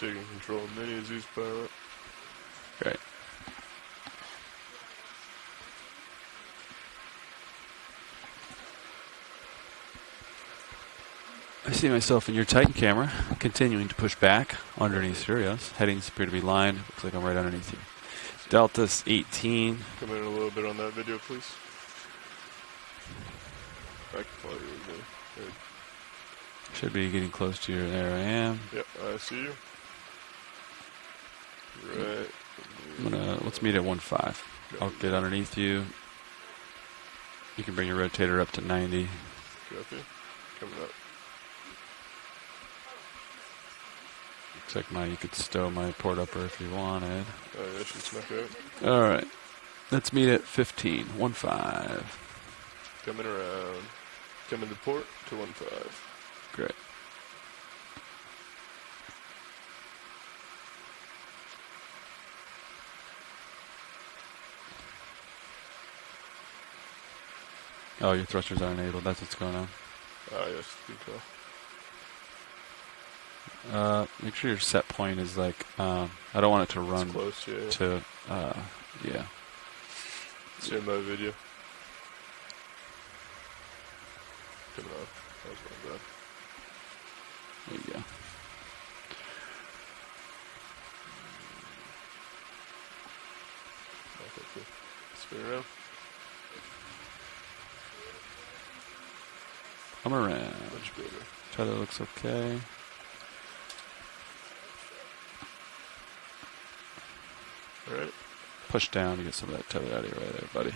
Taking control of Mini Zeus pilot. Great. I see myself in your Titan camera, continuing to push back underneath Sirius. Headings appear to be lined. Looks like I'm right underneath you. Delta's 18. Come in a little bit on that video, please. I can follow you again. Good. Should be getting close to you. There I am. Yep, I see you. Right. Let's meet at 1.5. I'll get underneath you. You can bring your rotator up to 90. Copy. Coming up. Looks like you could stow my port upper if you wanted. That should snuck out. All right. Let's meet at 15. 1.5. Coming around. Coming to port to 1.5. Great. Oh, your thrusters are enabled. That's what's going on. Ah, yes, good call. Make sure your set point is like, I don't want it to run it's close, yeah. to, yeah. Share my video. Coming off. That was my bad. There you go. Okay. Spin around. Come around. Much better. Tether looks okay. Alright. Push down to get some of that tether out of your way there, buddy.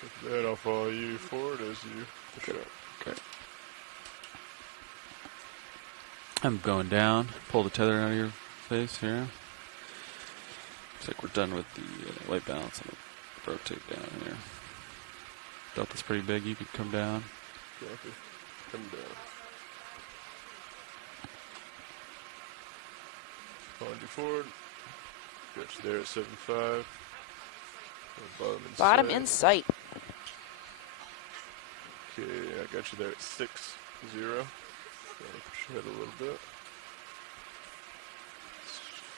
Copy that. I'll follow you forward as you push out. Okay. I'm going down. Pull the tether out of your face here. Looks like we're done with the white balance. I'm going to rotate down here. Delta's pretty big. You could come down. Copy. Come down. Following you forward. Got you there at 7.5. Bottom in sight. Okay, I got you there at 6.0. Push your head a little bit.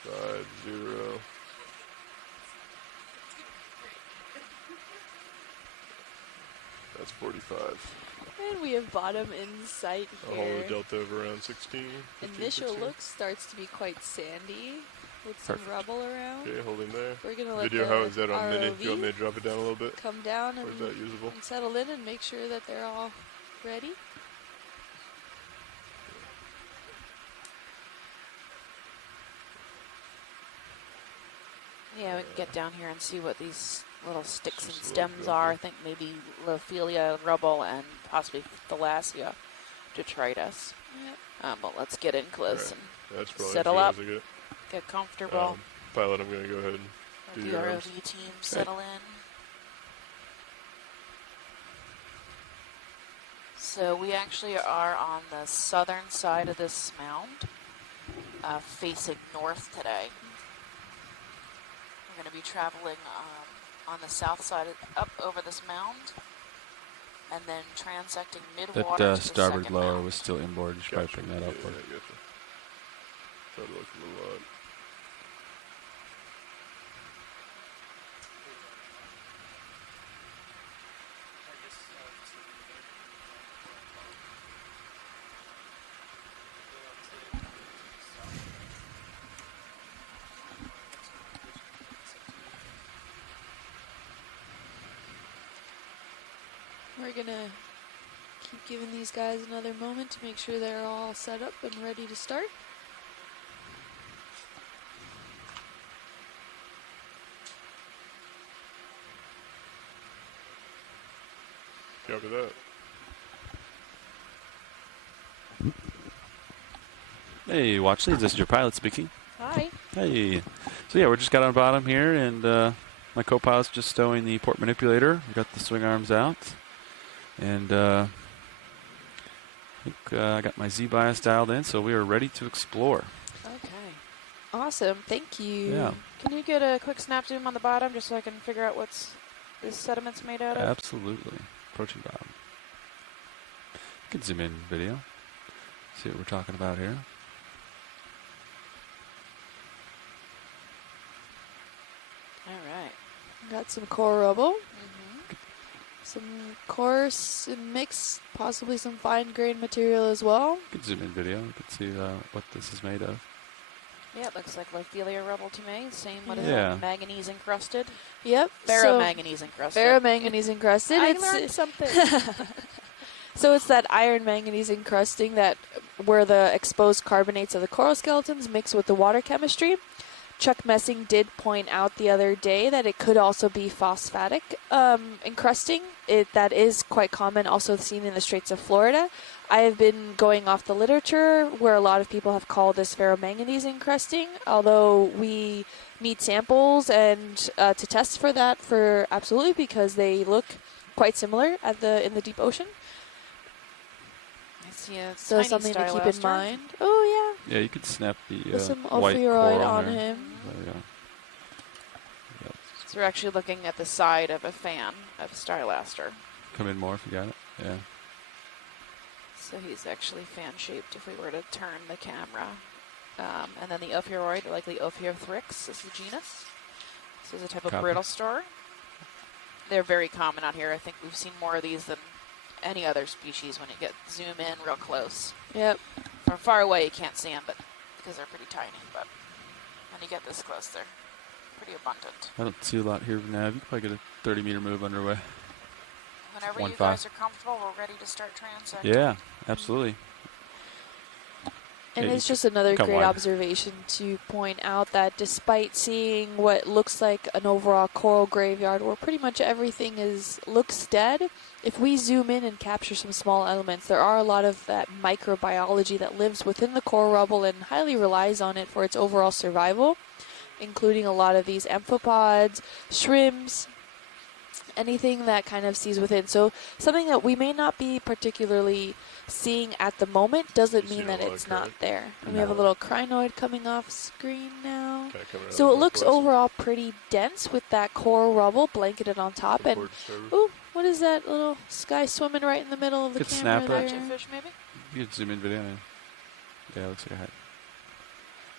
5.0. That's 45. And we have bottom in sight I'll here. hold the delta over around 16. 15, Initial 16. look starts to be quite sandy with some Perfect. rubble around. Okay, holding there. We're gonna let Video, the how is that on ROV mini? You want me to drop it down a little bit? come down Or is that usable? and settle in and make sure that they're all ready. Yeah, we can get down here and see what these little sticks and Just a little stems are. I grumpy. think maybe Lophelia, rubble, and possibly Thalassia detritus. Yep. But let's get in close Alright. That's probably settle as up. good as I get. and get comfortable. Pilot, I'm going to go ahead and Let do the your arms. ROV team settle in. So we actually are on the southern side of this mound, facing north today. We're going to be traveling on the south side, up over this mound, and then transecting mid-water That to the starboard second lower mound. was still inboard. You should probably Gotcha. bring that Yeah, upward. I gotcha. Try to look a little odd. We're gonna keep giving these guys another moment to make sure they're all set up and ready to start. Copy that. Hey, watch leads. This is your pilot speaking. Hi. Hey. So yeah, we're just got on bottom here, and my co-pilot's just stowing the port manipulator. We got the swing arms out, and I think I got my Z-bias dialed in, so we are ready to explore. Okay. Awesome. Thank you. Yeah, Can you get a quick snap zoom on the bottom just so I can figure out what's this sediment's made out of? absolutely. Approaching bottom. You can zoom in video. See what we're talking about here. Got some coral rubble, Mm-hmm. some coarse and mixed, possibly some fine-grained material as well. You can zoom in video. You can see what this is made of. Yeah, it looks like Lophelia rubble to me. Same, what is Yeah. it? Manganese encrusted? Yep. Ferromanganese encrusted. Ferromanganese encrusted. I It's- learned something. So it's that iron manganese encrusting that where the exposed carbonates of the coral skeletons mix with the water chemistry. Chuck Messing did point out the other day that it could also be phosphatic encrusting. That is quite common, also seen in the Straits of Florida. I have been going off the literature where a lot of people have called this ferromanganese encrusting, although we need samples and to test for that for absolutely because they look quite similar in the deep ocean. I see a So tiny something to keep in stylaster. mind. Oh Yeah, you could snap the yeah, with some white ophiuroid coral on there. him. There you go. So we're actually looking at the side of a fan of stylaster. Come in more if you got it. Yeah. So he's actually fan-shaped if we were to turn the camera. And then the ophiuroid, likely Ophiothrix is the genus. This is a type of Copy. brittle star. They're very common out here. I think we've seen more of these than any other species when you get zoom in real close. Yep. From far away you can't see them, but because they're pretty tiny. But when you get this close, they're pretty abundant. I don't see a lot here now. You could probably get a 30-meter move underway. Whenever 1.5. you guys are comfortable, we're ready to start transecting. Yeah, absolutely. And Yeah, it's you just another come great wide. observation to point out that despite seeing what looks like an overall coral graveyard where pretty much everything looks dead, if we zoom in and capture some small elements, there are a lot of that microbiology that lives within the coral rubble and highly relies on it for its overall survival, including a lot of these amphipods, shrimps, anything that kind of sees within. So something that we may not be particularly seeing at the moment doesn't You mean see a that lot it's of not current? there. And we have a little crinoid coming off screen now. Kinda coming out So of it the looks northwest. overall pretty dense with that coral rubble blanketed on top. And Upward service. ooh, what is that little guy swimming right in the middle of the Could camera snap there? it. Hatchet fish, maybe? You could zoom in video. Yeah, it looks like a hat.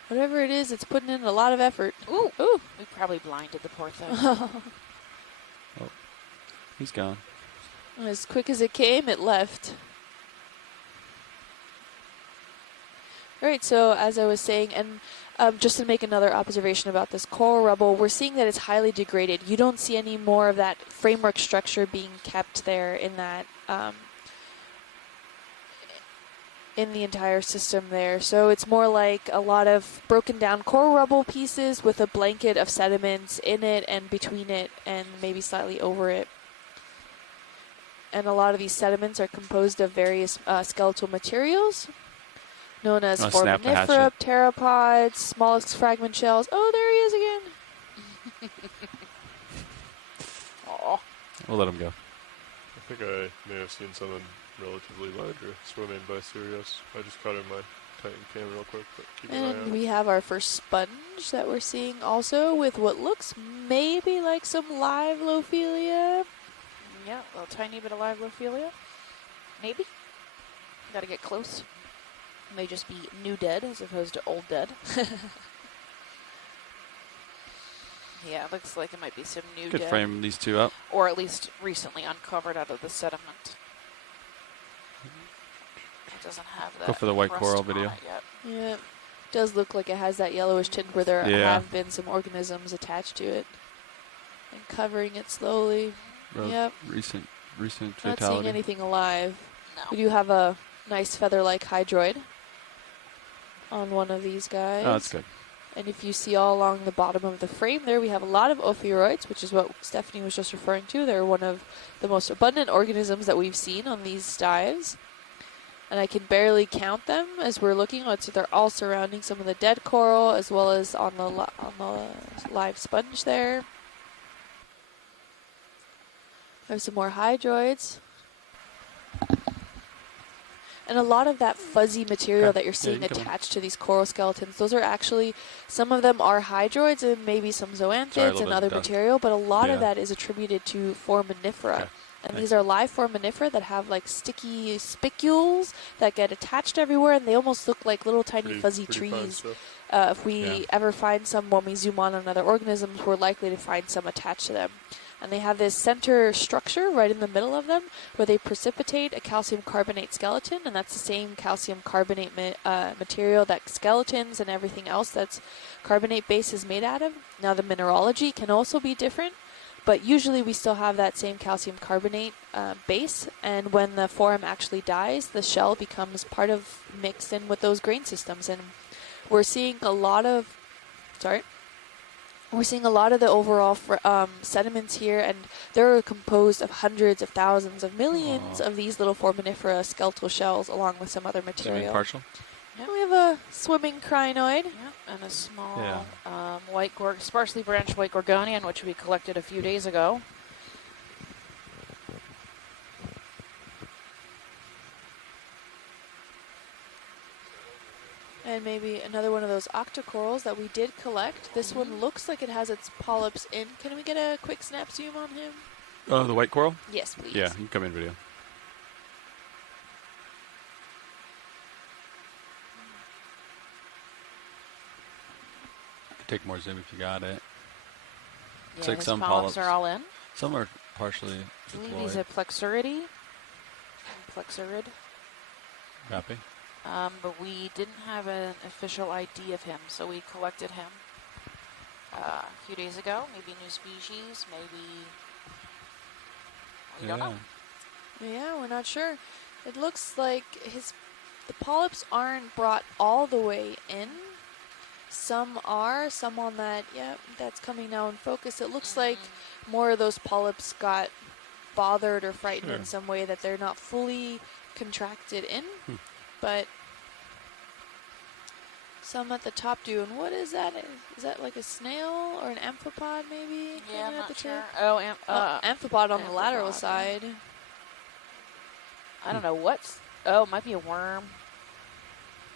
Whatever it is, it's putting in a lot of effort. Ooh. Ooh. We probably blinded the poor thing. He's gone. As quick as it came, it left. All right, so as I was saying, and just to make another observation about this coral rubble, we're seeing that it's highly degraded. You don't see any more of that framework structure being kept there in that in the entire system there. So it's more like a lot of broken down coral rubble pieces with a blanket of sediments in it and between it and maybe slightly over it. And a lot of these sediments are composed of various skeletal materials known as Oh, snap the foraminifera, hatchet. pteropods, mollusks, fragment shells. Oh, there he is again. Aw. We'll let him go. I think I may have seen something relatively larger swim in by Sirius. I just caught it in my Titan cam real quick, but keep an eye And on we it. have our first sponge that we're seeing also with what looks maybe like some live Lophelia. Yeah, a little tiny bit of live Lophelia. Maybe. Gotta get close. May just be new dead as opposed to old dead. Yeah, it looks like it might be some new Could dead. frame these two up. Or at least recently uncovered out of the sediment. It doesn't have that. for the white crust coral on video. it yet. Yeah, does look like it has that yellowish tint where there Yeah. have been some organisms attached to it and covering it slowly. Rel- Yep. Recent Not seeing fatality. anything alive. We No. do have a nice feather-like hydroid on one of these guys. Oh, that's good. And if you see all along the bottom of the frame there, we have a lot of ophiuroids, which is what Stephanie was just referring to. They're one of the most abundant organisms that we've seen on these dives. And I can barely count them as we're looking. So they're all surrounding some of the dead coral as well as on the live sponge there. We have some more hydroids. And a lot of that fuzzy material Okay. that you're Yeah, seeing you can come in. attached to these coral skeletons, those are actually, some of them are hydroids and maybe some zoanthids little and bit other of dust. material, but a lot Yeah. of that is attributed to foraminifera. Okay. And Thanks. these are live foraminifera that have like sticky spicules that get attached everywhere, and they almost look like little tiny fuzzy Pretty fine trees. stuff. If we Yeah. ever find some, when we zoom on other organisms, we're likely to find some attached to them. And they have this center structure right in the middle of them where they precipitate a calcium carbonate skeleton, and that's the same calcium carbonate material that skeletons and everything else that's carbonate base is made out of. Now, the mineralogy can also be different, but usually we still have that same calcium carbonate base, and when the forum actually dies, the shell becomes part of, mixed in with those grain systems, and we're seeing a lot of, we're seeing a lot of the overall sediments here, and they're composed of hundreds of thousands of millions of these little foraminifera skeletal shells, along with some other material. Semi-partial? Yep. We have a swimming crinoid. Yeah, and a small sparsely branched white Gorgonian, which we collected a few days ago. And maybe another one of those octocorals that we did collect. This one looks like it has its polyps in. Can we get a quick snap zoom on him? Oh, the white coral? Yes, please. Yeah, you can come in video. Take more zoom if you got it. Yeah, like his some polyps polyps. are all in. Some are partially I believe he's deployed. a plexuridae. Plexurid. Copy. But we didn't have an official ID of him, so we collected him a few days ago. Maybe new species, maybe... We don't know. Yeah, we're not sure. It looks like the polyps aren't brought all the way in. Some are, some on that, that's coming now in focus. It looks like more of those polyps got bothered or frightened in some way that they're not fully contracted in. But some at the top do. And what is that? Is that like a snail or an amphipod maybe? Yeah, I'm at not the sure. tip? Amphipod on the amphipod, lateral yeah. side. I don't know what's... Oh, it might be a worm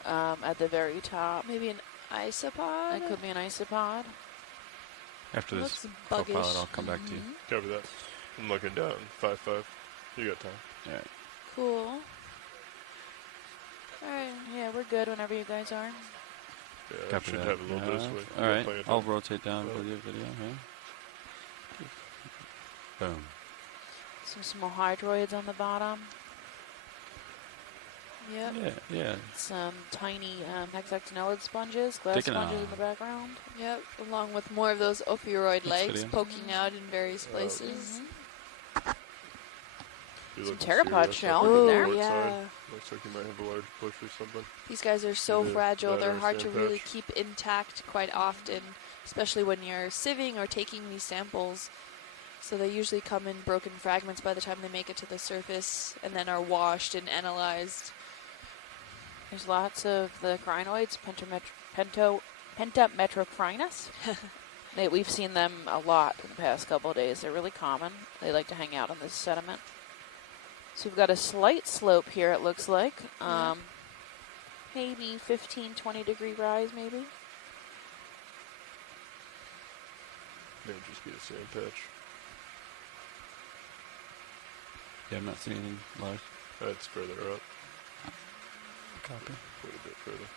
at the very top. Maybe an isopod? It could be an isopod. After this Looks profile, buggish. I'll come back to you. Copy that. I'm looking down. 5-5. You got time. All right. Cool. Alright. Yeah, we're good whenever you guys are. Yeah, I Copy should that. have a little bit of swing. All right. Plenty of I'll time. rotate down Oh. for the video. Yeah. Boom. Some small hydroids on the bottom. Yep. Yeah. Some tiny hexactinellid sponges, glass Taking sponges a- in the background. Yep. Along with more of those ophiuroid legs video. poking out in various places. You Some look pteropod serious shell up in on the there. port Yeah. side. Looks like you might have a large push or something. These guys are so Maybe a fragile. They're battery hard to sand really patch. keep intact quite often, especially when you're sieving or taking these samples. So they usually come in broken fragments by the time they make it to the surface and then are washed and analyzed. There's lots of the crinoids, pentametrocrinus. We've seen them a lot in the past couple of days. They're really common. They like to hang out on this sediment. So we've got a slight slope here, it looks like. Maybe 15, 20 degree rise, maybe. May just be a sand patch. Yeah, I'm not seeing anything large. That's further up. Copy. Quite a bit further.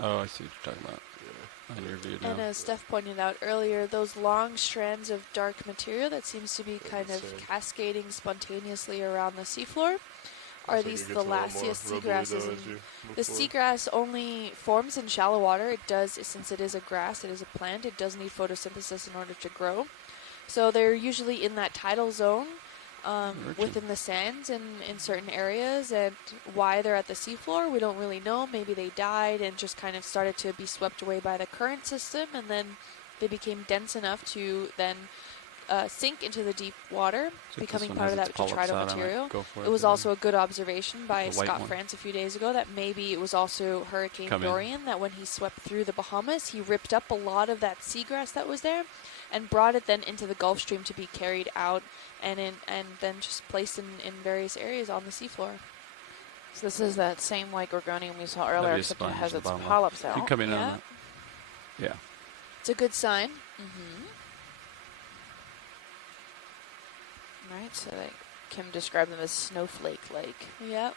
Oh, I see what you're talking about. Yeah. On your view now. And as Steph pointed out earlier, those long strands of dark material that seems to be kind of Sand. cascading spontaneously around the seafloor are Looks like these it gets a little Thalassia more seagrasses. rubbly, though, And as you move the forward. seagrass only forms in shallow water. It does, since it is a grass, it is a plant, it does need photosynthesis in order to grow. So they're usually in that tidal zone within the sands and in certain areas, and why they're at the seafloor, we don't really know. Maybe they died and just kind of started to be swept away by the current system, and then they became dense enough to then sink into the deep water, So becoming this one part of has that its polyps detrital out, I might material. go for It was then. also a good observation by The white Scott one. France a few days ago that maybe it was also Hurricane Come in. Dorian, that when he swept through the Bahamas, he ripped up a lot of that seagrass that was there and brought it then into the Gulf Stream to be carried out and then just placed in various areas on the seafloor. So this is that same white Gorgonian we saw That'd earlier, be a except it sponge has at its the bottom. polyps You out. come in Yeah. on that. Yeah. It's a good sign. Right, so Kim described them as snowflake-like. Yep.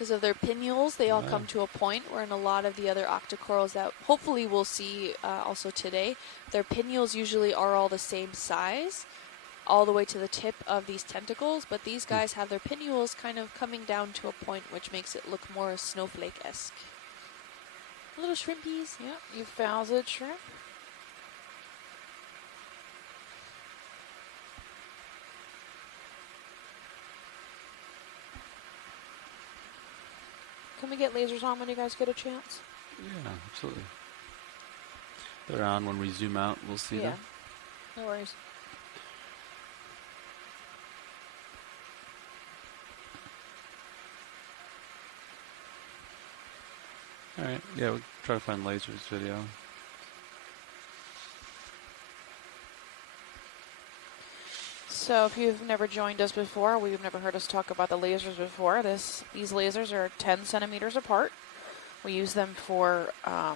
Because of their pinnules, they all Wow. come to a point where in a lot of the other octocorals that hopefully we'll see also today, their pinnules usually are all the same size, all the way to the tip of these tentacles, but these guys have their pinnules kind of coming down to a point which makes it look more snowflake-esque. Little shrimpies. Yep, you fouled shrimp. Can we get lasers on when you guys get a chance? Yeah, absolutely. They're on when we zoom out. We'll see them. No worries. All right. Yeah, we'll try to find lasers video. So if you've never joined us before, or you've never heard us talk about the lasers before, these lasers are 10 centimeters apart. We use them for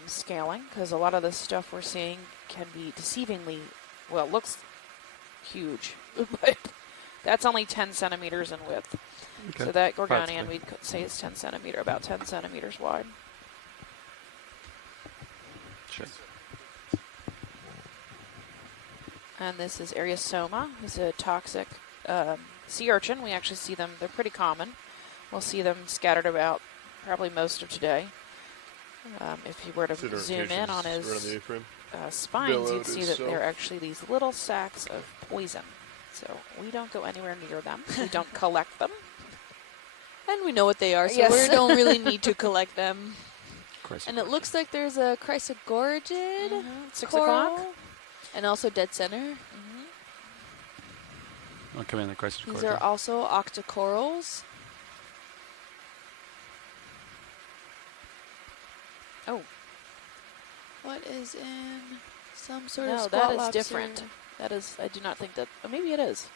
scaling, because a lot of the stuff we're seeing can be deceivingly, well, it looks huge, but that's only 10 centimeters in width. Okay. So that Gorgonian, Practically. we'd say is 10 centimeter, about 10 centimeters wide. Sure. And this is Ariosoma. It's a toxic sea urchin. We actually see them. They're pretty common. We'll see them scattered about probably most of today. If you were to zoom in on his spines, you'd see that they're actually these little sacs of poison. So we don't go anywhere near them. We don't collect them. And we know what they are, so Yes. we don't really need to collect them. Christ. And it looks like there's a Chrysogorgid 6 coral, o'clock. and also dead center. I'll come in the crisis These quarter. are also octocorals. Oh. What is in some sort of No, squat that is lobster? different. That is, I do not think that, oh, maybe it is.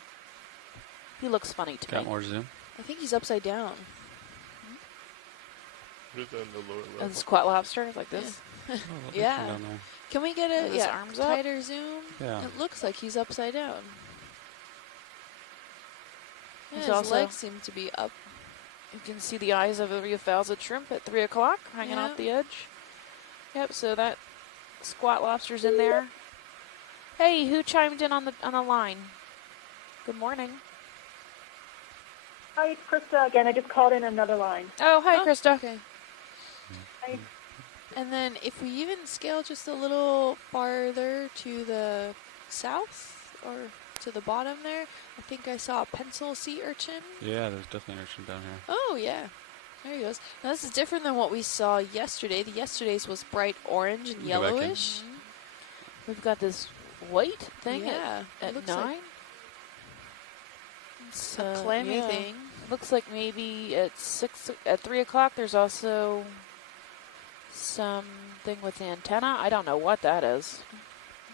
He looks funny to Got me. more zoom. I think he's upside down. Right down the lower And level. squat lobster, like this. Oh, Yeah. down there. Can we get a With his arms up? tighter zoom? Yeah. It looks like he's upside down. Yeah, He's his also- legs seem to be up. You can see the eyes of a Rheophalzid shrimp at 3 o'clock hanging Yeah. off the edge. Yep, so that squat lobster's in there. Hey, who chimed in on the line? Good morning. Hi, it's Krista again. I just called in another line. Oh, hi, Oh, Krista. Okay. Hi. And then if we even scale just a little farther to the south or to the bottom there, I think I saw a pencil sea urchin. Yeah, there's definitely an urchin down here. Oh, yeah. There he goes. Now, this is different than what we saw yesterday. The yesterday's was bright orange and You go back in. yellowish. We've got this white thing Yeah, it at looks 9. like It's a clammy yeah. thing. Looks like maybe at 3 o'clock there's also something with antenna. I don't know what that is.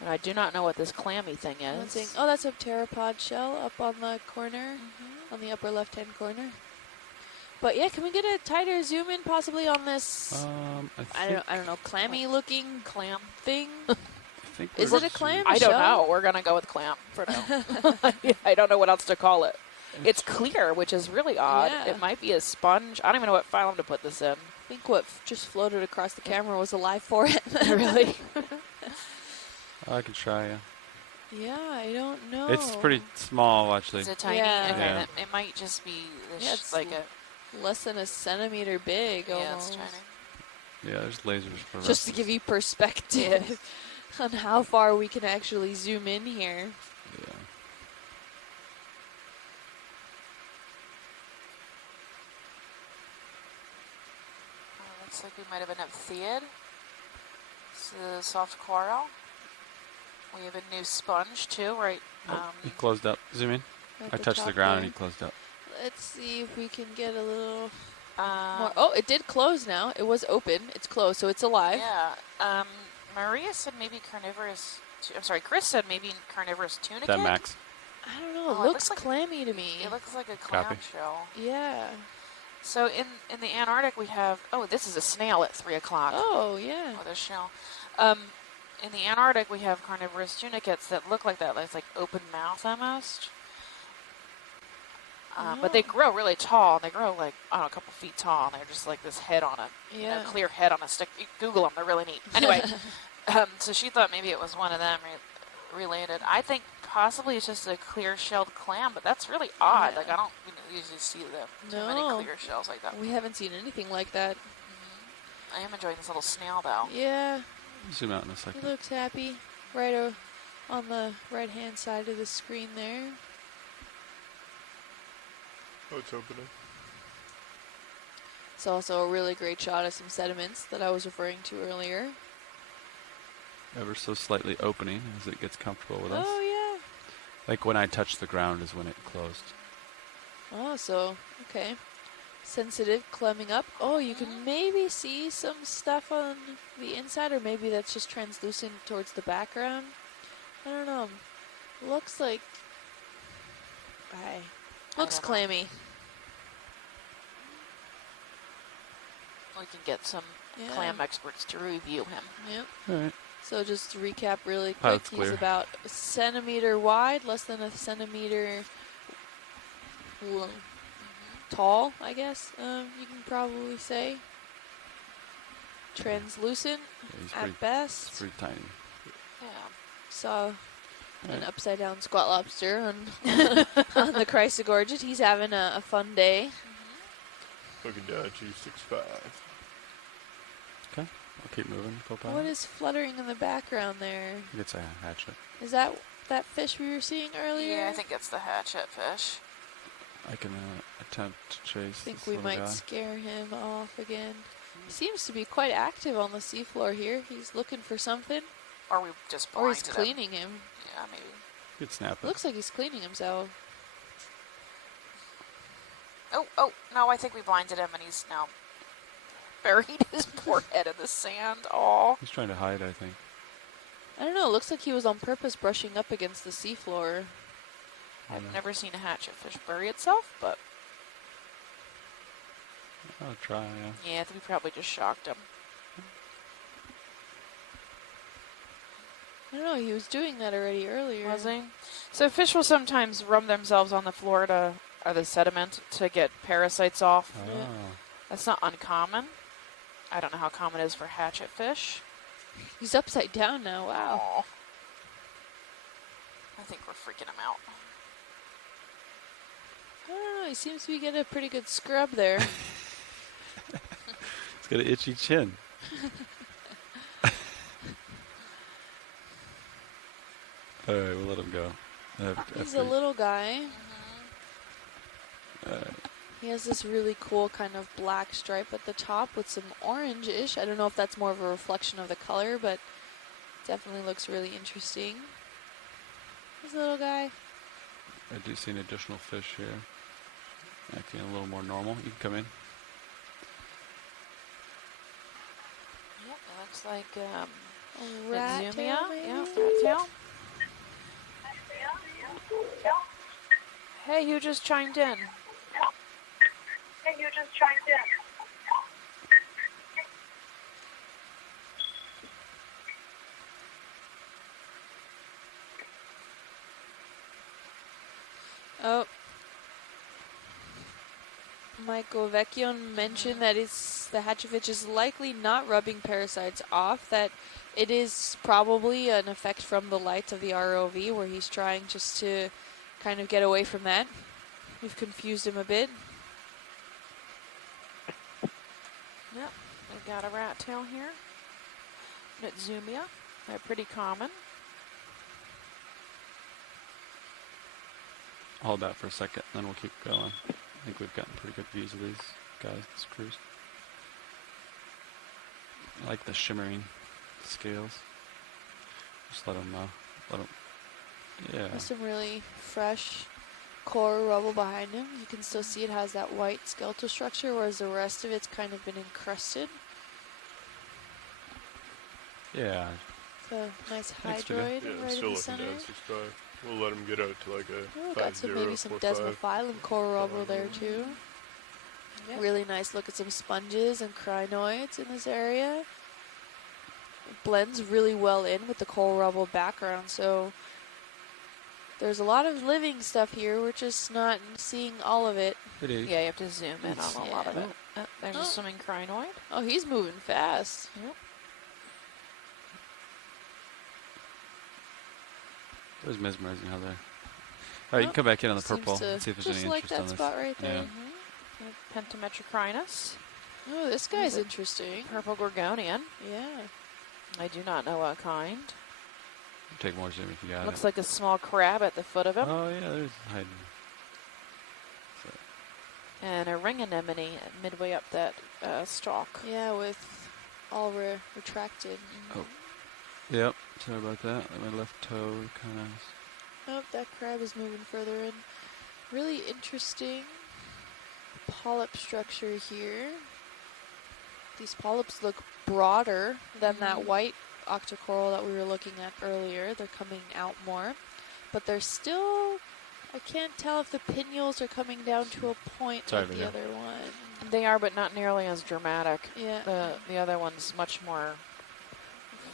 And I do not know what this clammy thing One is. thing. Oh, that's a pteropod shell up on the corner, on the upper left-hand corner. But yeah, can we get a tighter zoom in possibly on this? I don't know, clammy-looking clam thing. I think Is we're it a clam? I don't shell? know. We're going to go with clam for now. I don't know what else to call it. It's clear, which is really odd. Yeah. It might be a sponge. I don't even know what phylum to put this in. I think what just floated across the camera was alive for it. Really? I can try, yeah. Yeah, I don't know. It's pretty small, actually. Is it tiny? Yeah. Okay, Yeah. it might just be this, Yeah, it's like a... less than a centimeter big Yeah, almost. it's tiny. Yeah, there's lasers for Just to give you perspective on how far we can actually zoom in here. Yeah. Looks like we might have an Ephthiid. This is soft coral. We have a new sponge too, right? He closed up. Zoom in. At I touched the top ground there. and he closed up. Let's see if we can get a little Uh, more. Oh, it did close now. It was open. It's closed, so it's alive. yeah. Maria said maybe carnivorous. I'm sorry, Chris said maybe carnivorous tunicate. That Max. I don't know. Oh, It it looks looks like- clammy to me. It looks like a Copy. clamshell. Yeah. So in the Antarctic we have. Oh, this is a snail at 3 o'clock. Oh, yeah. With a shell. In the Antarctic, we have carnivorous tunicates that look like that. It's like open mouth almost. But they grow really tall. They grow like, I don't know, a couple feet tall. And they're just like this head on a, Yeah. clear head on a stick. You Google them. They're really neat. Anyway, so she thought maybe it was one of them related. I think possibly it's just a clear-shelled clam, but that's really odd. Yeah. Like, I don't usually see them too many No. clear shells like that. We haven't seen anything like that. I am enjoying this little snail, though. Yeah, Zoom out in a he second. looks happy. On the right-hand side of the screen there. Oh, it's opening. It's also a really great shot of some sediments that I was referring to earlier. Ever so slightly opening as it gets comfortable with us. Oh, yeah. Like when I touch the ground is when it closed. Oh, so, okay. Sensitive, climbing up. Oh, you can maybe see some stuff on the inside, or maybe that's just translucent towards the background. I don't know. Looks like... Looks don't know. clammy. We can get some Yeah. clam experts to review him. Yep. All right. So just to recap really quick, Pilot's he's clear. about a centimeter wide, less than a centimeter tall, I guess you can probably say. Translucent Yeah, he's at pretty, best. it's pretty tiny. Yeah. Saw an Right. upside down squat lobster on on the Chrysogorget. He's having a fun day. Looking down at G65. Okay. I'll keep moving. Co-pilot. What is fluttering in the background there? I think it's a hatchet. Is that fish we were seeing earlier? Yeah, I think it's the hatchet fish. I can attempt to chase I think this we little might guy. scare him off again. He seems to be quite active on the seafloor here. He's looking for something. Or we just Or he's blinded him. cleaning him. Yeah, maybe. You could snap it. Looks like he's cleaning himself. Oh, no, I think we blinded him and he's now buried his poor head in the sand. Aw. He's trying to hide, I think. I don't know. Looks like he was on purpose brushing up against the seafloor. I've never seen a hatchet fish bury itself, but I'll try, yeah. yeah, I think we probably just shocked him. I don't know. He was doing that already earlier. Was he? So fish will sometimes rub themselves on the floor or the sediment to get parasites off. Oh. That's not uncommon. I don't know how common it is for hatchet fish. He's upside down now. Wow. Aw. I think we're freaking him out. I don't know. He seems to be getting a pretty good scrub there. He's got an itchy chin. All right, we'll let him go. He's a little guy. Uh, He has this really cool kind of black stripe at the top with some orange-ish. I don't know if that's more of a reflection of the color, but definitely looks really interesting. This little guy. I do see an additional fish here. Acting a little more normal. You can come in. Yep, it looks like A rat Exumia. tail, maybe? Yeah, rat tail. Hey, you just chimed in. And you just chimed in. Oh. Michael Vecchione mentioned that the hatchetfish is likely not rubbing parasites off, that it is probably an effect from the light of the ROV where he's trying just to kind of get away from that. We've confused him a bit. Yep, we've got a rat tail here. Exumia. They're pretty common. Hold that for a second, then we'll keep going. I think we've gotten pretty good views of these guys, this cruise. I like the shimmering scales. Just let them, yeah. There's some really fresh coral rubble behind him. You can still see it has that white skeletal structure, whereas the rest of it's kind of been encrusted. Yeah, It's a nice Thanks, Julia. hydroid Yeah, I'm right still in the looking center. down 65. We'll let him get out to like a Oh, got some maybe some 5045. desmophyllum coral rubble there too. Yep. Really nice look at some sponges and crinoids in this area. It blends really well in with the coral rubble background, so There's a lot of living stuff here. We're just not seeing all of it. Yeah, you have to zoom in on a lot of it. There's a swimming crinoid. Oh, he's moving fast. Yep. It was mesmerizing how they're... Oh, you can come back in on the Seems purple to and see if there's just any like interest on that this. spot right there. Yeah. Pentametricrinus. Oh, this guy's it? interesting. Purple Gorgonian. Yeah. I do not know what kind. Take more zoom if you got Looks it. like a small crab at the foot of him. Oh, yeah, there's hiding. And a ring anemone midway up that stalk. Yeah, with all retracted. Oh. Yep, sorry about that. My left toe kind of... Oh, that crab is moving further in. Really interesting polyp structure here. These polyps look broader than that white octocoral that we were looking at earlier. They're coming out more, but they're still... I can't tell if the pinnules are coming down to a point like the other one. They are, but not nearly as dramatic. Yeah. The other one's much more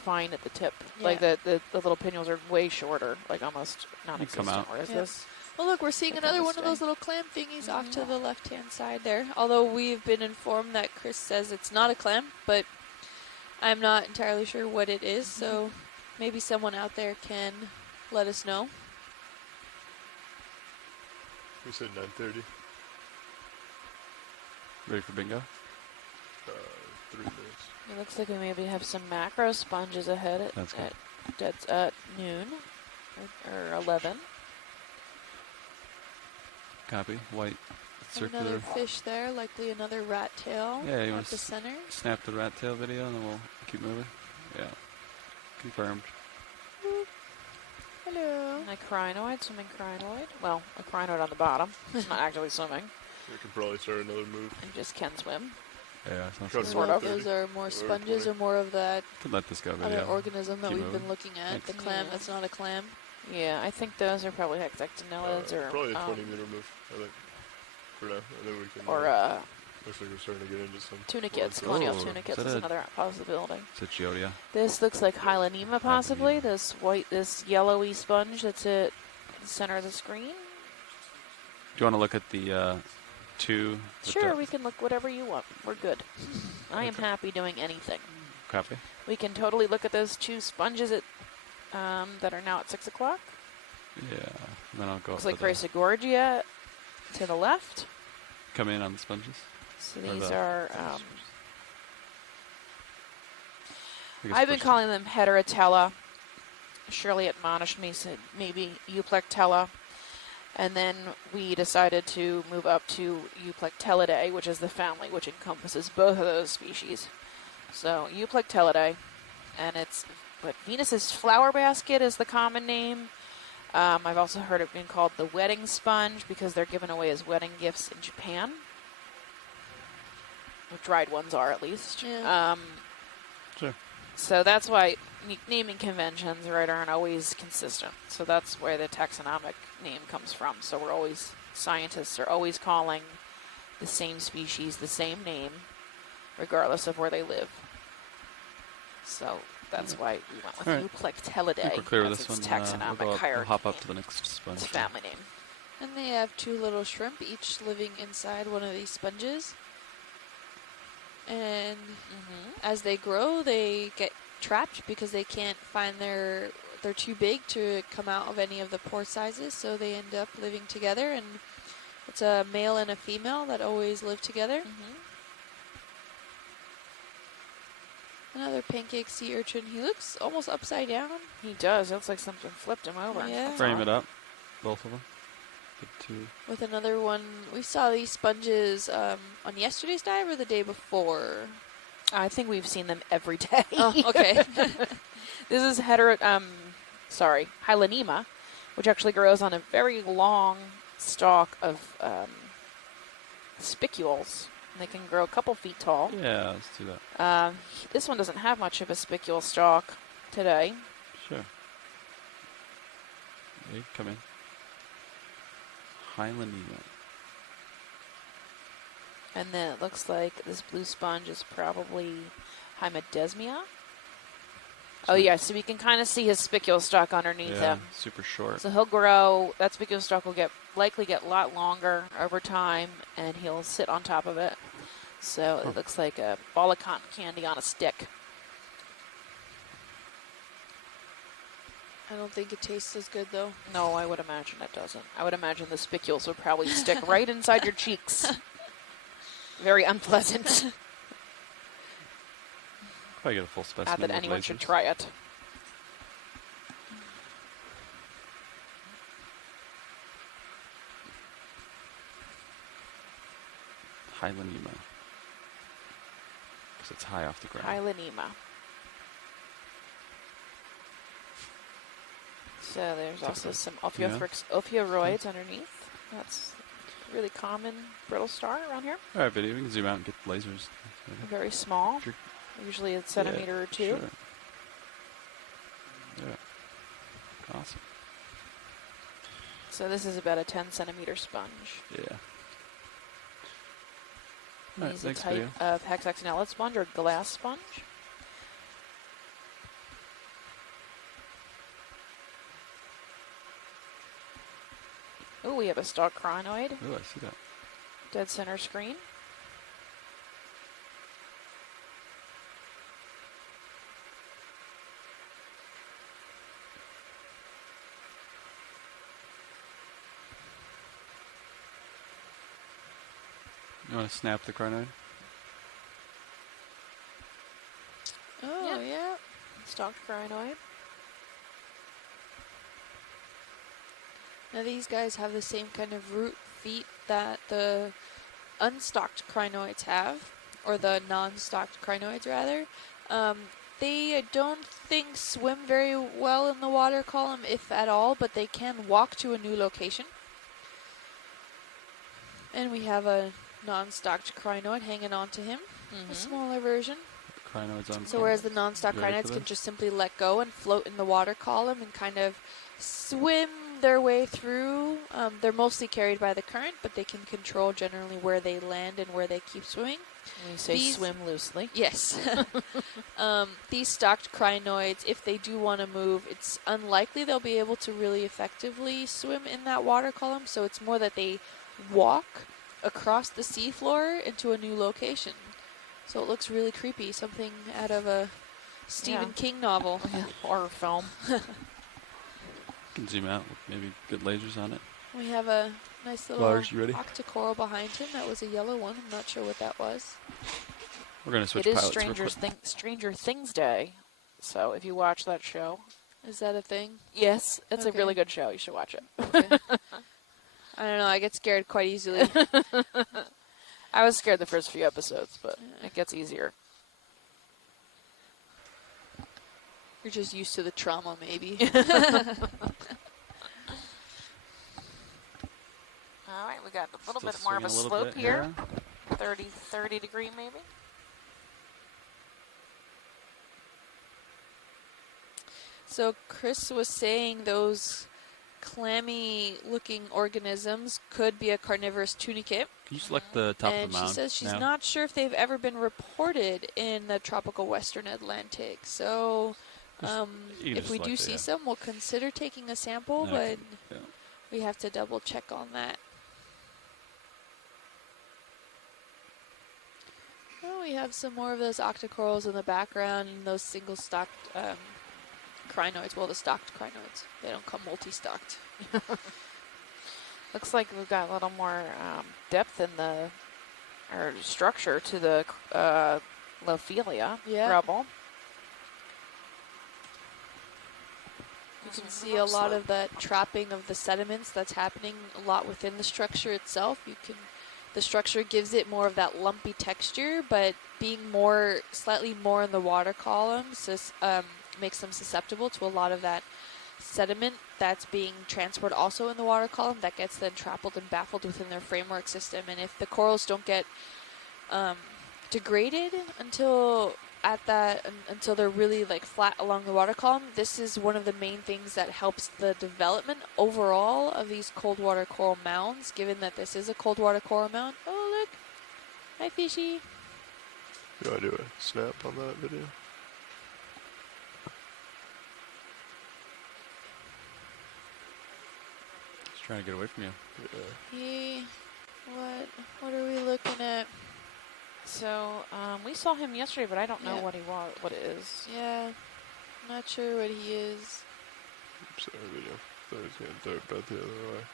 fine at the tip. Yeah. Like the little pinnules are way shorter, like almost non-existent. come out. Whereas this, Well, look, we're seeing They're another kinda one of those stray. little clam thingies off to the left-hand side there. Although we've been informed that Chris says it's not a clam, but I'm not entirely sure what it is, so maybe someone out there can let us know. We said 9:30. Ready for bingo? 3 minutes. it looks like we maybe have some macro sponges ahead That's good. at noon or 11. Copy. White circular. Another fish there, likely another rat tail Yeah, you at want the to center. snap the rat tail video and then we'll keep moving? Yeah. Confirmed. Hello. And a crinoid, swimming crinoid. Well, a crinoid on the bottom. It's not actually swimming. We can probably start another move. It just can swim. Yeah, sounds Try good. to Sort Well, of. those are more Or sponges 20. or more of that Can let this go other video. organism that Keep we've been moving. looking at. Thanks. The clam Yeah. that's not a clam. Yeah, I think those are probably hexactinellids or Probably a 20-meter move, I think. For now. And then we can... or looks like we're starting to get into some... tunicates. more Colonial Oh, tunicates is that is a- another possibility. Is it Geodia? This looks like Hylanema possibly. This yellowy sponge that's at the center of the screen. Do you want to look at the two? with Sure, the- we can look whatever you want. We're good. I am happy doing anything. Copy. We can totally look at those two sponges at that are now at 6 o'clock. Yeah. And then I'll go Looks up like to the- Graysagorgia to the left. come in on the sponges. So Or these the- are, I guess I've been push calling them Heterotella. Shirley admonished me, said maybe Euplectella. And then we decided to move up to Euplectellidae, which is the family which encompasses both of those species. So Euplectellidae, and it's, but Venus's flower basket is the common name. I've also heard it being called the wedding sponge because they're given away as wedding gifts in Japan. The dried ones are, at least. Yeah. Sure. So that's why naming conventions, right, aren't always consistent. So that's where the taxonomic name comes from. So we're always, scientists are always calling the same species the same name, regardless of where they live. So that's why we went with All right. Euplectellidae. I think we're clear with as this its one. taxonomic We'll hierarchy. hop up to the next sponge. It's family name. And they have two little shrimp, each living inside one of these sponges. And as they grow, they get trapped because they can't find they're too big to come out of any of the pore sizes, so they end up living together. And it's a male and a female that always live together. Another pancake sea urchin. He looks almost upside down. He does. It looks like something flipped him over. Yeah. That's Frame odd. it up. Both of them. The two. With another one, we saw these sponges on yesterday's dive or the day before. I think we've seen them every day. Oh, okay. This is Hylanema, which actually grows on a very long stalk of spicules. They can grow a couple feet tall. Yeah, let's do that. This one doesn't have much of a spicule stalk today. Sure. Hey, come in. Hylanema. And then it looks like this blue sponge is probably Hymodesmia. Oh, yeah, so we can kind of see his spicule stalk underneath Yeah, him. super short. So he'll grow, that spicule stalk will likely get a lot longer over time, and he'll sit on top of it. So it looks like a ball of cotton candy on a stick. I don't think it tastes as good, though. No, I would imagine it doesn't. I would imagine the spicules would probably stick right inside your cheeks. Very unpleasant. Probably get a full specimen. Not that with anyone should lasers. try it. Hylanema. Because it's high off the ground. Hylanema. So there's also some ophiuroids underneath. That's a really common brittle star around here. All right, video. We can zoom out and get the lasers. Very small. Sure. Usually a centimeter or two. Sure. Yeah. Awesome. So this is about a 10 centimeter sponge. Yeah. All right, He's a thanks, type video. of hexagonellid sponge or glass sponge. Oh, we have a stalked crinoid, Oh, I see that. dead center screen. You want to snap the Crinoid? Oh, yeah. Stalked crinoid. Now these guys have the same kind of root feet that the unstalked crinoids have, or the non-stalked crinoids rather. They don't think swim very well in the water column, if at all, but they can walk to a new location. And we have a non-stalked crinoid hanging on to him, a smaller version. Crinoids on. So whereas the non-stalked You ready crinoids for can this? just simply let go and float in the water column and kind of swim their way through. They're mostly carried by the current, but they can control generally where they land and where they keep swimming. We say These- swim loosely. Yes. These stalked crinoids, if they do want to move, it's unlikely they'll be able to really effectively swim in that water column, so it's more that they walk across the seafloor into a new location. So it looks really creepy, something out of a Stephen King novel. Horror film. You can zoom out with maybe good lasers on it. We have a nice little Lars, you ready? octocoral behind him. That was a yellow one. I'm not sure what that was. We're going to switch It is pilots real quick. Stranger Things Day. So if you watch that show, Is that a thing? yes, it's a Okay. really good show. You should watch it. Okay. I don't know. I get scared quite easily. I was scared the first few episodes, but it gets easier. You're just used to the trauma, maybe. All right, we got a little Still bit more of a swinging slope bit here. 30 degree maybe. So Chris was saying those clammy-looking organisms could be a carnivorous tunicate. Can you select the top And of the she mound? says she's now? not sure if they've ever been reported in the tropical western Atlantic. So You can if just we do select it, see yeah. some, we'll consider taking a sample, No, but yeah. we have to double check on that. Oh, we have some more of those octocorals in the background and those single-stalked crinoids. Well, the stalked crinoids. They don't come multi-stalked. Looks like we've got a little more depth in the or structure to the Lophelia rubble. You can see a lot of that trapping of the sediments that's happening a lot within the structure itself. The structure gives it more of that lumpy texture, but being slightly more in the water columns makes them susceptible to a lot of that sediment that's being transported also in the water column that gets then trampled and baffled within their framework system. And if the corals don't get degraded until they're really like flat along the water column, this is one of the main things that helps the development overall of these cold water coral mounds, given that this is a cold water coral mound. Oh, look. Hi, fishy. Do I do a snap on that video? Trying to get away from you. Yeah. What are we looking at? So we saw him yesterday, but I don't know Yeah. what it is. Yeah, not sure what he is. Sorry, video. Thought he was getting dirt bed the other way.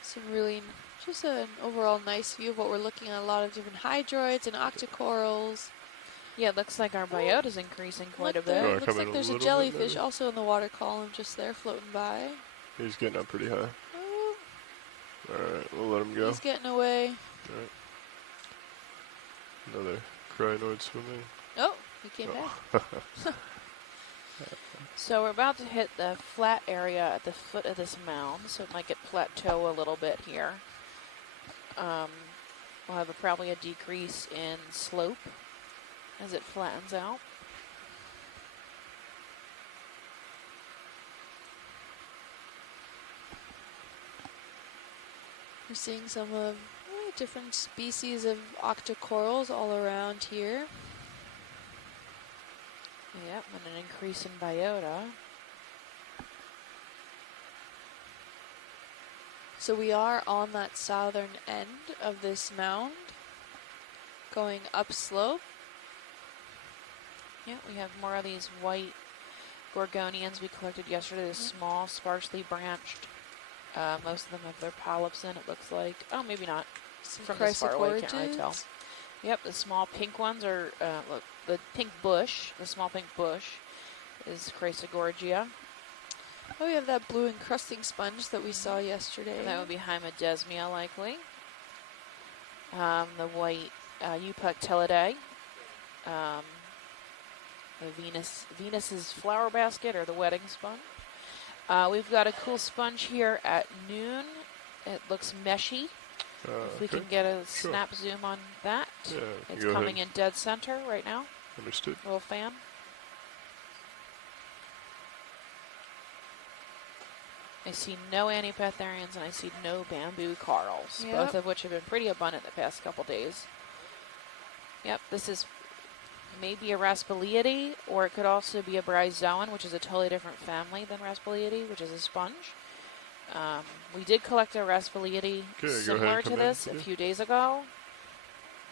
Some really, just an overall nice view of what we're looking at. A lot of different hydroids and octocorals. Yeah, it looks like our biota is increasing quite a Look there, bit. Oh, looks come in like a there's a little bit, jellyfish maybe? also in the water column just there floating by. He's getting up pretty high. Oh, Alright, we'll let him go. he's getting away. Alright. Another crinoid swimming. Oh, he came back. So we're about to hit the flat area at the foot of this mound, so it might get plateau a little bit here. We'll have probably a decrease in slope as it flattens out. We're seeing some of different species of octocorals all around here. Yep, and an increase in biota. So we are on that southern end of this mound, going upslope. Yeah, we have more of these white Gorgonians we collected yesterday. The small, sparsely branched. Most of them have their polyps in, it looks like. Oh, maybe not. Some From this far away, can't really tell. chrysogorgids. Yep, the small pink ones are, look, the pink bush, the small pink bush is Chrysogorgia. Oh, we have that blue encrusting sponge that we saw yesterday. And that would be Hymodesmia, likely. The white Eupactylidae. The Venus's flower basket, or the wedding sponge. We've got a cool sponge here at noon. It looks meshy. If we Okay. can get a snap zoom on that. Yeah, we It's can go coming ahead. in dead center right now. Understood. Little fan. I see no Antipatharians and I see no bamboo corals, Yep. both of which have been pretty abundant the past couple days. Yep, this is maybe a Raspiliidae, or it could also be a Bryozoan, which is a totally different family than Raspiliidae, which is a sponge. We did collect a Raspiliidae go ahead similar and to come in, this a yeah. few days ago.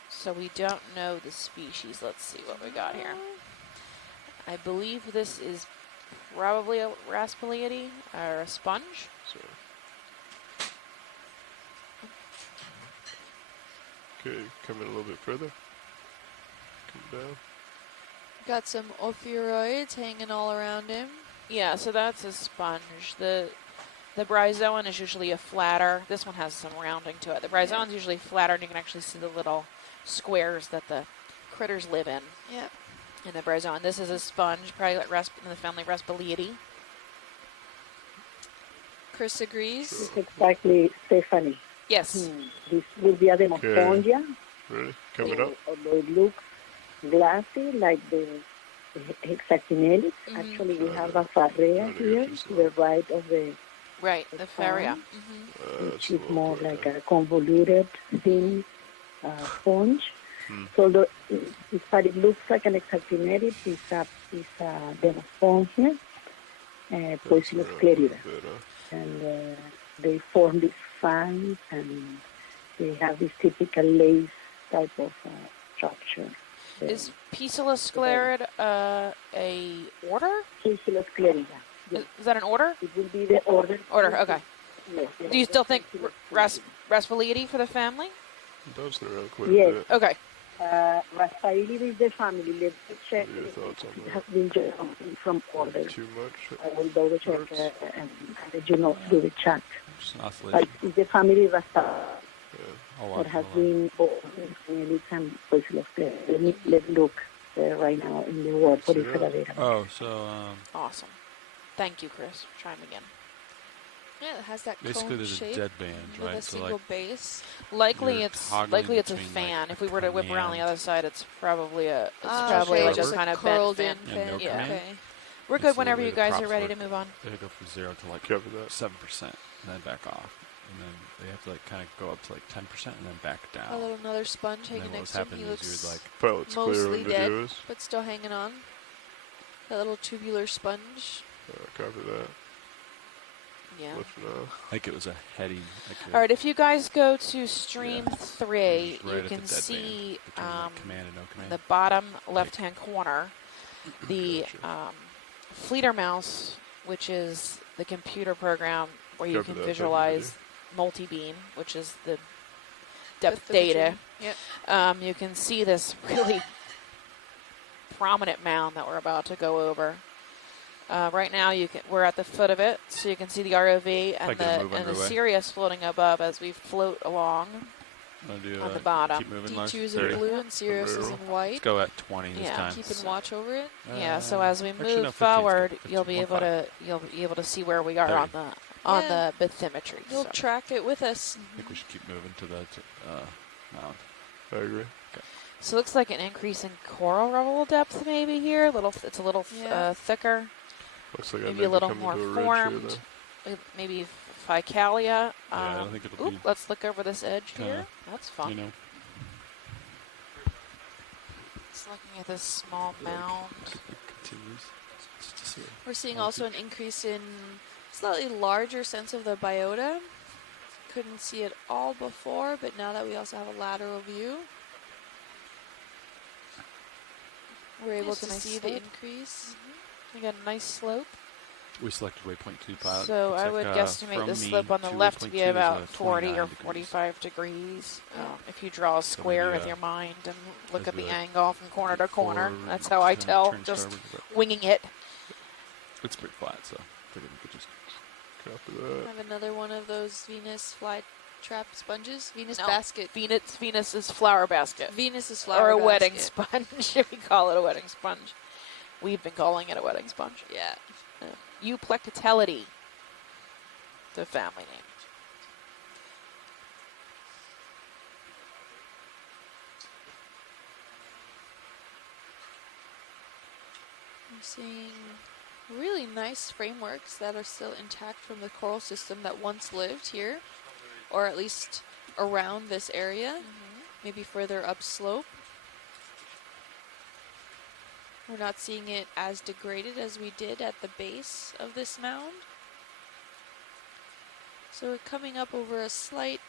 So we don't know the species. Let's see what we got here. I believe this is probably a Raspiliidae, or a sponge. So. Okay, come in a little bit further. Come down. Got some ophiuroids hanging all around him. Yeah, so that's a sponge. The Bryozoan is usually a flatter. This one has some rounding to it. The Bryozoan's usually flatter, and you can actually see the little squares that the critters live in. Yep. In the Bryozoan. This is a sponge, probably like in the family Raspiliidae. Chris agrees. Sure. It's exactly Stephanie. Yes. This will be a demospongia, Ready? Coming up. although it looks glassy like the hexakinelix. Mhm. Actually, we have a farrea here to the right of the Right, the Faria. which is more like a convoluted, thin sponge. So although it looks like an hexakinelix, it's a demospongia, poisonous clerida. And they form these fans, and they have this typical lace type of structure. Is Piscilla sclerid a order? Poisonous clerida. Yes. Is that an order? It will be the order. Order, okay. Yes, Do you still think Raspiliidae for the family? It does around quite Yes. a bit. Okay. Raspiliidae is the family. Let's check. What are your thoughts on It that? has been jumping from order. Too much? I will double check and let you know through the chat. Just an But oscillation. it's the family Raspiliidae Yeah. Hold that on, has hold on. been ordered and poisonous clerida. Let's look right now in the word for See the that? database. Oh, so Awesome. Thank you, Chris. Try him again. Yeah, it has that basically cone there's a shape dead band, with right? a So single like base. Likely You're it's toggling a between, fan. like, If we were to whip around the command. other side, it's probably Ah, probably okay, like just a kind of curled bent in fan. Yeah, no fin. Yeah. command. Okay. We're That's good the whenever way you the guys are props ready work. to move on. they go from 0 to like Cover that. 7%, and then back off, and then they have to like kind of go up to like 10%, and then back down. A little another sponge and then hanging what next was to him. happening He is you looks would like Pilot's clear mostly under dead, yours. but still hanging on. That little tubular sponge. Cover that. Yeah. lifting off. I think it was a heading. Like All right, if you guys go to stream Yeah. 3, Right you at the can dead see band between like command and no command. the bottom left-hand corner, the Gotcha. Fleeter mouse, which is the computer program where you Cover can that visualize multi-beam, which is the depth The data. Yep. You can see this really prominent mound that we're about to go over. Right now, we're at the foot of it, so you can see the ROV and the Sirius floating above as we float along on the bottom. Keep moving, Lars. D2 is in 30. blue and Sirius is in white. Let's go at 20 this Yeah. time. Keeping watch over it. Yeah, so as we actually, move no, 15 's forward, good. you'll be able 15, to see where we are 30. on Yeah. the bathymetry. You'll so. track it with us. I think we should keep moving to the mound. I agree. So it looks like an increase in coral rubble depth maybe here. It's a little Yeah. thicker, Looks like I maybe may a be little coming more to a ridge formed. Maybe Ficalia. Yeah, I don't think it'll be. Let's look over this edge kinda, here. That's fun. You know, Just looking at this small mound. continues. Just to see it. We're seeing also an increase in slightly larger sense of the biota. Couldn't see it all before, but now that we also have a lateral view, we're able Nice to nice see the slope. increase. We got a nice slope. We selected waypoint 2 pilot. So Looks I like, would guesstimate from the me slope on the to left to waypoint be 2 is, about 40 or 29 degrees. 45 degrees. Yeah. If you draw a square maybe, with your mind and look as at the we angle from corner to corner, forward, that's how I tell, turn just starboard, but winging it. it's pretty flat, so I figured we could just. Copy I that. have another one of those Venus fly trap sponges. Venus No. basket. Venus's flower basket. Venus's flower Or a wedding basket. sponge, if we call it a wedding sponge. We've been calling it a wedding sponge. Yeah. Euplectellity, the family name. I'm seeing really nice frameworks that are still intact from the coral system that once lived here, or at least around this area, maybe further upslope. We're not seeing it as degraded as we did at the base of this mound. So we're coming up over a slight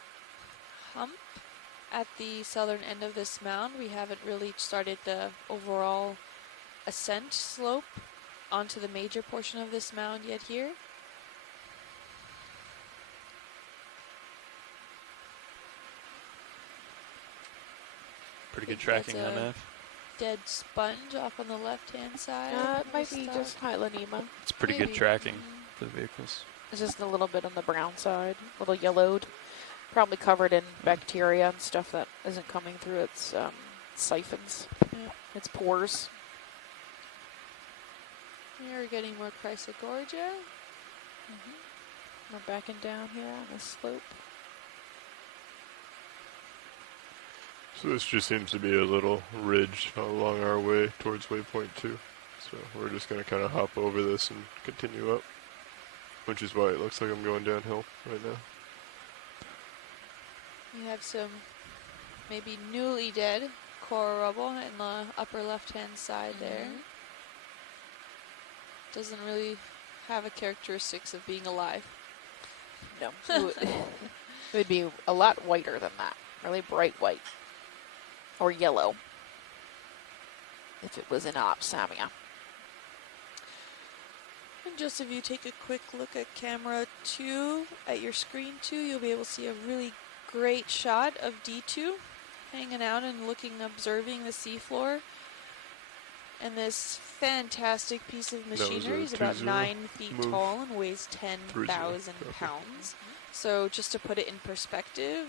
hump at the southern end of this mound. We haven't really started the overall ascent slope onto the major portion of this mound yet here. Pretty good think tracking, that's a MF. Dead sponge off on the left-hand side. It might be just Hylanema. It's pretty Maybe. good tracking for the vehicles. It's just a little bit on the brown side, a little yellowed. Probably covered in bacteria and stuff that isn't coming through its siphons, its pores. We're getting more Chrysogorgia. We're backing down here on the slope. So this just seems to be a little ridge along our way towards waypoint 2. So we're just going to kind of hop over this and continue up, which is why it looks like I'm going downhill right now. We have some maybe newly dead coral rubble in the upper left-hand side there. Doesn't really have a characteristics of being alive. No, it would be a lot whiter than that. Really bright white. Or yellow. If it was in Opsamia. And just if you take a quick look at camera 2, at your screen 2, you'll be able to see a really great shot of D2 hanging out and observing the seafloor. And this fantastic piece of machinery is about 9 feet tall and weighs 10,000 pounds. So just to put it in perspective,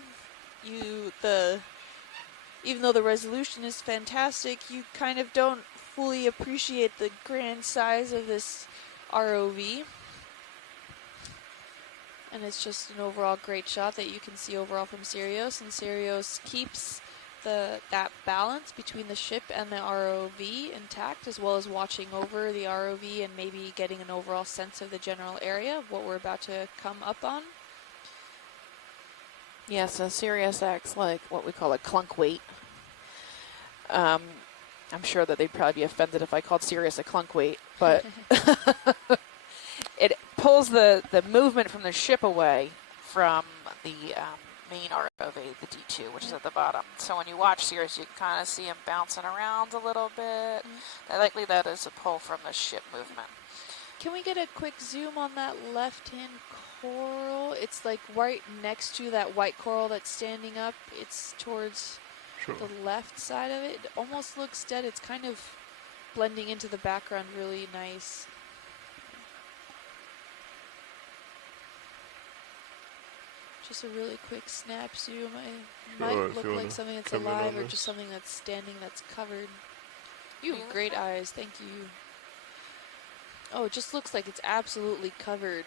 even though the resolution is fantastic, you kind of don't fully appreciate the grand size of this ROV. And it's just an overall great shot that you can see overall from Sirius. And Sirius keeps that balance between the ship and the ROV intact, as well as watching over the ROV and maybe getting an overall sense of the general area of what we're about to come up on. Yeah, so Sirius acts like what we call a clunk weight. I'm sure that they'd probably be offended if I called Sirius a clunk weight, but it pulls the movement from the ship away from the main ROV, the D2, which is at the bottom. So when you watch Sears, you can kind of see him bouncing around a little bit. Likely that is a pull from the ship movement. Can we get a quick zoom on that left-hand coral? It's like right next to that white coral that's standing up. It's towards the left side of it. It almost looks dead. It's kind of blending into the background really nice. Just a really quick snap zoom. It might look like something that's alive or just something that's standing that's covered. You have great eyes. Thank you. Oh, it just looks like it's absolutely covered.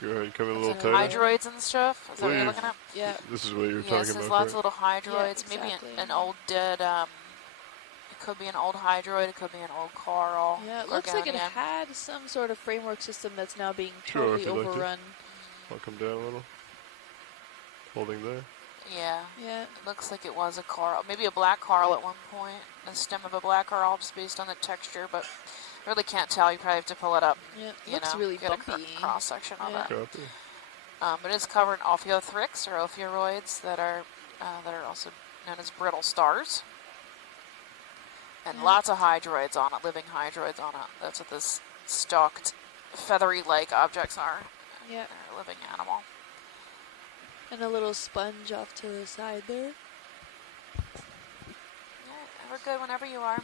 Go ahead, come in a little tighter. Hydroids and stuff? Is that what you're looking at? Yeah. This is what you were talking about. Yes, there's lots of little hydroids. Yeah, exactly. Maybe an old dead, it could be an old hydroid, it could be an old coral. Yeah, it looks like it had some sort of framework system that's now being totally overrun. I'll come down a little. Holding there. Yeah. Yeah. It looks like it was a coral. Maybe a black coral at one point. The stem of a black coral just based on the texture, but really can't tell. You probably have to pull it up. Yeah, it looks really get bumpy. a cross section of it. Copy. It is covered in ophiothrix or ophioroids that are also known as brittle stars, and lots of hydroids on it, living hydroids on it. That's what this stalked, feathery-like objects are. Yeah. They're a living animal. And a little sponge off to the side there. Yeah, we're good whenever you are.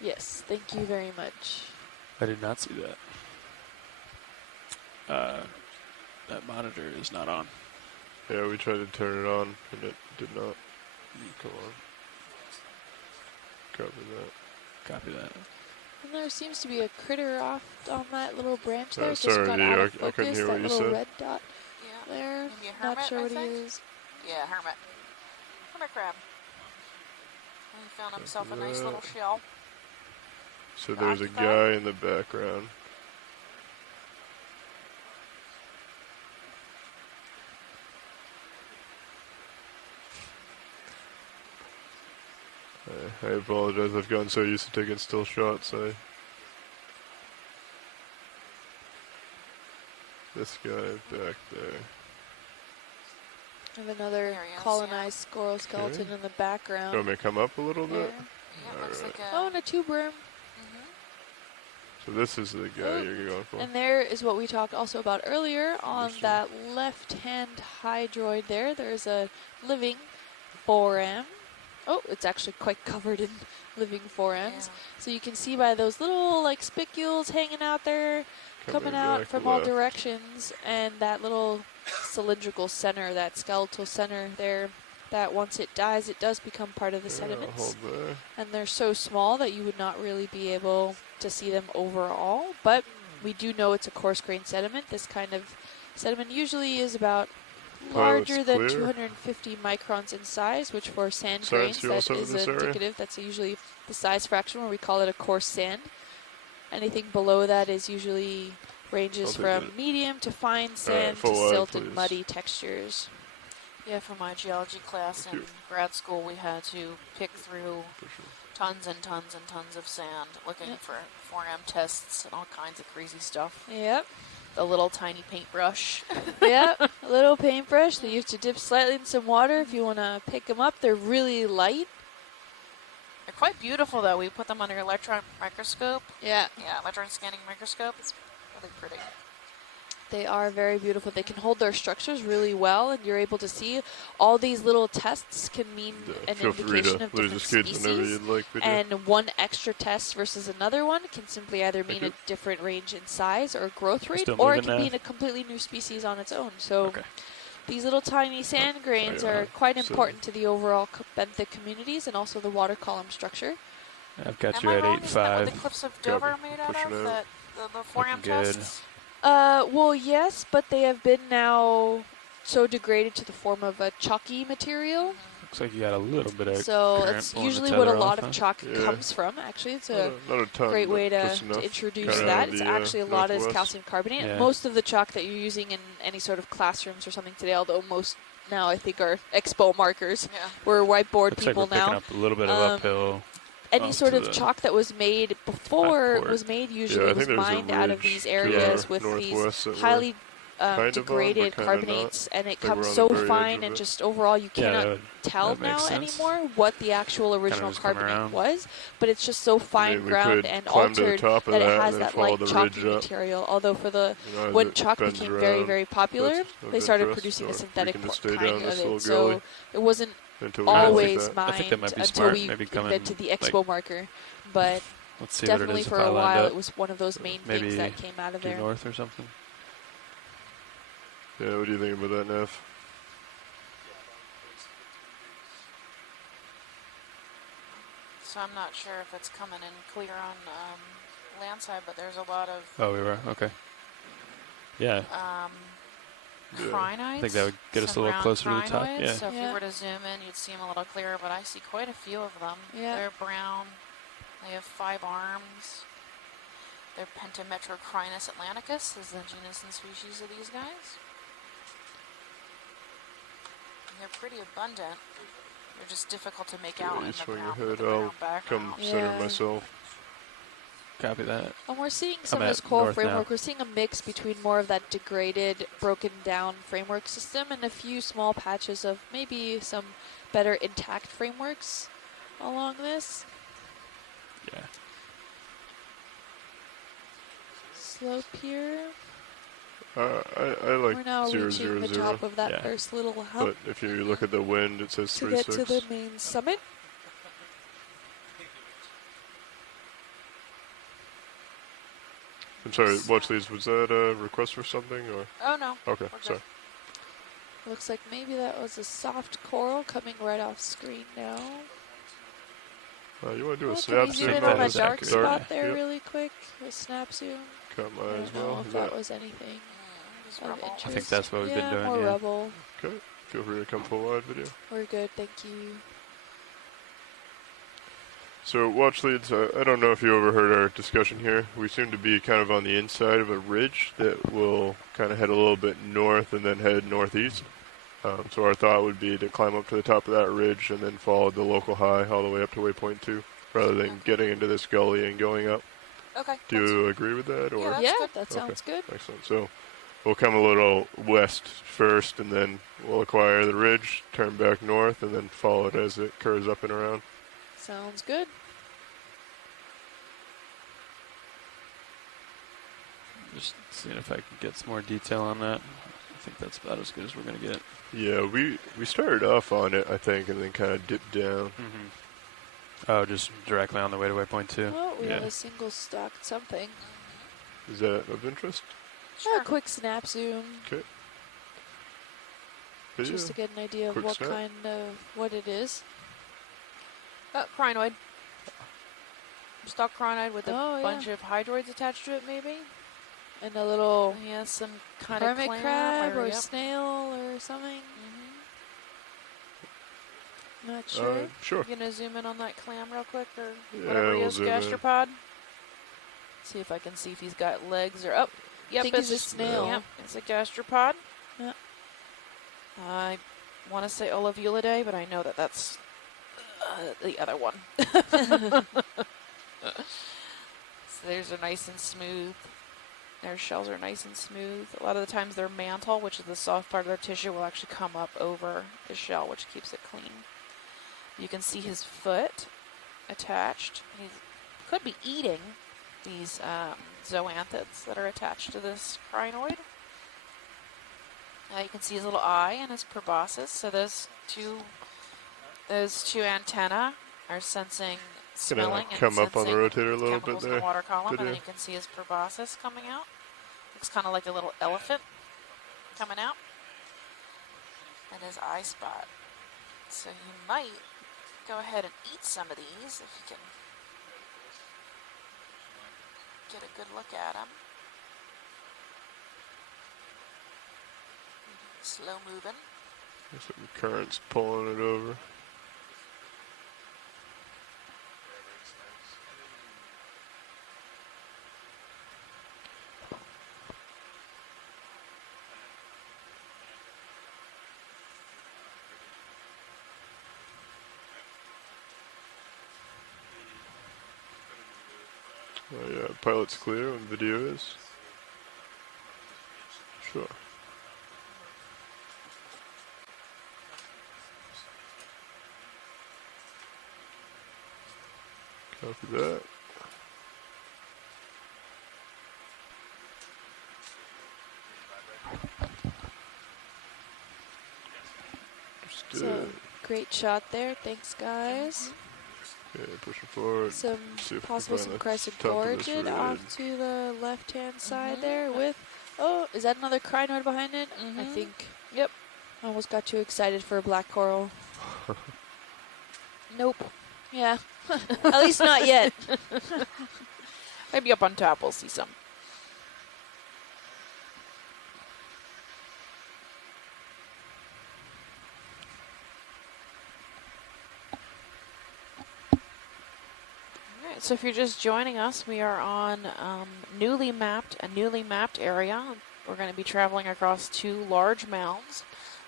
Yes, thank you very much. I did not see that. That monitor is not on. Yeah, we tried to turn it on, and it did not. Come on. Copy that. Copy that. And there seems to be a critter off on that little branch there. Just sorry, got out of I couldn't focus. hear that what you little said. red dot there. Maybe a hermit, Not sure I what he think? is. Yeah, hermit. Hermit crab. And he found himself a nice little shell. So there's a guy in the background. I apologize. I've gotten so used to taking still shots. This guy back there. I have another colonized squirrel skeleton in the background. You want me to come up a little bit? Yeah, looks like a... Oh, and a tube worm. So this is the guy you're going for. And there is what we talked also about earlier on that left-hand hydroid there. There's a living foram. Oh, it's actually quite covered in living forams. Yeah. So you can see by those little like spicules hanging out there, coming out from all directions, and that little cylindrical center, that skeletal center there, that once it dies, it does become part of the sediments. And they're so small that you would not really be able to see them overall. But we do know it's a coarse-grained sediment. This kind of sediment usually is about larger than 250 microns in size, which for sand grains, that is indicative. That's usually the size fraction where we call it a coarse sand. Anything below that is usually ranges from medium to fine sand to silt and muddy textures. Yeah, for my geology class in grad school, we had to pick through tons and tons and tons of sand, looking for foram tests and all kinds of crazy stuff. Yep. The little tiny paintbrush. Yep, a little paintbrush that you have to dip slightly in some water if you want to pick them up. They're really light. They're quite beautiful, though. We put them under electron microscope. Yeah. Yeah, electron scanning microscope. It's really pretty. They are very beautiful. They can hold their structures really well, and you're able to see all these little tests can mean an indication of different species. And one extra test versus another one can simply either mean a different range in size or growth rate, or it can mean a completely new species on its own. So these little tiny sand grains are quite important to the overall benthic communities and also the water column structure. I've got you at 8.5. Is that what the cliffs of Dover are made out of? The foram tests? Well, yes, but they have been now so degraded to the form of a chalky material. Looks like you got a little bit of so that's usually what a lot of chalk comes from. Actually, it's a great way to introduce that. It's actually a lot is calcium carbonate. Yeah. Most of the chalk that you're using in any sort of classrooms or something today, although most now I think are expo markers. Yeah. We're whiteboard looks people like we're now. Picking up a little bit of uphill. any off sort to of the chalk that was made before port. was made Yeah, usually I was think there's a mined out of ridge these to areas our with these northwest that we're highly kind of on, degraded but kind of not. carbonates, and it Like comes we're on so the very edge fine of and it. just overall you Yeah, cannot tell that makes now sense. anymore what the actual original just come carbonate around. was, but it's just so I fine mean, we ground could and climb to the altered top of that it that has and then that follow light the chalky ridge up. material. Although for the You know, as when it chalk bends became very, around, very popular, that's of they started interest, producing or a we synthetic can just stay kind down this of little it. So gully it wasn't until we get like always that. I think that mined might be until smart. we Maybe come invented in, the expo marker. But let's see what it definitely is for if I a lined while up. it was one of those main Maybe things that came out of due there. north or something. Yeah, what do you think about that, Neff? So I'm not sure if it's coming in clear on land side, but there's a lot of Oh, we were? Okay. Yeah. Yeah. crinoids. I think that would get us a some little round closer to the top. crinoids. Yeah. So if Yeah. you were to zoom in, you'd see them a little clearer, but I see quite a few of them. Yeah. They're brown. They have 5 arms. They're Pentametrocrinus atlanticus is the genus and species of these guys. And they're pretty abundant. They're just difficult to make Yeah, out you in the swing your ground with head, the I'll brown background. come center Yeah. myself. Copy that. And we're seeing some I'm of this at coral north now. framework. We're seeing a mix between more of that degraded, broken down framework system and a few small patches of maybe some better intact frameworks along this Yeah. slope here. I like We're now 000, reaching the top of that Yeah. first little hump but if you look at the wind, it says to get to 3.6. the main summit. I'm sorry, watch these. Was that a request for something, or? Oh no. Okay, We're good. sorry. Looks like maybe that was a soft coral coming right off screen now. You want to do a Can we snap zoom zoom in that on that is dark accurate. spot there Yep. really quick? A snap zoom. Caught I my as don't know well. if Is that that was anything Just of rubble. interest. I think that's what we've been doing, More yeah. rubble. okay? Feel free to come full wide video. We're good, thank you. So watch leads, I don't know if you overheard our discussion here. We seem to be kind of on the inside of a ridge that will kind of head a little bit north and then head northeast. So our thought would be to climb up to the top of that ridge and then follow the local high all the way up to waypoint 2, rather than getting into this gully and going up. Okay. Do you agree with that? Or That's Yeah, good. that sounds good. Excellent. So we'll come a little west first, and then we'll acquire the ridge, turn back north, and then follow it as it curves up and around. Sounds good. Just seeing if I can get some more detail on that. I think that's about as good as we're going to get. Yeah, we started off on it, I think, and then kind of dipped down. Mm-hmm. Oh, just directly on the way to waypoint 2. Well, we yeah. have a single stocked something. Is that of interest? Sure. A quick snap zoom, Okay. Video? just to get an idea of Quick what snap. kind of what it is. Crinoid. Stock crinoid with a Oh, yeah. bunch of hydroids attached to it, maybe. And a little Yeah, some kind hermit of crab or yep. snail or something. Mhm. Not sure. Sure. You gonna zoom in on that clam real quick, or Yeah, whatever he we'll is, zoom in. Gastropod? See if I can see if he's got legs or up. Yep, think it's a snail. Yep, it's a gastropod. Yeah. I want to say Olavulidae, but I know that that's the other one. So theirs are nice and smooth. Their shells are nice and smooth. A lot of the times their mantle, which is the soft part of their tissue, will actually come up over the shell, which keeps it clean. You can see his foot attached. He could be eating these zoanthids that are attached to this crinoid. You can see his little eye and his proboscis. So those two antennae are sensing Gonna smelling and come up on the sensing rotator a little bit chemicals in there. the water column, and then Video. you can see his proboscis coming out. Looks kind of like a little elephant coming out, and his eye spot. So you might go ahead and eat some of these if you can get a good look at them. Slow moving. There's some currents pulling it over. Yeah, pilot's clear when video is. Sure. Copy that. So, great shot there. Thanks, guys. Okay, pushing forward. Some See if we possible can some find the crescent top of this gorget ridge. off to the left-hand side there with. Oh, is that another crinoid behind it? I think. Yep. I almost got too excited for a black coral. Nope. Yeah. At least not yet. Maybe up on top we'll see some. Alright, so if you're just joining us, we are on a newly mapped area. We're going to be traveling across two large mounds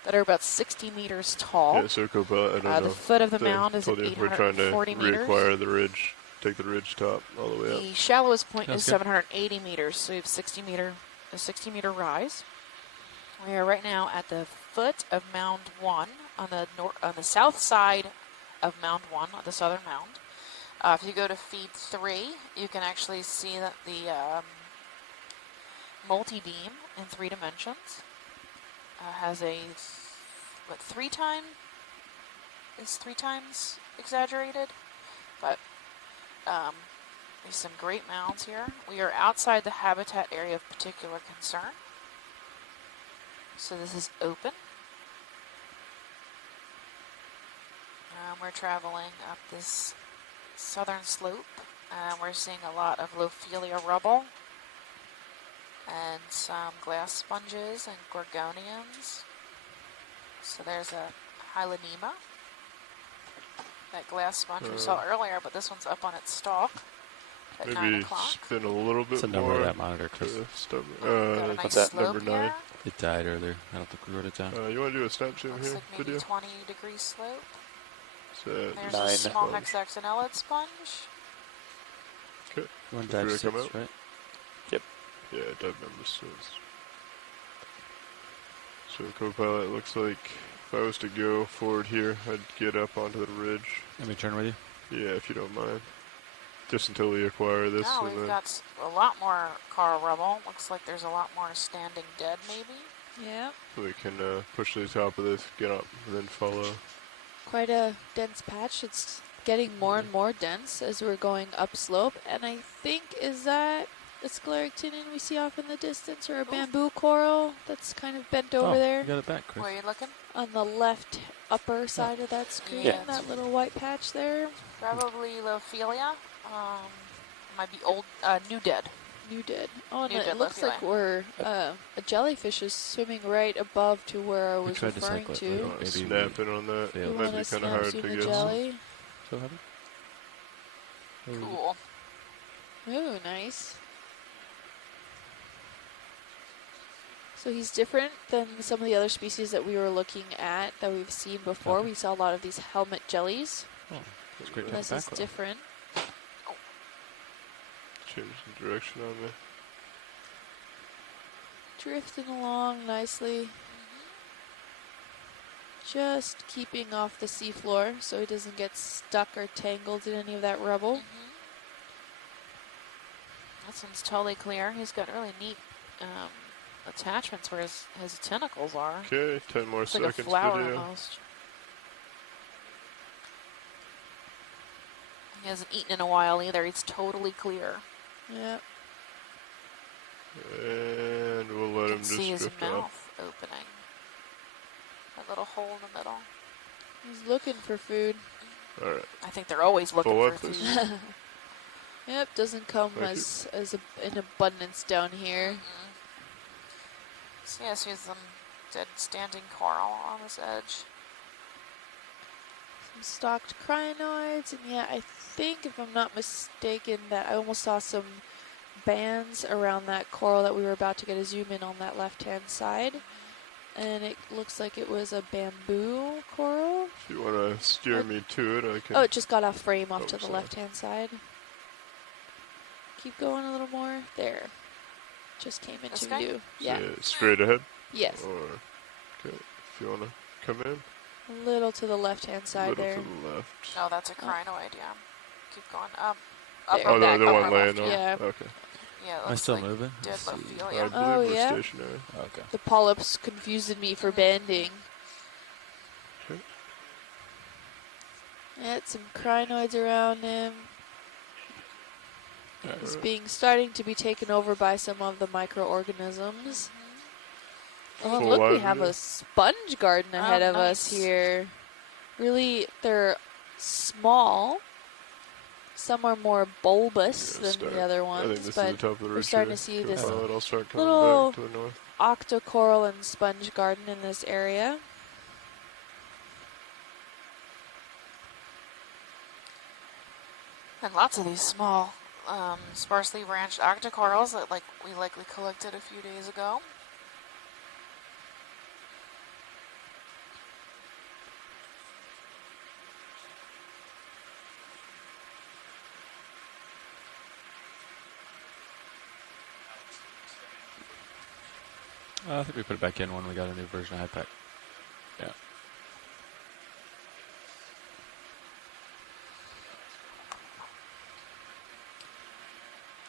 that are about 60 meters tall. Yeah, so Copilot, I don't know. The foot of the They mound is at told you we're trying to 840 meters. reacquire the ridge, take the ridge top all the way up. The shallowest point is Okay. 780 meters, so we have a 60 meter rise. We are right now at the foot of Mound 1 on the south side of Mound 1, on the southern mound. If you go to feed 3, you can actually see that the multi-beam in 3 dimensions has a, what, 3 times exaggerated, but there's some great mounds here. We are outside the habitat area of particular concern. So this is open. We're traveling up this southern slope. We're seeing a lot of Lophelia rubble and some glass sponges and Gorgonians. So there's a Hylanema, that glass sponge we saw earlier, but this one's up on its stalk at 9 Maybe o'clock. spin a little bit What's the number more of that monitor, Chris? to stub. Got a nice That's slope number 9. here. It died earlier. I don't think we wrote it down. You want to do a snap zoom Looks here, like maybe video? 20-degree slope. So There's just a small sponge. hexaxonellid sponge. Okay. You want Feel free dive to come 6, out. right? Yeah, dive number 6. So Copilot, it looks like if I was to go forward here, I'd get up onto the ridge. Let me turn with you. Yeah, if you don't mind. Just until we acquire this. Now and we've then got a lot more coral rubble. Looks like there's a lot more standing dead, maybe. Yeah. so we can push to the top of this, get up, and then follow. Quite a dense patch. It's getting more and more dense as we're going upslope. And I think, is that a scleractinian we see off in the distance, or a bamboo coral that's kind of bent over there You got it back, Chris. Where are you looking? on the left upper side of that screen? Yeah. That little white patch there. Probably Lophelia. Might be old, new dead. New dead. Oh, and New it dead looks like Lophelia. we're a jellyfish is swimming right above to where I We was tried to referring cycle it, You but to. want to maybe snap in on that? failed. You It might want be to kind of snap hard zoom to the get. jelly? So heavy? Cool. Ooh, nice. So he's different than some of the other species that we were looking at that we've seen before. Okay. We saw a lot of these helmet jellies. Oh, that's great to And have this is back. different. Change the direction on me. Drifting along nicely. Just keeping off the seafloor so he doesn't get stuck or tangled in any of that rubble. This one's totally clear. He's got really neat attachments where his tentacles are. Okay, 10 more It's like a seconds flower video. almost. He hasn't eaten in a while either. He's totally clear. Yep. And we'll let You him can see just his drift off. mouth opening. That little hole in the middle. He's looking for food. Alright. I think they're always looking Full for up, please. food. Yep, doesn't come Thank as in abundance down here. So yes, here's some dead standing coral on this edge. Some stalked crinoids, and yeah, I think if I'm not mistaken that I almost saw some bands around that coral that we were about to get a zoom in on that left-hand side. And it looks like it was a bamboo coral. If you want to steer me to it, I can. Oh, it just got off frame off Oh, to the sorry. left-hand side. Keep going a little more. There. Just came This into guy? view. Yeah. Straight ahead? Yes. Or, okay, if you want to come in. A little to the left-hand A side little there. to the left. No, that's a crinoid, yeah. Keep going up. There. Upper Oh, back, the upper one left, laying on? Yeah. Okay. Yeah, it Am I looks still like moving? dead Let's see. I Lophelia. believe Oh, we're yeah? stationary. Okay. The polyps confused me for banding. Okay. Had some crinoids around him. Alright. He's starting to be taken over by some of the microorganisms. Oh, Full look, we wide have view. a sponge garden ahead of us nice. here. Really, they're small. Some are more bulbous Yeah, than the other I think ones, this but is the top of the we're ridge starting here. to see Go this follow it, I'll start coming little back to the north. octocoral and sponge garden in this area. And lots of these small, sparsely branched octocorals that we likely collected a few days ago. I think we put it back in when we got a new version of iPad. Yeah.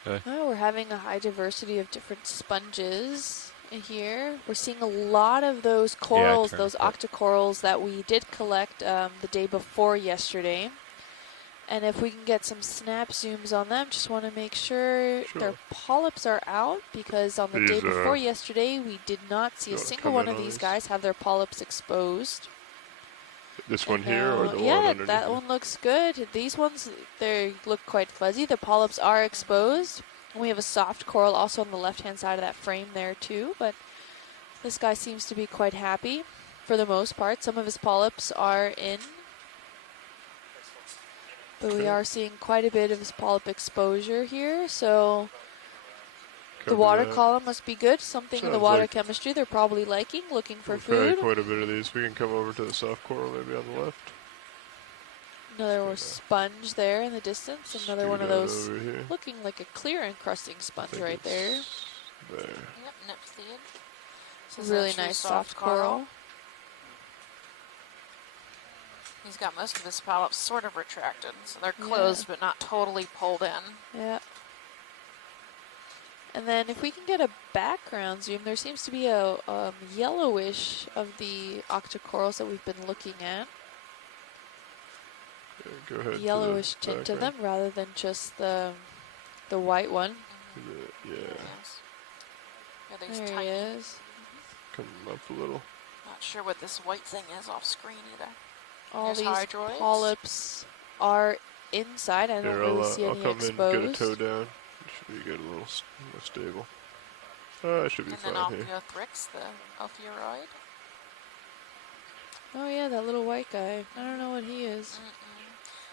Okay. Oh, we're having a high diversity of different sponges here. We're seeing a lot of those corals, turned those it up. octocorals that we did collect the day before yesterday. And if we can get some snap zooms on them, just want to make sure Sure. their polyps are out, because on the day These, before yesterday, we did not see a wanna single come one in of on these these? guys have their polyps exposed. This one And here or now- the yeah, one underneath? that it? one looks good. These ones, they look quite fuzzy. The polyps are exposed. And we have a soft coral also on the left-hand side of that frame there too, but this guy seems to be quite happy for the most part. Some of his polyps are in, but we Okay. are seeing quite a bit of his polyp exposure here, so the Copy water that. column must be good. Something in the Sounds water like- chemistry they're probably liking, looking for We've had food. quite a bit of these. We can come over to the soft coral maybe on the left. Another gonna sponge there in the distance. Another one of Scoot out those over here. looking like a clear encrusting I sponge think right there. it's There. Yep, nymphthiid. This is a Really true nice soft coral. He's got most of his polyps sort of retracted, so they're Yeah. closed but not totally pulled in. Yeah. And then if we can get a background zoom, there seems to be a yellowish of the octocorals that we've been looking at. Yeah, go ahead. Yellowish tint to them rather than just the white one. Yeah, Yes. Yeah, there's There he tiny. is. come up a little. Not sure what this white thing is off screen either. All There's these hydroids. polyps are inside. I don't Here, really see I'll any come in, get a toe exposed. down. Should be good, a little more stable. I should be And fine then here. Ophiothrix, the Ophiuroid. Oh yeah, that little white guy. I don't know what he is.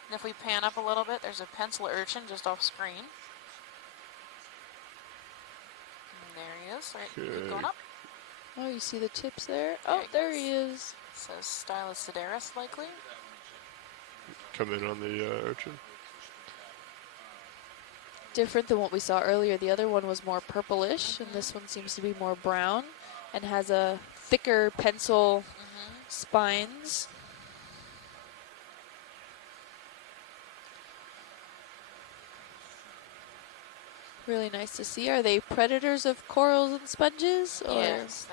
And if we pan up a little bit, there's a pencil urchin just off screen. And there he is. Right, keep Okay. going up. Oh, you see the tips there? There Oh, he there goes. he is. So Stylus sideris likely. Come in on the urchin. Different than what we saw earlier. The other one was more purplish, and this one seems to be more brown and has a thicker pencil spines. Really nice to see. Are they predators of corals and sponges? Or? Yes,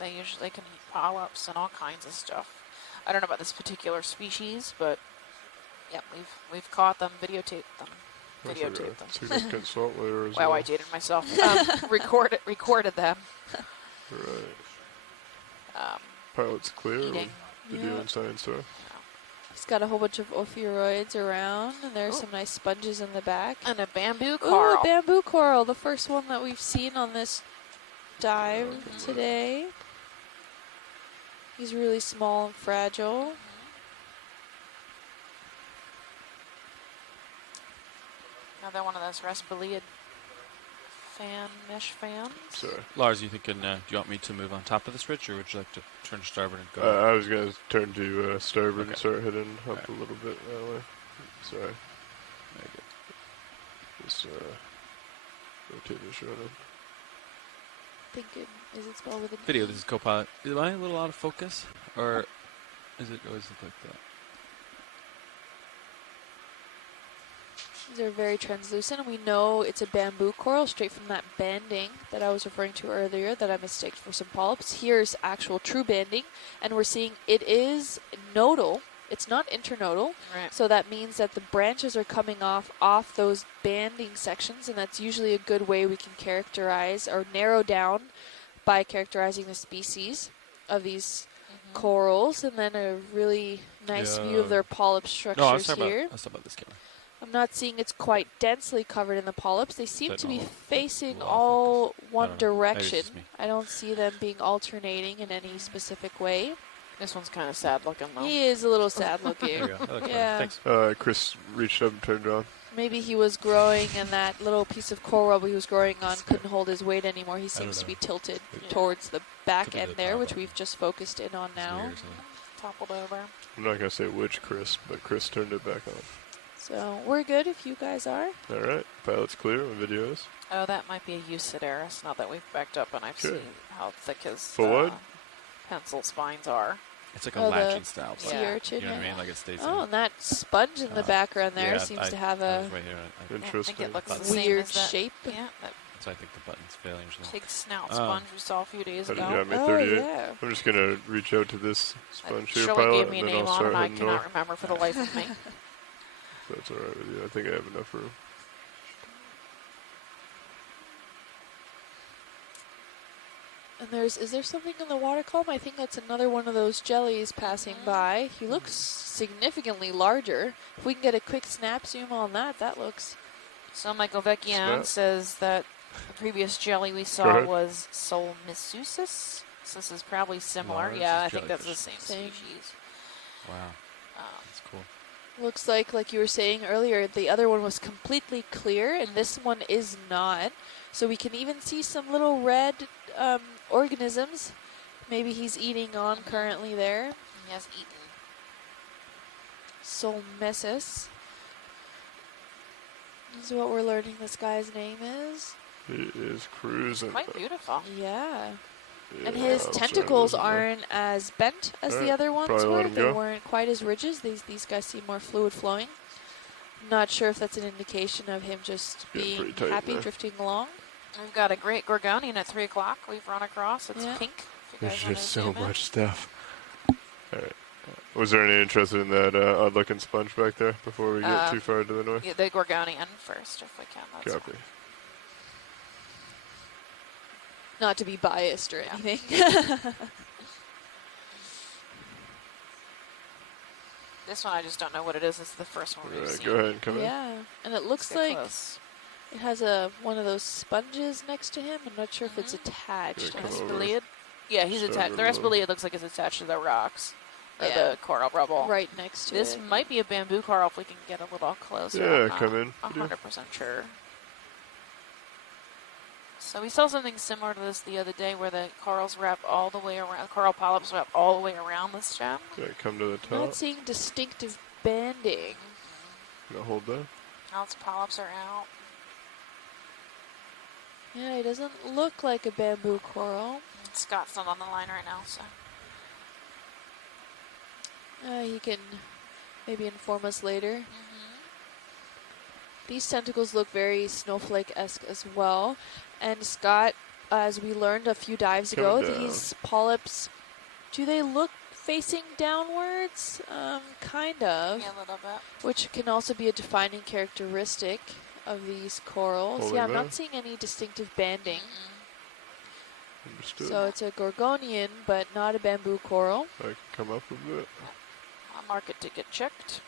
they usually can eat polyps and all kinds of stuff. I don't know about this particular species, but yep, we've caught them, videotaped them. That's like Videotaped a them. significant salt layer as Wow, well. I dated myself. Recorded them. Right. Um, Pilot's clear. eating. We're Yeah. doing science stuff. It's got a whole bunch of ophiuroids around, and there's Ooh. some nice sponges in the back. And a bamboo Ooh, coral. a bamboo coral, the first one that we've seen on this dive today. He's really small and fragile. Another one of those Rasbeliid mesh fans. Sorry. Lars, you thinking, do you want me to move on top of this ridge, or would you like to turn to starboard and go? I was going to turn to starboard Okay. and start heading up Alright. a little bit that way. Sorry. Very good. This rotator's running. Thinking, is it spelled with a Video, D? this is Copilot. Am I a little out of focus? Or is it always look like that? These are very translucent, and we know it's a bamboo coral straight from that banding that I was referring to earlier that I mistaked for some polyps. Here's actual true banding, and we're seeing it is nodal. It's not internodal, Right. so that means that the branches are coming off those banding sections, and that's usually a good way we can characterize or narrow down by characterizing the species of these corals, and then a really nice view of their polyp structures No, I was talking here. about this camera. I'm not seeing it's quite densely covered in the polyps. They seem That to be normal? facing Low all focus. I one don't know. Maybe it's direction. just me. I don't see them being alternating in any specific way. This one's kind of sad looking though. He is a little sad looking. There you go. That looks better. Yeah. Thanks. Chris reached up and turned on. Maybe he was growing and that little piece of coral rubble he was growing on couldn't hold his weight anymore. He seems to be tilted towards the back Could be end the there, power which button. we've just focused in on It's now. weird or something. Toppled over. I'm not gonna say which Chris, but Chris turned it back on. So we're good if you guys are. All right, pilot's clear. My video is. Oh, that might be a Eucidaris, now that we've backed up and I've Okay. seen how thick his For what? pencil spines are. It's like a Oh, the latching style. sea button. urchin. You know what I yeah. mean? Like it stays Oh, in. and that sponge in the background there Yeah, seems to I have was a right here. I I think Interesting. it looks the Button. same weird as that. shape. Yeah, that so I think the button's failing. Usually. big snout Oh. sponge we saw a few days But ago. yeah, I'm at Oh, 38. yeah. I'm just gonna reach out to this sponge here, Shirley pilot, gave me a and then name I'll on it start and I heading cannot north. remember for the life of me. If that's all right with you. I think I have enough room. And is there something in the water column? I think that's another one of those jellies passing by. He looks significantly larger. If we can get a quick snap zoom on that, that looks... So Michael Vecchian Snap. says that the previous jelly we Go saw ahead. was Solmisusus. So this is probably similar. this Yeah, is I think that's the jellyfish. same Same. species. Wow, Um, that's cool. Looks like you were saying earlier, the other one was completely clear, and this one is not. So we can even see some little red organisms. Maybe he's eating on currently there. he has eaten. Solmesis. This is what we're learning this guy's name is. He is cruising. Quite beautiful. Yeah. Yeah, And his I'm tentacles sorry, aren't as bent as the Alright, other ones probably let were. him They go. weren't quite as ridges. These guys seem more fluid flowing. Not sure if that's an indication of him just Getting being pretty tight happy there. drifting along. We've got a great Gorgonian at 3 o'clock we've run across. It's Yeah. pink. If you There's guys wanna just so zoom in. much stuff. Alright. Was there any interest in that odd-looking sponge back there before we get too far to the north? Yeah, the Gorgonian first, if we can. That's Copy. Not to be biased or Yeah. anything. This one I just don't know what it is. It's the first one we've seen. Go ahead and come in. Yeah. And it looks Get like close. it has one of those sponges next to him. I'm not sure if it's attached. Come over. Espelead? Yeah, he's Start attached. The with a little- Espelead looks like it's attached to the rocks. Or Yeah. the coral rubble. Right next to This it. might be a bamboo coral if we can get a little closer. Yeah, I'm not come in. 100% sure. So we saw something similar to this the other day where the corals wrap all the way around, coral polyps wrap all the way around this gem. Yeah, come to the top. Not seeing distinctive banding. Gonna hold that. All its polyps are out. Yeah, it doesn't look like a bamboo coral. Scott's not on the line right now, so. He can maybe inform us later. These tentacles look very snowflake-esque as well. And Scott, as we learned a few dives ago, Coming down. these polyps, do they look facing downwards? Kind of. Yeah, a little bit. Which can also be a defining characteristic of these corals. Holding Yeah, I'm that. not seeing any distinctive banding. Understood. So it's a Gorgonian, but not a bamboo coral. I can come up a bit. I'll mark it to get checked.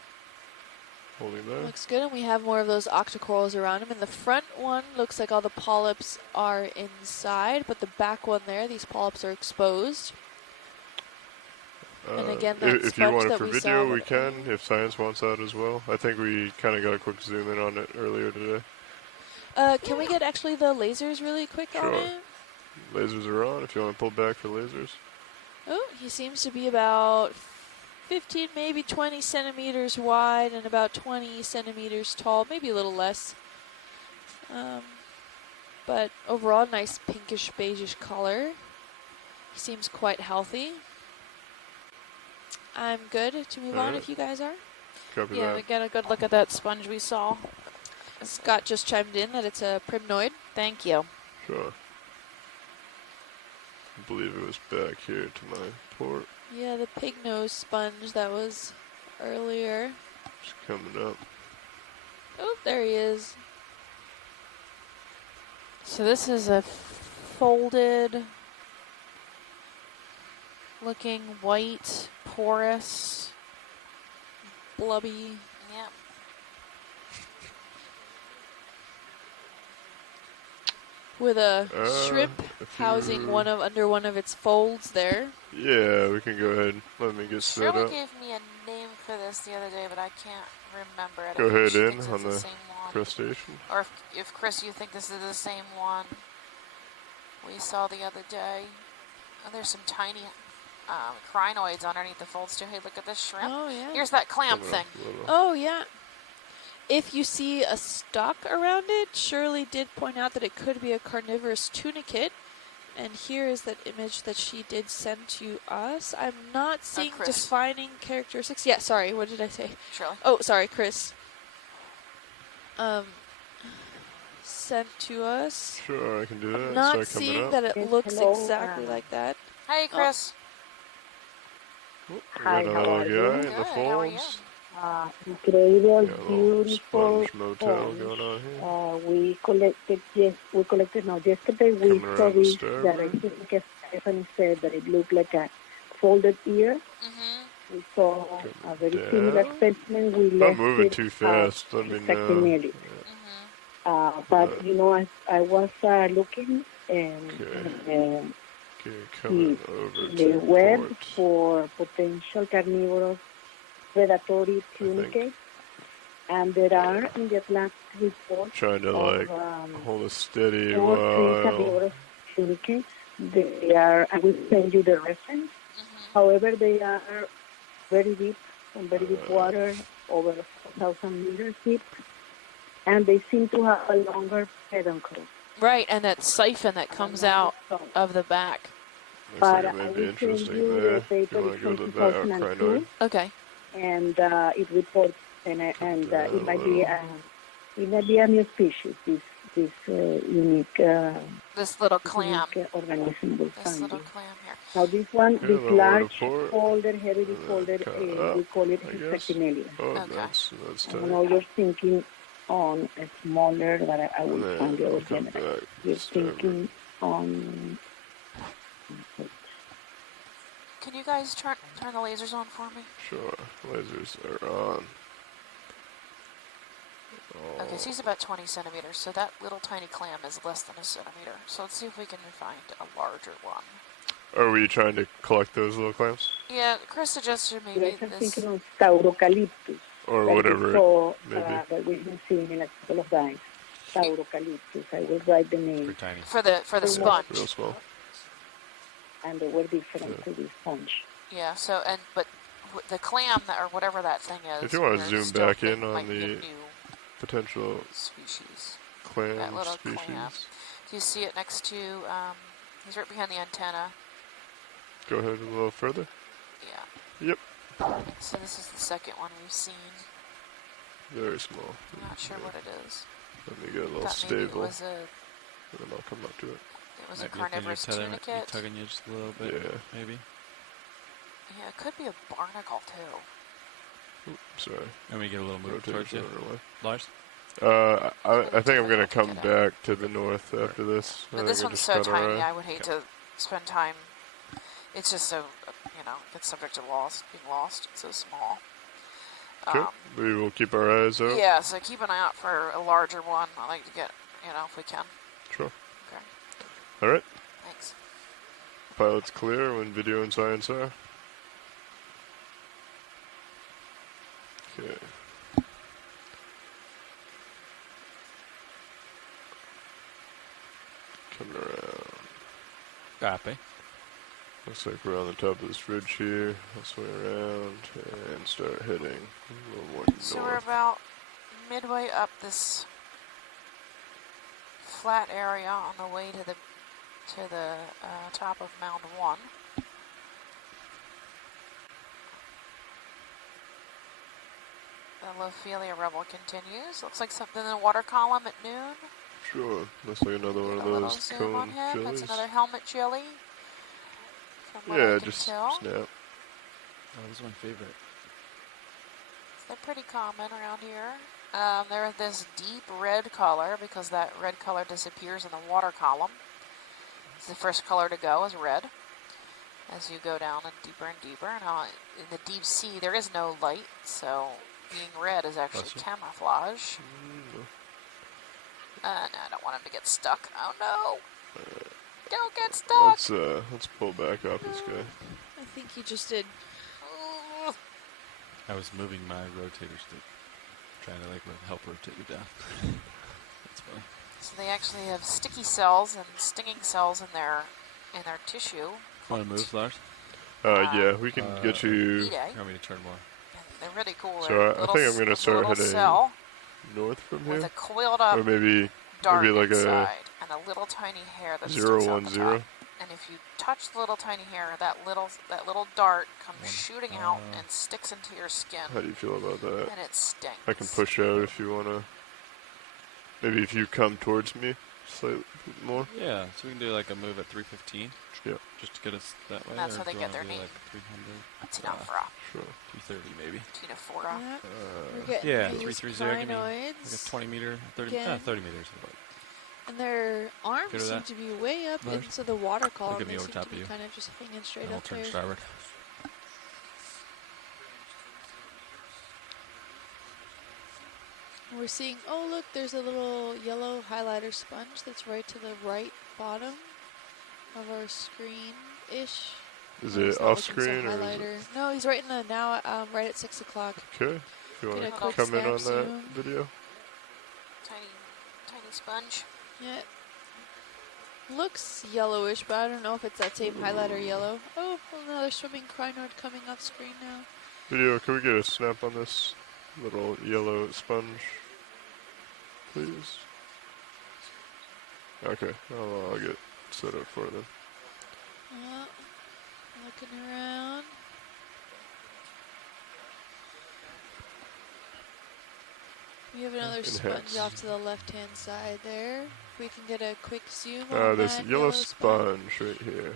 Holding that. Looks good, and we have more of those octocorals around him. And the front one looks like all the polyps are inside, but the back one there, these polyps are exposed. And again, that if you sponge want it that for we video, saw we with- can. If science wants that as well. I think we kind of got a quick zoom in on it earlier today. Can we get actually the lasers really quick on Sure. it? Lasers are on. If you want to pull back for lasers. Oh, he seems to be about 15, maybe 20 centimeters wide and about 20 centimeters tall, maybe a little less. But overall, nice pinkish beigeish color. He seems quite healthy. I'm good to move on Alright. if you guys are. Copy Yeah, that. we got a good look at that sponge we saw. Scott just chimed in that it's a primnoid. Thank you. Sure. I believe it was back here to my port. Yeah, the pig nose sponge that was earlier. It's coming up. Oh, there he is. So this is a folded looking white, porous. Blubby. Yep. With a shrimp if housing you- under one of its folds there. Yeah, we can go ahead and let me get set Shirley up. gave me a name for this the other day, but I can't remember it. Go I think ahead she in thinks on it's the the same one. crustacean. Or if Chris, you think this is the same one we saw the other day. Oh, there's some tiny crinoids underneath the folds too. Hey, look at this shrimp. Oh, yeah. Here's that clam Coming thing. up a little. Oh, yeah. If you see a stalk around it, Shirley did point out that it could be a carnivorous tunicate. And here is that image that she did send to us. I'm not seeing Chris. defining characteristics. Yeah, sorry, what did I say? Shirley. Oh, sorry, Chris. Sent to us. Sure, I can do that. Not Start coming seeing up. that it Yes, looks hello, exactly like that. Hey, Chris. Oh, Hi, we got how a are little you? guy in Good, the how are you? folds. Incredible, Got a little beautiful sponge motel sponge. going on here. We collected yesterday we Coming saw around the this that I starboard. think Stephanie said that it looked like a folded ear. Mm-hmm. We saw a very similar down. specimen. We If I'm left moving it too as fast, let me know. Sactinelli. Mm-hmm. But you know, I was looking and Okay, coming over the to web port. for potential carnivorous predatory tunicate, and there are in the Atlantic report Trying to of hold it steady 4 3 while. carnivorous tunicates. They are, I will send you the reference. However, they are very deep, from very deep water, over 4,000 meters deep, and they seem to have a longer peduncle. Right, and that siphon that comes out of the back. Looks But like it I may be will send interesting you there. the If you paper want to go from to the back, 2002, Crinoid. Okay. and it reports, and it might be a new species. This unique This little clam. organism will This find little you. clam here. Now this one, Yeah, this the water large port. folder, heavily folded, Cut we up, call it I guess. Sactinelli. Oh, Okay. that's I know tight. you're thinking on a smaller, but I And will then find the I'll other come general. back. You're Starboard. thinking on. Can you guys turn the lasers on for me? Sure, lasers are on. Okay, so he's about 20 centimeters, so that little tiny clam is less than a centimeter. So let's see if we can find a larger one. Oh, were you trying to collect those little clams? Yeah, Chris suggested You maybe guys are this. thinking on Taurocaliptus. Or that whatever we it saw, may be. that we've been seeing in a couple of times. Taurocaliptus. I will write the name. Pretty tiny. For the Real sponge. small. And they were different to this sponge. Yeah. So but the clam or whatever that thing is. If you wanna we're zoom still back thinking in on might be a the new Potential species. clam That little species. clam. Do you see it next to? He's right behind the antenna. Go ahead a little further. Yeah. Yep. So this is the second one we've seen. Very small. I'm not sure what it is. Let me get a little Thought maybe it stable, was and then I'll come up to it. a Might be a thing carnivorous you're tunicate. tugging you just a little bit, Yeah. maybe. Yeah, it could be a barnacle too. Oops, sorry. And we get a little move Rotate towards you, away. Lars. I think I'm gonna come back to the north after this. I But think this we're one's just so about tiny. alright. I would hate to spend time. It's just so, it's subject to being lost. It's so small. Okay, we will keep our eyes out. Yeah, so keep an eye out for a larger one. I like to get, if we can. Sure. Okay, Alright, thanks. pilot's clear when video and science are. Okay. Coming around. Copy. Looks like we're on the top of this ridge here. I'll swing around and start heading a little more So we're north. about midway up this flat area on the way to the top of Mound 1. The Lophelia rubble continues. Looks like something in the water column at noon. Sure. Looks like another one of Get a little those zoom on cone him. jellies. That's another helmet jelly. From what I Yeah, can just tell. snap. Oh, this is my favorite. They're pretty common around here. They're this deep red color because that red color disappears in the water column. It's the first color to go is red. As you go down and deeper, and in the deep sea there is no light, so being red is actually camouflage. No, I don't want him to get stuck. Oh no! Don't get stuck! Let's pull back off this guy. I think he just did. Ooh. I was moving my rotator stick, trying to like help rotate you down. That's funny. So they actually have sticky cells and stinging cells in their tissue. Want to move, Lars? Yeah, we can get you. You Want me to turn more? They're really cool. So They're I think I'm gonna start heading cell north from with here, a coiled up or maybe dart like inside and a little tiny hair that sticks 010. out the top. And if you touch the little tiny hair, that little dart comes shooting out and sticks into your skin. How do you feel about that? And it stings. I can push out if you wanna. Maybe if you come towards me slightly more. Yeah, so we can do like a move at 315. Yeah. Just to get us that way. And that's or how they do you get wanna their do name. Like 300. Tinafra. Sure. 330 maybe. Tinafora. Yeah. We're getting Yeah, these 330. Give me like a crinoids. 20 meter, 30, Again. 30 meters. About. And their arms Get her seem that. to be way up Lars? into the water column. give me They over seem top to of be you. kind of just hanging straight And I'll up turn there. starboard. And we're seeing, oh look, there's a little yellow highlighter sponge that's right to the right bottom of our screen-ish. Is No, it he's not off looking so screen or is it? highlighter. No, he's right in the now, right at 6 o'clock. Okay. If you Get want a to quick come in snap on that zoom. video. Tiny sponge. Yeah. Looks yellowish, but I don't know if it's that same highlighter yellow. Oh, another swimming crinoid coming off screen now. Video, can we get a snap on this little yellow sponge, please? Okay, I'll get set up for them. Looking around. We have another sponge Enhance. off to the left-hand side there. If we can get a quick zoom on This that yellow sponge. sponge right here.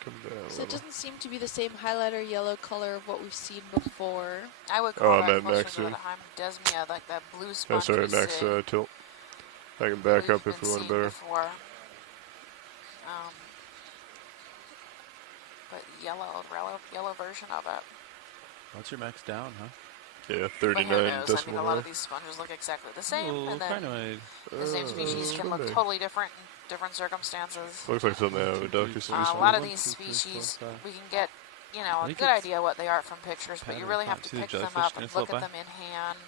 Come down a So it little. doesn't seem to be the same highlighter yellow color of what we've seen before. I would call I'm that at closer max to the zoom. Desmia, like that blue Oh, sponge. sorry, we max see. tilt. I can back We've up if been we want seeing better. Before. But yellow version of it. What's your max down, huh? Yeah, But who 39 knows? I think a decimal lot of mark. these sponges look exactly the same, Ooh, and then Crinoid. the same species can look swimming. totally different in different circumstances. Looks like something out of a delicacy. A Sorry, lot of 1, these 2, 3, 4, species, 5. we can get, I a think good it's idea what they are from pictures, but you pattern really font. have to See the pick them jellyfish? up Can and you look float at by? them in hand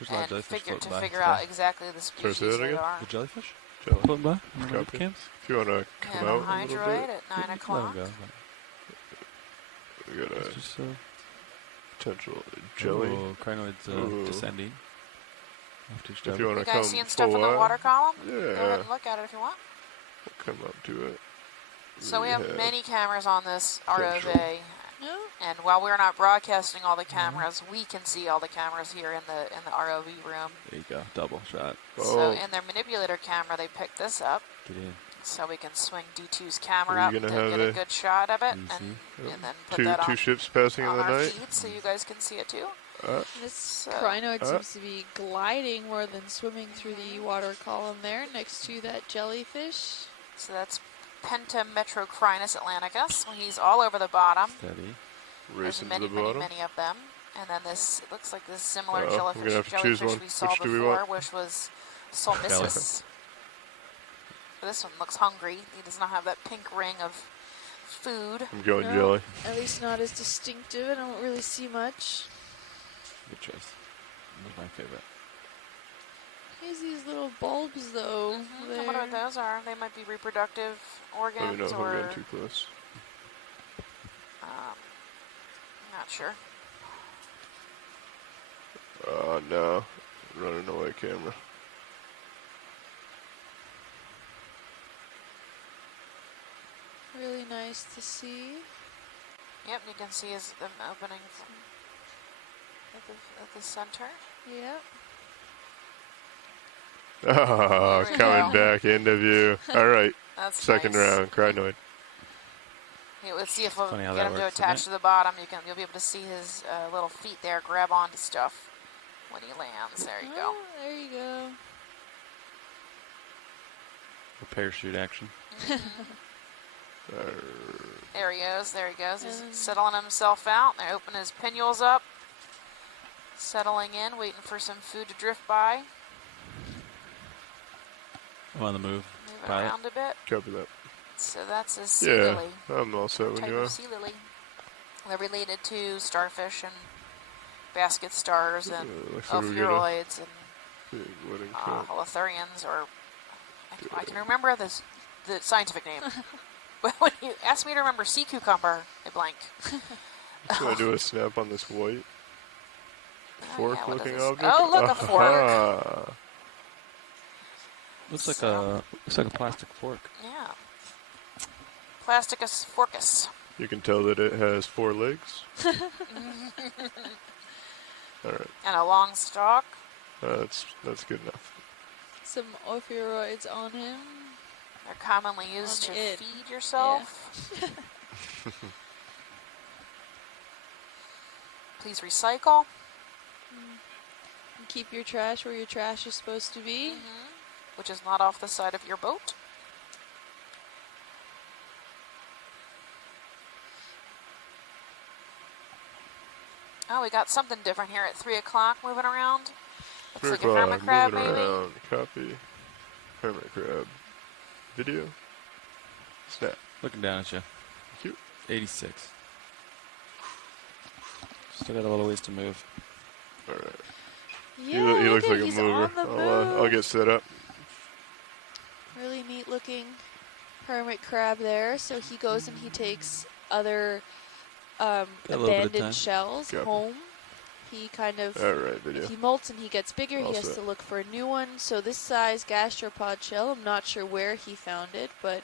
There's a lot of and jellyfish floating by. figure out exactly the Sorry, species say that they again? are. The jellyfish? Jelly. Floating by? On the Copy. webcams? If you want to come And out a a little hydroid bit, at 9 Let o'clock. them go. we got It's a just potential jelly. Oh, Crinoid's Ooh. descending. After each If you jelly. want You to guys come seeing stuff in full the out, water column? yeah, Go ahead and look at it if you want. we'll come up to it. So we have many cameras on this Potential. ROV, No? and while we're not broadcasting all the cameras, we can see all the cameras here in the ROV room. There you go. Double shot. So Oh, in their manipulator camera, they picked this up, Get in. so we can swing D2's camera Are up you to gonna get have a good shot of it, Easy. and then put two that on, ships passing in on the our night. feed, so you guys can see it too. This So- crinoid seems to be gliding more than swimming through the water column there next to that jellyfish. So that's Pentametrocrinus atlanticus. He's all over the bottom. Steady. There's Racing many, to the bottom. many of them. And then this, it looks like this similar Uh-oh, we're gonna have to choose jellyfish one. we saw Which do we before, want? which was Solmissus. But this one looks hungry. He does not have that pink ring of food. I'm going No. jelly. At least not as distinctive. I don't really see much. Good choice. That was my favorite. Here's these little bulbs though. I wonder what those are. They might be reproductive Let me know organs if I'm or getting too close. not sure. No. Running away camera. nice to see. Yep, you can see them opening at the center. Yep. Oh, There we coming go. back into view. All right, That's second nice. round, Crinoid. Hey, let's see if we'll Funny how get that him to works, isn't attach it? to the bottom. You'll be able to see his little feet there grab onto stuff when he lands. There you go. Oh, there you go. A parachute action. There he goes. There he goes. He's And- settling himself out. They open his pinnules up, settling in, waiting for some food to drift by. I'm on the move. Move Pilot. around a bit. Copy that. So that's a sea Yeah, lily. I'm all set when Type you are. of sea lily. They're related to starfish and basket stars and Looks like we got a ophiuroids and big wedding cut. holothurians, or I can remember the scientific name. But when you ask me to remember sea cucumber, I blank. Just want to do a snap on this white fork-looking object. Oh, look, a fork. Aha. Looks like So- a plastic fork. Yeah. Plasticus forcus. You can tell that it has 4 legs. All right, And a long stalk. that's good enough. Some ophiuroids on him. They're commonly used to On it. feed yourself. Please recycle. And keep your trash where your trash is supposed to be. Which is not off the side of your boat. Oh, we got something different here at 3 o'clock moving around. Looks 3 like a hermit o'clock, crab, moving maybe. around. Copy. Hermit crab. Video. Snap. Looking down at you. Cute. 86. Still got a little ways to move. All right. Yeah, he looks look like at- a he's mover. on the move. I'll get set up. Really neat looking hermit crab there. So he goes and he takes other a little bit of time. abandoned shells Copy. home. He kind of, All right, video. if he molts and he gets bigger, All he has set. to look for a new one. So this size gastropod shell, I'm not sure where he found it, but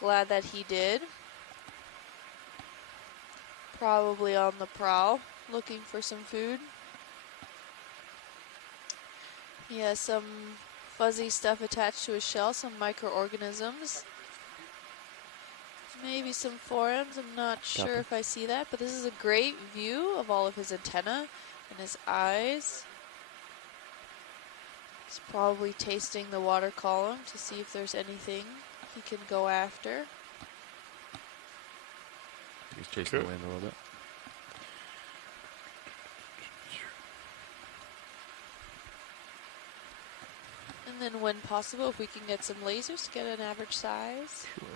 glad that he did. Probably on the prowl, looking for some food. He has some fuzzy stuff attached to his shell, some microorganisms. Maybe some forams, I'm not sure Copy. if I see that, but this is a great view of all of his antennae and his eyes. He's probably tasting the water column to see if there's anything he can go after. He's chasing Okay. the wind a little bit. And then when possible, if we can get some lasers to get an average size. Sure.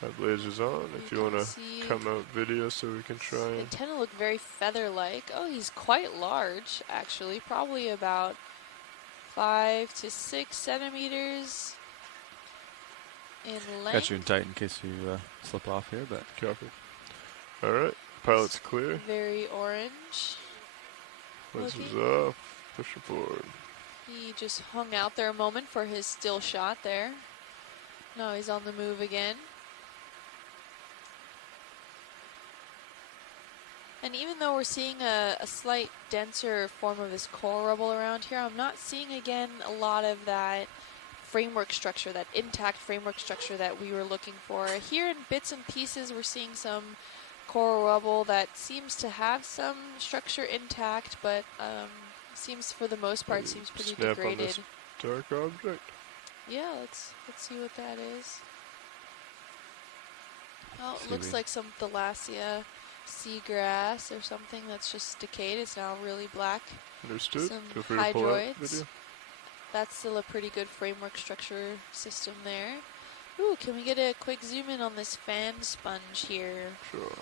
Have lasers on if you can want to see come out video so we can try the and. antenna look very feather-like. Oh, he's quite large, actually. Probably about 5 to 6 centimeters in length. Got you in tight in case you slip off here, but Copy. All right, pilot's clear. Very orange. Lasers looking. off. Push it forward. He just hung out there a moment for his still shot there. Now he's on the move again. And even though we're seeing a slight denser form of this coral rubble around here, I'm not seeing again a lot of that framework structure, that intact framework structure that we were looking for. Here in bits and pieces we're seeing some coral rubble that seems to have some structure intact, but seems for the most part seems pretty Snap on degraded. this dark object. Yeah, let's see what that is. Oh, it looks Seaweed. like some Thalassia seagrass or something that's just decayed. It's now really black. Understood. Some Feel free to pull out hydroids. video. That's still a pretty good framework structure system there. Ooh, can we get a quick zoom in on this fan sponge here? Sure.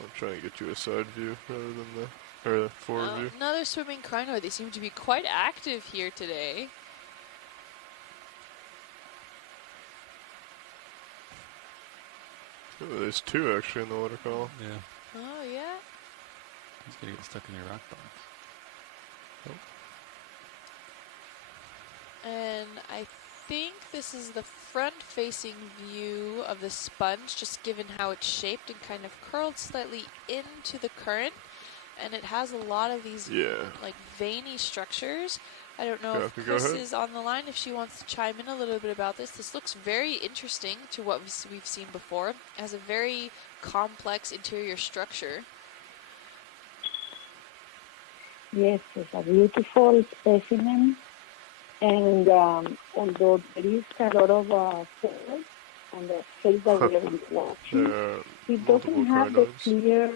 I'll try and get you a side view rather than the forward view. Another swimming crinoid. They seem to be quite active here today. Oh, there's 2 actually in the water column. yeah, Oh, yeah. he's gonna get stuck in your rock box. And I think this is the front-facing view of the sponge, just given how it's shaped and kind of curled slightly into the current. And it has a lot of these like veiny structures. I don't know if Chris is on the line, if she wants to chime in a little bit about this. This looks very interesting to what we've seen before. It has a very complex interior structure. Yes, it's a beautiful specimen. And although there is a lot of cells on the face that we are watching, it doesn't have the clear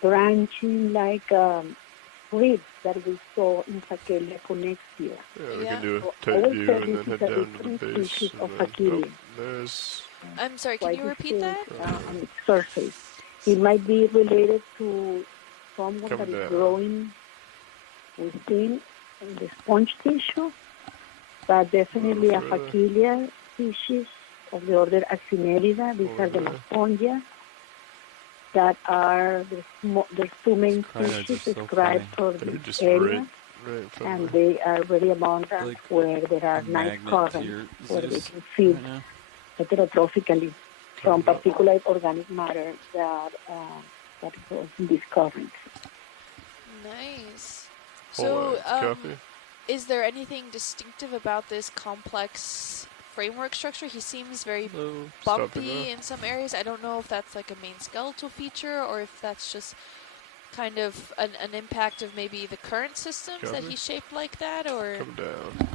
branching like ribs that we saw in Fakelia connexia. Yeah, we can do a tight view and then head down to the base. And then, there's... I'm sorry, can you repeat that? On its surface. It might be related to someone that is growing within the sponge tissue, but definitely a Fakelia species of the order Accinerida. These are the Maspongia that are there's two main species described for this area, and they are very abundant where there are nice currents where they can feed heterotrophically from particulate organic matter that goes in these currents. Nice. So, is there anything distinctive about this complex framework structure? He seems very bumpy in some areas. I don't know if that's like a main skeletal feature or if that's just kind of an impact of maybe the current systems that he shaped like that, or... Come down.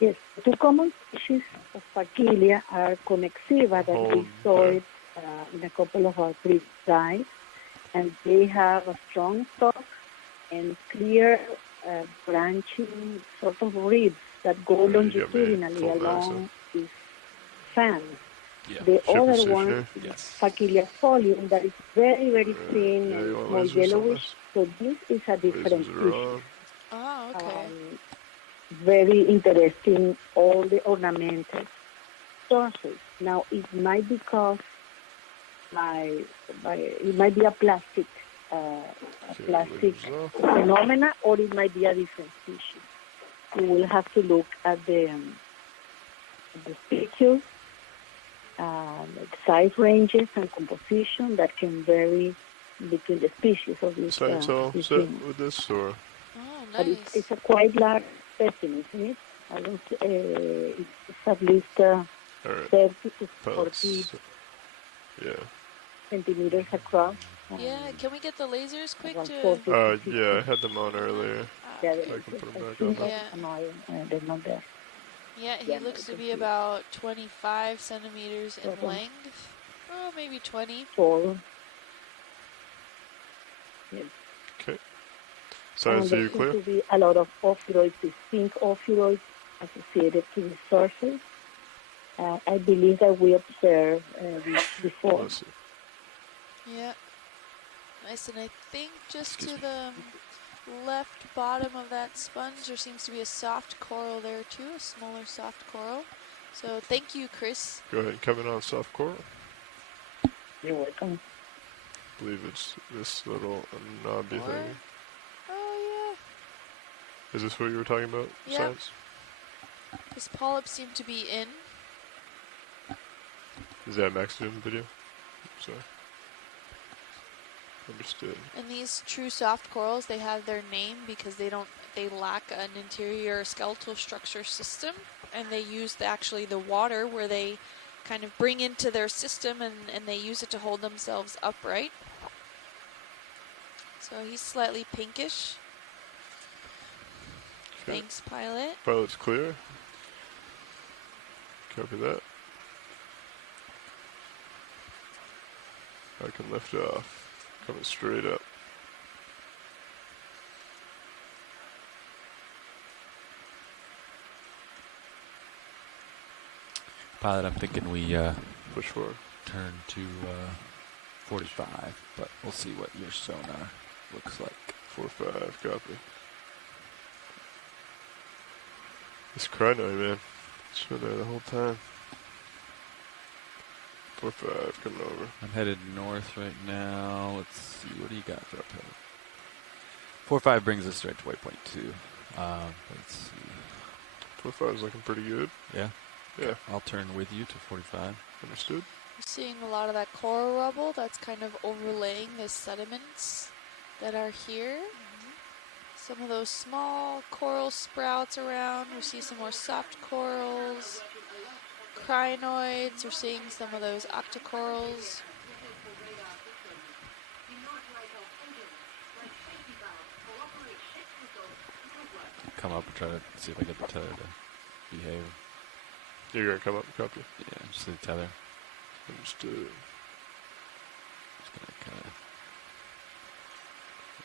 Yes, two common species of Fakelia are Connexiva, that we saw it in a couple of our previous slides, and they have a strong stalk and clear branching sort of ribs that go longitudinally along these fans. The other one is Fakelia folium that is very, very thin and more yellowish. So this is a different species. Oh, okay. Very interesting, all the ornamented sources. Now, it might be caused by it might be a plastic phenomena, or it might be a different species. We will have to look at the species, size ranges and composition that can vary between the species of this. Science all set with this, or? Oh, nice. But it's a quite large specimen, isn't it? I don't. It's at least 30 to 40 centimeters across. Yeah, can we get the lasers quick to... yeah, I had them on earlier. Yeah, I can put them back on. They're not there. Yeah, he looks to be about 25 centimeters in length. Oh, maybe 20. Tall. Yes. Okay. Science, are you clear? There seems to be a lot of ophiroids, distinct ophiroids associated to the sources. I believe that we observed this before. Yeah. Nice, and I think just to the left bottom of that sponge, there seems to be a soft coral there too, a smaller soft coral. So thank you, Chris. Go ahead and come in on soft coral. You're welcome. I believe it's this little knobby thing. Oh, yeah. Is this what you were talking about, Science? This polyp seemed to be in. Is that max zoom video? Sorry. Understood. And these true soft corals, they have their name because they lack an interior skeletal structure system, and they use actually the water where they kind of bring into their system, and they use it to hold themselves upright. So he's slightly pinkish. Okay. Thanks, Pilot. Pilot's clear. Copy that. I can lift off. Coming straight up. Pilot, I'm thinking we push forward. Turn to 45, but we'll see what your sonar looks like. 45, copy. This Crinoid, man. It's been there the whole time. 45 coming over. I'm headed north right now. Let's see, what do you got for uphill? 45 brings us straight to waypoint 2. Let's see. 45 is looking pretty good. Yeah. Yeah, I'll turn with you to 45. understood. We're seeing a lot of that coral rubble that's kind of overlaying the sediments that are here. Some of those small coral sprouts around. We see some more soft corals. Crinoids. We're seeing some of those octocorals. Come up and try to see if I get the tether to behave. You're gonna come up and copy. Yeah, just the tether. Understood. Just gonna kind of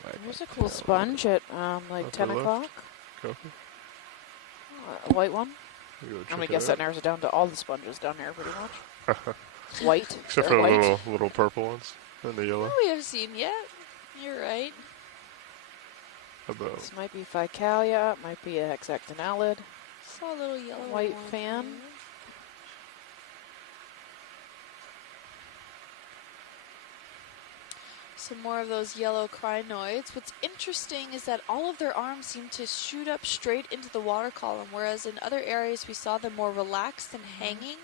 wag There's my a cool tail. sponge at like Upper 10 left. o'clock. Copy. A white one. You go I'm check gonna it guess that out. narrows it down to all the sponges down here pretty much. White. Except They're for the white. little purple ones and the yellow. Oh, we haven't seen yet. You're right. How about This might be Ficalia, it might be a hexactinellid. Saw a little yellow White one fan. here. Some more of those yellow crinoids. What's interesting is that all of their arms seem to shoot up straight into the water column, whereas in other areas we saw them more relaxed and hanging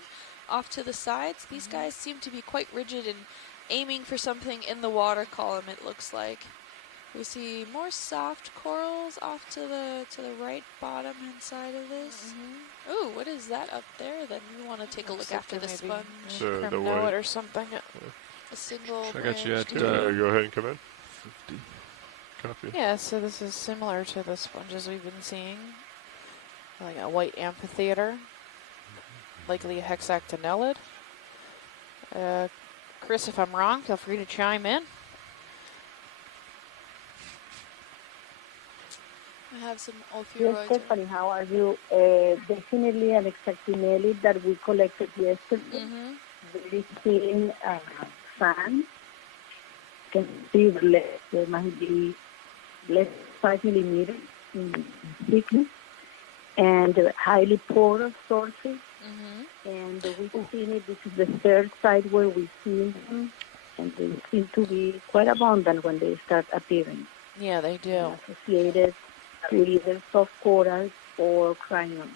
off to the sides. These guys seem to be quite rigid and aiming for something in the water column, it looks like. We see more soft corals off to the right bottom hand side of this. Ooh, what is that up there? Then we want to take a look after the sponge. The Crinoid white. or something. A single I got you branched at, Yeah, go ahead and come in. 50. Copy. Yeah, so this is similar to the sponges we've been seeing. Like a white amphitheater. Likely a hexactinellid. Chris, if I'm wrong, feel free to chime in. I have some Yes, ophiuroids. Stephanie, how are you? Definitely an exactinelli that we collected yesterday. Very thin sand. You can see there might be less 5 millimeters in thickness and highly porous sources. And we've seen it. This is the third site where we've seen them, and they seem to be quite abundant when they start appearing. Yeah, they do. Associated to either soft corals or cranium.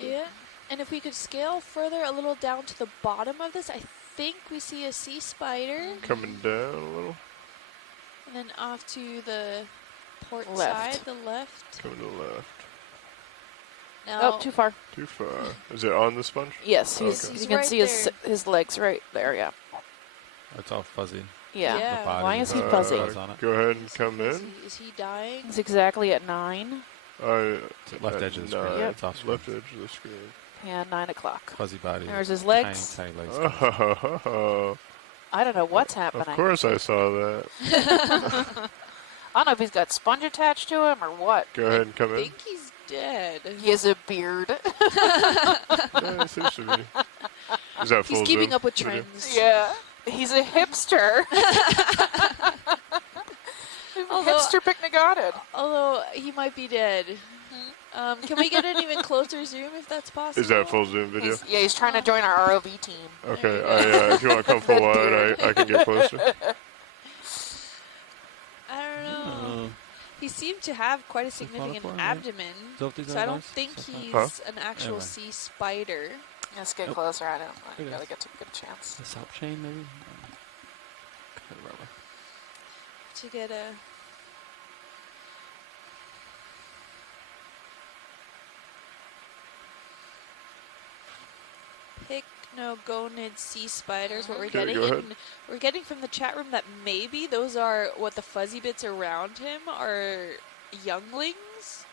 Yeah, and if we could scale further a little down to the bottom of this, I think we see a sea spider. Coming down a little. And then off to the port Left. side, the left. Coming to the left. Now, Oh, too far. Too far. Is it on the sponge? Yes, Okay. he's, He's you can right see his legs right there, yeah. It's all fuzzy. Yeah. Yeah. The body Why is he has fuzzy? fuzz on it. Go ahead and come in. is he dying? He's exactly at 9. Left at edge of the screen. Yep. It's off screen. Left edge of the screen. Yeah, 9 o'clock. Fuzzy body. There's his legs. Tiny, tiny legs. Oh, I don't know what's happening. of course I saw that. I don't know if he's got sponge attached to him or what. Go ahead and come I in. think he's dead. He has a beard. Yeah, it seems to be. Is that full He's keeping zoom up with video? trends. Yeah. He's a hipster. Although- Hipster picnicated. Although he might be dead. Can we get an even closer zoom if that's possible? Is that full zoom video? He's trying to join our ROV team. Okay, There you if you want to come full wide, I can get closer. I don't know. Oh. He seemed to have quite a Is it significant fauna, right? abdomen, Is that what these so I are, don't guys? think Is that he's Huh? an actual Anyway. sea spider. Let's get Nope. closer. I don't It really is. get to a good chance. The sap chain, maybe? Kind of rubber. To get a pycnogonid sea spiders. What we're Okay, getting, go ahead. and we're getting from the chat room that maybe those are what the fuzzy bits around him are younglings.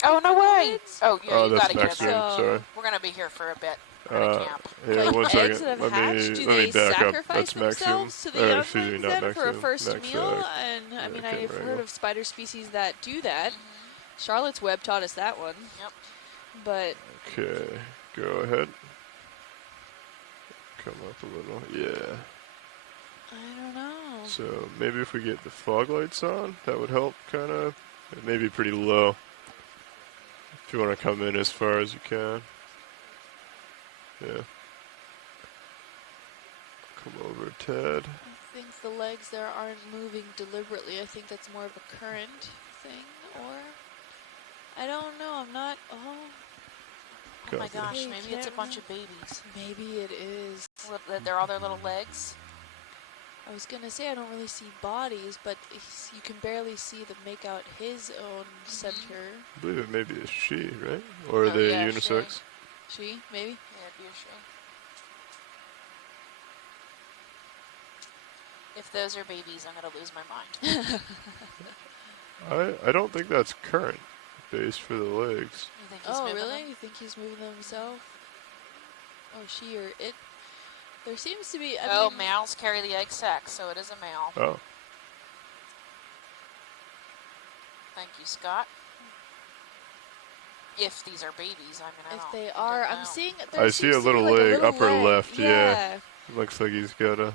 Oh, no way. Pycnogonids? Oh, yeah, Oh, you that's gotta get max in zoom. there. So- Sorry. We're going to be here for a bit. We're going to camp. Yeah, Like one eggs second. that have Let hatched, me do let me they back up. sacrifice That's max zoom. themselves to the Excuse me, younglings not then max for a zoom. first Max meal? And I Yeah, mean, camera I've heard angle. of spider species that do that. Charlotte's Web taught us that one. Yep. But Okay, go ahead. Come up a little. Yeah. I don't know. So maybe if we get the fog lights on, that would help. Kind of. It may be pretty low. If you want to come in as far as you can. Yeah. Come over, Ted. I think the legs there aren't moving deliberately. I think that's more of a current thing, or I don't know. I'm not. Oh, Oh my Copy. gosh, Hey, maybe it's a can't bunch of babies. maybe it is. They're all their little legs. I was gonna say I don't really see bodies, but you can barely see them make out his own center. I believe it may be a she, right? Or are Oh, they yeah, unisex? She, maybe. Yeah, it'd be a she. If those are babies, I'm gonna lose my mind. I don't think that's current based for the legs. You think he's Oh, moving really? them? You think he's moving them himself? Oh, she or it? There seems to be. I mean, males carry the egg sac, so it is a male. Oh, Thank you, Scott. If these are babies, I mean, I if don't. they I are, don't I'm know. seeing. I see a little like leg, upper leg. left, yeah. Yeah. looks like he's got a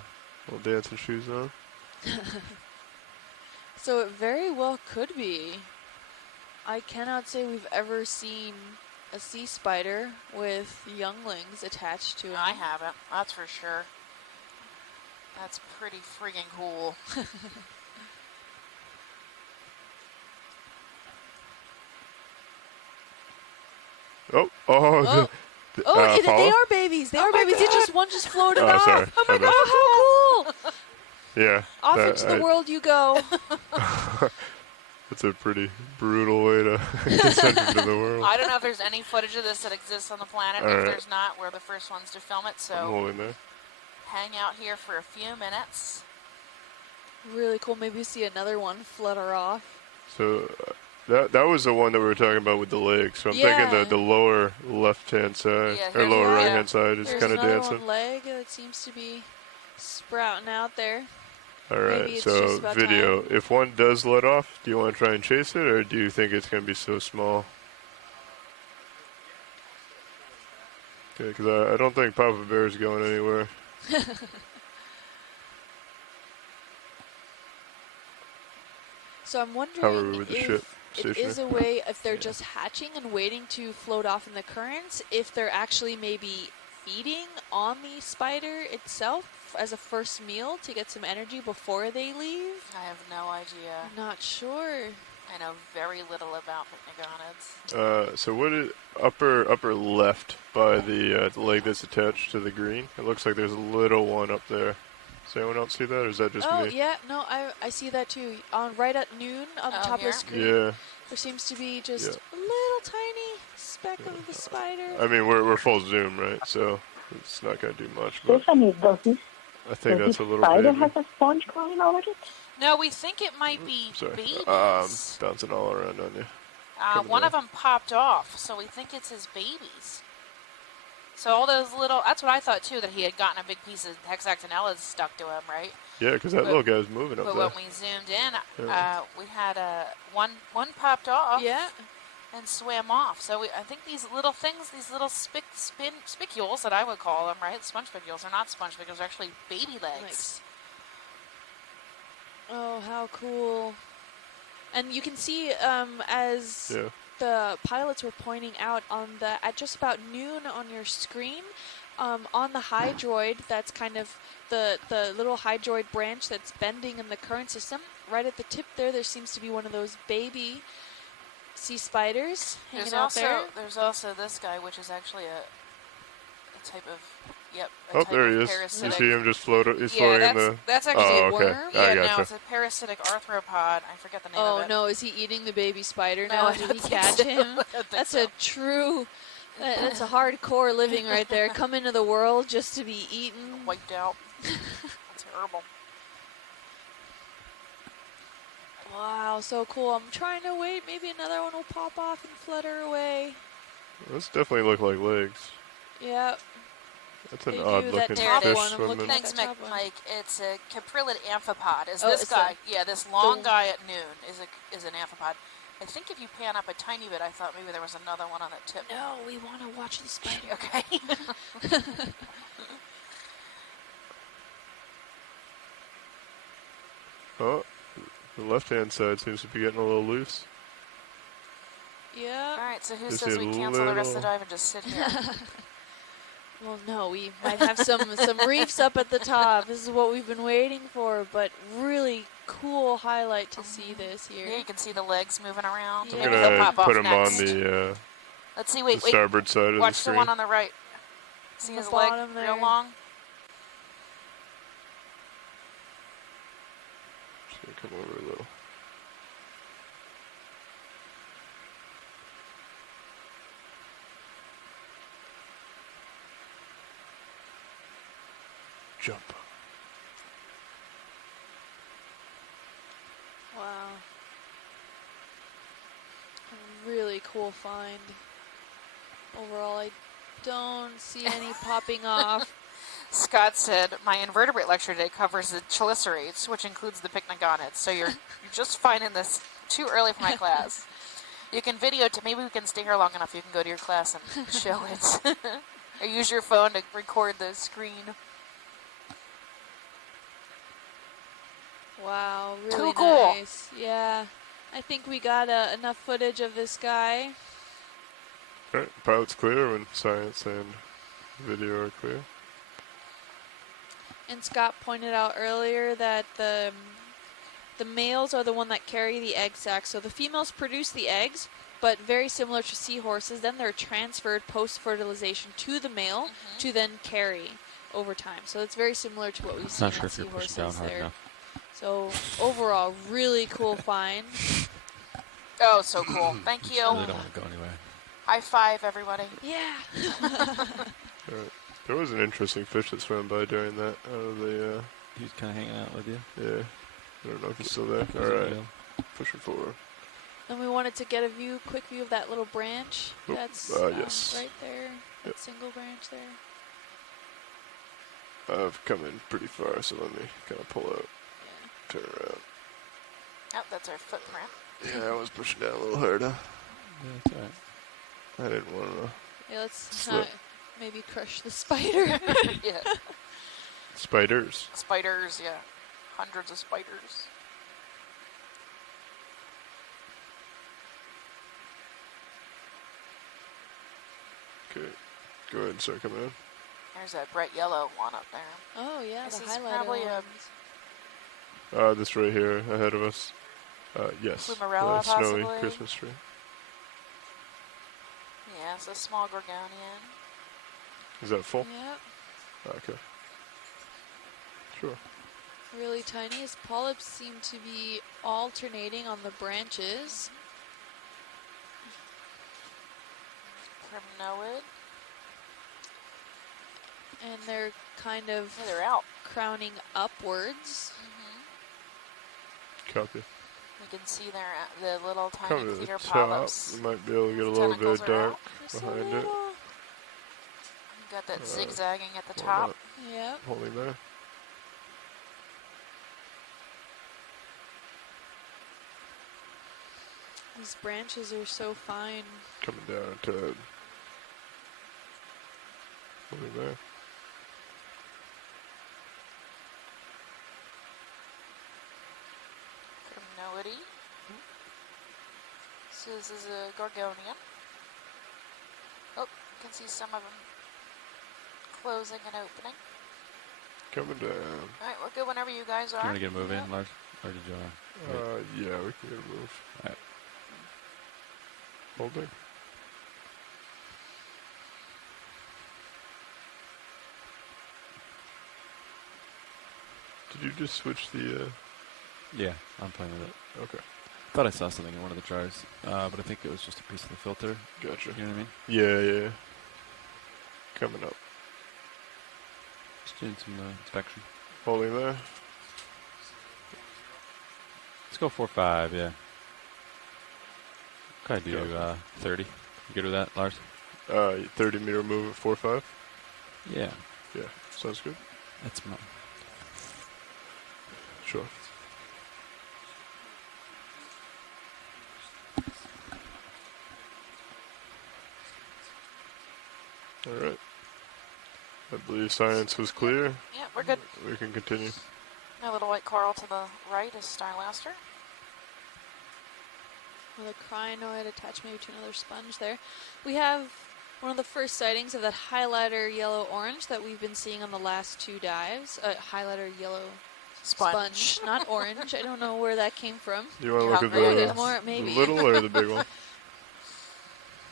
little dancing shoes on. So it very well could be. I cannot say we've ever seen a sea spider with younglings attached to it. I haven't. That's for sure. That's pretty freaking cool. Oh, Oh. Oh, they follow? are babies. They Oh are my babies. It God. just one just floated Oh, off. sorry. Oh my My bad. god! Oh, how cool! Yeah. Off that- into the world you go. That's a pretty brutal way to descend into the world. I don't know if there's any footage of this that exists on the planet. All If right. there's not, we're the first ones to film it, I'm so holding there. hang out here for a few minutes. Really cool. Maybe see another one flutter off. So that was the one that we were talking about with the legs. So I'm Yeah. thinking the lower left-hand side Yeah, or here's lower one. right-hand side is There's kind of another dancing. one leg that seems to be sprouting out there. All Maybe right. it's So just about video. time. If one does let off, do you want to try and chase it, or do you think it's going to be so small? Okay, because I don't think Papa Bear's going anywhere. So I'm How are we wondering with the ship? if it is a way, if they're just hatching and waiting to float off in the currents, if they're actually maybe feeding on the spider itself as a first meal to get some energy before they leave. I have no idea. I'm not sure. I know very little about picnogonids. So what is upper left by the leg that's attached to the green? It looks like there's a little one up there. Does anyone else see that, or is that just Oh me? yeah, no, I see that too. On right at noon on the Oh, top here? of the screen, Yeah. there seems to be just Yeah. a little tiny speck of the spider. I mean, we're full zoom, right? So it's not gonna do much, but Stephanie, does this I think that's a little spider baby. has a sponge crawling over it? No, we think it might be Sorry, babies. bouncing all around on you. One down. of them popped off, so we think it's his babies. So all those little, that's what I thought too, that he had gotten a big piece of hexactinella stuck to him, right? Yeah, because that But- little guy's moving up But there. when we zoomed in, Yeah. we had one popped off Yeah, and swam off. So I think these little things, these little spicules that I would call them, right? Sponge spicules are not sponge spicules, they're actually baby legs. nice. Oh, how cool! And you can see as Yeah. the pilots were pointing out at just about noon on your screen, on the hydroid, that's kind of the little hydroid branch that's bending in the current system. Right at the tip there seems to be one of those baby sea spiders hanging out there. There's also this guy, which is actually a type of Oh, type there of he is. You parasitic. see him just float? He's Yeah, floating in the. that's actually Oh, a okay. worm. I Yeah, no, gotcha. it's a parasitic arthropod. I forget the name Oh of it. no, is he eating the baby spider No, now? I Did don't he think catch so. him? I don't think That's so. a true. That's a hardcore living right there. Come into the world just to be eaten. Wiped out. That's horrible. Wow, so cool. I'm trying to wait. Maybe another one will pop off and flutter away. Those definitely look like legs. Yep. That's an They do. odd That looking top fish one, I'm looking swimming. at Thanks, that top one. Mike. It's a caprilid amphipod. Is Oh, this it's guy? the- Yeah, this long guy at noon is an amphipod. I think if you pan up a tiny bit, I thought maybe there was another one on the tip. No, we want to watch the spider. Okay. Oh, the left-hand side seems to be getting a little loose. All Yeah. right. So who Just says a we cancel the rest of the little- dive and just sit here? Well, no, we might have some reefs up at the top. This is what we've been waiting for, but really cool highlight to see this here. Yeah, you can see the legs moving around. Yeah. I'm Maybe they'll gonna pop off put him on next. the Let's see. Wait, wait. starboard side of the Watch the screen. one on the right. See On the his leg bottom real there. long? Just gonna come over a little. Jump. Wow. A really cool find. Overall, I don't see any popping off. Scott said, my invertebrate lecture today covers the chelicerates, which includes the pycnogonids. So you're just finding this too early for my class. You can maybe we can stay here long enough you can go to your class and show it. Or use your phone to record the screen. Wow, really Too cool. nice. Yeah, I think we got enough footage of this guy. Alright, pilot's clear when science and video are clear. And Scott pointed out earlier that the males are the one that carry the egg sac. So the females produce the eggs, but very similar to seahorses, then they're transferred post-fertilization to the male to then carry over time. So it's very similar to what we see Not in sure if you're pushing down seahorses hard there. enough. So overall, really cool find. Oh, so cool. Thank you. Really don't want to go anywhere. High five, everybody. Yeah. Alright. There was an interesting fish that swam by during that out of the He's kind of hanging out with you. yeah. I don't know if he's still there. Goes in Alright. jail. Pushing forward. And we wanted to get a quick view of that little branch. Oop, That's yes. right there. That Yep. single branch there. I've come in pretty far, so let me kind of pull out, Yeah. turn around. Oh, that's our footprint. Yeah, I was pushing down a little harder. Yeah, it's alright. I didn't want to. Yeah, let's Slip. maybe crush the spider. Yeah. Spiders. Spiders, yeah. Hundreds of spiders. Okay. Go ahead and start coming in. There's that bright yellow one up there. Oh yeah, This the is highlighted probably a- ones. This right here ahead of us. Yes. Plumarella, the snowy possibly? Christmas tree. Yeah, it's a small Gorgonian. Is that full? Yep, Okay. Sure. really tiny. His polyps seem to be alternating on the branches. Crinoid. And they're kind of Yeah, they're out. crowning upwards. Copy. You can see there the little tiny Come to the clear top. polyps. You might be able to get a The little tentacles bit are dark out. Just a behind it. little. You got that Uh, zigzagging at the Hold top. up. Yep. Holding there. These branches are so fine. Coming down to. Holding there. Crinoid. So this is a Gorgonian. Oh, you can see some of them closing and opening. Coming down. All right, we're good whenever you guys Do you are. want to get a move Yep. in, Lars? Or did you want to? Yeah, we can get a move. Alright. Holding. Did you just switch the? Yeah, I'm playing with it. Okay, Thought I saw something in one of the jars, but I think it was just a piece of the filter. gotcha. You know what I mean? Yeah. Coming up. Just doing some inspection. Holding there. Let's go 4-5, yeah. Could I do Gotcha. 30? You good with that, Lars? 30-meter move at 4.5. Yeah. Yeah, sounds good. That's my... Sure. All right. I believe science was clear. Yeah, we're good. We can continue. A little white coral to the right is Stylaster. With a crinoid attached maybe to another sponge there. We have One of the first sightings of that highlighter yellow-orange that we've been seeing on the last 2 dives. Highlighter yellow sponge, not orange. I don't know where that came from. Do you want to You're look at hungry, I Maybe guess. there's more, the maybe. little or the big one?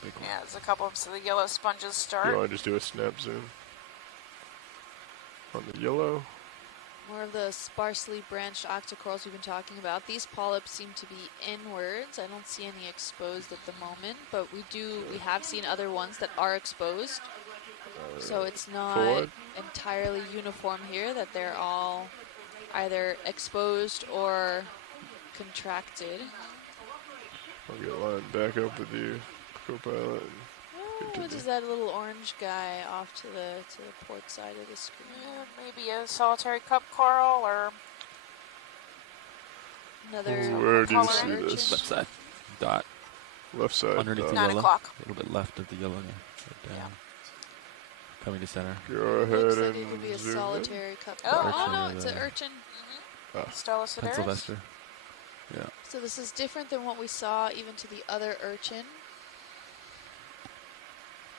Big one. Yeah, there's a couple of the yellow sponges Do start. you want to just do a snap zoom on the yellow? More of the sparsely branched octocorals we've been talking about. These polyps seem to be inwards. I don't see any exposed at the moment, but we have seen other ones that are exposed. So it's not Forward. entirely uniform here that they're all either exposed or contracted. I'll get lined back up with you, co-pilot. And Oh, what continue. is that little orange guy off to the port side of the screen? Maybe a solitary cup coral or Another Where do you color see urchin. this? Left side. Dot. Left side. Underneath the 9 yellow. o'clock. A little bit left of the yellow. Right down. Coming to center. Go ahead Looks like and it could be a zoom in. solitary cup. Oh, coral. urchin no, or it's the- an urchin. Stella sedaris. Pencilvester. Yeah. So this is different than what we saw even to the other urchin.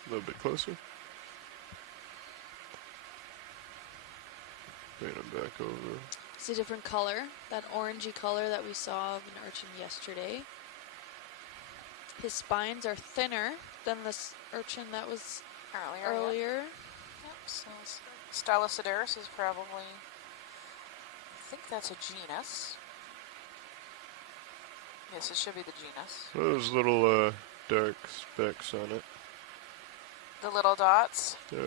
A little bit closer. Bring them back over. It's a different color, that orangey color that we saw of an urchin yesterday. His spines are thinner than this urchin that was earlier. Yep, so Stella sedaris is probably, I think that's a genus. Yes, it should be the genus. Those little dark specks on it. The little dots. Yeah.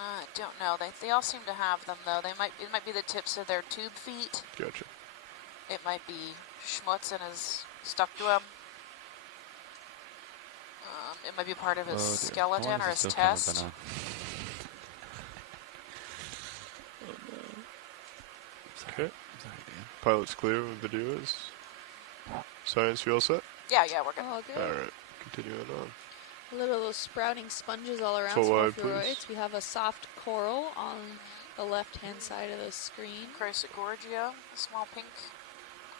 I don't know. They all seem to have them though. It might be the tips of their tube feet. Gotcha. It might be schmutz and is stuck to him. It might be part of his Oh, dear. skeleton Why is or it his still kind of test. banana? Okay. Sorry, Dan. Pilot's clear when video is. Science fuel set? Yeah, we're good. All good. Alright. Continuing on. Little sprouting sponges all around Full wide, Smorpheuroids. please. We have a soft coral on the left-hand side of the screen. Chrysogorgia, a small pink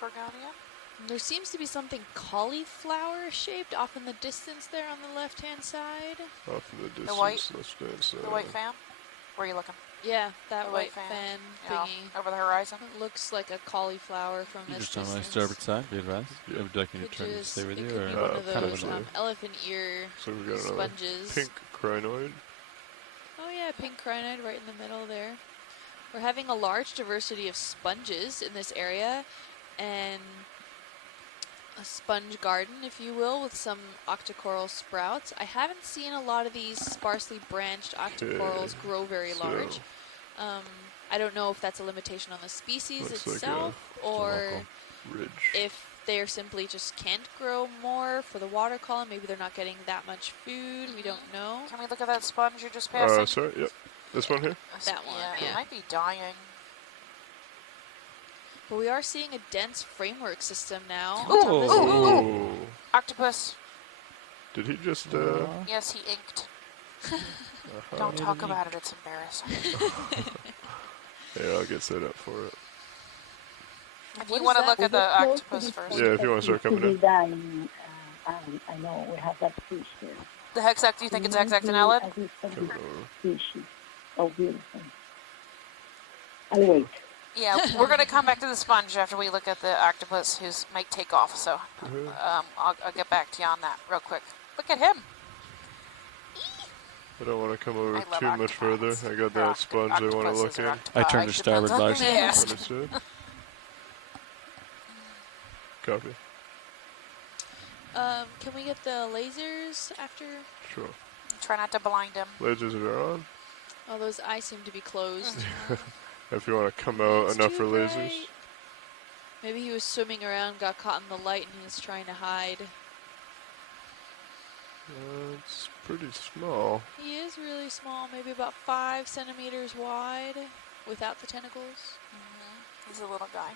Gorgonian. And there seems to be something cauliflower-shaped off in the distance there on the left-hand side. Off in the distance, white- left-hand side. The white fan. Where are you looking? Yeah, that The white white fan Yeah, thingy. over the horizon. It looks like a cauliflower from You this just on my distance. starboard side, be advised. Yeah. Would you like me to Could try to just- stay with it you? could be Or one of kind of those blue. elephant ear So we got another sponges. pink crinoid. Oh yeah, pink crinoid right in the middle there. We're having a large diversity of sponges in this area, and a sponge garden, if you will, with some octocoral sprouts. I haven't seen a lot of these sparsely branched octocorals grow very so large. I don't know if that's a limitation on the species looks like itself, a or Ridge. if they simply just can't grow more for the water column. Maybe they're not getting that much food. We don't know. Can we look at that sponge you're just passing? Sorry, yep. This one here? That one, Yeah, yeah. it might be dying. But we are seeing a dense framework system now. Ooh, on this ooh, end. ooh. Oh. Octopus. Did he just, Yes, he inked. Don't talk about it. It's embarrassing. Yeah, I'll get set up for it. If What you is want to that? look We at the get close to octopus this first. point Yeah, if you wanna that start we coming in. see that I know we have that fish here. The hexact, do you think it's Might be hexactinellid? a different Uh, species. Oh, beautiful. I'll wait. Yeah, we're going to come back to the sponge after we look at the octopus who's might take off. So I'll get back to you on that real quick. Look at him. I don't want to come over I love too much further. octopods. I got that sponge I want to Octopuses look or in. octopi, I turned to depends starboard on who large. you ask. Understood? Copy. Can we get the lasers after? Sure. Try not to blind him. Lasers are on. Oh, those eyes seem to be closed. If you want to come out It's enough too for lasers. bright. Maybe he was swimming around, got caught in the light, and he's trying to hide. It's pretty small. He is really small, maybe about 5 centimeters wide, without the tentacles. He's a little guy.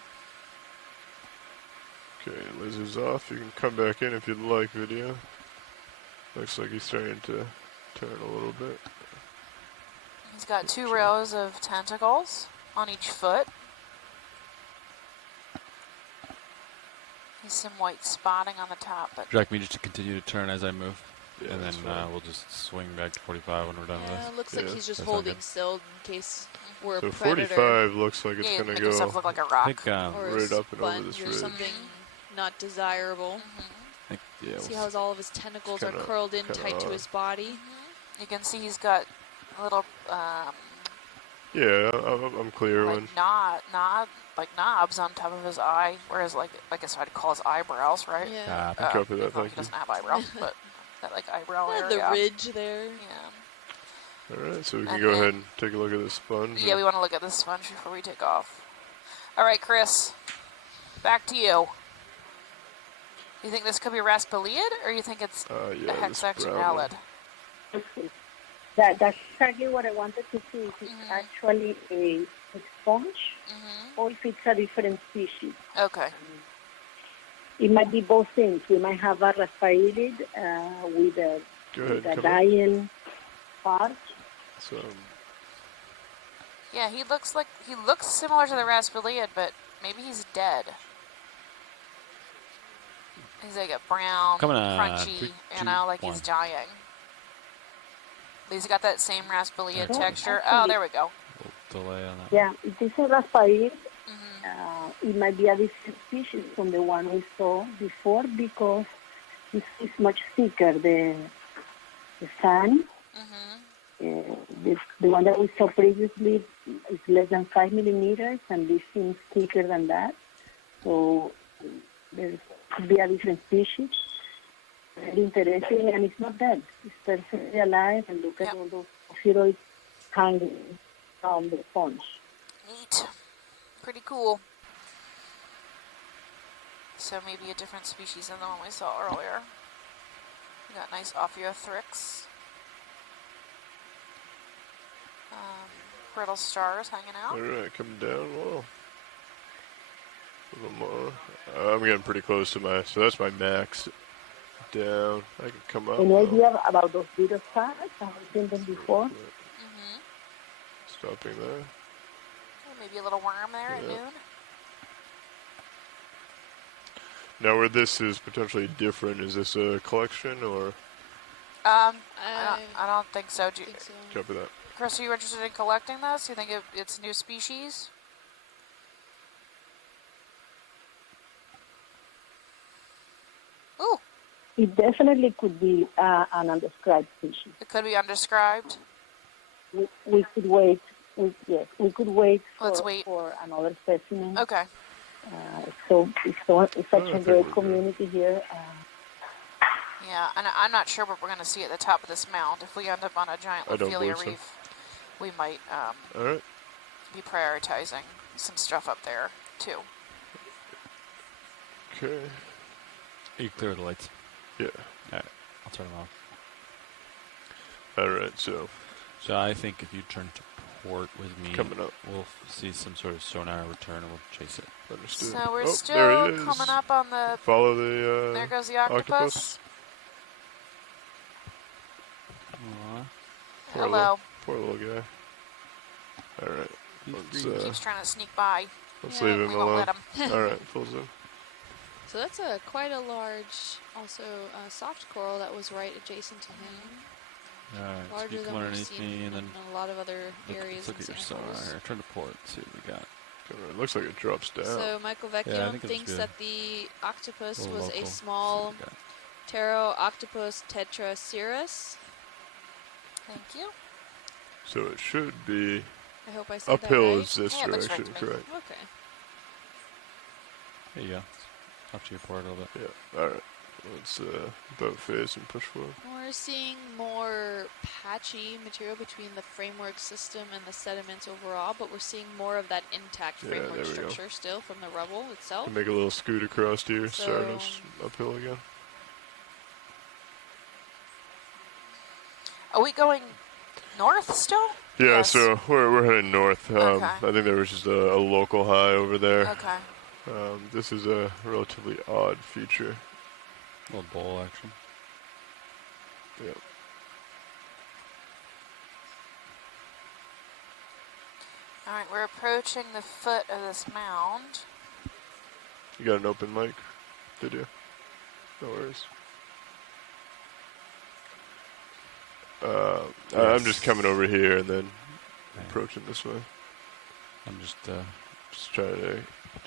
Okay, lasers off. You can come back in if you'd like, video. Looks like he's starting to turn a little bit. He's got 2 rows of tentacles on each foot. He's some white spotting on the top, but Would you like me just to continue to turn as I move? Yeah, and then that's fine. we'll just swing back to 45 when we're done with Yeah, this. it looks like Yeah. he's just That sound holding good? still in case we're So a predator 45 looks like it's Yeah, you going make to yourself go look like a I rock. think, or right a up and over this sponge or ridge. something not desirable. yeah, See how all of his tentacles are kinda- curled in kinda tight to odd. his body? You can see he's got a little Yeah, I'm clear like when. knobs on top of his eye, whereas like I guess I'd call his eyebrows, right? Yeah. Copy that, Even though thank he you. doesn't have eyebrows, but that like eyebrow And area. the ridge there. Yeah. Alright, so we can And go then- ahead and take a look at this sponge. Yeah, we want to look at this sponge before we take off. All right, Chris, back to you. You think this could be Raspiliad, or you think it's yeah, a this brown hexactinellid? one. That's exactly what I wanted to see. If it's actually a sponge or if it's a different species. Okay. It might be both things. We might have a Raspiliad with a, Go ahead, with a come in. dying part. So, Yeah, he looks similar to the Raspiliad, but maybe he's dead. He's like a brown, Coming on. crunchy, 3, you 2, know, like 1. he's dying. He's got that same Raspiliad Yeah, texture. actually. Oh, there we go. Delay on that. Yeah, it is a Raspiliad. It might be a different species from the one we saw before because it's much thicker. The sand, the one that we saw previously is less than 5 millimeters, and this seems thicker than that. So there could be a different species. Very interesting, and it's not dead. It's perfectly alive, and look at all those spheroids hanging on the sponge. Neat. Pretty cool. So maybe a different species than the one we saw earlier. We got nice Ophiothrix. Brittle stars hanging out. alright, coming down. Whoa. A little more. I'm getting pretty close to so that's my max down. I can come up. Any now. idea about those little stars? Have you seen them before? Stopping there. Maybe a little worm there at Yeah. noon. Now, where this is potentially different, is this a collection or I I don't think so. think so. copy that? Chris, are you interested in collecting this? You think it's new species? Ooh, It definitely could be an undescribed species. it could be undescribed. We could wait. We could wait Let's wait. for another specimen. Okay. It's such I a think great we're good. community here. Yeah, and I'm not sure what we're going to see at the top of this mound. If we end up on a giant I don't Ophelia believe so. reef, we might Alright. be prioritizing some stuff up there, too. Okay. Are you clear of the lights? Yeah. Alright, I'll turn them off. Alright, so So I think if you turn to port with me, coming up. we'll see some sort of sonar return and we'll chase it. Understood. So we're Oh, there still he is. coming up on the... Follow the There goes the octopus. Poor Hello. Poor little guy. Alright. Let's Keeps trying to sneak by. let's Yeah, leave him We won't alone. let him. Alright, full zoom. So that's quite a large, also soft coral that was right adjacent to him. Alright, so Larger you than come we've underneath seen me and then in a lot of other areas look and at your sonar samples. here. Turn to port, see what we got. It looks like it drops down. So Michael Yeah, I Vecchio think it's thinks good. that the octopus Little was local. a See small what we got. Ptero octopus tetracirrus. Thank you. So it should be I hope I said uphill that right. is this Yeah, it looks right direction, to me. correct? Okay. There you go. Up to your port a little bit. Yeah. Alright. Let's boat phase and push forward. We're seeing more patchy material between the framework system and the sediments overall, but we're seeing more of that intact Yeah, framework there we go. structure still from the rubble itself. Make a little scoot across here, starting So- us uphill again. Are we going north still? Yeah, Yes. so we're heading north. Okay. I think there was just a local high over there. Okay. This is a relatively odd feature. A little bowl action. Yeah. All right, we're approaching the foot of this mound. You got an open mic? Did you? No worries. I'm just coming over here and then approaching this way. I'm just trying to.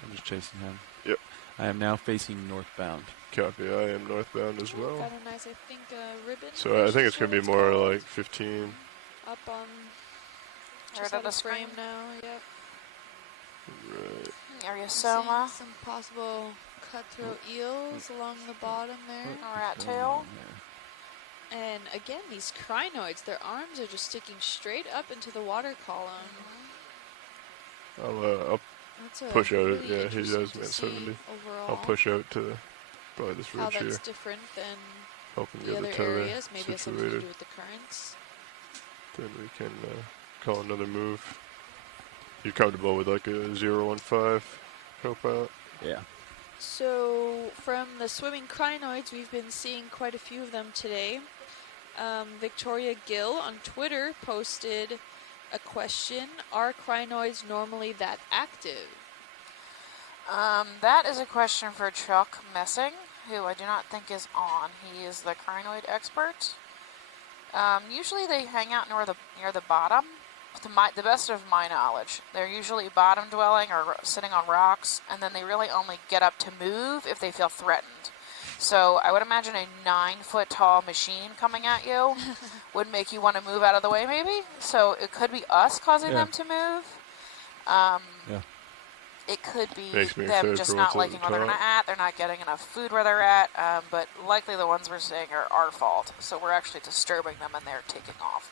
I'm just chasing him. Yep. I am now facing northbound. Copy. I am northbound as well. Got a nice, I think, ribbon. So I think it's going to be more like 15. Up on Right just on on the the frame screen. now. Yep. Right. Area Seeing Soma. some possible cutthroat eels along the bottom there. We're at What's going on 2. here? And again, these crinoids, their arms are just sticking straight up into the water column. I'll That's a push out. really Yeah, he interesting does, to man. see 70. overall I'll push out to probably this how ridge that's here. different than Help him the get the other tether areas. Maybe it has something to situated. do with the currents. Then we can call another move. You're comfortable with like a 015 help out? Yeah. So, from the swimming crinoids, we've been seeing quite a few of them today. Victoria Gill on Twitter posted a question: are crinoids normally that active? That is a question for Chuck Messing, who I do not think is on. He is the crinoid expert. Usually they hang out near the bottom. To the best of my knowledge, they're usually bottom dwelling or sitting on rocks, and then they really only get up to move if they feel threatened. So I would imagine a 9-foot tall machine coming at you would make you want to move out of the way, maybe. So it could be us causing them to move. Yeah. It could be Makes me them excited just for not what's at liking the where they're top. at. They're not getting enough food where they're at. But likely the ones we're seeing are our fault. So we're actually disturbing them, and they're taking off.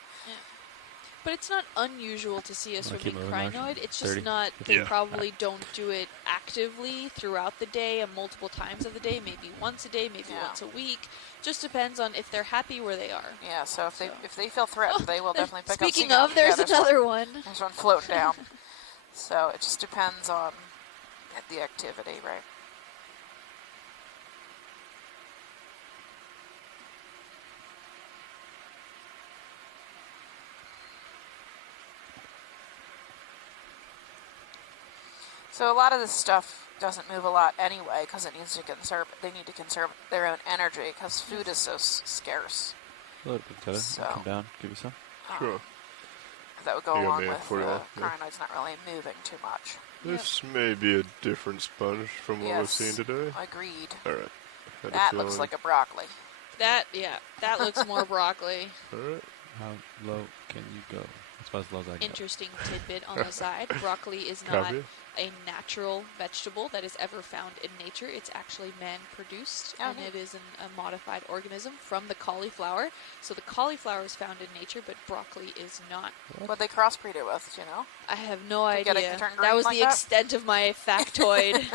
But it's not unusual to see a Wanna keep swimming moving, Marsh? crinoid. It's just 30? not, they Yeah. probably don't do it actively throughout the day and multiple times of the day, maybe once a day, maybe once a week. Just depends on if they're happy where they are. Yeah, so if they feel threatened, they will definitely pick up. Speaking of, there's another one. There's one floating down. So it just depends on the activity, right? So a lot of this stuff doesn't move a lot anyway because it needs to conserve. They need to conserve their own energy because food is so scarce. Look, tether. So- Come down. Give you some. Sure. That would go You got along me at with 40 off, yeah. crinoids not really moving too much. This may be a different sponge from what we've Yes. seen today. Agreed. Alright. Had a That looks feeling. like a broccoli. That looks more broccoli. Alright. How low can you go? That's about as low as I can go. Interesting tidbit on the side. Broccoli is not Copy. a natural vegetable that is ever found in nature. It's actually man-produced, Oh, and neat. it is a modified organism from the cauliflower. So the cauliflower is found in nature, but broccoli is not. What they crossbreed it with, do you know? I have no To get it idea. to turn That green was like the that? extent of my factoid.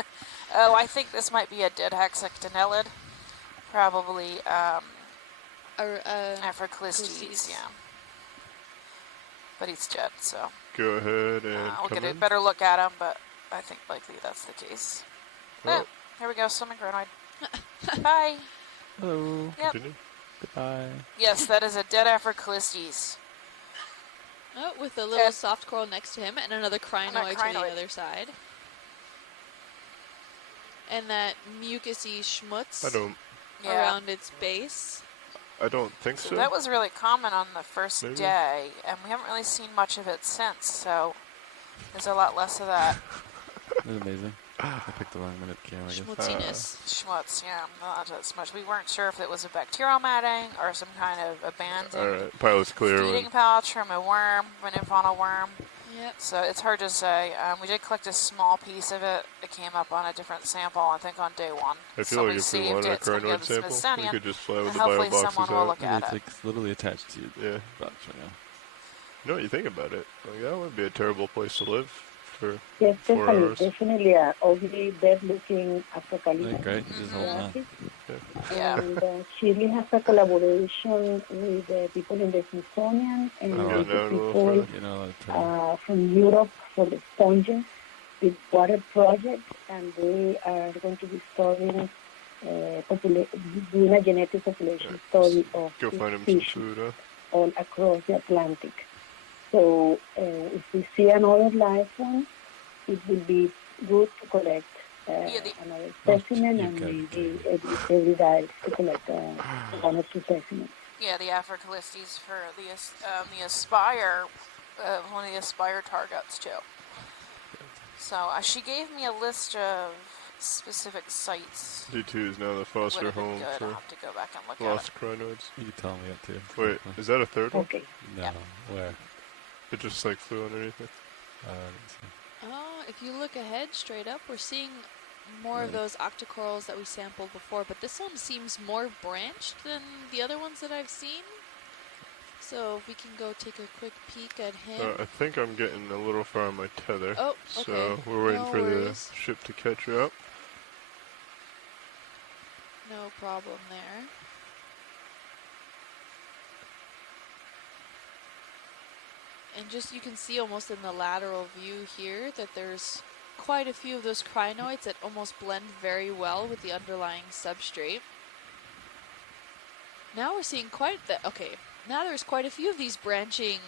Oh, I think this might be a didhexictinellid. Probably Aphroclistes, Clistes. yeah. But he's dead, so Go ahead and we'll come get a in. better look at him, but I think likely that's the case. Oh, Here we go, swimming crinoid. Bye. Hello. Yep. continue. Goodbye. Yes, that is a dead Aphroclistes. Oh, with a little And- soft coral next to him and another crinoid to the crinoid. other side. And that mucusy schmutz I around its base. don't think so. So that was really common on the first Maybe. day, and we haven't really seen much of it since, so there's a lot less of that Isn't it amazing? I picked the wrong minute camera, I guess. Schmutziness. schmutz, yeah, not as much. We weren't sure if it was a bacterial matting or some kind of abandoned Alright. Pilot's clear. feeding pouch from a worm, an infaunal worm. Yep. So it's hard to say. We did collect a small piece of it. It came up on a different sample, I think on day 1. I So feel we like if we saved wanted a it, it's gonna go Crinoid to the sample, we Smithsonian, could just fly with and the bio hopefully boxes someone will out. look Yeah, at it's it. like literally attached to your Yeah. box right now. You know what you think about it? Like, that would be a terrible place to live for Yes, 4 hours. definitely a ugly, bad-looking Isn't that great? apocalyptic. It's just holding on. Yeah. And Chile has a collaboration with the people in the Smithsonian and Oh, with yeah, the no, no, people You know, like, from Europe for the sponges with water project, and they are going to be studying doing a genetic population study of Go this find him some species food, huh? all across the Atlantic. So if we see another life form, it will be good to collect another specimen, you and got it. maybe every day to collect 1 or 2 specimens. Yeah, the Africalistes for the Aspire, one of the Aspire targets too. So she gave me a list of specific sites. D2 is now the foster Would have been home good. I'll for have to go back and look at lost it. crinoids. You can tell me that too. Wait, is that a third one? Okay. No, Yep. where? It just like flew underneath it. Let's see. Oh, if you look ahead straight up, we're seeing more of those octocorals that we sampled before, but this one seems more branched than the other ones that I've seen. So if we can go take a quick peek at him. I think I'm getting a little far on my tether. Oh, So okay. we're waiting No for worries. the ship to catch up. No problem there. And just you can see almost in the lateral view here that there's quite a few of those crinoids that almost blend very well with the underlying substrate. Now we're seeing now there's quite a few of these branching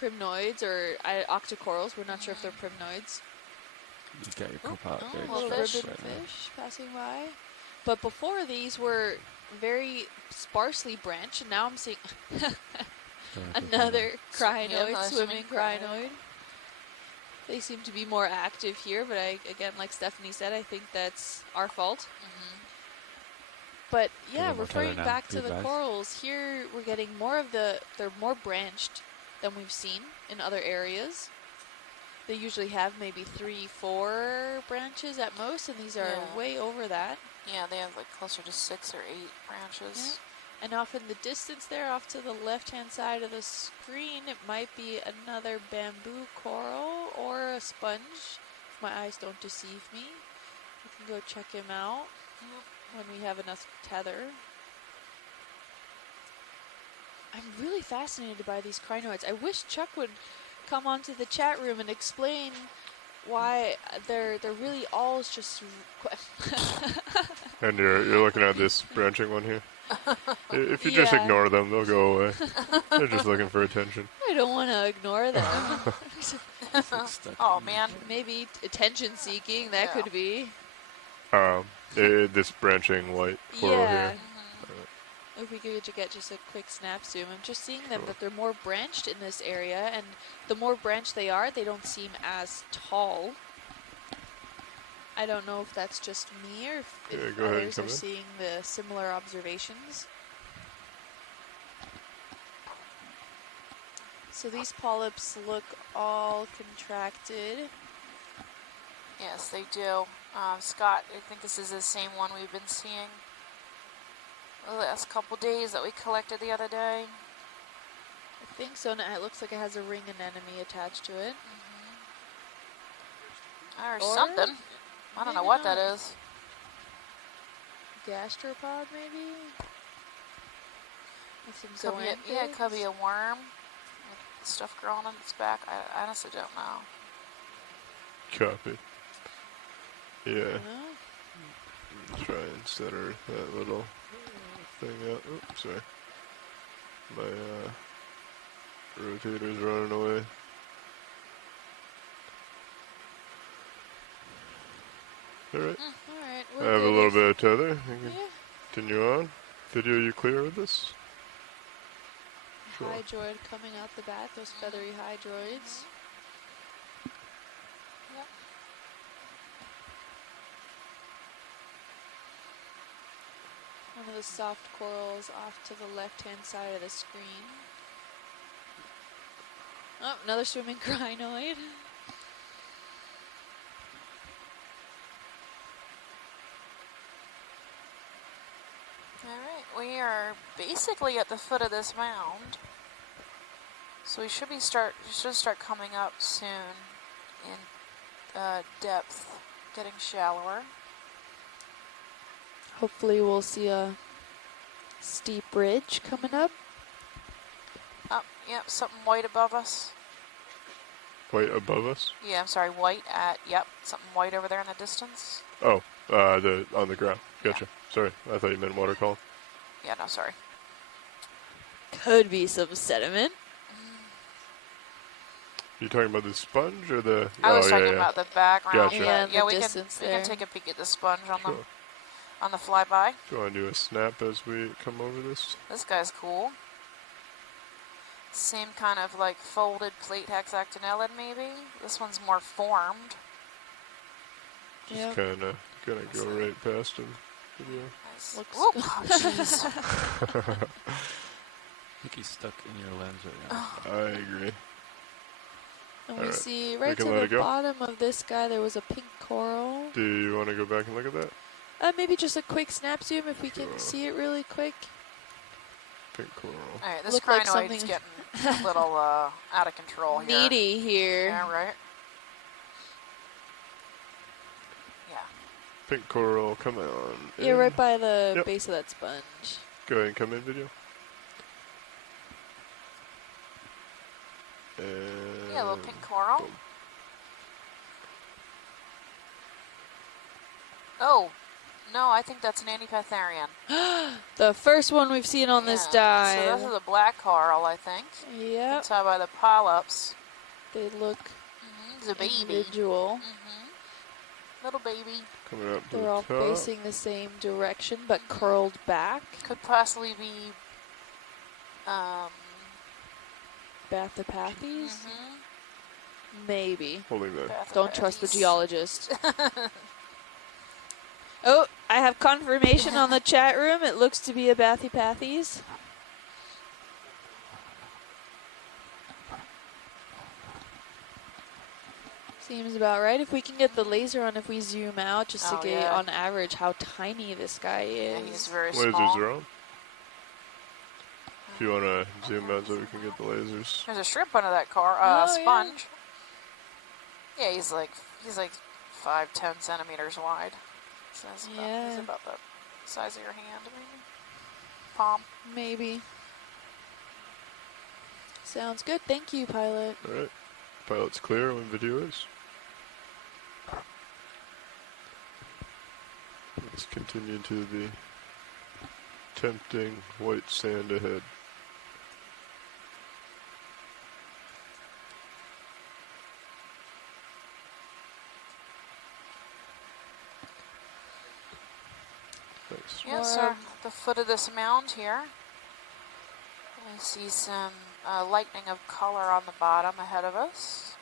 crinoids or octocorals. We're not sure if they're crinoids. You got your copilot very little Little fish. ribbon right now. fish passing by. But before these were very sparsely branched, and now I'm seeing another crinoid, another swimming swimming crinoid. crinoid. They seem to be more active here, but again, like Stephanie said, I think that's our fault. But yeah, little more tether referring now, back to you the guys. corals, here we're getting more of they're more branched than we've seen in other areas. They usually have maybe 3-4 branches at most, and these are Yeah. way over that. Yeah, they have like closer to 6 or 8 branches. And off in the distance there, off to the left-hand side of the screen, it might be another bamboo coral or a sponge. If my eyes don't deceive me. We can go check him out when we have enough tether. I'm really fascinated by these crinoids. I wish Chuck would come onto the chat room and explain why they're really all just... And you're looking at this branching one here. If you just Yeah. ignore them, they'll go away. They're just looking for attention. I don't want to ignore them. Oh man. Maybe attention seeking, that Yeah. could be. This branching white coral Yeah. here. If we could get just a quick snap zoom, I'm just seeing them Sure. that they're more branched in this area, and the more branched they are, they don't seem as tall. I don't know if that's just me or if Yeah, go ahead and others come are in. seeing the similar observations. So these polyps look all contracted. Yes, they do. Scott, I think this is the same one we've been seeing the last couple days that we collected the other day. I think so. Now it looks like it has a ring anemone attached to it. Or Or something. I don't know maybe what not. that is. Gastropod, maybe? With some Could be zoanthids? it could be a worm with stuff growing on its back. I honestly don't know. Copy. Yeah. No? Try and center that little thing out. Oops, sorry. My rotator's running away. Alright. Alright, I we're have a good little if- bit of tether. You can Yeah. continue on. Video, you clear with this? Sure. Hydroid coming out the bat, those feathery hydroids. Yep. One of the soft corals off to the left-hand side of the screen. Oh, another swimming crinoid. Alright, we are basically at the foot of this mound. So we should start coming up soon in depth, getting shallower. Hopefully we'll see a steep ridge coming up. Oh, yep, something white above us. White above us? Yeah, I'm sorry, white at, yep, something white over there in the distance. Oh, on the ground. Gotcha. Sorry, I thought you meant water column. Yeah, no, sorry. Could be some sediment. You talking about the sponge or the? I was oh, talking yeah, about the background. Gotcha. Yeah, Yeah, the we distance can there. take a peek at the sponge on Sure. the flyby. Do you want to do a snap as we come over this? This guy's cool. Same kind of like folded plate hexactinellid maybe. This one's more formed. Just Yep. kind of gonna go right past him. Video. Nice. Looks Whoop. good. Oh, jeez. I think he's stuck in your lens right now. I agree. And we Alright, see we right can to let the it go. bottom of this guy there was a pink coral. Do you want to go back and look at that? Maybe just a quick snap zoom if we can Sure. see it really quick. Pink coral. All right, this Looked like crinoid's something- getting a little out of control here. Needy here. Yeah, right. Yeah. Pink coral, come on. Yeah, in. right by the Yep. base of that sponge. Go ahead and come in, video. And Yeah, a little pink coral. boom. Oh, no, I think that's an Antipatharian. The first one we've seen on this Yeah. So dive. this is a black coral, I think. You Yep, can tell by the polyps. they look It's a baby. individual. Little baby. Coming up to They're the all top. facing the same direction, but curled back. Could possibly be Bathopathes? Maybe. Holding that. Don't trust the Bathopathes. geologist. Oh, I have confirmation on the chat room. It looks to be a Bathopathes. Seems about right. If we can get the laser on, if we zoom out, just to Oh, get yeah. on average how tiny this guy Yeah, is. he's very Lasers small. are on. If you want to zoom out so we can get the lasers. There's a shrimp under that car. Oh, yeah. Sponge. Yeah, he's like 5-10 centimeters wide. So he's Yeah. about the size of your hand, maybe. Palm. Maybe. Sounds good. Thank you, pilot. Alright. Pilot's clear when video is. Let's continue to the tempting white sand ahead. Thanks. Yeah, so the foot of this mound here. We see some lightning of color on the bottom ahead of us.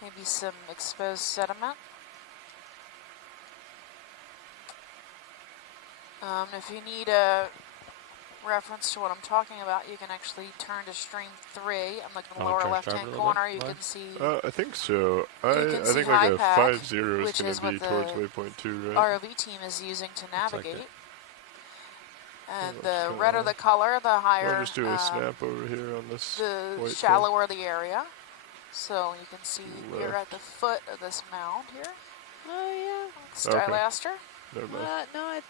Maybe some exposed sediment. If you need a reference to what I'm talking about, you can actually turn to stream 3. I'm looking in the lower transcribe left-hand it a little corner. bit, You Live? can see I think so. I can see think like a HiPAC, 5-0 is which going is to be what towards the waypoint 2, right? ROV team is using to like navigate. it. And Let's the try redder that. the color, the higher, I'll just do a snap over here on this the white shallower the area. So you can see Left. you're at the foot of this mound here. Oh, Stylaster. Never yeah. mind. No, I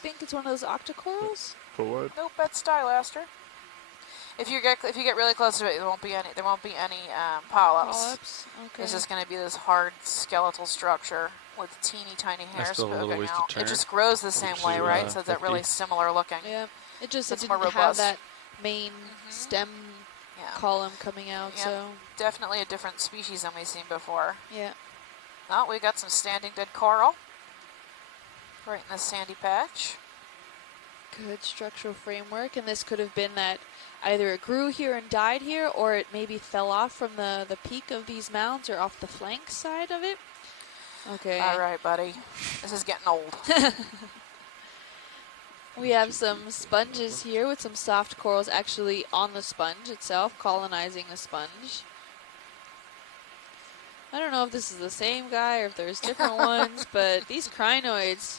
think it's one of those octocorals. Full wide. Nope, that's Stylaster. If you get really close to it, there won't be any polyps. Polyps. Okay. It's just going to be this hard skeletal structure with teeny tiny hairs still a little poking ways to out. turn. It just grows the same way, right? So that really 50. similar looking. Yeah. It just It's it more didn't have robust. that main stem Yeah, column coming out. Yeah. So definitely a different species than we've seen before. yeah. Oh, we got some standing dead coral right in the sandy patch. Good structural framework, and this could have been that either it grew here and died here, or it maybe fell off from the peak of these mounds or off the flank side of it. Okay. All right, buddy. This is getting old. We have some sponges here with some soft corals actually on the sponge itself, colonizing the sponge. I don't know if this is the same guy or if there's different ones, but these crinoids,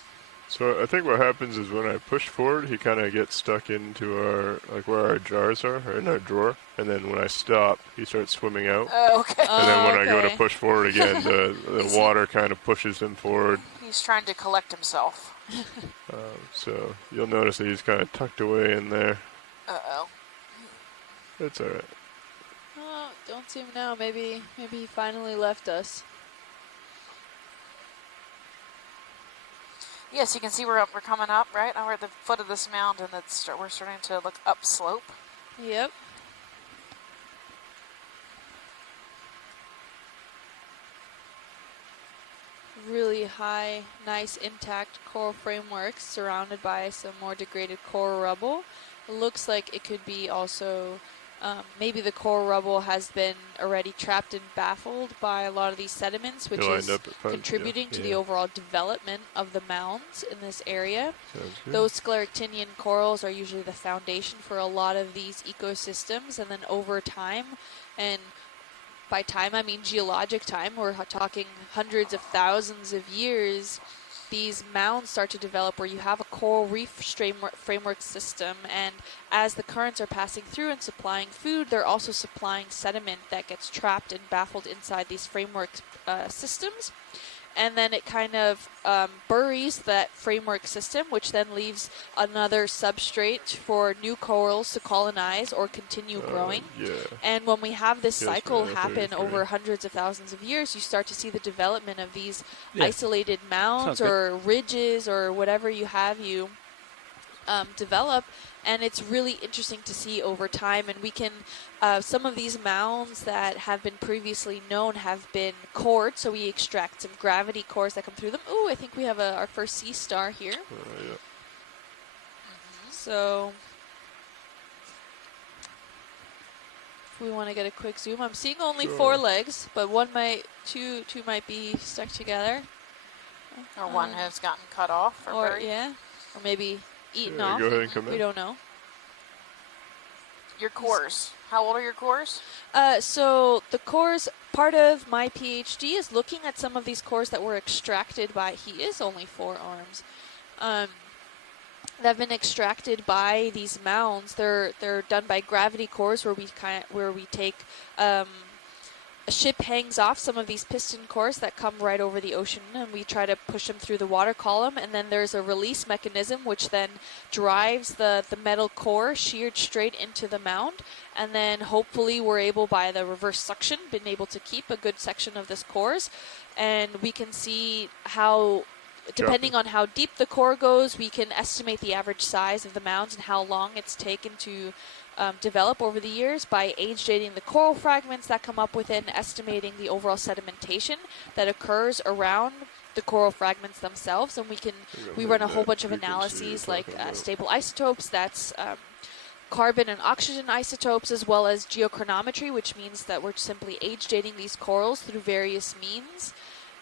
So I think what happens is when I push forward, he kind of gets stuck into our, like where our jars are, or in our drawer. And then when I stop, he starts swimming out. Oh, okay. And then when I go to okay. push forward again, the Is he- water kind of pushes him forward. He's trying to collect himself. So you'll notice that he's kind of tucked away in there. Uh-oh. That's alright. oh, don't see him now. Maybe he finally left us. Yes, you can see we're coming up, right? Now we're at the foot of this mound, and we're starting to look upslope. Yep. Really high, nice, intact coral frameworks surrounded by some more degraded coral rubble. It looks like it could be also maybe the coral rubble has been already trapped and baffled by a lot of these sediments, which It'll is end up at contributing to the yeah. overall development of the mounds in this area. Sounds good. Those scleractinian corals are usually the foundation for a lot of these ecosystems, and then over time, and by time I mean geologic time, we're talking hundreds of thousands of years, these mounds start to develop where you have a coral reef framework system, and as the currents are passing through and supplying food, they're also supplying sediment that gets trapped and baffled inside these framework systems. And then it kind of buries that framework system, which then leaves another substrate for new corals to colonize or continue growing. Yeah. And when we have this Yes, cycle man, happen 33. over hundreds of thousands of years, you start to see the development of these Yeah. isolated mounds Sounds good. or ridges or whatever you have you develop. And it's really interesting to see over time. And we can, some of these mounds that have been previously known have been cored, so we extract some gravity cores that come through them. Ooh, I think we have our first sea star here. Yeah. So if we want to get a quick zoom, I'm seeing only Sure. 4 legs, but two might be stuck together. Or one has gotten cut off. Or buried. yeah, or maybe eaten Yeah, off. go ahead and come We in. don't know. Your cores. How old are your cores? So the cores, part of my PhD is looking at some of these cores that were extracted by, he is only 4 arms, that have been extracted by these mounds. They're done by gravity cores where we take, a ship hangs off some of these piston cores that come right over the ocean, and we try to push them through the water column, and then there's a release mechanism which then drives the metal core sheared straight into the mound, and then hopefully we're able, by the reverse suction, been able to keep a good section of this cores, and we can see how, depending on how deep the core goes, we can estimate the average size of the mounds and how long it's taken to develop over the years by age dating the coral fragments that come up within, estimating the overall sedimentation that occurs around the coral fragments themselves, and we run a whole bunch of analyses like stable isotopes, that's carbon and oxygen isotopes, as well as geochronometry, which means that we're simply age dating these corals through various means.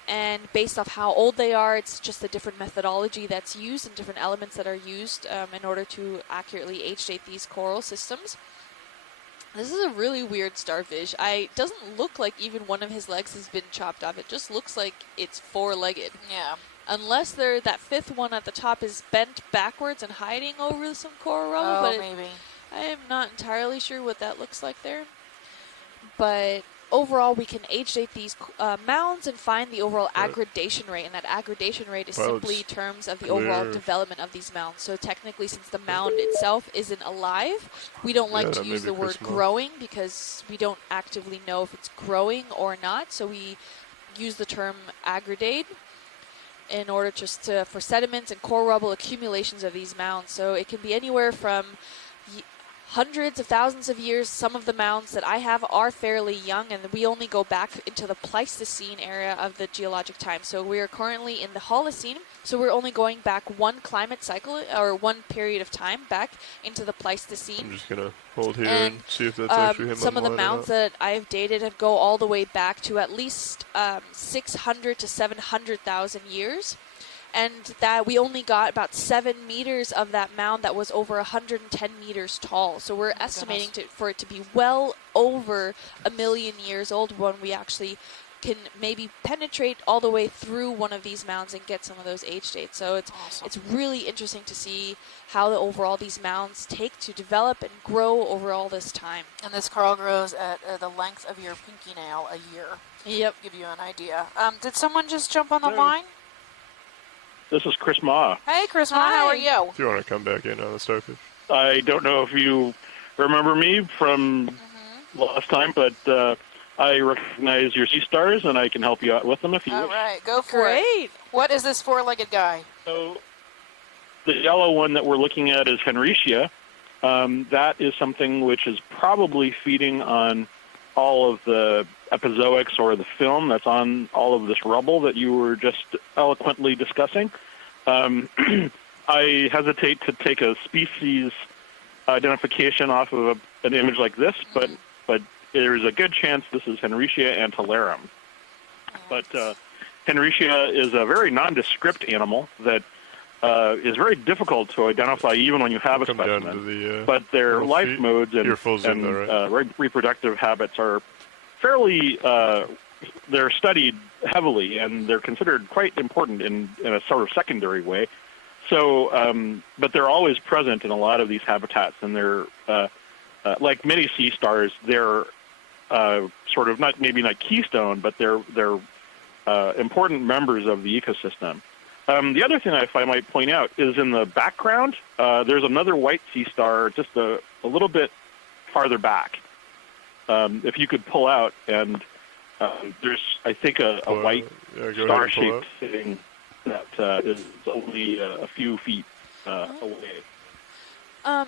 And based off how old they are, it's just a different methodology that's used and different elements that are used in order to accurately age date these coral systems. This is a really weird starfish. It doesn't look like even one of his legs has been chopped off. It just looks like it's 4-legged. Yeah. Unless that 5th one at the top is bent backwards and hiding over some coral rubble. Oh, but maybe. I am not entirely sure what that looks like there. But overall, we can age date these mounds and find the overall aggradation rate, and that aggradation rate is simply terms of the overall development of these mounds. So technically, since the mound itself isn't alive, we don't like to use the word growing because we don't actively know if it's growing or not. So we use the term aggradate in order just for sediments and coral rubble accumulations of these mounds. So it can be anywhere from hundreds of thousands of years. Some of the mounds that I have are fairly young, and we only go back into the Pleistocene area of the geologic time. So we are currently in the Holocene, so we're only going back one climate cycle, or one period of time back into the Pleistocene. I'm just going to hold here and see if that's actually him. Some of the mounds that I've dated go all the way back to at least 600 to 700,000 years. And that we only got about 7 meters of that mound that was over 110 meters tall. So we're estimating for it to be well over 1 million years old when we actually can maybe penetrate all the way through one of these mounds and get some of those age dates. So it's really interesting to see how overall these mounds take to develop and grow over all this time. And this coral grows at the length of your pinky nail a year. Yep. Give you an idea. Did someone just jump on the line? This is Chris Ma. Hey, Chris Ma, how are you? If you want to come back in on the starfish. I don't know if you remember me from last time, but I recognize your sea stars, and I can help you out with them if you wish. All right, go for it. Great. What is this 4-legged guy? So the yellow one that we're looking at is Henricia. That is something which is probably feeding on all of the epizoics or the film that's on all of this rubble that you were just eloquently discussing. I hesitate to take a species identification off of an image like this, but there's a good chance this is Henricia antillarum. But Henricia is a very nondescript animal that is very difficult to identify even when you have a Come down specimen. to the, but their little life feet. modes and, Earfuls in there, right? reproductive habits are fairly, they're studied heavily, and they're considered quite important in a sort of secondary way. So, but they're always present in a lot of these habitats, and they're, like many sea stars, they're sort of maybe not keystone, but they're important members of the ecosystem. The other thing I might point out is in the background, there's another white sea star just a little bit farther back. If you could pull out, and there's, I think, a white star-shaped thing that is only a few feet away.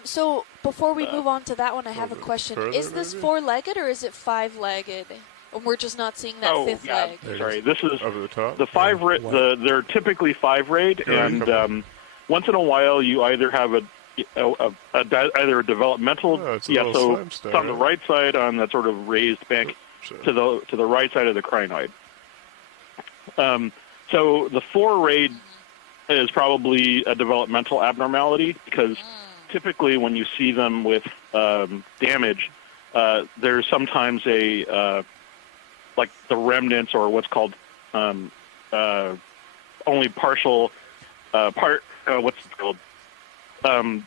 So before we move on to that one, I have a question. Is this four-legged or is it five-legged? And we're just not seeing that fifth leg. Sorry, this is over the top. The five. They're typically five-rayed, and once in a while you either have either a developmental. So it's on the right side on that sort of raised bank to the right side of the crinoid. So the four-rayed is probably a developmental abnormality because typically when you see them with damage, there's sometimes like the remnants or what's called only partial what's it called?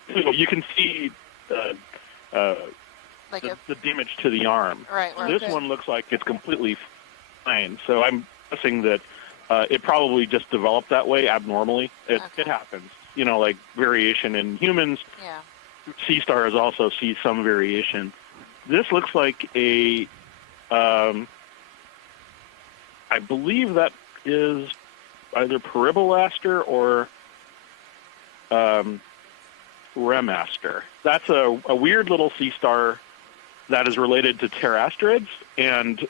You can see Like the damage to the arm. Right. This one looks like it's completely fine. So I'm guessing that it probably just developed that way abnormally. It happens. You know, like variation in humans. Yeah. Sea stars also see some variation. This looks like a I believe that is either Peribolaster or Remaster. That's a weird little sea star that is related to pterasterids, and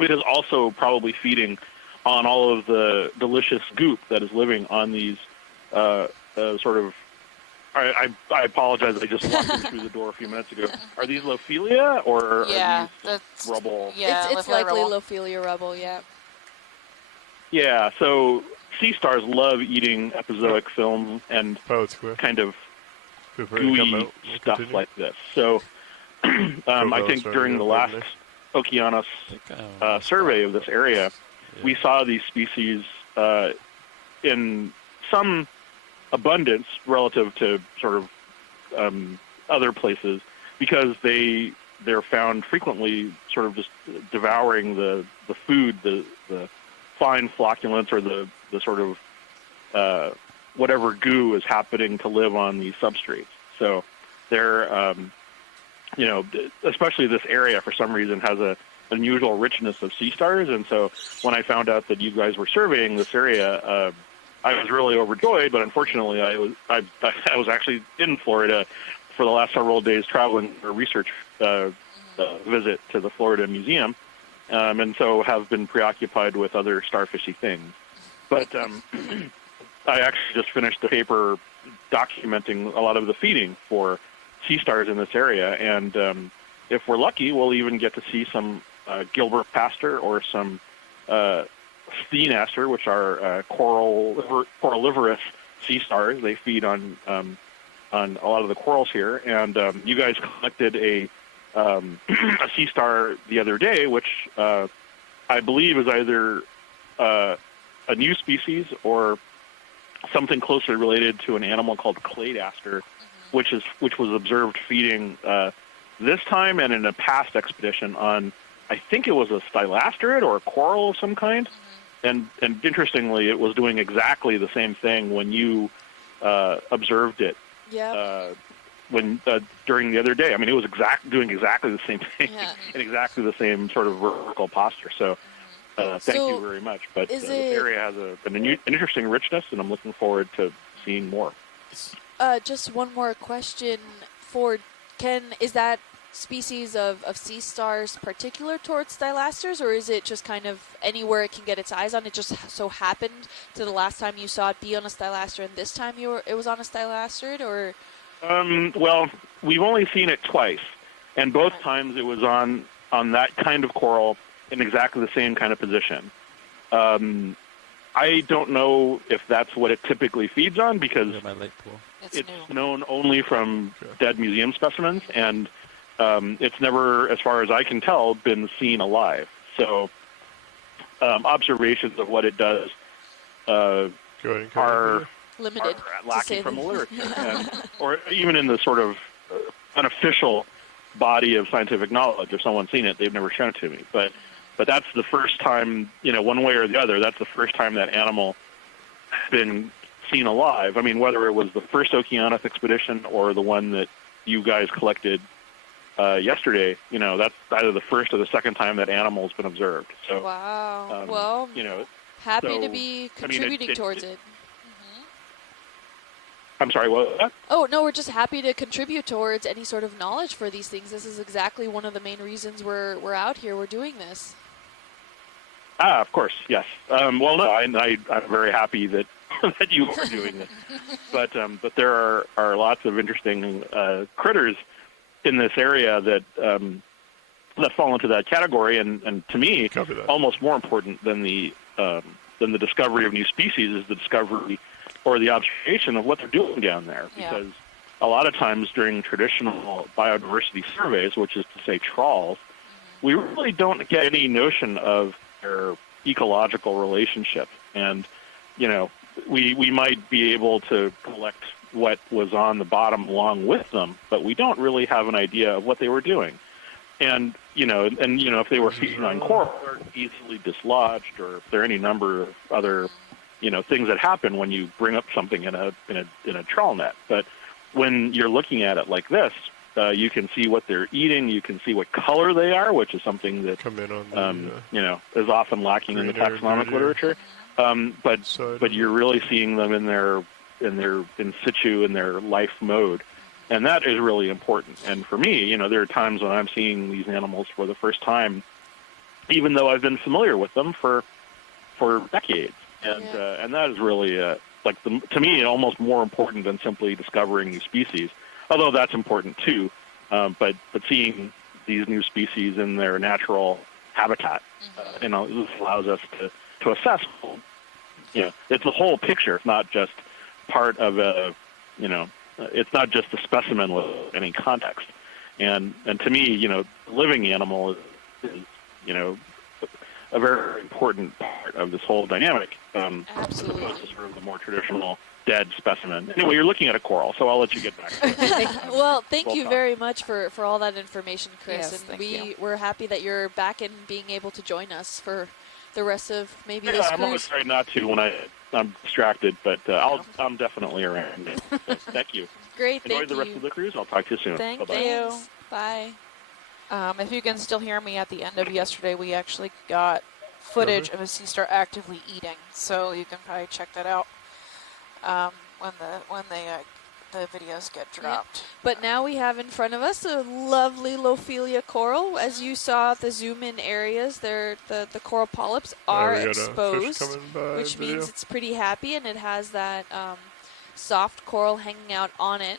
it is also probably feeding on all of the delicious goop that is living on these sort of. I apologize. I just walked in through the door a few minutes ago. Are these Lophelia or are these rubble? Yeah, it's likely Lophelia rubble. Yeah. Yeah. So sea stars love eating epizoic film and kind of gooey stuff like this. So I think during the last Okeanos survey of this area, we saw these species in some abundance relative to sort of other places because they're found frequently sort of just devouring the food, the fine flocculents or the sort of whatever goo is happening to live on these substrates. So they're especially this area for some reason has a unusual richness of sea stars, and so when I found out that you guys were surveying this area, I was really overjoyed, but unfortunately I was actually in Florida for the last several days traveling for a research visit to the Florida Museum, and so have been preoccupied with other starfishy things. But I actually just finished a paper documenting a lot of the feeding for sea stars in this area, and if we're lucky, we'll even get to see some Gilbert pastor or some Steenaster, which are corallivorous sea stars. They feed on a lot of the corals here. And you guys collected a sea star the other day, which I believe is either a new species or something closely related to an animal called cladaster, which was observed feeding this time and in a past expedition on, I think it was a stylasterid or a coral of some kind. And interestingly, it was doing exactly the same thing when you observed it. Yeah. When during the other day, I mean, it was doing exactly the same thing in exactly the same sort of vertical posture. So, thank you very much. But this area has an interesting richness, and I'm looking forward to seeing more. Just one more question for Ken. Is that species of sea stars particular towards stylasters, or is it just kind of anywhere it can get its eyes on? It just so happened to the last time you saw it be on a stylaster, and this time it was on a stylasterid, or? Well, we've only seen it twice, and both times it was on that kind of coral in exactly the same kind of position. I don't know if that's what it typically feeds on because my lake pool. it's known only from dead museum specimens, and it's never, as far as I can tell, been seen alive. So observations of what it does are limited, are lacking from the literature, or even in the sort of unofficial body of scientific knowledge. If someone's seen it, they've never shown it to me. But that's the first time, one way or the other, that's the first time that animal has been seen alive. I mean, whether it was the first Okeanos expedition or the one that you guys collected yesterday, that's either the first or the second time that animal's been observed. So, wow. Well, happy to be contributing towards it. I'm sorry, what was that? Oh, no, we're just happy to contribute towards any sort of knowledge for these things. This is exactly one of the main reasons we're out here. We're doing this. Of course, yes. Well, no, I'm very happy that that you are doing this. But there are lots of interesting critters in this area that fall into that category, and to me, almost more important than the discovery of new species is the discovery or the observation of what they're doing down there. Because a lot of times during traditional biodiversity surveys, which is to say trawls, we really don't get any notion of their ecological relationship. And, we might be able to collect what was on the bottom along with them, but we don't really have an idea of what they were doing. And, if they were feeding on coral, they're easily dislodged, or if there are any number of other things that happen when you bring up something in a trawl net. But when you're looking at it like this, you can see what they're eating. You can see what color they are, which is something that is often lacking in the taxonomic literature. But you're really seeing them in their in situ, in their life mode, and that is really important. And for me, there are times when I'm seeing these animals for the first time, even though I've been familiar with them for decades. And that is really, to me, almost more important than simply discovering new species, although that's important too. But seeing these new species in their natural habitat, this allows us to assess. It's the whole picture. It's not just part of it's not just a specimen with any context. And to me, living animal is a very important part of this whole dynamic, as opposed to sort of the more traditional dead specimen. Anyway, you're looking at a coral, so I'll let you get back to it. Well, thank you very much for all that information, Chris. Yes, and we're happy that you're back and being able to join us for the rest of maybe this I'm cruise. always trying not to when I'm distracted, but I'm definitely around. So, thank you. Great, Enjoy thank the rest of the cruise. I'll talk to you soon. Thank Bye-bye. you. Bye. If you can still hear me, at the end of yesterday, we actually got footage of a sea star actively eating, so you can probably check that out when the videos get dropped. But now we have in front of us a lovely Lophelia coral. As you saw at the zoom-in areas, the coral polyps are exposed, which means it's pretty happy, and it has that soft coral hanging out on it.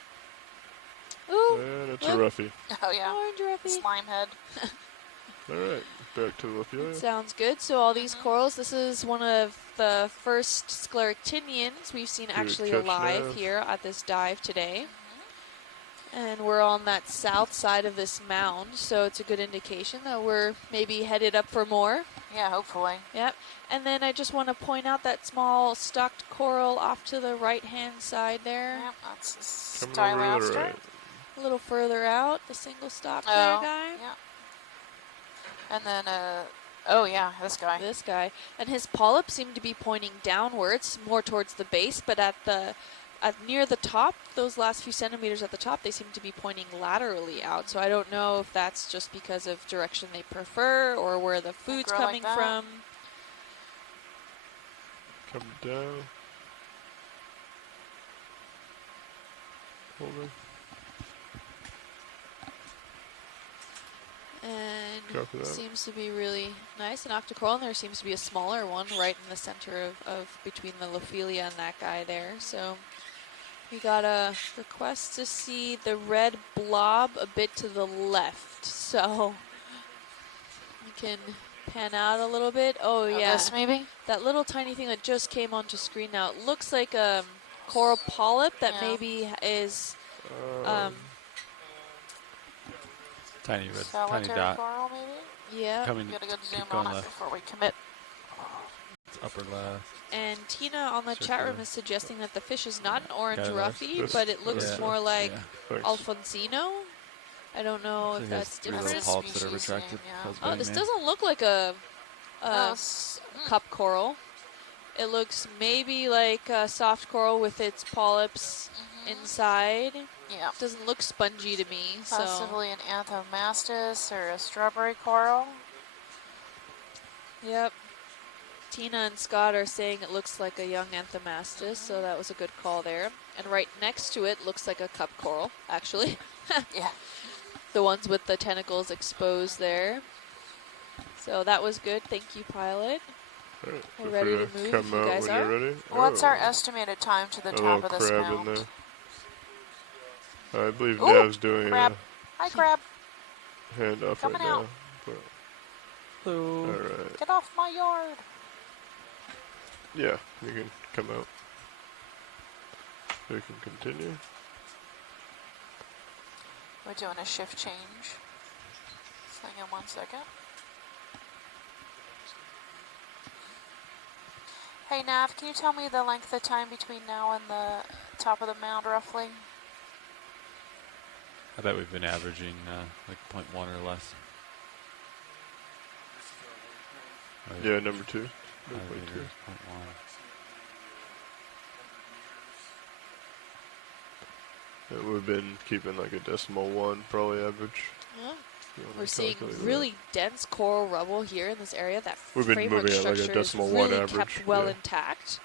Ooh, and it's a roughie. Oh yeah, orange roughie. Slime head. All right, back to Lophelia. Sounds good. So all these corals, this is one of the first scleractinians we've seen actually alive here at this dive today. And we're on that south side of this mound, so it's a good indication that we're maybe headed up for more. Yeah, hopefully. Yep. And then I just want to point out that small stalked coral off to the right-hand side there. Yep, that's a Coming over to the Styloster. right. A little further out, the single stalk there guy. Yeah. And then, oh yeah, this guy. This guy. And his polyps seem to be pointing downwards, more towards the base, but at near the top, those last few centimeters at the top, they seem to be pointing laterally out. So I don't know if that's just because of direction they prefer or where the food's coming from. Come down. Over. And seems to be really nice. An octocoral, and there seems to be a smaller one right in the center of between the Lophelia and that guy there. So We got a request to see the red blob a bit to the left. So you can pan out a little bit. Oh, yeah. This maybe? That little tiny thing that just came onto screen now. It looks like a coral polyp that Yeah. maybe is Tiny red, tiny Solitary dot. coral, maybe? yeah. Coming, Get a good zoom keep on going it left. before we commit. It's upper left. And Tina on the chat room is suggesting that the fish is not an orange Got it, roughy, that's- but it looks yeah. more like Yeah. Thanks. Alfonsino. I don't know Looks if like it has that's 3 different. little That's a polyps that are species retracted. name, yeah. How's Oh, Benny, this man? doesn't look like a Oh, cup coral. It looks maybe like a soft coral with its polyps inside. yeah. Doesn't look spongy to me. So Possibly an anthomastus or a strawberry coral. yep. Tina and Scott are saying it looks like a young anthomastus, so that was a good call there. And right next to it looks like a cup coral, actually. Yeah. The ones with the tentacles exposed there. So that was good. Thank you, pilot. Alright, We're feel ready free to move come if you out guys when are. you're ready. What's our Oh, estimated time to the a top little of this crab in mound? there. I believe Ooh, Nav's doing crab. Hi, crab. a handoff Coming right out. now. But, Hello. alright. Get off my yard. Yeah, you can come out. We can continue. We're doing a shift change. Hang on 1 second. Hey Nav, can you tell me the length of time between now and the top of the mound roughly? I bet we've been averaging like 0.1 or less. Right. Yeah, number 2. Alligators, 0.1. Yeah, we've been keeping like a decimal 1 probably average. Yeah. You wanna We're seeing calculate really dense coral rubble here in this area. That We've been framework moving at like a structure is decimal 1 really average. kept well Yeah. intact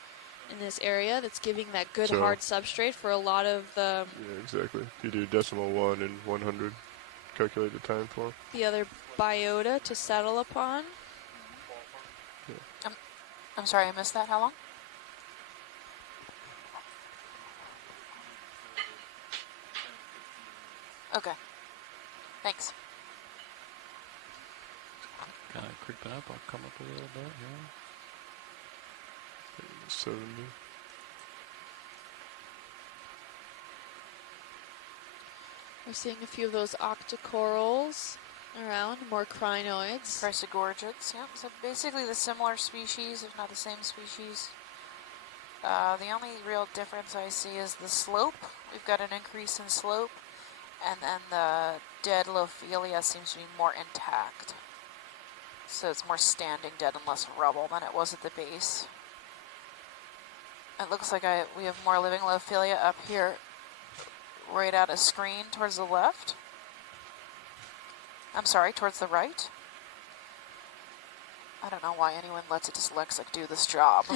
in this area. That's giving that good So- hard substrate for a lot of the Yeah, exactly. If you do decimal 1 and 100, calculate the time for 'em. other biota to settle upon. I'm sorry, I missed that. How long? Okay. Thanks. Kind of creeping up. I'll come up a little bit here. 70. We're seeing a few of those octocorals around, more crinoids. Chrysogorgids, yeah. So basically the similar species, if not the same species. The only real difference I see is the slope. We've got an increase in slope, and then the dead Lophelia seems to be more intact. So it's more standing dead and less rubble than it was at the base. It looks like we have more living Lophelia up here, right out of screen towards the left. I'm sorry, towards the right. I don't know why anyone lets a dyslexic do this job.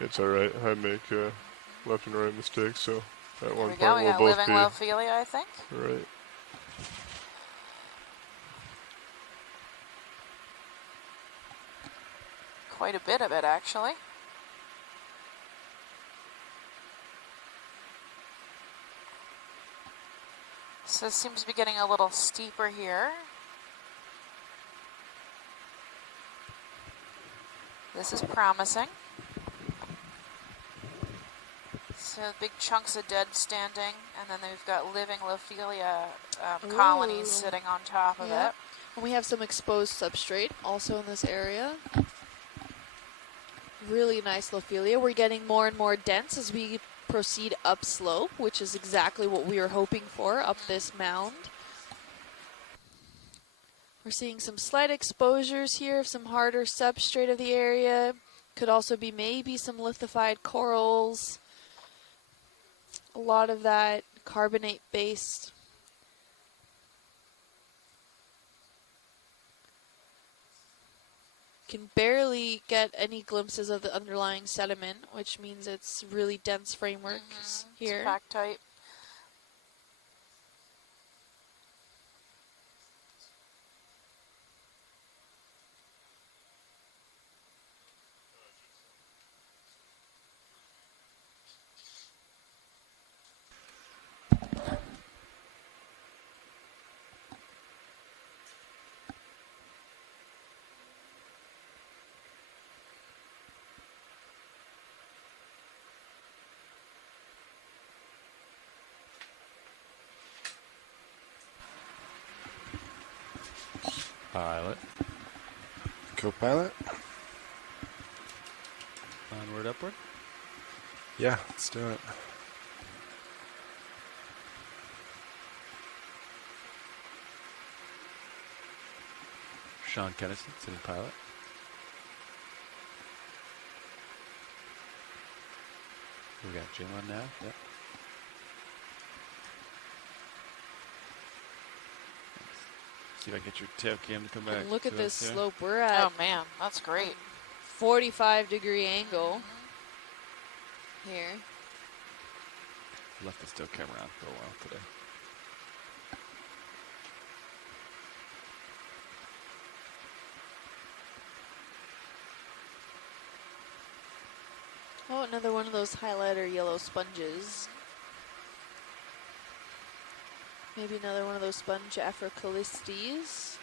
It's alright. I make left and right mistakes, so at There one we point go, we we'll got both living be Lophelia, I think. right. Quite a bit of it, actually. So it seems to be getting a little steeper here. This is promising. So big chunks of dead standing, and then we've got living Lophelia colonies Ooh. sitting on top of Yeah. it. And we have some exposed substrate also in this area. Really nice Lophelia. We're getting more and more dense as we proceed upslope, which is exactly what we were hoping for up this mound. We're seeing some slight exposures here of some harder substrate of the area. Could also be maybe some lithified corals. A lot of that carbonate based. Can barely get any glimpses of the underlying sediment, which means it's really dense frameworks here. It's packed tight. Pilot. Co-pilot? Onward, upward. Yeah, let's do it. Sean Kennison, sitting pilot. We got Jim on now. Yep. See if I can get your tail cam to come back. Look at to this us, yeah? slope. We're at Oh man, that's great. 45-degree angle here. Left the still camera on for a while today. Oh, another one of those highlighter yellow sponges. Maybe another one of those sponge Afrocalistes.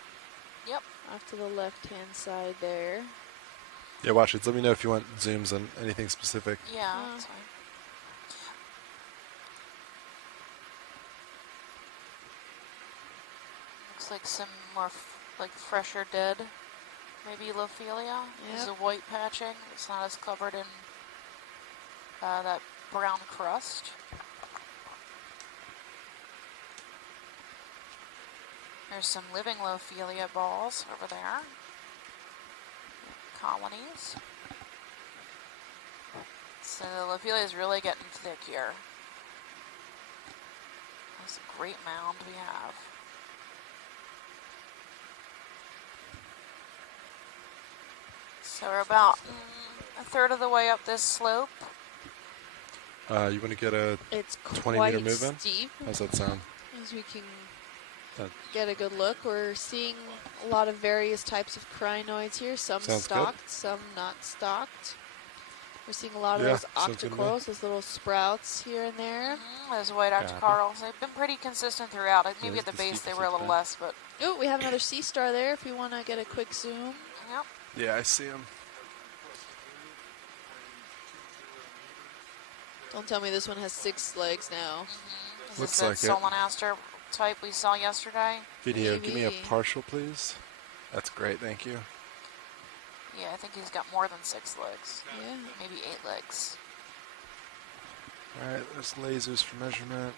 Yep. Off to the left-hand side there. Yeah, watch it. Let me know if you want zooms on anything specific. Yeah. Oh. That's fine. Looks like some more like fresher dead. Maybe Lophelia. There's a Yep. white patching. It's not as covered in that brown crust. There's some living Lophelia balls over there. Colonies. So the Lophelia is really getting thick here. That's a great mound we have. So we're about a third of the way up this slope. You want to get a It's 20 quite meter move in? steep, How's that sound? as we can That- get a good look. We're seeing a lot of various types of crinoids here. Some Sounds good. stalked, some not stalked. We're seeing a lot of Yeah, those sounds good to me. octocorals, those little sprouts here and there. Those white Copy. octocorals, they've been pretty consistent throughout. Maybe Yeah, at the the base they steepest were a little it's been. less, but Oh, we have another sea star there if you want to get a quick zoom. yep. Yeah, I see him. Don't tell me this one has 6 legs now. This Looks is that like it. Solanaster type we saw yesterday. Video, give me a Maybe. partial, please. That's great, thank you. Yeah, I think he's got more than 6 legs. Yeah. Maybe 8 legs. All right, there's lasers for measurement.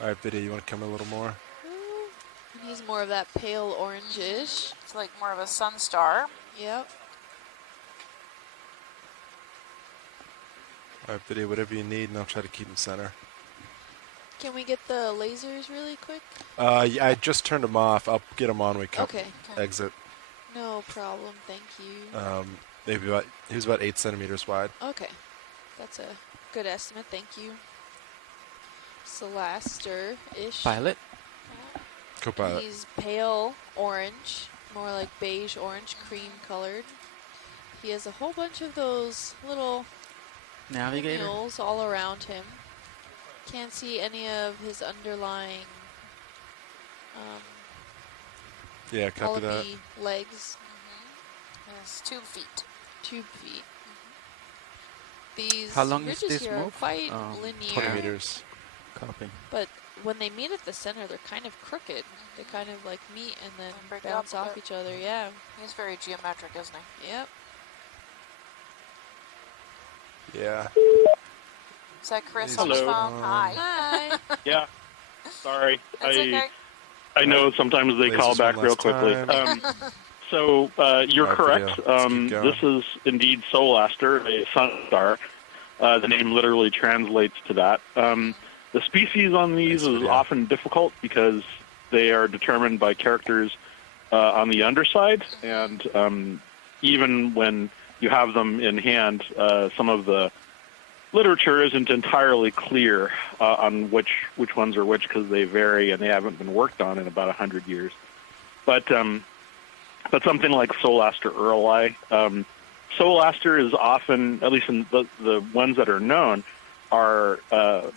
All right, video, you want to come a little more? And he's more of that pale orangish. It's like more of a sun star. Yep. All right, video, whatever you need, and I'll try to keep him center. Can we get the lasers really quick? Yeah, I just turned them off. I'll get them on when we come Okay. Okay. exit. No problem. Thank you. Maybe about, he was about 8 centimeters wide. Okay. That's a good estimate. Thank you. Solaster-ish. Pilot. Co-pilot. He's pale orange, more like beige orange, cream colored. He has a whole bunch of those little Navigator. mules all around him. Can't see any of his underlying Yeah, copy that. wallaby legs, His tube feet. tube feet. These How long is ridges this here are move? quite 20 linear, meters. Copy. but when they meet at the center, they're kind of crooked. They kind of like meet and then And break bounce up a off bit. each other. Yeah. He's very geometric, isn't he? Yep. Yeah. Is that Chris He's on the Hello. phone? Hi. Hi. Yeah. Sorry. That's okay. I know sometimes they call Lasers back one real last quickly. time. So you're Our correct. video. Let's keep going. This is indeed Solaster, a sun star. The name literally translates to that. The species on these Nice is video. often difficult because they are determined by characters on the underside, and even when you have them in hand, some of the literature isn't entirely clear on which ones are which because they vary and they haven't been worked on in about 100 years. But something like Solaster earli, Solaster is often, at least in the ones that are known, are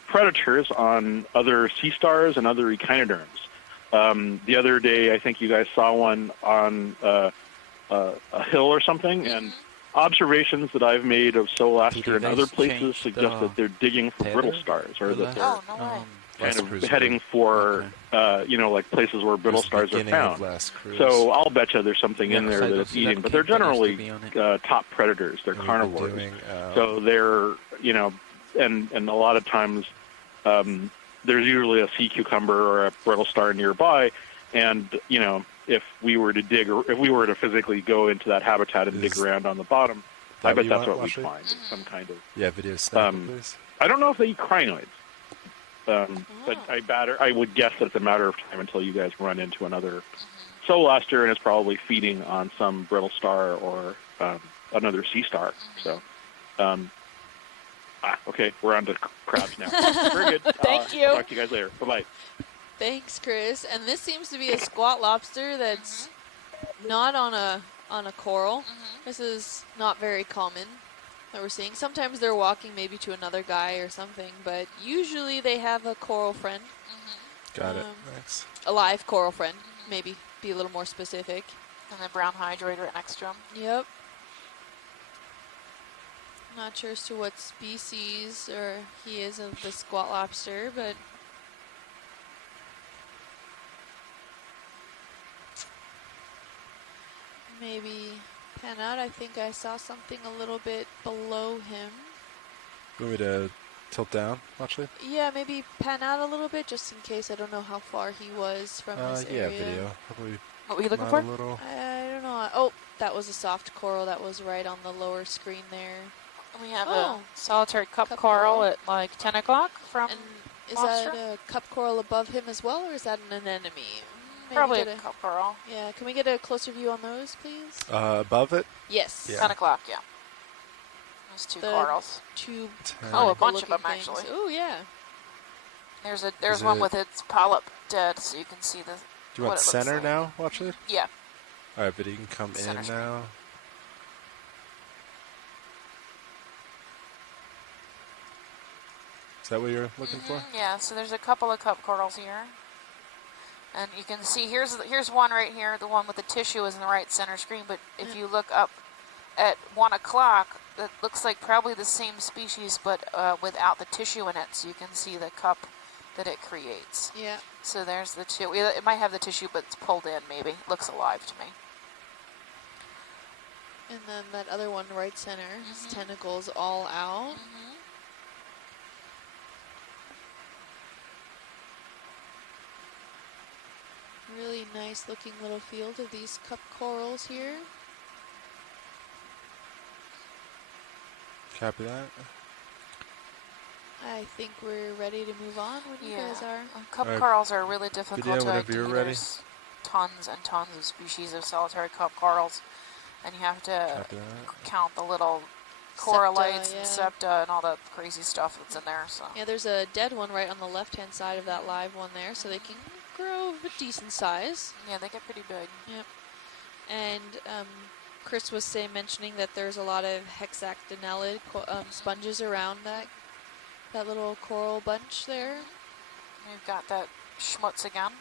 predators on other sea stars and other echinoderms. The other day, I think you guys saw one on a hill or something, and observations that I've made of Did Solaster you in guys other places change suggest the that they're digging for brittle tether stars, or for that the- they're Oh, no way. kind Last of cruise heading group. for, like places where brittle It was the stars are beginning of found. last cruise. So I'll bet you there's something Yeah, in there so that I it's see that eating, but they're camp that used to generally be on it. top predators. They're And we've been carnivores. doing, So they're, and a lot of times there's usually a sea cucumber or a brittle star nearby, and if we were to dig, or if we were to physically go into that habitat and dig Is around on the bottom, that I bet you that's want, what we'd Washley? find. Is some kind of. Yeah, video snap, please. I don't know if they eat crinoids, but I would guess that it's a matter of time until you guys run into another Solaster, and it's probably feeding on some brittle star or another sea star. So, okay, we're on to crabs now. Very good. Thank you. Talk to you guys later. Bye-bye. Thanks, Chris. And this seems to be a squat lobster that's not on a coral. This is not very common that we're seeing. Sometimes they're walking maybe to another guy or something, but usually they have a coral friend. Got it. Thanks. A live coral friend, maybe. Be a little more specific. And the brown hydroid right next to him. Yep. Not sure as to what species or he is of the squat lobster, but maybe pan out. I think I saw something a little bit below him. You want me to tilt down, Washley? Yeah, maybe pan out a little bit just in case. I don't know how far he was from this Yeah, area. video. Probably What were you looking not for? a little. I don't know. Oh, that was a soft coral that was right on the lower screen there. We have Oh. a solitary cup Cup coral coral. at like 10 o'clock from And is lobster? that a cup coral above him as well, or is that an anemone? Maybe probably get a cup coral. Yeah, can we get a closer view on those, please? Above it? Yes. Yeah. 10 o'clock, yeah. There's two The- corals. Two Oh, a bunch of them, things. actually. Oh, yeah. There's Is one it- with its polyp dead, so you can see the. Do you what want it looks center like. now, Washley? Yeah. All right, but you can come Center in screen. now. Is that what you're looking for? Yeah, so there's a couple of cup corals here. And you can see, here's one right here. The one with the tissue is in the right center screen, but if you look up at 1 o'clock, it looks like probably the same species, but without the tissue in it, so you can see the cup that it creates. Yeah. So there's the two. It might have the tissue, but it's pulled in, maybe. Looks alive to me. And then that other one right center, his tentacles all out. Really nice looking little field of these cup corals here. Copy that. I think we're ready to move on when you guys are. Cup Alright. corals are really difficult Video to whenever ID. you're ready. There's tons and tons of species of solitary cup corals, and you have to Copy that. count the little Septa, coralites yeah. and septa and all that crazy stuff that's in there. So Yeah, there's a dead one right on the left-hand side of that live one there, so they can grow of a decent size. yeah, they get pretty big. Yep. And Chris was mentioning that there's a lot of hexactinellid sponges around that little coral bunch there. You've got that schmutz again,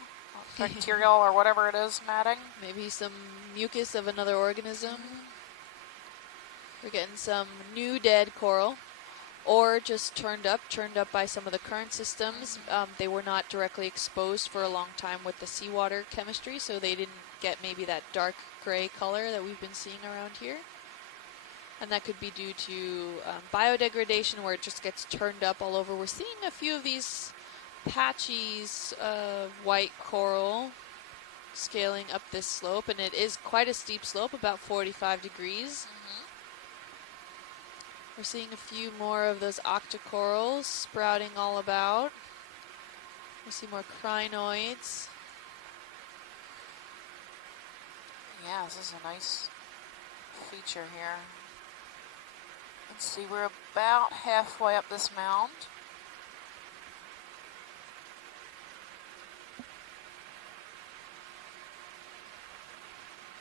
bacterial or whatever it is, matting. Maybe some mucus of another organism. We're getting some new dead coral, or just turned up by some of the current systems. They were not directly exposed for a long time with the seawater chemistry, so they didn't get maybe that dark gray color that we've been seeing around here. And that could be due to biodegradation, where it just gets turned up all over. We're seeing a few of these patches of white coral scaling up this slope, and it is quite a steep slope, about 45 degrees. We're seeing a few more of those octocorals sprouting all about. We see more crinoids. Yeah, this is a nice feature here. Let's see, we're about halfway up this mound.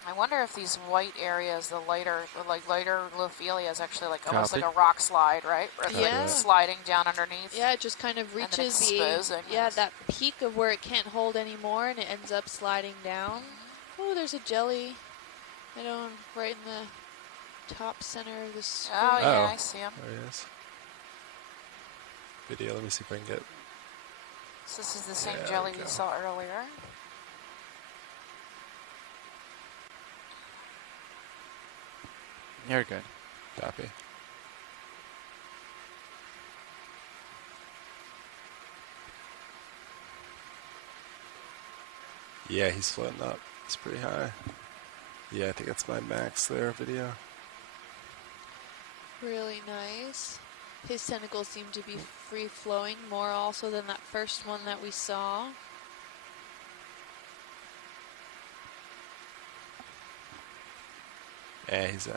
I wonder if these white areas, the lighter Lophelia is actually like almost like Copy. a rock slide, right? Where it's Yeah. like sliding down underneath. Yeah, it just kind of And then reaches exposing, yeah, yes. that peak of where it can't hold anymore, and it ends up sliding down. Oh, there's a jelly. Right in the top center of the screen. Oh yeah, Oh. I see him. There he is. Video, let me see if I can get So this is the same Yeah, jelly there we we go. saw earlier. You're good. Copy. Yeah, he's floating up. It's pretty high. Yeah, I think that's my max there video. Really nice. His tentacles seem to be free-flowing more also than that first one that we saw. Yeah, he's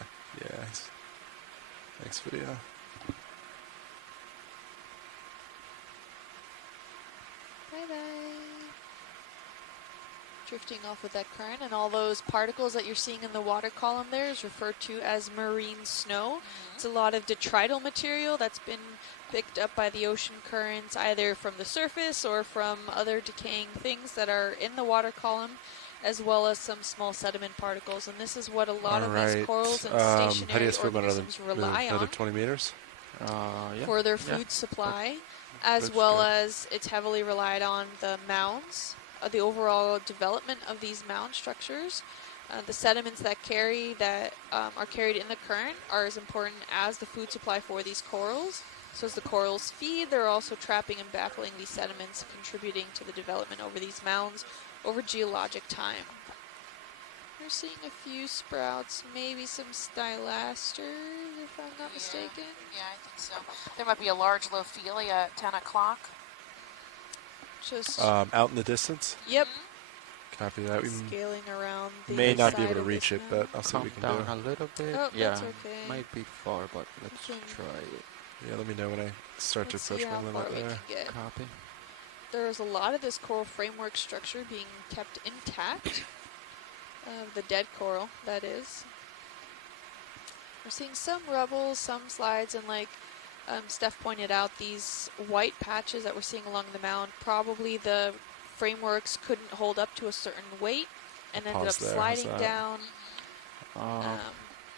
thanks video. Bye-bye. Drifting off with that current, and all those particles that you're seeing in the water column there is referred to as marine snow. It's a lot of detrital material that's been picked up by the ocean currents, either from the surface or from other decaying things that are in the water column, as well as some small sediment particles. And this is what a lot of these corals and How do you stationary guys feel about organisms rely another on 20 meters? Yeah. for their Yeah. food supply, as That's well good. as it's heavily relied on the mounds, the overall development of these mound structures. The sediments that are carried in the current are as important as the food supply for these corals. So as the corals feed, they're also trapping and baffling these sediments, contributing to the development over these mounds over geologic time. We're seeing a few sprouts, maybe some stylasters, if I'm not mistaken. Yeah, I think so. There might be a large Lophelia at 10 o'clock. Just, Out in the distance. yep, Copy that. We scaling around the may not be side able to of reach this it, but mound. I'll see what we Calm can down do. a little bit. Oh, yeah, that's okay. might be far, but let's can- try it. Yeah, let me know when I start Let's to approach see how my far limit we there. can get. Copy. There's a lot of this coral framework structure being kept intact. The dead coral, that is. We're seeing some rubble, some slides, and like Steph pointed out, these white patches that we're seeing along the mound, probably the frameworks couldn't hold up to a certain weight and ended up Pause there, how's sliding that? down.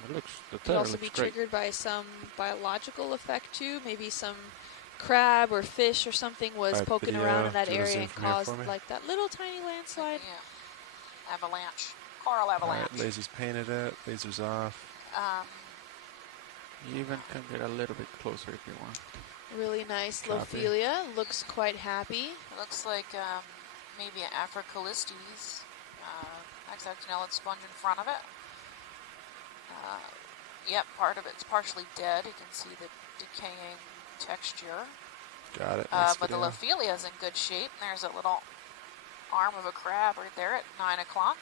It looks. The Could tether also looks be great. triggered by some biological effect too. Maybe some crab or fish or something was Alright, poking video, around in that do you wanna area zoom and from here caused for me? like that little tiny landslide. Yeah. Avalanche. Coral avalanche. Alright, lasers painted it. Lasers off. You even can get a little bit closer if you want. Really nice. Copy. Lophelia looks quite happy. It looks like maybe an Afrocalistes, hexagonellid sponge in front of it. Yep, part of it's partially dead. You can see the decaying texture. Got it. Nice But the video. Lophelia is in good shape. And there's a little arm of a crab right there at 9 o'clock.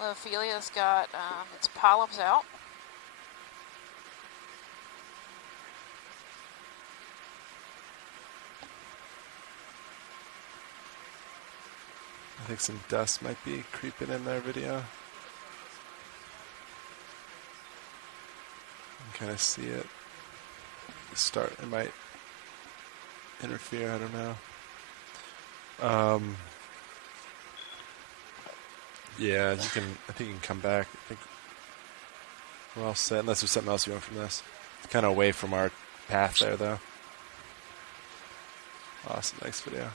Lophelia's got its polyps out. I think some dust might be creeping in their video. You can kind of see it. It might interfere, I don't know. Yeah, I think you can come back. I think we're all set, unless there's something else you want from this. It's kind of away from our path there, though. Awesome, nice video.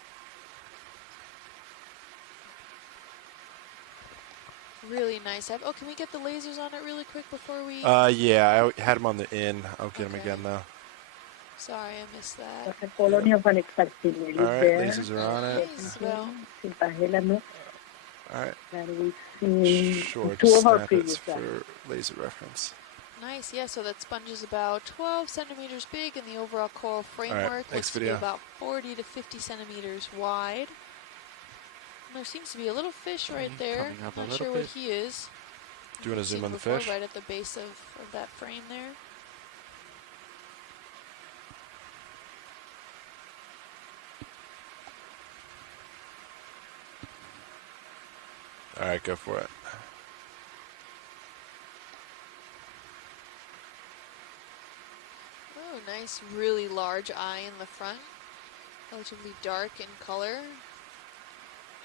Really nice. Oh, can we get the lasers on it really quick before we... Yeah, I had them on the in. I'll get them Okay. again, though. Sorry, I missed that. There's a colony of an exactinelid All right, there. lasers are on it. Nice. Well, Sympahelanus All right. that we've seen Sure, in just two of our snap it previous for studies. laser reference. nice. Yeah, so that sponge is about 12 centimeters big, and the overall coral framework next looks to be video. about 40 to 50 centimeters wide. And there seems to be a little fish right Okay, there. coming up a Not little sure bit. what he is. Do you want to Seen zoom on the before, fish? Right at the base of that frame there. All right, go for it. Oh, nice, really large eye in the front. Relatively dark in color.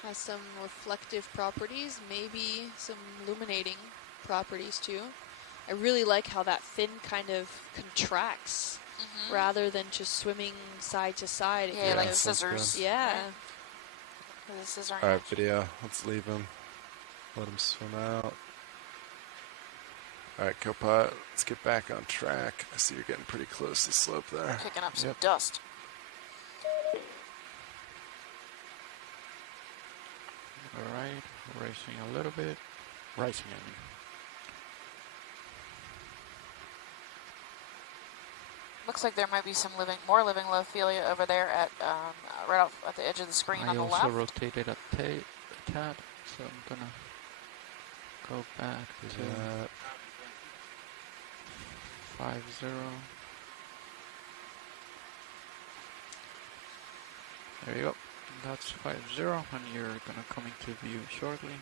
Has some reflective properties, maybe some illuminating properties too. I really like how that fin kind of contracts rather than just swimming side to side. It Yeah, kind like of- scissors. Yeah. The scissor All right, action. video. Let's leave him. Let him swim out. All right, Copilot, let's get back on track. I see you're getting pretty close to the slope there. Kicking up some dust. Alright, racing a little bit. Rising, I mean. Looks like there might be some more living Lophelia over there at right off at the edge of the screen I on the also left. rotated a tad, so I'm gonna go back to 5-0. There you go. That's 5-0, and you're gonna come into view shortly.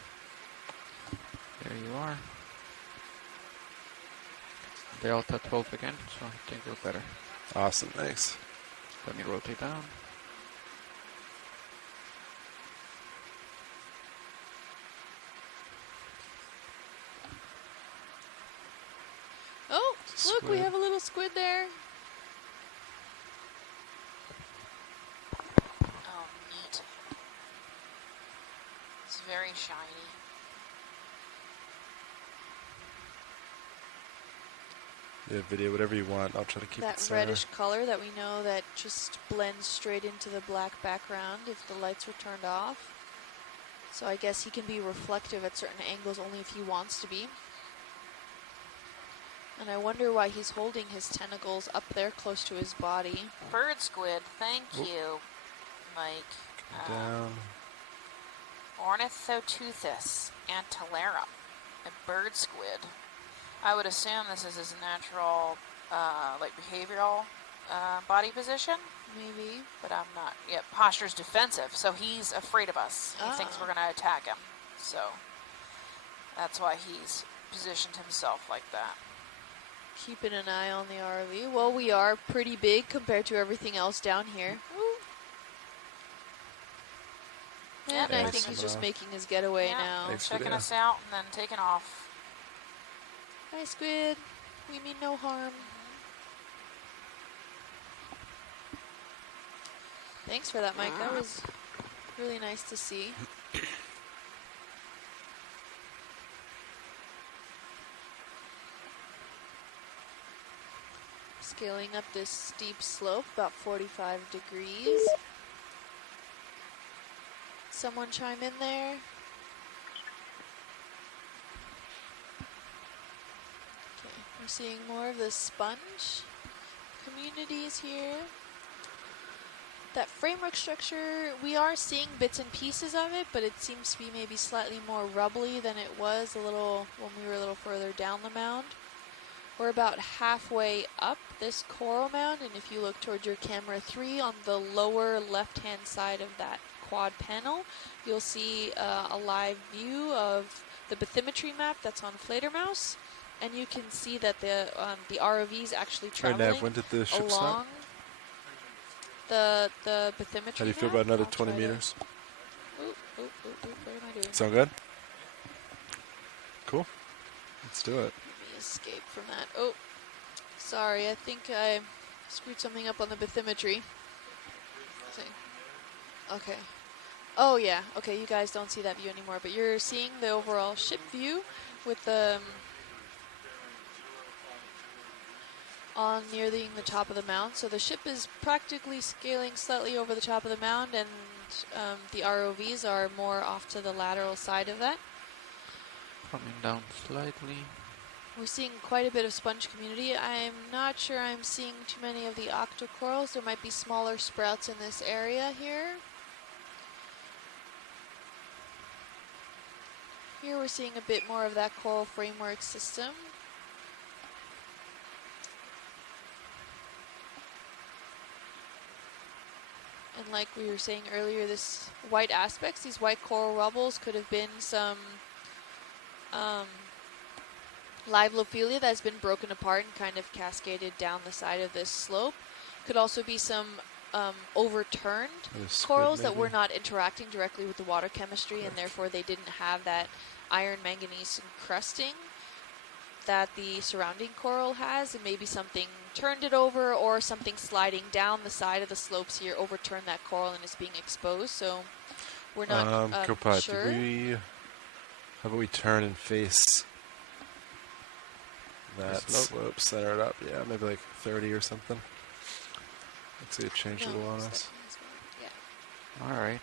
There you are. Delta 12 again, so I think we're better. Awesome, thanks. Let me rotate down. Oh, look, we Squid. have a little squid there. Oh, neat. It's very shiny. Yeah, video, whatever you want. I'll try to keep it That center. reddish color that we know that just blends straight into the black background if the lights were turned off. So I guess he can be reflective at certain angles only if he wants to be. And I wonder why he's holding his tentacles up there close to his body. Bird squid, thank you, Mike. Down. Ornithoteuthis antillarum, a bird squid. I would assume this is his natural, like behavioral body position, Maybe. but I'm not. Yeah, posture's defensive, so he's afraid of us. He thinks Ah. we're going to attack him, so that's why he's positioned himself like that. Keeping an eye on the RV. Well, we are pretty big compared to everything else down here. And I Nice. think he's just making his getaway Yeah. now. Thanks, Checking video. us out and then taking off. Hi, squid. We mean no harm. Thanks for that, Mike. That was really nice to see. Scaling up this steep slope, about 45 degrees. Someone chime in there. Okay, we're seeing more of the sponge communities here. That framework structure, we are seeing bits and pieces of it, but it seems to be maybe slightly more rubbly than it was a little when we were a little further down the mound. We're about halfway up this coral mound, and if you look towards your camera 3 on the lower left-hand side of that quad panel, you'll see a live view of the bathymetry map that's on Fledermaus, and you can see that the ROVs actually All right, traveling Nav, when did the ship along start? the bathymetry How do you feel map. about another I'll 20 try to- meters? Oop, oop, oop, oop, what am I doing? Sound good? Cool. Let's do it. Let me escape from that. Oh, sorry, I think I screwed something up on the bathymetry. Let's see. Okay. Oh yeah, okay, you guys don't see that view anymore, but you're seeing the overall ship view with the on nearing the top of the mound. So the ship is practically scaling slightly over the top of the mound, and the ROVs are more off to the lateral side of that. Coming down slightly. We're seeing quite a bit of sponge community. I'm not sure I'm seeing too many of the octocorals. There might be smaller sprouts in this area here. Here we're seeing a bit more of that coral framework system. And like we were saying earlier, this white aspects, these white coral rubbles could have been some live Lophelia that has been broken apart and kind of cascaded down the side of this slope. Could also be some overturned Another squid, corals that maybe? were not interacting directly with the water chemistry, and therefore they didn't have that iron manganese encrusting that the surrounding coral has, and maybe something turned it over, or something sliding down the side of the slopes here overturned that coral and is being exposed. So we're not Copod, sure. how about we turn and face that slope? slope, center it up? Yeah, maybe like 30 or something. Looks like it changed a little on it's us. yeah. All right.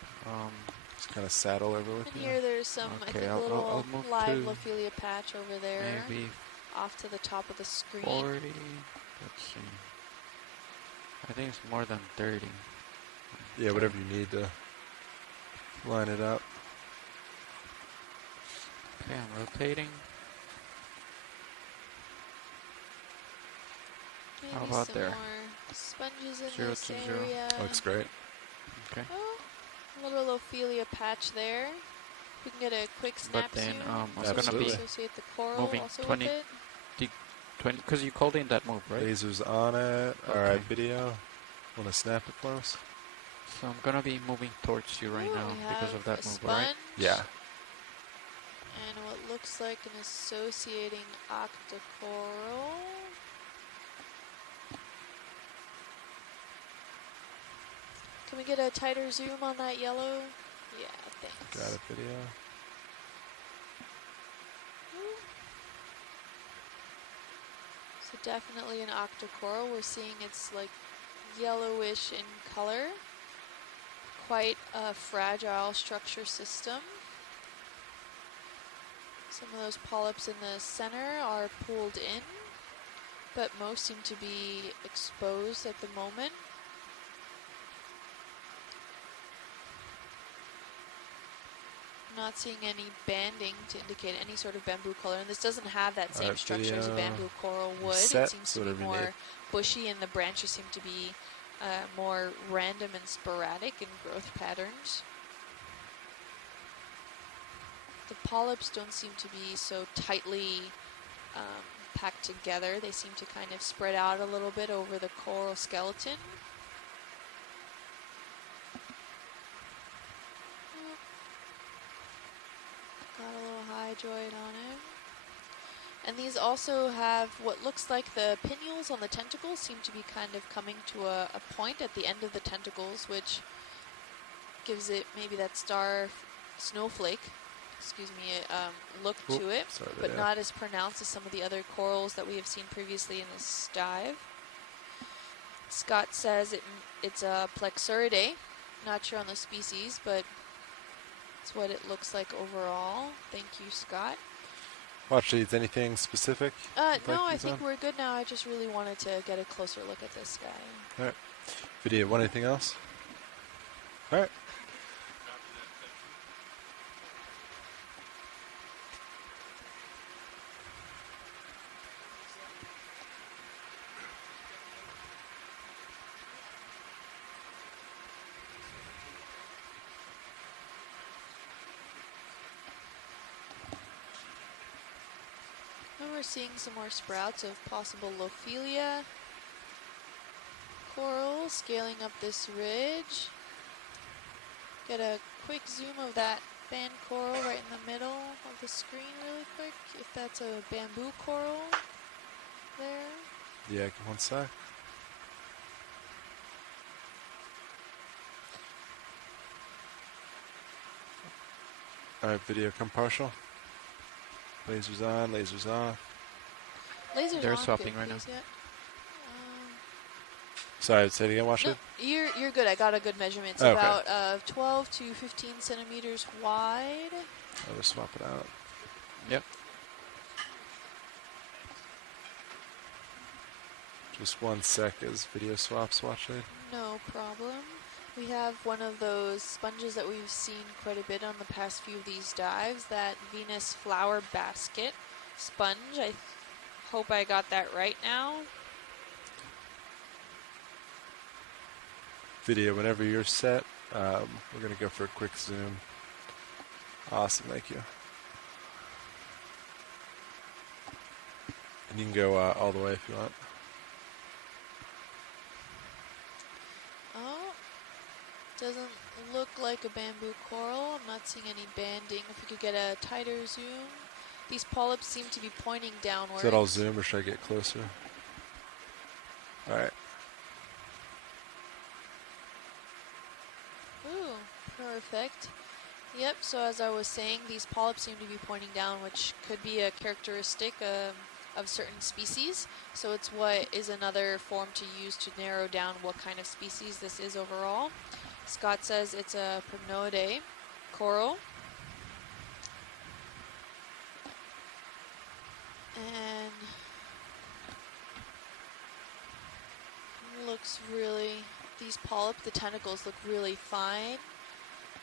Just kind of saddle over with And you. here there's some, I Okay, think, a I'll little move live to Lophelia patch over there, maybe off to the top of the screen. 40. Let's see. I think it's more than 30. Yeah, whatever you need to line it up. Okay, I'm rotating. Maybe How about some there? more sponges in 0 this to 0. area. Looks great. Okay. Oh, a little Lophelia patch there. We can get a quick snap But then zoom. I'm so we gonna can be associate the coral moving also 20 with it. 20, because you called in that move, right? Lasers on it. Okay. Alright, video. Want to snap it for us? So I'm gonna be moving towards you right Ooh, now we because have of that a move, sponge right? Yeah. and what looks like an associating octocoral. Can we get a tighter zoom on that yellow? Yeah, thanks. Got it, video. So definitely an octocoral. We're seeing it's like yellowish in color. Quite a fragile structure system. Some of those polyps in the center are pulled in, but most seem to be exposed at the moment. Not seeing any banding to indicate any sort of bamboo color, and this doesn't have that same structure as a bamboo coral would. It seems to be more bushy, and the branches seem to be more random and sporadic in growth patterns. The polyps don't seem to be so tightly packed together. They seem to kind of spread out a little bit over the coral skeleton. Got a little hydroid on it. And these also have what looks like the pinnules on the tentacles seem to be kind of coming to a point at the end of the tentacles, which gives it maybe that star snowflake, look to it, but not as pronounced as some of the other corals that we have seen previously in this dive. Scott says it's a Plexuridae. Not sure on the species, but it's what it looks like overall. Thank you, Scott. Watch these. Anything specific? No, I think we're good now. I just really wanted to get a closer look at this guy. All right. Video. Want anything else? All right. And we're seeing some more sprouts of possible Lophelia coral scaling up this ridge. Get a quick zoom of that fan coral right in the middle of the screen really quick, if that's a bamboo coral there. Yeah, give one sec. Alright, video come partial. Lasers on, lasers off. Lasers They're on, swapping good, right now. please, yeah. Sorry, say it again, watch No, it. you're good. I got a good measurement. It's Okay. about 12 to 15 centimeters wide. I'll just swap it out. Yep. Just one sec as video swaps, watch it. No problem. We have one of those sponges that we've seen quite a bit on the past few of these dives, that Venus flower basket sponge. I hope I got that right now. Video, whenever you're set, we're going to go for a quick zoom. Awesome, thank you. And you can go all the way if you want. Oh, doesn't look like a bamboo coral. I'm not seeing any banding. If we could get a tighter zoom. These polyps seem to be pointing downwards. Is that all zoom or should I get closer? All right. Ooh, perfect. Yep, so as I was saying, these polyps seem to be pointing down, which could be a characteristic of certain species. So it's what is another form to use to narrow down what kind of species this is overall. Scott says it's a Crinoid coral. And looks really, these polyps, the tentacles look really fine.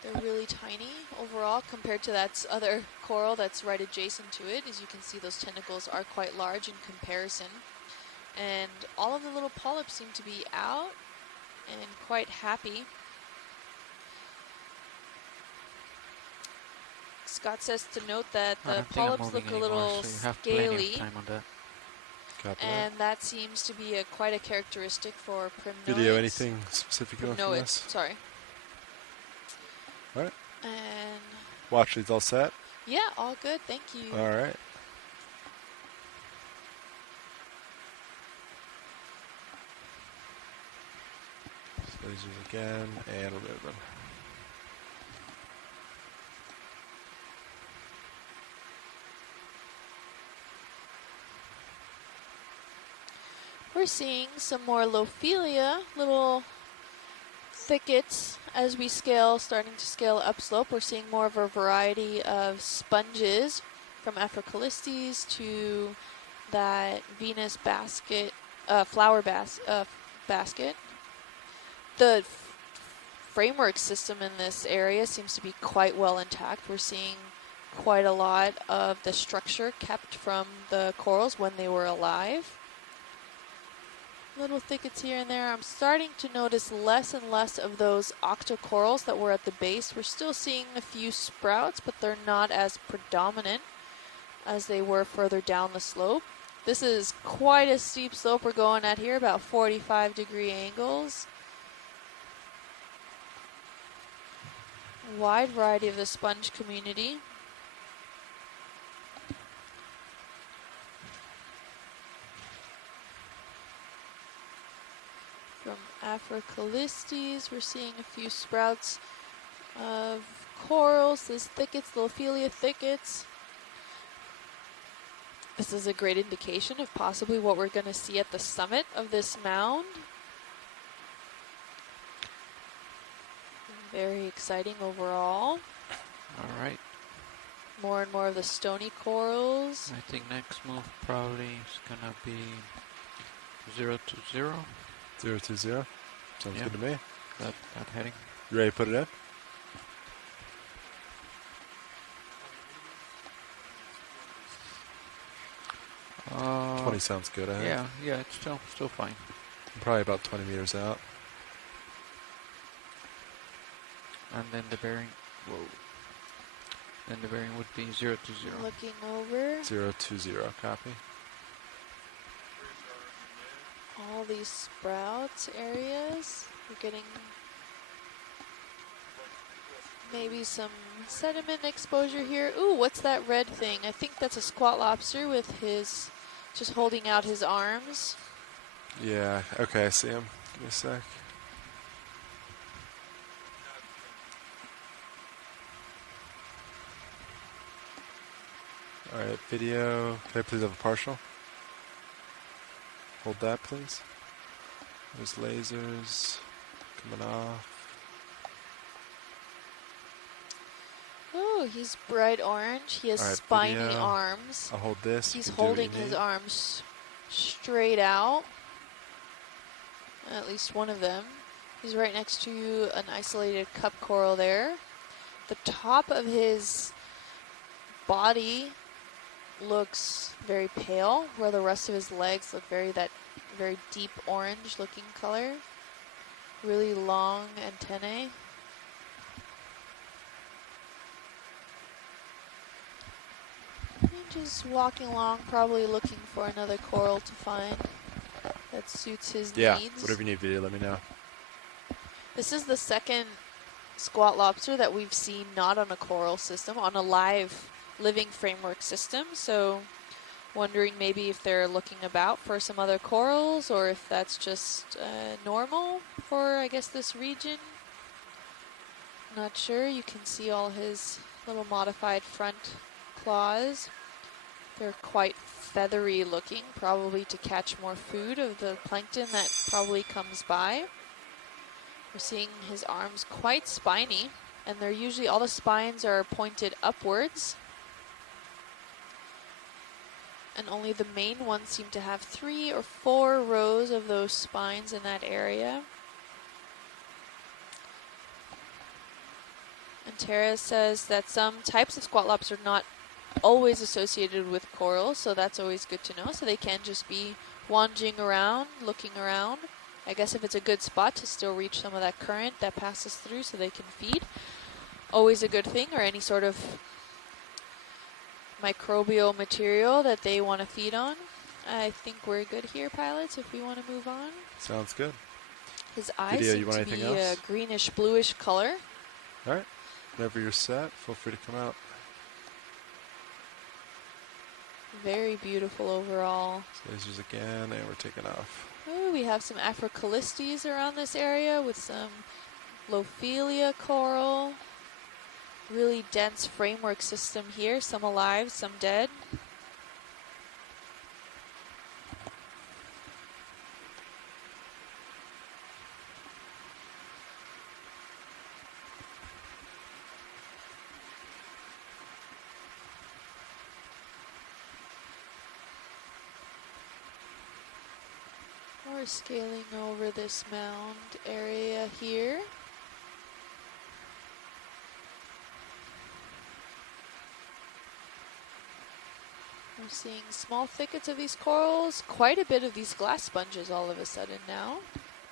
They're really tiny overall compared to that other coral that's right adjacent to it. As you can see, those tentacles are quite large in comparison. And all of the little polyps seem to be out and quite happy. Scott says to note that the polyps look a little scaly, Copy and that seems to be quite a characteristic for Crinoids. Video, anything specific you want from Crinoids, this? sorry. All right. And Watch these all set? yeah, all good, thank you. All right. Lasers again, and remove them. We're seeing some more Lophelia, little thickets as we scale, starting to scale upslope. We're seeing more of a variety of sponges from Aphrocalistes to that Venus basket, flower basket. The framework system in this area seems to be quite well intact. We're seeing quite a lot of the structure kept from the corals when they were alive. Little thickets here and there. I'm starting to notice less and less of those octocorals that were at the base. We're still seeing a few sprouts, but they're not as predominant as they were further down the slope. This is quite a steep slope we're going at here, about 45-degree angles. Wide variety of the sponge community. From Aphrocalistes, we're seeing a few sprouts of corals, these thickets, Lophelia thickets. This is a great indication of possibly what we're going to see at the summit of this mound. Very exciting overall. All right. More and more of the stony corals. I think next move probably is gonna be 0 to 0. 0 to 0. Sounds Yeah. good to me. That heading. You ready to put it in? Uh, 20 sounds good, I think. yeah, it's still fine. Probably about 20 meters out. And then the bearing, whoa. Then the bearing would be 0 to 0. Looking over 0 to 0. Copy. all these sprouts areas. We're getting maybe some sediment exposure here. Ooh, what's that red thing? I think that's a squat lobster with his, just holding out his arms. Yeah, okay, I see him. Give me a sec. Alright, video. Can I please have a partial? Hold that, please. There's lasers coming off. Oh, he's bright orange. He has All right, spiny video. arms. I'll hold this. He's You can do what holding you his need. arms straight out. At least one of them. He's right next to an isolated cup coral there. The top of his body looks very pale, where the rest of his legs look very deep orange looking color. Really long antennae. And just walking along, probably looking for another coral to find that suits his Yeah, needs. whatever you need, video, let me know. This is the second squat lobster that we've seen not on a coral system, on a live living framework system. So wondering maybe if they're looking about for some other corals, or if that's just normal for, I guess, this region. Not sure. You can see all his little modified front claws. They're quite feathery looking, probably to catch more food of the plankton that probably comes by. We're seeing his arms quite spiny, and they're usually, all the spines are pointed upwards. And only the main ones seem to have 3 or 4 rows of those spines in that area. And Tara says that some types of squat lobsters are not always associated with coral, so that's always good to know. So they can just be wandering around, looking around. I guess if it's a good spot to still reach some of that current that passes through so they can feed, always a good thing, or any sort of microbial material that they want to feed on. I think we're good here, pilots, if we want to move on. Sounds good. His eyes Video, seem you want to anything be a else? greenish bluish color. All right. Whenever you're set, feel free to come out. Very beautiful overall. Lasers again, and we're taking off. Ooh, we have some Afrocalistes around this area with some Lophelia coral. Really dense framework system here, some alive, some dead. We're scaling over this mound area here. We're seeing small thickets of these corals, quite a bit of these glass sponges all of a sudden now,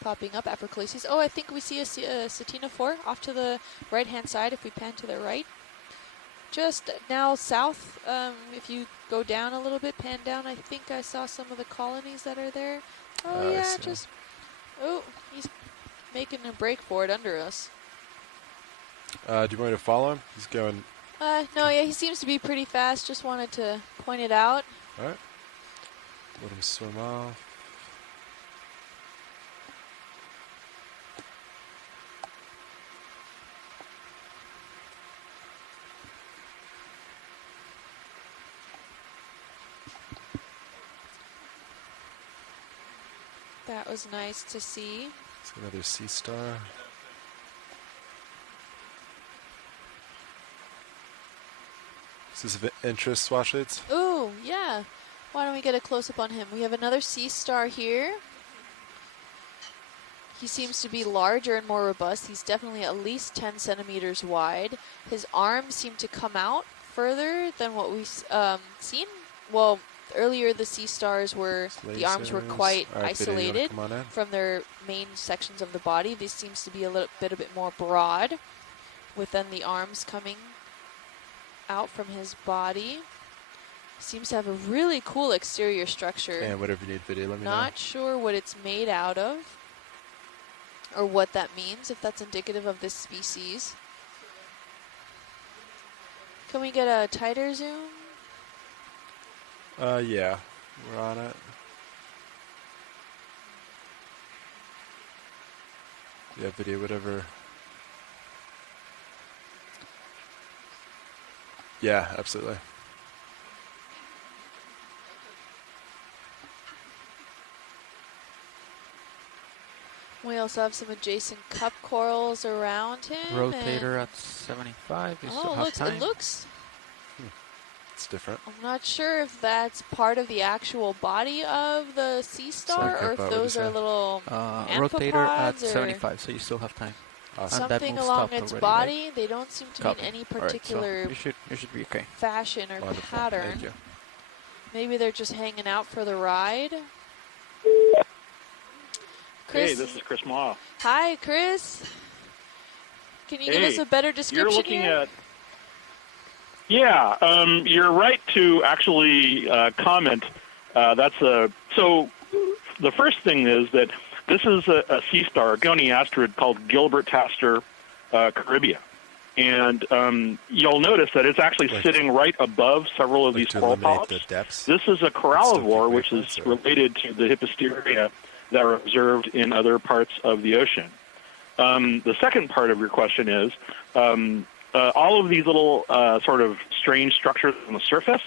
popping up, Afrocalistes. Oh, I think we see a Satinophore off to the right-hand side if we pan to the right. Just now south, if you go down a little bit, pan down, I think I saw some of the colonies that are there. Oh yeah, just, oh, he's making a break for it under us. Do you want me to follow him? He's going. No, yeah, he seems to be pretty fast. Just wanted to point it out. All right. Let him swim off. That was nice to see. It's another sea star. Is this of interest, Swashleads? Ooh, yeah. Why don't we get a close-up on him? We have another sea star here. He seems to be larger and more robust. He's definitely at least 10 centimeters wide. His arms seem to come out further than what we've seen. Well, earlier the sea stars were, the arms were quite isolated from their main sections of the body. This seems to be a bit more broad, with then the arms coming out from his body. Seems to have a really cool exterior structure. And whatever you need video, let me know. Not sure what it's made out of, or what that means, if that's indicative of this species. Can we get a tighter zoom? Yeah, we're on it. Yeah, video, whatever. Yeah, absolutely. We also have some adjacent cup corals around him. Rotator at 75. You still have time. It looks. It's different. I'm not sure if that's part of the actual body of the sea star, or if those are little rotator at amphipods or 75, so you still have time. Awesome. something along its body. Right? They don't seem to Copy. be in any All right, particular so you should be okay. fashion or Wonderful. pattern. Thank you. Maybe they're just hanging out for the ride. Hey, this is Chris Maw. Hi, Chris. Can you give us a better description You're looking here? at... Yeah, you're right to actually comment. So the first thing is that this is a sea star, a Gorgonian asteroid called Gilbert Taster Caribia. And you'll notice that it's actually sitting right above several of these coral polyps. The depths? This is a corallivore, which reference, is or? related to the Hipposteria that are observed in other parts of the ocean. The second part of your question is, all of these little sort of strange structures on the surface,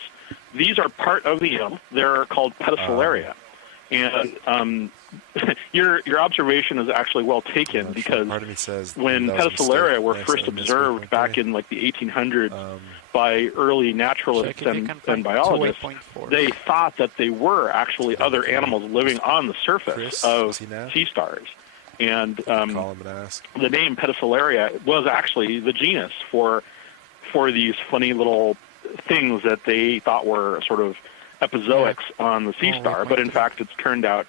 these are part of the animal. They're called pedicelaria. And your observation is actually well taken, because part of me says when that was a pedicelaria mistake. were I first accidentally observed misspoke back right in like the 1800s there. by early naturalists Check if you and can find biologists, 2.4. they thought that they were actually other animals living on the surface Chris, of is he now? sea stars. And Call him and ask. the name pedicelaria was actually the genus for these funny little things that they thought were sort of epizoics on the sea Oh, star. wait, But in wait. fact, it's turned out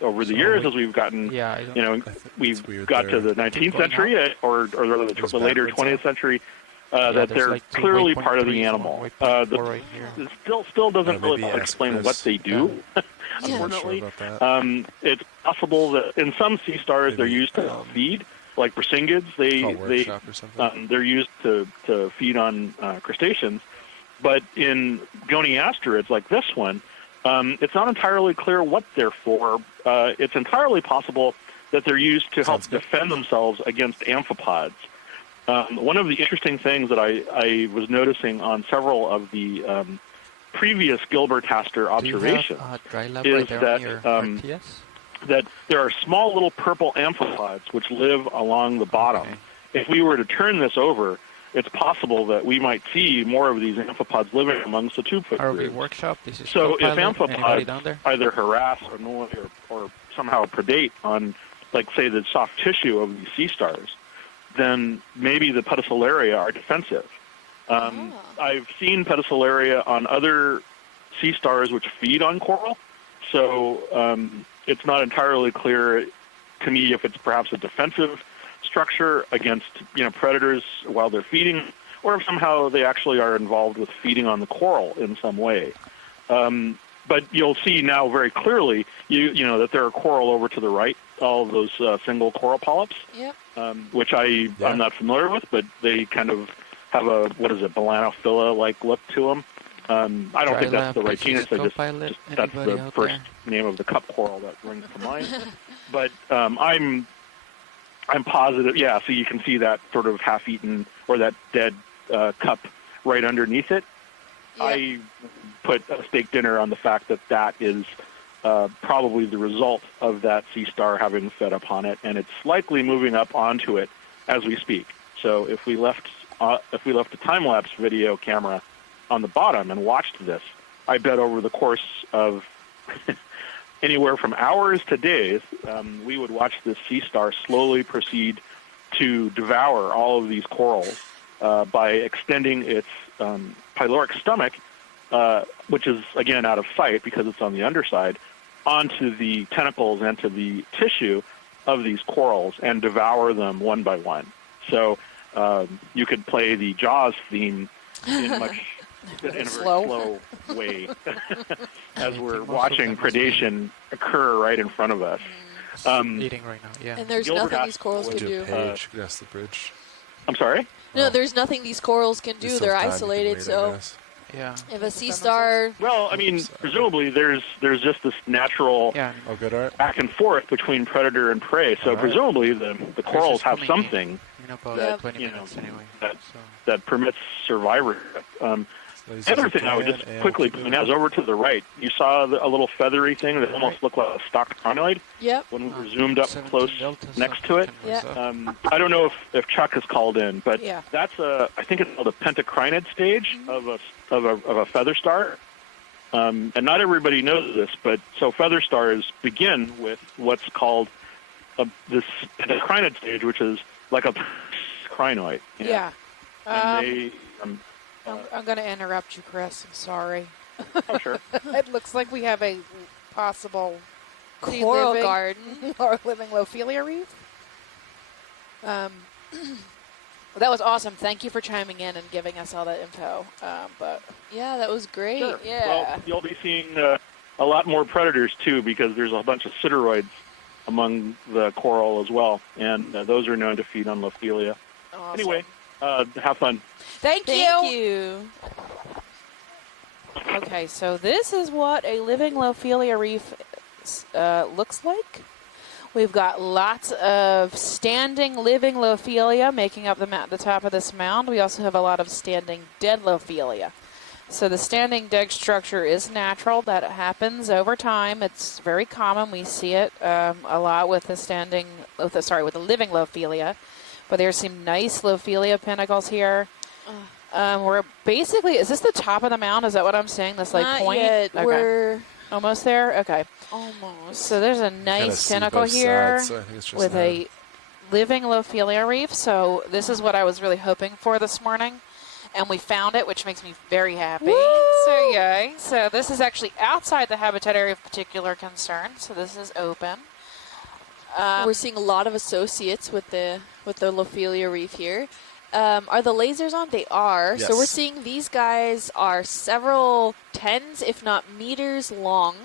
over the So years, we- as we've gotten, Yeah, I don't you know, It's we've weird got to there. the 19th going century or rather It goes the later backwards 20th up. century, yeah, that there's they're like two clearly waypoint part of the threes, animal. one waypoint The four right here. it still doesn't maybe really ask explain Chris. what they do. I'm not Unfortunately, sure about that. it's possible that in some sea stars they're Maybe, used to feed, like Brisinghids. Call workshop or something. They're used to feed on crustaceans. But in goniasterids like this one, it's not entirely clear what they're for. It's entirely possible that they're used to help Sounds good. defend themselves against amphipods. One of the interesting things that I was noticing on several of the previous Gilbert-Haster observations Do you have dry lab is right there that, on your RTS? that there are small little purple amphipods which live along the bottom. Okay. If we were to turn this over, it's possible that we might see more of these amphipods living amongst the two-foot RV groups. workshop. This is So if Copilot. Anybody amphipods down there? either harass, annoy, or somehow predate on, like, say, the soft tissue of these sea stars, then maybe the pedicelaria are defensive. I've seen pedicelaria on other sea stars which feed on coral, so it's not entirely clear to me if it's perhaps a defensive structure against predators while they're feeding, or if somehow they actually are involved with feeding on the coral in some way. But you'll see now very clearly, that there are coral over to the right, all of those single coral polyps, Yep. which I'm not familiar with, but they kind of have a, Balanophylla-like look to them. I don't think that's the right genus. Copilot. That's Anybody the out first there? name of the cup coral that rings to mind. But I'm positive. Yeah, so you can see that sort of half-eaten or that dead cup right underneath it. Yep. I put a steak dinner on the fact that that is probably the result of that sea star having fed upon it, and it's likely moving up onto it as we speak. So if we left a time-lapse video camera on the bottom and watched this, I bet over the course of anywhere from hours to days, we would watch this sea star slowly proceed to devour all of these corals by extending its pyloric stomach, which is, again, out of sight because it's on the underside, onto the tentacles and to the tissue of these corals and devour them one by one. So you could play the Jaws theme in a very slow way as we're watching predation occur right in front of us. Eating right now, yeah. And there's Gilbert nothing these corals can Haskell do. Page across the bridge. I'm sorry? No, there's nothing these corals can do. There's still They're time you can isolated, wait, I so guess. Yeah. if a sea star... Well, I mean, presumably there's just this natural Yeah. Oh, good art. back and forth between predator and prey. So All right. presumably the corals is have coming something In about Yep. 20 you know, minutes anyway. that- So. that permits survivorship. The other thing I would just quickly point out is over to the right. You saw a little feathery thing that almost looked like a stalked crinoid Yep. when we were zoomed up 17 close deltas next up, to it. 10 Yeah. was up. I don't know if Chuck has called in, but Yeah. that's I think it's called a pentacrinid stage of a feather star. And not everybody knows this, but so feather stars begin with what's called this pentacrinid stage, which is like a crinoid. Yeah. And they, I'm going to interrupt you, Chris. I'm sorry. oh, sure. It looks like we have a possible Coral living- garden. or living Lophelia reef. That was awesome. Thank you for chiming in and giving us all that info. But Yeah, that was great. Sure. yeah. Well, you'll be seeing a lot more predators, too, because there's a bunch of sideroids among the coral as well, and those are known to feed on Lophelia. Awesome. Anyway, Have fun. Thank Thank you. Okay, so this is what a living Lophelia reef looks like. We've got lots of standing living Lophelia making up the top of this mound. We also have a lot of standing dead Lophelia. So the standing dead structure is natural. That happens over time. It's very common. We see it a lot with the living Lophelia. But there's some nice Lophelia pinnacles here. We're basically, is this the top of the mound? Is that what I'm saying? This like Not point? yet. Okay. We're Almost there? Okay. almost. So there's a Kinda nice see pinnacle both here sides, so I think it's just with head. a living Lophelia reef. So this is what I was really hoping for this morning. And we found it, which makes me very happy. Woo! So yay. So this is actually outside the habitat area of particular concern. So this is open. We're seeing a lot of associates with the Lophelia reef here. Are the lasers on? They are. Yes. So we're seeing these guys are several tens, if not meters long.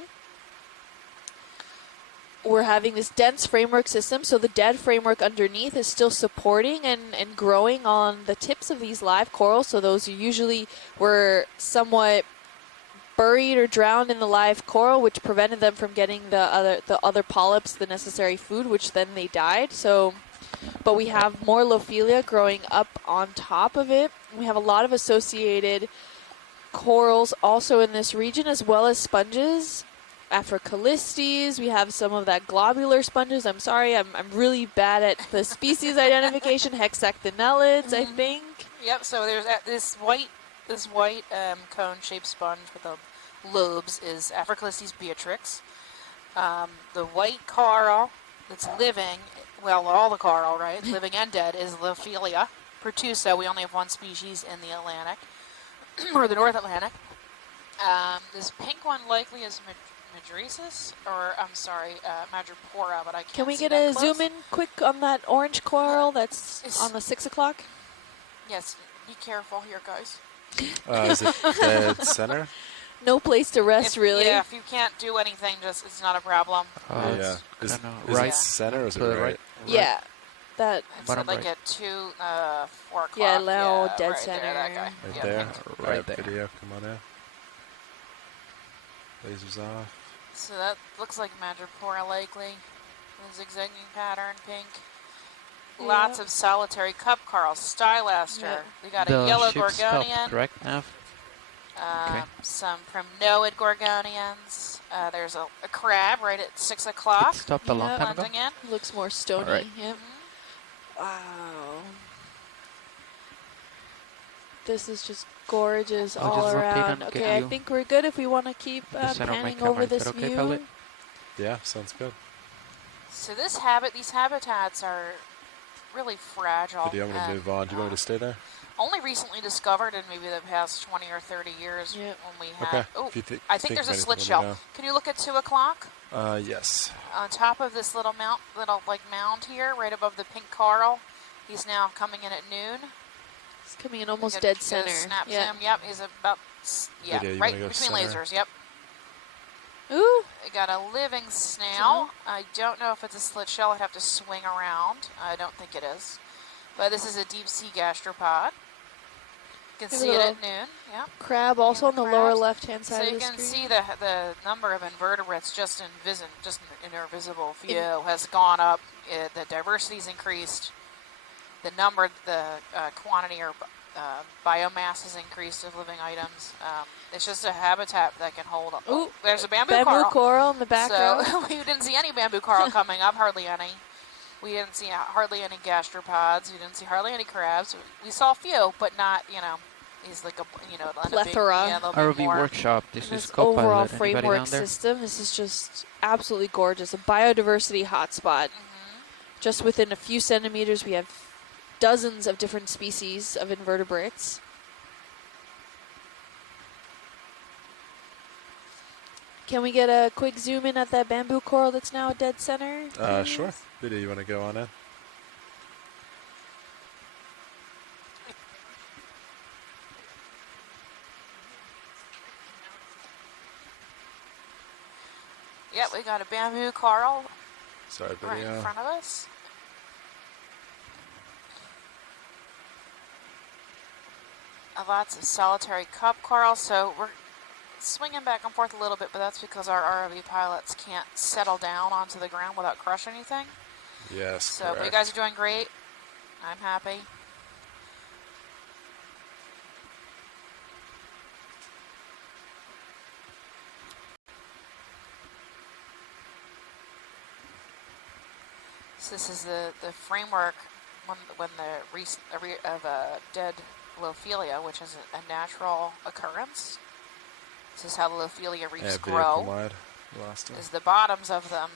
We're having this dense framework system, so the dead framework underneath is still supporting and growing on the tips of these live corals. So those usually were somewhat buried or drowned in the live coral, which prevented them from getting the other polyps the necessary food, which then they died. So, but we have more Lophelia growing up on top of it. We have a lot of associated corals also in this region, as well as sponges. Africalistes, we have some of that globular sponges. I'm sorry, I'm really bad at the species identification. Hexactinellids, I think. Yep, so there's this white cone-shaped sponge with the lobes is Africalistes beatrix. The white coral that's living, well, all the coral, right, living and dead, is Lophelia pertusa. We only have one species in the Atlantic, or the North Atlantic. This pink one likely is Madrisis, or I'm sorry, Madrepora, but I can't Can we see get that a close. zoom in quick on that orange coral that's on the 6 o'clock? Yes, be careful here, guys. Is it dead center? No place to rest, really. Yeah, if you can't do anything, just it's not a problem. Yeah. It's Is kinda is right it center or is it to the right? right. Yeah, that. It's Bottom like right. at 4 o'clock. Yeah, now dead right center. There, that guy. Right Yep. there? Right Right there. video, come on in. Lasers off. So that looks like Madrepora likely. The zigzagging pattern, pink. Lots Yeah. of solitary cup corals, stylaster. Yeah. We got The a yellow ship stopped, Gorgonian. correct, Nav? Okay. Some Crinoid Gorgonians. There's a crab right at 6 o'clock. It stopped a long Yeah. time ago. Plunging in. Looks more stony. All right. Yep. Wow. This is just gorgeous I'll all just rotate around. and get Okay, I you think we're good if we want to keep the center of my panning camera. over Is this that okay, view. Pellet? Yeah, sounds good. So these habitats are really fragile. Video, I'm going to and, move on. Do you want me to stay there? Only recently discovered in maybe the past 20 or 30 years Yep. when we had. Okay. Oh, If you I think there's a of slit anything, shell. let me Can you look at 2 o'clock? know. Yes. On top of this little mound here, right above the pink coral. He's now coming in at noon. It's coming in almost Get dead a center. Snap Yeah. zoom. Yep, he's about Video, you right wanna go between center? lasers. Yep. Ooh. We got a living snail. I don't know if it's a slit shell. I'd have to swing around. I don't think it is. But this is a deep sea gastropod. You can There's see a it little at noon. Yep. Crab also on the lower Crabs. left-hand side So of you the can screen. see the number of invertebrates just in our visible view has gone up. The diversity's increased. The quantity or biomass has increased of living items. It's just a habitat that can hold. Ooh, there's a bamboo coral. in the back row. So we didn't see any bamboo coral coming up, hardly any. We didn't see hardly any gastropods. We didn't see hardly any crabs. We saw a few, but not, he's like a Plethora. ROV workshop. This is This Copilot. overall Anybody framework down there? system, this is just absolutely gorgeous. A biodiversity hotspot. Just within a few centimeters, we have dozens of different species of invertebrates. Can we get a quick zoom in at that bamboo coral that's now dead center? Sure. Video, you want to go on in? Yep, we got a bamboo coral Sorry, right in video. front of us. lots of solitary cup coral, so we're swinging back and forth a little bit, but that's because our ROV pilots can't settle down onto the ground without crushing anything. Yes, So, correct. but you guys are doing great. I'm happy. So this is the framework when the of a dead Lophelia, which is a natural occurrence. This is how the Lophelia reefs grow. Wide. Lost it. Is the bottoms of them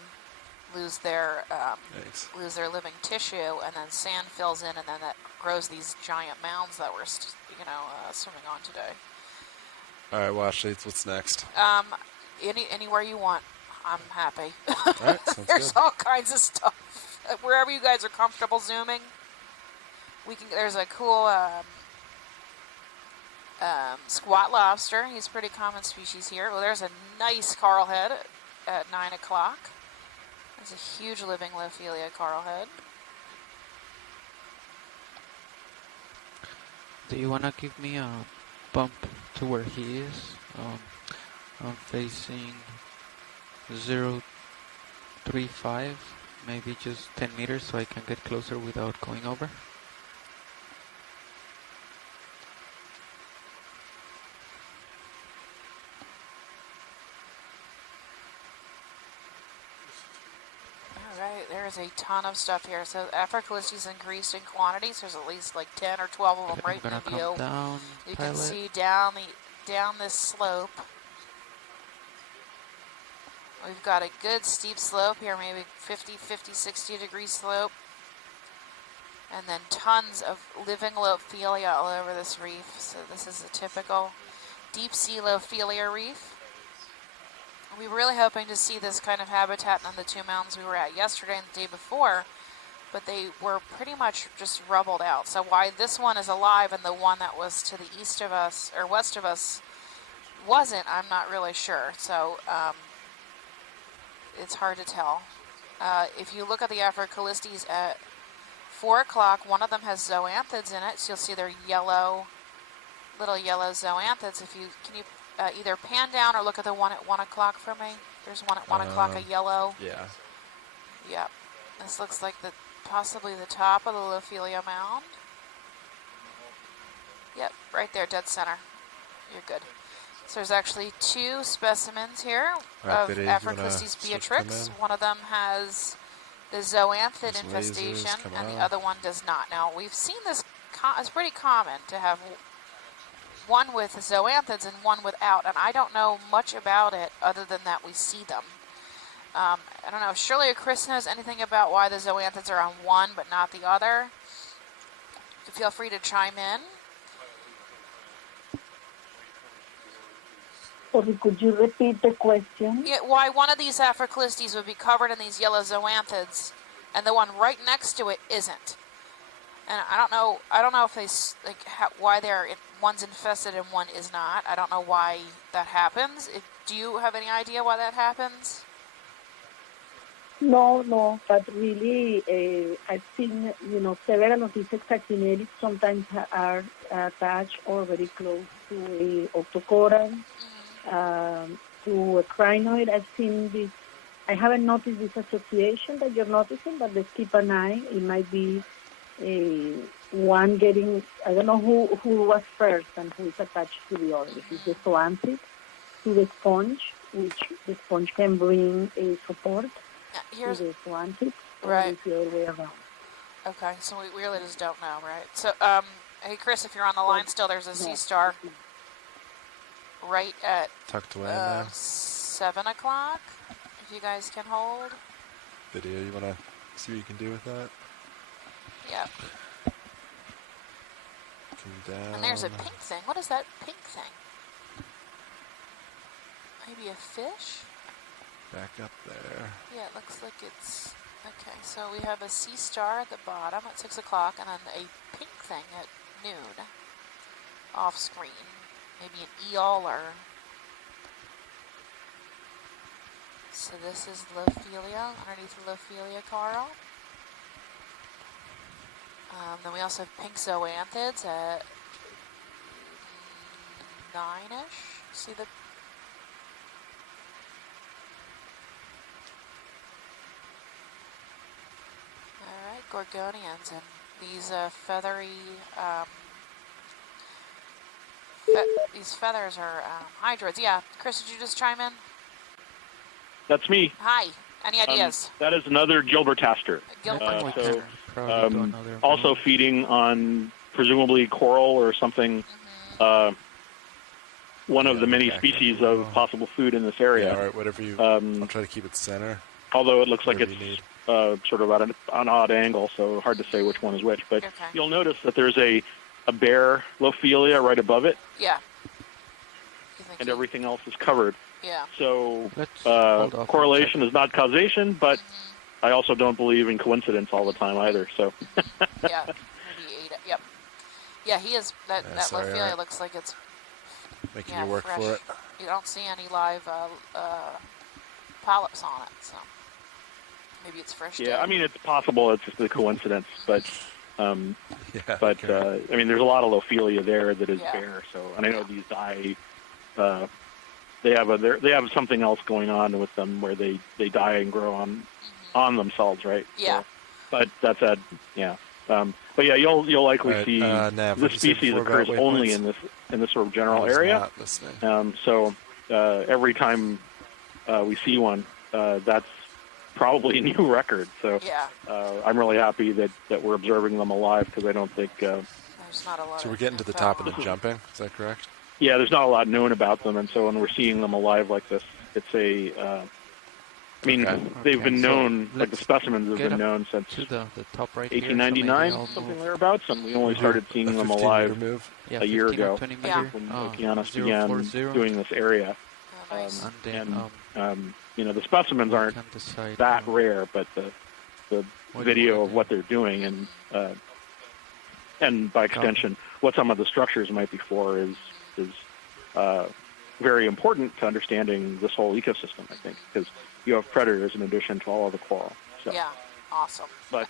lose their Thanks. living tissue, and then sand fills in, and then that grows these giant mounds that we're swimming on today. All right, watch these. What's next? Anywhere you want, I'm happy. All right, sounds There's good. all kinds of stuff. Wherever you guys are comfortable zooming, we can. There's a cool squat lobster. He's a pretty common species here. Well, there's a nice coral head at 9 o'clock. There's a huge living Lophelia coral head. Do you want to give me a bump to where he is? I'm facing 0.35, maybe just 10 meters so I can get closer without going over. Alright, there's a ton of stuff here. So Africalis increased in quantities. There's at least like 10 or 12 of them Okay, right I'm in gonna the view. come down, You pilot. can see down this slope. We've got a good steep slope here, maybe 50, 60 degree slope. And then tons of living Lophelia all over this reef. So this is a typical deep sea Lophelia reef. We were really hoping to see this kind of habitat on the two mountains we were at yesterday and the day before, but they were pretty much just rubbled out. So why this one is alive and the one that was to the east of us or west of us wasn't, I'm not really sure. So it's hard to tell. If you look at the Africalis at 4 o'clock, one of them has zoanthids in it, so you'll see they're little yellow zoanthids. Can you either pan down or look at the one at 1 o'clock for me? There's one at 1 o'clock, a yellow. Yeah. Yep. This looks like possibly the top of the Lophelia mound. Yep, right there, dead center. You're good. So there's actually 2 specimens here Right, of Biddy, you Africalis wanna beatrix. come in? One of them has the zoanthid Those infestation, lasers, come and the on. other one does not. Now, we've seen this, it's pretty common to have one with zoanthids and one without, and I don't know much about it other than that we see them. I don't know if Shirley or Chris knows anything about why the zoanthids are on one but not the other. Feel free to chime in. Sorry, could you repeat the question? Yeah, why one of these Africalis would be covered in these yellow zoanthids, and the one right next to it isn't. And I don't know if they why one's infested and one is not. I don't know why that happens. Do you have any idea why that happens? No, but really, I've seen, several of these exactinerids sometimes are attached or very close to a octocoral, to a crinoid. I've seen this. I haven't noticed this association that you're noticing, but let's keep an eye. It might be one getting, I don't know who was first and who is attached to the other. This is the zoanthid to the sponge, which the sponge can bring a support Here's to the zoanthid, right. or it's the other way around. Okay, so we really just don't know, right? So, hey Chris, if you're on the line still, there's a sea star right at Tucked away in there. 7 o'clock. If you guys can hold. Video, you want to see what you can do with that? Yep. Come down. And there's a pink thing. What is that pink thing? Maybe a fish? Back up there. Yeah, it looks like it's... Okay, so we have a sea star at the bottom at 6 o'clock, and then a pink thing at noon. Off screen. Maybe an eel or... So this is Lophelia, underneath the Lophelia coral. Then we also have pink zoanthids at 9-ish. See the... Alright, Gorgonians, and these feathery... these feathers are hydroids. Yeah, Chris, did you just chime in? That's me. Hi. Any ideas? That is another Gilbertaster. Gilbert. Also feeding on presumably coral or something. One of the many species of possible food in this area. Yeah, all right, whatever you... I'll try to keep it center. Although it looks like Whatever it's sort of at an odd angle, so hard to say which one is which. But you'll notice that there's a bare Lophelia right above it. Yeah. And everything else is covered. Yeah. So hold off correlation is not causation, but I also don't believe in coincidence all the time either. So. Yeah. Maybe he ate it. Yep. Yeah, he is. That Lophelia looks like it's making you work fresh. for it. You don't see any live polyps on it, so maybe it's fresh. Yeah, dead. I mean it's possible it's just a coincidence, but I mean there's a lot of Lophelia there that is bare. So, and I know these die. They have something else going on with them where they die and grow on themselves, right? Yeah. So, but that's but yeah, you'll likely see this species occurs only in this sort of general area. So every time we see one, that's probably a new record. So I'm really happy that we're observing them alive because I don't think. There's not a lot. So we're getting to the top of the jumping. Is that correct? Yeah, there's not a lot known about them, and so when we're seeing them alive like this, it's a. I mean, they've been known, like the specimens have been known since the top right 1899, something thereabouts, and we only started seeing them alive a year ago when Okeanos began doing this area. The specimens aren't that rare, but the video of what they're doing and by extension, what some of the structures might be for is very important to understanding this whole ecosystem, I think, because you have predators in addition to all of the coral. So. Yeah, awesome. But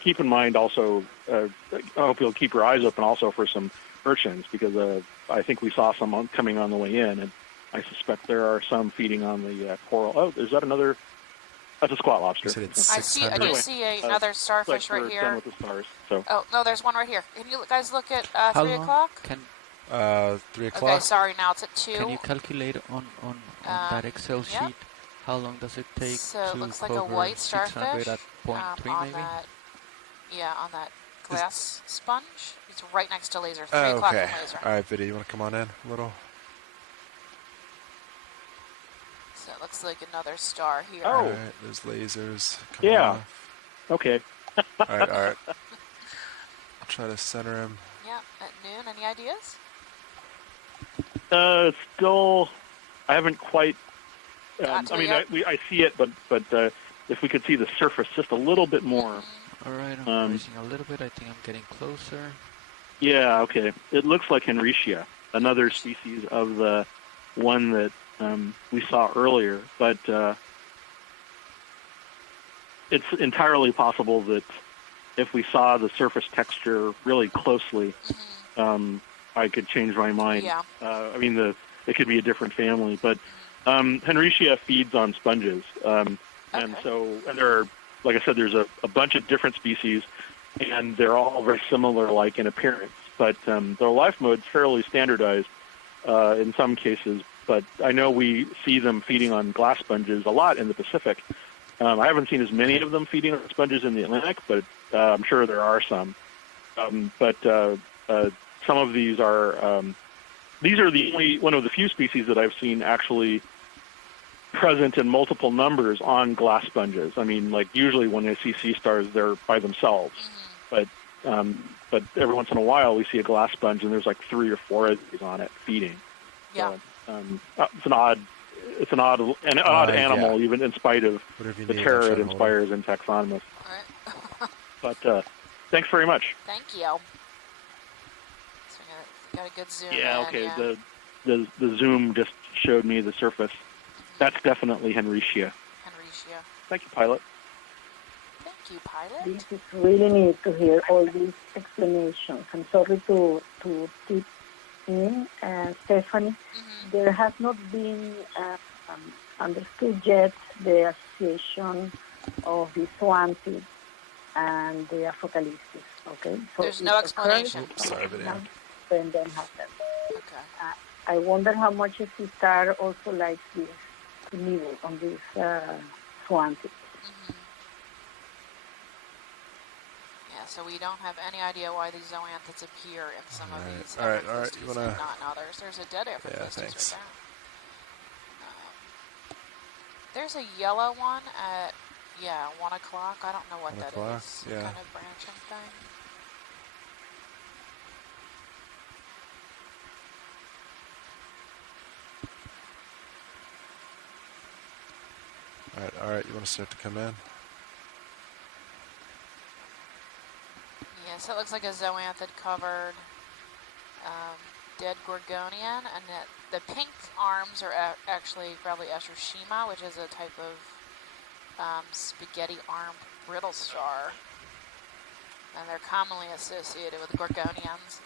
keep in mind also, I hope you'll keep your eyes open also for some urchins, because I think we saw some coming on the way in, and I suspect there are some feeding on the coral. Oh, is that another? That's a squat lobster. I see another starfish right here. Done with the stars, so. Oh, no, there's one right here. Can you guys look at 3 o'clock? 3 o'clock? Okay, sorry, now it's at 2. Can you calculate on that Excel sheet how long does it take so to it looks like cover a white 600 starfish at 0.3 maybe? On that glass sponge. It's right next to laser. 3 o'clock and laser. All right, Viddy, you want to come on in a little? So it looks like another star here. Oh. All right, there's lasers coming off. Okay. all right. I'll try to center him. Yeah, at noon. Any ideas? Still, I haven't quite. I see it, but if we could see the surface just a little bit more. All right, I'm raising a little bit. I think I'm getting closer. Yeah. Okay. It looks like Henricia, another species of the one that we saw earlier, but it's entirely possible that if we saw the surface texture really closely, I could change my mind. Yeah. It could be a different family, but Henricia feeds on sponges, and there are, like I said, there's a bunch of different species, and they're all very similar, like in appearance, but their life mode's fairly standardized in some cases. But I know we see them feeding on glass sponges a lot in the Pacific. I haven't seen as many of them feeding on sponges in the Atlantic, but I'm sure there are some. But some of these are the only one of the few species that I've seen actually present in multiple numbers on glass sponges. I mean, like usually when I see sea stars, they're by themselves. But every once in a while we see a glass sponge and there's like 3 or 4 of these on it feeding. Yeah. So, it's an odd animal, even in spite of the terror it inspires in taxonomists. All right. But thanks very much. Thank you. So got a good zoom. Yeah. Okay. The zoom just showed me the surface. That's definitely Henricia. Thank you, Pilot. Thank you, Pilot. This is really neat to hear all these explanations. I'm sorry to keep me, Stephanie, Mm-hmm. there has not been understood yet the association of the swanty and the aphocalistis. Okay, so There's it no occurs explanation. Oops, sorry, video. when then happens. Okay. I wonder how much is the star also like this to nibble on this swanty. Mm-hmm. Yeah, so we don't have any idea why these zoanthids appear in some of these All right. Aphocalistes You wanna? and not in others. There's a dead Aphocalistes thanks. right there. There's a yellow one at 1 o'clock. I don't know what 1 that o'clock? is. Yeah. Kind of branching thing. All right. You want to start to come in? Yeah, so it looks like a zoanthid covered dead Gorgonian, and the pink arms are actually probably Astroshima, which is a type of spaghetti-armed brittle star, and they're commonly associated with Gorgonians.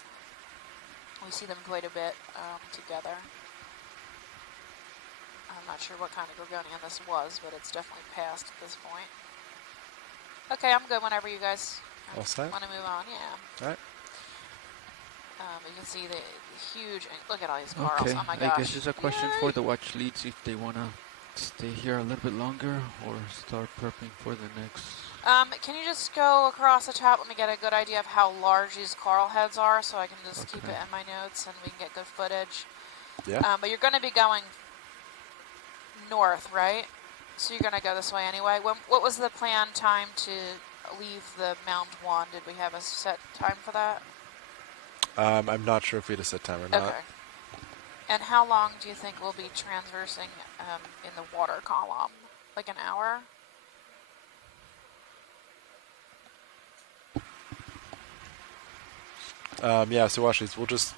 We see them quite a bit together. I'm not sure what kind of Gorgonian this was, but it's definitely past at this point. Okay, I'm good whenever you guys All set? want to move on. Yeah. All right. You can see the huge. Look at all these corals. Okay, Oh my I gosh. guess it's a question Yay! for the watch leads if they want to stay here a little bit longer or start prepping for the next. Can you just go across the top? Let me get a good idea of how large these coral heads are, so I can just keep it Okay. in my notes and we can get good footage. Yeah. But you're going to be going north, right? So you're going to go this way anyway. What was the planned time to leave the Mound 1? Did we have a set time for that? I'm not sure if we had a set time or not. Okay. And how long do you think we'll be transversing in the water column? Like an hour? Yeah, so watch these. We'll just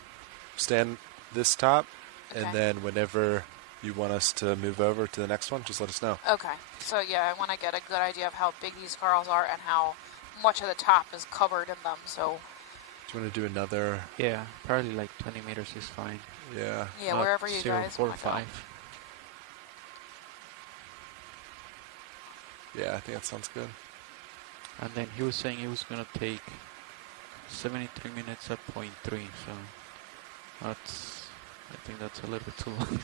stand this top, Okay. and then whenever you want us to move over to the next one, just let us know. Okay. So yeah, I want to get a good idea of how big these corals are and how much of the top is covered in them. So Do you want to do another? Yeah, probably like 20 meters is fine. Yeah. yeah, Not wherever you 0, guys 4, want to go. 5. Yeah, I think that sounds good. And then he was saying he was going to take 73 minutes at 0.3, so I think that's a little bit too long.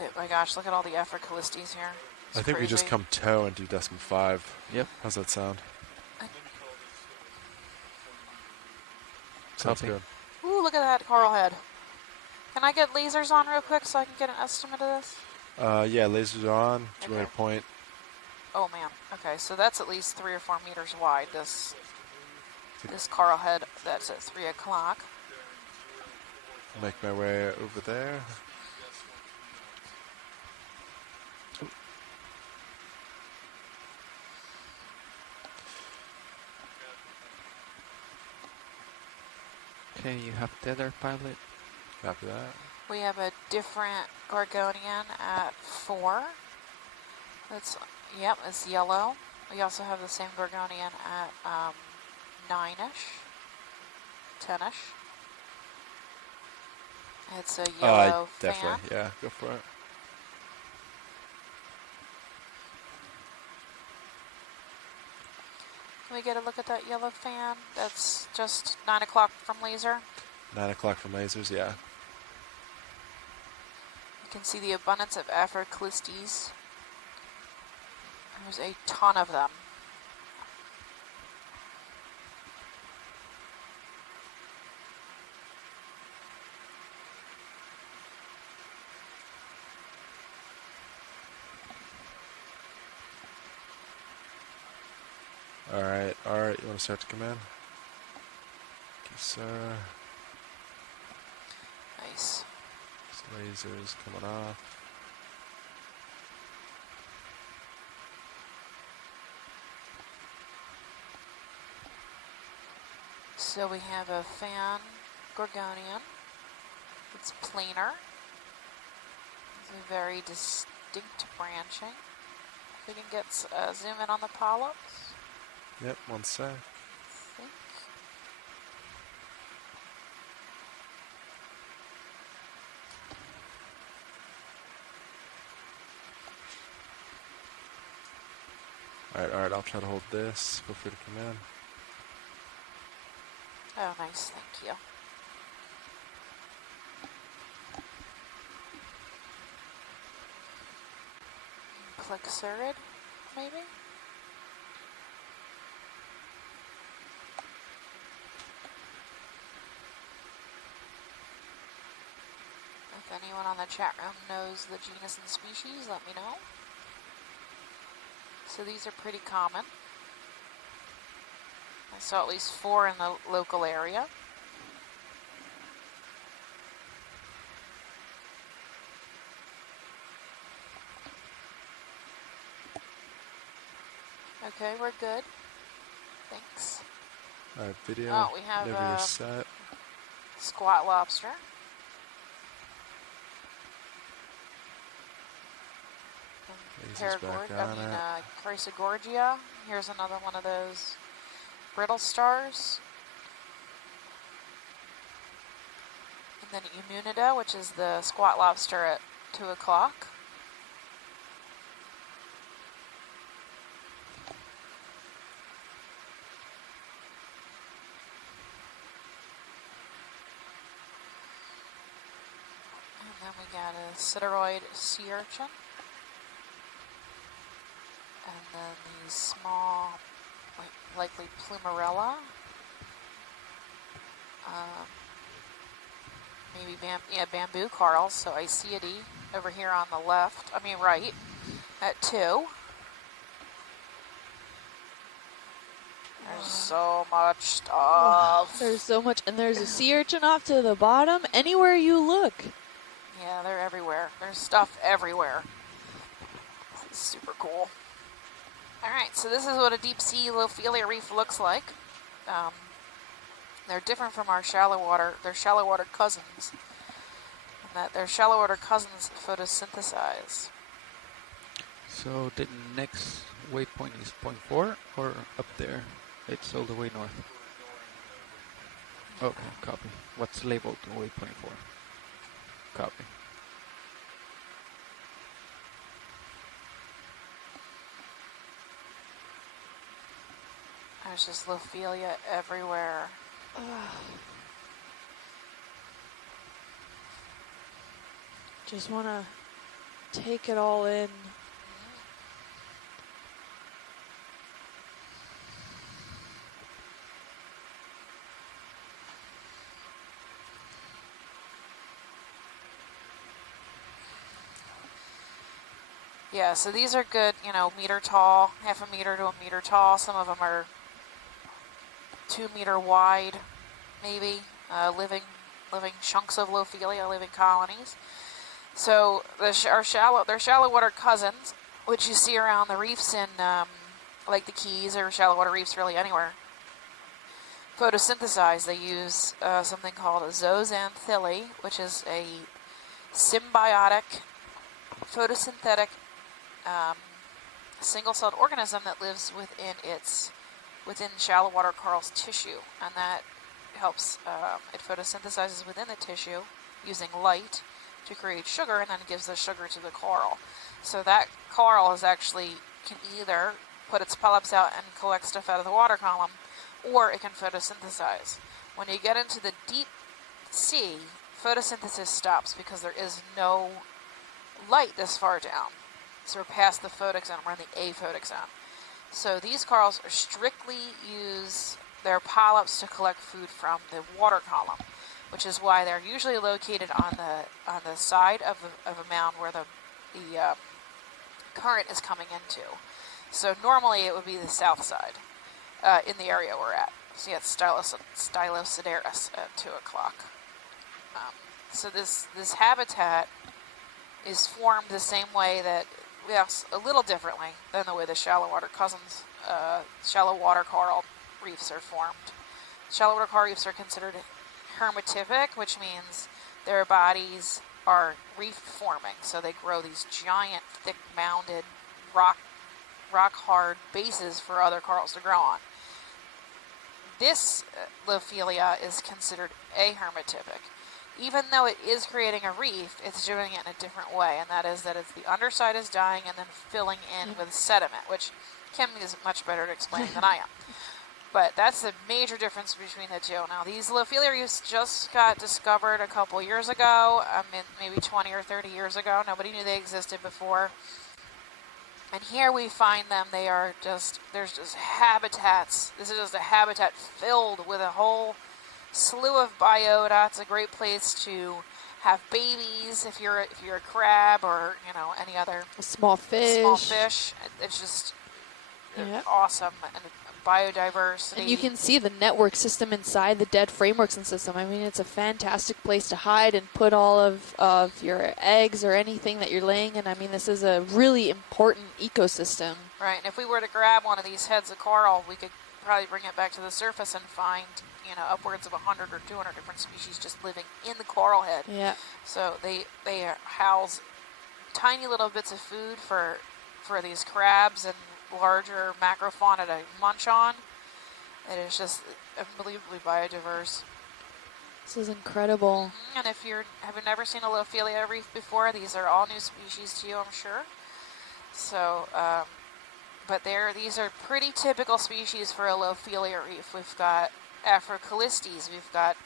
Oh my gosh, look at all the Aphocalistes here. It's I think we just crazy. come toe and do decimal 5. Yep. How's that sound? Sounds Copy. good. Ooh, look at that coral head. Can I get lasers on real quick so I can get an estimate of this? Yeah, lasers are on. Do you want me Okay. to point? Oh man. Okay, so that's at least 3 or 4 meters wide. This coral head that's at 3 o'clock. Make my way over there. Okay, you have tether pilot. Copy that. We have a different Gorgonian at 4. It's yellow. We also have the same Gorgonian at 9-ish, 10-ish. It's a yellow fan. Definitely. Yeah, go for it. Can we get a look at that yellow fan? That's just 9 o'clock from laser. 9 o'clock from lasers, yeah. You can see the abundance of Aphocalistes. There's a ton of them. Alright, you want to start to come in? Okay, sir. Nice. These lasers coming off. So we have a fan Gorgonian. It's planar. It's a very distinct branching. If we can get zoom in on the polyps. Yep, one sec. I think. Alright, I'll try to hold this. Feel free to come in. Oh, nice. Thank you. Click Surid, maybe? If anyone on the chat room knows the genus and species, let me know. So these are pretty common. I saw at least 4 in the local area. Okay, we're good. Thanks. Alright, video. Oh, we have Whenever you're set. squat lobster. Daisy's back on it. Chrysogorgia. Here's another one of those brittle stars. And then Emunida, which is the squat lobster at 2 o'clock. And then we got a sideroid sea urchin. And then these small, likely plumarella. Maybe bamboo corals, so Iciidae over here on the left, right, at 2. There's so much stuff. There's so much, and there's a sea urchin off to the bottom. Anywhere you look. Yeah, they're everywhere. There's stuff everywhere. This is super cool. Alright, so this is what a deep sea Lophelia reef looks like. They're different from our shallow water. They're shallow water cousins. And that their shallow water cousins photosynthesize. So the next waypoint is 0.4 or up there? It's all the way north. Okay, copy. What's labeled waypoint 4? Copy. There's just Lophelia everywhere. Just want to take it all in. Yeah, so these are good, meter tall, half a meter to a meter tall. Some of them are 2 meter wide, maybe, living chunks of Lophelia, living colonies. So they're shallow water cousins, which you see around the reefs in like the Keys or shallow water reefs really anywhere. Photosynthesize. They use something called a zooxanthellae, which is a symbiotic photosynthetic single-celled organism that lives within shallow water coral's tissue, and that helps, it photosynthesizes within the tissue using light to create sugar, and then it gives the sugar to the coral. So that coral can either put its polyps out and collect stuff out of the water column, or it can photosynthesize. When you get into the deep sea, photosynthesis stops because there is no light this far down. So we're past the photic zone, we're in the aphotic zone. So these corals strictly use their polyps to collect food from the water column, which is why they're usually located on the side of a mound where the current is coming into. So normally it would be the south side in the area we're at. So you have Stylosideris at 2 o'clock. So this habitat is formed the same way that, yes, a little differently than the way the shallow water cousins, shallow water coral reefs are formed. Shallow water coral reefs are considered hermitific, which means their bodies are reef forming. So they grow these giant, thick mounded, rock hard bases for other corals to grow on. This Lophelia is considered ahermitific. even though it is creating a reef, it's doing it in a different way, and that is that it's the underside is dying and then filling in with sediment, which Kim is much better at explaining than I am. But that's the major difference between the two. Now, these Lophelia reefs just got discovered a couple years ago, maybe 20 or 30 years ago. Nobody knew they existed before. And here we find them. There's just habitats. This is just a habitat filled with a whole slew of biota. It's a great place to have babies if you're a crab or any other Small fish. It's just Yep. awesome and biodiversity. And you can see the network system inside the dead frameworks and system. I mean, it's a fantastic place to hide and put all of your eggs or anything that you're laying in. I mean, this is a really important ecosystem. Right, and if we were to grab one of these heads of coral, we could probably bring it back to the surface and find upwards of 100 or 200 different species just living in the coral head. Yeah. So they house tiny little bits of food for these crabs and larger macrofauna to munch on. It is just unbelievably biodiverse. This is incredible. And if you have never seen a Lophelia reef before, these are all new species to you, I'm sure. So, but these are pretty typical species for a Lophelia reef. We've got Afrocalistes, we've got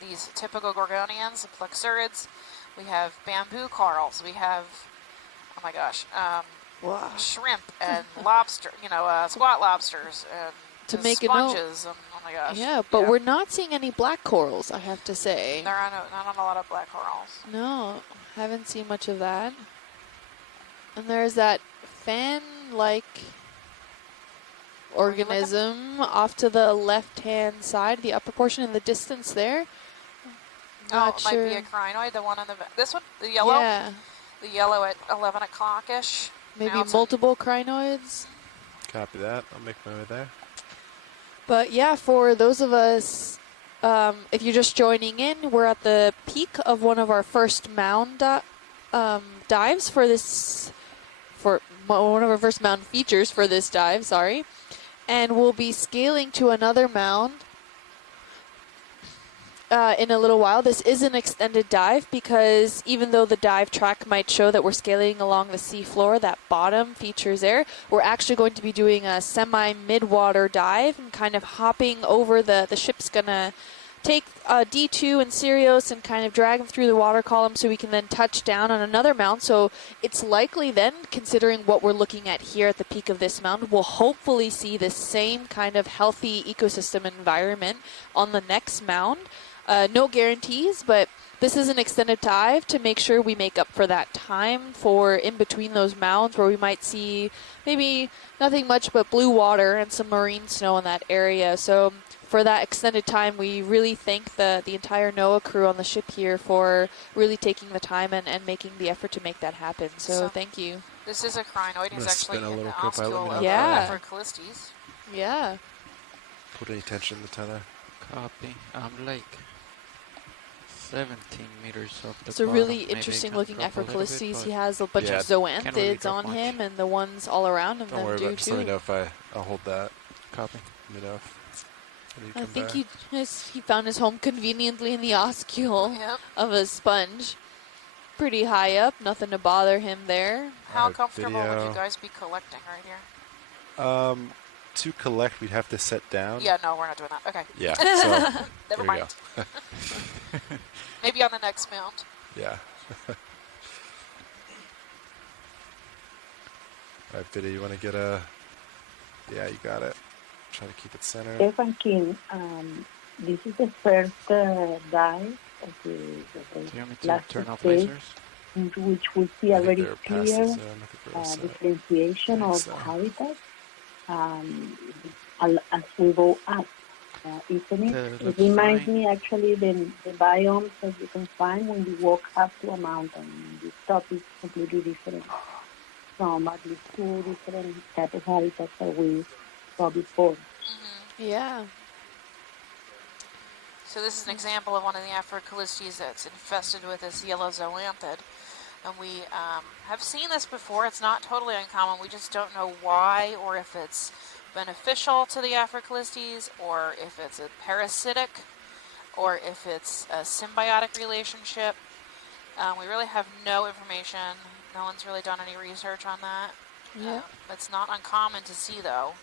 these typical Gorgonians, Plexurids, we have bamboo corals, we have, oh my gosh, Wow. shrimp and lobster, squat lobsters and To the make a note. sponges. And, oh my gosh. Yeah, but we're not seeing any black corals, I have to say. There are not a lot of black corals. No, haven't seen much of that. And there's that fan-like organism off to the left-hand side, the upper portion in the distance there. Not it sure. might be a crinoid, the one on this one, the yellow. Yeah, The yellow at 11 o'clock-ish. maybe Now it's multiple crinoids. Copy that. I'll make my way there. But yeah, for those of us, if you're just joining in, we're at the peak of one of our first mound dives for this, for one of our first mound features for this dive, sorry. And we'll be scaling to another mound in a little while. This is an extended dive because even though the dive track might show that we're scaling along the sea floor, that bottom features there, we're actually going to be doing a semi-mid-water dive and kind of hopping over the ship's gonna take D2 and Sirius and kind of drag them through the water column so we can then touch down on another mound. So it's likely then, considering what we're looking at here at the peak of this mound, we'll hopefully see the same kind of healthy ecosystem environment on the next mound. No guarantees, but this is an extended dive to make sure we make up for that time for in between those mounds where we might see maybe nothing much but blue water and some marine snow in that area. So for that extended time, we really thank the entire NOAA crew on the ship here for really taking the time and making the effort to make that happen. So thank you. This is a crinoid. He's gonna actually spin a in the little quick, let me oscule know of Yeah. Afrocalistes. Yeah. Put any tension in the tether. Copy. I'm like 17 meters off the It's a bottom. really Maybe interesting can looking drop a little bit, Afrocalistes. but He has a bunch Yeah, of can't really zoanthids drop on much. him, and the ones all around him Don't them worry do about it. Just let me too. know if I'll hold that. Copy. Let me know if when you I come think back. he found his home conveniently in the oscule Yep. of a sponge. Pretty high up, nothing to bother him there. How Alright, comfortable would video. you guys be collecting right here? To collect, we'd have to set down. Yeah, no, we're not doing that. Okay. Yeah. So Never there you mind. go. Maybe on the next mount. Yeah. Alright, Biddy, you want to get a... Yeah, you got it. Try to keep it centered. Stefan King, this is the first dive of Do you want me to last turn off stage, lasers? in which we see a I think very they're past clear the zone. I think we're all set. differentiation I think of so. habitat as we go up, isn't it? That It looks reminds fine. me actually the biomes that you can find when you walk up to a mountain. The top is completely different from at least two different type of habitats that we saw before. Yeah. So this is an example of one of the Afrocalistes that's infested with this yellow zoanthid. And we have seen this before. It's not totally uncommon. We just don't know why, or if it's beneficial to the Afrocalistes, or if it's a parasitic, or if it's a symbiotic relationship. We really have no information. No one's really done any research on that. Yeah. It's not uncommon to see, though.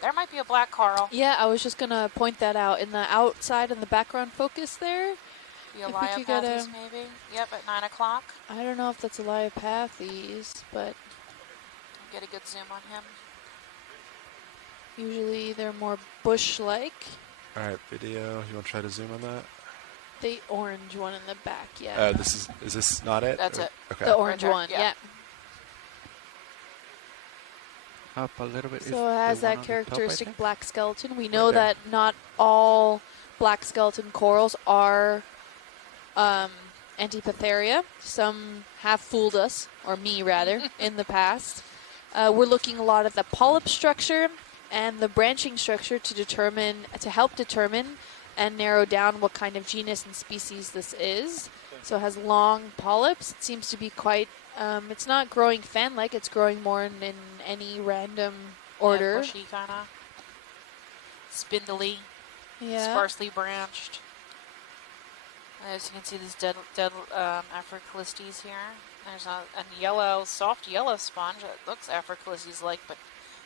There might be a black coral. Yeah, I was just going to point that out. In the outside and the background focus there, Bioliopathes, maybe. Yep, at 9 o'clock. I don't know if that's a Liopathes, but Get a good zoom on him. usually they're more bush-like. All right, video. You want to try to zoom on that? The orange one in the back, yeah. Is this not it? That's it. Okay. The orange Right there, one, yeah. yeah. Up a little bit. So it has that characteristic Right black skeleton. We know there. that not all black skeleton corals are Antipatheria. Some have fooled us, or me rather, in the past. We're looking a lot at the polyp structure and the branching structure to help determine and narrow down what kind of genus and species this is. So it has long polyps. It seems to be quite, it's not growing fan-like, it's growing more in any random order. Yeah, bushy, kind of. Spindly. Yeah. Sparsely branched. As you can see, this dead Aphroclistes here. There's a yellow, soft yellow sponge that looks Aphroclistes-like, but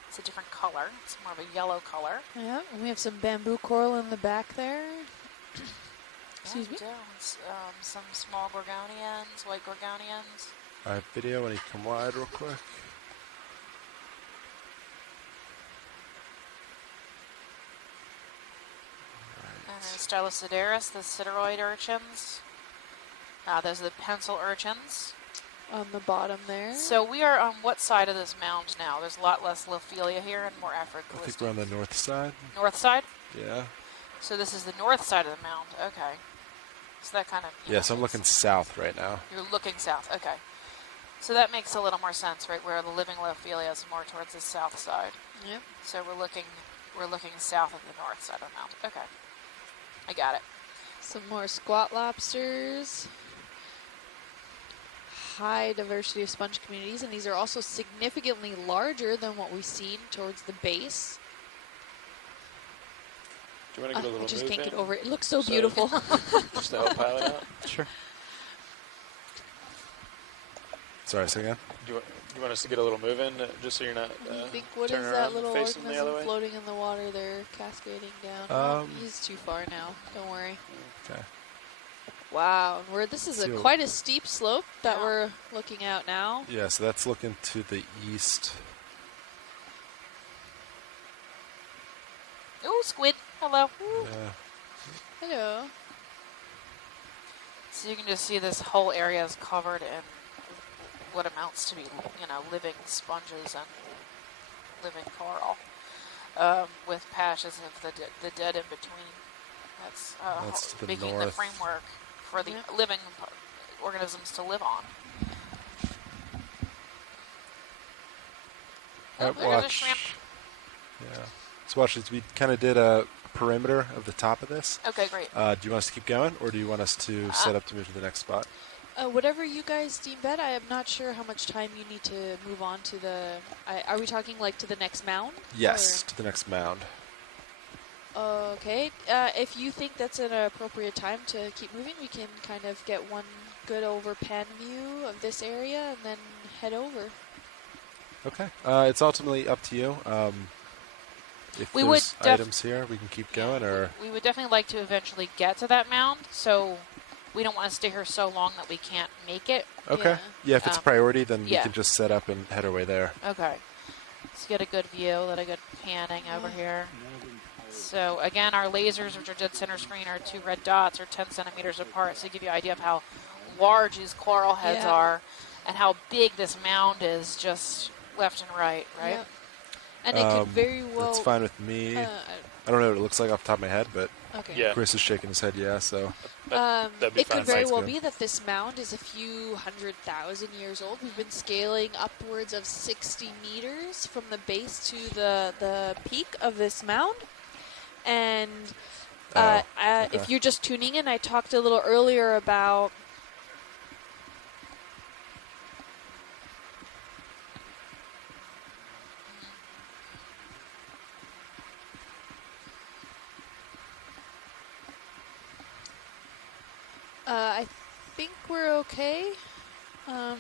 it's a different color. It's more of a yellow color. Yeah, and we have some bamboo coral in the back there. Excuse me? Yeah, some small Gorgonians, white Gorgonians. All right, video. When you come wide, real quick. And then Stylosideris, the sideroid urchins. Those are the pencil urchins. On the bottom there. So we are on what side of this mound now? There's a lot less Lophelia here and more I Aphroclistes. think we're on the north side. North side? Yeah. So this is the north side of the mound. Okay. So that kind of... Yeah, so I'm looking south right now. You're looking south. Okay. So that makes a little more sense, right? Where the living Lophelia is more towards the south side. Yep. So we're looking south of the north side of the mound. Okay. I got it. Some more squat lobsters. High diversity of sponge communities, and these are also significantly larger than what we've seen towards the base. Do you want to get a little I just move can't in? get over it. It looks so beautiful. Just to help pilot out? Sure. Sorry, say again? Do you want us to get a little move in, just so you're not You think what turning is around that and little facing the other organism way? floating in the water there, cascading down? He's too far now. Don't worry. Okay. Wow, and this is So- quite a steep slope that Yeah. we're looking at now. Yeah, so that's looking to the east. Ooh, squid. Hello. Yeah. Hello. So you can just see this whole area is covered in what amounts to be, living sponges and living coral, with patches of the dead in between. That's to the making the north. framework for the Yep. living organisms to live on. Alright, There's a watch. shrimp. Yeah. So watch this. We kind of did a perimeter of the top of this. Okay, great. Do you want us to keep going, or do you want us to set up to move to the next spot? Whatever you guys deem best. I am not sure how much time you need to move on to the... are we talking like to the next mound? Yes, to the next mound. Okay. If you think that's an appropriate time to keep moving, we can kind of get one good over pan view of this area and then head over. Okay. It's ultimately up to you. If We would there's items here, we can keep going, or... We would definitely like to eventually get to that mound, so we don't want to stay here so long that we can't make it. Okay. Yeah, if it's a priority, then we yeah. can just set up and head our way there. Okay. Let's get a good view, let a good panning over here. So again, our lasers, which are dead center screen, our two red dots are 10 centimeters apart, so to give you an idea of how large these coral heads are and how big this mound is just left and right? Yeah. And it could very well... That's fine with me. I don't know what it looks like off the top of my head, but Okay. Yeah. Chris is shaking his head, yeah, so... That'd be It fine. could very Sounds well good. be that this mound is a few 100,000 years old. We've been scaling upwards of 60 meters from the base to the peak of this mound. And okay. if you're just tuning in, I talked a little earlier about... think we're okay. I'm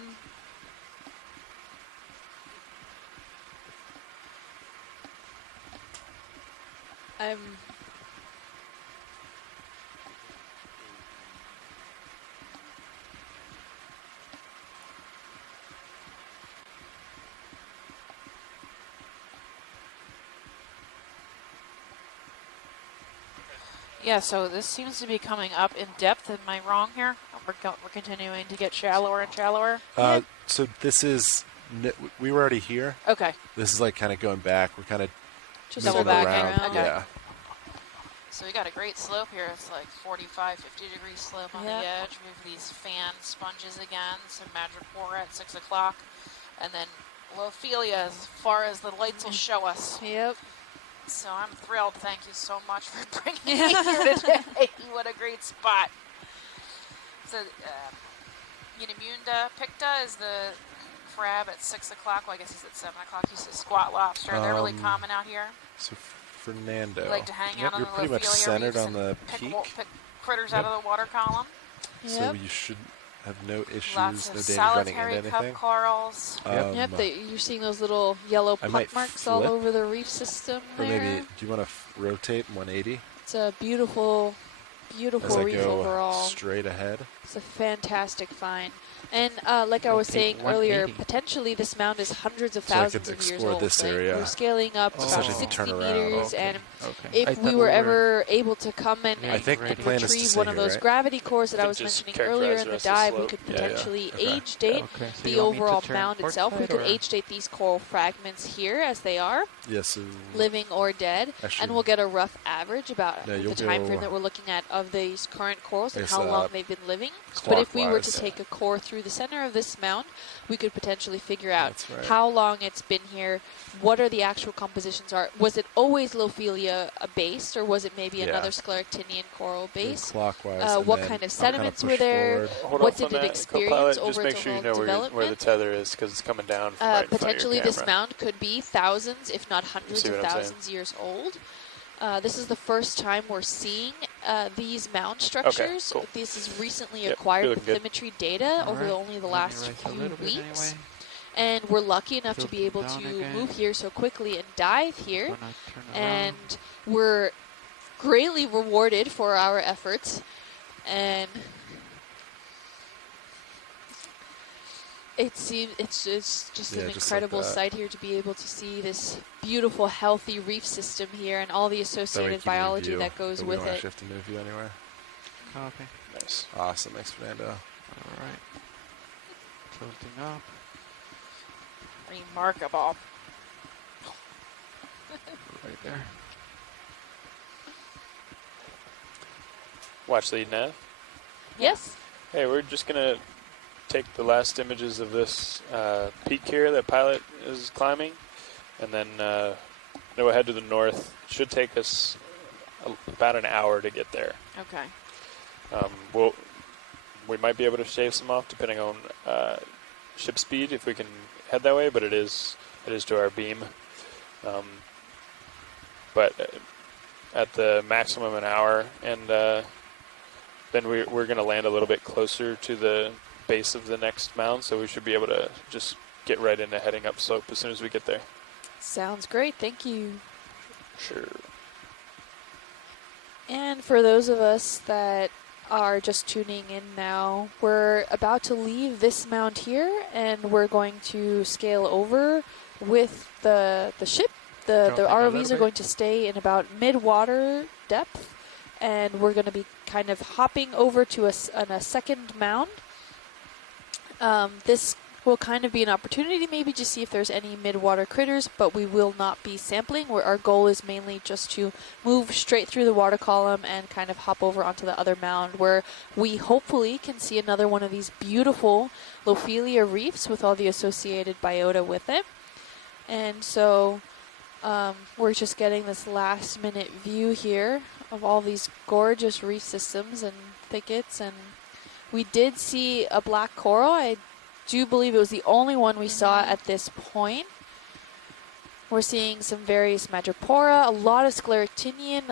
Yeah, so this seems to be coming up in depth. Am I wrong here? We're continuing to get shallower and shallower. So this is, we were already here. Okay. This is like kind of going back. We're kind of just Double moving back around. in. Okay. Yeah. So we got a great slope here. It's like 45, 50-degree slope on the edge. We have these fan sponges again. Some madrepora at 6 o'clock. And then Lophelia as far as the lights will show us. Yep. So I'm thrilled. Thank you so much for bringing me here today. What a great spot. So Unimunda picta is the crab at 6 o'clock. Well, I guess he's at 7 o'clock. He's a squat lobster. They're really common out here. So Fernando, They like to hang out on you're the pretty much Lophelia centered reefs on the and peak. pick critters out of the water column. So Yep. you should have no issues, Lots no of danger running solitary into cup anything. corals. Yep, you're seeing those little yellow I might puck marks all flip. over the reef system Or there. maybe, do you want to rotate 180 It's a beautiful, as beautiful I reef go overall. straight ahead? It's a fantastic find. And like I was Rotate saying earlier, 180. potentially this mound is hundreds of So I thousands could of years explore old. this right? area. We're scaling up Oh. about Essentially 60 turn around. meters, Okay. and Okay. I if thought we were were ever able to come and Yeah, I think the ready. plan is to retrieve stay one of here, those right? gravity cores that I Then was just mentioning earlier characterize in the the rest of the dive, we slope. could Yeah, yeah. potentially Okay. age date Okay, so the you want me to overall turn mound port itself. We side, could or- age date these coral fragments here as they are, Yeah, so living or dead, Actually, and we'll get a rough average about No, the you'll time frame go- that we're looking at of these current corals and Yes, how long they've been living. But if we were to clockwise. take a core through the center of this mound, we could potentially figure out That's right. how long it's been here, what are the actual compositions are. Was it always Lophelia based, or was it maybe Yeah. another scleractinian coral go base? clockwise. and What then kind of I'll sediments push were there? forward. Hold What off did on it that, experience co-pilot. over Just make its sure you know overall where the development? tether is, because it's coming down from right in front of Potentially your this camera. mound could be thousands, if not hundreds see of what I'm saying? thousands years old. This is the first time we're seeing these mound structures. cool. This is recently Yep, acquired you're looking good. bathymetry data All over right. only the Let me last raise a few little bit weeks. anyway. And we're lucky enough to Tilt be able down to again. move here so quickly and dive here. Gonna turn And around. we're greatly rewarded for our efforts. And it's just Yeah, an just incredible like that. sight here to be able to see this beautiful, healthy reef system here and all the That way associated keep your biology view, that goes but we with don't it. actually have to move you anywhere. Copy. Nice. Awesome, thanks, Fernando. All right. Tilting up. Remarkable. Right there. Watch lead nav. Yes? Hey, we're just gonna take the last images of this peak here that pilot is climbing, and then go ahead to the north. Should take us about an hour to get there. Okay. We might be able to shave some off depending on ship speed if we can head that way, but it is to our beam. But at the maximum an hour, and then we're going to land a little bit closer to the base of the next mound, so we should be able to just get right into heading up slope as soon as we get there. Sounds great. Thank you. Sure. And for those of us that are just tuning in now, we're about to leave this mound here, and we're going to scale over with the ship. The Dropping a ROVs little are bit. going to stay in about mid-water depth, and we're going to be kind of hopping over to a second mound. This will kind of be an opportunity maybe to see if there's any mid-water critters, but we will not be sampling. Our goal is mainly just to move straight through the water column and kind of hop over onto the other mound, where we hopefully can see another one of these beautiful Lophelia reefs with all the associated biota with it. And so we're just getting this last-minute view here of all these gorgeous reef systems and thickets. And we did see a black coral. I do believe it was the only one we saw at this point. We're seeing some various Madrepora, a lot of Scleractinian,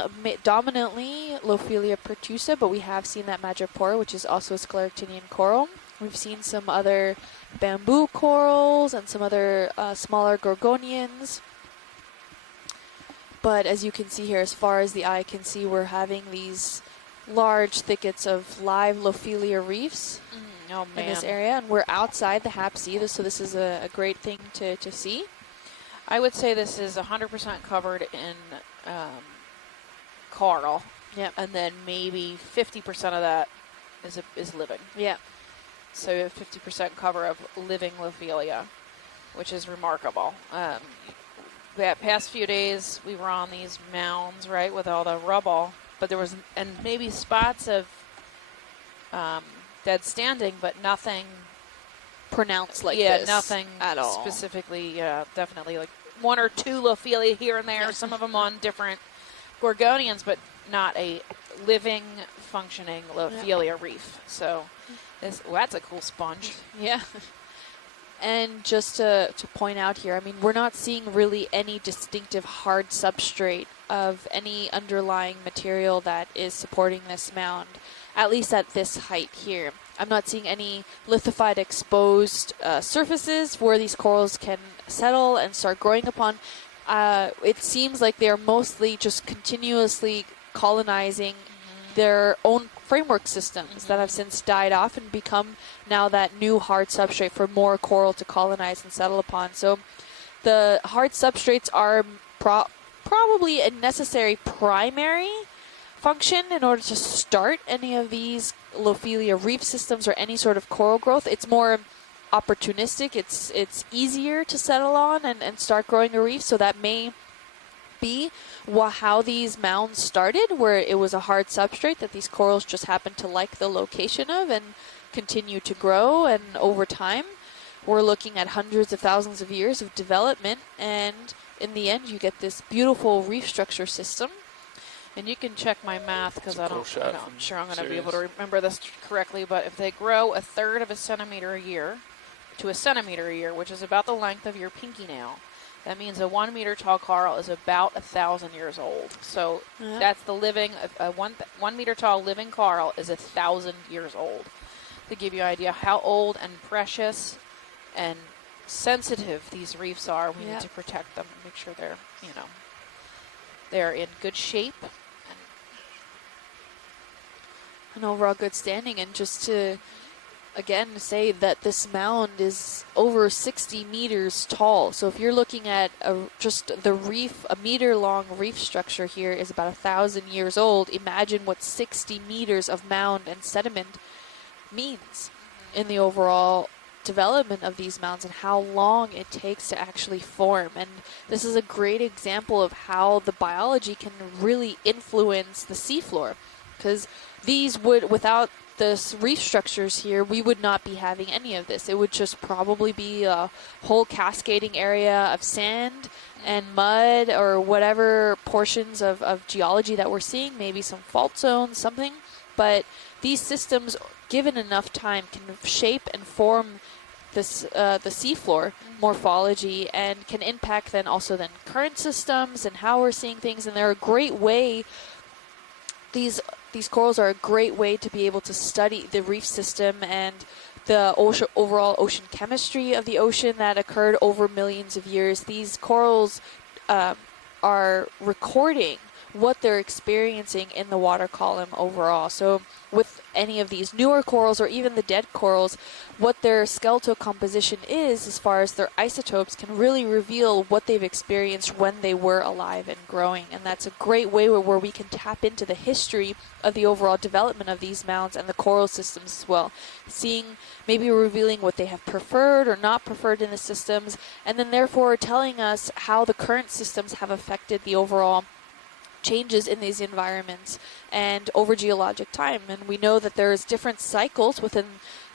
dominantly Lophelia pertusa, but we have seen that Madrepora, which is also a Scleractinian coral. We've seen some other bamboo corals and some other smaller Gorgonians. But as you can see here, as far as the eye can see, we're having these large thickets of live Lophelia reefs in this area, and we're outside the Hap Sea, so this is a great thing to see. I would say this is 100% covered in coral. Yep. And then maybe 50% of that is living. Yeah. So 50% cover of living Lophelia, which is remarkable. The past few days we were on these mounds, right, with all the rubble, but there was, and maybe spots of dead standing, but nothing Pronounced like yeah, this nothing at all. specifically, definitely like one or two Lophelia here and there, Yeah. some of them on different Gorgonians, but not a living, functioning Lophelia reef. So that's a cool sponge. Yeah. And just to point out here, I mean, we're not seeing really any distinctive hard substrate of any underlying material that is supporting this mound, at least at this height here. I'm not seeing any lithified exposed surfaces where these corals can settle and start growing upon. It seems like they're mostly just continuously colonizing their own framework systems that have since died off and become now that new hard substrate for more coral to colonize and settle upon. So the hard substrates are probably a necessary primary function in order to start any of these Lophelia reef systems or any sort of coral growth. It's more opportunistic. It's easier to settle on and start growing a reef, so that may be how these mounds started, where it was a hard substrate that these corals just happened to like the location of and continue to grow. And over time, we're looking at hundreds of thousands of years of development, and in the end, you get this beautiful reef structure system. And you can check my math because I'm sure I'm going to be able to Series. remember this correctly, but if they grow a third of a centimeter a year to a centimeter a year, which is about the length of your pinky nail, that means a 1 meter tall coral is about 1,000 years old. So that's the living, a 1 meter tall living coral is 1,000 years old. To give you an idea how old and precious and sensitive these reefs are, we need to protect them and make sure they're, they're in good shape. An overall good standing. And just to again say that this mound is over 60 meters tall, so if you're looking at just the reef, a meter long reef structure here is about 1,000 years old. Imagine what 60 meters of mound and sediment means in the overall development of these mounds and how long it takes to actually form. And this is a great example of how the biology can really influence the seafloor, because these would, without the reef structures here, we would not be having any of this. It would just probably be a whole cascading area of sand and mud or whatever portions of geology that we're seeing, maybe some fault zones, something. But these systems, given enough time, can shape and form this, the seafloor morphology, and can impact then also then current systems and how we're seeing things. And they're a great way, these corals are a great way to be able to study the reef system and the overall ocean chemistry of the ocean that occurred over millions of years. These corals are recording what they're experiencing in the water column overall. So with any of these newer corals or even the dead corals, what their skeletal composition is as far as their isotopes can really reveal what they've experienced when they were alive and growing. And that's a great way where we can tap into the history of the overall development of these mounds and the coral systems as well. Seeing, maybe revealing what they have preferred or not preferred in the systems, and then therefore telling us how the current systems have affected the overall changes in these environments and over geologic time. And we know that there's different cycles within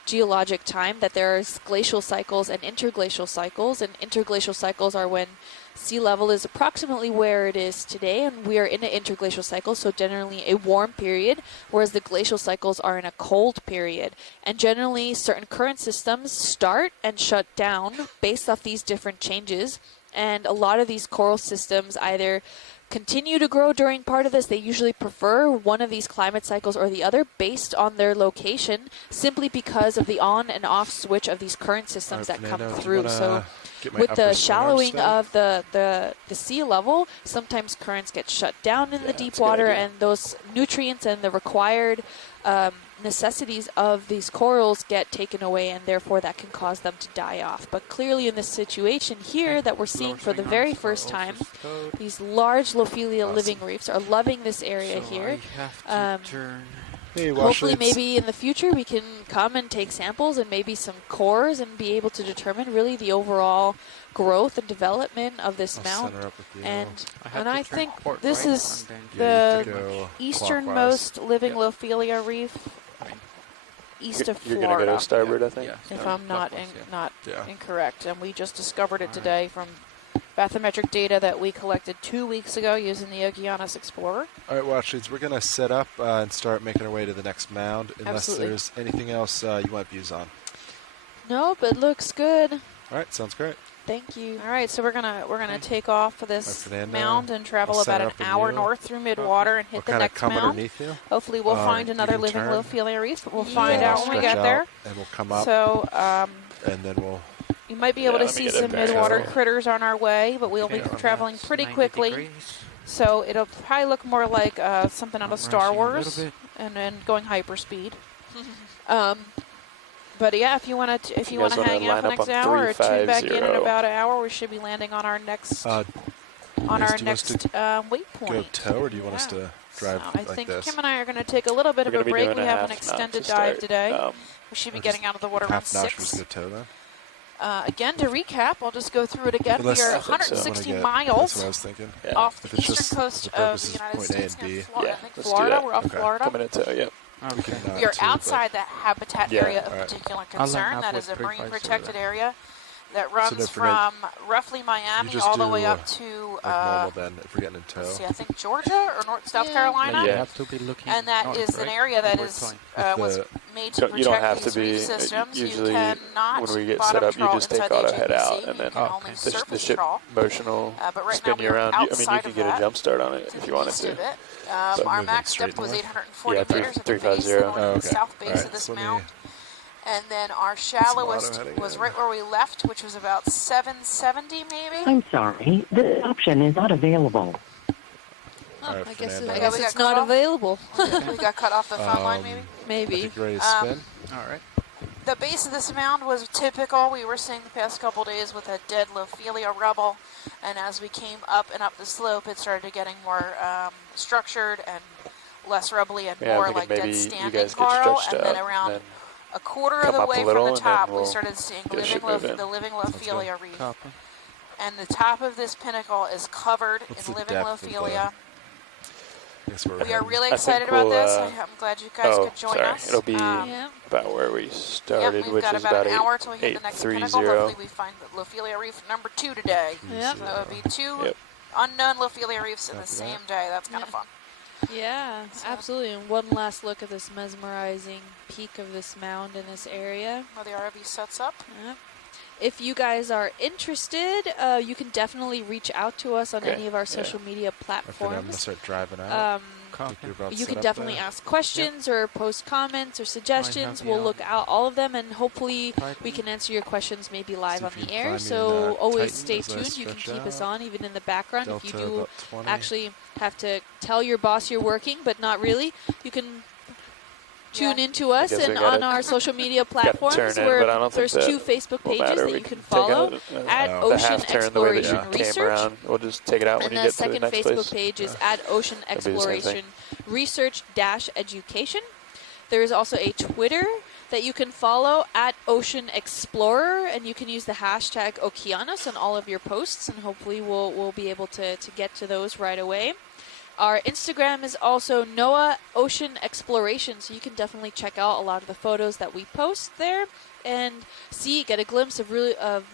geologic time, that there's glacial cycles and interglacial cycles, and interglacial cycles are when sea level is approximately where it is today, and we are in an interglacial cycle, so generally a warm period, whereas the glacial cycles are in a cold period. And generally certain current systems start and shut down based off these different changes And a lot of these coral systems either continue to grow during part of this. They usually prefer one of these climate cycles or the other based on their location, simply because of the on and off switch of these current systems that come through. So with the shallowing of the sea level, sometimes currents get shut down in the deep water, and those nutrients and the required necessities of these corals get taken away, and therefore that can cause them to die off. But clearly in this situation here that we're seeing for the very first time, these large Lophelia living reefs are loving this area here. Hopefully maybe in the future we can come and take samples and maybe some cores and be able to determine really the overall growth and development of this mound. And I think this is the easternmost living Lophelia reef east of Florida. You're going to go to starboard, I think? If I'm not incorrect. And we just discovered it today from bathymetric data that we collected 2 weeks ago using the Okeanos Explorer. All right, Watchleads, we're going to set up and start making our way to the next mound, unless there's anything else you want views on. Nope, it looks good. All right, sounds great. Thank you. All right, so we're gonna take off for this mound and travel about an hour north through midwater and hit the next mound. Hopefully we'll find another living Lophelia reef. We'll find out when we get there. And we'll come up. So and then we'll. You might be able to see some midwater critters on our way, but we'll be traveling pretty quickly. So it'll probably look more like something out of Star Wars, and then going hyperspeed. But yeah, if you want to hang out for the next hour or tune back in about an hour, we should be landing on our next waypoint. Go tow, or do you want us to drive I think Kim and I are going to take a little bit of a break. We have an extended dive today. We should be getting out of the water around 6. Go tow, then? Again, to recap, I'll just go through it again. We are 160 miles That's what I was thinking. off the eastern coast of the United States near Florida. We're off Florida. Coming into yep. We are outside that habitat area of particular concern. That is a marine protected area that runs from roughly Miami all the way up to normal then, if we're getting in tow. let's see, I think Georgia or South Carolina. Yeah. And that is an area that is was made to protect these reef systems. Usually you cannot when we get bottom set up, you trawl just take inside auto the head out, AGVC. and then You can only the surface ship trawl. motion will But right spin now you we're around. outside I mean, you can get a jump start on it if you wanted to. Our max depth was 840 meters at the base, the south base of this mound. And then our shallowest was right where we left, which was about 770 maybe. I'm sorry, the option is not available. Oh, I guess we it's not available. We got cut off the phone line maybe? Maybe. Ready to spin? All right. The base of this mound was typical. We were seeing the past couple days with a dead Lophelia rubble. And as we came up and up the slope, it started getting more structured and less rubbly and more like dead standing coral. And then around a quarter of the way from the top, we started seeing the living Lophelia reef. And the top of this pinnacle is covered in living Lophelia. We are really excited about this. I'm glad you guys could join us. It'll be about where we started, we've which got is about about an hour till we hit the next pinnacle. 830. Hopefully we find the Lophelia reef number 2 today. Yep. So it would be 2 unknown Lophelia reefs in the same day. That's kind of fun. Yeah, absolutely. And one last look at this mesmerizing peak of this mound in this area. Where the ROV sets up. Yep. If you guys are interested, you can definitely reach out to us on any of our social media platforms. I'm going to start driving out. You can definitely ask questions or post comments or suggestions. We'll look out all of them, and hopefully we can answer your questions maybe live on the air. So always stay tuned. You can keep us on even in the background. If you do actually have to tell your boss you're working, but not really, you can tune into us and on our social media platforms where there's 2 Facebook pages that you can follow at Ocean Exploration Research. We'll just take it out when you get to the next place. And the second Facebook page is at Ocean Exploration Research-Education. There is also a Twitter that you can follow at Ocean Explorer, and you can use the hashtag Okeanos on all of your posts, and hopefully we'll be able to get to those right away. Our Instagram is also NOAA Ocean Exploration, so you can definitely check out a lot of the photos that we post there and get a glimpse of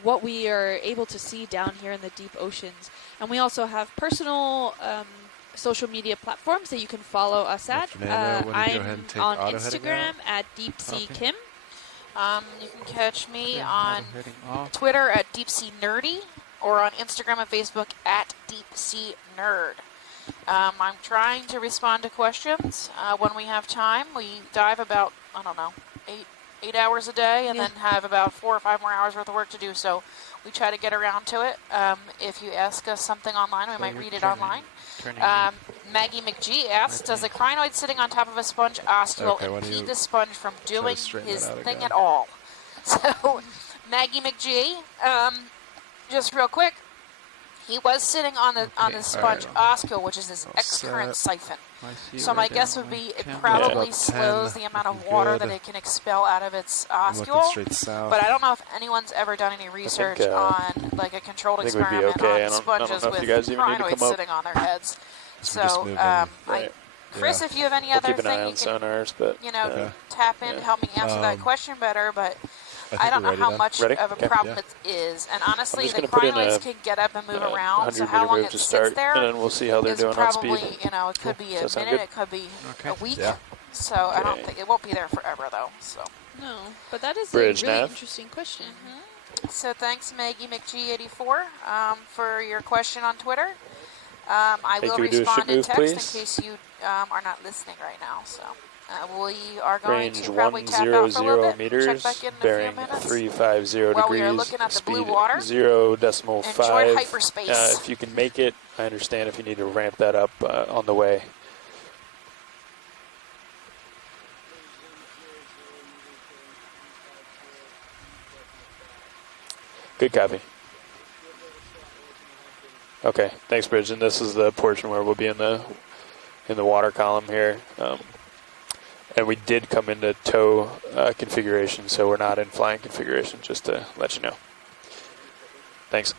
what we are able to see down here in the deep oceans. And we also have personal social media platforms that you can follow us at. I'm on Instagram at DeepSeaKim. You can catch me on Twitter at DeepSeaNerdy. or on Instagram and Facebook at Deep Sea Nerd. I'm trying to respond to questions when we have time. We dive about, I don't know, eight hours a day, and then have about 4 or 5 more hours worth of work to do. So we try to get around to it. If you ask us something online, we might read it online. Maggie McGee asks, does a crinoid sitting on top of a sponge osteal impede the sponge from doing his thing at all? So, Maggie McGee, just real quick, he was sitting on the sponge osteal, which is his excurrent siphon. So my guess would be it probably slows the amount of water that it can expel out of its osteal. But I don't know if anyone's ever done any research on like a controlled experiment on sponges with crinoids sitting on their heads. So, Chris, if you have any other thing, you can tap in to help me answer that question better. But I don't know how much of a problem it is. And honestly, the crinoids can get up and move around. So how long it sits there, and then we'll see how they're doing probably, on speed. It could be a minute, it could be a week. So I don't think it won't be there forever, though. So no, but that is Bridge a really nav. interesting question. So thanks, Maggie McG84, for your question on Twitter. I will respond in text in case you are not listening right now. So we are going to probably tap out for a little bit. meters, check back in a bearing few minutes. 350 While degrees, we are looking at the speed blue water. 0.5. Enjoy hyperspace. If you can make it, I understand if you need to ramp that up on the way. Good copy. Okay, thanks, Bridge. And this is the portion where we'll be in the water column here. And we did come into tow configuration, so we're not in flying configuration, just to let you know. Thanks.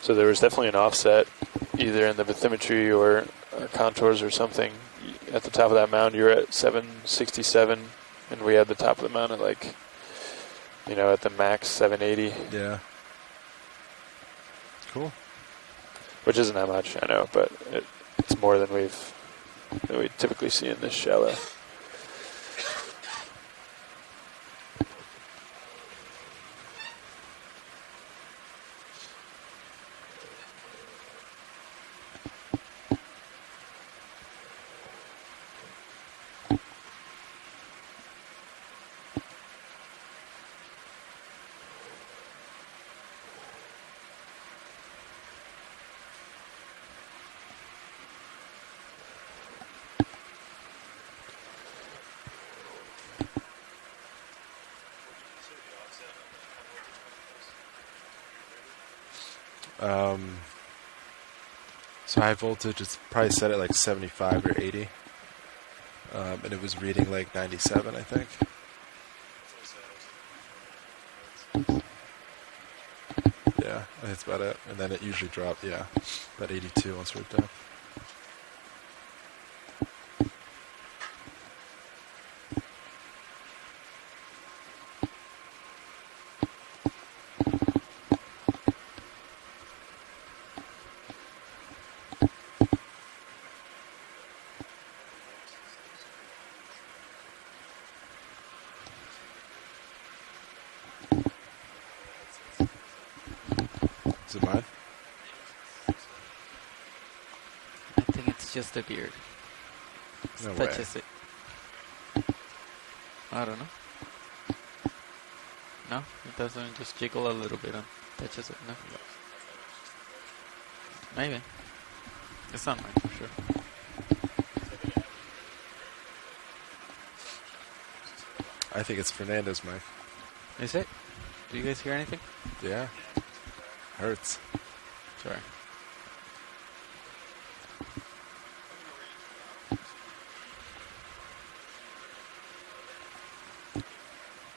So there was definitely an offset, either in the bathymetry or contours or something. At the top of that mound, you were at 767, and we had the top of the mound at at the max 780. Yeah. Cool. Which isn't that much, I know, but it's more than we typically see in this shallow. So high voltage, it's probably set at like 75 or 80. And it was reading like 97, I think. Yeah, that's about it. And then it usually dropped, about 82 once we're done. Is it mine? I think it's just a beard. No way. Touches it. I don't know. No, it doesn't just jiggle a little bit and touches it. No. Maybe. It's not mine for sure. I think it's Fernando's mic. Is it? Do you guys hear anything? Yeah. Hurts. Sorry.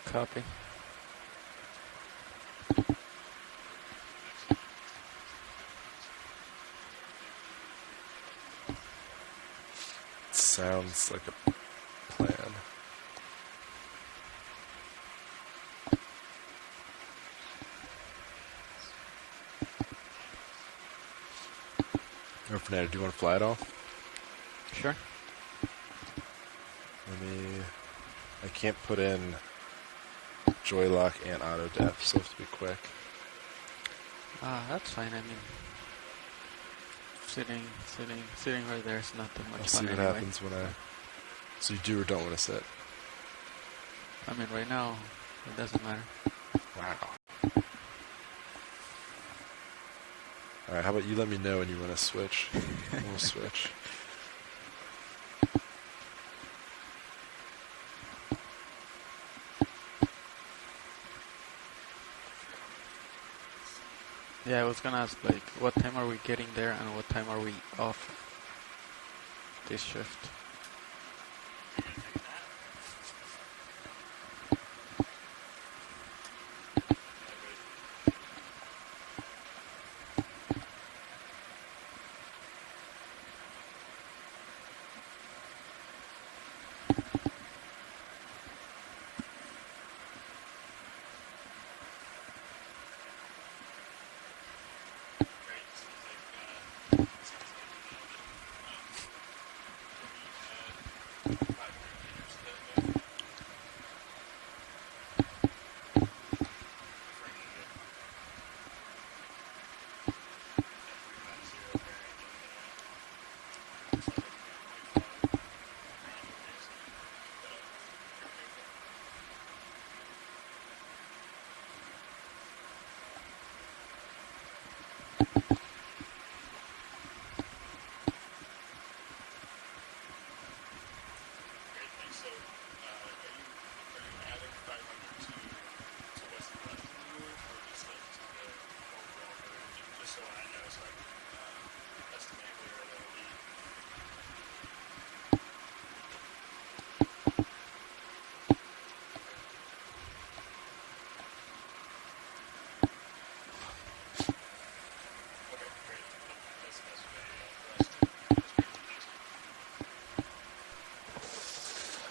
Copy. Sounds like a plan. Or Fernando, do you want to fly at all? Sure. I can't put in joy lock and auto def, so it has to be quick. That's fine. I mean, sitting right there is not that much I'll fun see what anyway. happens when I. So you do or don't want to sit? I mean, right now, it doesn't matter. Wow. Alright, how about you let me know when you want to switch? We'll switch. Yeah, I was gonna ask, like, what time are we getting there and what time are we off this shift?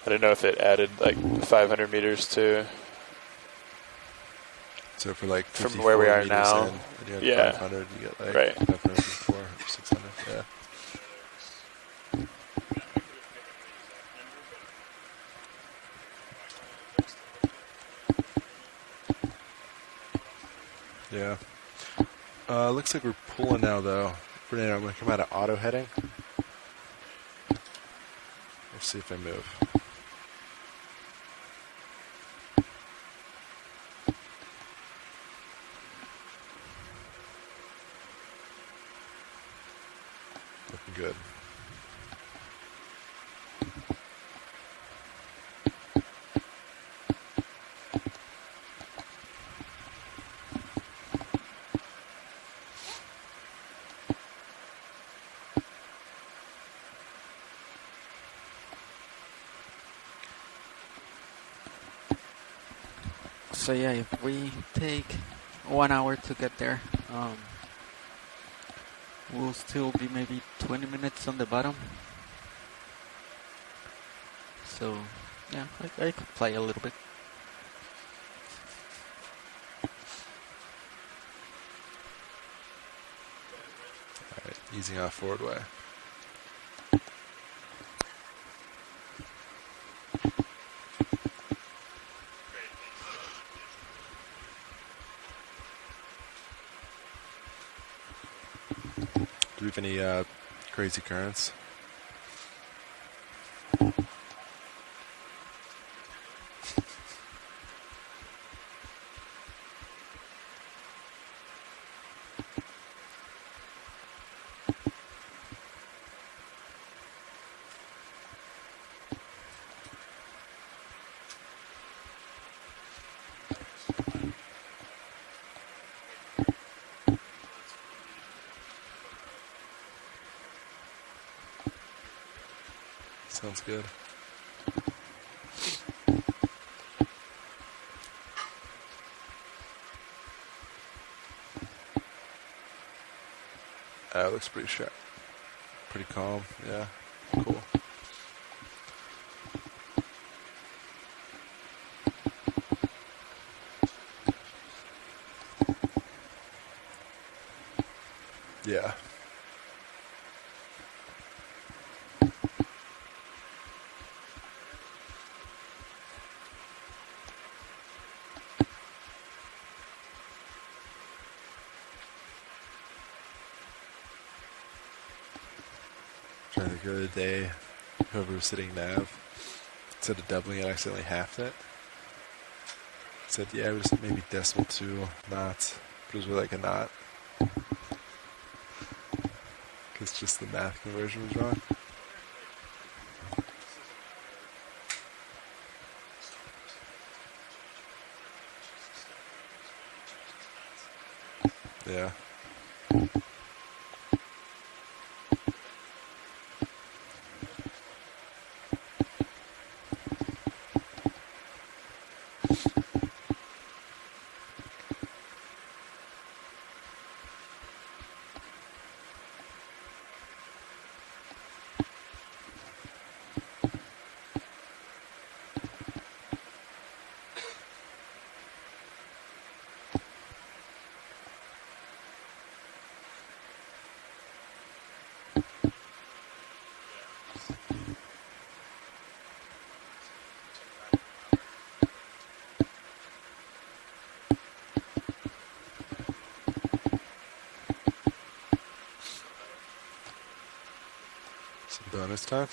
I don't know if it added like 500 meters to So for like from 54 where we are meters now. in, and you had Yeah. 500, you get like Right. 554, 600, yeah. Yeah. Looks like we're pulling now, though. Fernando, I'm going to come out of auto heading. We'll see if I move. Looking good. So yeah, if we take 1 hour to get there, we'll still be maybe 20 minutes on the bottom. So yeah, I could play a little bit. Alright, easing off forward way. Do we have any crazy currents? Sounds good. It looks pretty sharp. Pretty calm, yeah. Cool. Yeah. like the other day, whoever was sitting nav, instead of doubling it, accidentally halved it. Said, yeah, it was maybe 0.2 knots, but it was really like a knot. Because just the math conversion was wrong. Yeah. Some bonus time.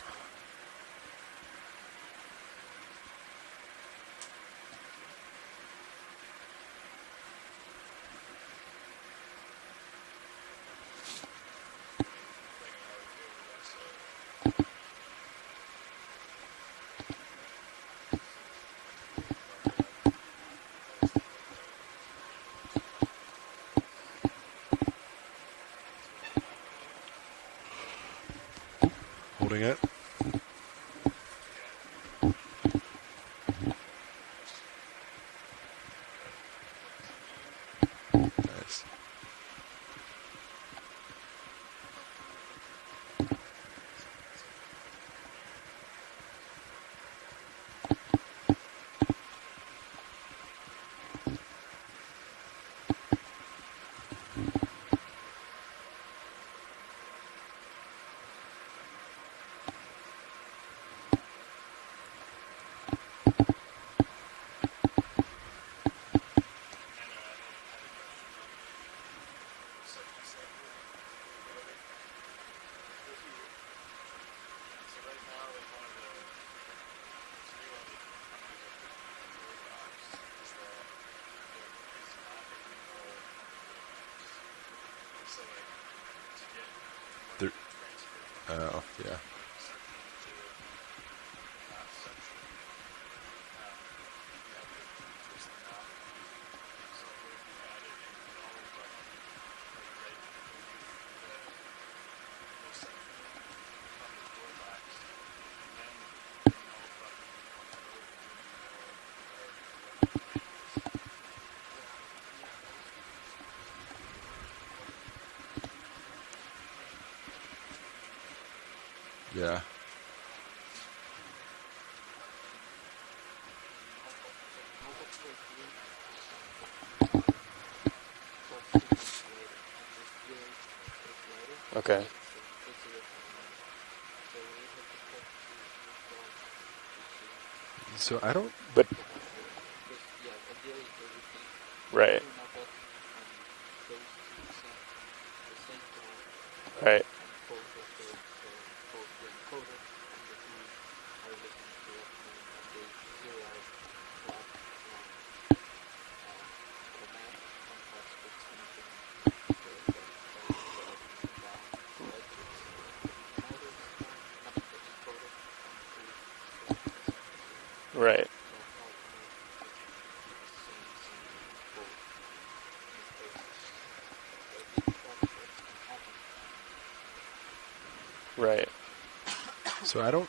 Holding it. Nice. Oh, yeah. Yeah. Okay. So I don't. But right. Right. Right. Right. So I don't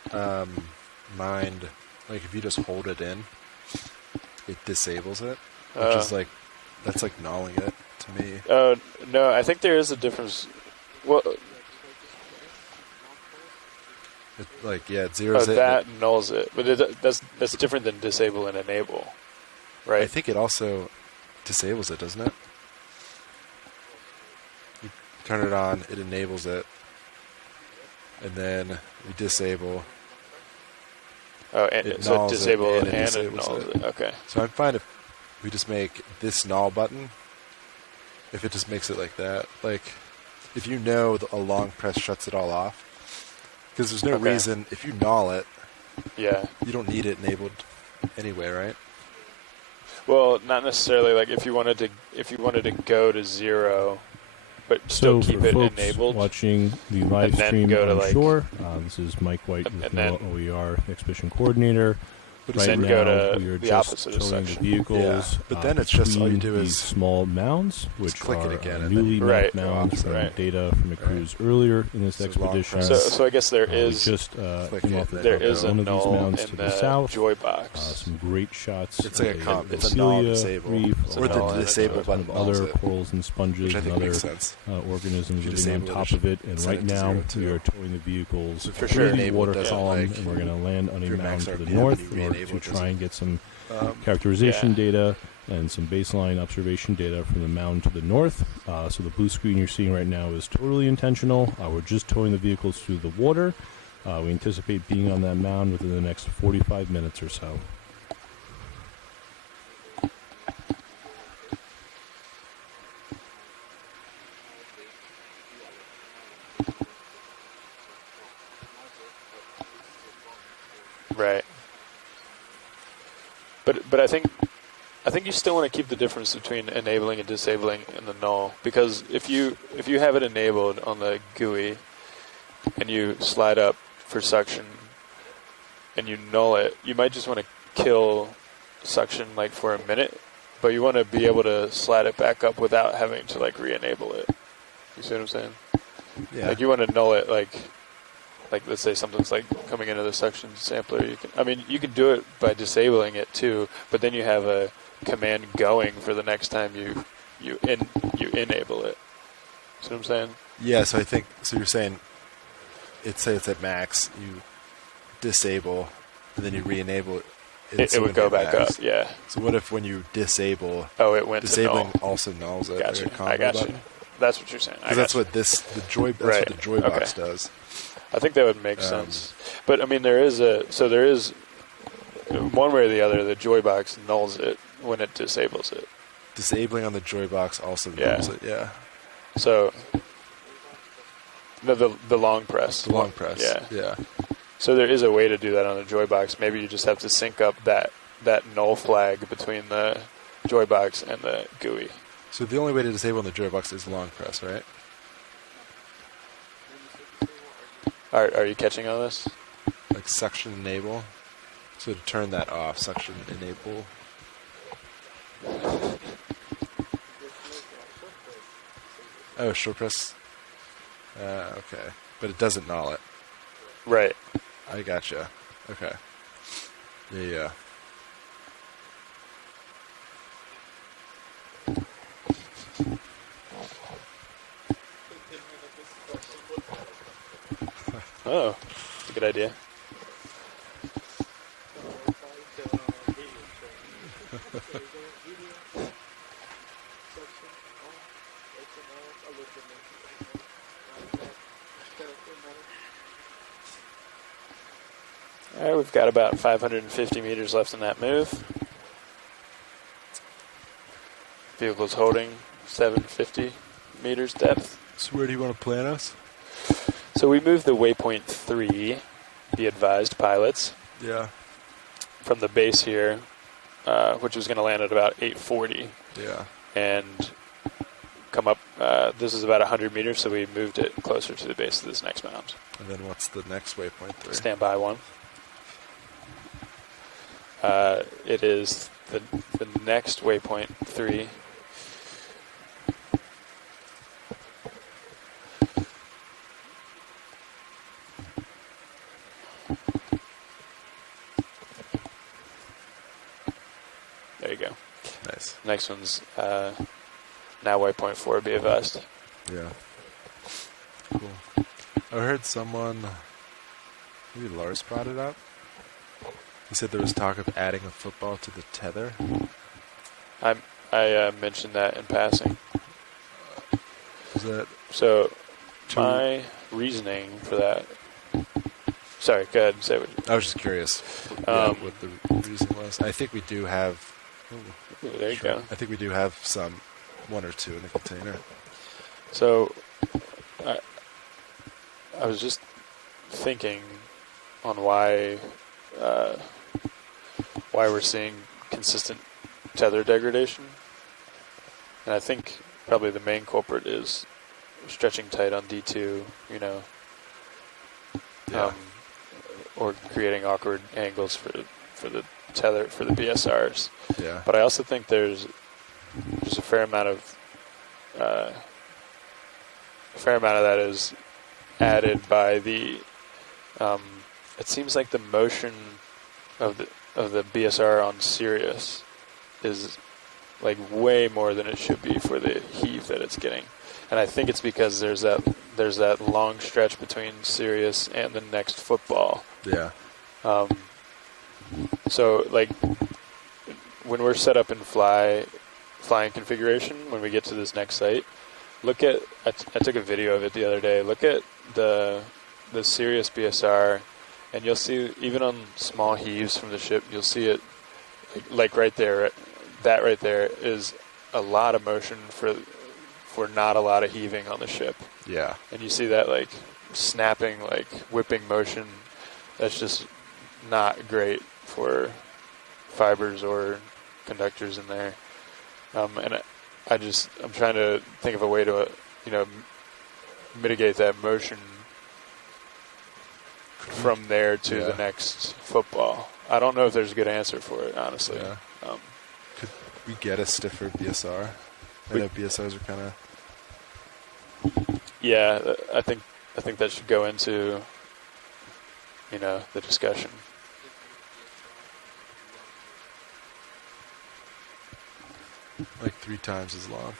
mind, like, if you just hold it in, it disables it, which is like, that's like gnawing it to me. Oh no, I think there is a difference. Well, It, like, yeah, it zeroes it. that nulls it, but that's different than disable and enable, right? I think it also disables it, doesn't it? You turn it on, it enables it, and then you disable. Oh, and It so nulls it disable and and it it disables nulls it. it. Okay. So I'm fine if we just make this null button, if it just makes it like that. Like, if you know a long press shuts it all off, Because there's no Okay. reason, if you null it, Yeah. you don't need it enabled anyway, right? Well, not necessarily. Like if you wanted to go to 0, but still So keep for it folks enabled. watching the live and then stream go to, on like- shore, this is Mike White and with then- NOAA OER Expedition Coordinator. But Right then now, go to we are the just opposite of towing the section. vehicles. Yeah, but then it's just all you between do these is small mounds, which click it are again, and then newly you mapped Right, mounds from right. data from the cruise earlier in this So long expedition. press. So I guess there We is just click came it, off the then there top of is a one of these null mounds in to the the south. joy box. Some great shots. It's like a of comp. the It's a null Celia disable. reef, It's a Or the null and a disable joy. button of nulls other it, corals and sponges which I and think other makes sense. organisms If you living on disable it, top you of it. And set right it to now, 0 too. we are towing the vehicles For through sure. the Enable water doesn't, column, like, and we're going to land on a if your mound max to the RPM north and in you order re-enable to it try and get some Um, characterization Yeah. data and some baseline observation data from the mound to the north. So the blue screen you're seeing right now is totally intentional. We're just towing the vehicles through the water. We anticipate being on that mound within the next 45 minutes or so. Right. But I think you still want to keep the difference between enabling and disabling in the null, because if you have it enabled on the GUI and you slide up for suction and you null it, you might just want to kill suction like for a minute, but you want to be able to slide it back up without having to like re-enable it. You see what I'm saying? Yeah. Like you want to null it like let's say something's like coming into the suction sampler. You can do it by disabling it too, but then you have a command going for the next time you enable it. See what I'm saying? Yeah, so I think, so you're saying, say it's at max, you disable, and then you re-enable it. It would go back up, yeah. So what if when you disable, it went disabling to null. also nulls it? Gotcha. Like a combo I got you. button? That's what you're saying. Because that's what that's what the joy box does. I think that would make sense. But I mean, there is one way or the other, the joy box nulls it when it disables it. Disabling on the joy box also nulls it, yeah. So, no, the long press. The long press, yeah. So there is a way to do that on the joy box. Maybe you just have to sync up that null flag between the joy box and the GUI. So the only way to disable on the joy box is long press, right? Are you catching on this? Like suction enable. So to turn that off, suction enable. Oh, short press. Okay. But it doesn't null it. Right. I gotcha. Okay. Yeah. Oh, that's a good idea. All right, we've got about 550 meters left in that move. Vehicle's holding 750 meters depth. So where do you want to plant us? So we moved the waypoint 3, be advised, pilots, Yeah. from the base here, which was going to land at about 840, Yeah. and come up. This is about 100 meters, so we moved it closer to the base of this next mound. And then what's the next waypoint 3? Stand by 1. It is the next waypoint 3. There you go. Nice. Next one's now waypoint 4, be advised. Yeah. Cool. I heard someone, maybe Lars brought it up. He said there was talk of adding a football to the tether. I mentioned that in passing. Is that So my reasoning for that. Sorry, go ahead and say what. I was just curious what the reason was. I think we do have. Ooh, there you go. I think we do have one or two in the container. So I was just thinking on why we're seeing consistent tether degradation. And I think probably the main culprit is stretching tight on D2, you know, or creating awkward angles for the tether, for the BSRs. Yeah. But I also think there's a fair amount of that is added by the. It seems like the motion of the BSR on Sirius is like way more than it should be for the heave that it's getting, and I think it's because there's that long stretch between Sirius and the next football. Yeah. So like when we're set up in flying configuration, when we get to this next site, look at I took a video of it the other day. Look at the Sirius BSR, and you'll see even on small heaves from the ship, you'll see it like right there. That right there is a lot of motion for not a lot of heaving on the ship. Yeah. And you see that like snapping, like whipping motion. That's just not great for fibers or conductors in there. And I'm trying to think of a way to, mitigate that motion from there to the next football. I don't know if there's a good answer for it, honestly. Yeah. Could we get a stiffer BSR? I know BSRs are kind of... Yeah, I think that should go into, the discussion. Like 3 times as long.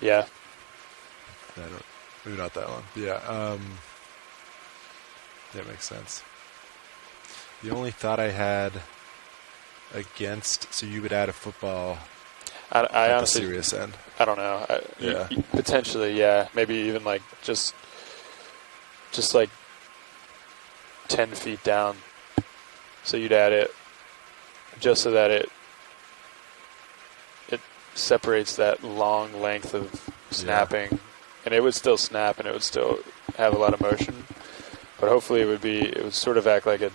Yeah. Maybe not that one. Yeah. That makes sense. The only thought I had against, so you would add a football I at honestly, the Sirius end. I don't know. Potentially, yeah. Maybe even like just like 10 feet down. So you'd add it just so that it separates that long length of snapping, and it would still snap and it would still have a lot of motion, but hopefully it would sort of act like a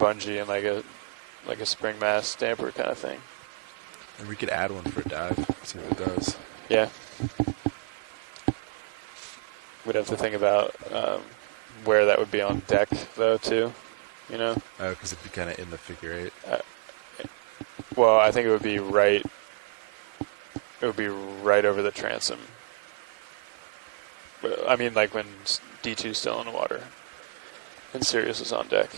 bungee and like a spring mass damper kind of thing. And we could add one for a dive, see what it does. Yeah. We'd have to think about where that would be on deck, though, too. Oh, because it'd be kind of in the figure 8. Well, I think it would be right. It would be right over the transom. I mean, like when D2's still in the water, and Sirius is on deck.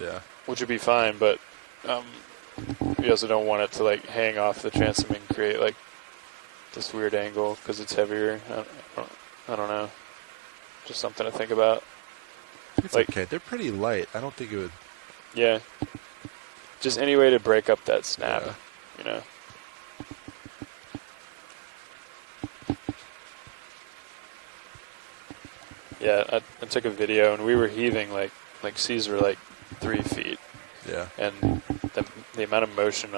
Yeah. Which would be fine, but we also don't want it to like hang off the transom and create like this weird angle because it's heavier. I don't know. Just something to think about. It's like, okay. They're pretty light. I don't think it would. Yeah. Just any way to break up that snap, Yeah, I took a video and we were heaving like seas were like 3 feet. Yeah. And the amount of motion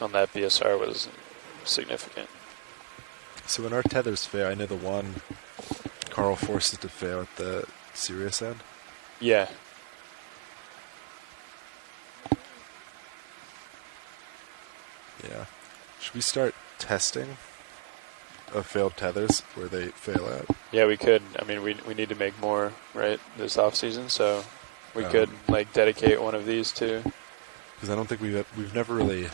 on that BSR was significant. So when our tethers fail, I know the one Carl forces to fail at the Sirius end. Yeah. Yeah. Should we start testing of failed tethers where they fail at? Yeah, we could. I mean, we need to make more, right, this off season, so we could like dedicate one of these to. Because I don't think we've never really,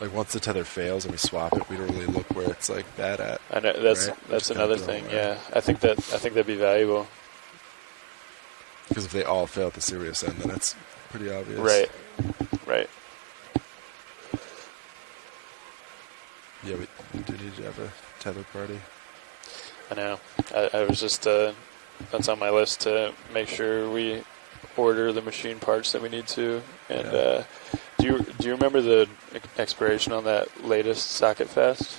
like, once the tether fails and we swap it, we don't really look where it's like bad at. I know that's another thing. Yeah, I think that'd be valuable. Because if they all fail at the Sirius end, then it's pretty obvious. Right. Yeah, we do need to have a tether party. I know. I was just that's on my list to make sure we order the machine parts that we need to. And do you remember the expiration on that latest Socket Fest?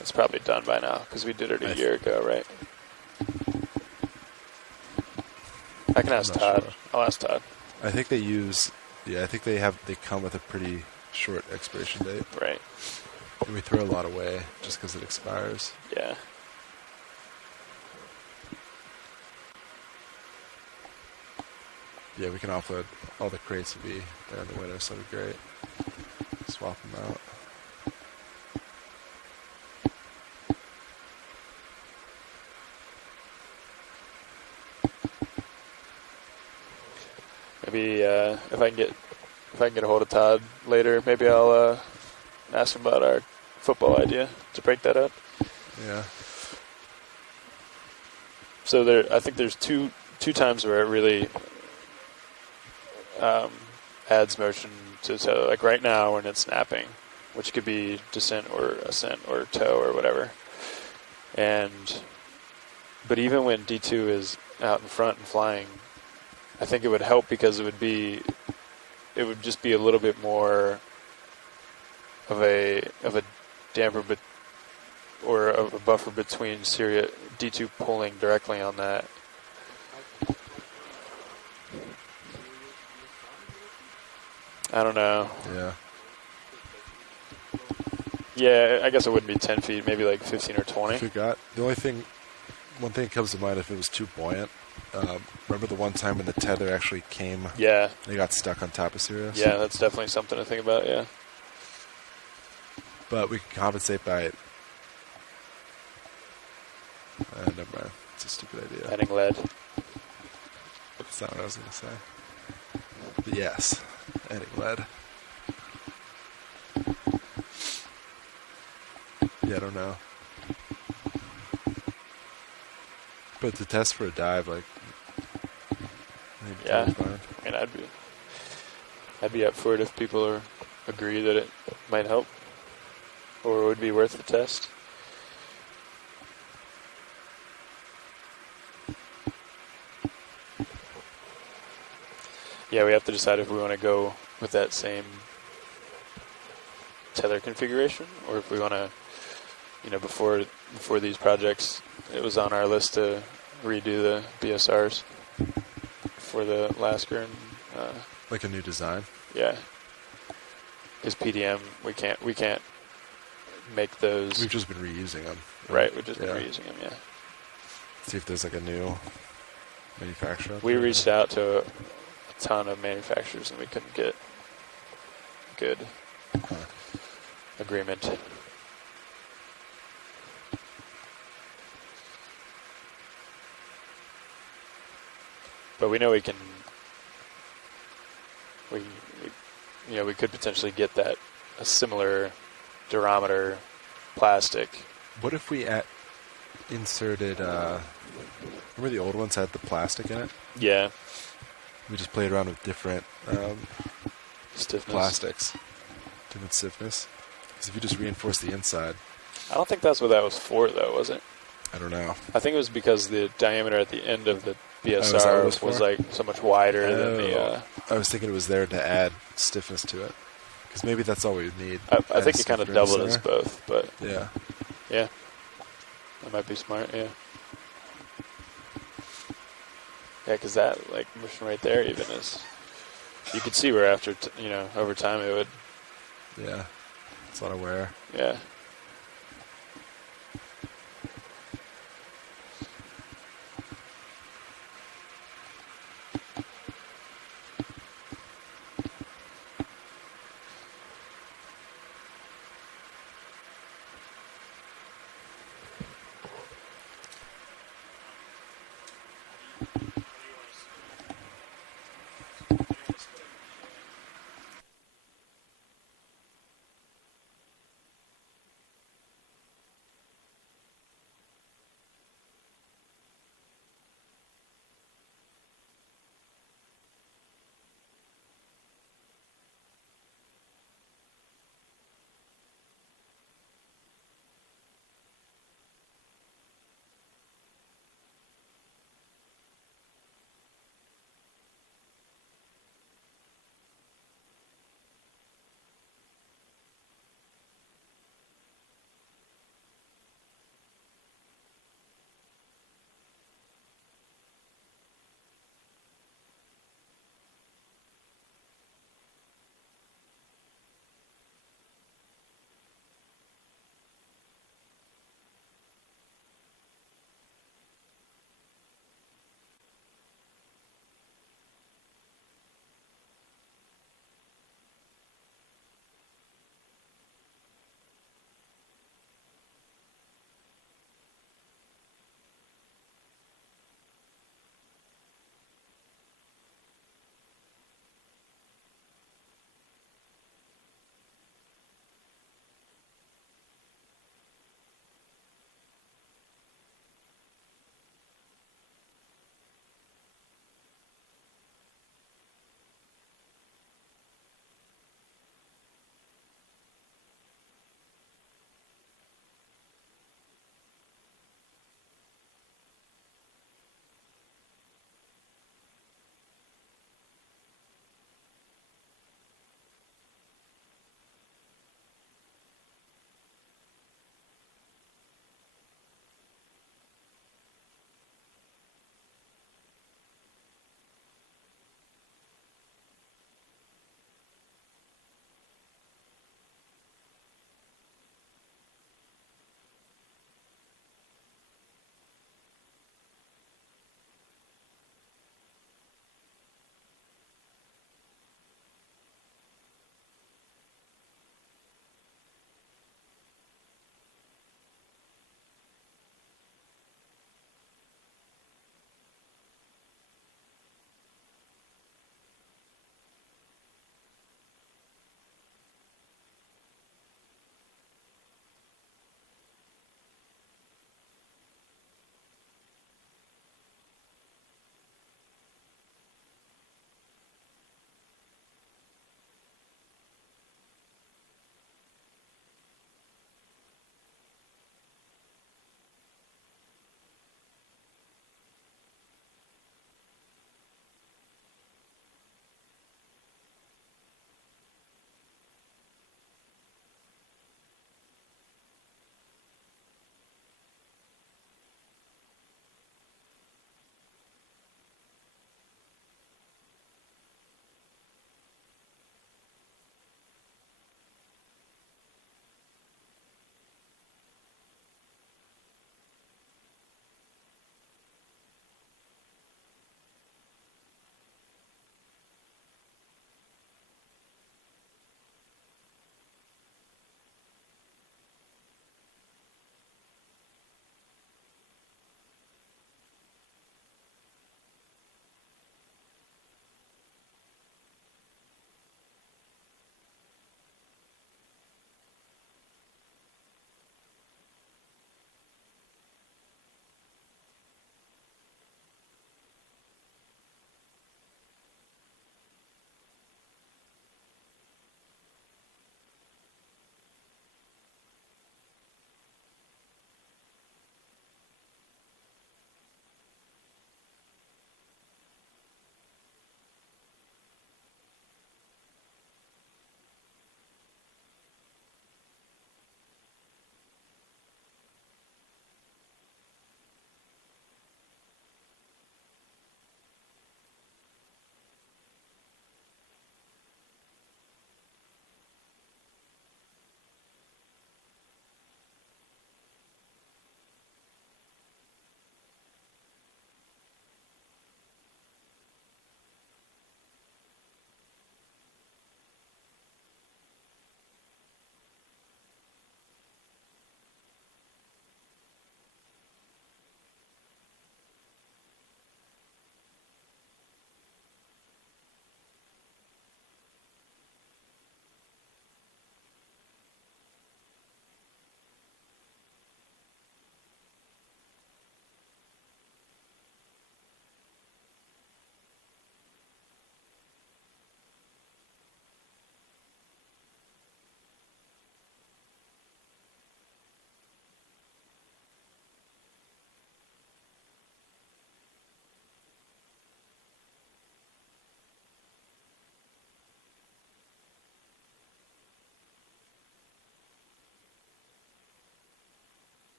It's probably done by now because we did it a year ago, right? I can ask Todd. Sure. I'll ask Todd. I think they use Yeah, I think they come with a pretty short expiration date. Right. And we throw a lot away just because it expires. Yeah. Yeah, we can offload all the crates to be there in the winter, so that'd be great. Swap them out. Maybe if I can get a hold of Todd later, maybe I'll ask him about our football idea to break that up. Yeah. So I think there's two times where it really adds motion to toe. Like right now when it's snapping, which could be descent or ascent or toe or whatever. But even when D2 is out in front and flying, I think it would help because it would just be a little bit more of a damper, or of a buffer between D2 pulling directly on that. I don't know. Yeah. Yeah, I guess it wouldn't be 10 feet, maybe like 15 or 20. I forgot. One thing that comes to mind if it was too buoyant. Remember the one time when the tether actually came? Yeah. They got stuck on top of Seagrass? Yeah, that's definitely something to think about, yeah. But we can compensate by... never mind. It's a stupid idea. Adding lead. That's not what I was going to say. But yes, adding lead. Yeah, I don't know. But to test for a dive, like... Yeah, I mean, I'd be up for it if people agree that it might help, or would be worth the test. Yeah, we have to decide if we want to go with that same tether configuration, or if we want to, before these projects, it was on our list to redo the BSRs for the Lasker and like a new design. Yeah, because PDM we can't make those. We've just been reusing them. Right, we've just been reusing them. Yeah. See if there's like a new manufacturer. We reached out to a ton of manufacturers and we couldn't get good agreement. But we know we could potentially get a similar durometer plastic. What if we inserted, remember the old ones had the plastic in it? Yeah. We just played around with different stiffness. Plastics, different stiffness. Because if you just reinforce the inside. I don't think that's what that was for, though, was it? I don't know. I think it was because the diameter at the end of the BSR was like so much wider than the... I was thinking it was there to add stiffness to it. Because maybe that's all we need. I think it kind of doubled as both, but... Yeah. Yeah. That might be smart, yeah. Yeah, because that, motion right there even is... You could see where after, over time it would... Yeah. It's a lot of wear. Yeah.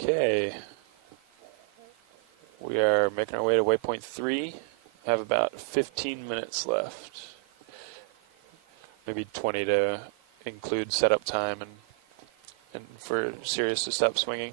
Okay. We are making our way to waypoint 3. Have about 15 minutes left. Maybe 20 to include setup time and for Sirius to stop swinging.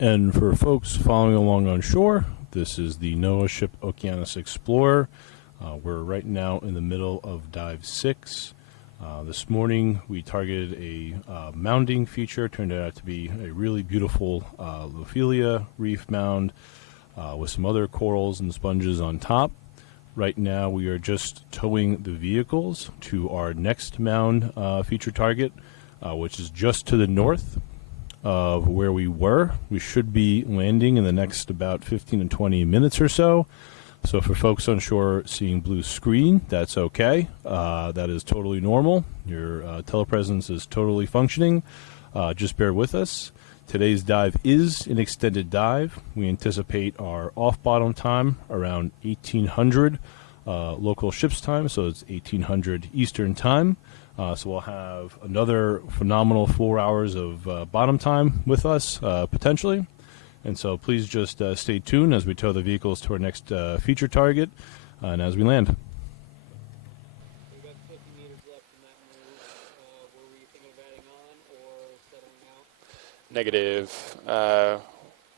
And for folks following along on shore, this is the NOAA ship Okeanos Explorer. We're right now in the middle of dive 6. This morning we targeted a mounding feature. Turned out to be a really beautiful Lophelia reef mound with some other corals and sponges on top. Right now we are just towing the vehicles to our next mound feature target, which is just to the north of where we were. We should be landing in the next about 15 to 20 minutes or so. So for folks on shore seeing blue screen, that's okay. That is totally normal. Your telepresence is totally functioning. Just bear with us. Today's dive is an extended dive. We anticipate our off-bottom time around 1800 local ship's time, so it's 1800 Eastern time. So we'll have another phenomenal 4 hours of bottom time with us, potentially. And so please just stay tuned as we tow the vehicles to our next feature target and as we land. We've got 50 meters left in that move. Were we thinking of adding on or settling out? Negative.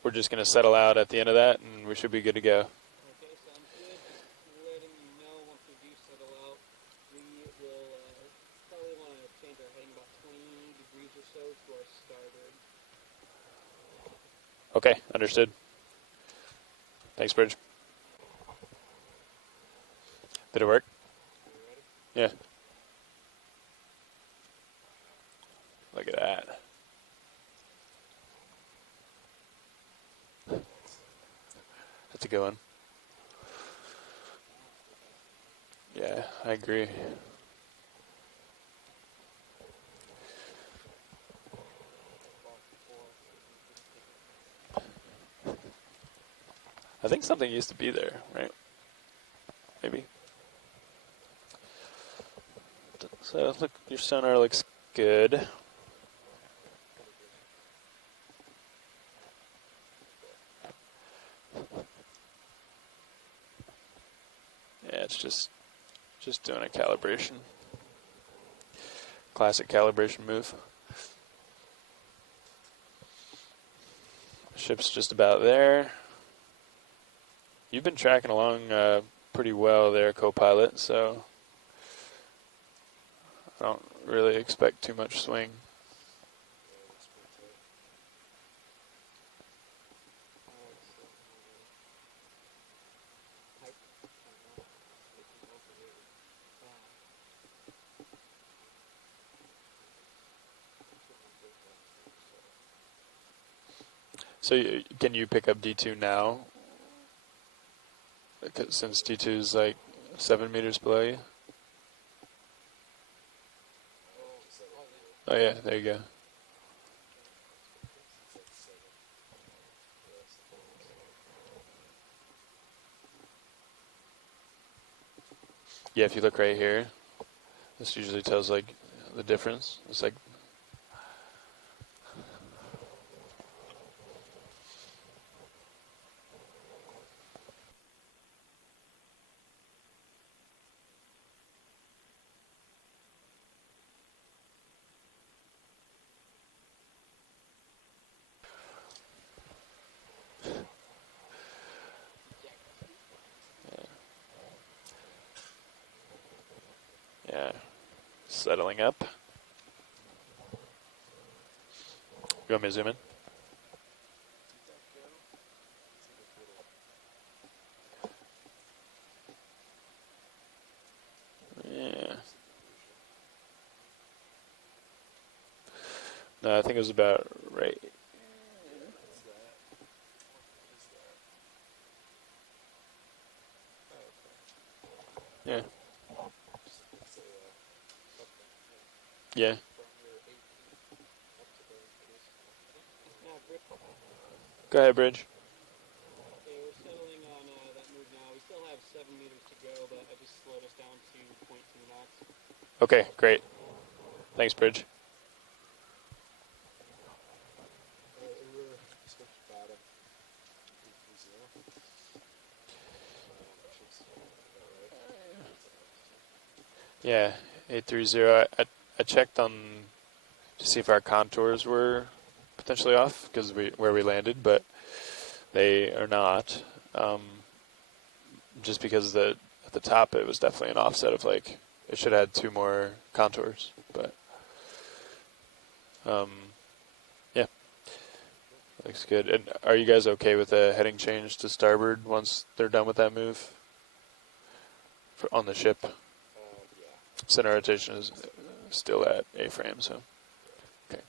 We're just going to settle out at the end of that, and we should be good to go. Okay, sounds good. Just letting you know once we do settle out, we will probably want to change our heading about 20 degrees or so to our starboard. Okay, understood. Thanks, Bridge. Did it work? Yeah. Look at that. That's a good one. Yeah, I agree. I think something used to be there, right? Maybe. So look, your sonar looks good. Yeah, it's just doing a calibration. Classic calibration move. Ship's just about there. You've been tracking along pretty well there, co-pilot, so I don't really expect too much swing. So can you pick up D2 now? Since D2 is like 7 meters below you? Oh yeah, there you go. Yeah, if you look right here, this usually tells like the difference. It's like settling up. You want me to zoom in? Yeah. No, I think it was about right. Yeah. Yeah. Go ahead, Bridge. Okay, we're settling on that move now. We still have 7 meters to go, but I just slowed us down to 0.2 knots. Okay, great. Thanks, Bridge. Yeah, 830. I checked on to see if our contours were potentially off because where we landed, but they are not. Just because at the top it was definitely an offset of like it should have had 2 more contours, but yeah, looks good. And are you guys okay with a heading change to starboard once they're done with that move on the ship? Center rotation is still at A-frame, so okay.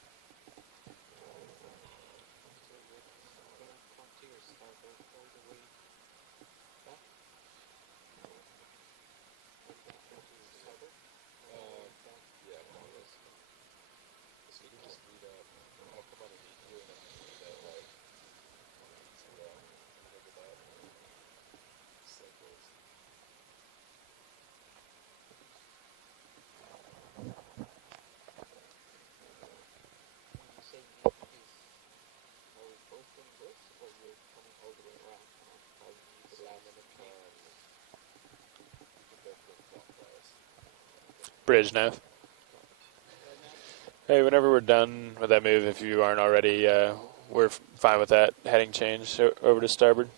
Bridge nav. Hey, whenever we're done with that move, if you aren't already, we're fine with that heading change over to starboard.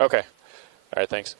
Okay. All right, thanks.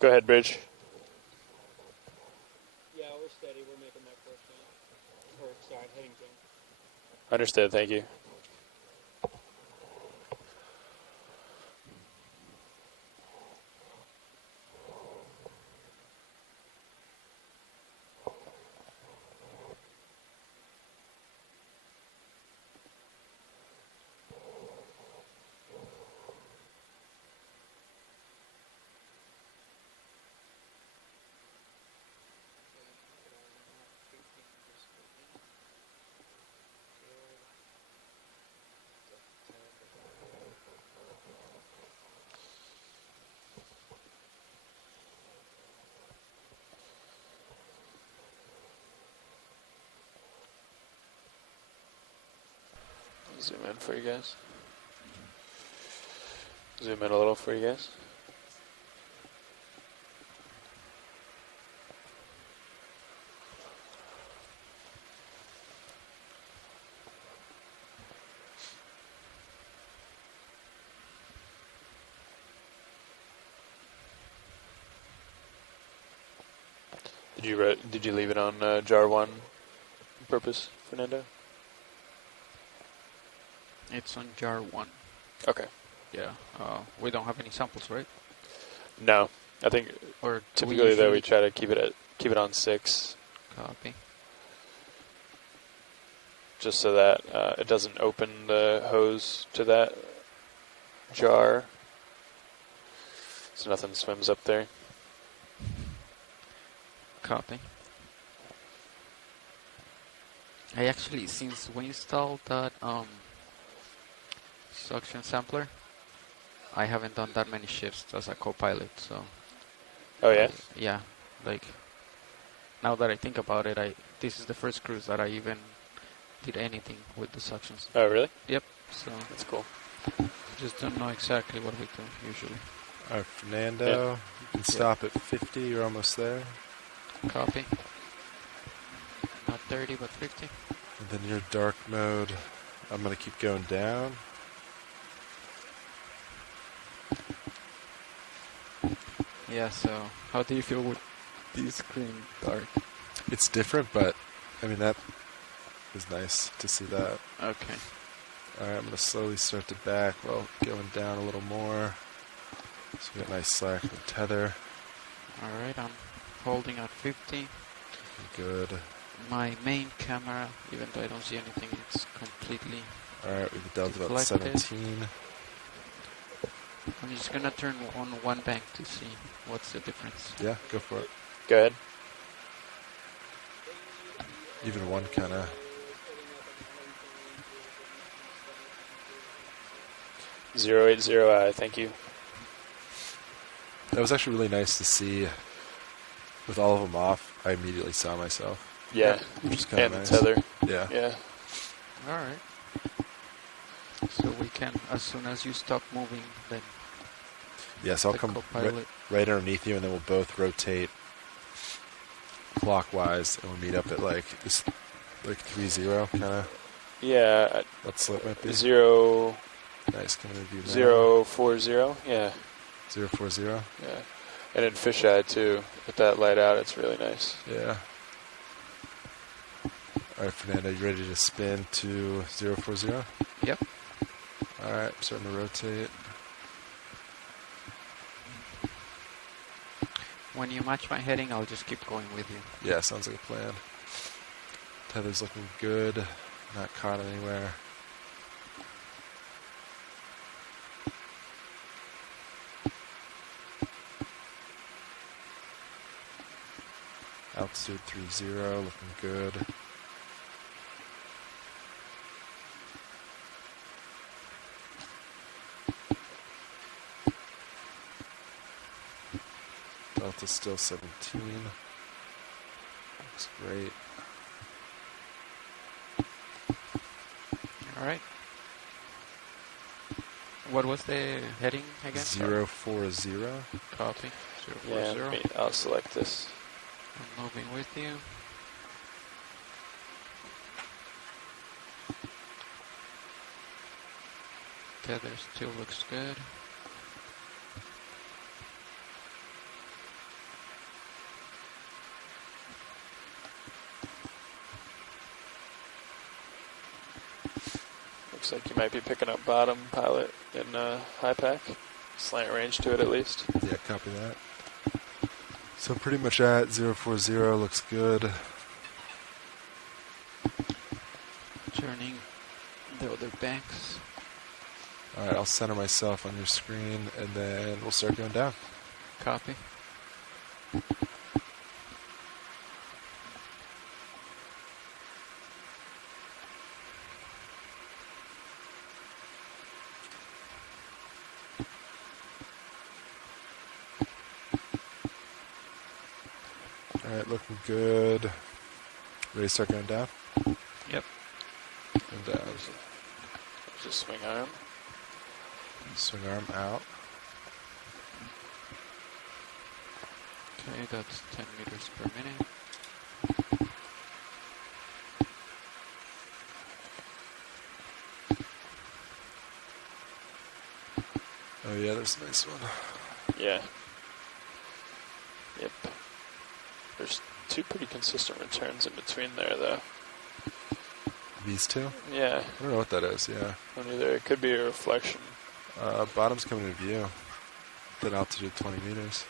Go ahead, Bridge. Yeah, we're steady. We're making that course now. Or, sorry, heading change. Understood, thank you. Zoom in for you guys. Zoom in a little for you guys. Did you leave it on jar 1 purpose, Fernando? It's on jar 1. Okay. Yeah. We don't have any samples, right? No, I think Or typically though we try to keep it on 6. Copy. Just so that it doesn't open the hose to that jar, so nothing swims up there. Copy. I actually, since we installed that suction sampler, I haven't done that many shifts as a co-pilot, so... Oh yeah? Yeah, like, now that I think about it, this is the first cruise that I even did anything with the suctions. Oh really? Yep, so... That's cool. Just don't know exactly what we do, usually. Alright, Fernando, you can stop at 50, you're almost there. Copy. Not 30, but 50. And then your dark mode, I'm going to keep going down. Yeah, so how do you feel with this screen dark? It's different, but I mean, that is nice to see that. Okay. Alright, I'm going to slowly start to back while going down a little more. So we got nice slack in the tether. Alright, I'm holding at 50. Good. My main camera, even though I don't see anything, it's completely Alright, we've delta about Deflected. 17. I'm just gonna turn on one bank to see what's the difference. Yeah, go for it. Go ahead. Even one kind of. .080I. Thank you. That was actually really nice to see. With all of them off, I immediately saw myself. Yeah. Which is kind of And nice. the tether. Yeah. Yeah. All right. So we can, as soon as you stop moving, then Yeah, so I'll the come co-pilot. right underneath you, and then we'll both rotate clockwise, and we'll meet up at like 3-0 kind of. Yeah. What slip might be? 0. Nice, coming to view now. 040. Yeah. 040. Yeah. And in fisheye too, with that light out, it's really nice. Yeah. All right, Fernando, you ready to spin to 040? Yep. All right, starting to rotate. When you match my heading, I'll just keep going with you. Yeah, sounds like a plan. Tether's looking good. Not caught anywhere. Altitude 30, looking good. Delta's still 17. Looks great. All right. What was the heading again? 040. Copy. Yeah. 040. I'll select this. I'm moving with you. Tether still looks good. Looks like you might be picking up bottom pilot in high pack. Slant range to it at least. Yeah, copy that. So pretty much at 040, looks good. Turning the other banks. All right, I'll center myself on your screen, and then we'll start going down. Copy. All right, looking good. Ready to start going down? Yep. And down. There's a swing arm. Swing arm out. Okay, that's 10 meters per minute. Oh yeah, there's a nice one. Yeah. Yep. There's two pretty consistent returns in between there, though. These two? Yeah. I don't know what that is, yeah. One either. It could be a reflection. Bottom's coming into view. At altitude 20 meters.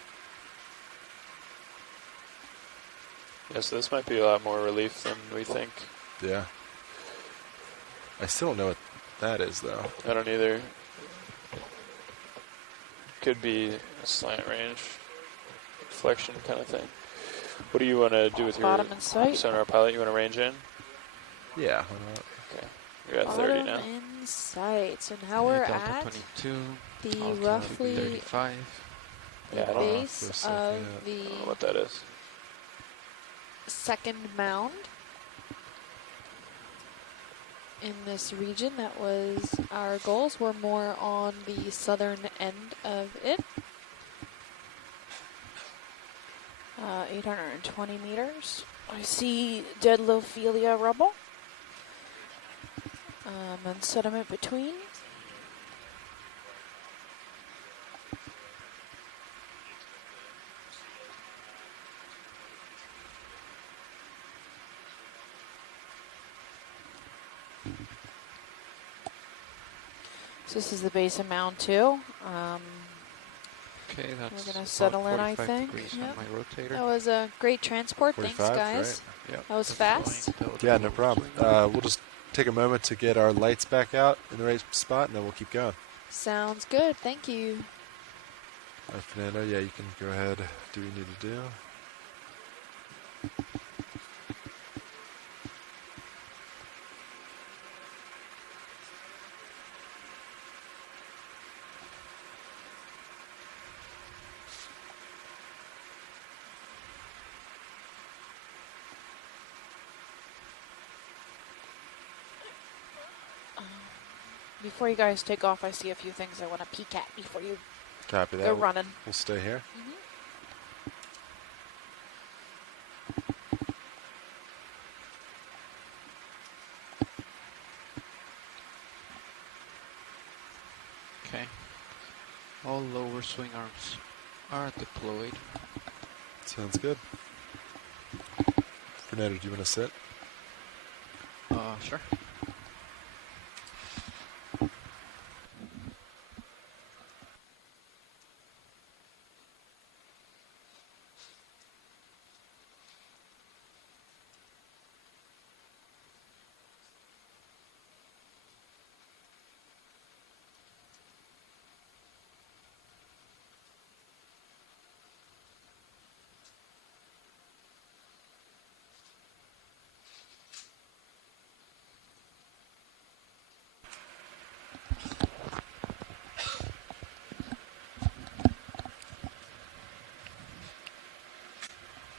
Yeah, so this might be a lot more relief than we think. Yeah. I still don't know what that is, though. I don't either. Could be a slant range, reflection kind of thing. What do you want to do with your Bottom in sight. sonar pilot? You want to range in? Yeah, why not? Okay. You're at 30 now. Bottom in sight. So now Okay, we're Delta at 22. the Alpha roughly 35. Yeah, I don't know. base for a of second. I the don't know what that is. second mound in this region. That was our goals. We're more on the southern end of it. 820 meters. I see dead Lophelia rubble. And sediment between. So this is the base of Mound 2. Okay, that's We're gonna about settle in, I 45 think. degrees Yep. on my rotator. That was a great transport. Thanks, 45, guys. Yep, That was that's fast. flying Delta Yeah, no problem. swing. We'll just take a moment to get our lights back out in the right spot, and then we'll keep going. Sounds good. Thank you. All right, Fernando, yeah, you can go ahead, do what you need to do. Before you guys take off, I see a few things I want to peek at before you Copy that. go running. We'll stay here. Okay. All lower swing arms are deployed. Sounds good. Fernando, do you want to sit? Sure.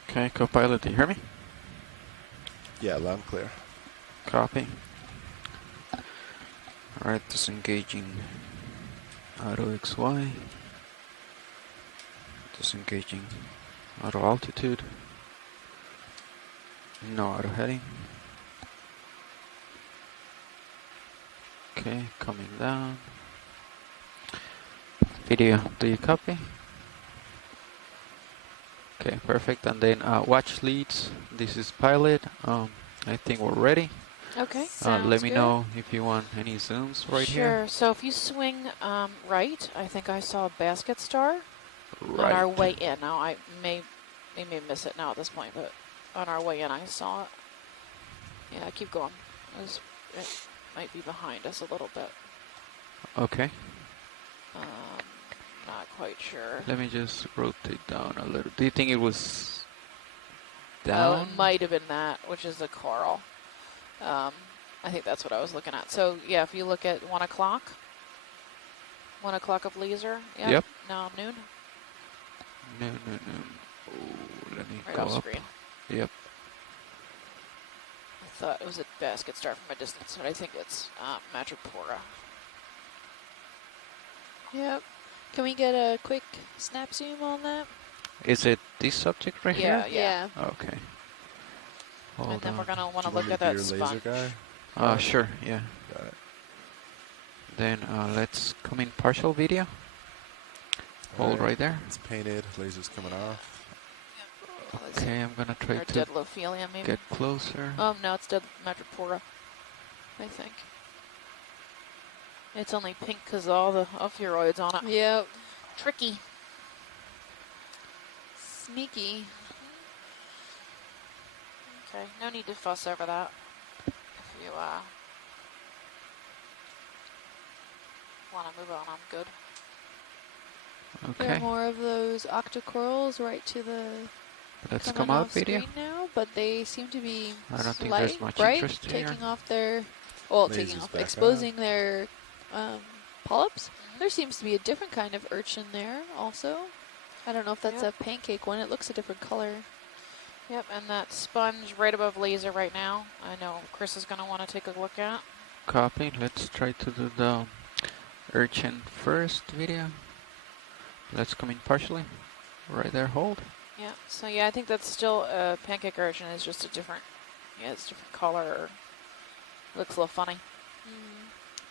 Okay, Copilot, do you hear me? Yeah, loud and clear. Copy. Alright, disengaging auto XY. Disengaging auto altitude. No auto heading. Okay, coming down. Video, do you copy? Okay, perfect. And then watch leads. This is pilot. I think we're ready. Okay. Let me good. know if you want any zooms right Sure. here. So if you swing right, I think I saw a basket star Right. on our way in. Now I may miss it now at this point, but on our way in I saw it. Yeah, keep going. It might be behind us a little bit. Okay. Not quite sure. Let me just rotate down a little. Do you think it was Oh, down? it might have been that, which is the coral. I think that's what I was looking at. So yeah, if you look at 1 o'clock, 1 o'clock of laser. Yep. Now noon. No. Oh, let me Right go off up. screen. Yep. I thought it was a basket star from a distance, but I think it's Madrepora. Yep. Can we get a quick snap zoom on that? Is it this subject right Yeah, here? yeah. Okay. Hold And then on. we're gonna want Do to you look want me at to be that your laser sponge. guy? Sure, yeah. Got it. Then let's come in partial video. Hold right there. It's painted. Laser's coming off. Okay, I'm gonna try Or to dead Lophelia, maybe. get closer. Oh no, it's dead Madrepora, I think. It's only pink because all the Ophiuroids on it. Yep. Tricky. Sneaky. Okay, no need to fuss over that. If you want to move on, I'm good. There are Okay. more of those octocorals right to the Let's coming come out off video. screen now, but they seem to be I don't think light, there's much bright, interest here. taking off their, well, Laser's taking off, back exposing their polyps. There seems to be a different kind of urchin there also. I don't know if that's Yep. a pancake one. It looks a different color. Yep, and that sponge right above laser right now, I know Chris is going to want to take a look at. Copy. Let's try to do the urchin first video. Let's come in partially. Right there, hold. Yeah, so yeah, I think that's still a pancake urchin. It's just a different, it's different color. Or looks a little funny.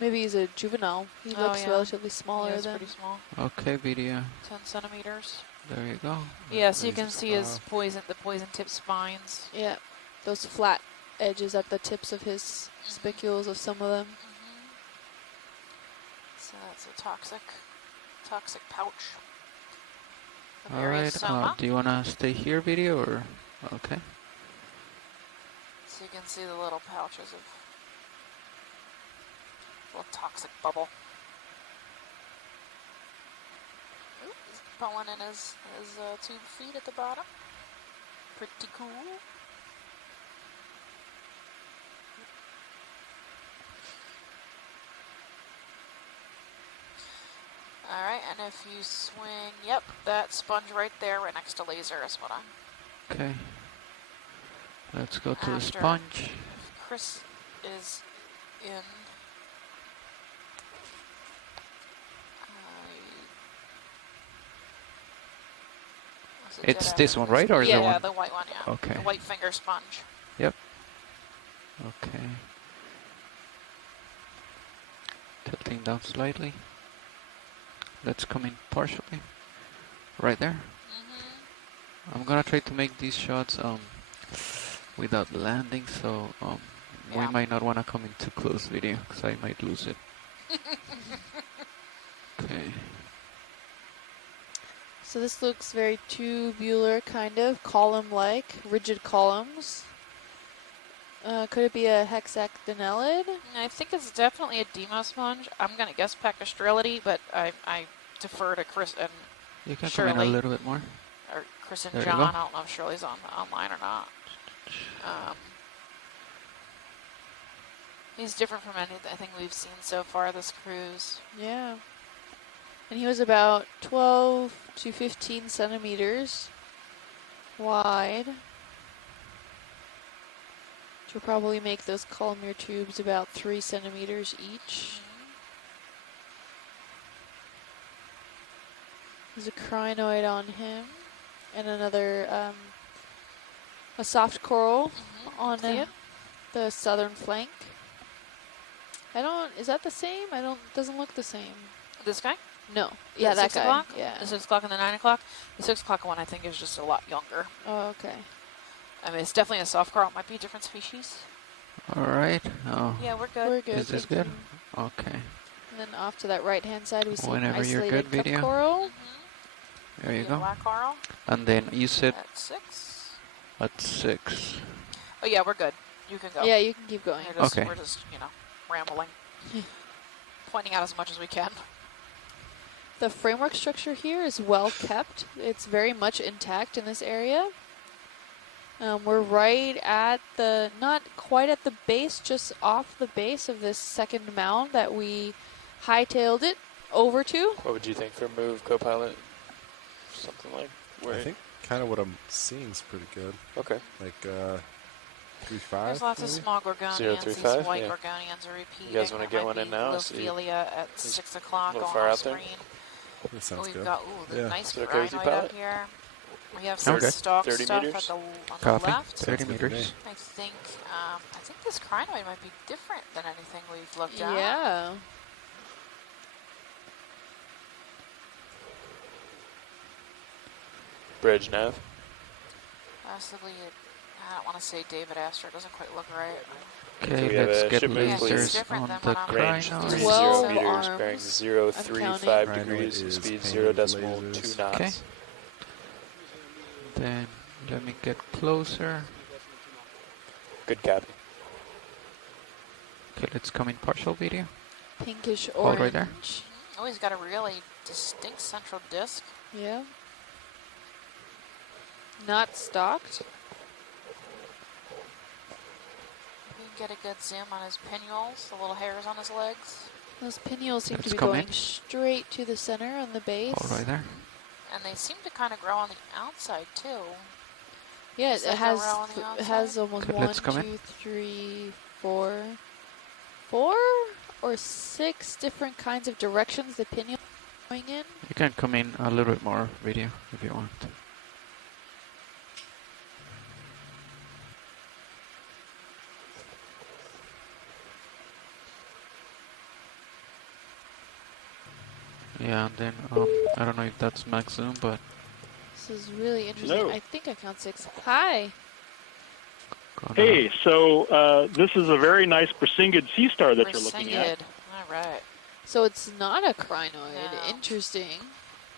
Maybe he's a juvenile. He Oh, looks yeah. relatively smaller Yeah, it's than. pretty small. Okay, video. 10 centimeters. There you go. Yeah, so you can Laser's see his off. the poison tip spines. Yeah, those flat edges at the tips of his spicules of some of them. So that's a toxic pouch. of All right. Ariosoma. Do you wanna stay here, video, or okay? So you can see the little pouches of Little toxic bubble. Ooh, he's pulling in his tube feet at the bottom. Pretty cool. Alright, and if you swing, yep, that sponge right there, right next to laser is what I'm... Okay. Let's go to the After. sponge. Chris is in... It's this one, right? Or is yeah, the one? the white one, yeah. Okay. The white finger sponge. Yep. Okay. Tilting down slightly. Let's come in partially. Right there. I'm gonna try to make these shots without landing, so we might not want to come in too close video because I might lose it. Okay. So this looks very tubular, kind of column-like, rigid columns. Could it be a hexactinellid? I think it's definitely a demo sponge. I'm going to guess Pachystrellidae, but I defer to Chris and You can Shirley. come in a little bit more. Or Chris and There you John. go. I don't know if Shirley's online or not. He's different from anything we've seen so far this cruise. Yeah. And he was about 12 to 15 centimeters wide. Which will probably make those columnar tubes about 3 centimeters each. There's a crinoid on him. And another, a soft coral on the southern flank. Is that the same? Doesn't look the same. This guy? No. Yeah, that 6 guy. o'clock? Yeah. The 6 o'clock and the 9 o'clock? The 6 o'clock one I think is just a lot younger. Oh, okay. I mean, it's definitely a soft coral. It might be a different species. Alright. Oh. Yeah, we're good. We're good. Is this good? Okay. And then off to that right-hand side, we see an Whenever you're isolated good, cup video. coral. There you go. Black coral. And then you said At 6. at 6. Oh, yeah, we're good. You can go. Yeah, you can keep going. Okay. We're just, rambling. Pointing out as much as we can. The framework structure here is well kept. It's very much intact in this area. We're right at not quite at the base, just off the base of this second mound that we hightailed it over to. What would you think for move, co-pilot? Something like where? I think kind of what I'm seeing is pretty good. Okay. Like 3.5. There's lots of maybe? small gorgonians. 0.35, These white yeah. gorgonians are repeating. You guys want to There get might one in be now? See, Lophelia at 6 o'clock little going far off out there? screen. That sounds We've good. got the Yeah. nice Is it okay with you, crinoid pilot? up here. We have some Okay. stalk 30 stuff meters? on the Copy. left. 30 Sounds good to meters. I think this crinoid might be different than anything we've looked at. Yeah. Bridge nav. Possibly, I don't want to say David Astor. It doesn't quite look right. Okay, we have let's a get shipment, Yeah, please? it's lasers different on than the what I'm Range Crinoid. 30 12 meters, arms. bearing I'm 035 counting. degrees, Crinoid is speed painted 0.2 lasers. knots. Okay. Then let me get closer. Good copy. Okay, let's come in partial video. Pinkish Hold orange. right there. Oh, he's got a really distinct central disc. Yeah. Not stalked. You can get a good zoom on his pinnules, the little hairs on his legs. Those pinnules seem Let's to be come going in. straight to the center on the base. Hold right there. And they seem to kind of grow on the outside, too. Yeah, Is it that has grow on the it has outside? almost Okay, 1, let's come in. 2, 3, 4 or 6 different kinds of directions the pinnules are going in. You can come in a little bit more video if you want. Yeah, and then I don't know if that's max zoom, but This is really interesting. Hello. I think I count 6. Hi. gonna- Hey, so this is a very nice Brisingid sea star that you're looking at. Brisingid. All right. So it's not a crinoid. No. Interesting.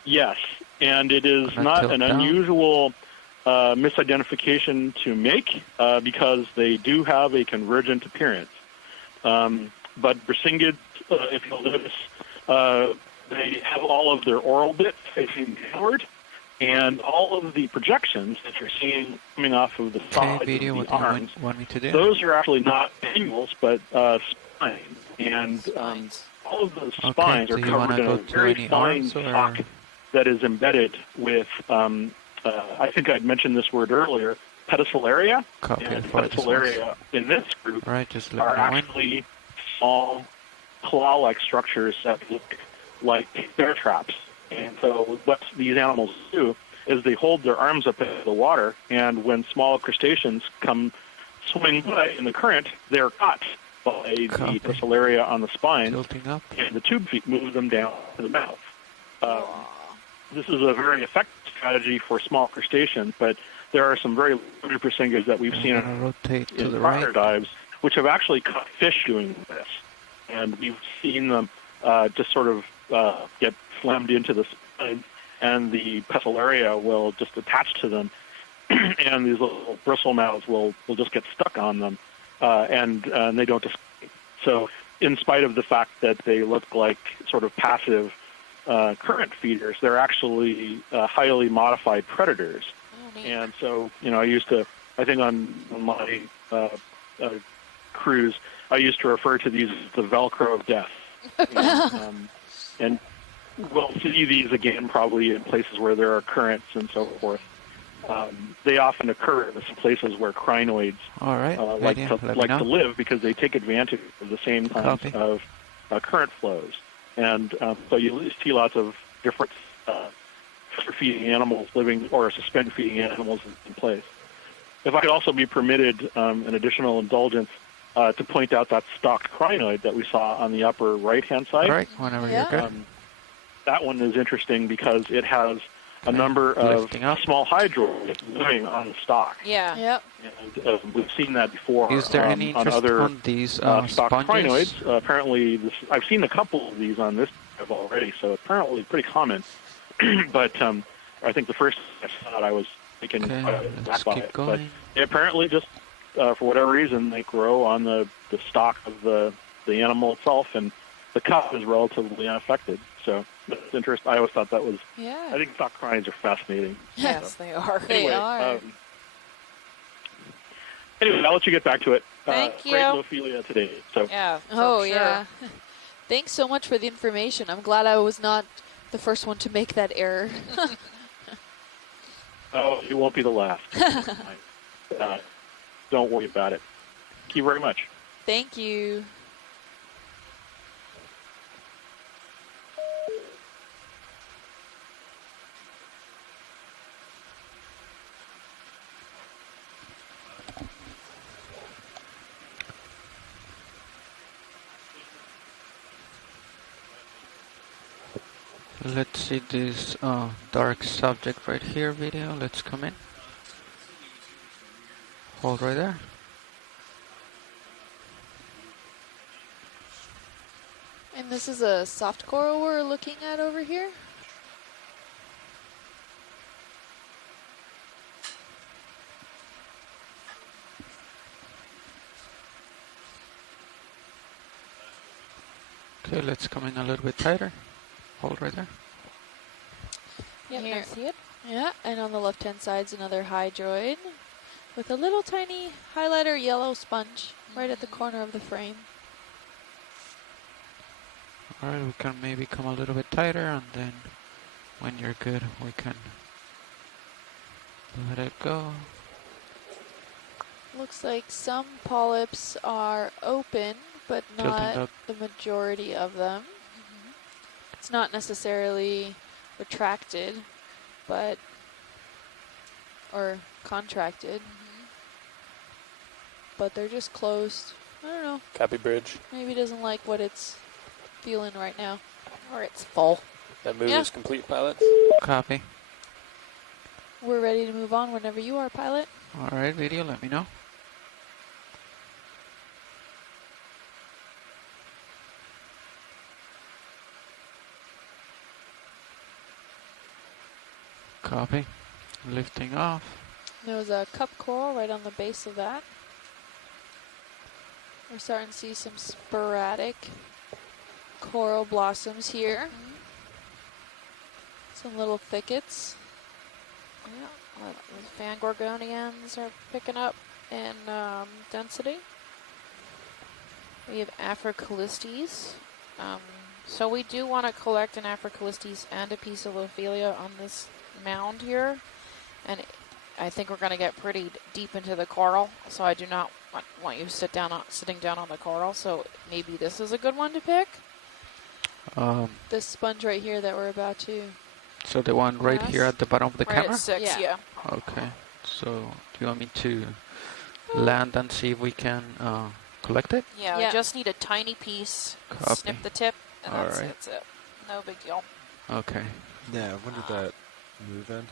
Yes, and it is Gonna not tilt an down. unusual misidentification to make because they do have a convergent appearance. but brachingids, if you'll notice, they have all of their oral bits facing downward, and all of the projections that you're seeing coming off of the sides of video, the what do you arms, want me to do? those are actually not annuals, but spines. And all of those spines do are you covered wanna in go a to very any fine arms, or- sock that is embedded with, I think I'd mentioned this word earlier, pedicelaria. Copy And for this pedicelaria in this group Right, just let are me know when. actually small claw-like structures that look like bear traps. And so what these animals do is they hold their arms up into the water, and when small crustaceans come swimming by in the current, they're caught by the pedicelaria on the spine, Tilting up. and the tube feet move them down to the mouth. This is a very effective strategy for small crustaceans, but there are some very large brachingids that we've seen rotate to in the prior right. dives, which have actually caught fish doing this. And we've seen them just sort of get slammed into the spine, and the pedicelaria will just attach to them, and these little bristle mouths will just get stuck on them, and they don't escape. So in spite of the fact that they look like sort of passive current feeders, they're actually highly modified predators. And so, I think on my cruise, I used to refer to these as the Velcro of death. And we'll see these again probably in places where there are currents and so forth. They often occur in places where crinoids All right, like video, to live, because they take advantage of the same kinds Copy. of current flows. And so you see lots of different feeding animals living, or suspended feeding animals in place. If I could also be permitted an additional indulgence to point out that stalked crinoid that we saw on the upper right-hand side. All right, whenever you're good. That one is interesting because it has a number of small hydroids living on the stalk. Yeah. Yep. And we've seen that before Is there any on interest other on these stalked sponges? crinoids. Apparently, I've seen a couple of these on this dive already, so apparently pretty common. But I think the first time I saw it, I was taken back by it. But apparently, just for whatever reason, they grow on the stalk of the animal itself, and the cup is relatively unaffected. So that's interesting. I always thought that was. Yeah. I think stalked crinoids are fascinating. Yes, they are. Anyway, They are. Anyway, I'll let you get back to it. Thank you. Great Lophelia today. So Yeah. Oh, for sure. yeah. Thanks so much for the information. I'm glad I was not the first one to make that error. Oh, you won't be the last. Don't worry about it. Thank you very much. Thank you. Let's see this dark subject right here video. Let's come in. Hold right there. And this is a soft coral we're looking at over here? Okay, let's come in a little bit tighter. Hold right there. Yep, Here. I see it. Yeah, and on the left-hand side is another hydroid with a little tiny highlighter yellow sponge right at the corner of the frame. Alright, we can maybe come a little bit tighter, and then when you're good, we can let it go. Looks like some polyps are open, but Tilting not up. the majority of them. It's not necessarily retracted, but or contracted, but they're just closed. I don't know. Copy bridge. Maybe it doesn't like what it's feeling right now. Or it's full. That move Yeah. is complete, pilot. Copy. We're ready to move on whenever you are, pilot. Alright, video, let me know. Copy. Lifting off. There was a cup coral right on the base of that. We're starting to see some sporadic coral blossoms here. Some little thickets. Yeah, the fan Gorgonians are picking up in density. We have Africalistes. So we do want to collect an Africalistes and a piece of Lophelia on this mound here. And I think we're going to get pretty deep into the coral, so I do not want you sitting down on the coral. So maybe this is a good one to pick. This sponge right here that we're about to. So the one right Yes. here at the bottom of the Right camera? at 6, yeah. Okay. So do you want me to land and see if we can collect it? Yeah, Yeah. we just need a tiny piece. Copy. Snip the tip, and All that's right. it's it. No big deal. Okay. Yeah, when did that move in?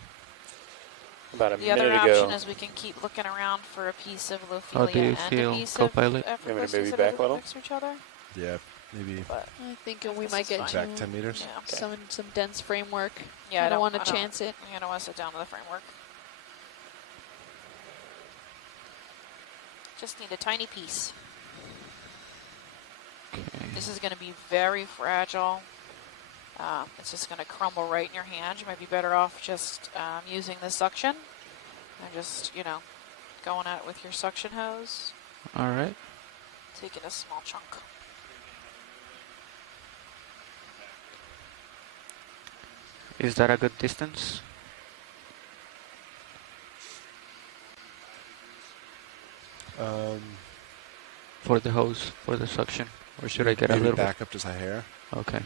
About a The minute other ago. option is we can keep looking around for a piece of How Lophelia do you and feel, a piece co-pilot? of You want me to move Africalistes you that are back a little? next to each other. Yeah, maybe But I think This we is might get fine. back too 10 meters. yeah, some dense framework. yeah, I don't want to chance it. I don't want to sit down to the framework. Just need a tiny piece. Okay. This is going to be very fragile. It's just going to crumble right in your hand. You might be better off just using the suction and just, going at it with your suction hose, All right. taking a small chunk. Is that a good distance? For the hose, for the suction? Or should I get a maybe little back up just a hair? bit? Okay.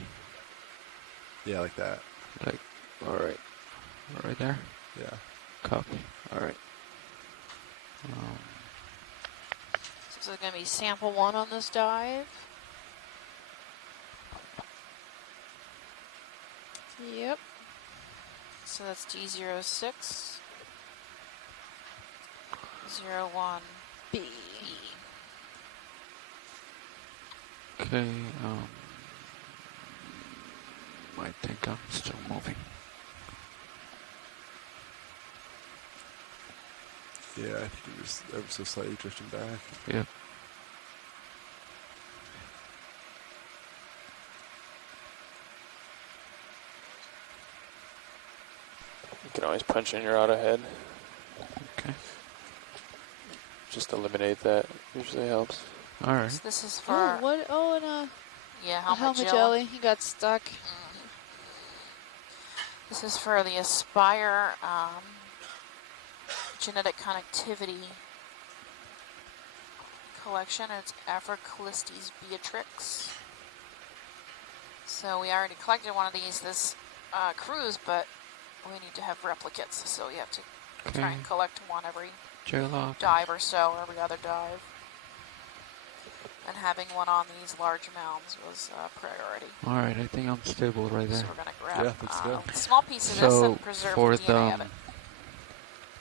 Yeah, like that. Like, all right. Right there? Yeah. Copy. All right. So this is going to be sample 1 on this dive. Yep. So that's D06. 01. B. Okay. I think I'm still moving. Yeah, I think it was ever so slightly drifting back. Yep. You can always punch in your auto head. Okay. Just eliminate that. Usually helps. All right. So this is for Oh, what? Oh, and yeah, a helmet jelly. He got stuck. This is for the Aspire genetic connectivity collection. It's Africalistes beatrix. So we already collected one of these this cruise, but we need to have replicates. So we have to try and collect one every Geological. dive or so, or every other dive. And having one on these large mounds was a priority. All right. I think I'm stable right there. So we're going to grab Yeah, let's go. a small piece of this So and preserve for the DNA of the it.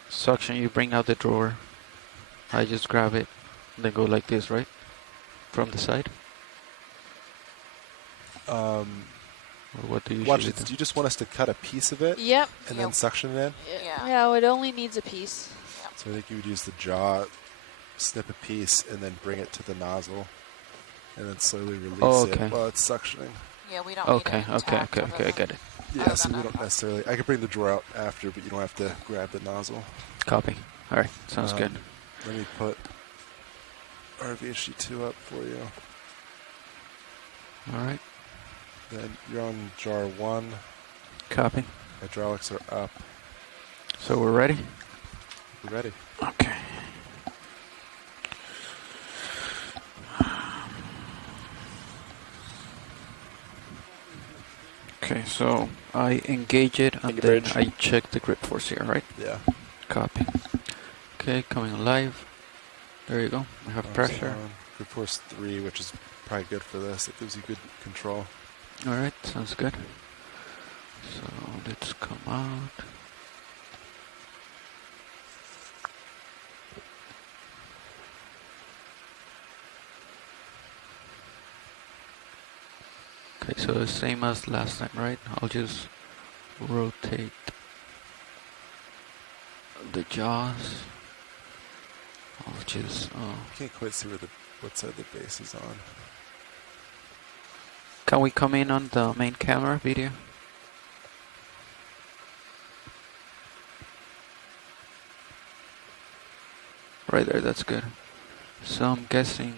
suction, you bring out the drawer. I just grab it, then go like this, right? From the side. Or what do you Watch usually it. do? Do you just want us to cut a piece of it Yep. and Yep. then suction it in? Yeah. Yeah, it only needs a piece. So I think you would use the jaw, snip a piece, and then bring it to the nozzle, and then slowly release okay. it while it's suctioning. Yeah, we don't Okay, need it okay, intact okay, other okay. I than- get it. Yeah, Other so than we that. don't necessarily. I could bring the drawer out after, but you don't have to grab the nozzle. Copy. All right. Sounds good. Let me put RVHD2 up for you. All right. Then you're on jar 1. Copy. Hydraulics are up. So we're ready? We're ready. Okay. Okay, so I engage it and Take a then bridge. I check the grip force here, right? Yeah. Copy. Okay, coming alive. There you go. I have Arms pressure. on. Good force 3, which is probably good for this. It gives you good control. All right, sounds good. So let's come out. Okay, so the same as last time, right? I'll just rotate the jaws. I'll just Can't quite see where the what side the base is on. Can we come in on the main camera video? Right there, that's good. So I'm guessing,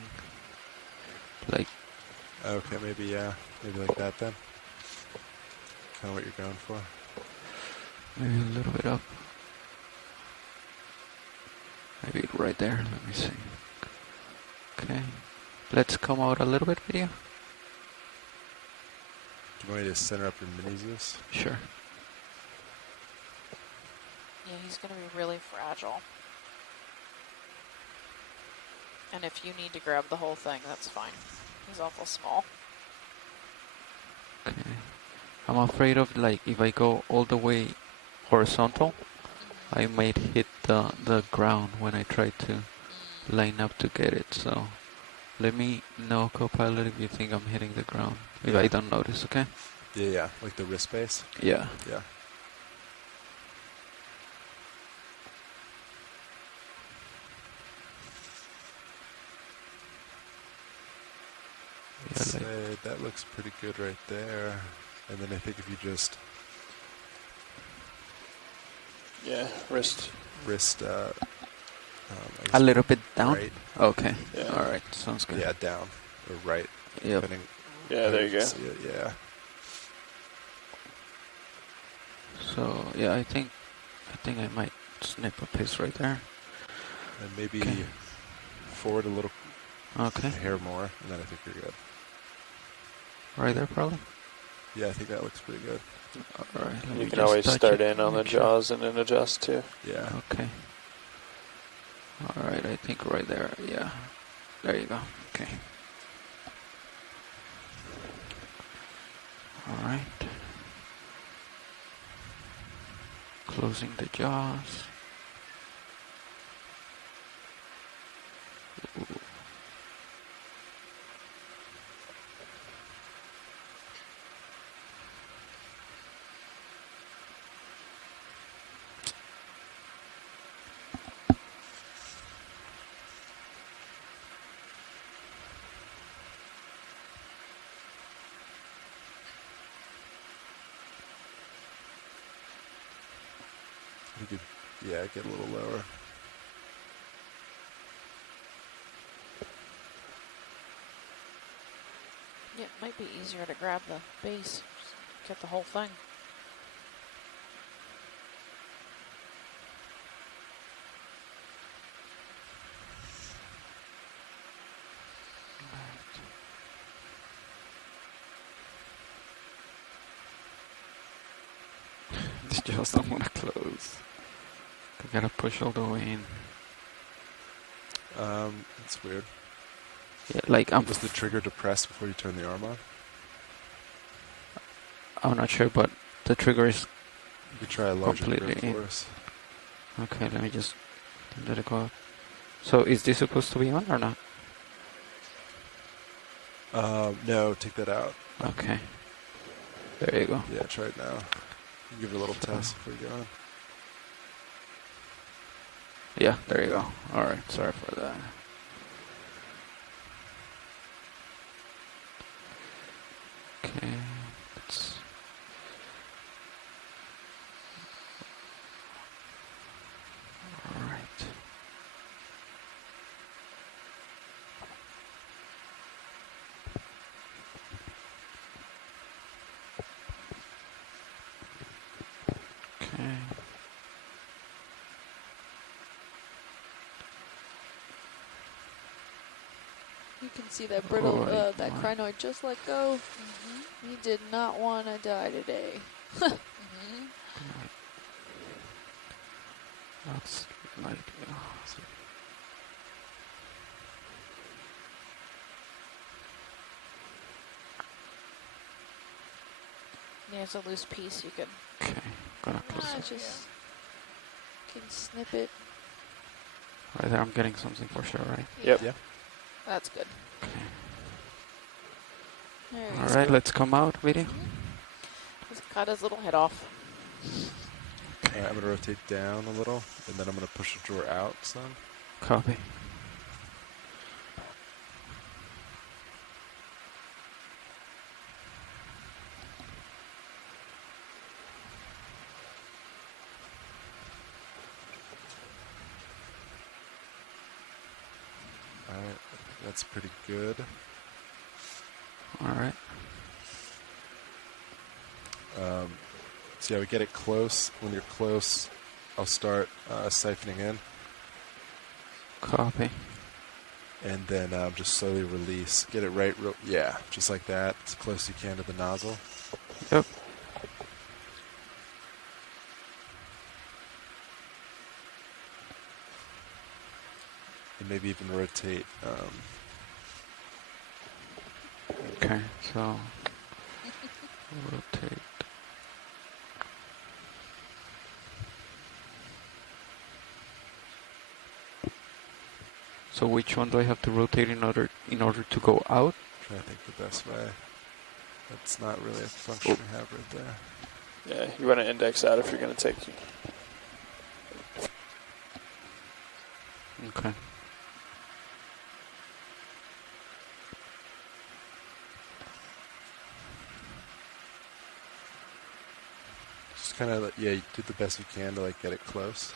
like, Okay, maybe, yeah. Maybe like that then. Kind of what you're going for. maybe a little bit up. Maybe right there, let me see. Okay, let's come out a little bit video. Do you want me to center up your mini Zeus? Sure. Yeah, he's going to be really fragile. And if you need to grab the whole thing, that's fine. He's awful small. Okay. I'm afraid of, like, if I go all the way horizontal, I might hit the ground when I try to line up to get it. So let me know, co-pilot, if you think I'm hitting the ground. If I don't notice, okay? Yeah, yeah. Like the wrist base? Yeah. Yeah. Let's Yeah, say that looks pretty good right there. And then I think if you just Yeah, wrist. wrist, I a guess little bit down? right. Okay. Yeah. Alright, sounds good. Yeah, down or right. Yep. Depending Yeah, how there you go. see it, yeah. So, yeah, I think I might snip a piece right there. And maybe Okay. forward a little, Okay. a hair more, and then I think you're good. Right there, probably? Yeah, I think that looks pretty good. Alright, let me You can just always touch start it. in on the Make sure. jaws and then adjust too. Yeah. Okay. Alright, I think right there, yeah. There you go. Okay. Alright. Closing the jaws. Ooh. You could, yeah, get a little lower. Yeah, it might be easier to grab the base. Just get the whole thing. These jaws don't want to close. I gotta push all the way in. It's weird. Yeah, like I'm Was the trigger depressed before you turn the arm on? I'm not sure, but the trigger is You could try a larger completely grip in. for us. Okay. Let me just let it go out. So is this supposed to be on or not? No, take that out. Okay. There you go. Yeah, try it now. You give it a little test before you go on. Yeah, there you go. All right. Sorry for that. Okay. Let's. All right. Okay. You can see that brittle, Alright, that alright. crinoid just let go. He did not want to die today. That's like. Yeah, it's a loose piece. You can. Okay. Gonna close it. Just can snip it. Right there, I'm getting something for sure, right? Yep. Yeah. That's good. There you All go. right, let's come out, video. He's cut his little head off. Alright, I'm going to rotate down a little, and then I'm going to push the drawer out some. Copy. Alright, that's pretty good. Alright. So yeah, we get it close. When you're close, I'll start siphoning in. Copy. And then just slowly release. Get it right, yeah, just like that, as close as you can to the nozzle. Yep. And maybe even rotate. Okay, so rotate. So which one do I have to rotate in order to go out? Trying to think the best way. That's not really a function we have right there. Yeah, you want to index that if you're going to take. Okay. Just kind of, yeah, you do the best you can to like get it close.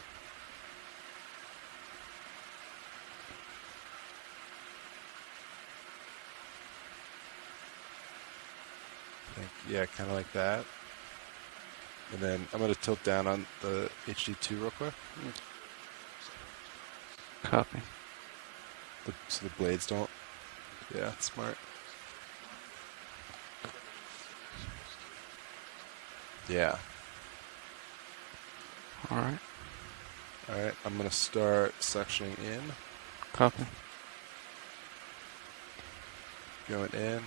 Yeah, kind of like that. And then I'm going to tilt down on the HD2 real quick. Copy. So the blades don't. Yeah, smart. Yeah. Alright. Alright, I'm going to start suctioning in. Copy. Going in.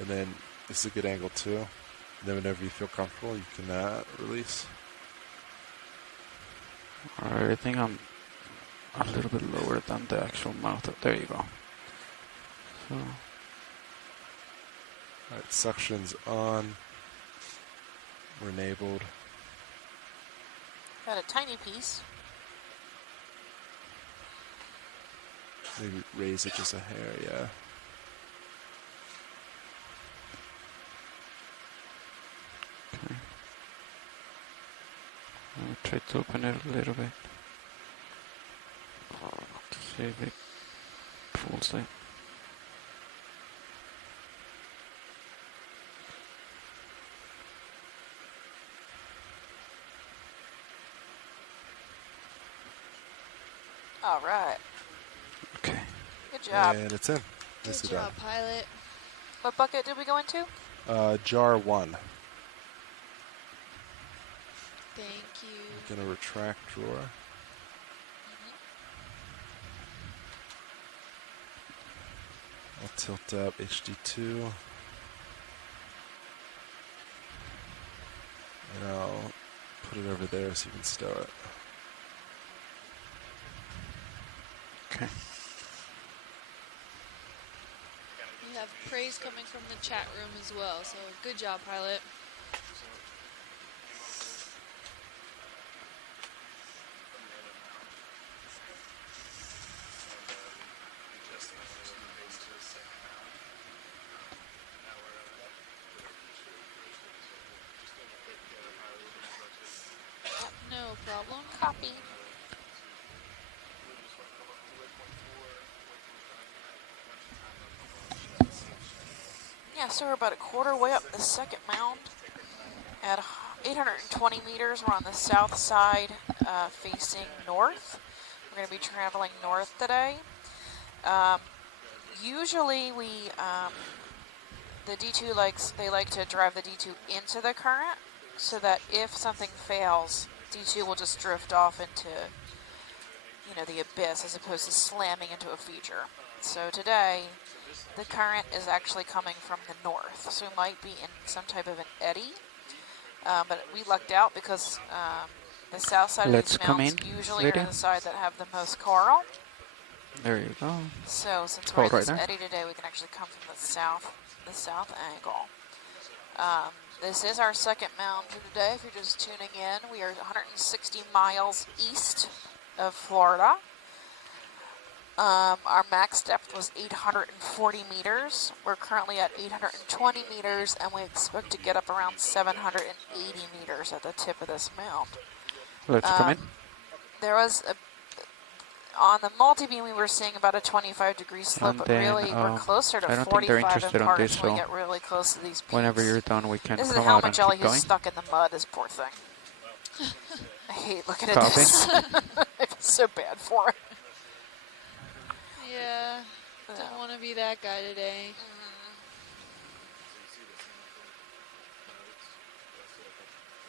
And then this is a good angle too. And then whenever you feel comfortable, you can release. Alright, I think I'm a little bit lower than the actual mouth. There you go. So. Alright, suction's on. We're enabled. Got a tiny piece. Maybe raise it just a hair, yeah. Okay. I'll try to open it a little bit. See if it pulls it. All right. Okay. Good job. And it's in. Good Nicely job, pilot. What bucket did we go into? done. Jar 1. Thank you. I'm going to retract drawer. I'll tilt up HD2. And I'll put it over there so you can stow it. Okay. We have praise coming from the chat room as well, so good job, pilot. No problem. Copy. Yeah, so we're about a quarter way up the second mound. At 820 meters, we're on the south side facing north. We're going to be traveling north today. Usually the D2 like to drive the D2 into the current so that if something fails, D2 will just drift off into, the abyss as opposed to slamming into a feature. So today, the current is actually coming from the north, so we might be in some type of an eddy. But we lucked out because the south side of these mountains usually are the side that have the most coral. There you go. So since we're in this eddy today, we can actually come from the south angle. This is our second mound for today. If you're just tuning in, we are 160 miles east of Florida. Our max depth was 840 meters. We're currently at 820 meters, and we expect to get up around 780 meters at the tip of this mound. Let's come in. There was on the multi-beam we were seeing about a 25-degree slope, And but then, really we're closer to I don't think they're 45 interested in on parts this, when we so get really close to these peaks. whenever you're done, we can This is a come out helmet and jelly keep who's going. stuck in the mud, this poor thing. I hate looking at Copy. this. I feel so bad for it. Yeah, don't want to be that guy today.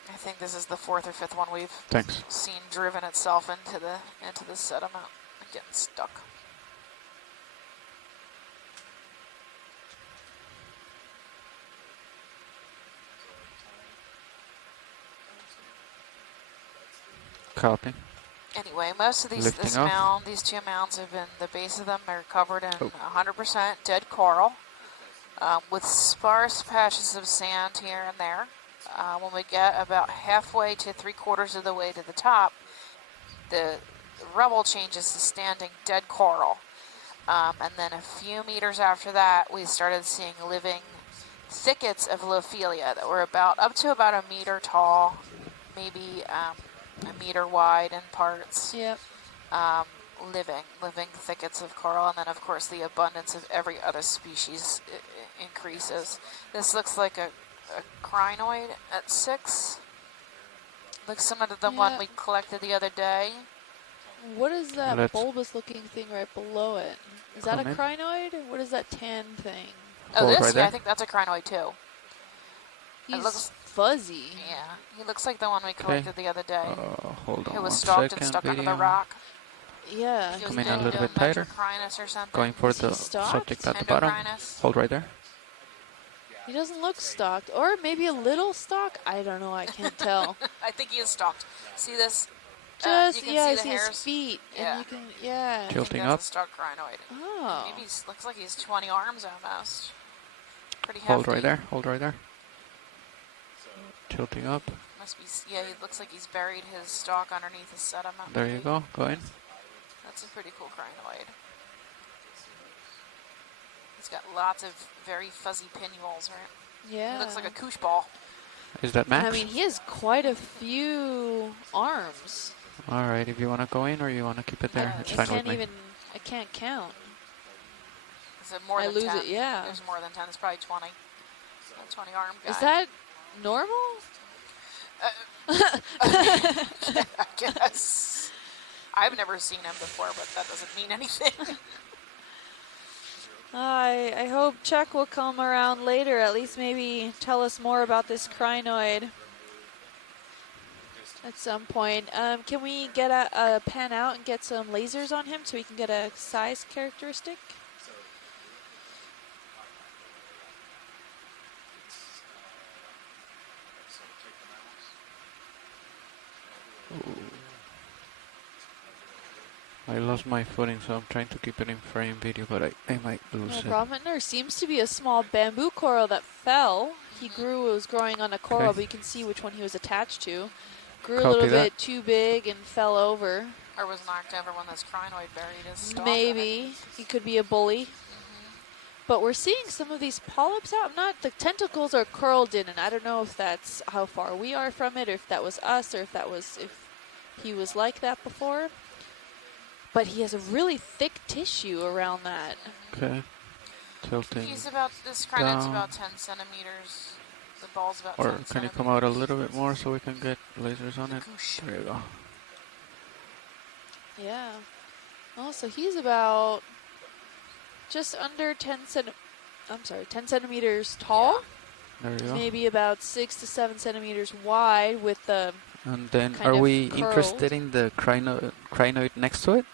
I think this is the 4th or 5th one we've Thanks. seen driven itself into the sediment and getting stuck. Copy. Anyway, most of these Lifting off. these two mounds have been, the base of them are covered in 100% dead coral, with sparse patches of sand here and there. When we get about halfway to 3/4 of the way to the top, the rubble changes to standing dead coral. And then a few meters after that, we started seeing living thickets of Lophelia that were up to about a meter tall, maybe a meter wide in parts. Yep. Living thickets of coral, and then of course the abundance of every other species increases. This looks like a crinoid at 6. Looks similar to the one we collected the other day. What is that Let's- bulbous looking thing right below it? Is that a Come in. crinoid? What is that tan thing? Oh, Hold this? right Yeah, there. I think that's a crinoid too. He's looks- fuzzy. Yeah, he looks like the one we collected the other day. Hold on Who was one stalked second. and stuck under the video. rock. Yeah. He was Come in a little bit tighter. Endocrinus or something. Going for Is he the stopped? subject at the bottom. Endocrinus. Hold right there. He doesn't look stalked. Or maybe a little stalk? I don't know. I can't tell. I think he is stalked. See this? Just, you can yeah, see I the see hairs. his feet. Yeah. And you can, yeah. I think Tilting that's up. a stalked crinoid. Oh. Maybe looks like he's 20 arms almost. Pretty hefty. Hold right there. Hold right there. Tilting up. Must be. Yeah, he looks like he's buried his stalk underneath his sediment. There you go. Go in. That's a pretty cool crinoid. He's got lots of very fuzzy pinnules, right? Yeah. He looks like a koosh ball. Is that Max? I mean, he has quite a few arms. All right. If you want to go in or you want to keep it there, it's fine with me. I can't count. Is it more I than lose 10? it, yeah. There's more than 10. It's probably 20. A 20 arm guy. Is that normal? I guess. I've never seen him before, but that doesn't mean anything. I hope Chuck will come around later, at least maybe tell us more about this crinoid at some point. Can we get a pan out and get some lasers on him so we can get a size characteristic? I lost my footing, so I'm trying to keep it in frame video, but I might lose No it. problem. There seems to be a small bamboo coral that fell. He was growing on a coral, Okay. but you can see which one he was attached to. Grew a Copy little that. bit too big and fell over. Or was knocked over when this crinoid buried his stalk. Maybe. He could be a bully. But we're seeing some of these polyps out. The tentacles are curled in, and I don't know if that's how far we are from it, or if that was us, or if he was like that before. But he has a really thick tissue around that. Okay. Tilting. This crinoid's down. about 10 centimeters. The ball's about Or 10 can you centimeters. come out a little bit more so we can get lasers on it? There you go. Yeah. Oh, so he's about just under 10 centimeters tall. There you go. Maybe about 6 to 7 centimeters wide with the And then, kind are of we curled. interested in the crinoid next to it?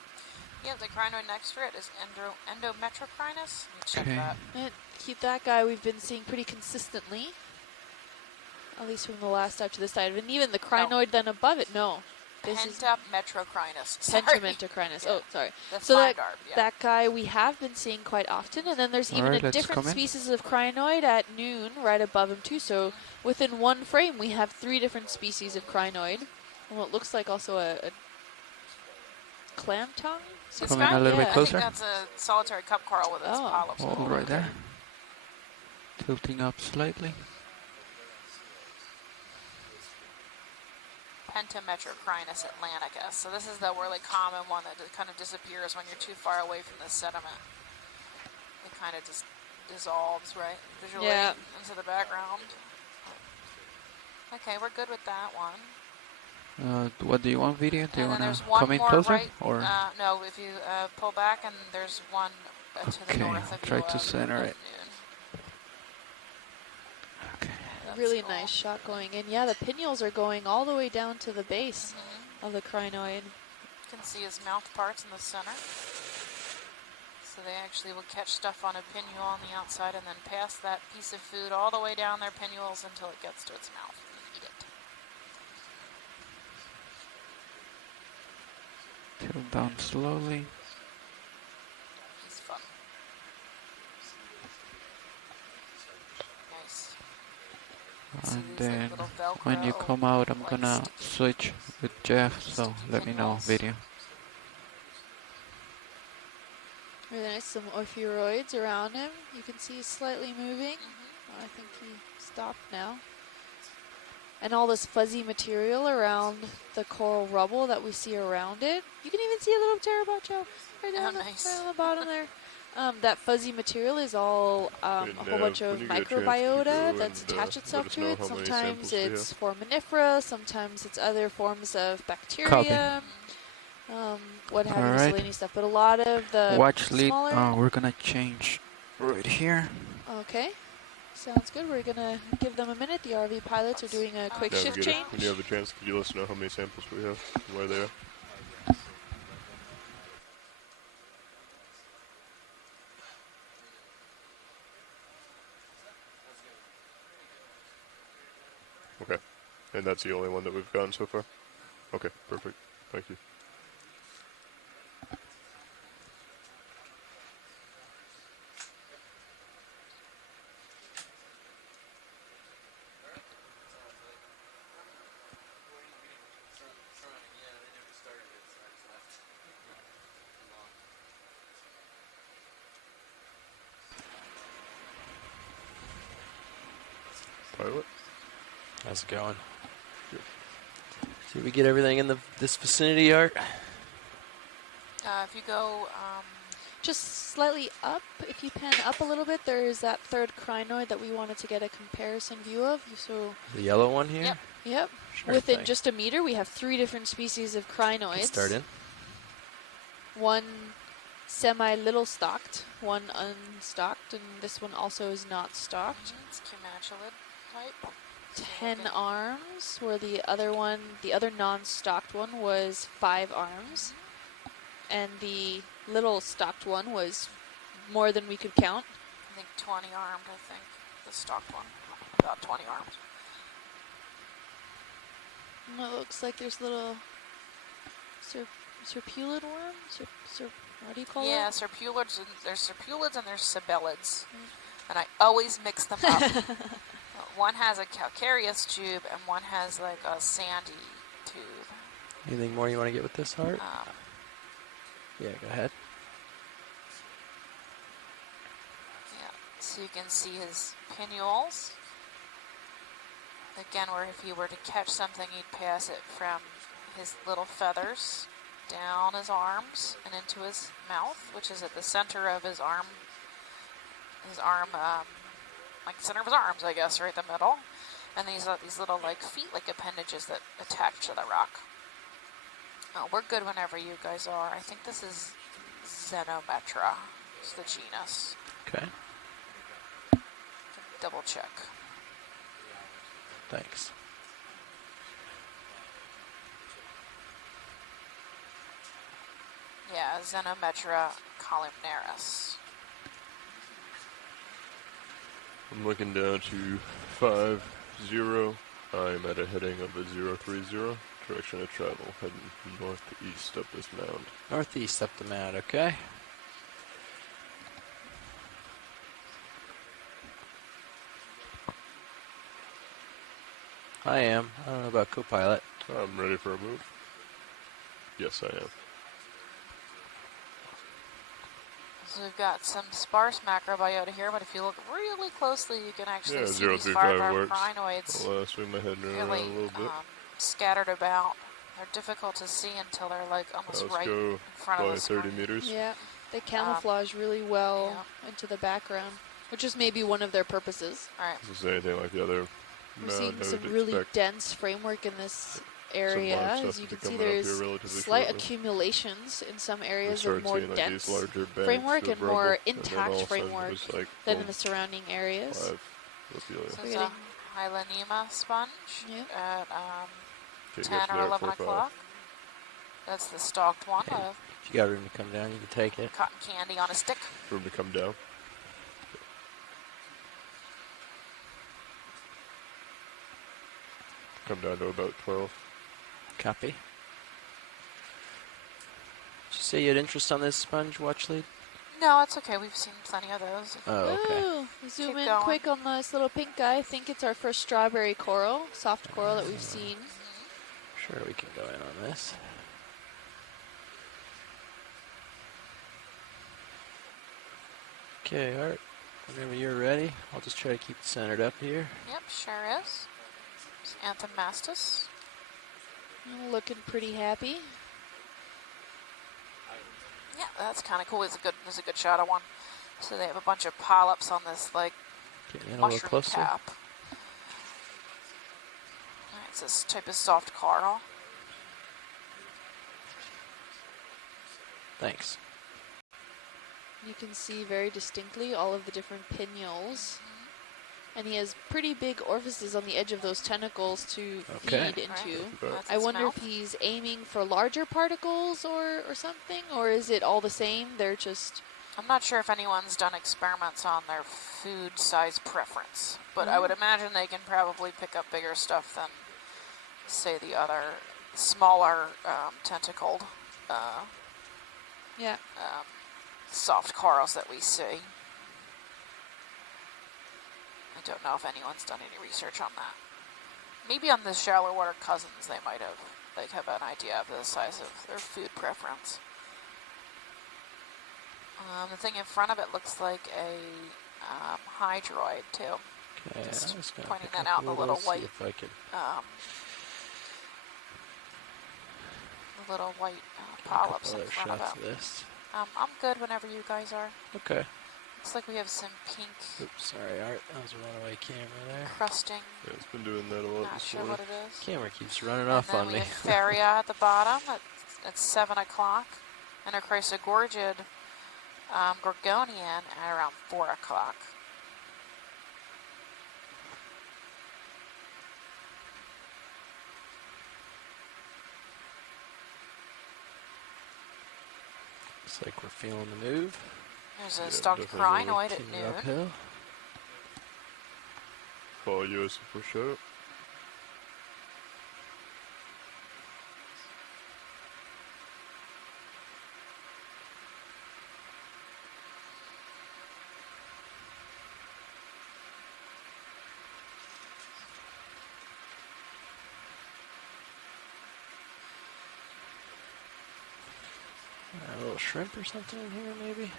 Yeah, the crinoid next to it is endometrocrinus. Let me check Okay. that. Keep that guy we've been seeing pretty consistently. At least from the last side to this side. And even the crinoid then above it, no. This is Pentametrocrinus. Sorry. Pentametrocrinus. Yeah. Oh, sorry. The So fine garb, yeah. that guy we have been seeing quite often. And then there's even Alright, a let's different come in. species of crinoid at noon right above him too. So within one frame we have 3 different species of crinoid. And what looks like also a clam tongue? This Come in guy? a little bit I closer. think that's a solitary cup coral with its Oh. polyps. Hold right there. Tilting up slightly. Pentametrocrinus atlanticus. So this is the really common one that kind of disappears when you're too far away from the sediment. It kind of just dissolves, right, visually into the background. Okay, we're good with that one. What do you want, video? Do you And then want there's to one come in more closer? right. Or No, if you pull back, and there's one to the okay, north I'll of try you. to center it. Okay. Really nice shot going in. Yeah, the pinnules are going all the way down to the base of the crinoid. You can see his mouth parts in the center. So they actually will catch stuff on a pinnule on the outside and then pass that piece of food all the way down their pinnules until it gets to its mouth and eat it. Tilt down slowly. He's fun. Nice. And these, then like, little when you Velcro, come out, I'm like gonna switch with Jeff, so let me know, pinballs. video. Really nice. Some ophiuroids around him. You can see he's slightly moving. I think he stopped now. And all this fuzzy material around the coral rubble that we see around it. You can even see a little pterobacho right down nice. right on the bottom there. That fuzzy material is all a whole bunch of microbiota that's attached itself to it. Sometimes it's foraminifera, sometimes it's other forms of bacteria. What have you, miscellaneous stuff, but a lot of the Watch lead. smaller. We're gonna change right here. Okay, sounds good. We're gonna give them a minute. The RV pilots are doing a quick shift change. When you have a chance, could you let us know how many samples we have and where they are? Okay, and that's the only one that we've gotten so far? Okay, perfect. Thank you. Pilot? How's it going? Good. Did we get everything in this vicinity, Art? If you go Just slightly up, if you pan up a little bit, there is that third crinoid that we wanted to get a comparison view of. So The yellow one here? Yep. Sure Within thing. just a meter, we have 3 different species of crinoids. Let's start in. One semi-little stalked, one unstalked, and this one also is not stalked. it's cumatulid type. 10 arms, where the other one, the other non-stalked one, was 5 arms. And the little stalked one was more than we could count. I think 20 armed, I think. The stalked one. About 20 armed. And it looks like there's little serpulid worms? What do you call Yeah, it? serpulids. There's serpulids and there's sabellids. And I always mix them up. One has a calcareous tube and one has like a sandy tube. Anything more you want to get with this, Art? Yeah, go ahead. Yeah, so you can see his pinnules. Again, where if he were to catch something, he'd pass it from his little feathers down his arms and into his mouth, which is at the center of his arm. Like the center of his arms, I guess, right in the middle. And these little like feet-like appendages that attach to the rock. Oh, we're good whenever you guys are. I think this is Xenometra. It's the genus. Okay. Double check. Thanks. Yeah, Xenometra columnaris. I'm looking down to 50. I'm at a heading of a 030. Direction of travel, heading northeast up this mound. Northeast up the mound, okay. I am. I don't know about co-pilot. I'm ready for a move. Yes, I am. So we've got some sparse macrobiota here, but if you look really closely, you can actually see these 035 five-armed works. crinoids I'll swing my head around really a little bit. scattered about. They're difficult to see until they're like almost Let's right go in front of by the 30 screen. meters. Yeah, they camouflage really well into the background, which is maybe one of their purposes. All right. Is there anything like the other We're mound seeing I some would really expect? dense framework in this Some area. large As stuff you to be can see, coming up here there's relatively slight shortly. accumulations in some We areas of started more seeing like dense these larger banks framework of and rubble, more and then intact all of a sudden framework it was like, than boom, in the surrounding areas. live lobelia. This is a Hylanema sponge at Okay, 10 get or there at 11 4 or 5. o'clock. That's the stalked one. If you got room to come down, you can take it. Cotton candy on a stick. Room to come down. Come down to about 12. Copy. Did you say you had interest on this sponge watch lead? No, it's okay. We've seen plenty of those. Oh, okay. Ooh, zoom Keep in going. quick on this little pink guy. I think it's our first strawberry coral, soft coral that we've seen. Sure, we can go in on this. Okay, Art. Whenever you're ready, I'll just try to keep it centered up here. Yep, sure is. It's Anthomastus. Looking pretty happy. Yeah, that's kind of cool. It's a good shot of one. So they have a bunch of polyps on this like Get in a little mushroom closer. cap. Alright, it's this type of soft coral. Thanks. You can see very distinctly all of the different pinnules. And he has pretty big orifices on the edge of those tentacles to feed into. That's I its wonder mouth. if he's aiming for larger particles or something, or is it all the same? They're just... I'm not sure if anyone's done experiments on their food size preference, but I would imagine they can probably pick up bigger stuff than, say, the other smaller tentacled soft corals that we see. I don't know if anyone's done any research on that. Maybe on the shallow water cousins they might have an idea of the size of their food preference. The thing in front of it looks like a hydroid too. Okay, Just I'm just gonna pointing pick that up out in the a little see white, if I can the little white get a polyps couple in other front of shots it. of this. I'm good whenever you guys are. Okay. Looks like we have some pink Oops, sorry, Art. That was a runaway camera there. crusting. Yeah, it's been doing that a lot Not before. sure what it is. Camera keeps running And off then on we me. have Faria at the bottom at 7 o'clock, and a Chrysogorgid Gorgonian at around 4 o'clock. Looks like we're feeling the move. There's a stalked Crinoid at noon. Uphill. Follow you as a push out. A little shrimp or something in here, maybe?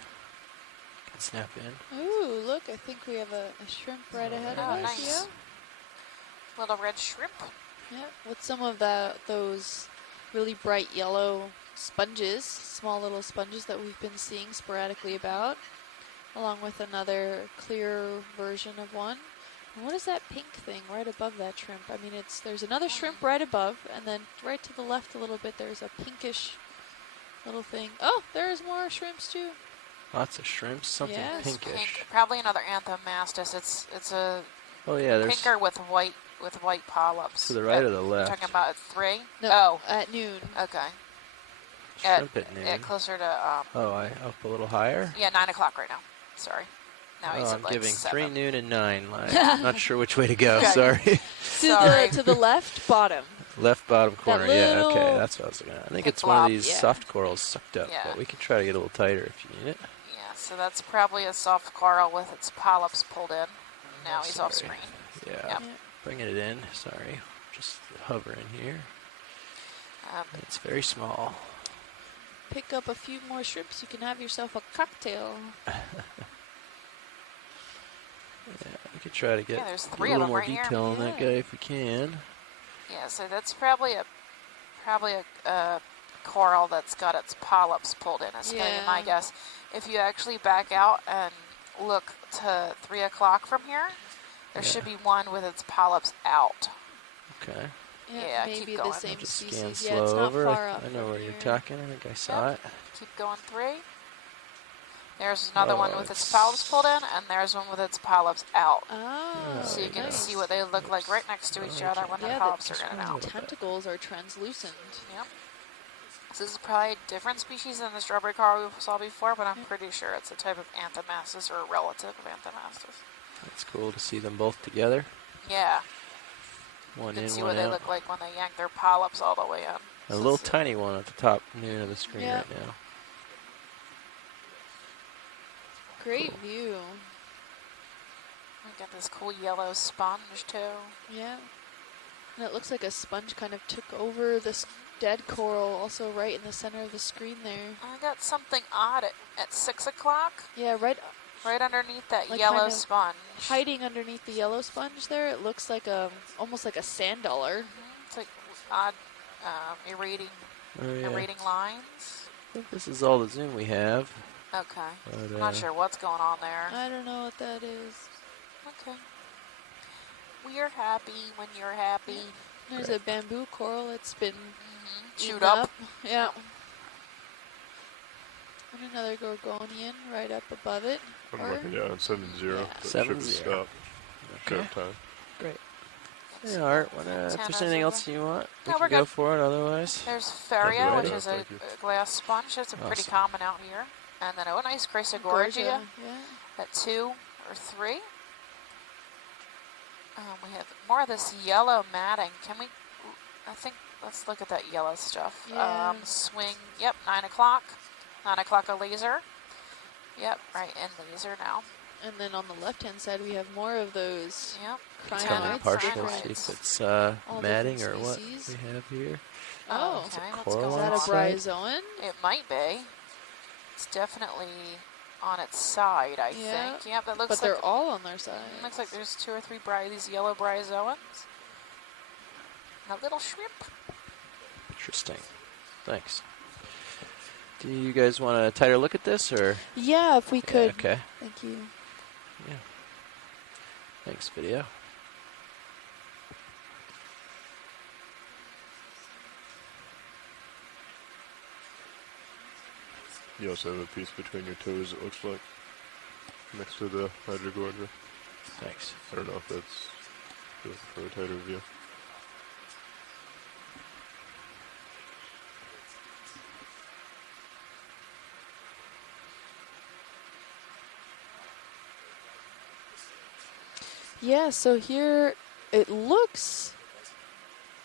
Can snap in. Ooh, look, I think we have a shrimp right ahead of us. Nice. Little red shrimp. Yeah, with some of those really bright yellow sponges, small little sponges that we've been seeing sporadically about, along with another clear version of one. And what is that pink thing right above that shrimp? I mean, there's another shrimp right above, and then right to the left a little bit, there's a pinkish little thing. Oh, there's more shrimps too. Lots of shrimps, something Yes, pinkish. pink. Probably another Anthomastus. It's a Oh yeah, there's pinker with white polyps. to the right or the You're left. talking about at 3? No, Oh, at noon. okay. Shrimp at noon. Closer to Oh, I up a little higher. 9 o'clock right now. Sorry. Now he's Oh, at I'm like giving 7. 3, noon, and 9. I'm not sure which way to go. Okay. Sorry. To the left bottom. Left bottom corner. Yeah, okay, little that's what I was looking at. I think pink it's one of blob, these yeah. soft corals sucked up, Yeah. but we can try to get a little tighter if you need it. Yeah, so that's probably a soft coral with its polyps pulled in. Now he's off Sorry. screen. Yeah, Yep. bringing it in. Sorry, just hovering here. Um, It's very small. Pick up a few more shrimps, you can have yourself a cocktail. Yeah, we could try to get Yeah, there's a 3 of little them more right here. detail on that guy if we can. Yeah, so that's probably a coral that's got its polyps pulled in. It's going to be my guess. If you actually back out and look to 3 o'clock from here, there should be one with its polyps out. Okay. Yeah, maybe keep the going. same I'll just species. scan Yeah, slow it's not over. far I up know from where here. you're talking. I think I saw it. Keep going 3. There's another one with its polyps pulled in, and there's one with its polyps out. Oh, So you can nice. see what they look like right next to each other when the polyps are in and out. The tentacles are translucent. Yep. So this is probably a different species than the strawberry coral we saw before, but I'm pretty sure it's a type of Anthomastus or a relative of Anthomastus. That's cool to see them both together. Yeah. One You can in, see one what they out. look like when they yank their polyps all the way in. A little tiny one at the top near the screen Yep. right now. Great view. We got this cool yellow sponge too. Yeah. And it looks like a sponge kind of took over this dead coral, also right in the center of the screen there. I got something odd at 6 o'clock. Yeah, right underneath that like yellow kind of sponge. Hiding underneath the yellow sponge there, it looks like almost like a sand dollar. It's like odd irradiating lines. I think this is all the zoom we have. Okay. But, I'm not sure what's going on there. I don't know what that is. Okay. We're happy when you're happy. There's a bamboo coral. It's been chewed eaten up. Yeah. And another Gorgonian right up above it. I'm looking, on 7-0. Yeah. The ship 7-0. is stopped. Okay. Ship time. Great. Hey, Art, if there's anything else you want, we No, can we're go good. for it otherwise. There's Feria, Alright. which is a glass sponge. It's pretty Awesome. common out here. And then, nice Chrysogorgia Yeah. at 2 or 3. We have more of this yellow matting. Let's look at that yellow stuff. Yeah. Swing, 9 o'clock. 9 o'clock a laser. Yep, right in laser now. And then on the left-hand side, we have more of those. Yep. Let's come in Crinoids, partial, different- see if it's all matting different or what species. we have here. Oh, okay. Let's coral go is that a on side? bryozoan? It might be. It's definitely on its side, I Yeah. think. Yep, that looks But like they're all on their side. looks like there's 2 or 3 these yellow bryozoans. And a little shrimp. Interesting. Thanks. Do you guys want a tighter look at this, or? Yeah, if we could. Okay. Thank you. Yeah. Thanks, video. You also have a piece between your toes, it looks like, next to the Hydrogorgia. Thanks. I don't know if that's good for a tighter view. Yeah, so here it looks.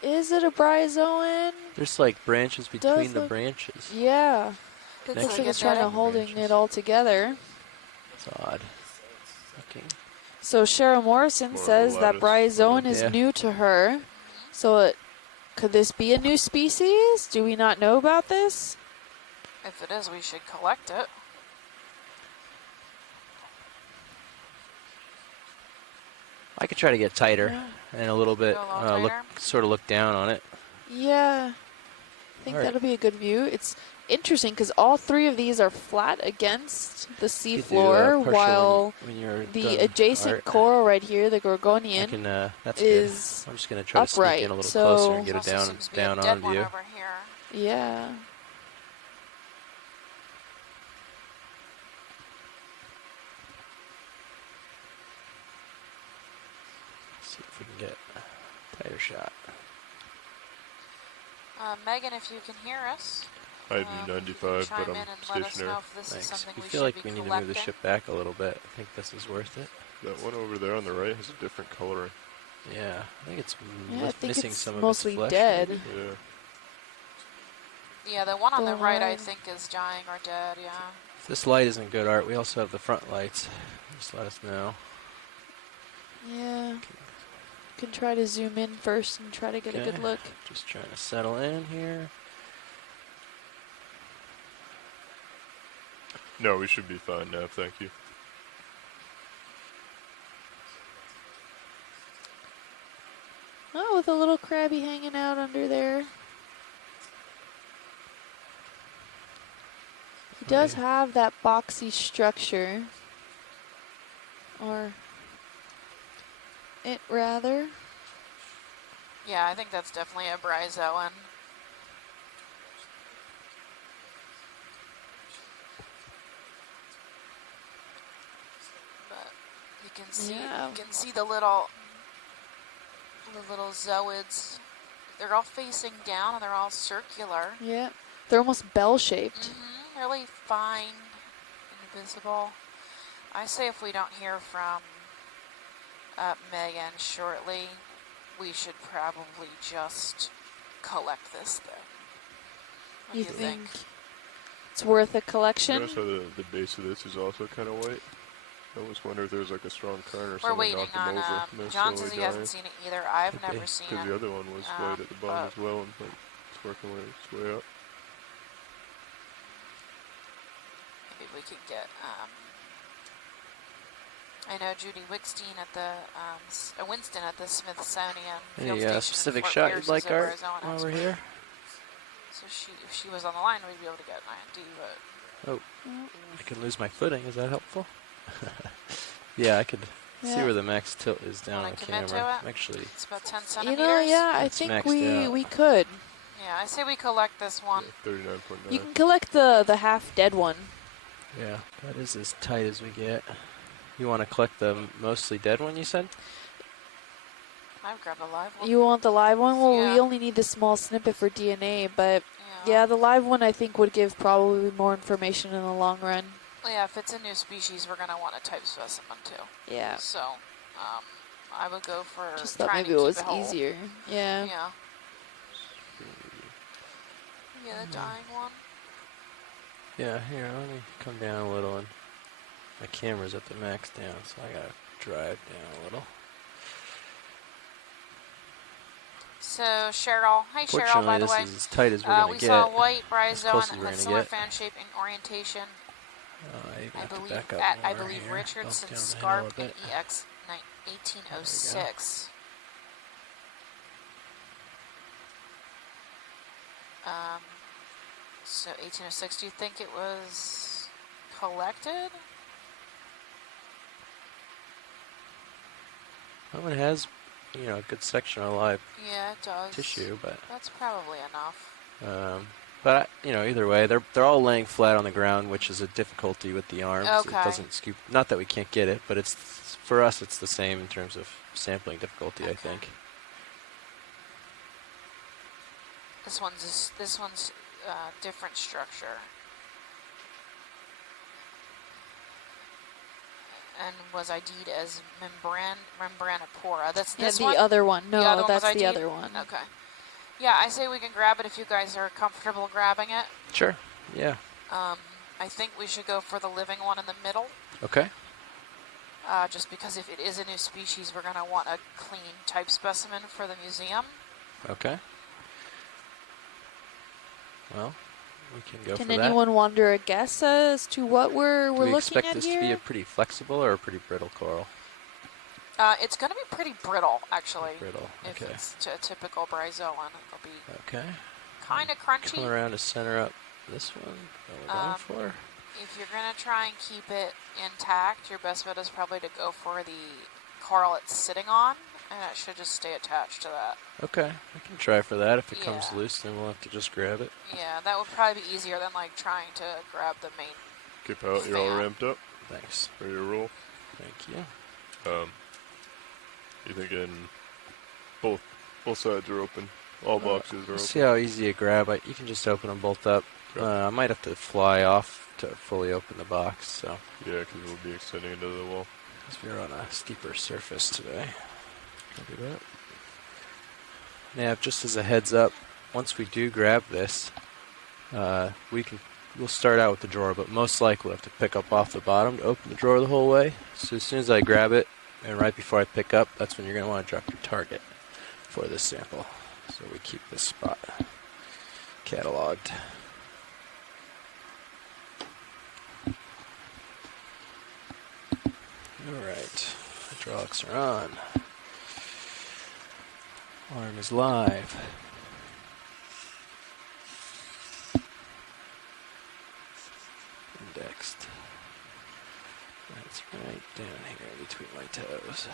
Is it a bryozoan? There's like branches between the look- branches. Yeah. Looks Looks like like a it's trying to netting. holding it all together. It's odd. Okay. So Shara Morrison More of a says that lattice. bryozoan is Yeah. new to her. So could this be a new species? Do we not know about this? If it is, we should collect it. I could try to get tighter and a little bit Go a little look down on it. Yeah. I think All right. that'll be a good view. It's interesting because all 3 of these are flat against the sea You do, floor, partial while when you're the done, adjacent Art. coral right here, the I Gorgonian, can, that's is good. I'm just going to try to sneak upright, in a little so- closer and get it Also down, seems to be a down dead on one view. over here. yeah. See if we can get a tighter shot. Megan, if you can hear us, I do 95, chime but in I'm and let us stationary. know if this is Thanks. something We we feel should like be we need to collecting. move the ship back a little bit. I think this is worth it. That one over there on the right has a different coloring. Yeah, I think it's Yeah, I think missing it's some mostly of its flesh. dead. maybe. Yeah. Yeah, the one on the The right, I one- think, is dying or dead. Yeah. If this light isn't good, Art, we also have the front lights. Just let us know. Yeah. Can try to zoom in first and try to get a good Okay. look. Just trying to settle in here. No, we should be fine now, thank you. Oh, with a little crabby hanging out under there. He does have that boxy structure. Or it rather. Yeah, I think that's definitely a bryozoan. But you can see the little zooids. They're all facing down and they're all circular. Yeah, they're almost bell-shaped. Really fine, invisible. I say if we don't hear from Megan shortly, we should probably just collect this thing. What do you think? It's worth a collection? Notice how the base of this is also kind of white. I always wonder if there's like a strong current or We're something waiting knocked them on, over. and they're John says slowly he hasn't dying. seen it either. I've never seen it. Because the other one was white at the bottom as well, and like, it's working its way up. Maybe we could get, I know Judy Wickstein at the, Winston at the Smithsonian Field Station Any in specific Fort shot Pierce you'd like, is a Art, bryozoan while we're expert. here? So if she was on the line, we'd be able to get an ID, but... Oh, I can lose my footing. Is that helpful? Yeah, I could see where the max tilt is down on the camera. Actually, it's about 10 centimeters. You know, yeah, I think we could. Yeah, I say we collect this one. Yeah, 39.9. You can collect the half-dead one. Yeah, that is as tight as we get. You want to collect the mostly dead one, you said? I've grabbed the live one. You want the live one? Well, Yeah. we only need the small snippet for DNA, but yeah, the live one I think would give probably more information in the long run. Yeah, if it's a new species, we're going to want a type specimen too. Yeah. So, I would go for Just thought trying maybe to it keep was whole. easier. Yeah. Yeah. Yeah, the dying one. Yeah, here, let me come down a little. And my camera's at the max down, so I gotta drive down a little. So Cheryl, hi Cheryl, Fortunately, by the this way. is as tight as we're gonna we get. saw a white As close as bryozoan we're with gonna similar get. fan shape and orientation. I believe I more believe here. Richardson Bump down the hill Scarp a in bit. EX1806. So 1806. Do you think it was collected? Oh, it has, a good section of live Yeah, it does. tissue, but That's probably enough. but either way, they're all laying flat on the ground, which is a difficulty with the arms. Okay. It doesn't scoop. Not that we can't get it, but it's for us. It's the same in terms of sampling difficulty. I think. This one's different structure. And was ID'd as membranopora. That's this one? the other one. No, the other one that's was the ID'd? other one. Okay. Yeah, I say we can grab it if you guys are comfortable grabbing it. Sure. Yeah. I think we should go for the living one in the middle. Okay. Just because if it is a new species, we're going to want a clean type specimen for the museum. Okay. Well, we can go Can for that. anyone wander a guess as to what we're Do we looking expect at this here? to be a pretty flexible or a pretty brittle coral? It's going to be pretty brittle, actually. Brittle. If Okay. it's a typical bryozoan, it'll be Okay. kind of crunchy. Come around to center up this one that we're going for. If you're going to try and keep it intact, your best bet is probably to go for the coral it's sitting on, and it should just stay attached to that. Okay, I can try for that. If it comes Yeah. loose, then we'll have to just grab it. Yeah, that would probably be easier than like trying to grab the main. Kip out, you're all ramped up. Thanks. Ready to roll? Thank you. You thinking both sides are open? All boxes are open? See how easy a grab. You can just open them both up. I might have to fly off to fully open the box. So yeah, because we'll be extending into the wall. Because we're on a steeper surface today. Copy that. Now, just as a heads up, once we do grab this, we'll start out with the drawer, but most likely we'll have to pick up off the bottom to open the drawer the whole way. So as soon as I grab it, and right before I pick up, that's when you're going to want to drop your target for this sample. So we keep this spot cataloged. Alright, hydraulics are on. Arm is live. Indexed. That's right down here between my toes.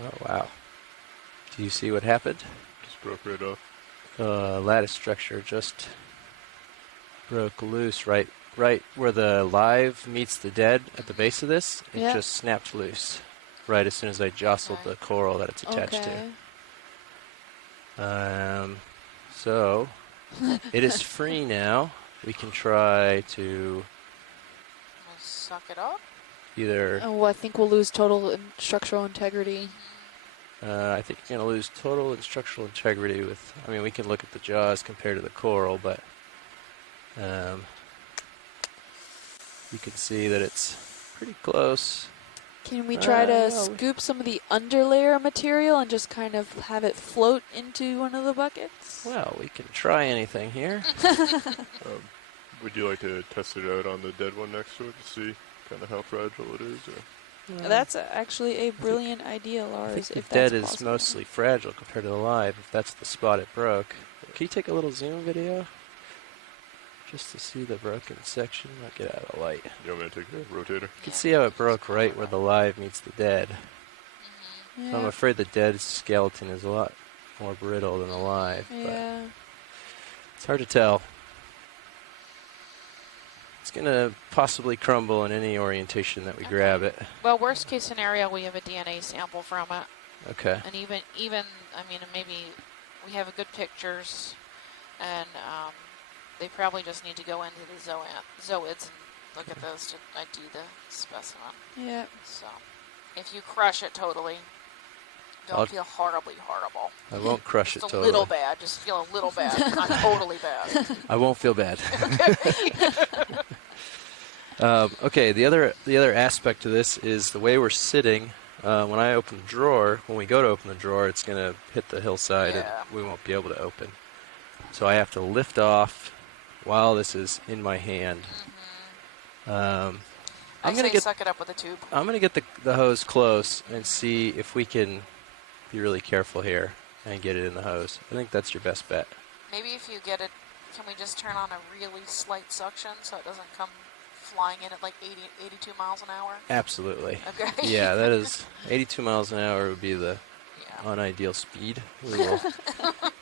Oh, wow. Do you see what happened? Just broke right off. The lattice structure just broke loose right where the live meets the dead at the base of this. It Yeah. just snapped loose right as soon as I jostled the coral that it's attached to. So it is free now. We can try to Suck it up. either... Oh, I think we'll lose total structural integrity. I think you're going to lose total and structural integrity with... I mean, we can look at the jaws compared to the coral, but you can see that it's pretty close. Can we try to scoop some of the underlayer material and just kind of have it float into one of the buckets? Well, we can try anything here. Would you like to test it out on the dead one next to it to see kind of how fragile it is? Or? That's actually a brilliant idea, Lars. I think if the dead that's is possible. mostly fragile compared to the live, if that's the spot it broke. Can you take a little zoom video? Just to see the broken section. I'll get out of the light. You want me to take the rotator? You can see how it broke right where the live meets the dead. Yeah. So I'm afraid the dead skeleton is a lot more brittle than the live. Yeah. But it's hard to tell. It's going to possibly crumble in any orientation that we grab it. Well, worst case scenario, we have a DNA sample from it. Okay. And even, I mean, maybe we have good pictures, and they probably just need to go into the zooids and look at those to ID the specimen. Yeah. So, if you crush it totally, don't feel horribly horrible. I won't crush it just totally. a little bad. Just feel a little bad. Not totally bad. I won't feel bad. Okay. The other aspect to this is the way we're sitting. When I open the drawer, when we go to open the drawer, it's going to hit the hillside and we won't be able to open. So I have to lift off while this is in my hand. I'm going to suck it up with a tube. I'm going to get the hose close and see if we can be really careful here and get it in the hose. I think that's your best bet. Maybe if you get it, can we just turn on a really slight suction so it doesn't come flying in at like 82 miles an hour? Absolutely. Okay. Yeah, that is 82 miles an hour would be the unideal speed. We will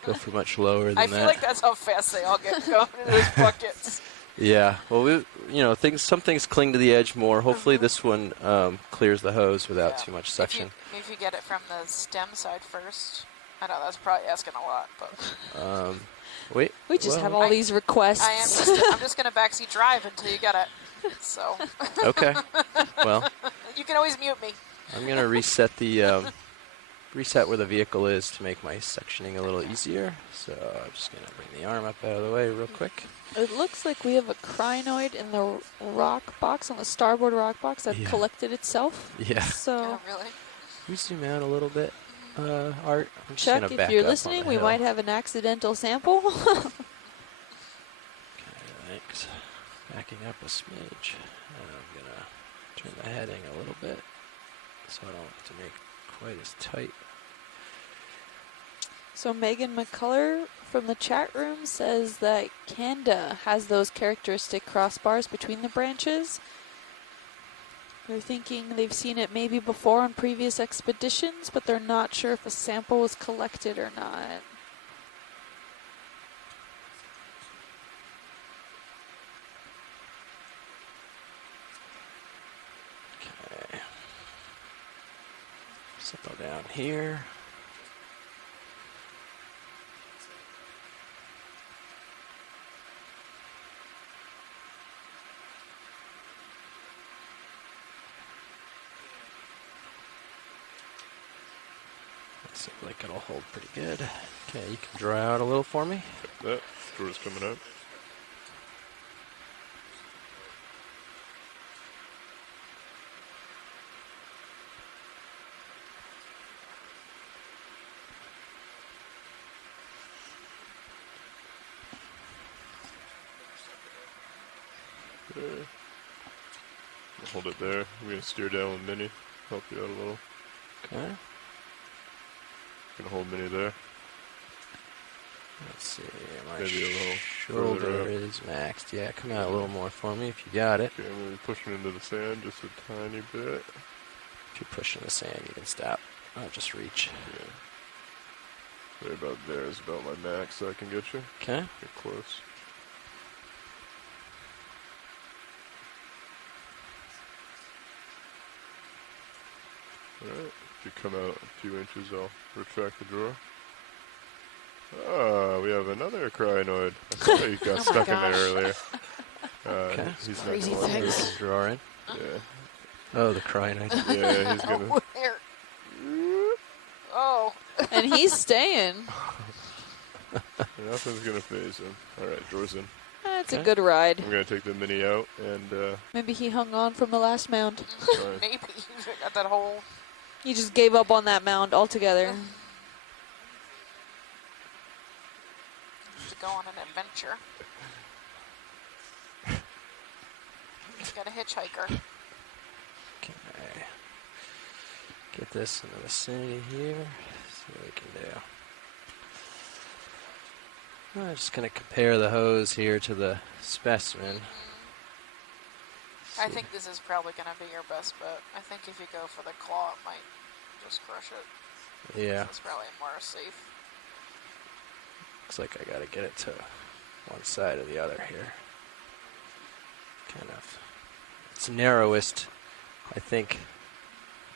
go for much lower than that. I feel like that's how fast they all get going in those buckets. Yeah. Well, some things cling to the edge more. Hopefully, this one clears the hose without too much suction. If you get it from the stem side first, I know that's probably asking a lot, but. We just have all these requests. I'm just going to backseat drive until you get it. So. Okay. Well. You can always mute me. I'm going to reset where the vehicle is to make my sectioning a little easier. So I'm just going to bring the arm up out of the way real quick. It looks like we have a crinoid in the rock box, on the starboard rock box that collected itself. Yeah. So. Oh, really? Can you zoom out a little bit, Art? I'm just Chuck, gonna if back you're up on listening, the we hill. might have an accidental sample. Okay, thanks. Backing up a smidge. I'm going to turn the heading a little bit so I don't have to make quite as tight. So Megan McCullough from the chat room says that Kanda has those characteristic crossbars between the branches. They're thinking they've seen it maybe before on previous expeditions, but they're not sure if a sample was collected or not. Okay. Settle down here. Looks like it'll hold pretty good. Okay, you can dry out a little for me. Got that. Drawer's coming out. There. I'll hold it there. I'm gonna steer down with Minnie. Help you out a little. Okay. Gonna hold Minnie there. Let's see. My Maybe a little shoulder further out. is maxed. Yeah, come out a little more for me if you got it. Okay, I'm gonna be pushing into the sand just a tiny bit. If you push in the sand, you can stop. I'll just reach. Yeah. Right about there is about my max, so I can get you. Okay. Get close. Alright, if you come out a few inches, I'll retract the drawer. Ah, we have another crinoid. I thought he got Oh stuck my in there gosh. earlier. Okay. He's Crazy not going things. to. This drawer in. Yeah, Oh, the crinoid. yeah, he's gonna. Where? Oh. And he's staying. Nothing's gonna phase him. Alright, drawer's in. That's a Okay. good ride. I'm gonna take the mini out and Maybe he hung on from the last mound. fine. Maybe you got that whole. He just gave up on that mound altogether. Just go on an adventure. He's got a hitchhiker. Okay. Get this in the vicinity here. See what we can do. I'm just going to compare the hose here to the specimen. I think this is probably going to be your best bet. I think if you go for the claw, it might just crush it. Yeah, It's probably more safe. looks like I got to get it to one side or the other here. Kind of. It's narrowest, I think,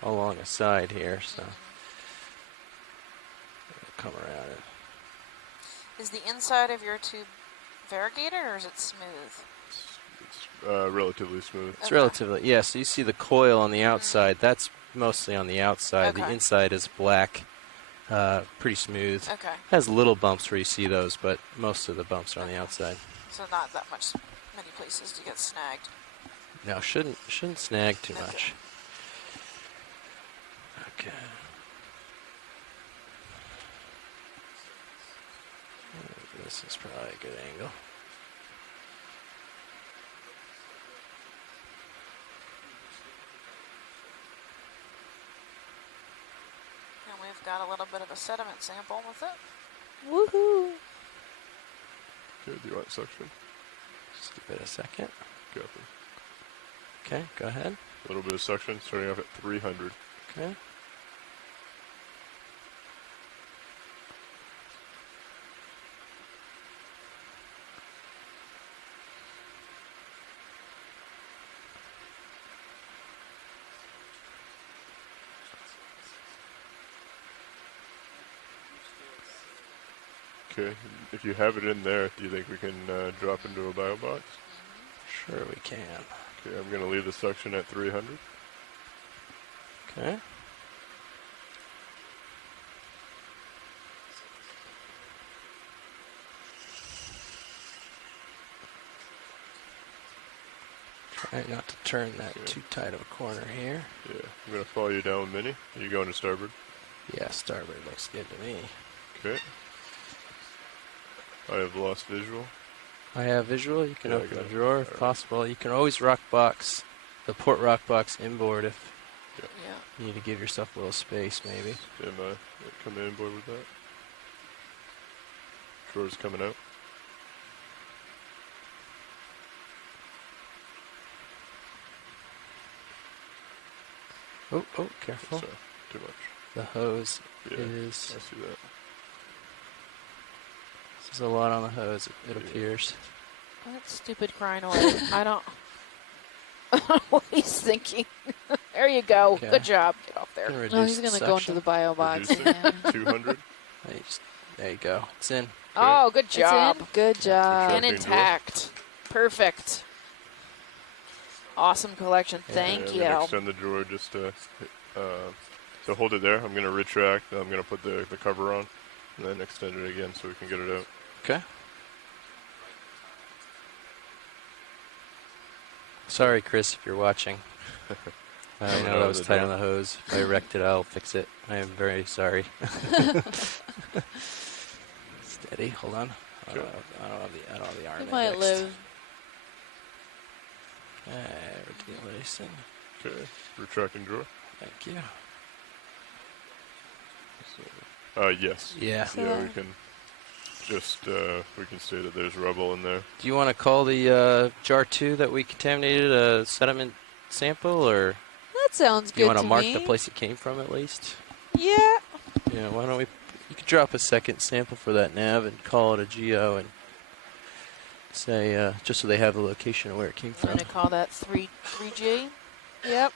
along a side here, so I'll come around it. Is the inside of your tube variegated or is it smooth? It's relatively smooth. It's Okay. relatively, yeah, so you see the coil on the outside. That's mostly on the outside. The Okay. inside is black, pretty smooth. Okay. Has little bumps where you see those, but most of the bumps are on the outside. So not that many places to get snagged. No, shouldn't snag too Okay. much. Okay. This is probably a good angle. And we've got a little bit of a sediment sample with it. Woohoo! Okay, do you want suction? Just give it a second. Copy. Okay, go ahead. A little bit of suction, starting off at 300. Okay. Okay, if you have it in there, do you think we can drop into a bio box? Sure we can. Okay, I'm going to leave the suction at 300. Okay. Try not to turn that Okay. too tight of a corner here. Yeah, I'm going to follow you down with Minnie. Are you going to starboard? Yeah, starboard looks good to me. Okay. I have lost visual. I have visual. You can Yeah, I open got the it. drawer if Alright. possible. You can always rock box the port rock box inboard if Yeah. you need to give yourself a little space, maybe. Stand by. Come in board with that. Drawer's coming out. Oh, careful. Sorry, too much. The hose Yeah, is. I see that. There's a lot on the hose, it Yeah. appears. That stupid crinoid. I don't know what he's thinking. There you go. Okay. Good job. Get off there. Can reduce No, he's the going to go into suction. the bio box. Reduce again. it. 200. There you go. It's in. Oh, good It's job. in? Good job. And Tracking drawer. intact. Perfect. Awesome collection. Yeah, Thank Yeah, I'm you. gonna extend the drawer just So hold it there. I'm going to retract. I'm going to put the cover on, and then extend it again so we can get it out. Okay. Sorry, Chris, if you're watching. I know that was tight on the hose. If I wrecked it, I'll fix it. I am very sorry. Steady. Hold on. I don't have the arm. It might live. Releasing. Okay. Retract and draw. Thank you. Yes. Yeah. Yeah, we can just we can say that there's rubble in there. Do you want to call the jar 2 that we contaminated a sediment sample, or That sounds do you good want to to mark me. the place it came from at least? Yeah. Yeah. Why don't we? You could drop a second sample for that nav and call it a geo and say just so they have the location of where it came I'm from. going to call that 3G. Yep.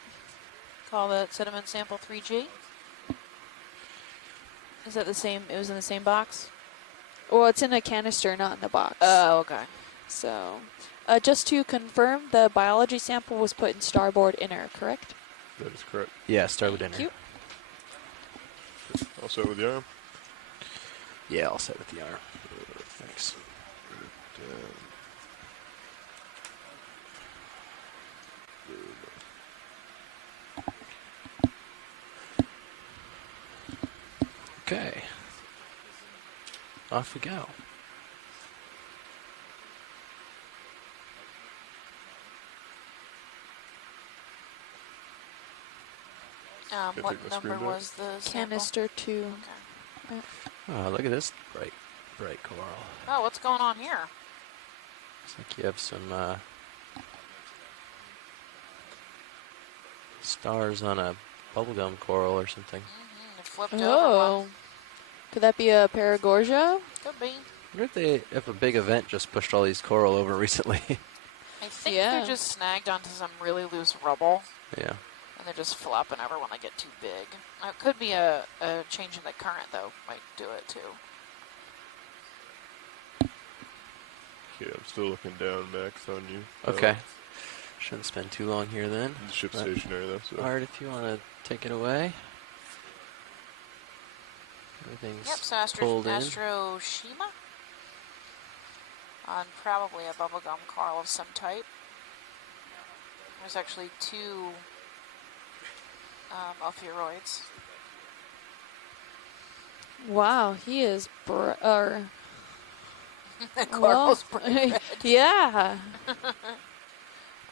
Call that sediment sample 3G. Is that the same? It was in the same box? Well, it's in a canister, not in the box. Oh, okay. So, just to confirm, the biology sample was put in starboard inner, correct? That is correct. Yeah, start with dinner. Thank you. All set with the arm? Yeah, I'll set with the arm. Thanks. Okay. Off we go. What number was the sample? Canister 2. Okay. Oh, look at this bright coral. Oh, what's going on here? Looks like you have some stars on a bubblegum coral or something. It flipped over. Oh. Could that be a Paragorgia? Could be. I wonder if they have a big event just pushed all these coral over recently. I think Yeah. they're just snagged onto some really loose rubble. Yeah. And they're just flopping over when they get too big. It could be a change in the current, though. Might do it, too. Okay, I'm still looking down, Max, on you. Okay. Shouldn't spend too long here then. The ship's stationary, though. So. Art, if you want to take it away. Everything's Yep, so pulled in. Astroshima. On probably a bubblegum coral of some type. There's actually 2 ophiuroids. Wow, he is The well, coral's pretty red. yeah.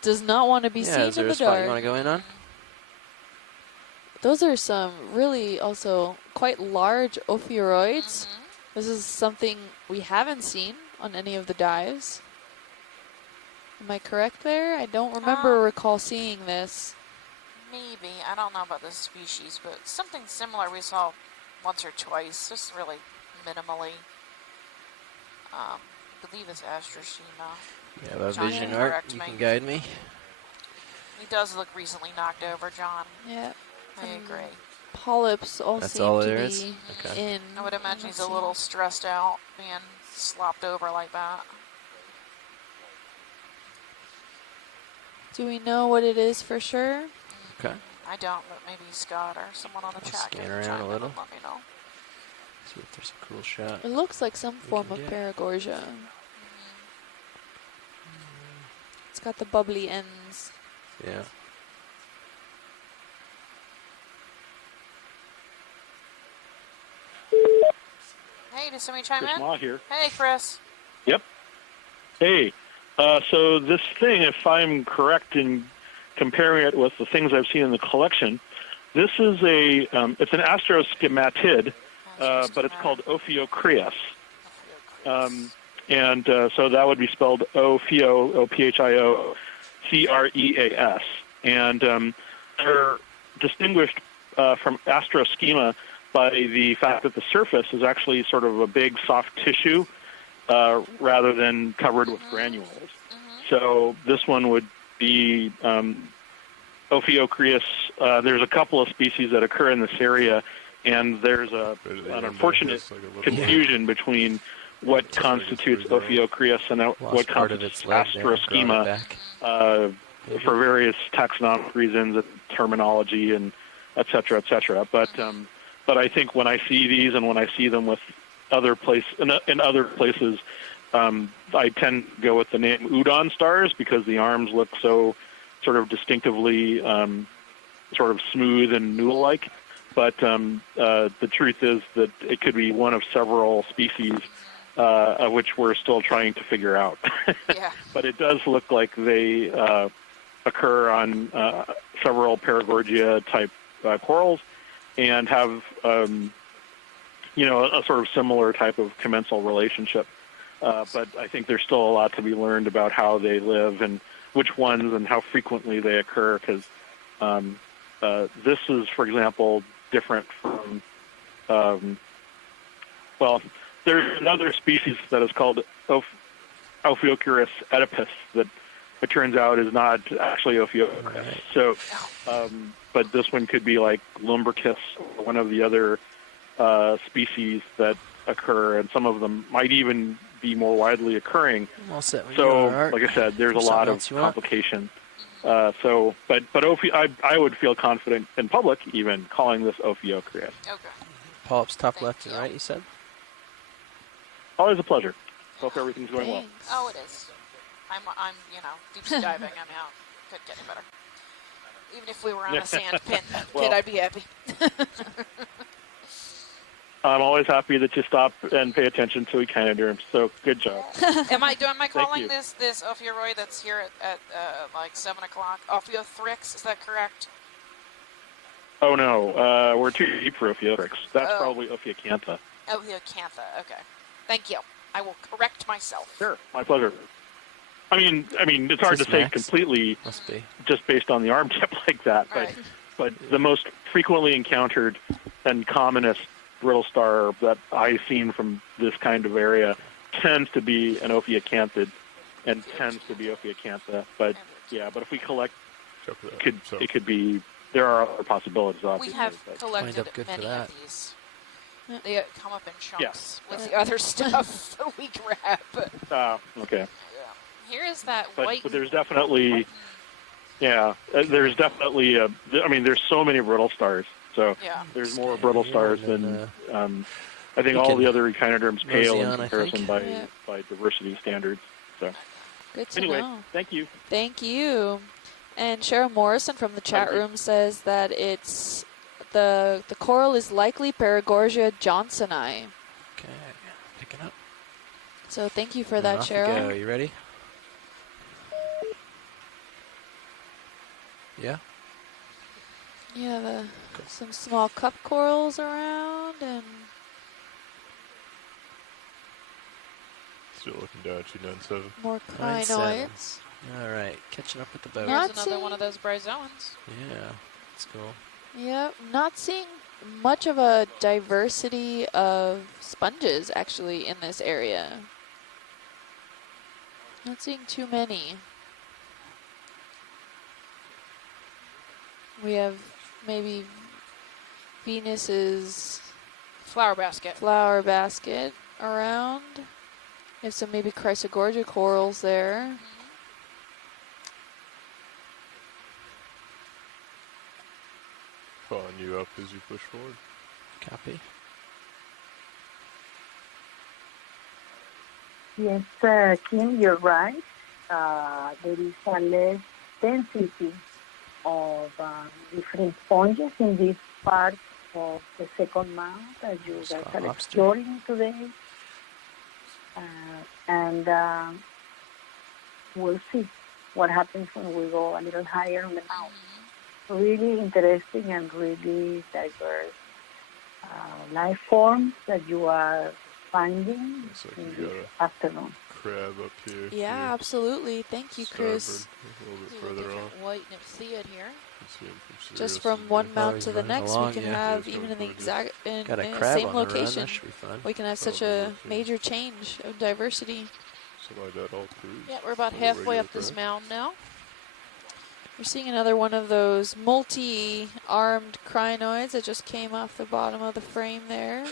Does not want to be Yeah, seen is there in a the spot dark. you want to go in on? Those are some really also quite large ophiuroids. This is something we haven't seen on any of the dives. Am I correct there? I don't recall seeing this. Maybe. I don't know about this species, but something similar we saw once or twice, just really minimally. I believe it's Astroshima. You have a John vision, can Art. correct You me. can guide me. He does look recently knocked over, John. Yeah. I agree. Polyps all That's seem all to there be is? Okay. in. I would imagine he's a Let's see. little stressed out being slopped over like that. Do we know what it is for sure? Okay. I don't, but maybe Scott or someone on the I'll chat scan can around chime a in little. and let me know. See if there's a cool shot. It looks like some form of get. Paragorgia. It's got the bubbly ends. Yeah. Hey, did somebody chime Chris in? Law here. Hey, Chris. Yep. Hey, so this thing, if I'm correct in comparing it with the things I've seen in the collection, this is it's an astroschematid, but it's called Ophiocrius. So that would be spelled Ophio, O-P-H-I-O, C-R-E-A-S. And they're distinguished from astroschema by the fact that the surface is actually sort of a big soft tissue rather than covered with granules. So this one would be Ophiocrius. There's a couple of species that occur in this area, and there's an unfortunate confusion between what constitutes Ophiocrius and what constitutes astroschema for various taxonomic reasons and terminology and et cetera, et cetera. But I think when I see these and when I see them with in other places, I tend to go with the name udon stars because the arms look so sort of distinctively sort of smooth and noodle-like. But the truth is that it could be one of several species of which we're still trying to figure out. Yeah. But it does look like they occur on several Paragorgia-type corals and have, a sort of similar type of commensal relationship. But I think there's still a lot to be learned about how they live and which ones and how frequently they occur, because this is, for example, different from, there's another species that is called Ophiocorus oedipus that it turns out is not actually Ophiocorus. Right. So, but this one could be like Lumbricus or one of the other species that occur, and some of them might even be more widely occurring. So, like I said, there's a lot of complication. But I would feel confident in public even calling this Ophiocorus. Okay. Polyps top left and right, you said? Always a pleasure. Hope everything's going well. Oh, it is. I'm deep sea diving. I'm out. Couldn't get any better. Even if we were on a sand pit, I'd be happy. I'm always happy that you stop and pay attention to echinoderms. So good job. Am I calling this Ophiuroid that's here at like 7 o'clock? Ophiothrix, is that correct? Oh no, we're too deep for Ophiothrix. That's probably Ophiacantha. Ophiacantha. Okay. Thank you. I will correct myself. Sure, my pleasure. I mean, it's hard to say completely just based on the arm tip like that, right. but the most frequently encountered and commonest brittle star that I've seen from this kind of area tends to be an Ophiacanthid and tends to be Ophiacantha. But if we collect, it could be. There are other possibilities. Obviously, we have collected many of these. They come up in chunks with the other stuff that we grab. Okay. Yeah. Here is that white. But there's definitely, there's so many brittle stars. So there's more brittle stars than I think all the other echinoderms pale in comparison by diversity standards. So good to anyway, know. Thank you. Thank you. And Cheryl Morrison from the chat room says that it's the coral is likely Paragorgia johnsoni. Okay, picking up. So thank you for that, Cheryl. Are you ready? Yeah. You have some small cup corals around and. Still looking down at you, 9-7. More crinoids. All right, catching up with the boat. Here's another one of those bryozoans. Yeah, that's cool. Yep, not seeing much of a diversity of sponges actually in this area. Not seeing too many. We have maybe Venus's flower basket around. We have some maybe Chrysogorgia corals there. Following you up as you push forward. Copy. Yes, Kim, you're right. There is a less density of different sponges in this part of the second mound that you guys are exploring today. And we'll see what happens when we go a little higher on the mound. Really interesting and really diverse life forms that you are finding in this afternoon. Crab up here. Yeah, absolutely. Thank you, Chris. A little bit further on. White nymphaeid here. Just from one mount to the next, we can have even in the exact same location. We can have such a major change of diversity. Something like that all through. Yeah, we're about halfway up this mound now. We're seeing another one of those multi-armed crinoids that just came off the bottom of the frame there.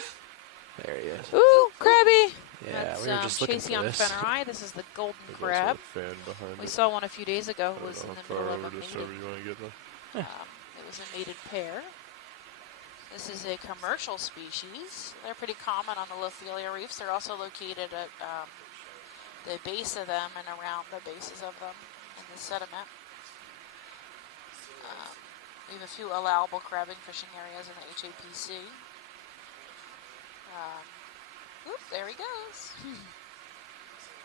There he is. Ooh, crabby! Yeah, that's, we were just looking for this. Fenneri. This is the golden crab. We saw one a few days ago. It was in the middle of a mated. You want to get them? It was a mated pair. This is a commercial species. They're pretty common on the Lophelia reefs. They're also located at the base of them and around the bases of them in the sediment. We have a few allowable crabbing fishing areas in the HAPC. Oops, there he goes.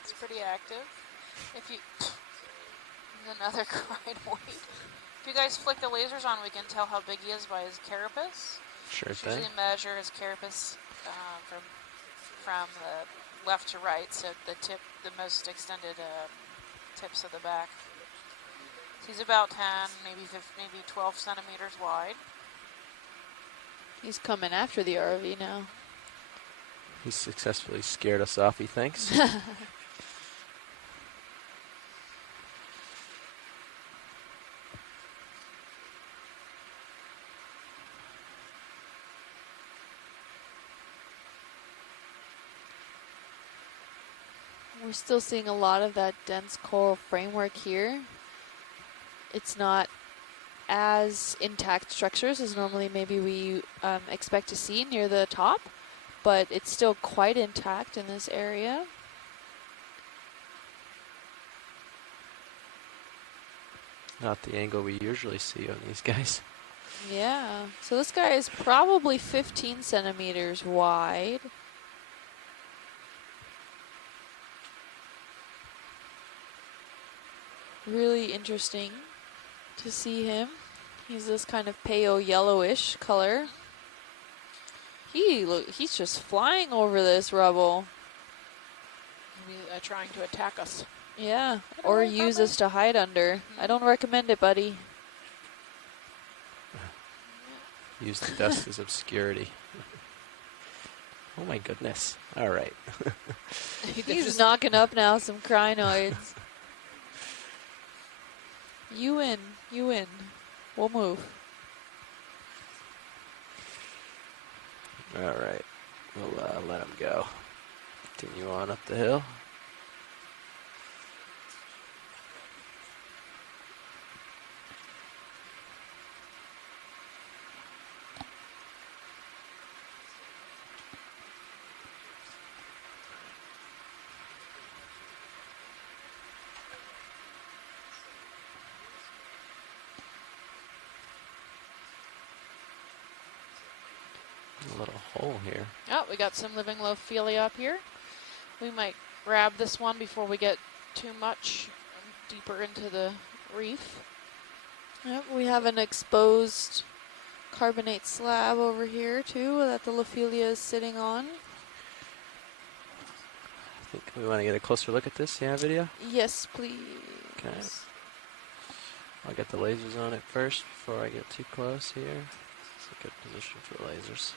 It's pretty active. If you... another crinoid. If you guys flick the lasers on, we can tell how big he is by his carapace. Sure thing. Usually measure his carapace from the left to right, so the most extended tips of the back. So he's about 10, maybe 12 centimeters wide. He's coming after the RV now. He's successfully scared us off, he thinks. We're still seeing a lot of that dense coral framework here. It's not as intact structures as normally maybe we expect to see near the top, but it's still quite intact in this area. Not the angle we usually see on these guys. Yeah, so this guy is probably 15 centimeters wide. Really interesting to see him. He's this kind of pale yellowish color. He's just flying over this rubble. Maybe trying to attack us. Yeah, or use us to hide under. I don't recommend it, buddy. Use the dust as obscurity. Oh my goodness. All right. He's knocking up now some crinoids. You win. You win. We'll move. All right. We'll let him go. Continue on up the hill. A little hole here. Oh, we got some living Lophelia up here. We might grab this one before we get too much deeper into the reef. Yep, we have an exposed carbonate slab over here too that the Lophelia is sitting on. I think we want to get a closer look at this. Yeah, video? Yes, please. Okay. I'll get the lasers on it first before I get too close here. It's a good position for lasers.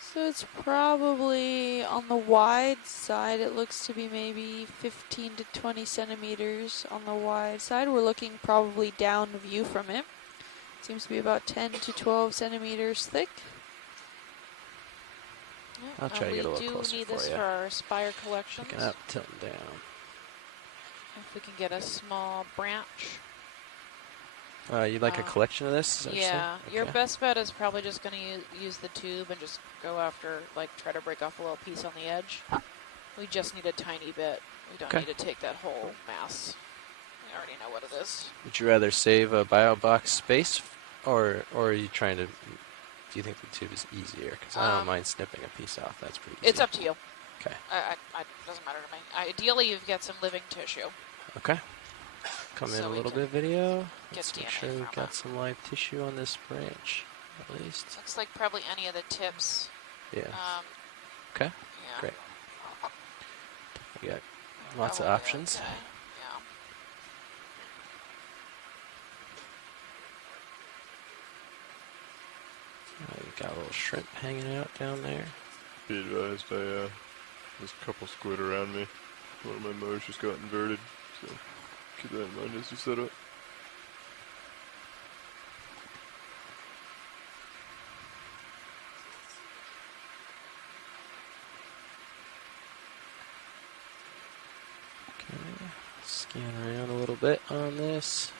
So it's probably on the wide side. It looks to be maybe 15 to 20 centimeters on the wide side. We're looking probably down view from it. Seems to be about 10 to 12 centimeters thick. I'll try to get a little closer for you. We do need this for our spire collections. Picking up, tilting down. If we can get a small branch. You'd like a collection of this? Yeah, okay. Your best bet is probably just going to use the tube and just go after, like, try to break off a little piece on the edge. We just need a tiny bit. We don't need to take that whole mass. We already know what it is. Would you rather save a bio box space, or are you trying to? Do you think the tube is easier? Because I don't mind snipping a piece off. That's pretty easy. It's up to you. Okay. It doesn't matter to me. Ideally, you've got some living tissue. Okay. Come in a little bit, video. Let's get make DNA sure we've from got it. some live tissue on this branch, at least. Looks like probably any of the tips. Yeah. Okay. Yeah. Great. We got lots of options. Okay. We've got a little shrimp hanging out down there. Be advised, there's a couple squid around me. One of my motors just got inverted, so keep that in mind as you set up. Okay, scan around a little bit on this.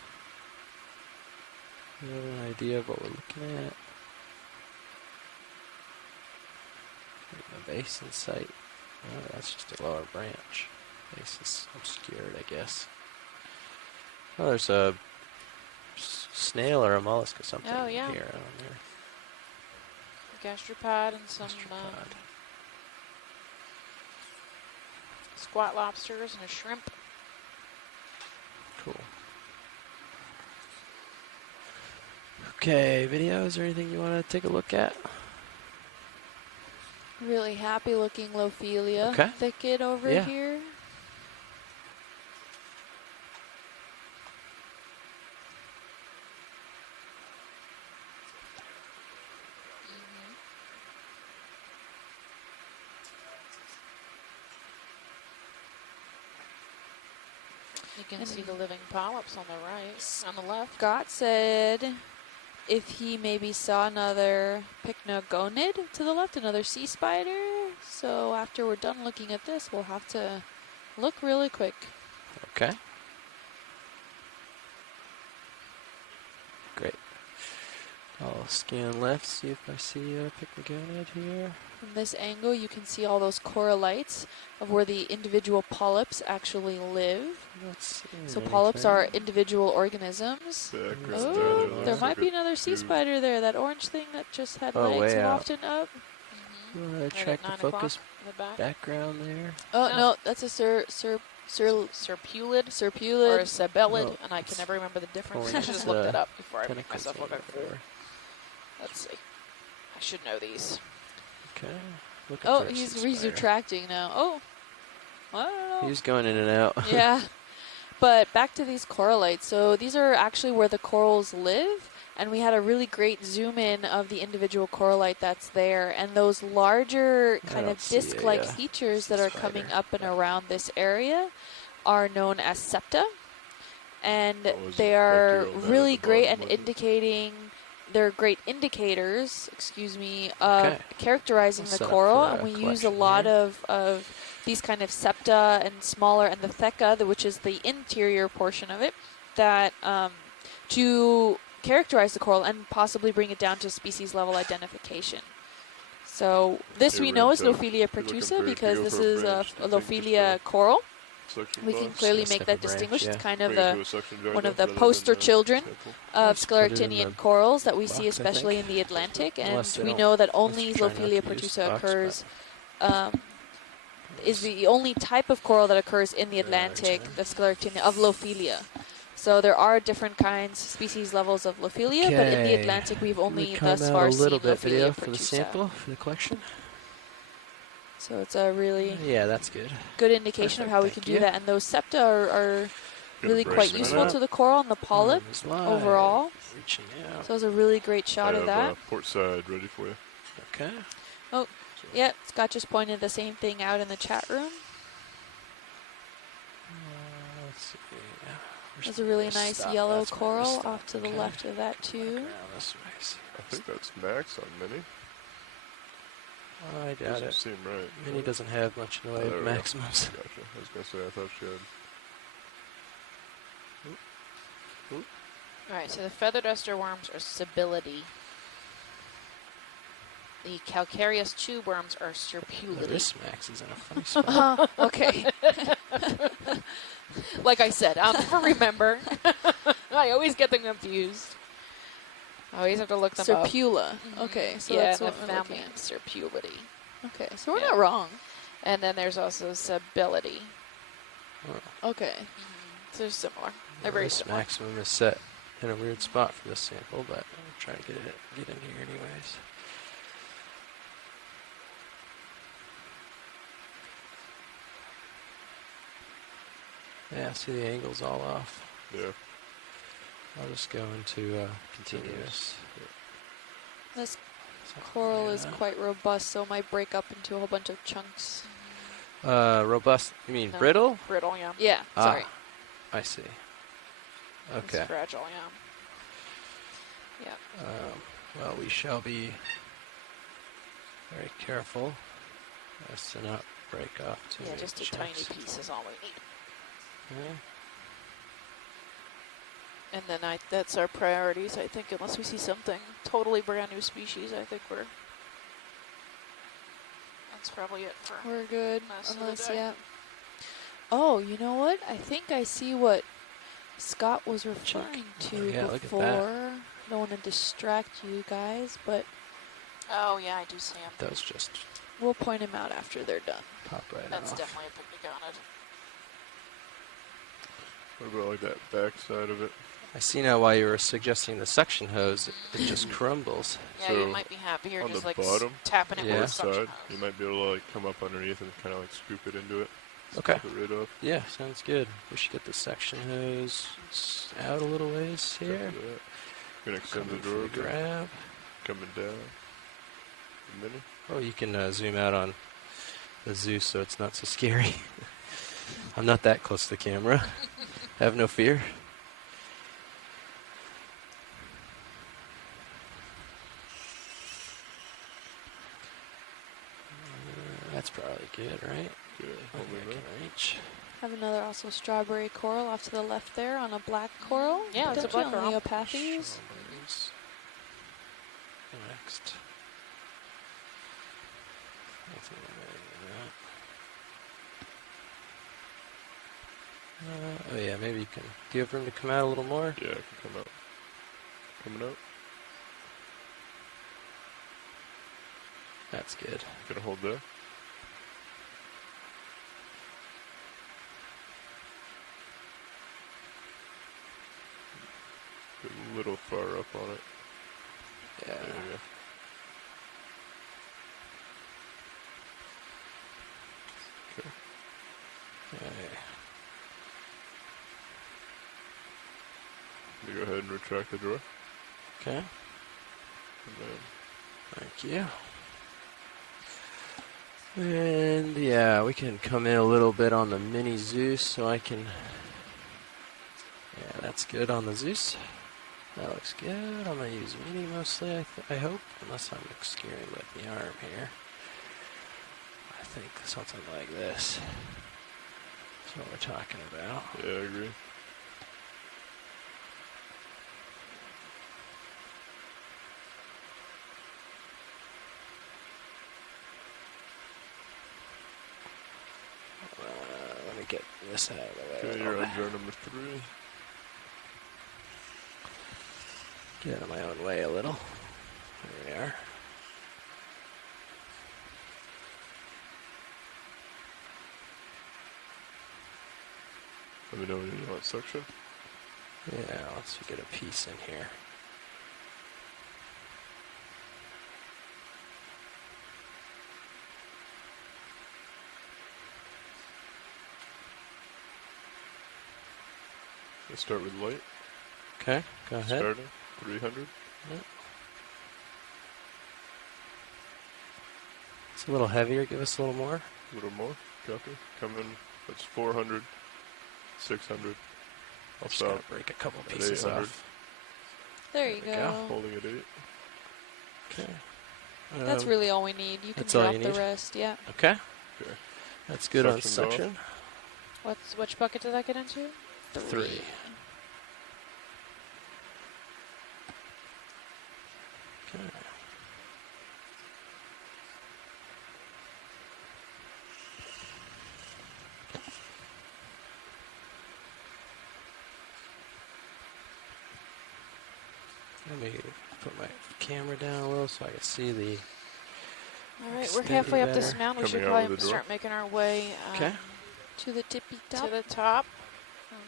We have an idea of what we're looking at. The basin site. Oh, that's just a lower branch. Base is obscured, I guess. Oh, there's a snail or a mollusk or something Oh, yeah. here on there. Gastropod and some Gastropod. squat lobsters and a shrimp. Cool. Okay, video. Is there anything you want to take a look at? Really happy looking Lophelia Okay. thicket over Yeah. here. You can see the living polyps on the right, on the left. Scott said if he maybe saw another pycnogonid to the left, another sea spider. So after we're done looking at this, we'll have to look really quick. Okay. Great. I'll scan left, see if I see a pycnogonid here. From this angle, you can see all those coralites of where the individual polyps actually live. Let's see. So polyps are individual organisms. The acres Oh, there there looks might like be a another sea tube. spider there. That orange thing that just had Oh, legs way and out. often up. You want to Right track at the 9 o'clock focus in the back. background there? Oh No. no, that's a serpulid. Or a sabellid, Oh, and I can never remember the difference. I pulling should just the looked it up before I make tentacles myself look over like a fool. there. Let's see. I should know these. Okay. Looking Oh, for a he's sea spider. retracting now. Oh, I don't know. He's going in and out. Yeah, but back to these coralites. So these are actually where the corals live, and we had a really great zoom in of the individual coralite that's there, and those larger kind don't of see a, disc-like features that are coming spider. up and around this area are known as septa, and What was they it? are Bacterial mat really at the great bottom, and was it? indicating. They're great indicators, of Okay. characterizing We'll the set up coral, for a and we use a collection lot here. of these kind of septa and smaller, and the theca, which is the interior portion of it, that to characterize the coral and possibly bring it down to species level identification. So this Here we we're know is into- Lophelia you're looking pertusa for- if you because go this for a is a branch, do you think just Lophelia coral. Suction We can box? clearly Just make like that a branch, distinguish. yeah. It's kind Bring of it the to a suction jar one though, of the rather than poster the children sample. of Let's put it in Scleractinian the corals that we see box, I especially think. in the Atlantic, and Unless they we don't- know that unless only you're trying not Lophelia to use the pertusa box, occurs, is the only type of coral that occurs in the Yeah, Atlantic, right. the Scleractinia of Lophelia. So there are different kinds, species levels of Lophelia, but in the Okay. Atlantic we've Can only we thus count out far a little seen bit video Lophelia for the pertusa. sample for the collection? So it's a really Yeah, that's good. good indication of how we Perfect, can thank do you. that, and those septa are Gonna really break quite some useful out. to the coral and the polyp Arms live, overall. Reaching out. So it was a really great shot I of have that. port side ready for you. Okay. Yeah, Scott just pointed the same thing out in the chat room. Let's see. There's a really nice Stop, yellow that's where I coral stopped. off to the Okay. left of that too. Around this way, see. I think that's max on Mini. I doubt Doesn't it. seem right. Mini doesn't have much in the way Oh, there of we go. maximums. Gotcha. I was gonna say I thought she had. All right, so the feather duster worms are stability. The calcareous tube worms are serpulity. This max is in a funny spot. Okay. Like I said, I'll never remember. I always get them confused. I always have to look them up. Serpula. Okay, so yeah, that's the what we're looking family at. serpulity. Okay, so we're Yeah. not wrong. And then there's also stability. Okay. So they're similar. They're very This similar. maximum is set in a weird spot for this sample, but I'll try to get in here anyways. Yeah, see the angle's all off. Yeah. I'll just go into continuous. This So, coral is yeah. quite robust, so it might break up into a whole bunch of chunks. Robust, you mean No. brittle? Brittle, yeah. Yeah, sorry. I see. Okay. It's fragile, yeah. Yeah. Well, we shall be very careful as to not break off too Yeah, many just a chunks. tiny piece is all we need. Okay. And then that's our priorities, I think, unless we see something totally brand new species, I think we're That's probably it for. We're good. Most of the Unless, day. yeah. Oh, you know what? I think I see what Scott was Chunk. referring Oh, to yeah, look at that. before. Don't want to distract you guys, but Oh yeah, I do see him. Those just we'll point him out after they're done. pop right That's off. definitely a picnic on it. What about like that back side of it? I see now why you were suggesting the suction hose. It just crumbles. Yeah, So, you might be happier on just the like bottom, tapping it Yeah. with a North suction side, hose. you might be able to like come up underneath and kind of like scoop it into it. Okay. Scoop it right off. Yeah, sounds good. We should get the suction hose out a little ways here. After that. Gonna extend Coming the for door a the bit. grab. Coming down. A minute. Oh, you can zoom out on the Zeus so it's not so scary. I'm not that close to the camera. Have no fear. That's probably good, right? Good. Okay, Holding I that. can reach. Have another also strawberry coral off to the left there on a black coral. Yeah, it's a black coral. Leopathes. Strawberries. Next. Nothing like that. Oh yeah, maybe you can. Do you have room to come out a little more? Yeah, it can come out. Coming out. That's good. Gonna hold there. Get a little far up on it. Yeah. There you go. Okay. You go ahead and retract the drawer. Okay. And then Thank you. And yeah, we can come in a little bit on the mini Zeus so I can. Yeah, that's good on the Zeus. That looks good. I'm going to use mini mostly, I hope, unless I'm obscuring with the arm here. I think something like this. That's what we're talking about. yeah, I agree. Let me get this out of the way. Okay, a you're little on bit. drawer number 3. Get out of my own way a little. There we are. Let me know when you want section. Yeah, let's get a piece in here. Let's start with light. Okay, go ahead. Starting 300. Yep. It's a little heavier. Give us a little more. A little more. Copy. Come in. That's 400. 600. I'll Just gotta stop break a couple at pieces 800. off. There you we go. go. Holding at 8. Okay. That's really all we need. You can that's all drop you the need? rest. Yeah. Okay. Okay. That's good on Section's off. section. Which bucket did that get into? 3. Okay. Let me put my camera down a little so I can see the. All right, we're Extend halfway up better. this mountain. We should Coming out probably with the door. start making our way Okay. To the tippy top. to the top.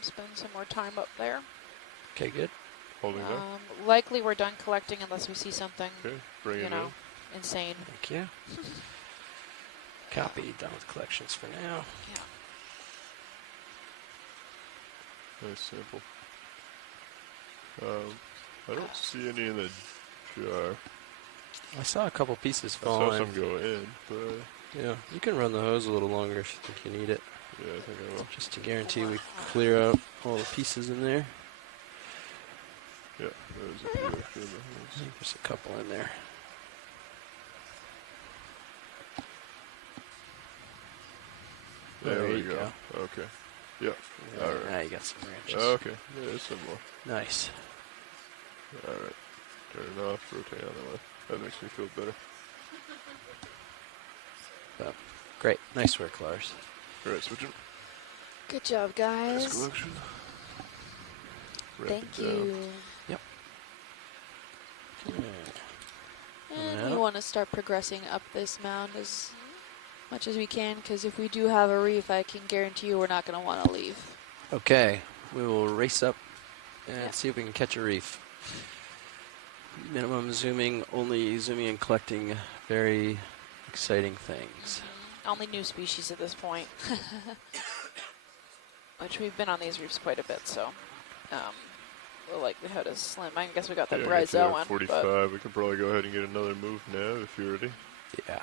Spend some more time up there. Okay, good. Holding there. Likely we're done collecting unless we see something, Okay. Bring you it know, insane. Thank you. Copy. Done with collections for now. in. Nice sample. I don't see any in the jar. I saw a couple pieces I saw falling. some go in, but Yeah, you can run the hose a little longer if you think you need it, yeah, I think I will. just to guarantee we clear out all the pieces in there. Yeah, there's a few extra in the I holes. think there's a couple in there. There we go. Okay. Yep. Yeah, All right. now you got some branches. Okay. Yeah, there's some more. Nice. All right. Turn it off. Rotate out of the way. That makes me feel better. But great. Nice work, Lars. Alright, switching. Good job, Nice guys. collection. Thank you. Yep. And we want to start progressing up this mound as much as we can, because if we do have a reef, I can guarantee you we're not going to want to leave. Okay, we will race up and see if we can catch a reef. Minimum zooming, only zooming and collecting very exciting things. Only new species at this point. Which we've been on these reefs quite a bit, so the likelihood is slim. I guess we got that Yeah, I guess bryozoan. at 45. We can probably go ahead and get another move now if you're ready. Yeah.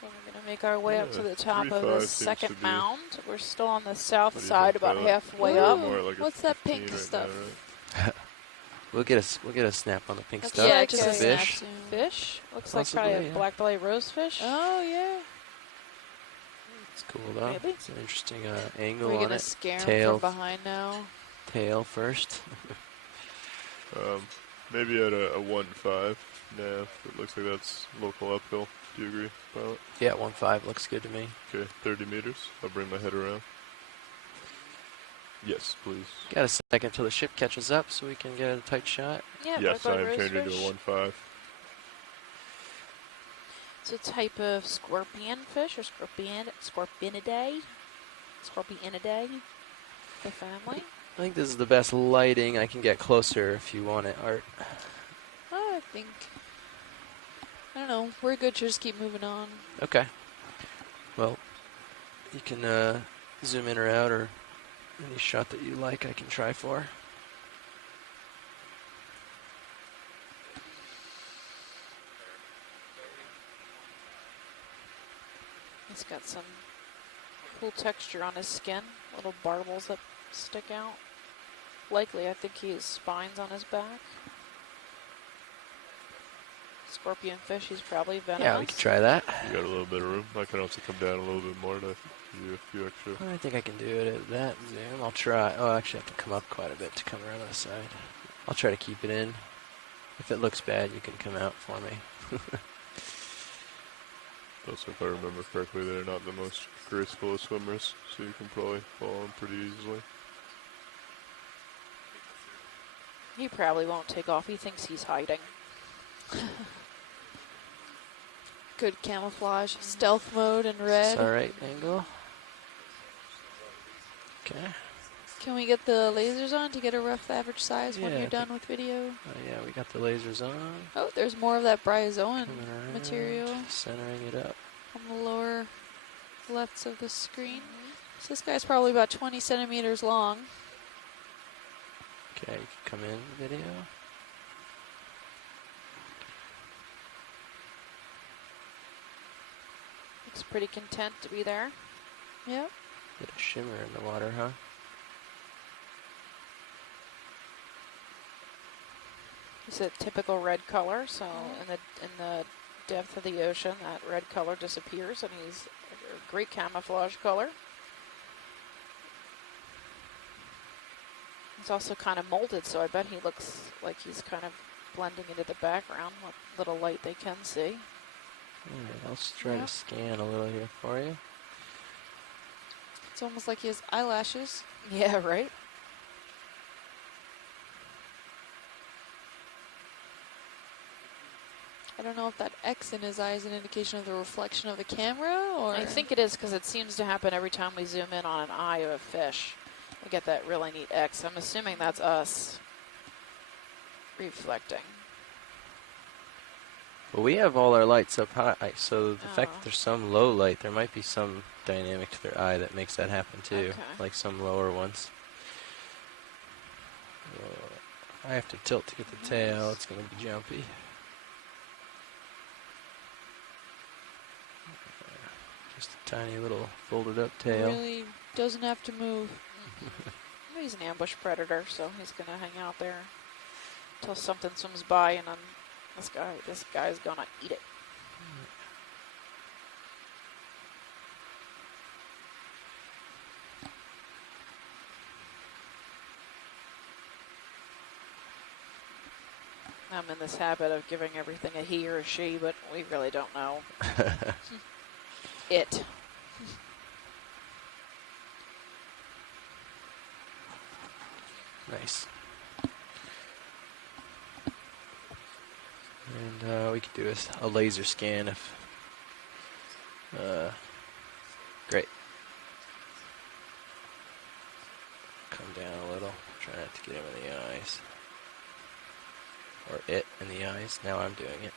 So we're going to make our way up to the top of 45 the seems second to be- mound. We're still on the south What do you side, think, about Violet? halfway We're up. more like a What's that 15 pink right stuff? now, right? We'll get a snap on the pink That's stuff. Yeah, like just a a fish. snap zoom. Fish? Looks like probably Possibly, a yeah. black belly rosefish. Oh, yeah. It's cool though. Maybe. It's an interesting angle We're on going to it. scare Tail. him from behind now. Tail first. Maybe at a 1.5 nav. It looks like that's local uphill. Do you agree, Pilot? Yeah, 1.5 looks good to me. Okay, 30 meters. I'll bring my head around. Yes, please. Got a second till the ship catches up so we can get a tight shot. Yeah, Yes, black I belly am changing to rosefish. a 1.5. It's a type of scorpion fish or scorpionidae. Scorpionidae, the family. I think this is the best lighting. I can get closer if you want it, Art. Oh, I think. I don't know. We're good to just keep moving on. Okay. Well, you can zoom in or out, or any shot that you like I can try for. He's got some cool texture on his skin. Little barbels that stick out. Likely, I think he has spines on his back. Scorpion fish, he's probably venomous. Yeah, we can try that. You got a little bit of room. I can also come down a little bit more to give you a few extra. I think I can do it at that zoom. I'll try. Oh, I actually have to come up quite a bit to come around the side. I'll try to keep it in. If it looks bad, you can come out for me. Also, if I remember correctly, they're not the most graceful of swimmers, so you can probably fall in pretty easily. He probably won't take off. He thinks he's hiding. Good camouflage. Stealth mode in red. It's alright angle. Okay. Can we get the lasers on to get a rough average size when Yeah, you're I done with video? Yeah, we got the lasers on. Oh, there's more of that bryozoan Coming around, material centering it up. on the lower lefts of the screen. So this guy's probably about 20 centimeters long. Okay, you can come in video. Looks pretty content to be there. Yep. Bit of shimmer in the water, huh? It's a typical red color, so in the depth of the ocean, that red color disappears, and he's a great camouflage color. He's also kind of molded, so I bet he looks like he's kind of blending into the background, what little light they can see. Alright, I'll just try to scan a little here for you. It's almost like he has eyelashes. Yeah, right? I don't know if that X in his eye is an indication of the reflection of the camera, or... I think it is, because it seems to happen every time we zoom in on an eye of a fish. We get that really neat X. I'm assuming that's us reflecting. Well, we have all our lights up high, so the fact that there's some low light, there might be some dynamic to their eye that makes that happen too, like some lower ones. I have to tilt to get the tail, it's going to be jumpy. Just a tiny little folded up tail. Really doesn't have to move. He's an ambush predator, so he's going to hang out there until something swims by, and then this guy's going to eat it. I'm in this habit of giving everything a he or a she, but we really don't know. It. Nice. And we could do a laser scan if. Great. Come down a little. Try not to get him in the eyes. Or it in the eyes. Now I'm doing it.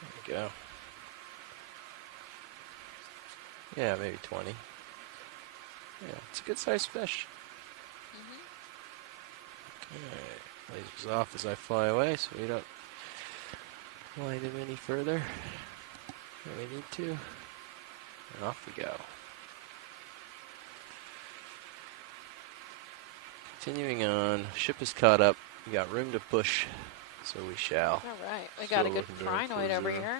There we go. Yeah, maybe 20. Yeah, it's a good sized fish. Alright, lasers off as I fly away so we don't wind him any further than we need to. And off we go. Continuing on, ship is caught up. We got room to push, so we shall. All right, we got a good crinoid over here.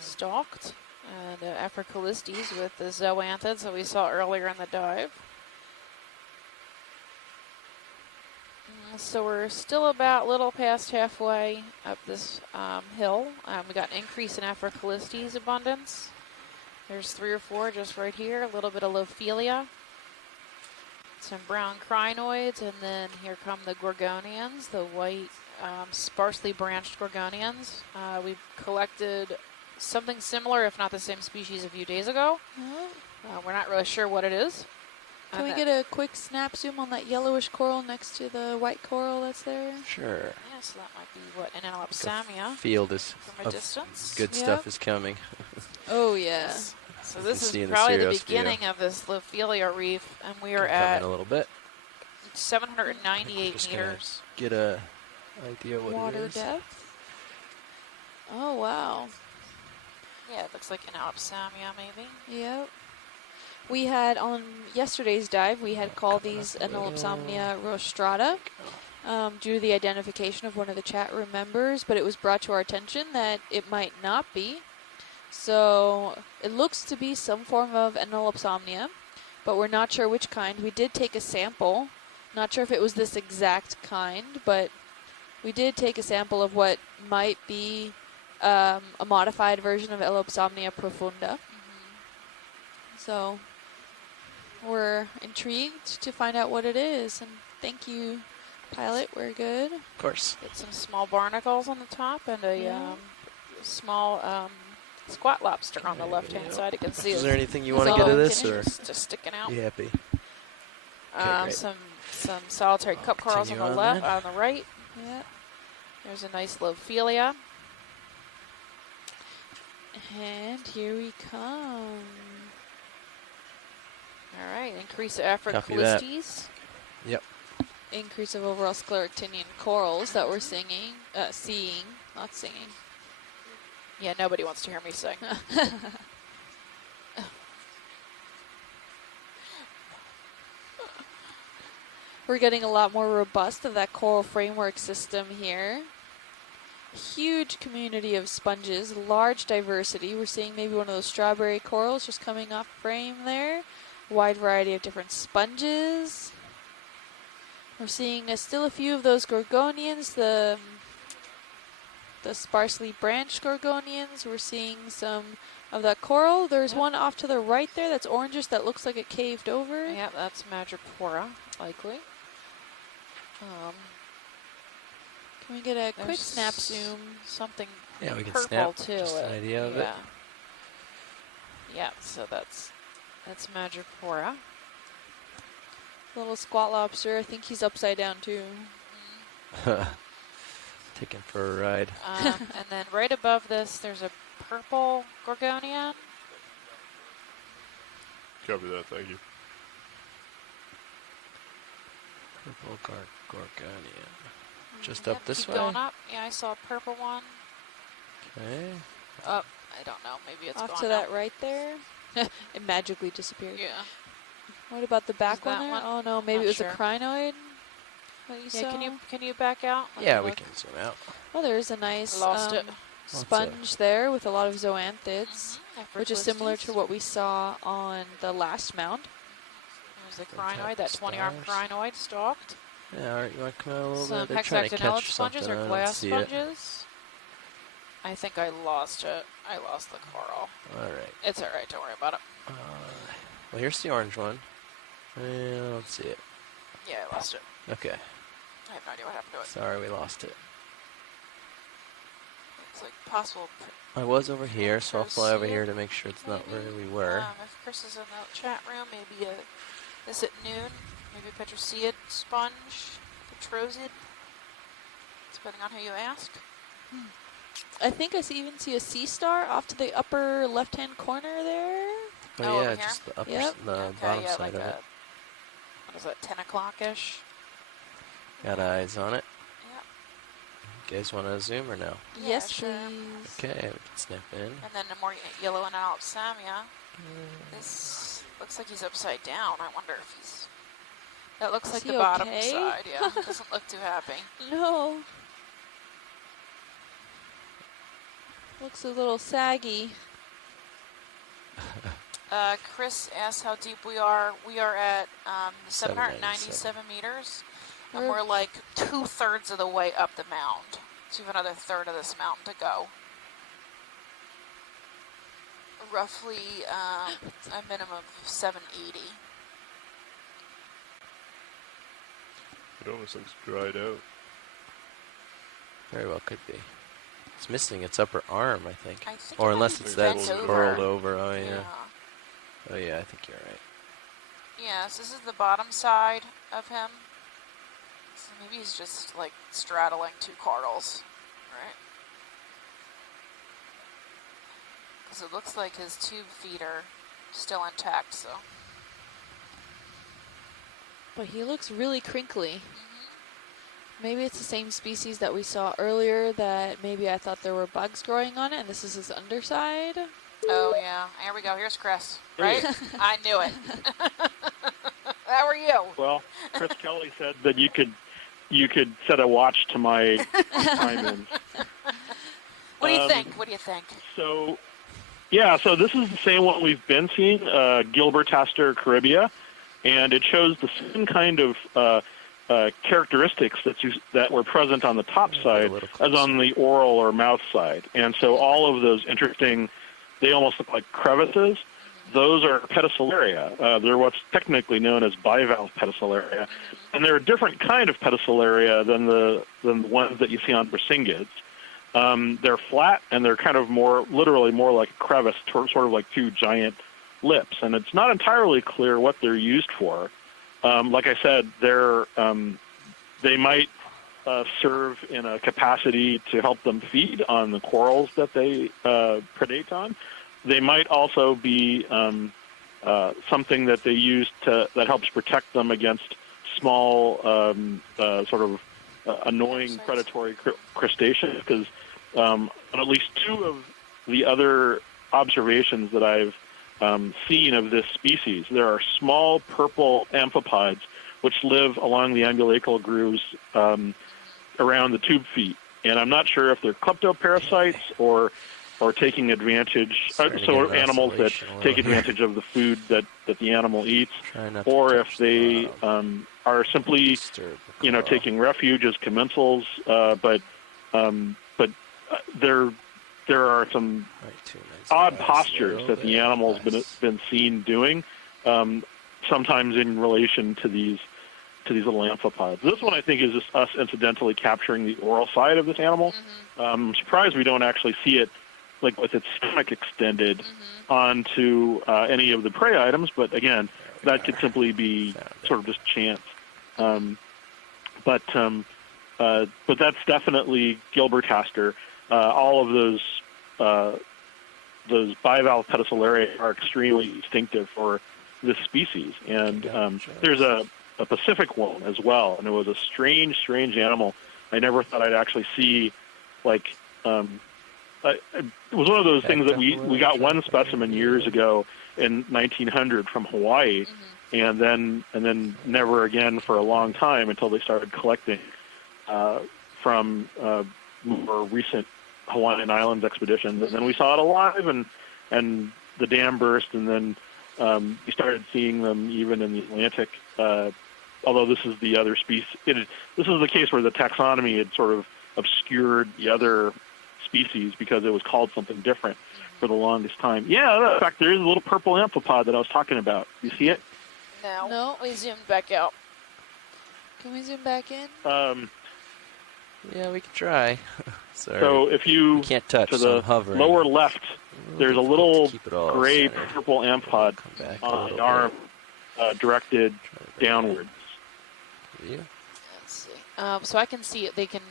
Stalked. And Africalistes with the zoanthids that we saw earlier in the dive. So we're still about a little past halfway up this hill. We got an increase in Africalistes abundance. There's 3 or 4 just right here. A little bit of Lophelia. Some brown crinoids, and then here come the Gorgonians, the white sparsely branched Gorgonians. We've collected something similar, if not the same species, a few days ago. We're not really sure what it is. Can we get a quick snap zoom on that yellowish coral next to the white coral that's there? Sure. Yeah, so that might be what, an Analopsamia. Field is from a distance. Good stuff is coming. Oh yeah. So this is probably the beginning of this Lophelia reef, and we are at a little bit. 798 meters. Get a idea what water it is. depth. Oh wow. Yeah, it looks like an Analopsamia maybe. Yep. We had on yesterday's dive, we had called these Analopsamnia rostrata due to the identification of one of the chat room members, but it was brought to our attention that it might not be. So it looks to be some form of Analopsamnia, but we're not sure which kind. We did take a sample. Not sure if it was this exact kind, but we did take a sample of what might be a modified version of Elopsamnia profunda. So we're intrigued to find out what it is, and thank you, pilot. We're good. Of course. Get some small barnacles on the top and a small squat lobster on the left-hand side. You can see. Is there anything you want to get of this, or just sticking out? You happy? Some solitary cup corals on the left, on the right. Yeah. There's a nice Lophelia. And here we come. All right, increase of Africalistes. Yep. Increase of overall scleractinian corals that we're seeing. Yeah, nobody wants to hear me sing. We're getting a lot more robust of that coral framework system here. Huge community of sponges, large diversity. We're seeing maybe one of those strawberry corals just coming off frame there. Wide variety of different sponges. We're seeing still a few of those Gorgonians, the sparsely branched Gorgonians. We're seeing some of that coral. There's one off to the right there that's orangish that looks like it caved over. Yep, that's Madrepora, likely. Can we get a quick snap zoom? Something we can purple snap too. just an idea of it. Yeah, so that's Madrepora. Little squat lobster. I think he's upside down too. Taking for a ride. And then right above this, there's a purple Gorgonian. Copy that, thank you. Purple Gorgonian. Just up this keep way? Going up. Yeah, I saw a purple one. Okay. Up. I don't know. Maybe it's off gone to that now. right there. It magically disappeared. Yeah. What about the back that one? one? Oh no, maybe Not it was sure. a crinoid. That you saw? Can you back out? Let Yeah, me we look. can zoom out. Well, there's a nice Lost it. sponge there with a lot of zoanthids, which is similar to what we saw on the last mound. There's the crinoid, that 20-arm crinoid stalked. Yeah, all right, you want to come out a little Some bit? They're trying to hexactinellid catch sponges something. or I don't glass see it. sponges. I think I lost it. I lost the coral. All right. It's alright, don't worry about it. Well, here's the orange one. I don't see it. Yeah, I lost it. Okay. I have no idea what happened to it. Sorry, we lost it. It's like possible. I was over here, so I'll fly over see here it? to make sure it's not where Maybe. we were. If Chris is in the chat room, maybe this at noon, maybe a petroseid sponge, petrosid, depending on who you ask. I think I even see a sea star off to the upper left-hand corner there. Oh, over yeah, here? just the upper, Yep. the Okay, bottom yeah, side like of it. what is that, 10 o'clock-ish? Got eyes on it. Yep. You guys want to zoom or no? Yeah, Yes, sure. please. Okay, we can snap in. And then a more yellow and Samia. This looks like he's upside down. I wonder if he's... That looks Is like he the bottom okay? side, yeah. Doesn't look too happy. No. Looks a little saggy. Chris asked how deep we are. We are at 797 meters, and we're like 2/3 of the way up the mound. So we have another third of this mountain to go. Roughly a minimum of 780. It almost looks dried out. Very well could be. It's missing its upper arm, I think. I think Or it unless might it's be that bent curled over. over. Oh, yeah. Yeah. Oh, yeah, I think you're right. Yes, this is the bottom side of him. So maybe he's just like straddling two corals, right? Because it looks like his tube feet are still intact, so. But he looks really crinkly. Maybe it's the same species that we saw earlier that maybe I thought there were bugs growing on it, and this is his underside. Oh yeah, here we go. Here's Chris, right? I knew it. How are you? Well, Chris Kelly said that you could set a watch to my time in. What do you think? What do you think? So, yeah, so this is the same one we've been seeing, Gilbertaster caribia, and it shows the same kind of characteristics that were present on the top side as on the oral or mouth side. And so all of those interesting, they almost look like crevices. Those are pedicelaria. They're what's technically known as bivalve pedicelaria. And they're a different kind of pedicelaria than the ones that you see on Brisinghids. They're flat, and they're kind of literally more like a crevice, sort of like two giant lips. And it's not entirely clear what they're used for. Like I said, they might serve in a capacity to help them feed on the corals that they predate on. They might also be something that they use that helps protect them against small, sort of annoying predatory crustaceans. Because on at least two of the other observations that I've seen of this species, there are small purple amphipods which live along the ambulacral grooves around the tube feet. And I'm not sure if they're kleptoparasites or taking advantage, so animals that take advantage of the food that the animal eats, or if they are simply, taking refuge as commensals. But there are some odd postures that the animal's been seen doing, sometimes in relation to these little amphipods. This one, I think, is just us incidentally capturing the oral side of this animal. I'm surprised we don't actually see it, like with its stomach extended onto any of the prey items. But again, that could simply be sort of just chance. But that's definitely Gilbertaster. All of those bivalve pedicelaria are extremely distinctive for this species. And there's a Pacific one as well, and it was a strange animal. I never thought I'd actually see, like, it was one of those things that we got one specimen years ago in 1900 from Hawaii, and then never again for a long time until they started collecting from more recent Hawaiian Islands expeditions. And then we saw it alive, and the dam burst, and then you started seeing them even in the Atlantic although this is the other species. This is the case where the taxonomy had sort of obscured the other species because it was called something different for the longest time. Yeah, in fact, there is a little purple amphipod that I was talking about. You see it? No, we zoomed back out. Can we zoom back in? Yeah, we can try. Sorry. So if you, we can't touch, to so the I'm hovering. lower left, there's a little Keep it all gray centered. purple amphipod Come back a on little the arm directed bit. downwards. Yeah. Let's see. So I can see it. They can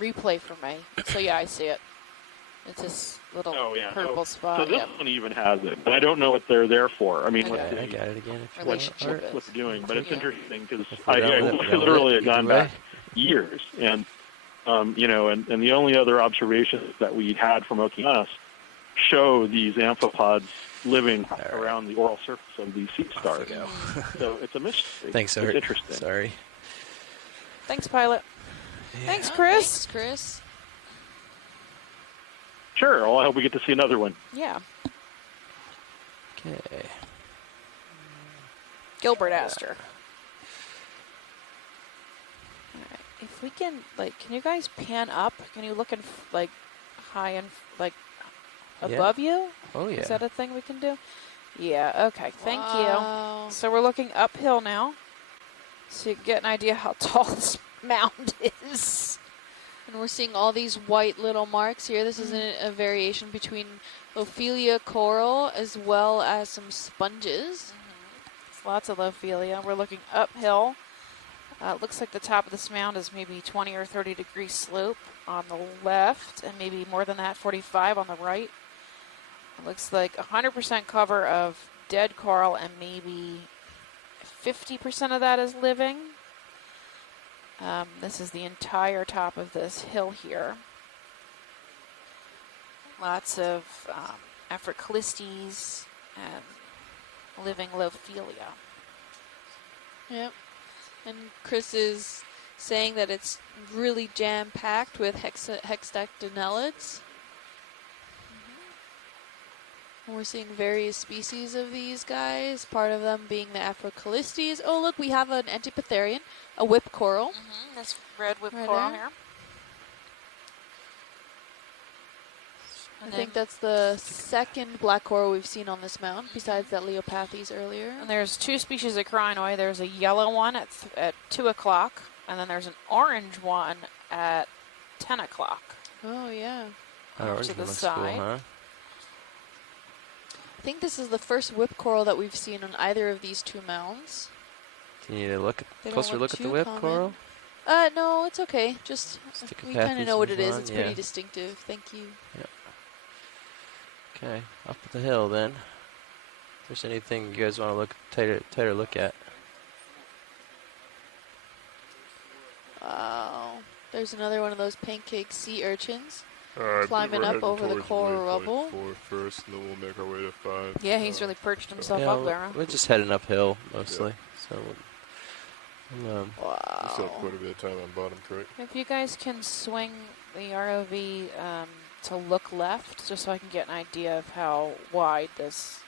replay for me. So yeah, I see it. It's this little purple spot. So this one even has it, but I don't know what they're there for. I mean, Okay. what I got it again. If you Relationship want. what they're doing, but it's interesting because we're I done with it, we're done literally with had it. gone Either back years, and you know, and the only other observations that we had from Okeanos show these amphipods living around the oral surface of these sea stars. So it's a mystery. Thanks, It's Art. interesting. Sorry. Thanks, pilot. Thanks, Chris. Thanks, Chris. Sure. Well, I hope we get to see another one. Yeah. Okay. Gilbert asked her. Alright, if we can, like, can you guys pan up? Can you look in, like, high and, like, above you? Oh, yeah. Is that a thing we can do? Yeah, okay, thank Wow. you. So we're looking uphill now, so you can get an idea how tall this mound is. And we're seeing all these white little marks here. This is a variation between Ophelia coral as well as some sponges. Lots of Ophelia. We're looking uphill. It looks like the top of this mound is maybe 20 or 30 degree slope on the left, and maybe more than that, 45 on the right. It looks like 100% cover of dead coral, and maybe 50% of that is living. This is the entire top of this hill here. Lots of Aphroclistes and living Lophelia. Yep. And Chris is saying that it's really jam-packed with hexadectonelids. And we're seeing various species of these guys, part of them being the Aphroclistes. Oh, look, we have an Antipitherian, a whip coral. This red whip Right coral there. here. I think that's the second black coral we've seen on this mound, besides that Leopathes earlier. And there's two species of Crinoid. There's a yellow one at 2 o'clock, and then there's an orange one at 10 o'clock. Oh, yeah. That orange to the one looks side. cool, huh? I think this is the first whip coral that we've seen on either of these two mounds. Do you need to look They don't closer look look at the too whip common. coral? No, it's okay. Just, we kind of know what it is. It's pretty distinctive. Thank you. Yep. Okay, up at the hill then. If there's anything you guys want to look tighter look at. Wow. There's another one of those pancake sea urchins. I think Climbing we're up heading over the towards coral waypoint rubble. 4 first, and then we'll make our way to 5. Yeah, he's really perched himself Yeah, up there. we're just heading uphill mostly. So we'll, We still have quite a bit of time on bottom, correct? If you guys can swing the ROV to look left, just so I can get an idea of how wide this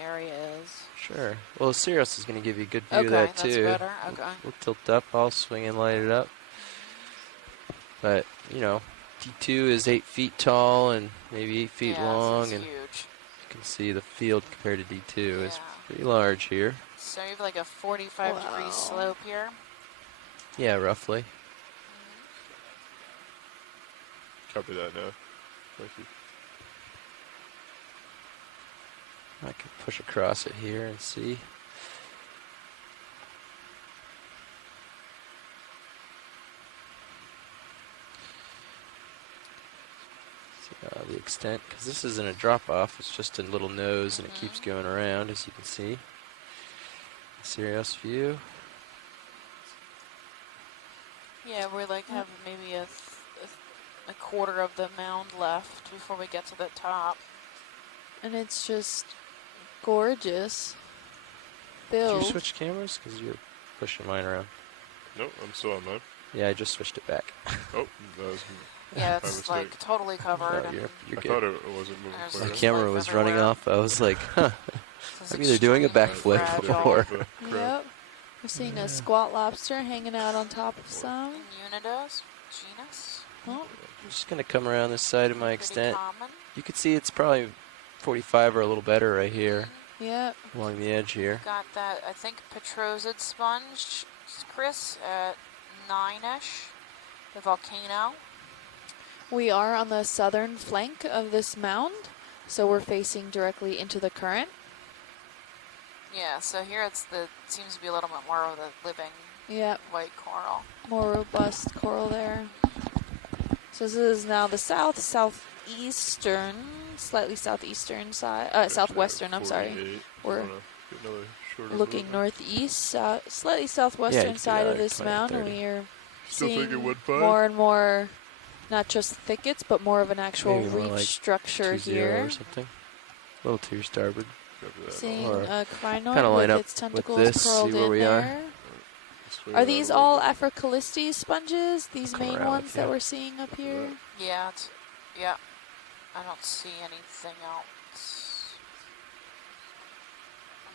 area is. sure. Well, Sirius is going to give you a good view Okay, of that that's too. better. Okay. We'll tilt up. I'll swing and light it up. But you know, D2 is 8 feet tall and maybe 8 feet long, this is and huge. you can see the field compared to D2 is Yeah. pretty large here. So you have like a 45 degree slope here. Yeah, roughly. Copy that now. Thank you. I can push across it here and see. The extent, because this isn't a drop off, it's just a little nose and it keeps going around, as you can see. Serious view. Yeah, we're like have maybe a quarter of the mound left before we get to the top. And it's just gorgeous. Did Bill. you switch cameras? Because you're pushing mine around. Nope, I'm still on mine. Yeah, I just switched it back. Oh, that was Yeah, my it's mistake. like totally covered. No, and you're I good. thought it wasn't moving There's quite My right. camera life was running everywhere. off. I was like, huh. This is I'm either doing a extremely backflip fragile. or Yep. We're seeing a squat lobster hanging out on top of some. Unidos, genus. Oh, I'm just going to come around this side of my Pretty extent. common. You can see it's probably 45 or a little better right here yep. along the edge here. Got that, I think, Petrosid sponge, Chris, at 9-ish. The volcano. We are on the southern flank of this mound, so we're facing directly into the current. Yeah, so here it seems to be a little bit more of the living Yep. white coral. More robust coral there. So this is now the southeastern, slightly southeastern side, southwestern, I'm sorry. We're looking northeast, slightly southwestern side of this mound, and we are seeing more and more, not just thickets, but more of an actual Maybe more reef like structure 2-0 here. or something. A little to your starboard. Seeing Or a crinoid kinda line with up its with tentacles this, curled see where in we are. there. Are these all Aphrocalistes sponges? These Come main around ones with that you. we're seeing up here? Yeah, I don't see anything else.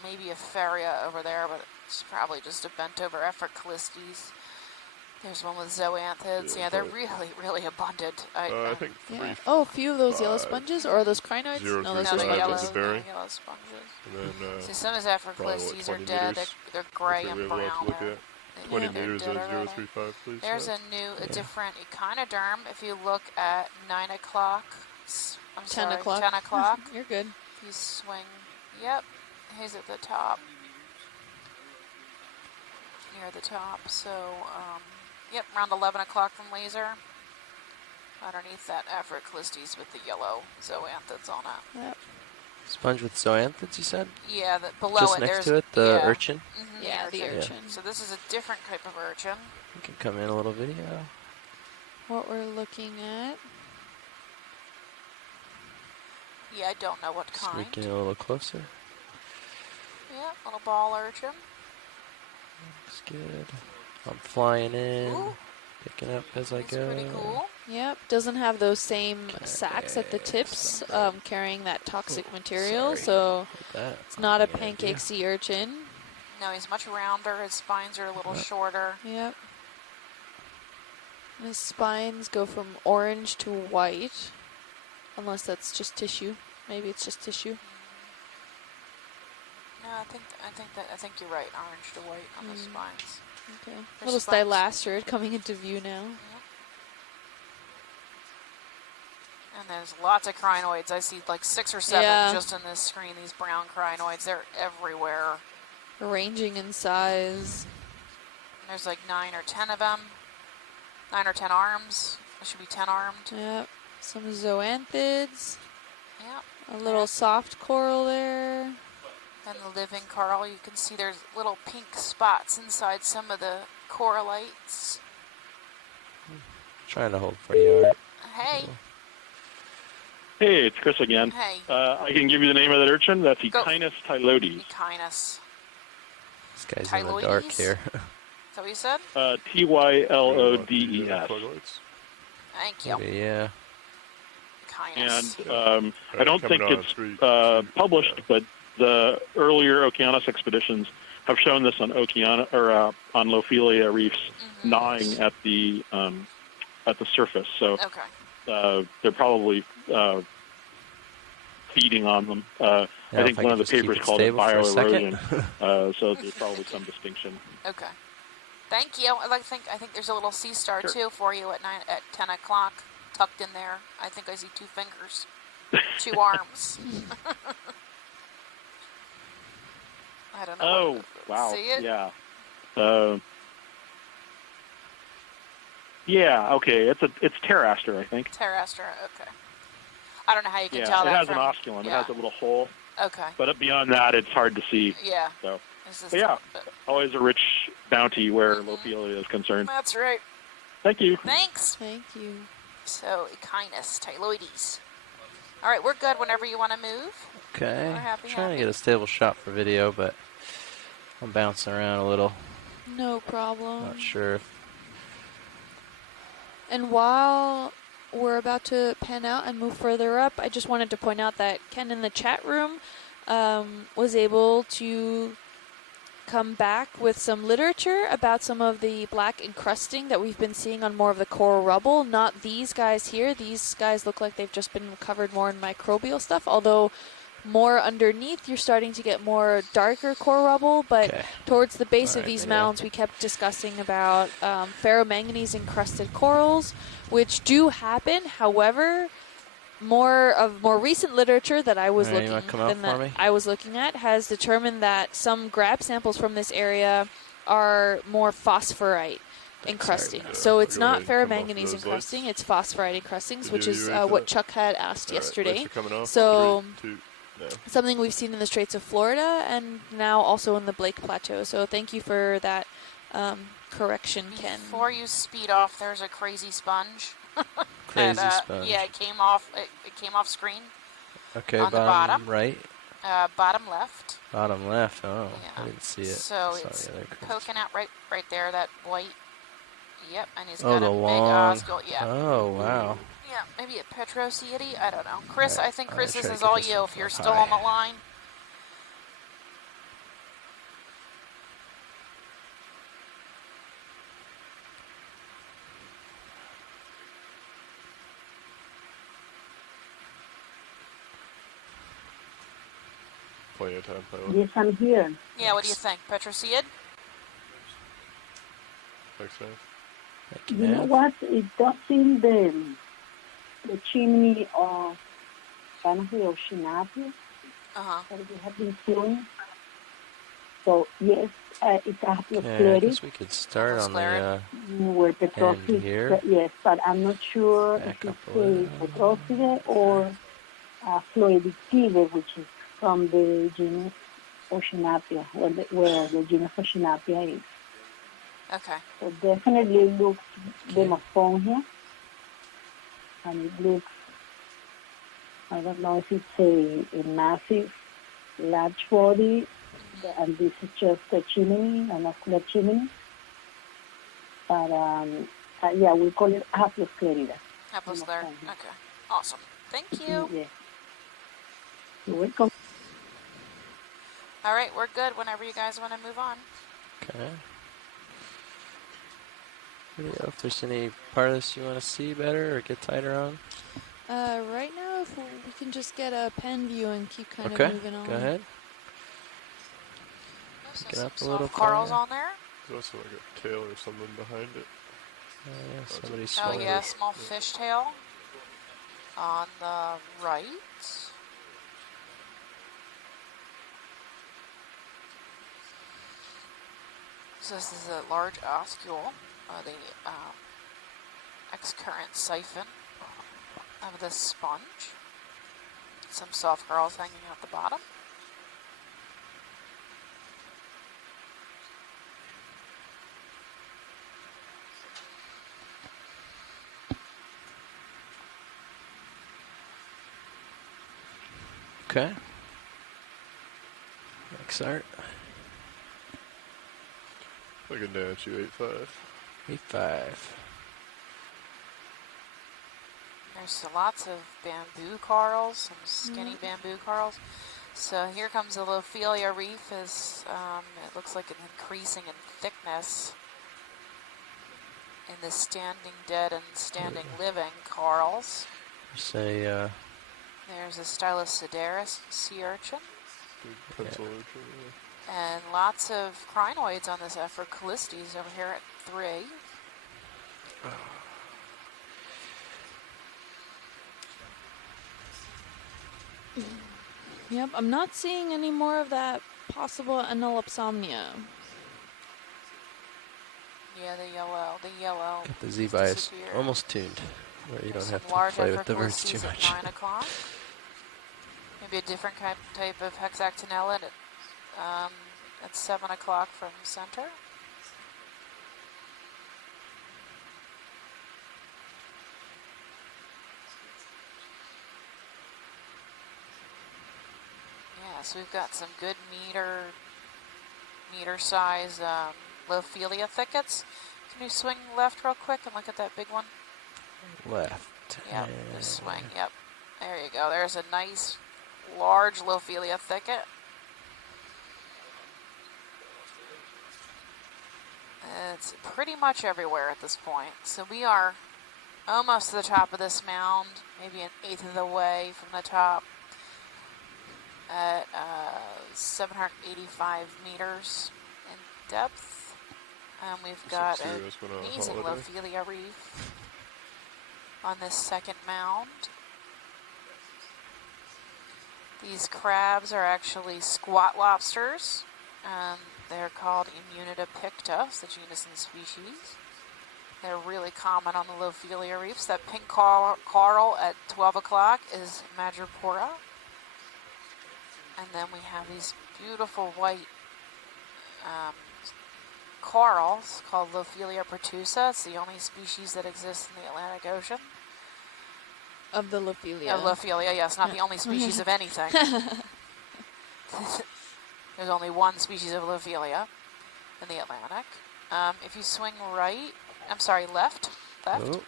Maybe a Faria over there, but it's probably just a bent over Aphrocalistes. There's one with zoanthids. Yeah, they're really, really abundant. I think Yeah. Oh, a few of those yellow sponges, or are those crinoids? No, those are the yellow, sponges. yellow sponges. And then, See, some of his Aphrocalistes are 20 dead. meters. They're gray Looks like and we have a lot brown. to look at. 20 they're meters dead at already. 035, please. There's a different echinoderm. If you look at 9 o'clock, I'm 10 sorry, o'clock. 10 o'clock. You're good. You swing. Yep, he's at the top. Near the top. So, yep, around 11 o'clock from laser. Underneath that Aphrocalistes with the yellow zoanthids on it. Yep. Sponge with zoanthids, you said? Yeah, below Just it next there's to it, the yeah. urchin? Mm-hmm, Yeah, the urchin. So this is a different type of urchin. You can come in a little video. What we're looking at. Yeah, I don't know what kind. Sneak in a little closer. Yeah, little ball urchin. Looks good. I'm flying in, Ooh. picking up as I It's go. pretty cool. Yep, doesn't have those same sacs at the tips carrying that toxic material, so it's not a pancake sea urchin. No, he's much rounder. His spines are a little shorter. Yep. His spines go from orange to white, unless that's just tissue. Maybe it's just tissue. No, I think you're right. Orange to white on the spines. Okay. Their Little spines- stylastrid coming into view now. And there's lots of crinoids. I see like 6 or 7 Yeah. just in this screen. These brown crinoids, they're everywhere. Ranging in size. And there's like 9 or 10 of them. 9 or 10 arms. It should be 10 armed. Yep. Some zoanthids. Yep. A little soft coral there. And the living coral, you can see there's little pink spots inside some of the corallites. Trying to hold for you, Art. Hey. Hey, it's Chris again. Hey. I can give you the name of that urchin. That's Go. Echinus tylodes. Echinus. This guy's in the dark Tylodes? here. Is that what you said? Tylodes. Thank you. Maybe, yeah. Echinus. And I don't think it's published, but the earlier Okeanos expeditions have shown this on on Lophelia reefs gnawing at the surface. So they're probably feeding on them. I think one of the papers called it bioerosion. So there's probably some distinction. Okay. Thank you. I think there's a little sea star too for you at 10 o'clock, tucked in there. I think I see 2 fingers, 2 arms. I don't know. Oh, wow. See it? Yeah. Yeah, okay. It's pteraster, I think. Pterastra, okay. I don't know how you can Yeah, tell it that has from... an osculum. Yeah. It has a little hole. Okay. But beyond that, it's hard to see. Yeah. So, Is this but yeah, always a rich bounty where Lophelia is concerned. That's right. Thank you. Thanks. Thank you. So, Echinus tyloides. All right, we're good whenever you want to move. Okay. We're happy, Trying to get a stable shot for video, but I'm bouncing around a little. No problem. Not sure. And while we're about to pan out and move further up, I just wanted to point out that Ken in the chat room was able to come back with some literature about some of the black encrusting that we've been seeing on more of the coral rubble. Not these guys here. These guys look like they've just been covered more in microbial stuff, although more underneath you're starting to get more darker coral rubble, but towards the base of these mounds we kept discussing about ferromanganese encrusted corals, which do happen. However, more recent literature that I was looking at has determined that some grab samples from this area are more phosphorite encrusting. So it's not ferromanganese encrusting, it's phosphorite encrustings, which is what Chuck had asked yesterday. So something we've seen in the Straits of Florida and now also in the Blake Plateau. So thank you for that correction, Ken. Before you speed off, there's a crazy sponge. Crazy sponge. Yeah, it came off. It came off screen. Okay, on the bottom right. Bottom left. Bottom left. Oh, yeah. I didn't see it. So it's poking out right there. That white. Yep, and he's got a the big long. oscule. Yeah. Oh wow. Yeah, maybe a Petroceidy. I don't know. Chris, Right. I think Chris, this try to is get all this you. one If you're up still high. on the line. Plenty of time, pilot. Yes, I'm here. Yeah, what do you think? Petroceidy? Thanks, man. You know what? It does seem the chimney of kind of the Oceanapia that we have been seeing. So yes, it's a Yeah, I guess we could start on the where Petrocide, here. yes, but I'm not sure if it's a Petrocide or Floedicide, which is from the genus Oceanapia, where the genus Oceanapia is. Okay. So definitely looks Demophone, and it looks, I don't know if it's a massive, large body, and this is just a chimney, an ocular chimney. But yeah, we call it Haplosclerida. Haplosclerida. Okay. Awesome. Thank you. Yeah. You're welcome. All right, we're good whenever you guys want to move on. Okay. If there's any part of this you want to see better or get tighter on? Right now, if we can just get a pen view and keep kind of moving on. Go ahead. Get up a little corals on there. There's also like a tail or something behind it. Somebody's Oh yeah, small fishtail on the right. So this is a large oscule, the excurrent siphon of the sponge. Some soft corals hanging out the bottom. Okay. Next art. Looking down at you, 8.5. 8.5. There's lots of bamboo corals, some skinny bamboo corals. So here comes the Lophelia reef. It looks like it's increasing in thickness in the standing dead and standing living corals. There's a Stylosideris sea urchin. Pencil urchin, And lots of crinoids on this Callistes over here at 3. Yep, I'm not seeing any more of that possible anolopsomnia. Yeah, the yellow. The Z-bias almost tuned, where you don't have to play with the birds too much. At 9 o'clock. Maybe a different type of hexactinella at 7 o'clock from center. Yeah, so we've got some good meter size Lophelia thickets. Can you swing left real quick and look at that big one? Left. Yep, just swing. Yep. There you go. There's a nice large Lophelia thicket. It's pretty much everywhere at this point. So we are almost to the top of this mound, maybe an eighth of the way from the top at 785 meters in depth. We've got an amazing Lophelia reef on this second mound. These crabs are actually squat lobsters. They're called Immunida picta, the genus and species. They're really common on the Lophelia reefs. That pink coral at 12 o'clock is Madrepora. And then we have these beautiful white corals called Lophelia pertusa. It's the only species that exists in the Atlantic Ocean. Of the Lophelia. Of Lophelia, yes, not the only species of anything. There's only one species of Lophelia in the Atlantic. If you swing left. Oh.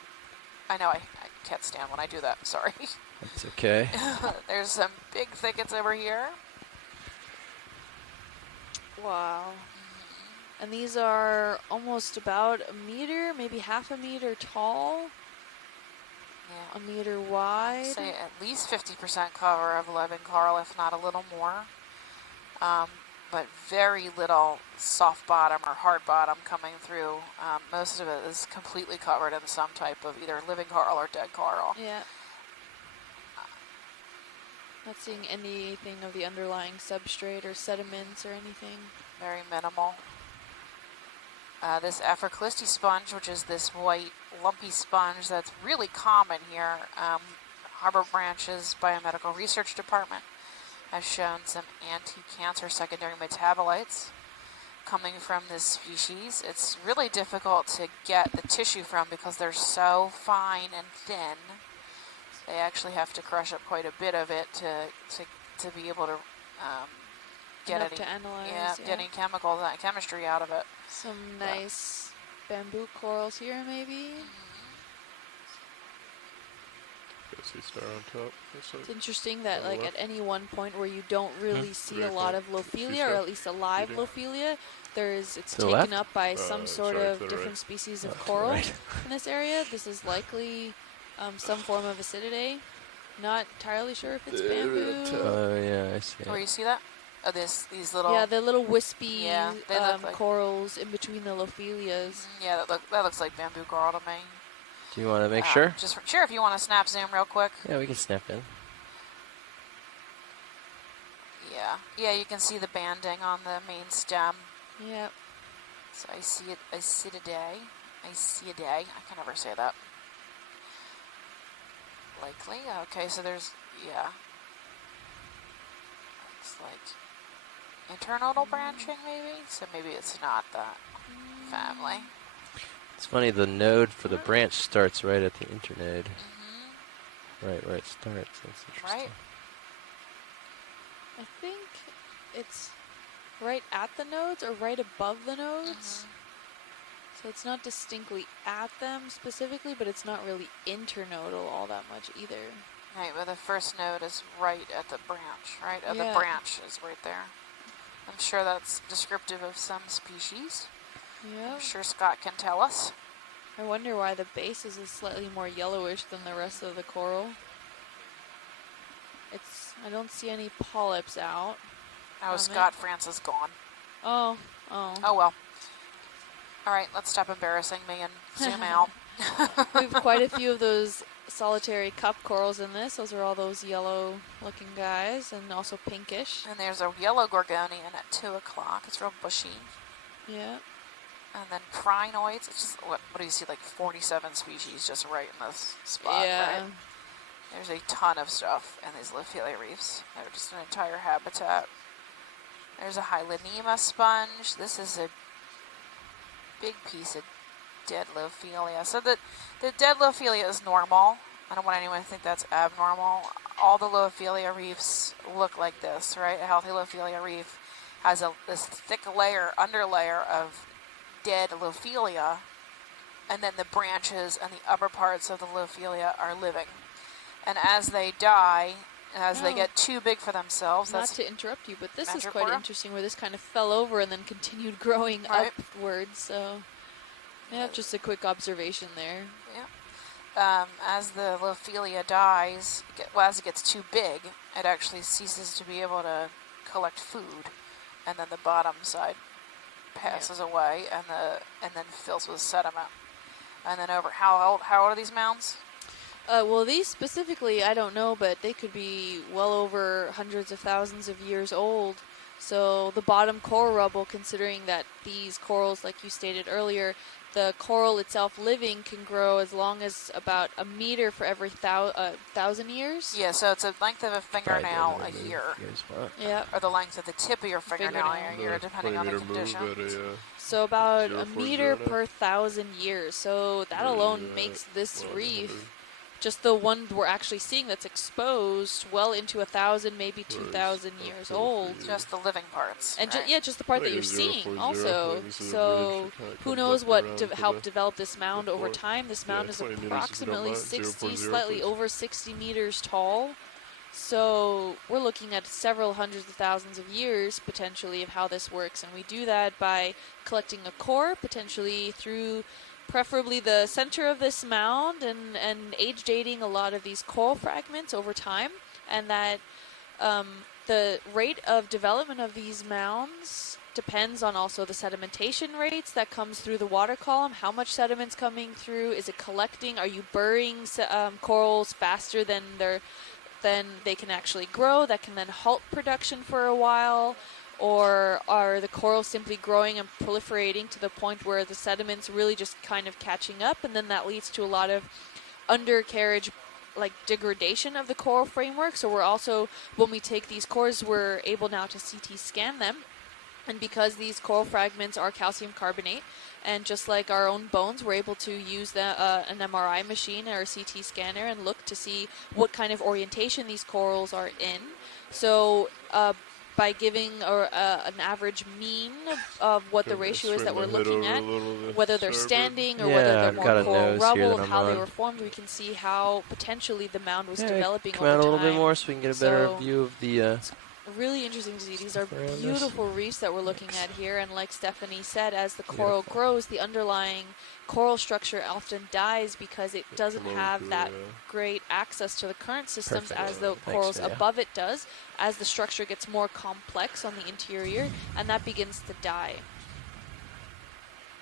I know, I can't stand when I do that, sorry. That's okay. There's some big thickets over here. Wow. And these are almost about a meter, maybe half a meter tall. Yeah. A meter wide. I'd say at least 50% cover of living coral, if not a little more. But very little soft bottom or hard bottom coming through. Most of it is completely covered in some type of either living coral or dead coral. Yeah. Not seeing anything of the underlying substrate or sediments or anything. Very minimal. This Afroclisti sponge, which is this white lumpy sponge that's really common here, Harbor Branch's Biomedical Research Department has shown some anti-cancer secondary metabolites coming from this species. It's really difficult to get the tissue from because they're so fine and thin. They actually have to crush up quite a bit of it to be able to get Enough any to analyze, get any chemicals, chemistry out of it. Some nice bamboo corals here, maybe. Sea star on top. It's interesting that at any one point where you don't really see a lot of Lophelia, or at least alive Lophelia, it's taken up by some sort of different species of coral in this area. This is likely some form of acididae. Not entirely sure if it's bamboo. Oh yeah, I see. Oh, you see that? Oh, these little. Yeah, the little wispy they look like corals in between the Lophelias. Yeah, that looks like bamboo coral to me. Do you want to make sure? Sure, if you want to snap zoom real quick. Yeah, we can snap in. Yeah, you can see the banding on the main stem. Yep. So I see it. I see a day. I can never say that. Likely. Okay, so there's looks like internodal branching maybe. So maybe it's not that family. It's funny, the node for the branch starts right at the internode. Right where it starts. That's interesting. Right. I think it's right at the nodes or right above the nodes. So it's not distinctly at them specifically, but it's not really internodal all that much either. Right, but the first node is right at the branch, right? Yeah. The branch is right there. I'm sure that's descriptive of some species. Yeah. I'm sure Scott can tell us. I wonder why the base is slightly more yellowish than the rest of the coral. I don't see any polyps out. Oh, Scott France is gone. Oh. Oh well. All right, let's stop embarrassing me and zoom out. We have quite a few of those solitary cup corals in this. Those are all those yellow-looking guys, and also pinkish. And there's a yellow Gorgonian at 2 o'clock. It's real bushy. Yeah. And then Crinoids. It's just what do you see? Like 47 species just right in this spot. Yeah. Right? There's a ton of stuff in these Lophelia reefs. They're just an entire habitat. There's a Hylanema sponge. This is a big piece of dead Lophelia. So the dead Lophelia is normal. I don't want anyone to think that's abnormal. All the Lophelia reefs look like this, right? A healthy Lophelia reef has this thick underlayer of dead Lophelia, and then the branches and the upper parts of the Lophelia are living. And as they die, As they get too big for themselves. Not That's to interrupt you, but this is quite Madrepora. interesting where this kind of fell over and then continued growing Right. upwards. So, yeah, just a quick observation there. as the Lophelia dies, as it gets too big, it actually ceases to be able to collect food, and then the bottom side passes away, and then fills with sediment. And then over how old are these mounds? Well, these specifically, I don't know, but they could be well over hundreds of thousands of years old. So the bottom coral rubble, considering that these corals, like you stated earlier, the coral itself living can grow as long as about a meter for every 1,000 years. Yeah, so it's the length of a fingernail a year. Yeah. Or the length of the tip of your fingernail a year, depending on the conditions. So about a meter per 1,000 years. So that alone makes this reef, just the one we're actually seeing that's exposed, well into 1,000, maybe 2,000 years old. Just the living parts. And right? just the part that you're seeing also. So who knows what helped develop this mound over time. This mound is approximately 60, slightly over 60 meters tall. So we're looking at several hundreds of thousands of years potentially of how this works. And we do that by collecting a core, potentially through preferably the center of this mound, and age dating a lot of these coral fragments over time, and that the rate of development of these mounds depends on also the sedimentation rates that comes through the water column. How much sediment's coming through? Is it collecting? Are you burying corals faster than they can actually grow? That can then halt production for a while. Or are the corals simply growing and proliferating to the point where the sediment's really just kind of catching up, and then that leads to a lot of undercarriage, like degradation of the coral framework. So we're also, when we take these cores, we're able now to CT scan them. And because these coral fragments are calcium carbonate, and just like our own bones, we're able to use an MRI machine or a CT scanner and look to see what kind of orientation these corals are in. So by giving an average mean of what the ratio is that we're looking at, whether they're standing or whether they're more coral rubble, and how they were formed, we can see how potentially the mound was developing over time. Come out a little bit more so we can get a better view of the... really interesting to see. These are beautiful reefs that we're looking at here, and like Stephanie said, as the coral grows, the underlying coral structure often dies because it doesn't have that great access to the current systems as the corals above it does, as the structure gets more complex on the interior, and that begins to die.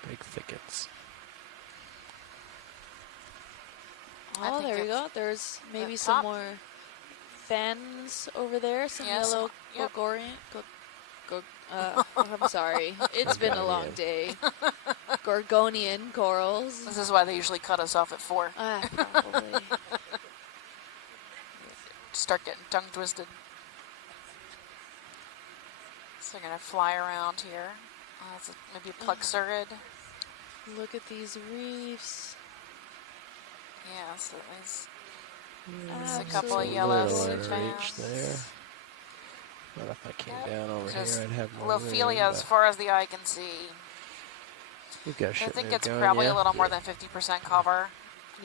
Big thickets. Oh, there we go. There's maybe some more fans over there, some yellow Gorgonian. I'm sorry, it's been a long day. Gorgonian corals. This is why they usually cut us off at 4. Probably. Start getting tongue twisted. So they're gonna fly around here. Maybe a Plexurid. Look at these reefs. Yeah, so there's a couple of yellow sea fans. There. What if I came down over here? I'd have more Lophelia as far as the eye can see. We've got I think it's probably a little more than 50% cover.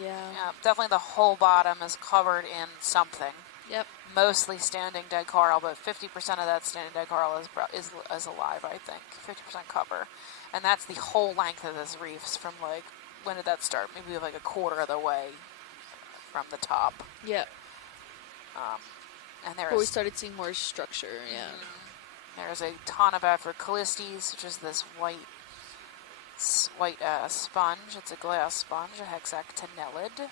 Yeah. Definitely the whole bottom is covered in something. Yep. Mostly standing dead coral, but 50% of that standing dead coral is alive, I think. 50% cover. And that's the whole length of this reefs from, like, when did that start? Maybe like a quarter of the way from the top. Yep. And there we started seeing more structure, There's a ton of Africalistes, which is this white sponge. It's a glass sponge, a hexactinellid.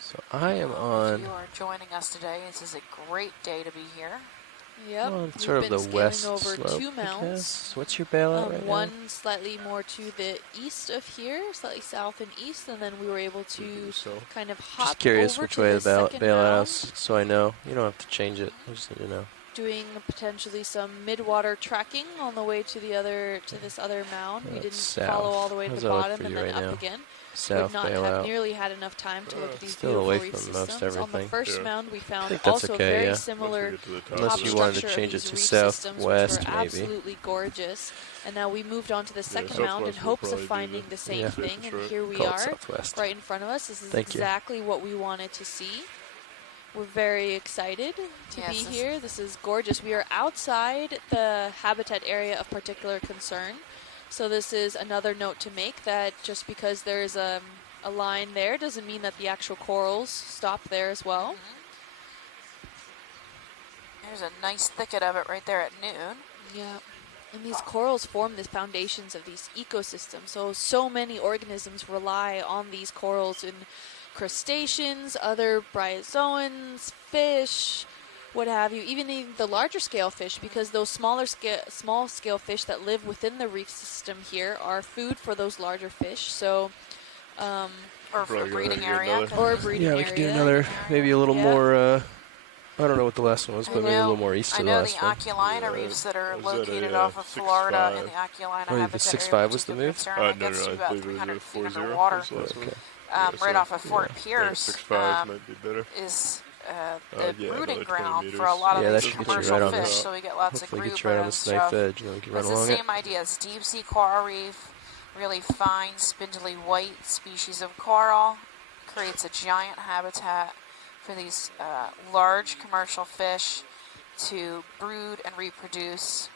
So I am on... If you are joining us today, this is a great day to be here. Yep. Well, sort of the west over slope, 2 mounds. What's your bailout right now? One slightly more to the east of here, slightly south and east, and then we were able to kind of hop just curious over which to way the the bailout mound. is, so I know. You don't have to change it. I just need to know. doing potentially some mid-water tracking on the way to this other mound. We didn't follow all the way to How's the that look bottom for and you then right up now? again. South Would not have bailout. nearly had enough time to look at these Still beautiful away reef from most systems. On the everything. first Yeah. mound, we I found think that's also okay, very yeah. similar Once we get to the top Unless of you the- wanted to structure of change it these to reef systems, which were southwest, maybe. absolutely gorgeous. And now we moved on to the second southwest mound in will hopes probably of be finding the same Yeah. thing. And safest here we Call it are, southwest. right in front of us. This is Thank you. exactly what we wanted to see. We're very excited to be here. This is gorgeous. We are outside the habitat area of particular concern. So this is another note to make, that just because there's a line there doesn't mean that the actual corals stop there as well. There's a nice thicket of it right there at noon. Yeah. And these corals form the foundations of these ecosystems. So many organisms rely on these corals, in crustaceans, other bryozoans, fish, what have you, even in the larger scale fish, because those small scale fish that live within the reef system here are food for those larger fish. So, Or for a breeding area. or a breeding Yeah, area. we could do another, maybe a little more, I don't know what the last one was, but maybe a little more east I of the know last the one. Oculina reefs that are was that located a, off of Florida in the 6'5"? Oculina Oh, the habitat 6'5" area, was the particular move? concern, No, that gets to I about believe it 300 was a feet 4-0. underwater. Okay. Right off of Fort Pierce 6'5" might be better. is the yeah, brooding another 20 ground for a meters. lot of Yeah, that these should get you commercial right on fish, this. so we get lots Hopefully of get you right on grouper this and knife stuff. edge, and then we can run It's the along it. same idea as deep sea coral reef, really fine, spindly white species of coral, creates a giant habitat for these large commercial fish to brood and reproduce.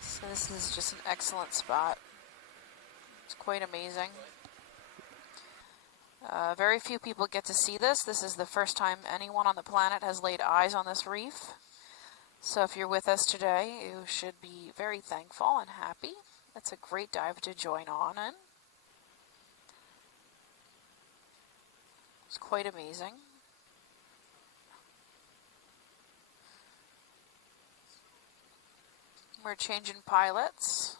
So this is just an excellent spot. It's quite amazing. Very few people get to see this. This is the first time anyone on the planet has laid eyes on this reef. So if you're with us today, you should be very thankful and happy. It's a great dive to join on in. It's quite amazing. We're changing pilots.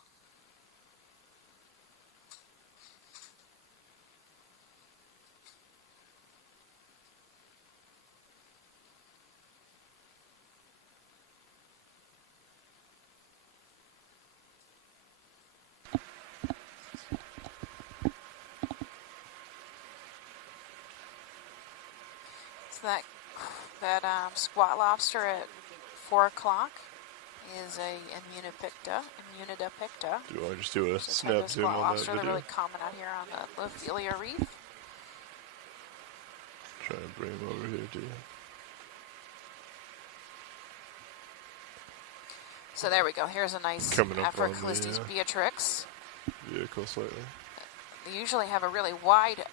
So that squat lobster at 4 o'clock is a Immunidipicta. Do you want to just do a Just kind of snap zoom squat on that lobster. They're video? really common out here on the Lophelia reef. Try and bring him over here to you. So there we go. Here's a nice Coming up on the, Afrocalistes beatrix. Vehicle slightly. They usually have a really wide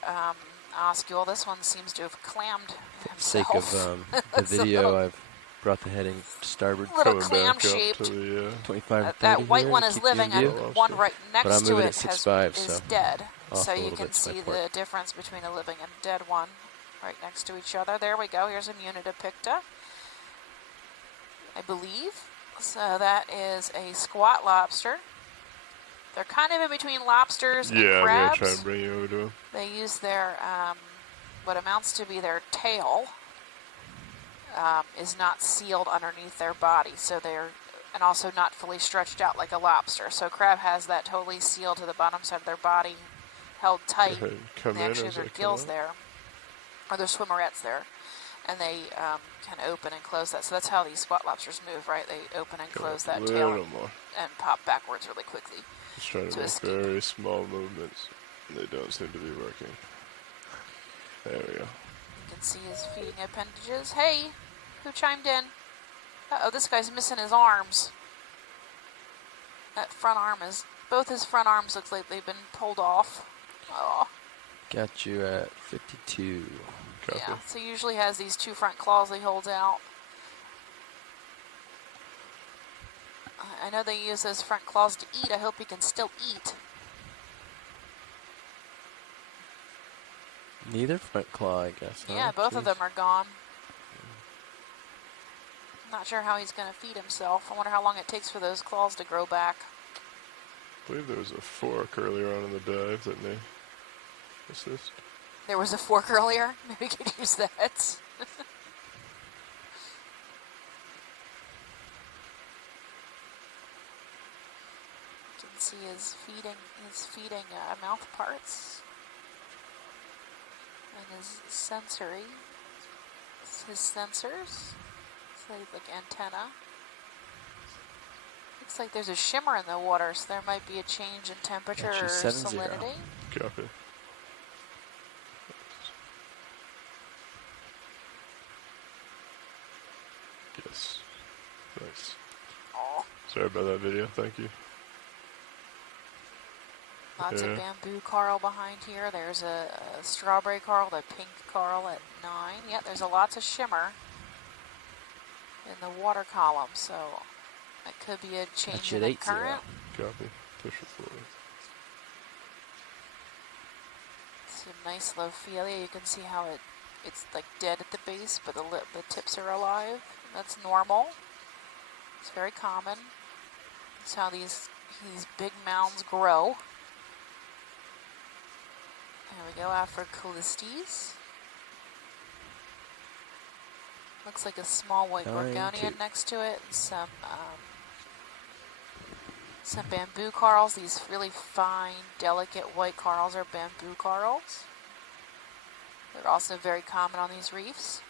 oscule. This one seems to have clammed For the sake himself. of the video, I've brought the heading starboard. Little Coming clam back up shaped. to the 25 and 30 That white here one to is keep you in living, view. and one right But I'm next to moving it at 6'5", is so dead. off So a you little can bit to my see port. the difference between a living and dead one right next to each other. There we go. Here's Immunidipicta, I believe. So that is a squat lobster. They're kind of in between lobsters and Yeah, I'm crabs. going to try and bring you over to him. They use their, what amounts to be their tail, is not sealed underneath their body. So they're, and also not fully stretched out like a lobster. So crab has that totally sealed to the bottom side of their body, held tight. Go ahead and come They in actually as have I their come gills up. there, or their swimmerettes there. And they can open and close that. So that's how these squat lobsters move, right? They open and Come close up a that tail little more. and pop backwards really quickly. Just trying to to make escape. very small movements. They don't seem to be working. There we go. You can see his feeding appendages. Hey, who chimed in? Uh-oh, this guy's missing his arms. That front arm is, both his front arms looks like they've been pulled off. Oh, Got you at 52. Copy. yeah. So he usually has these two front claws he holds out. I know they use those front claws to eat. I hope he can still eat. Neither front claw, I guess. Yeah, huh? both of Jeez. them are gone. Not sure how he's going to feed himself. I wonder how long it takes for those claws to grow back. I believe there was a fork earlier on in the dive, didn't they? assist. There was a fork earlier. Maybe we could use that. You can see his feeding mouth parts and his his sensors. It's like antenna. Looks like there's a shimmer in the water, so there might be a change in temperature or 70. salinity. Copy. Yes. Nice. Oh, Sorry about that video. Thank you. lots Yeah. of bamboo coral behind here. There's a strawberry coral, the pink coral at 9. Yeah, there's lots of shimmer in the water column, so that could be a change Hatchet in the 80. current. Copy. Push it forward. Some nice Lophelia. You can see how it's like dead at the base, but the tips are alive. That's normal. It's very common. That's how these big mounds grow. There we go, Afrocolistes. Looks like a small white Gorgonian next to it. And some bamboo corals. These really fine, delicate white corals are bamboo corals. They're also very common on these reefs.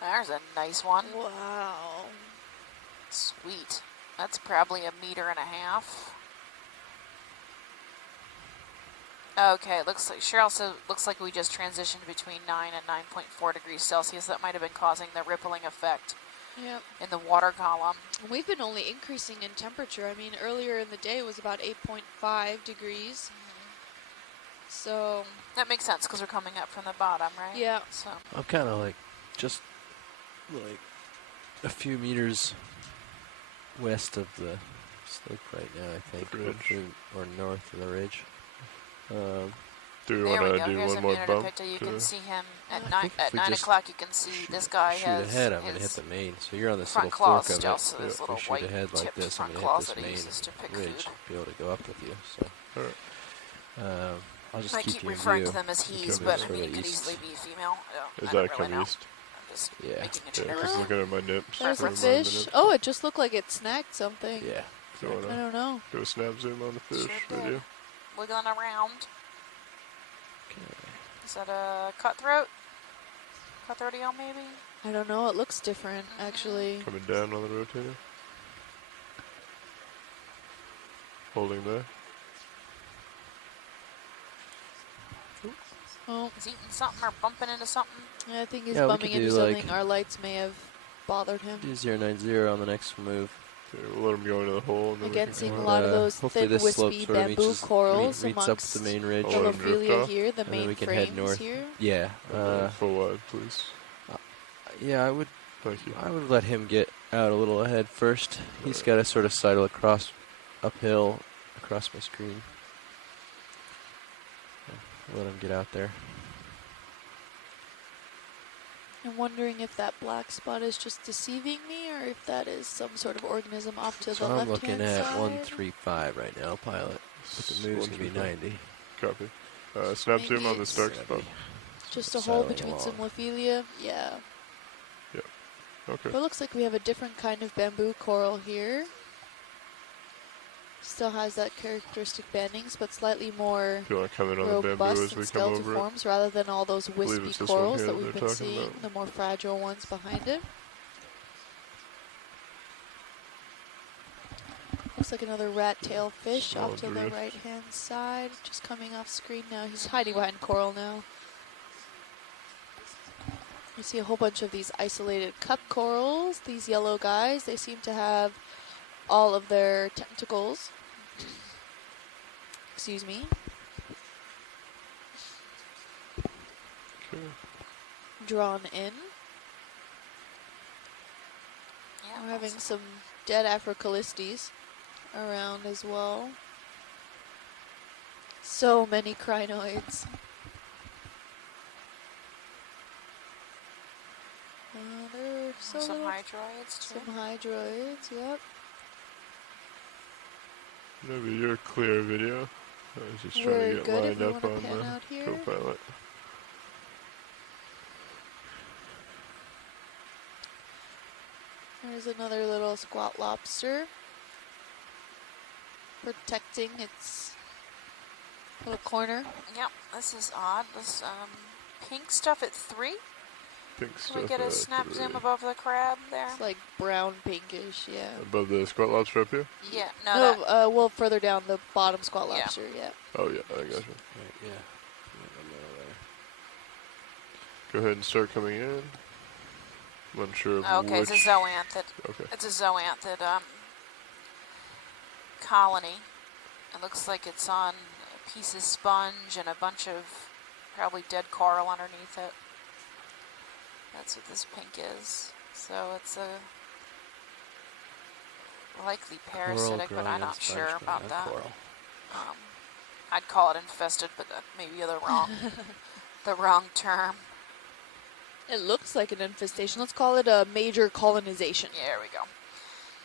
There's a nice one. Wow. Sweet. That's probably 1.5 meters. Okay, it looks like also looks like we just transitioned between 9 and 9.4 degrees Celsius. That might have been causing the rippling effect Yep. in the water column. We've been only increasing in temperature. I mean, earlier in the day it was about 8.5 degrees. So that makes sense because we're coming up from the bottom, right? Yeah. So I'm kind of like just like a few meters west of the slope right now, I think, or north of the ridge. Do we there want we to go. do Here's one a more Muniter bump? picture. You can see him at I 9 think at if we 9 just o'clock. You can see this guy shoot has ahead. I'm going to hit his the main. So you're on this front little fork claws of still, it. so his If little we shoot white ahead like tipped this, I'm front going to claws hit that this he main uses to pick ridge, food. be able to go up with you. So I'll just I keep keep you in referring view. to them as he's, Come but this I mean, way it could east. easily be female. Is I that don't really come know. east? I'm just Yeah. making a Yeah, general. just looking at my nips. there's for a my fish. minutes. Oh, it just looked like it snagged something. Yeah. Do you want I to don't know. do a snap zoom on the fish Sure video? did. Wiggling around. Okay. Is that a cutthroat? Cutthroat eel, maybe? I don't know. It looks different, actually. Coming down on the rotator. Holding there. Oh, He's eating something or bumping into something. yeah, I think he's Yeah, we bumping could into do, like- something. Our lights may have bothered him. Do 090 on the next move. Okay, we'll let him go into the hole and then Again, we can seeing come a up. lot of those Hopefully thin, this slope wispy sort of bamboo meets corals up with amongst the main ridge. I'll the let him drift Lophelia off, here, the and then main we can head frames north. here. Yeah. Full wide, please. Yeah, I would. Thank you. I would let him get out a little ahead first. He's got to sort of sidle across, uphill, across my screen. Let him get out there. I'm wondering if that black spot is just deceiving me, or if that is some sort of organism off to So the I'm left-hand looking at side. 135 right now, pilot. But the move's gonna be 90. Copy. Snap Maybe zoom on the it's Stark spot. Just a hole Sidling between some Lophelia. Yeah. Okay. But it looks like we have a different kind of bamboo coral here. Still has that characteristic bandings, but slightly more Do you want to come in on the bamboo robust as we and come skeletal over it? forms rather than all those believe wispy it's this one corals here that that we've they're been talking seeing, about. the more fragile ones behind it. Looks like another rat tail fish Small off to the drift. right-hand side, just coming off screen now. He's hiding behind coral now. You see a whole bunch of these isolated cup corals, these yellow guys. They seem to have all of their tentacles, excuse me, Okay. drawn in. Yeah, We're having some dead Afrocolistes around as well. So many crinoids. There are so some little- hydroids too. Some hydroids, yep. Maybe your clear video. I was just We're trying to get good if lined we up wanna on pan the out here. co-pilot. There's another little squat lobster protecting its little corner. Yep, this is odd. This pink stuff at 3. Pink Can stuff we get a at snap 3. zoom above the crab there? It's like brown pinkish, yeah. Above the squat lobster up here? Yeah, no, that, well, further down the bottom squat Yeah. lobster, yeah. Oh yeah, I got you. Right, yeah. Go ahead and start coming in. I'm unsure of okay, which. it's a zoanthid. Okay. It's a zoanthid colony. It looks like it's on a piece of sponge and a bunch of probably dead coral underneath it. That's what this pink is. So it's a likely parasitic, but I'm not sure about that. I'd call it infested, but that may be the wrong term. It looks like an infestation. Let's call it a major colonization. Yeah, there we go.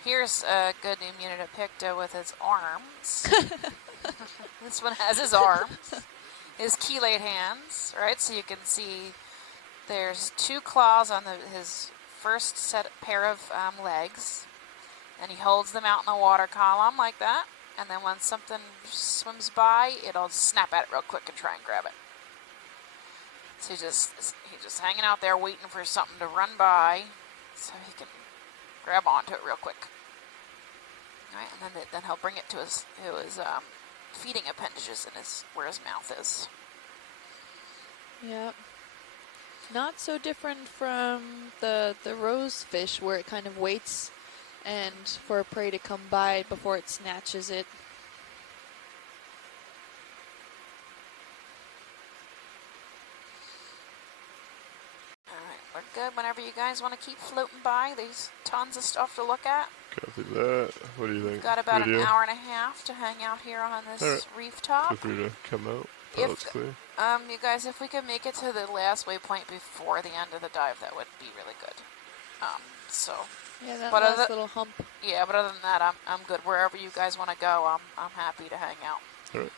Here's a good immunotopicta with his arms. This one has his arms, his chelate hands, right? So you can see there's 2 claws on his first pair of legs, and he holds them out in the water column like that. And then when something swims by, it'll snap at it real quick and try and grab it. So he's just hanging out there waiting for something to run by, so he can grab onto it real quick. All right, and then he'll bring it to his feeding appendages in where his mouth is. Yeah. Not so different from the rose fish, where it kind of waits and for a prey to come by before it snatches it. We're good whenever you guys want to keep floating by. There's tons of stuff to look at. Copy that. What do you think? We've got about Video? an hour and a half to hang out here on this reef top. Feel free to come out. Pilot's clear. You guys, if we could make it to the last waypoint before the end of the dive, that would be really good. So. Yeah, that but last little hump. Yeah, but other than that, I'm good. Wherever you guys want to go, I'm happy to hang out. All right.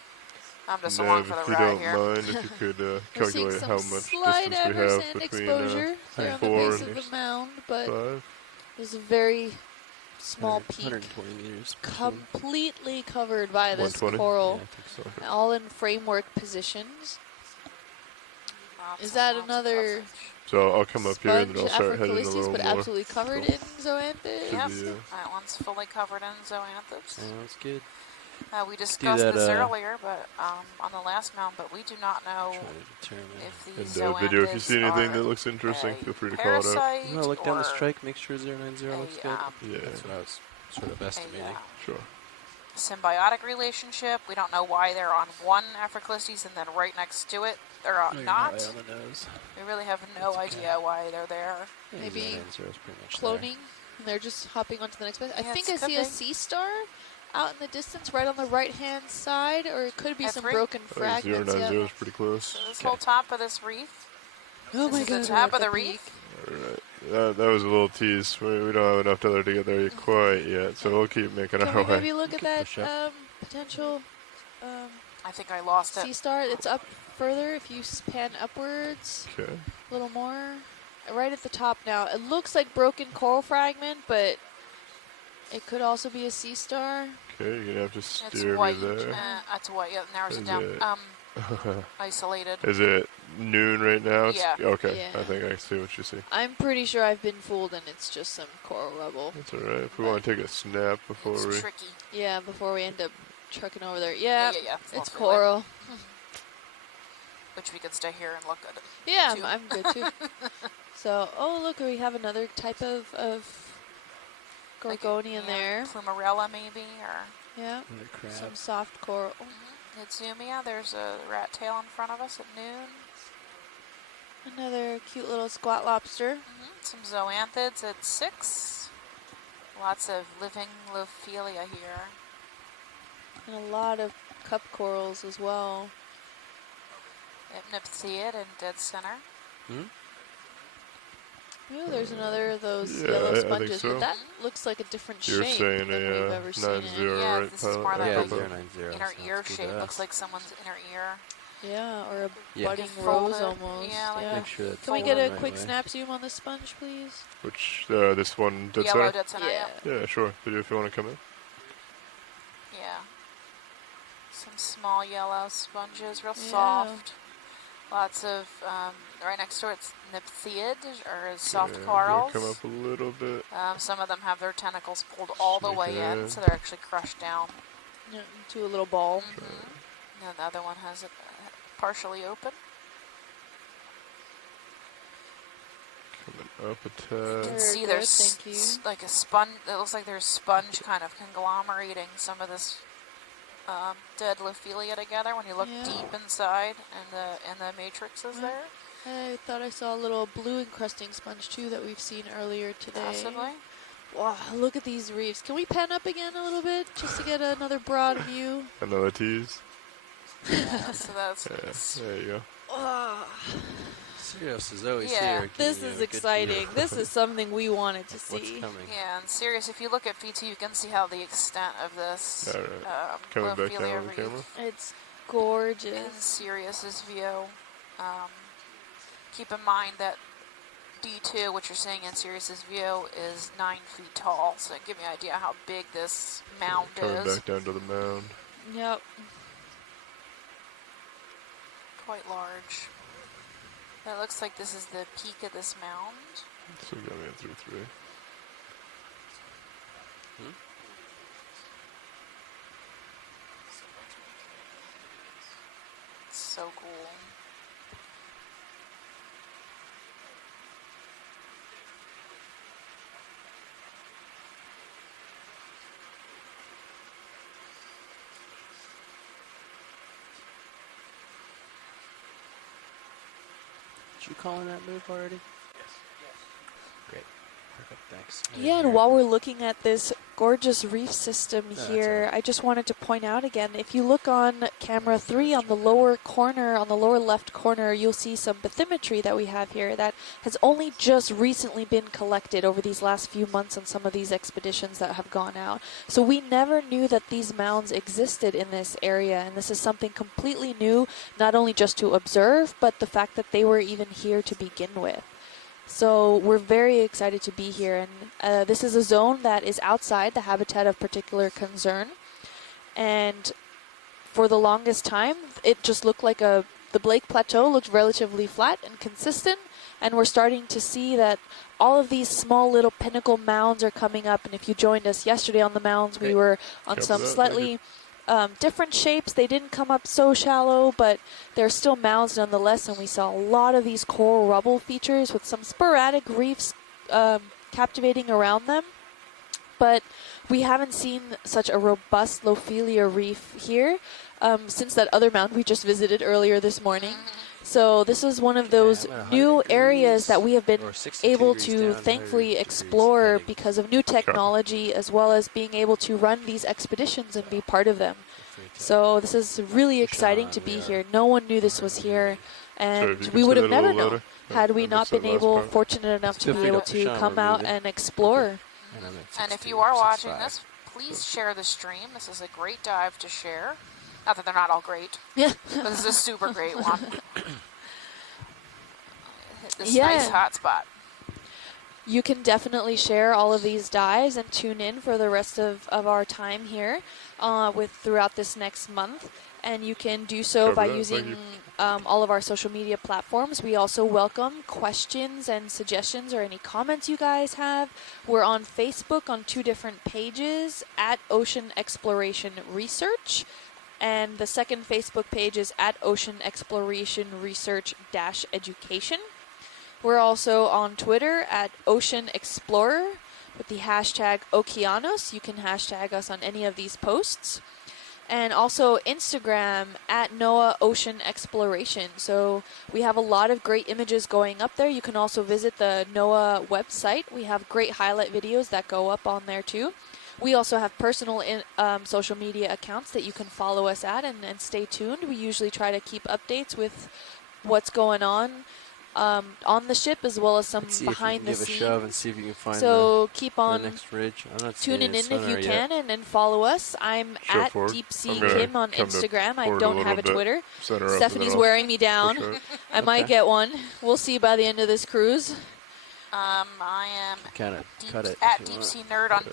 I'm just Nav, along for the if you ride don't here. mind, if you could calculate how much slight distance we ever have sand between exposure there on the 4 base and of the mound, but 5. there's a very small peak 120 meters. completely covered by this 120? coral, Yeah, I think so. all in framework positions. Lots Is and that lots of another coverage. So I'll come up here and then I'll start heading a Africalypsis, little but more. absolutely covered in zoanthids? Yep, the, that one's fully covered in zoanthids. Oh, that's good. We discussed that, this earlier, but on the last mound, but we do not know Trying to determine. if And these video, if you see anything are that looks interesting, a feel free to call it out. parasite I'm gonna look down the or strike, make sure 090 looks good. Yeah, That's what I was sort of estimating. sure. symbiotic relationship. We don't know why they're on one Africalypsis and then right next to it they're Oh, you're not. high on the nose. We really have no idea why they're there. Yeah, Maybe 090 is pretty much Cloning, and they're just hopping onto the next place. I Yeah, think it I could see a be. sea star out in the distance, right on the right-hand side, or it could be At some 3? broken I think fragments. 090 Yeah. is pretty close. So this whole top of this reef. Oh This my is god! the top we're of the at reef. Alright, that was a little tease. We don't have enough tether to get there quite yet, so we'll keep making Can our we way. maybe look at that push up. potential I think I lost sea it. star? It's up further. If you pan upwards Okay. a little more, right at the top now. It looks like broken coral fragment, but it could also be a sea star. Okay, you're gonna have to It's steer me white. there. That's white. Yeah, narrows it Is down. it- Isolated. Is it noon right now? Yeah. Okay, Yeah. I think I see what you see. I'm pretty sure I've been fooled, and it's just some coral rubble. That's alright. If we want to take a snap before It's we... tricky. Yeah, before we end up trucking over there. Yeah, Yeah, yeah. it's lovely. coral. Which we could stay here and look at it. Yeah, too. I'm good too. So, oh look, we have another type of Gorgonian there. Plumarella maybe, or Yeah, Another crab. some soft coral. Nitsumia. There's a rat tail in front of us at noon. Another cute little squat lobster. Some zoanthids at 6. Lots of living Lophelia here. And a lot of cup corals as well. Hypnopthiid in dead center. Ooh, there's another of those Yeah, yellow I think sponges, so. but that looks like a different You're shape saying than we've a ever seen 9-0, it. Yeah, right? this is more like Yeah, a 090. inner sounds ear good to shape. us. Looks like someone's inner ear. Yeah, or a Yeah. budding Like rose folded. almost. Yeah, like yeah. Make sure that's Can we all get the a right quick way. snap zoom on the sponge, please? Which, this one dead Yellow center? dead center. Yeah. Yeah, sure. Video if you want to come in. Yeah. Some small yellow sponges, real Yeah. soft. Lots of, right next to it's nymphthiid, or soft Yeah, corals. Come up a little bit. Some of them have their tentacles pulled all the way Sneaking in, in. so they're actually crushed down. Yeah, into a little ball. And the other one has it partially open. Coming up a You tad. can Very see good, there's thank you. like a sponge. It looks like there's sponge kind of conglomerating some of this dead Lophelia together. When you look Yeah. deep inside, and the matrix is there. I thought I saw a little blue encrusting sponge too that we've seen earlier today. Possibly. Wow, look at these reefs. Can we pan up again a little bit just to get another broad view? Another tease. Yeah, so that's Yeah, there you go. Ah, Sirius is always Yeah. here. this giving you is a good exciting. view. This is something we wanted to What's see. coming? Yeah, and serious. If you look at V2, you can see how the extent of this Coming back down Lophelia with the camera. reef It's in gorgeous. Sirius's view. Keep in mind that D2, which you're seeing in Sirius's view, is 9 feet tall. So give me an idea how big this mound Coming is. back down to the mound. Yep. Quite large. It looks like this is the peak of this mound. So got me in through 3. It's so cool. Did you call in that move already? Yes. Great. Perfect. Thanks. Yeah, and while we're looking at this gorgeous reef system that's here, all right. I just wanted to point out again, if you look on camera 3 on the lower corner, on the lower left corner, you'll see some bathymetry that we have here that has only just recently been collected over these last few months on some of these expeditions that have gone out. So we never knew that these mounds existed in this area, and this is something completely new, not only just to observe, but the fact that they were even here to begin with. So we're very excited to be here, and this is a zone that is outside the habitat of particular concern, and for the longest time it just looked like the Blake Plateau looked relatively flat and consistent, and we're starting to see that all of these small little pinnacle mounds are coming up, and if you joined us yesterday on the mounds, we were on some slightly different shapes. They didn't come up so shallow, but they're still mounds nonetheless, and we saw a lot of these coral rubble features with some sporadic reefs captivating around them. But we haven't seen such a robust Lophelia reef here since that other mound we just visited earlier this morning. So this is one of those new areas that we have been able to thankfully explore because of new technology, as well as being able to run these expeditions and be part of them. So this is really exciting to be here. No one knew this was here, and we would have never known had we not been fortunate enough to be able to come out and explore. And if you are watching this, please share the stream. This is a great dive to share. Not that they're not all great. Yeah. But this is a super great one. This Yeah. nice hot spot. You can definitely share all of these dives and tune in for the rest of our time here throughout this next month. And you can do so by using all of our social media platforms. We also welcome questions and suggestions or any comments you guys have. We're on Facebook on 2 different pages, at Ocean Exploration Research. And the second Facebook page is at Ocean Exploration Research-Education. We're also on Twitter at Ocean Explorer with the hashtag Okeanos. You can hashtag us on any of these posts. And also Instagram at NOAA Ocean Exploration. So we have a lot of great images going up there. You can also visit the NOAA website. We have great highlight videos that go up on there too. We also have personal social media accounts that you can follow us at and stay tuned. We usually try to keep updates with what's going on on the ship, as well as some Let's see if you behind can the give a scenes. shove and see if you can find So keep the on next ridge. I'm not tuning seeing in if you sonar yet. can, and follow us. I'm Show at forward. Deep Sea I'm gonna Kim on come to Instagram. I forward a don't little have a bit, Twitter. center up, and then Stephanie's I'll wearing me down. push it. I might get one. We'll see by the end of this cruise. I am Kind of cut it. at if you Deep want. Sea Nerd on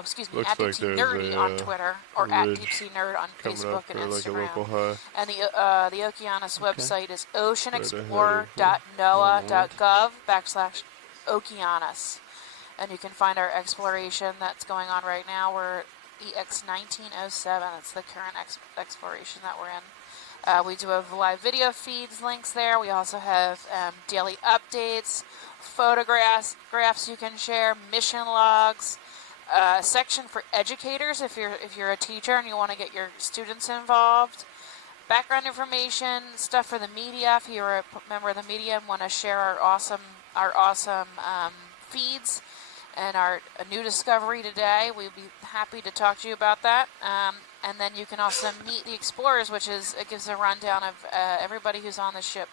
excuse me, Looks at Deep like Sea there's Nerdy a, on Twitter, or at ridge Deep Sea Nerd on coming Facebook up and for like a local Instagram. high. And the Okeanos website is Right ahead oceanexplorer.noaa.gov/Okeanos. And you can find our exploration that's going on right now. We're EX1907. It's the current exploration that we're in. We do have live video feeds, links there. We also have daily updates, photographs you can share, mission logs, a section for educators if you're a teacher and you want to get your students involved, background information, stuff for the media if you're a member of the media and want to share our awesome feeds and a new discovery today. We'd be happy to talk to you about that. And then you can also meet the explorers, it gives a rundown of everybody who's on the ship,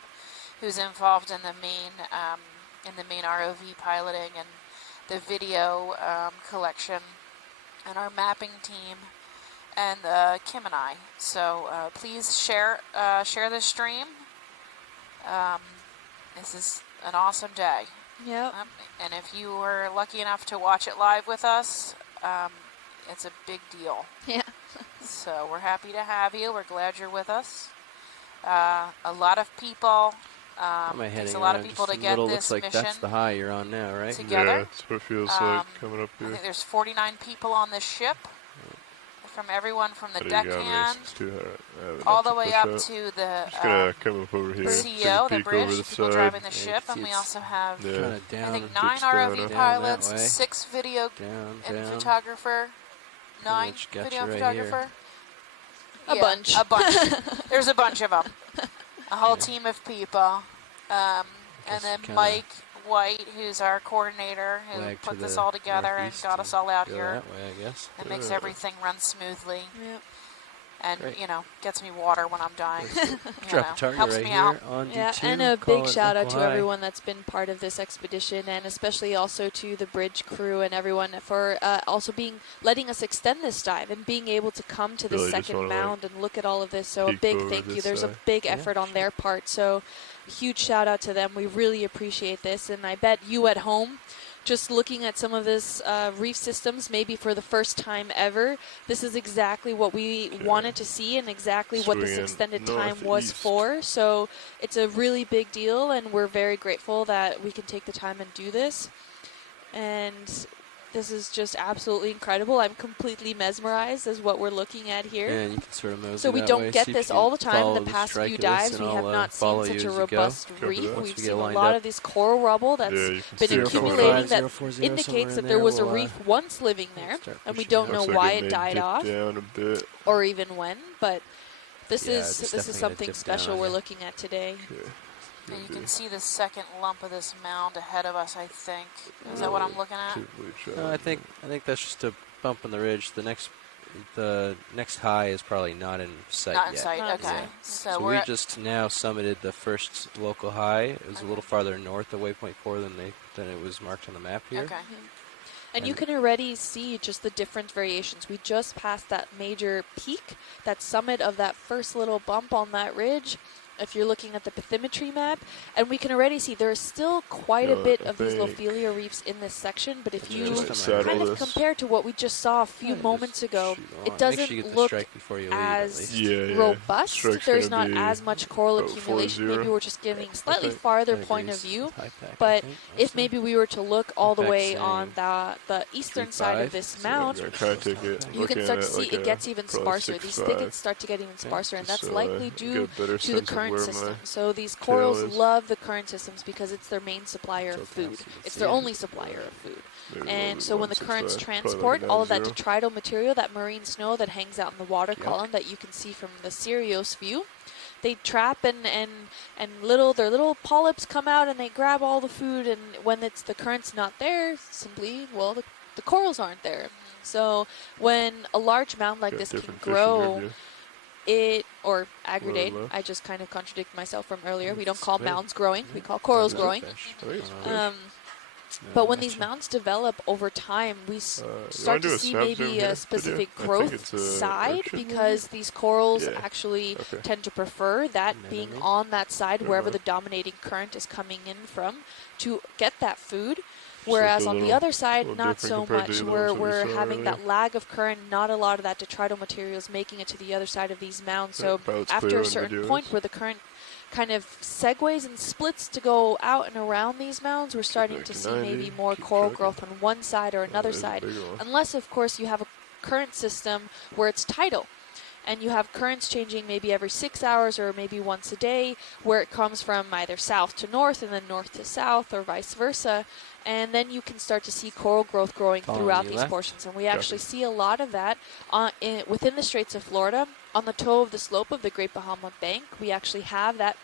who's involved in the main ROV piloting and the video collection, and our mapping team, and Kim and I. So please share this stream. This is an awesome day. Yep. And if you were lucky enough to watch it live with us, it's a big deal. Yeah. So we're happy to have you. We're glad you're with us. A lot of people. Am I Takes heading a lot of around people just to a get little? this Looks like mission that's the high you're on now, right? together. Yeah, that's what it feels like coming up I here. think there's 49 people on this ship, from everyone from the How do you got me? deckhand 62, I have all enough the to way push up up. to the Just gonna come up over here. CEO, the take a peek bridge, over the people side. driving the Yeah, ship, and we it's also have Yeah. Kind of down. I think and 9 dips down, ROV down that pilots, way. 6 video Down, and down. photographer, 9 Which got video you and right here. photographer. A bunch. A bunch. There's a bunch of them. A whole team of people. And Just then kinda Mike White, who's our coordinator, who Flag to put this the all together and northeast got us all out go here. that way, I guess. And makes everything run smoothly. Yep. And, Great. gets me water when I'm dying. Drop a target helps right me here out. on D2. Yeah, and a call big it shout out local to high. everyone that's been part of this expedition, and especially also to the bridge crew and everyone for also letting us extend this dive and being able to come to the Really just second wanna, mound and look at all of this. So a peek big over thank you. this There's a side. big Yeah, effort on their part. So a huge shout out to them. We really appreciate this, and I bet you at home, just looking at some of this reef systems, maybe for the first time ever, this is exactly what we wanted to see and exactly what this Swinging extended time was northeast. for. So it's a really big deal, and we're very grateful that we can take the time and do this. And this is just absolutely incredible. I'm completely mesmerized as what we're looking at here. And you can sort of mosey So we that don't way, get see if this you all the can time. follow In the past strike few of this, dives, and we have I'll, not follow seen you such a as you go. robust Copy reef. that. Once We've we seen get a lined lot up. of this coral rubble that's Yeah, you can been see it coming accumulating up. that 040 indicates somewhere that in there there, was a we'll, reef once living there, start and we pushing don't it. know Looks why like it may died dip off down a bit. or even when. But this Yeah, is it's this is definitely gonna something dip down special on we're you. looking at today. Okay. And you Could can be. see the second lump of this mound ahead of us, I think. Is that what I'm looking at? Two blue shots. No, I think that's just a bump in the ridge. The next high is probably not in sight Not in yet. sight, Not in okay. sight. So, So we're we at, just now summited the first local high. It was a little farther north of waypoint 4 than it was marked on the map here. okay. And you And- can already see just the different variations. We just passed that major peak, that summit of that first little bump on that ridge, if you're looking at the bathymetry map. And we can already see there's still quite a Yeah, bit I of these think- Lopelia reefs in this section, but if Yeah, you just Just come right settle kind of this. compare to what we just saw a few Yeah, just moments ago, shoot it on. doesn't Make sure you get the look strike before you leave, as at least. Yeah. robust. Strike's There's gonna not be as much coral about accumulation. 4-0. Maybe we're just giving slightly think. farther 10 point of degrees view. with high pack, I But think, if mostly. maybe we were to look all the High pack way saying on the eastern side of 3.5, this so mound, I'm gonna take it. you can looking start to at see like it gets even probably sparser. These 6.5. thickets start to get even sparser, and that's So, likely get due a better to the sense of current where system. my So these tail corals is. love the current systems because it's their main supplier of So food. fast you can It's see their it. only supplier of food. Maybe And so when the 1.65, currents probably like transport all of that 9.0. detrital material, that marine snow that hangs out in the water Yep. column that you can see from the Sirius view, they trap and their little polyps come out and they grab all the food, and when the current's not there, simply, well, the corals aren't there. So when a large mound like Got this can different fish in grow here, or agridate. left. I just kind of contradicted myself from earlier. We don't It's call good. mounds growing. We Yeah. call corals Is it growing. fish? I think it's fish. But when that's these true. mounds develop over time, we You start wanna to do a see snap zoom maybe here, a specific video? I think growth it's a side urchin, maybe? because these corals Yeah. actually Okay. tend to prefer that being Anemone? on that side Never wherever mind. the dominating current is coming in from to get that food. Just Whereas a on the little- other side, little not different so compared to much. the other We're, ones that we we're saw having earlier. that lag of current, not a lot of that detrital materials making it to the other side of these mounds. Yeah, So pilots after clear a on certain videos. point where the current kind of segues and splits to go out and around these mounds, we're starting back to to see 90, maybe more keep coral trucking. growth on one side or another there's a side. bigger one. Unless, of course, you have a current system where it's tidal. And you have currents changing maybe every 6 hours or maybe once a day, where it comes from either south to north and then north to south or vice versa. And then you can start to see coral growth growing Following throughout you these left. portions. And we actually see a lot of that within the Straits of Florida. On the toe of the slope of the Great Bahama Bank, we actually have that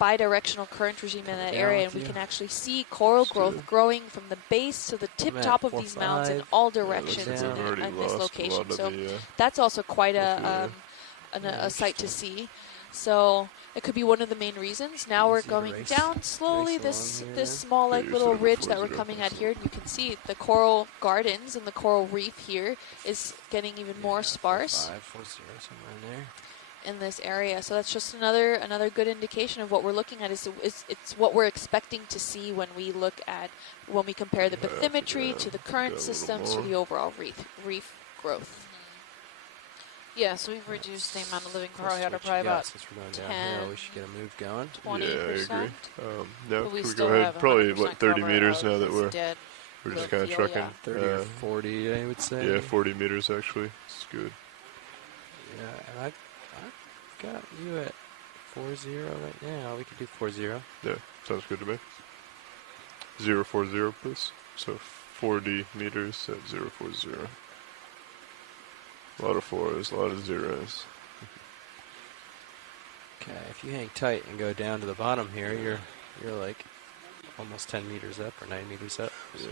bidirectional current regime in that down area, with and we you. can actually see coral growth growing from the base to the tip at top of these mounds in 4.5. all Yeah, it looks directions like down. we've already in this lost a location. lot of So the, that's also quite Hopefully, a sight to see. So it could be one of the main reasons. Now we're Easy to going race- down slowly race this along here this then. small Yeah, like you little said it ridge before that we're zero, coming that's at here, and you can see the coral gardens and the coral reef here is getting even more sparse 5, 4, 0, somewhere in there. in this area. So that's just another good indication of what we're looking at. Is it's what we're expecting to see when we compare the Yeah, bathymetry yeah, to the get a current little systems to more. the overall reef growth. Yeah, so we've reduced the amount of living coral Let's here to switch probably it out about since we're going downhill. We should get a move going. 20%. Yeah, I agree. Now, But we can we still go ahead? have Probably, 100% what, 30 cover meters of now that this we're dead just kind of Lophelia. trucking? 30 or 40, I would say. Yeah, 40 meters actually. It's good. Yeah, and I've got you at 4-0 right now. We could do 4-0. Yeah, sounds good to me. 040, please. So 40 meters at 040. A lot of fours, a lot of zeros. Okay, if you hang tight and go down to the bottom here, you're like almost 10 meters up or 9 meters up. Yeah.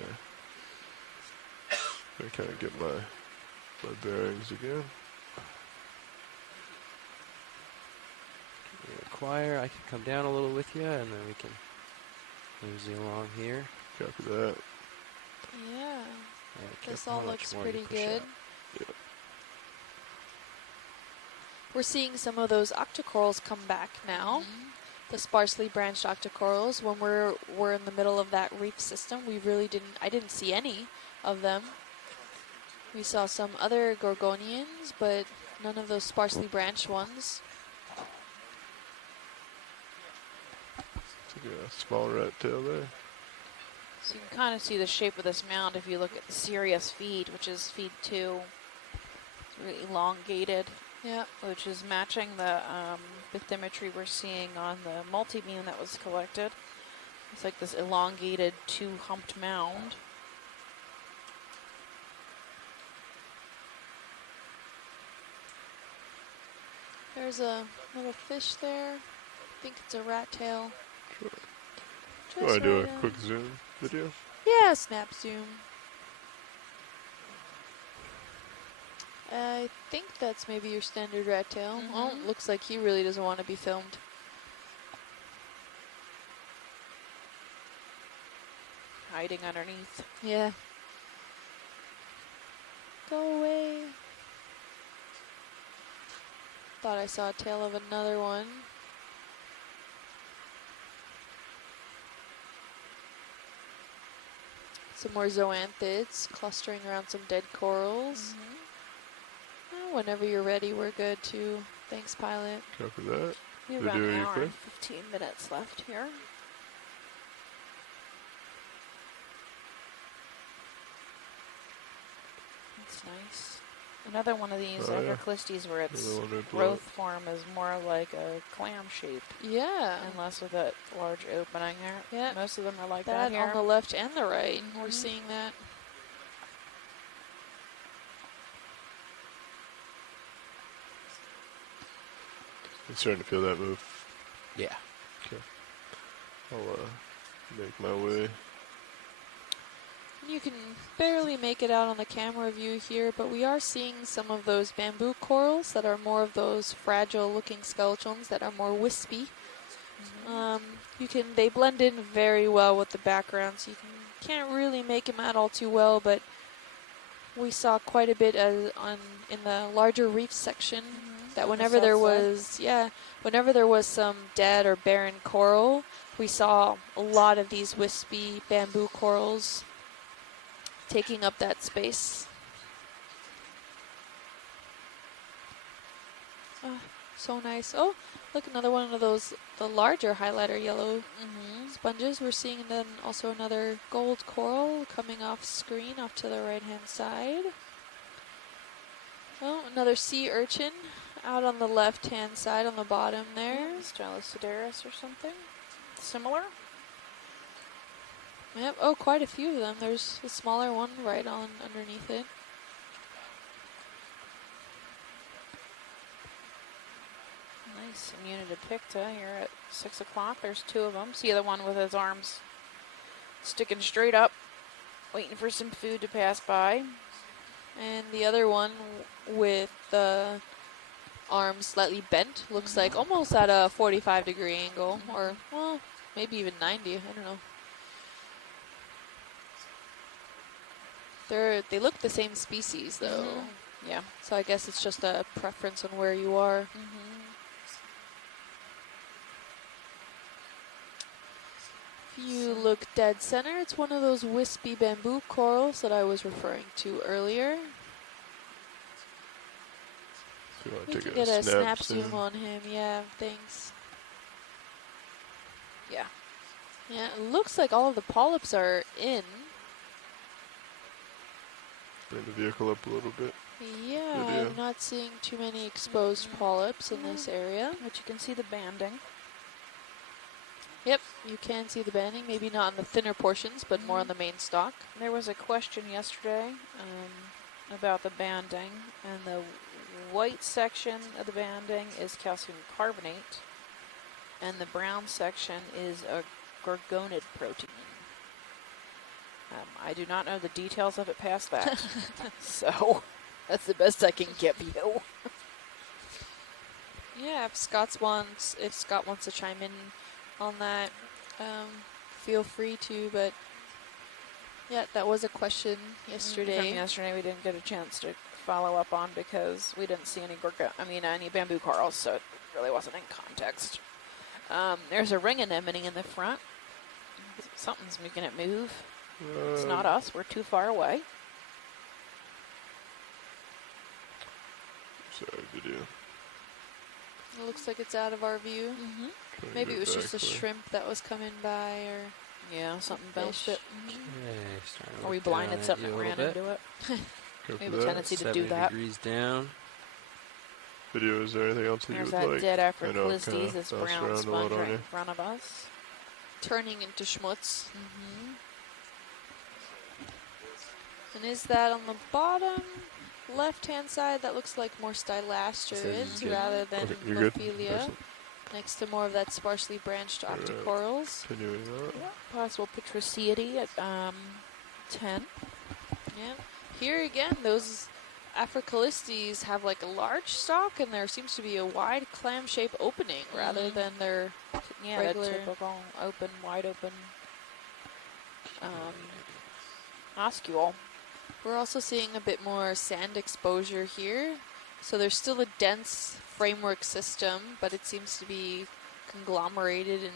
I kind of get my bearings again. You acquire, I can come down a little with you, and then we can mosey along here. Copy that. Yeah, Yeah, this careful all how much looks more you pretty push good. out. Yeah. We're seeing some of those octocorals come back now. The sparsely branched octocorals. When we're in the middle of that reef system, I didn't see any of them. We saw some other Gorgonians, but none of those sparsely branched ones. It's like a small rat tail there. So you can kind of see the shape of this mound if you look at the Sirius feed, which is feed 2. It's really elongated. Yeah. Which is matching the bathymetry we're seeing on the multi-beam that was collected. It's like this elongated 2-humped mound. There's a little fish there. I think it's a rat tail. Sure. Just Want to do a right quick zoom video? Yeah, snap zoom. I think that's maybe your standard rat tail. Oh, looks like he really doesn't want to be filmed. Hiding underneath. Yeah. Go away. Thought I saw a tail of another one. Some more zoanthids clustering around some dead corals. Whenever you're ready, we're good too. Thanks, pilot. Copy that. We have They about do an you hour clear? and 15 minutes left here. That's nice. Another one of these Oh, yeah. Agroclistes where its Another one I'd growth love. form is more like a clam shape Yeah. and less with that large opening there. Yeah. Most of them are like that That here. on the left and the right. We're seeing that. I'm starting to feel that move. Yeah. Okay. I'll make my way. You can barely make it out on the camera view here, but we are seeing some of those bamboo corals that are more of those fragile-looking skeletons that are more wispy. They blend in very well with the background, so can't really make them out all too well, but we saw quite a bit in the larger reef section that whenever there was some dead or barren coral, we saw a lot of these wispy bamboo corals taking up that space. So nice. Oh, look, another one of those, the larger highlighter yellow sponges. We're seeing then also another gold coral coming off screen off to the right-hand side. Oh, another sea urchin out on the left-hand side on the bottom there. Stylocedaris or something similar. Yep. Oh, quite a few of them. There's a smaller one right on underneath it. Nice Immunidipicta here at 6 o'clock. There's 2 of them. See the one with his arms sticking straight up, waiting for some food to pass by. And the other one with the arms slightly bent, looks like almost at a 45-degree angle, or, well, maybe even 90, I don't know. They look the same species, though. Yeah. So I guess it's just a preference on where you are. If you look dead center, it's one of those wispy bamboo corals that I was referring to earlier. So you want We to can take get a snap zoom. zoom on him. Yeah, thanks. Yeah. Yeah, it looks like all of the polyps are in. Bring the vehicle up a little bit. Yeah, I'm not seeing too many exposed polyps in this area. But you can see the banding. Yep, you can see the banding, maybe not on the thinner portions, but more on the main stalk. There was a question yesterday about the banding, and the white section of the banding is calcium carbonate, and the brown section is a gorgonid protein. I do not know the details of it past that, so that's the best I can give you. Yeah, if Scott wants to chime in on that, feel free to. But yeah, that was a question yesterday. From yesterday, we didn't get a chance to follow up on because we didn't see any any bamboo corals, so it really wasn't in context. There's a ring anemone in the front. Something's making it move. It's not us. We're too far away. Sorry, video. It looks like it's out of our view. Maybe it was just a shrimp that was coming by, or something bounced it. Or we blinded something and ran into it. We have a tendency to do 70 that. degrees down. Video, is there anything else that There's you would that like? dead I know it kinda Afroclistes, this bounced brown around a lot sponge on right you. in front of us. turning into schmutz. And is that on the bottom left-hand side? That looks like more stylasturids rather than Ophelia. Next to more of that sparsely branched octocorals. Continuing on. Possible Petriciidae at 10. Yeah. Here again, those Afrocalistes have like a large stalk, and there seems to be a wide clam-shaped opening rather than their regular the typical open, wide open oscule. We're also seeing a bit more sand exposure here. So there's still a dense framework system, but it seems to be conglomerated in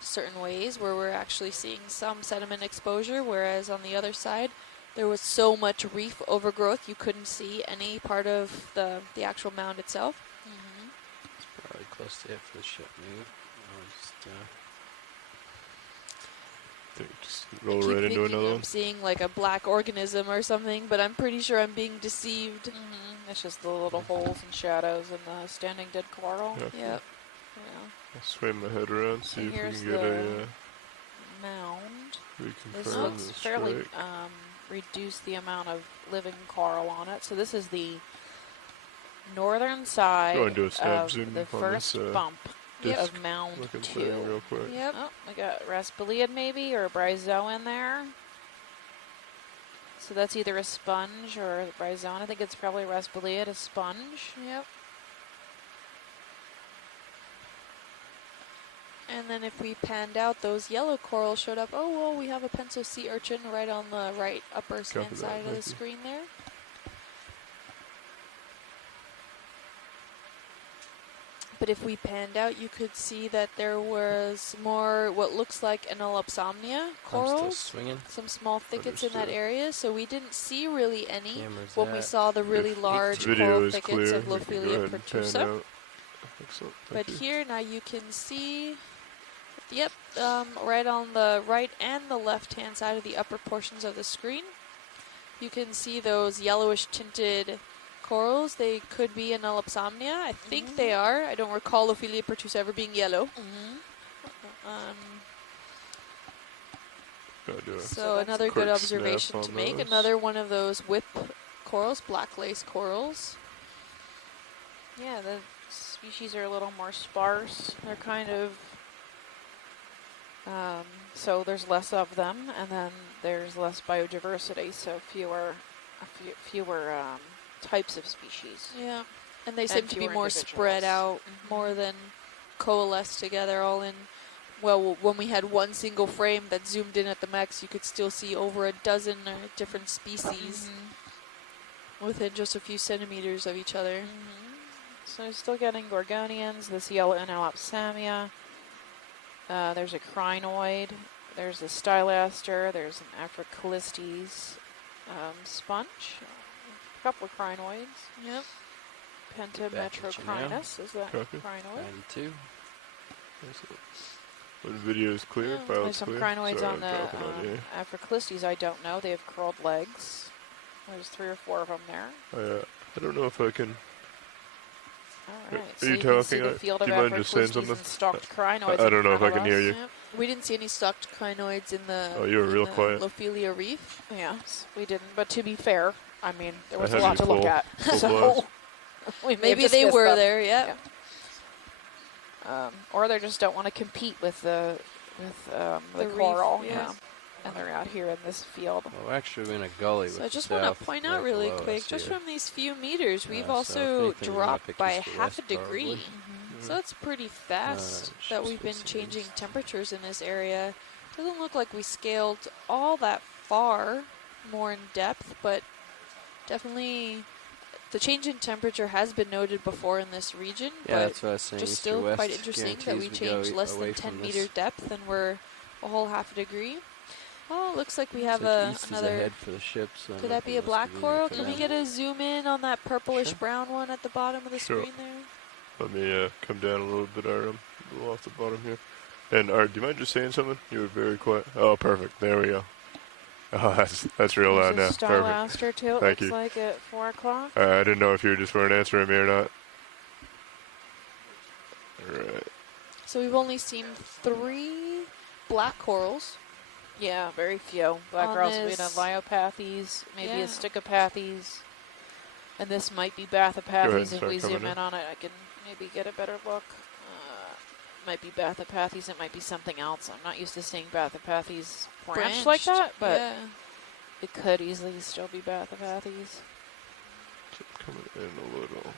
certain ways where we're actually seeing some sediment exposure, whereas on the other side, there was so much reef overgrowth you couldn't see any part of the actual mound itself. It's probably close to it for the ship move. Just roll right into another one. I'm seeing like a black organism or something, but I'm pretty sure I'm being deceived. It's just the little holes and shadows in the standing dead coral. Yep. Yeah. I'll swing my head around, see if we Here's can get the a mound. reconfirm This looks the fairly strike. reduced the amount of living coral on it. So this is the northern side Go and do a snap of zoom the on first this, bump disc of mound looking 2. thing real quick. Oh, we got Raspiliad maybe or a Bryozoa in there. So that's either a sponge or a rhizome. I think it's probably Raspalia, a sponge. Yep. And then if we panned out, those yellow corals showed up. Oh, well, we have a pencil sea urchin right on the right upper hand side of the screen there. But if we panned out, you could see that there was more what looks like Anelopsomnia corals. Some small thickets in that area, so we didn't see really any when we saw the really large coral thickets of Lophelia pertusa. But here now you can see, yep, right on the right and the left-hand side of the upper portions of the screen, you can see those yellowish tinted corals. They could be Anelopsomnia. I think they are. I don't recall Lophelia pertusa ever being yellow. So another good observation to make. Another one of those whip corals, black lace corals. Yeah, the species are a little more sparse. They're kind of, so there's less of them, and then there's less biodiversity, so fewer types of species. Yeah, and they seem to be more spread out, more than coalesced together all in. Well, when we had one single frame that zoomed in at the max, you could still see over a dozen different species within just a few centimeters of each other. So we're still getting Gorgonians, this yellow Anelopsamia. There's a Crinoid. There's a Stylaster. There's an Africalistes sponge. A couple of Crinoids. Yep. Pentametrocrinus is that Crinoid? 92. When video is clear, there's some Crinoids on the Africalistes. I don't know. They have curled legs. There's 3 or 4 of them there. I don't know if I can. All right. Are So you can talking? see the field of do you mind just saying something? Stalked Crinoids. I don't know if I can hear you. Yep. We didn't see any stalked crinoids in the. Oh, you were real quiet. Lophelia reef. Yes, we didn't. But to be fair, I mean, there was a lot to look at. So maybe they were there. Yeah. Or they just don't want to compete with the coral. Reef, yeah. And they're out here in this field. Well, actually, in a gully. So I just want to point out really quick, just from these few meters, we've also dropped by half a degree. So it's pretty fast that we've been changing temperatures in this area. Doesn't look like we scaled all that far more in depth, but definitely the change in temperature has been noted before in this region. Yeah, but that's what I was saying. just still quite interesting that we changed less than 10 meter depth and we're a whole half a degree. Oh, it looks like we have another. For the ships, could that be a black coral? Can we get a zoom in on that purplish brown one at the bottom of the screen there? Let me come down a little bit, Art. A little off the bottom here. And Art, do you mind just saying something? You were very quiet. Oh, perfect. There we go. Oh, that's real loud now. Stylaster too. Thank you. Looks like at 4 o'clock. I didn't know if you just weren't answering me or not. All right. So we've only seen 3 black corals. Yeah, very few. Black corals, we had Liopathes, maybe a Stichopathes. And this might be Bathopathes. If we zoom in on it, I can maybe get a better look. Might be Bathopathes, it might be something else. I'm not used to seeing Bathopathes branched like that, but it could easily still be Bathopathes. Coming in a little.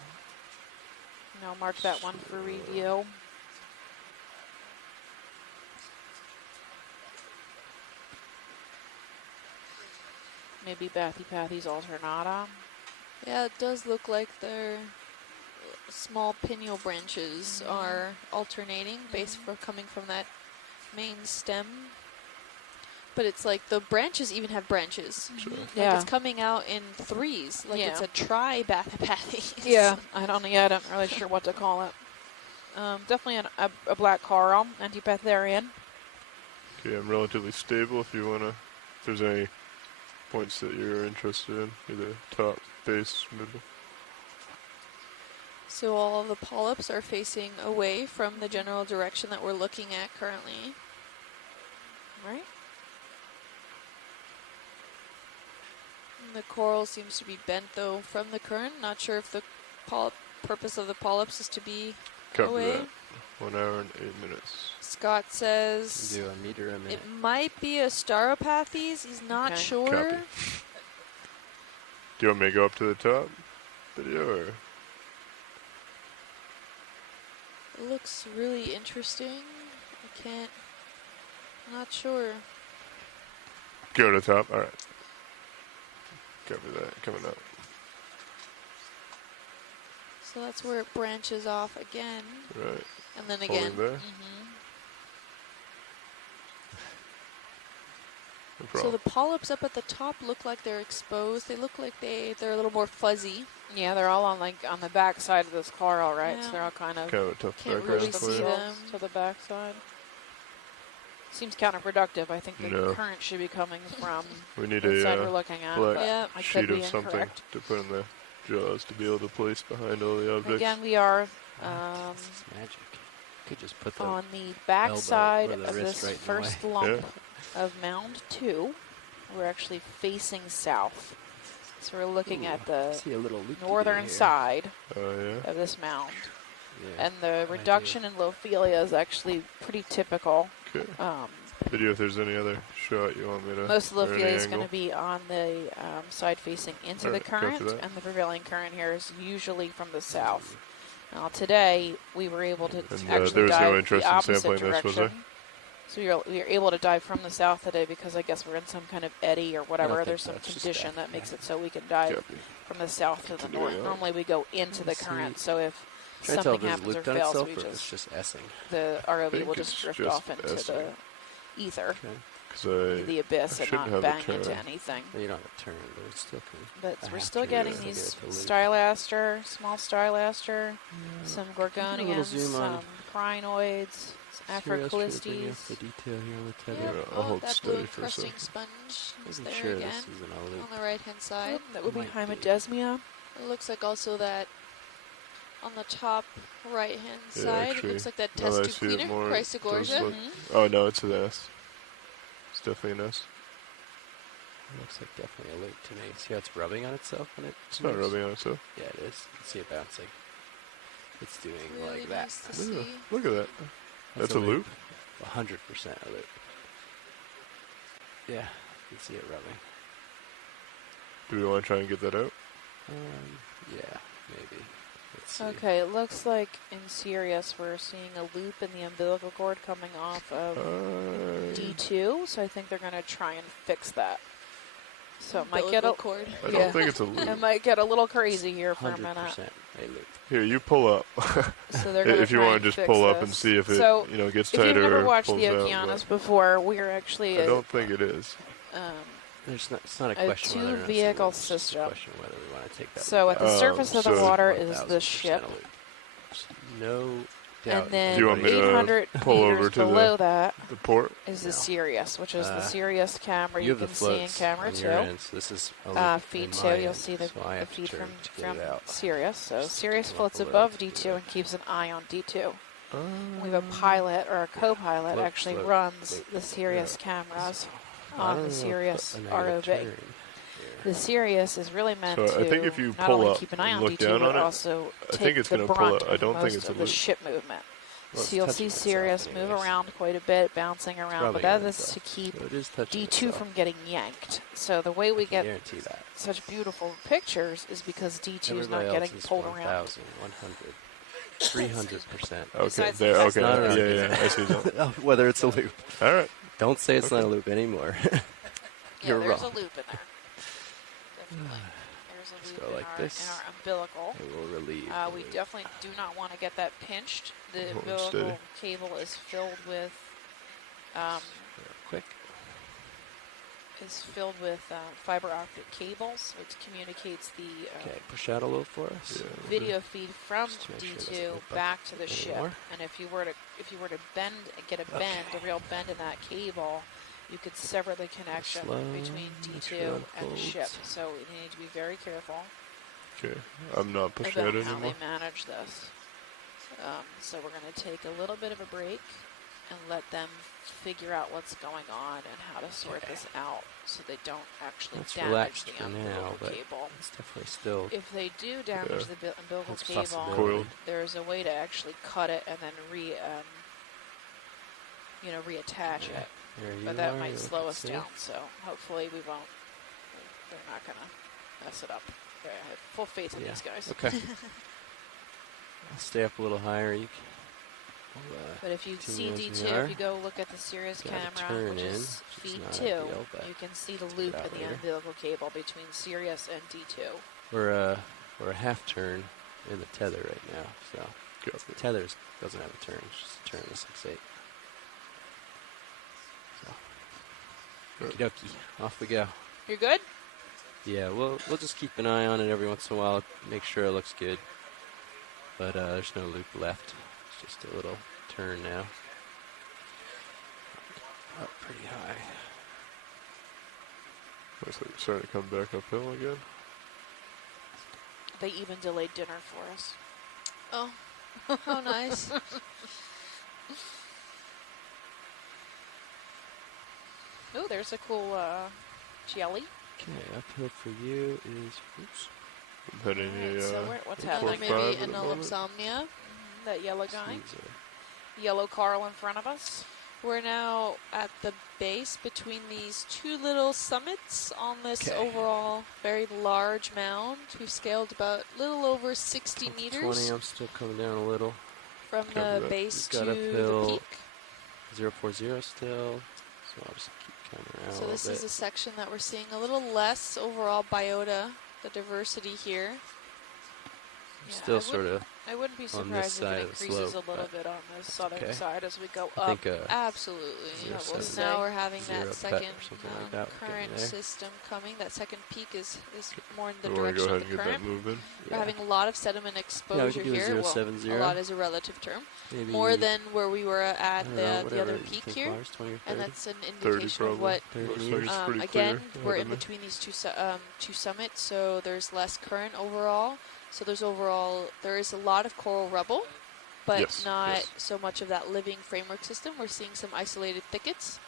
Now mark that one for review. Maybe Bathopathes alternata. Yeah, it does look like their small pineal branches are alternating based for coming from that main stem. But it's like the branches even have branches. Sure. Like it's coming out in 3s, like it's a tri-Bathopathes. Yeah, I don't really sure what to call it. Definitely a black coral, Antipatharian. Okay, I'm relatively stable if you want to, if there's any points that you're interested in, either top, base, middle. So all of the polyps are facing away from the general direction that we're looking at currently. Right. And the coral seems to be bent though from the current. Not sure if the purpose of the polyps is to be away. That. 1 hour and 8 minutes. Scott says do a meter a minute. It might be a Stauropathes. He's not sure. Copy. Do you want me to go up to the top video or? It looks really interesting. I can't. Not sure. Go to the top. All right. Cover that coming up. So that's where it branches off again. Right. And then Holding again. there. Mm-hmm. No So problem. the polyps up at the top look like they're exposed. They look like they're a little more fuzzy. Yeah, they're all on on the back side of this coral, right? Yeah. So they're all kind of Kind of a tough Can't background really for see you. them. to the back side. Seems counterproductive. I think the No. current should be coming from We need the side a we're looking at. black but Yeah. I sheet could be of something incorrect. to put in the jaws to be able to place behind all the objects. Again, we are This is magic. Could just put the on the back elbow side or the of wrist this right in the first way. lump of mound 2. We're actually facing south. So we're looking at the see a little loop northern here. side Oh yeah. of this mound. Yeah. And the reduction in Lophelia is actually pretty typical. Okay. Video if there's any other shot you want me to. Most of or any Lophelia is going angle. to be on the side facing into the Alright, go for current, that. and the prevailing current here is usually from the south. Now today we were able to And, actually there was no dive interest the in opposite sampling this, direction. was there? So we were able to dive from the south today because I guess we're in some kind of eddy or whatever. think There's so. some It's just condition back, that makes it so we can dive Copy. from the south to the Continuing north. on. Normally we go into the Let's current, see. so if Trying to tell something if it's happens or looped on fails, itself we or if it's just just S-ing. the ROV think will it's just drift just off into S-ing. the ether, Okay. Because the abyss, I and shouldn't not have a bang into turn. anything. Well, you don't have a turn, but it's still cool. But I we're have still to, getting to these get it to loop. stylaster, small stylaster, some a little Gorgonians, zoom on. some Crinoids, some Curious to bring up the Afroclistes. detail here on the tether. Yep. Yeah, I'll hold that steady blue for a encrusting second. sponge is Wasn't there sure again this isn't a loop. on the right-hand side. That would be Might be. Hymodesmia. It looks like also that on the top right-hand Yeah, side, actually, it looks like that now that I test see tube it cleaner, more, it does Chrysogorgia. look- Oh no, it's an S. It's definitely an S. Looks like definitely a loop to me. See how it's rubbing on itself when it It's not moves? rubbing on itself. Yeah, it is. You can see it bouncing. It's doing Really like that. nice to Yeah, see. look at that. That's a loop. 100% a loop. Yeah, you can see it rubbing. Do we want to try and get that out? Yeah, maybe. Let's see. Okay, it looks like in Sirius we're seeing a loop in the umbilical cord coming off of D2, so I think they're going to try and fix that. So it might get a Umbilical cord. I don't think it's a it loop. might get a little crazy here for a 100% minute. a loop. Here, you pull up. So they're gonna If you try want and to just fix pull up this. and see if it, So, gets If tighter you've never or watched pulls the out, Okeanos but before, we're actually I don't think it is. It's not a a question whether or not it's a two-vehicle loop, it's just a system. question whether we want to take that So loop at the out. surface of the so- water is the 1000% ship, a loop. No doubt. and then Do you want me to 800 pull meters over to below the- that The port. is the No. Sirius, which is the Uh, Sirius camera You you have the can see in floats camera on 2. your end, so this is a loop Feed in 2, my you'll end, see the, so I the have to feed turn from, to get it out. Sirius. So Sirius Come up floats a little above to do D2 that. and keeps an eye on D2. We have a pilot or a co-pilot Float, actually float, runs float. the Sirius cameras I on don't the know, Sirius put a negative ROV. turn here. The Sirius is really meant So to I think if you not pull only up keep an eye and on look D2, down but on it, also I take think it's the gonna pull brunt up. I don't of think most it's a of the loop. ship movement. Well, it's So you'll see touching itself Sirius move anyways. around quite a bit, bouncing around, rubbing but that on is to itself, keep so it is touching D2 itself. from getting yanked. So the way we I can get guarantee that. such beautiful pictures is because D2 is Everybody not getting else is pulled around. 1,000, 100, 300%. Okay, Besides there. the Okay, Not an yeah. I see that. Whether it's a loop. All right. Don't say it's Okay. not a loop anymore. Yeah, You're there's wrong. a loop in there. Definitely. There's a Let's loop go in, like our, this. in our umbilical. It will relieve. We the loop. definitely do not want to get that pinched. The Hold umbilical steady. cable is filled with Quick. fiber optic cables, which communicates the Okay, push out a little for us. Yeah. video feed from Just to make sure it D2 doesn't look back to the ship. anymore. And if you were to get a bend, a real bend in that cable, you could sever the connection Slow, between make D2 sure it and the ship. unfolds. So we need to be very careful Okay. I'm not pushing about it how anymore. they manage this. So we're going to take a little bit of a break and let them figure out what's going on and how to sort this out so they don't actually It's damage relaxed the for umbilical now, but cable. it's definitely still. If they do damage Yeah. the umbilical It's a cable, possibility. Coiled. there's a way to actually cut it and then reattach it. There you But that are, might you slow can us see. down, so hopefully we won't. They're not gonna mess it up. Okay, I have full faith in Yeah. these guys. Okay. I'll stay up a little higher. But if you see continue as D2, we are. if you go look at the Sirius Gotta camera, turn which in, is which is feed not 2, ideal, but you can see the let's get loop out in the later. umbilical cable between Sirius and D2. We're a half turn in the tether right now, so the tether doesn't have a turn; it's just a turn of 6/8. So, okie dokie, off we go. You're good? Yeah, we'll just keep an eye on it every once in a while, make sure it looks good. But there's no loop left; it's just a little turn now. Up pretty high. Looks like it's starting to come back uphill again. They even delayed dinner for us. Oh, how nice. Oh, there's a cool jelly. Okay, uphill for you is. Oops. I'm heading Alright, so what's And happening? then maybe an Ellipsomnia. That yellow guy. Caesar. Yellow Carl in front of us. We're now at the base between these two little summits on this Okay. overall very large mound. We've scaled about a little over 60 meters 20, I'm still coming down a little. from Copy the that. base We've to got uphill the peak. 040 still, so I'll just keep coming around So a this little is bit. a section that we're seeing a little less overall biota, the diversity here. Yeah, Still sort of. I wouldn't be on this surprised if side it of the increases slope, a little but bit on the southern okay. side as we go I up. think Absolutely. Zero Yeah, we'll seven. see. Now we're having Zero that pet second or something like that, we're getting current there. system coming. That second peak is more in the We want to direction go of ahead the and get current. that moving. We're having a lot of sediment exposure do a here. Well, 070. a lot is a relative term. Maybe More than where we were at I don't know, the whatever other you peak think here. Mars, 20 or 30. And that's an 30 indication of probably. what, 30 Looks like meters. it's pretty again, clear we're ahead in of me. between these two summits, so there's less current overall. So there is a lot of coral rubble, but Yes, not yes. so much of that living framework system. We're seeing some isolated thickets.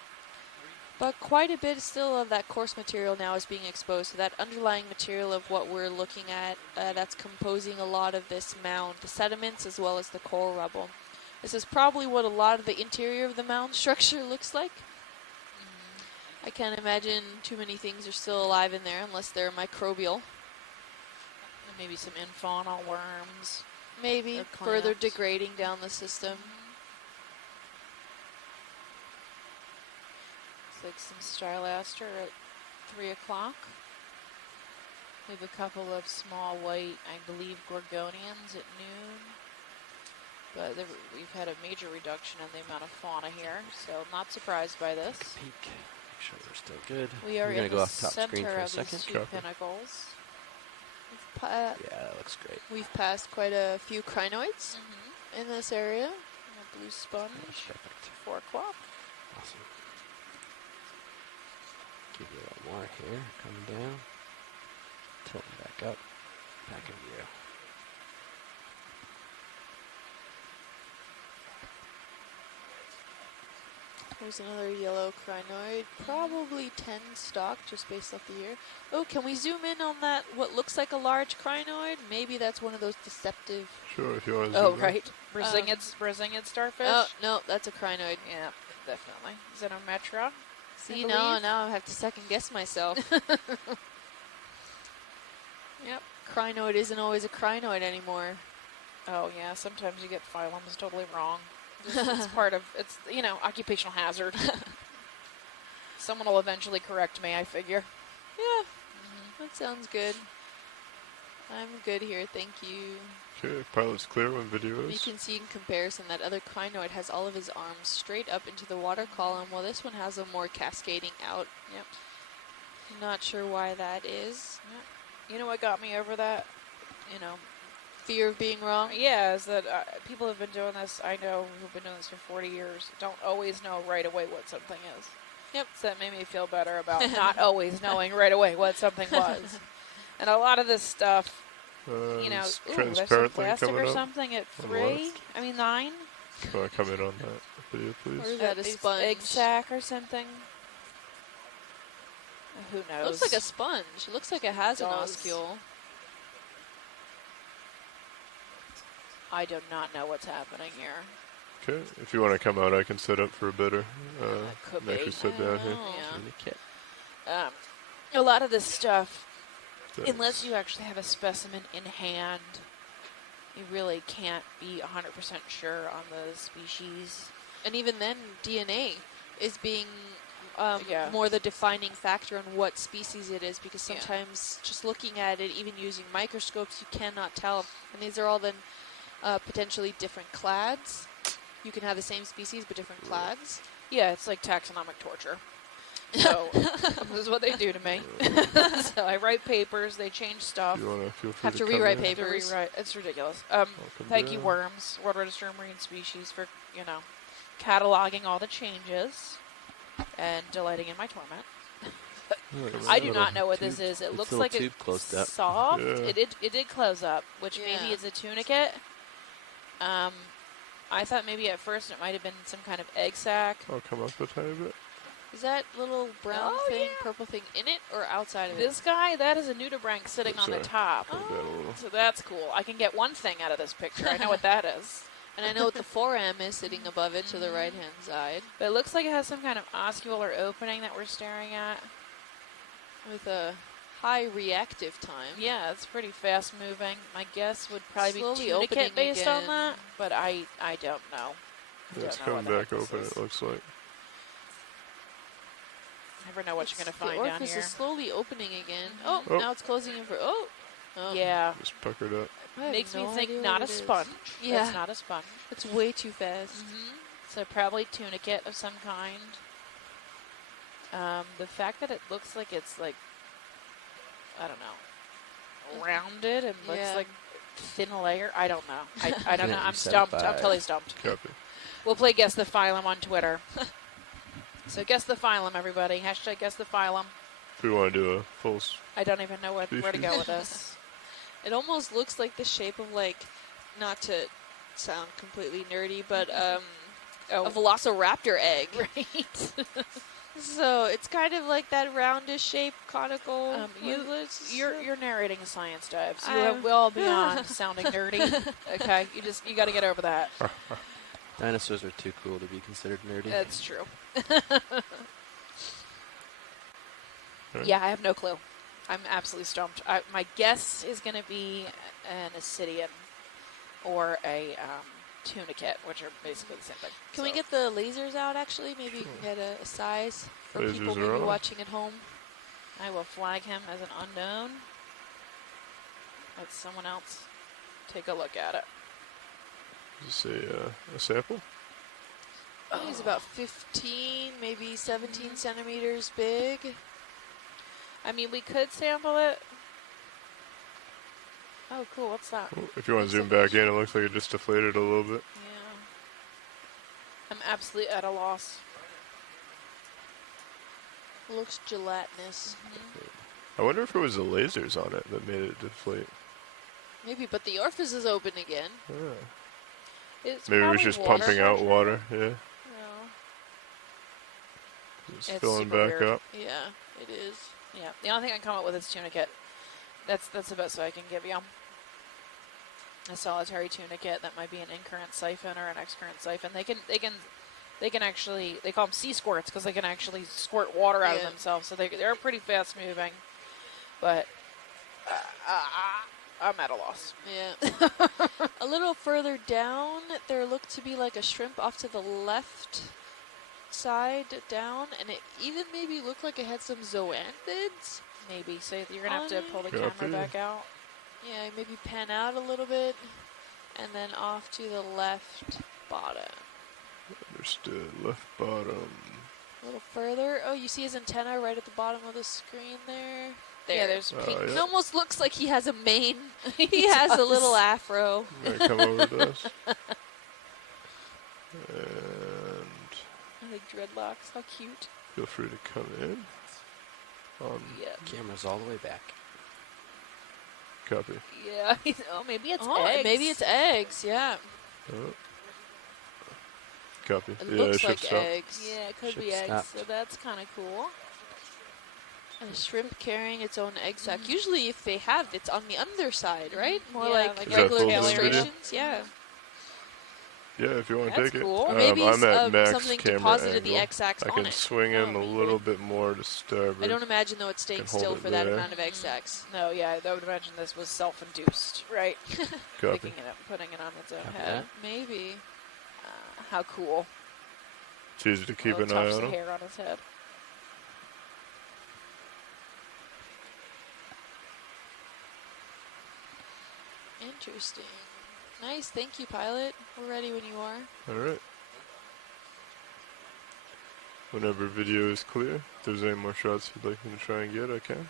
But quite a bit still of that coarse material now is being exposed. So that underlying material of what we're looking at, that's composing a lot of this mound, the sediments as well as the coral rubble. This is probably what a lot of the interior of the mound structure looks like. I can't imagine too many things are still alive in there unless they're microbial. And maybe some infaunal worms. Maybe Or further clams. degrading down the system. Looks like some stylaster at 3 o'clock. We have a couple of small white, I believe, Gorgonians at noon. But we've had a major reduction in the amount of fauna here, so not surprised by this. Peak. Make sure we're still good. We are We're gonna in go the off top screen center for a of these second. two Copy. pinnacles. Yeah, that looks great. We've passed quite a few crinoids in this area. A blue sponge, That's perfect. 4 o'clock. Awesome. Give you a little more here, coming down. Tilting back up. Back in view. There's another yellow crinoid, probably 10 stock, just based off the year. Oh, can we zoom in on that, what looks like a large crinoid? Maybe that's one of those deceptive... Sure, if you want to Oh, zoom in. right. Brazingid starfish? Oh, no, that's a crinoid. Yeah, definitely. Xenometra. See, I now believe. I have to second guess myself. Yep. Crinoid isn't always a crinoid anymore. Oh, yeah, sometimes you get phylums totally wrong. It's part of, it's, occupational hazard. Someone will eventually correct me, I figure. Yeah, that sounds good. I'm good here, thank you. Okay, pilot's clear when video You is. can see in comparison that other crinoid has all of his arms straight up into the water column, while this one has them more cascading out. Yep. Not sure why that is. Yep. You know what got me over that? Fear of being wrong? Yeah, is that people have been doing this, I know, who've been doing this for 40 years, don't always know right away what something is. Yep. So that made me feel better about not always knowing right away what something was. And a lot of this stuff, There's there's some transparent thing plastic coming or up. something at On 3, what? 9. Can I come in on that video, please? Or is that a sponge? Egg sac or something. Who knows? Looks like a sponge. It looks like it has an Does. oscule. I do not know what's happening here. Okay, if you want to come out, I can set up for a better. Could Make be. you sit down here. Yeah. Tunicate. A lot of this stuff, Unless you actually have a specimen in hand, you really can't be 100% sure on the species. And even then, DNA is being Yeah. more the defining factor on what species it is, because sometimes just looking at it, even using microscopes, you cannot tell. And these are all then potentially different clades. You can have the same species but different clades. Yeah, it's like taxonomic torture. So this is what they do to me. So I write papers, they change stuff. You want to feel free Have to come rewrite in. papers. To rewrite. It's ridiculous. come Thank you, down. Worms, World Register of Marine Species, for cataloging all the changes and delighting in my torment. I do not know what this is. It It's looks a little like tube it's closed up. soft. Yeah. It did close up, which maybe Yeah. is a tunicate. I thought maybe at first it might have been some kind of egg sac. I'll come up a tiny bit. Is that little brown Oh, thing, yeah. purple thing in it or outside of This guy, that is a nudibranch sitting on the Sorry. top. Hold that a little. So that's cool. I can get one thing out of this picture. I know what that is. And I know what the foram is sitting above it to the right-hand side But it looks like it has some kind of oscular opening that we're staring at. with a high reactive time. Yeah, it's pretty fast moving. My guess would probably Slowly be opening tunicate based on again. that, but I don't know. Yeah, it's Don't know coming what the back heck this open, is. it looks like. Never know what you're going to find the down orifice here. is slowly opening again. Oh, Oh. now it's closing in for... Oh! Yeah. Just puckered up. I have Makes me no think idea not a what it is. sponge. Yeah. It's not a sponge. It's way too fast. So probably tunicate of some kind. The fact that it looks like it's like, I don't know, rounded and looks Yeah. like thin layer. I don't know. I don't know. Yeah, I'm you said stumped. I'm five. totally stumped. Copy. We'll play Guess the Phylum on Twitter. So guess the phylum, everybody. Hashtag guess the phylum. If we want to do a full I don't even know where to go with this. It almost looks like the shape of, like, not to sound completely nerdy, but a velociraptor egg. Right. So it's kind of like that roundish shape, conical. You're narrating a science dive, so you I'm- are well beyond sounding nerdy. Okay, you got to get over that. Dinosaurs are too cool to be considered nerdy. That's true. Right. Yeah, I have no clue. I'm absolutely stumped. My guess is going to be an ascidian or a tunicate, which are basically the same thing. Can we get the lasers out, actually? Maybe you can get a size for Lasers people are maybe on. watching at home. I will flag him as an unknown. Let someone else take a look at it. Is this a sample? I think it's about 15, maybe 17 centimeters big. I mean, we could sample it. Oh, cool. What's that? Oh, if you want to zoom back in, it looks like it just deflated a little bit. Yeah. I'm absolutely at a loss. Looks gelatinous. I wonder if it was the lasers on it that made it deflate. Maybe, but the orifice is open again. Yeah. It's Maybe it was probably just water pumping out pressure. water. Yeah. No. It's It's filling super back weird. up. Yeah, it is. Yeah. The only thing I can come up with is tunicate. That's the best I can give you. A solitary tunicate that might be an incurrent siphon or an excurrent siphon. They can actually, they call them sea squirts because they can actually squirt water out of Yeah. themselves. So they're pretty fast moving. But I'm at a loss. Yeah. A little further down, there looked to be like a shrimp off to the left side down, and it even maybe looked like it had some zoanthids. Maybe. So you're going to have to On pull the Copy. camera back out. Yeah, maybe pan out a little bit, and then off to the left bottom. Understood. Left bottom. A little further. Oh, you see his antenna right at the bottom of the screen there? Yeah, there's Oh, pink. yeah. It almost looks like he has a mane. He has a little afro. I'm gonna come over to us. And I think dreadlocks. How cute. feel free to come in. Yeah. Camera's all the way back. Copy. Yeah. Oh, maybe it's Oh, eggs. maybe it's eggs. Yeah. Oh. Copy. It Yeah, looks it should like stop. eggs. Yeah, it could Ship be eggs. stopped. So that's kind of cool. A shrimp carrying its own egg sac. Usually, if they have, it's on the underside, right? More Yeah, like like Is that regular full zoom video? illustrations. Yeah. Yeah, if you want to That's take cool. it. Maybe I'm at max something camera deposited the angle. X-axis I on can it. swing Oh, in a maybe. little bit more to starboard. I don't imagine though it's staying Can hold still it for that there. amount of X-axis. No, yeah, I would imagine this was self-induced, right? Copy. Picking it up, putting it on its own Copy head. that. Maybe. How cool. It's easy to keep Little an eye tufts on of him. hair on his head. Interesting. Nice, thank you, pilot. We're ready when you are. Alright. Whenever video is clear, if there's any more shots you'd like me to try and get, I can.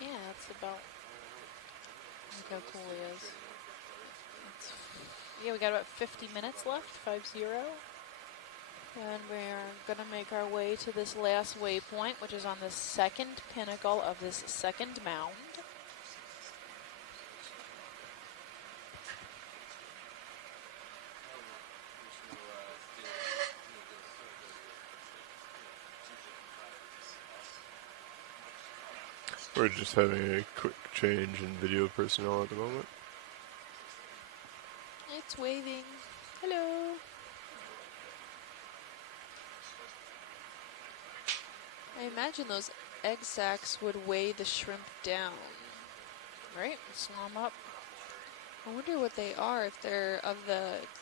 Yeah, that's about. Look how cool he is. Yeah, we got about 50 minutes left, 5-0. And we're going to make our way to this last waypoint, which is on the second pinnacle of this second mound. We're just having a quick change in video personnel at the moment. It's waving. Hello. I imagine those egg sacs would weigh the shrimp down. Right? Swam up. I wonder what they are, if they're of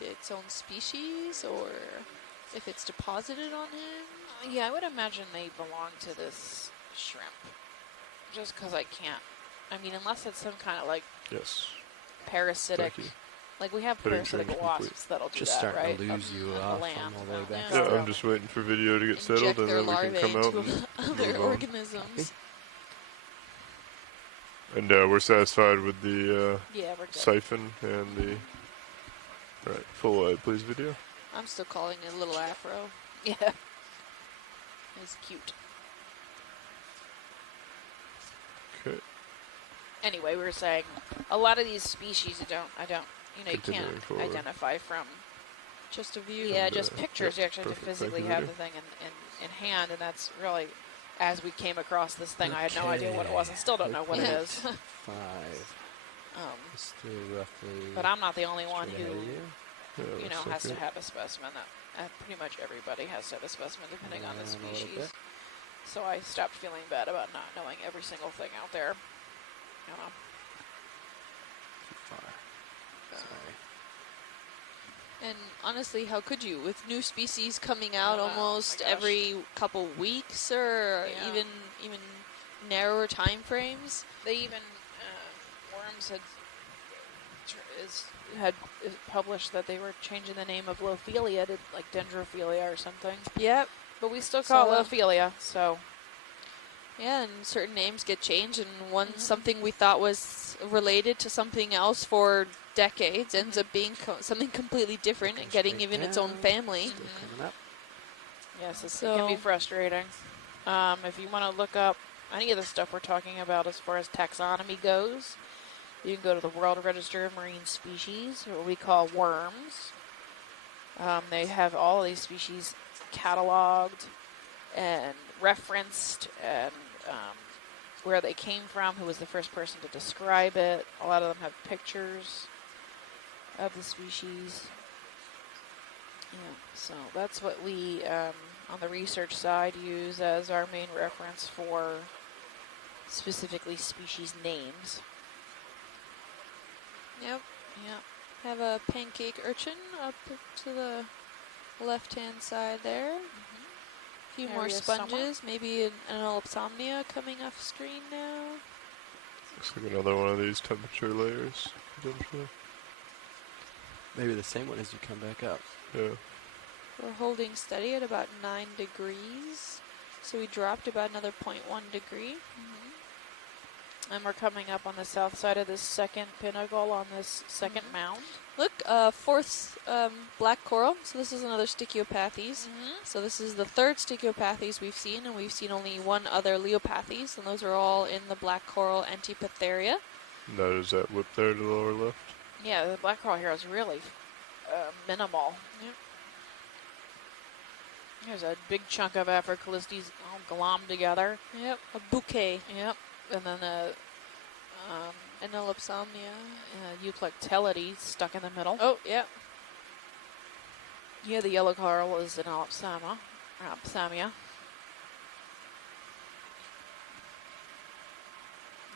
its own species or if it's deposited on him. Yeah, I would imagine they belong to this shrimp. Just because I can't. I mean, unless it's some kind of like Yes. parasitic. Thank you. Like we have Putting parasitic change wasps complete. that'll do Just that, starting right? to lose you on the off land. from all the way back. Yeah, so I'm just waiting for video to get settled Inject and their then we larvae can come out into and other move on. organisms. And we're satisfied with the Yeah, we're good. siphon and the... Alright, full wide please video. I'm still calling it a little afro. Yeah. It's cute. Okay. Anyway, we were saying a lot of these species I don't, you Continuing can't forward. identify from Just a view. yeah, And, just pictures. yep, You actually have to perfect. Thank physically you, have the video. thing in hand, and that's really, as we came across this thing, I had no idea what it was, and still don't know what it is. 5. Um, It's still roughly. but I'm not the only one straight who, ahead of you. Yeah, you know, looks like has to it. have a specimen. That pretty much everybody has to have a specimen depending on the And a little species. bit. So I stopped feeling bad about not knowing every single thing out there. You know. Too far. Sorry. And honestly, how could you? With new species coming out Oh, my almost gosh. every couple weeks or Yeah. even narrower time frames. They even Worms had published that they were changing the name of Lophelia to like Dendrophilia or something. Yep. But we still call So- it Lophelia, so Yeah, and certain names get changed, and something we thought was related to something else for decades ends up being something completely different and getting Straight even its own down. family. Still coming up. yes, it can be So- frustrating. If you want to look up any of the stuff we're talking about as far as taxonomy goes, you can go to the World Register of Marine Species, or what we call worms. They have all of these species cataloged and referenced, and where they came from, who was the first person to describe it. A lot of them have pictures of the species. Yeah, so that's what we, on the research side, use as our main reference for specifically species names. Yep. Yeah. Have a pancake urchin up to the left-hand side there. A few more Area sponges, maybe an Elopsomnia coming off screen now. Looks like another one of these temperature layers, potentially. Maybe the same one as you come back up. Yeah. We're holding steady at about 9 degrees, so we dropped about another 0.1 degree. And we're coming up on the south side of this second pinnacle on this second mound. Look, fourth black coral. So this is another Stichiopathes. So this is the third Stichiopathes we've seen, and we've seen only one other Leopathes, and those are all in the black coral Antipatheria. And that is that whip there to the lower left. Yeah, the black coral here is really minimal. Yep. There's a big chunk of Africalyptes all glommed together. Yep, a bouquet. Yep. And then Enolopsomnia. Euplectellides stuck in the middle. Oh, yeah. Yeah, the yellow coral is Enolopsamia.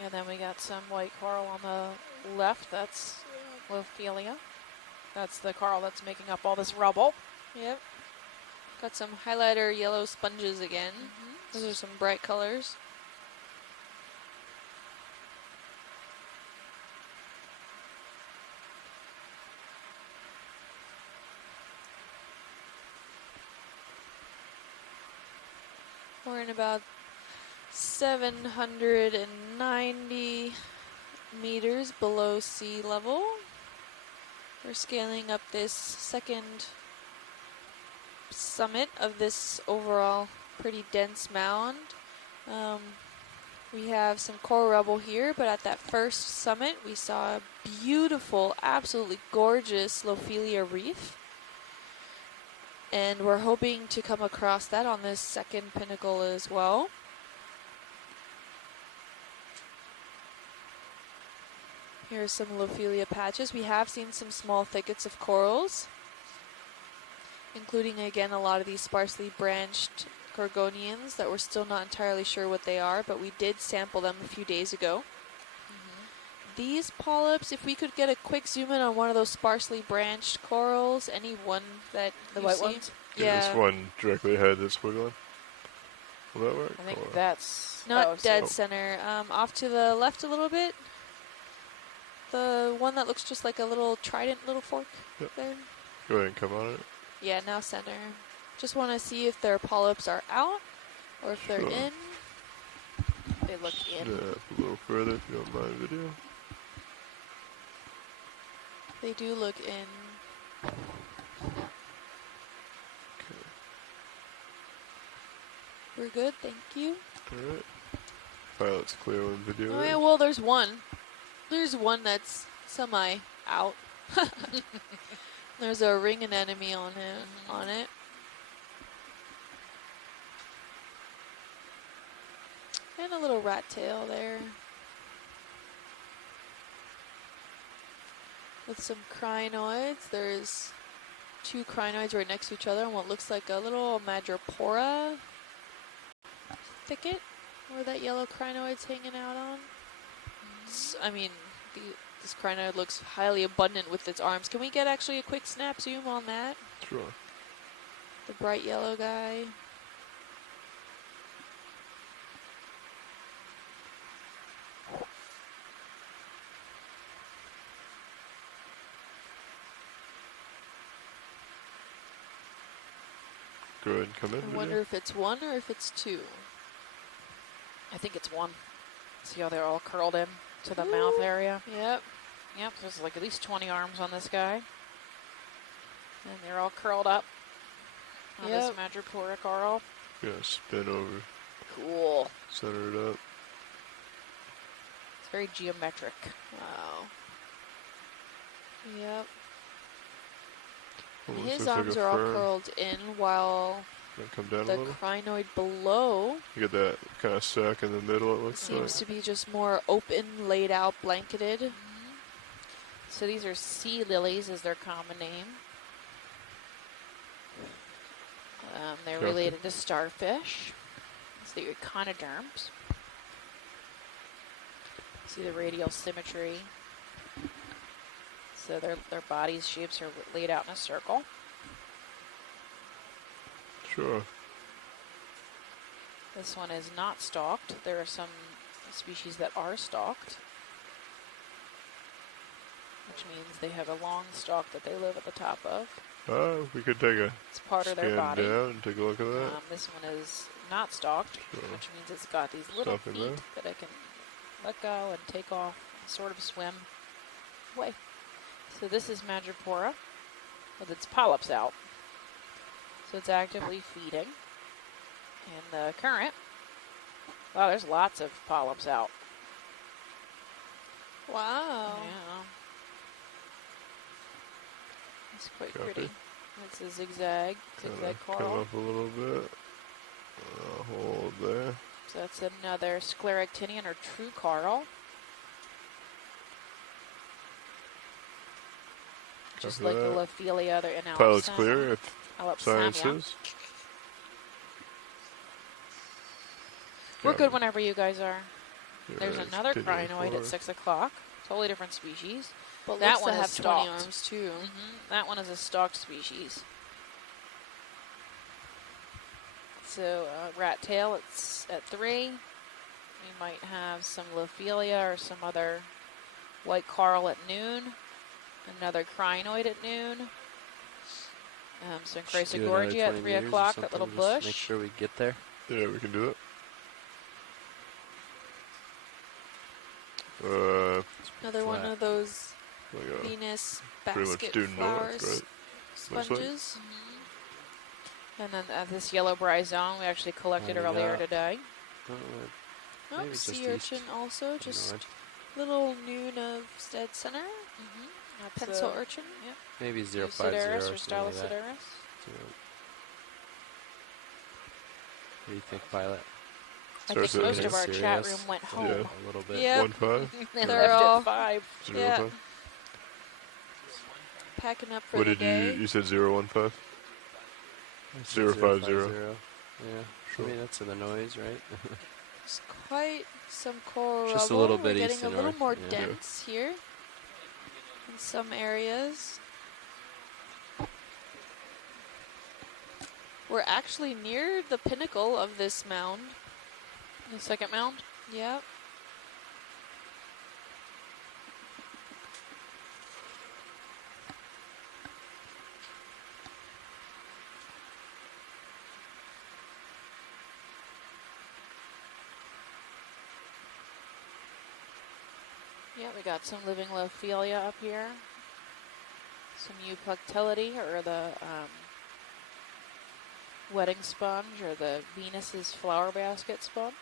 And then we got some white coral on the left. That's Lophelia. That's the coral that's making up all this rubble. Yep. Got some highlighter yellow sponges again. Those are some bright colors. We're in about 790 meters below sea level. We're scaling up this second summit of this overall pretty dense mound. We have some coral rubble here, but at that first summit we saw a beautiful, absolutely gorgeous Lophelia reef. And we're hoping to come across that on this second pinnacle as well. Here are some Lophelia patches. We have seen some small thickets of corals, including again a lot of these sparsely branched Gorgonians that we're still not entirely sure what they are, but we did sample them a few days ago. These polyps, if we could get a quick zoom in on one of those sparsely branched corals, any one that The you white see. ones? Yeah. This one directly ahead that's wiggling. Will that work? I think Or- that's Not dead so- center. Off to the left a little bit. The one that looks just like a little trident, little fork Yep. there. Go ahead and come on it. Yeah, now center. Just want to see if their polyps are out or if they're Sure. in. They look in. Yeah, a little further if you don't mind video. They do look in. We're good, thank you. Alright. Pilot's clear on video. Oh yeah, well there's one. There's one that's semi out. There's a ring anemone on it. And a little rat tail there. With some crinoids. There's two crinoids right next to each other on what looks like a little madrepora thicket where that yellow crinoid's hanging out on. I mean, this crinoid looks highly abundant with its arms. Can we get actually a quick snap zoom on that? Sure. The bright yellow guy. Go ahead and come in. I wonder if it's one or if it's two. I think it's one. See how they're all curled in to the mouth area? Yep. Yep, there's like at least 20 arms on this guy. And they're all curled up on this madrepora coral. Yeah, spin over. Cool. Center it up. It's very geometric. Wow. Yep. Almost His looks like arms a are all fern. curled in while Gonna come down a the little. crinoid below You get that kind of sack in the middle, it looks seems like. to be just more open, laid out, blanketed. So these are sea lilies is their common name. They're Okay. related to starfish. It's the echinoderms. See the radial symmetry. So their bodies' shapes are laid out in a circle. Sure. This one is not stalked. There are some species that are stalked, which means they have a long stalk that they live at the top of. We could take a It's part of their scan body. down and take a look at that. This one is not stalked, Sure. which means it's got these little Stuff in feet there. that I can let go and take off, and sort of swim away. So this is madrepora with its polyps out. So it's actively feeding. And the current, wow, there's lots of polyps out. Wow. Yeah. It's quite Copy. pretty. It's a zigzag Come coral. up a little bit. Hold there. So that's another scleractinian or true coral. just Copy like the that. Lophelia, they're in Pilot's clear if Alapsamia. science is. We're Copy. good whenever you guys are. Yeah, There's another continuing crinoid at forward. 6 o'clock. Totally different species. But That looks one to is have 20 stalked. arms too. That one is a stalked species. So rat tail, it's at 3. We might have some Lophelia or some other white coral at noon. Another crinoid at noon. Some Just do another Chrysogorgia at 20 3 meters or o'clock, that something, little just bush. Make sure we get there. Yeah, we can do that. Another one Flat. of those Like Venus pretty much basket due north, flowers right? sponges. And then this yellow bryozoan we actually collected Oh, we earlier got- today. Oh, Maybe just sea east urchin also, of just north. little noon of dead center. That's Pencil urchin. Yep. Maybe 050 Eusideris or or something like that. Stylocyderis. So, what do you think, Pilot? I Starts think at most of our chat serious? room went Yeah. home. A little bit. Yep. 1-5. They They're left all- at 5. 0-5. Packing up for What the did day. you said 0-1-5? I said 050. 050. Yeah. Sure. I mean, that's in the noise, right? There's quite some coral Just a rubble. little We're bit getting east a and little north, more yeah. dense here in some areas. We're actually near the pinnacle of this mound. The second mound? Yep. Yeah, we got some living Lophelia up here. Some Eupunctilidae, or the wedding sponge, or the Venus's flower basket sponge.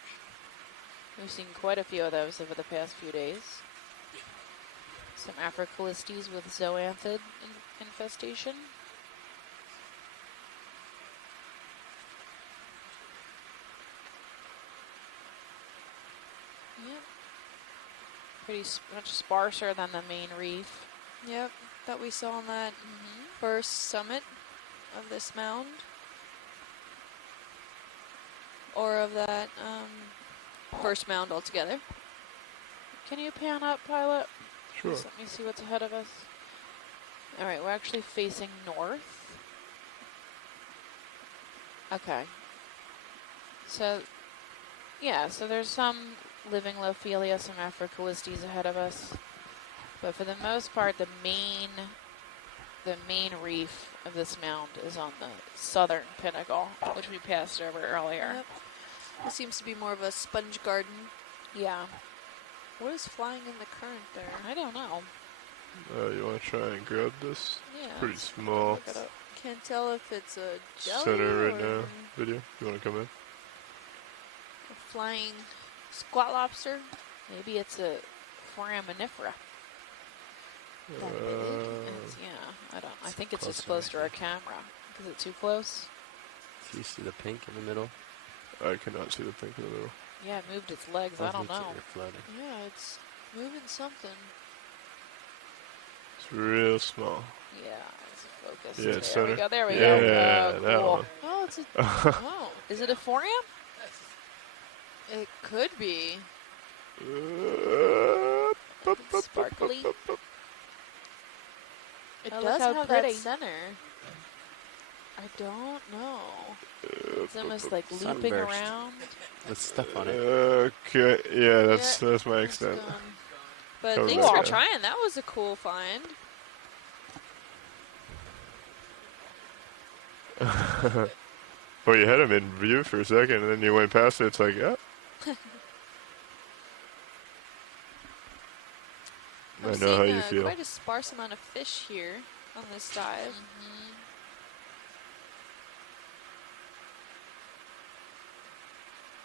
We've seen quite a few of those over the past few days. Some Africalistes with zoanthid infestation. Yep. Pretty much sparser than the main reef. Yep. That we saw on that first summit of this mound. Or of that first mound altogether. Can you pan up, Pilot? Sure. Just let me see what's ahead of us. All right, we're actually facing north. Okay. So, yeah, so there's some living Lophelia, some Africalistes ahead of us. But for the most part, the main reef of this mound is on the southern pinnacle, which we passed over earlier. Yep. This seems to be more of a sponge garden. Yeah. What is flying in the current there? I don't know. You want to try and grab this? Yeah. Pretty small. Look it up. Can't tell if it's a jelly Center right or now. Video. You want to come in? a flying squat lobster. Maybe it's a foraminifera. Yeah, I think it's just close to our camera. Is it too close? Do you see the pink in the middle? I cannot see the pink in the middle. Yeah, it moved its legs. I don't know. You're floating. Yeah, it's moving something. It's real small. Yeah, it's focused. Yeah, it's there we center. go. There we Yeah, go. that Cool. one. Oh, it's a. Oh, Is it a phorium? it could be. It's sparkly. It Oh, look does how have pretty. that center. I don't know. It's almost like looping Sunburst. around. With stuff on it. Okay, yeah, that's my It's extent. gone. But Cover thanks that for guy. trying. That was a cool find. Well, you had him in view for a second, and then you went past it. It's like, yeah. I I'm know how seeing you feel. quite a sparse amount of fish here on this dive.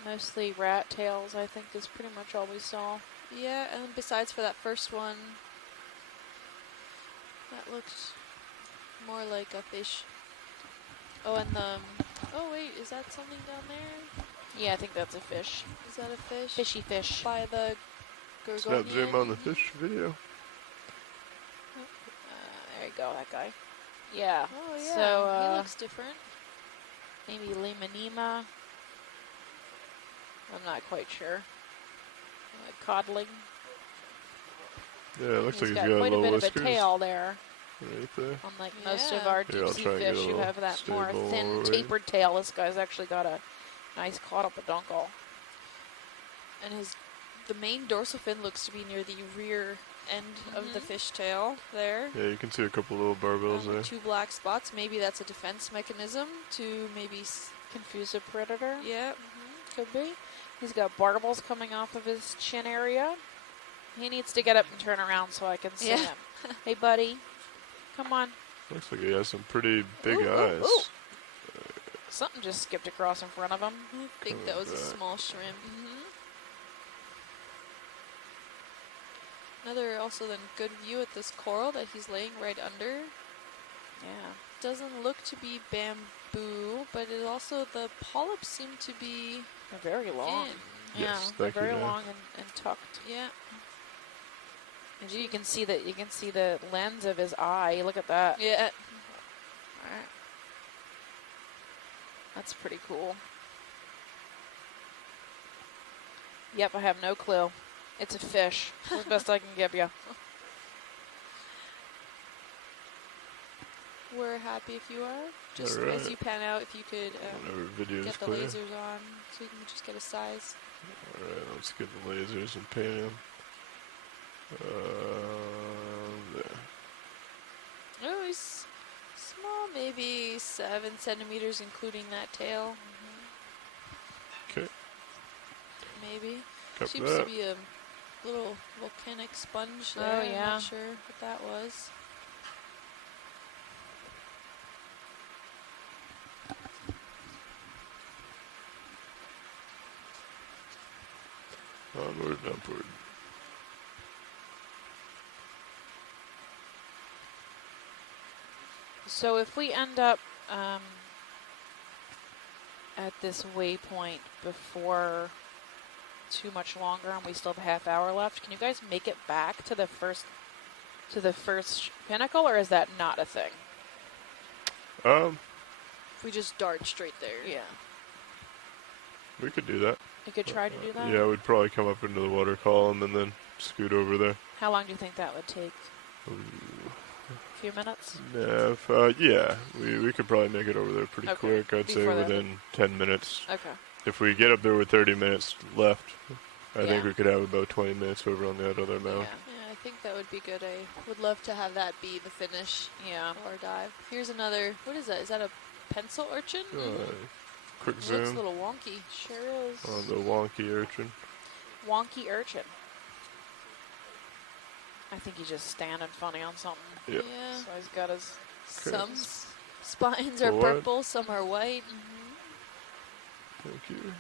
Mostly rat tails, I think, is pretty much all we saw. Yeah, and besides for that first one, that looked more like a fish. Oh, and the... Oh, wait, is that something down there? Yeah, I think that's a fish. Is that a fish? Fishy fish. By the Let's not zoom Gorgonian? on the fish video. There you go, that guy. Yeah. Oh yeah. So he looks different. maybe Lemonema. I'm not quite sure. Codling. Yeah, it looks like he's got got quite a little bit whiskers of a tail there. right there. Unlike most of Yeah. our Here, I'll deep sea try and get a fish who little have that more stable thin, overweight. tapered tail, this guy's actually got a nice caught up a dunkel. And the main dorsal fin looks to be near the rear end of the fishtail there. Yeah, you can see a couple little barbels there. With 2 black spots. Maybe that's a defense mechanism to maybe. Confuse a predator. Yeah. Could be. He's got barbels coming off of his chin area. He needs to get up and turn around so I can see him. Hey, buddy. Come on. Looks like he has some pretty big Ooh, eyes. ooh, ooh. Something just skipped across in front of him. I think that was a small shrimp. Another also then good view at this coral that he's laying right under. Yeah. Doesn't look to be bamboo, but it also the polyps seem to be They're very long. in. Yeah, Yes, they're thank you, very Dan. long and tucked. Yeah. And you can see that. You can see the lens of his eye. Look at that. Yeah. All right. That's pretty cool. Yep, I have no clue. It's a fish. That's the best I can give you. We're happy if you are. Just All right. as you pan out, if you could Whenever video's get the clear. lasers on so you can just get a size. Alright, let's get the lasers and pan him. There. Oh, he's small, maybe 7 centimeters, including that tail. Okay. Maybe. Cup Seems that. to be a little volcanic sponge Oh, there. I'm yeah. not sure what that was. Onward and upward. So if we end up at this waypoint before too much longer and we still have a half hour left, can you guys make it back to the first pinnacle, or is that not a thing? If we just dart straight there. Yeah. We could do that. You could try to do that? Yeah, we'd probably come up into the water column and then scoot over there. How long do you think that would take? Ooh. A few minutes? Yeah, we could probably make it over there pretty Okay. quick. I'd say Before that. within 10 minutes. Okay. If we get up there with 30 minutes left, I think Yeah. we could have about 20 minutes over on that other mound. Yeah, I think that would be good. I would love to have that be the finish. Yeah. Or dive. Here's another. What is that? Is that a pencil urchin? Quick It looks a zoom little wonky. Sure is. on the wonky urchin. Wonky urchin. I think he's just standing funny on something. Yep. Yeah. So he's got his... Some spines are What? purple, some are white. Thank you.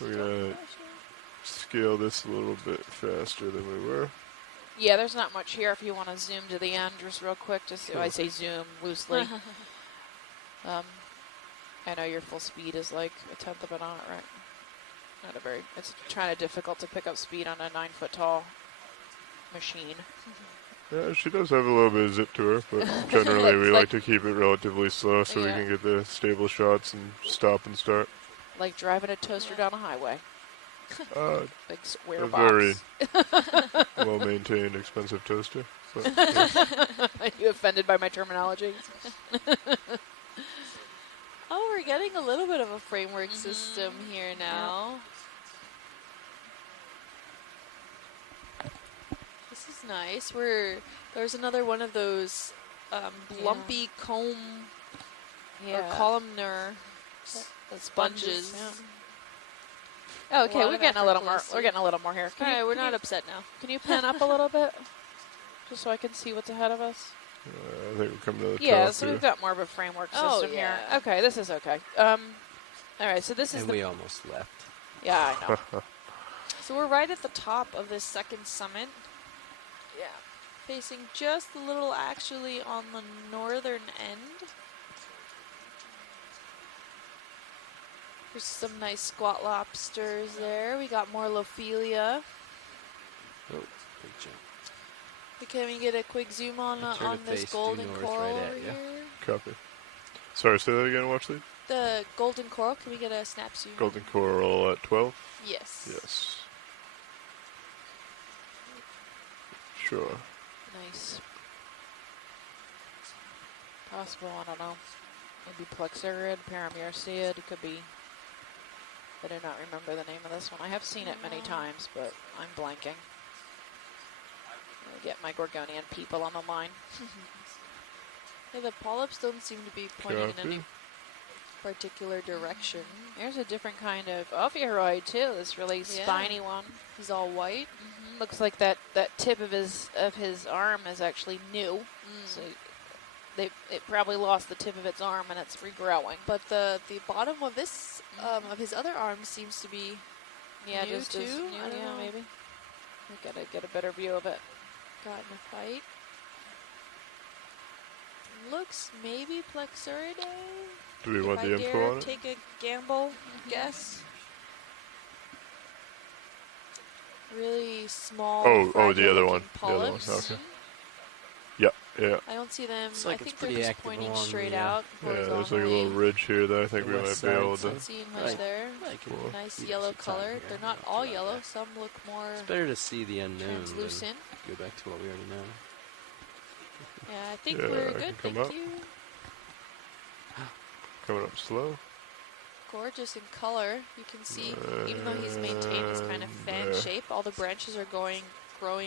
We're gonna scale this a little bit faster than we were. Yeah, there's not much here if you want to zoom to the end just real quick. Just I say zoom loosely. I know your full speed is like a tenth of a knot, right? Not a very... It's kind of difficult to pick up speed on a 9-foot tall machine. Yeah, she does have a little bit of zip to her, but generally we like to keep it relatively slow so we Yeah. can get the stable shots and stop and start. Like driving a toaster down a highway. Big square A box. very well-maintained, expensive toaster. But, yeah. Are you offended by my terminology? Oh, we're getting a little bit of a framework system here now. This is nice. There's another one of those lumpy comb or columnar sponges. Oh, okay, lot we're of getting a little more. effortlessly. We're getting a little more here. Alright, we're not upset now. Can you pan up a little bit, just so I can see what's ahead of us? I think we're coming to the Yeah, top so here. we've got more of a framework Oh, system here. yeah. Okay, this is okay. All right, so this is And the. we almost left. Yeah, I know. So we're right at the top of this second summit. Yeah. Facing just a little actually on the northern end. There's some nice squat lobsters there. We got more Lophelia. Oh, big jump. Can we get a quick zoom on Turn on to this face due golden north coral right at over ya. here? Copy. Sorry, say that again, watch lead. The golden coral. Can we get a snap zoom? Golden coral at 12? Yes. Yes. Sure. Nice. Possible, I don't know. Maybe Plexurid, Paramurcid. It could be. I do not remember the name of this one. I have seen it many times, but I'm blanking. I'll get my Gorgonian people on the line. Yeah, the polyps don't seem to be pointing in any Copy. particular direction. There's a different kind of Ophiuroid too. This really spiny one. He's all white. Looks like that tip of his arm is actually new. So it probably lost the tip of its arm and it's regrowing. But the bottom of this of his other arm seems to be Yeah, new just too. as new, I don't know. maybe. We gotta get a better view of it. Got in a fight. Looks maybe Plexuridae. Do we want if the I info dare on it? take a gamble guess. Really small. Oh, the other fragile-looking one. The other one. polyps. Okay. Yeah. I don't see them. Looks like I it's think they're pretty just active pointing along straight the, out. Yeah, there's like a horizontally. little ridge here that I think The we might west be able side, to. Not seeing much Like- there. Like Cool. Nice Yeah, yellow it's on color. here. They're not Not all too yellow. bad. Some look more It's better to see the unknown translucent. than go back to what we already know. Yeah, I think Yeah, we're I good. can come Thank up. you. Coming up slow. Gorgeous in color. You can see, even though he's maintained his kind of fan shape, all the branches are growing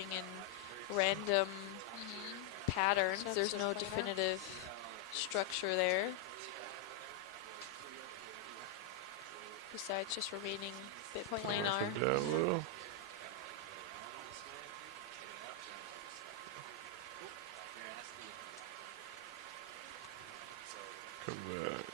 in random patterns. Sets There's of no pattern. definitive structure there. Besides just remaining a bit planar. Come down a little. Come back.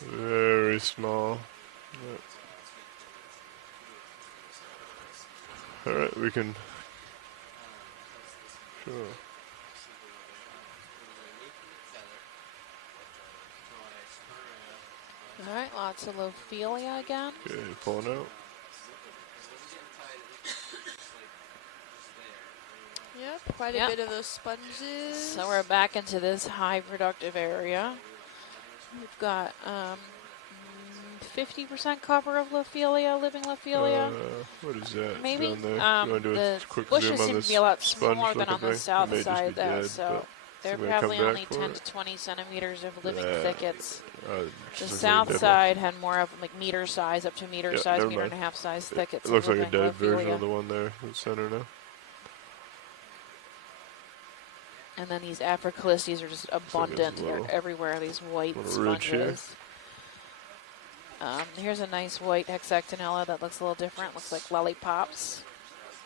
Very small. Alright, we can. Sure. All right, lots of Lophelia again. Okay, pulling out. Yep, quite a Yep. bit of those sponges. So we're back into this high productive area. We've got 50% cover of Lophelia, living Lophelia. What is that? Maybe. Down there? You The want to do a quick bushes zoom on seem this to be a lot sponge smaller than looking on the thing? south It may just side, be though. dead, So but they're somebody come probably back only for 10 it? to 20 centimeters of living Yeah. thickets. Just The looks like south a dead side had more of like meter size, up to meter Yeah, size, never meter and a mind. half size It thickets. looks of like a living dead version Lophelia. of the one there in the center now. And then these Africalistes are just abundant. little- They're everywhere, these white little ridge here. sponges. Here's a nice white hexactinella that looks a little different. Looks like lollipops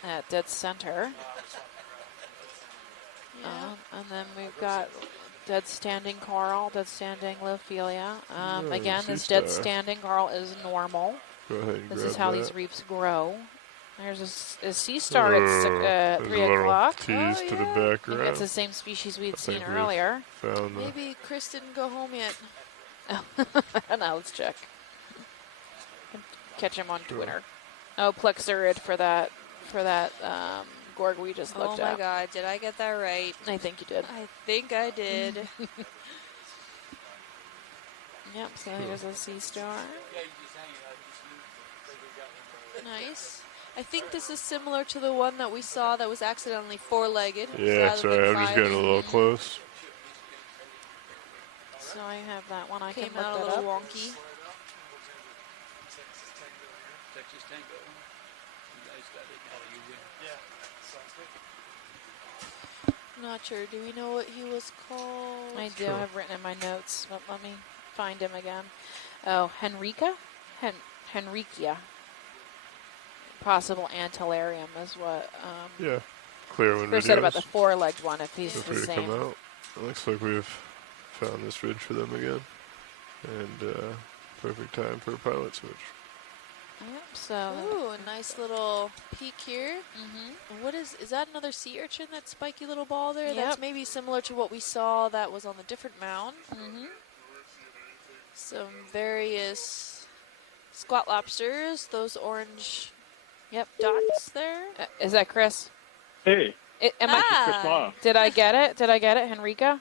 at dead center. And then we've got dead standing coral, dead standing Lophelia. Again, sea this dead star. standing coral is normal. Go ahead and This grab is how that. these reefs grow. There's a sea star at There's 3 a little o'clock. tease to the I think background. that's the same species we'd I seen think we've earlier. Found the Maybe Chris didn't go home yet. I don't know, let's check. Catch him on Sure. Twitter. Oh, Plexurid for that Gorg we just Oh looked my at. god, did I get that right? I think you did. I think I did. Yep, so here's a sea star. Nice. I think this is similar to the one that we saw that was accidentally four-legged. Yeah, rather sorry, than I'm just five. getting a little close. So I have that one. I Came can look out a that little up. wonky. Not sure. Do we know what he was called? I do have written in my notes, but let me find him again. Oh, Henrica? Henricia. Possible antillarium is what Yeah, clear when Chris said about the videos. four-legged one, if he's Feel the free to same. come out. It looks like we've found this ridge for them again. And perfect time for a pilot switch. Yep, so Ooh, a nice little peek here. Mhm. And what is that another sea urchin, that spiky little ball there? Yep. That's maybe similar to what we saw that was on the different mound. Mhm. Some various squat lobsters, those orange dots there. Is that Chris? Hey, Am this is Chris Ma. Did I get it? Did I get it, Henrica?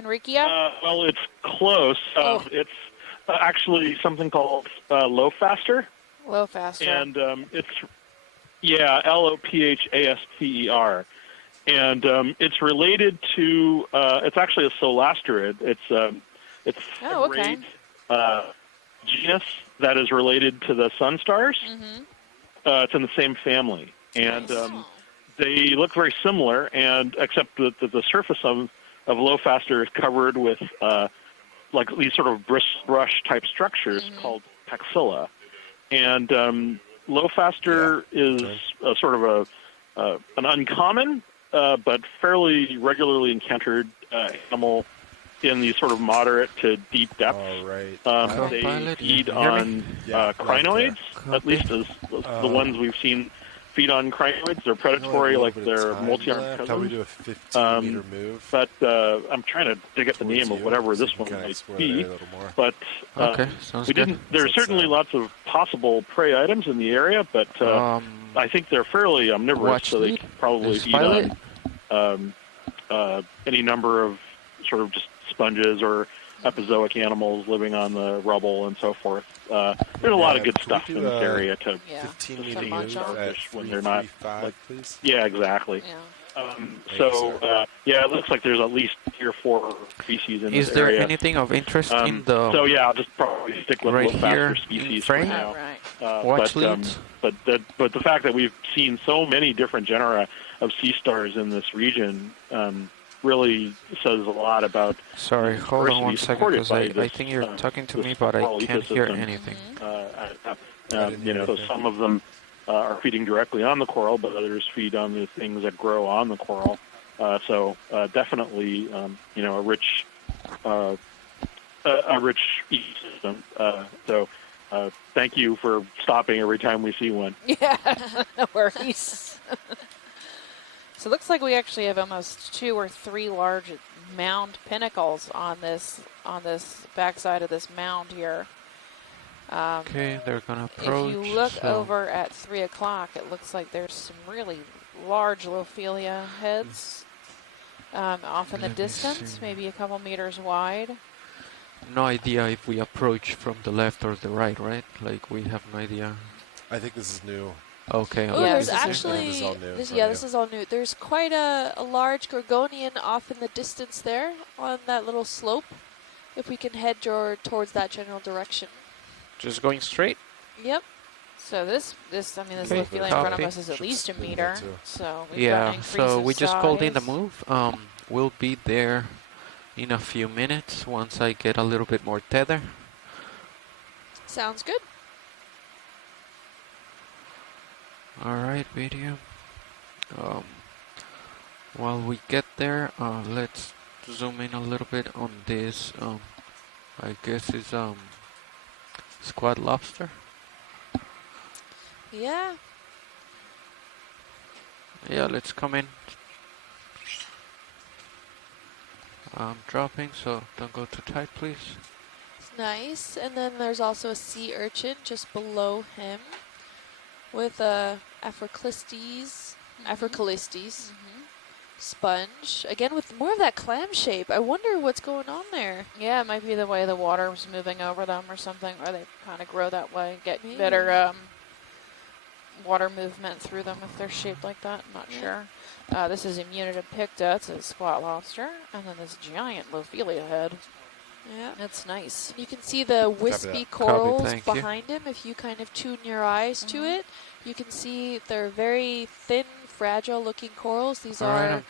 Henrikia? Well, it's close. It's actually something called low faster. Low faster. And it's, Lophaster. And it's related to, it's actually a solasterid. It's a great genus that is related to the sun stars. Mm-hmm. It's in the same family. And they look very similar, and except that the surface of Lophaster is covered with like these sort of brush type structures called paxilla. And Lophaster is a sort of an uncommon but fairly regularly encountered animal in these sort of moderate to deep depths. They feed on crinoids, at least as the ones we've seen feed on crinoids. They're predatory, like they're multi-armed cousins. We do a 15-meter move. But I'm trying to dig up the name of whatever this one might be. But we didn't. There's certainly lots of possible prey items in the area, but I think they're fairly omnivorous, so they can probably feed on any number of sort of just sponges or epizoic animals living on the rubble and so forth. There's a lot of good stuff in this area to 15-meter move starfish when they're not. Please. Yeah, exactly. It looks like there's at least 3 or 4 species in this area. Is there anything of interest in the? I'll just probably stick with faster species for now. Watch leads. But the fact that we've seen so many different genera of sea stars in this region really says a lot about. Sorry, hold on one second, because I think you're talking to me, but I can't hear anything. So some of them are feeding directly on the coral, but others feed on the things that grow on the coral. Definitely, a rich ecosystem. Thank you for stopping every time we see one. Yeah, no worries. So it looks like we actually have almost 2 or 3 large mound pinnacles on this backside of this mound here. Okay, they're gonna approach. If you look over at 3 o'clock, it looks like there's some really large Lophelia heads off in the distance, maybe a couple meters wide. No idea if we approach from the left or the right, right? Like, we have no idea. I think this is new. Okay. Oh, there's actually, this is all new. There's quite a large Gorgonian off in the distance there on that little slope. If we can head towards that general direction. Just going straight? Yep. So this Lophelia in front of us is at least a meter. So we've got an increase so of we just called in the size. move. We'll be there in a few minutes once I get a little bit more tether. Sounds good. Alright, video. While we get there, let's zoom in a little bit on this. I guess it's squat lobster. Yeah. Yeah, let's come in. I'm dropping, so don't go too tight, please. It's nice. And then there's also a sea urchin just below him with a Aphroclistes sponge. Again, with more of that clam shape. I wonder what's going on there. Yeah, it might be the way the water was moving over them or something, or they kind of grow that way, get better water movement through them if they're shaped like that. I'm not sure. This is Immunita picta. It's a squat lobster. And then this giant Lophelia head. Yeah. That's nice. You can see the wispy corals behind him. If you kind of tune your eyes to it, you can see they're very thin, fragile-looking corals. These are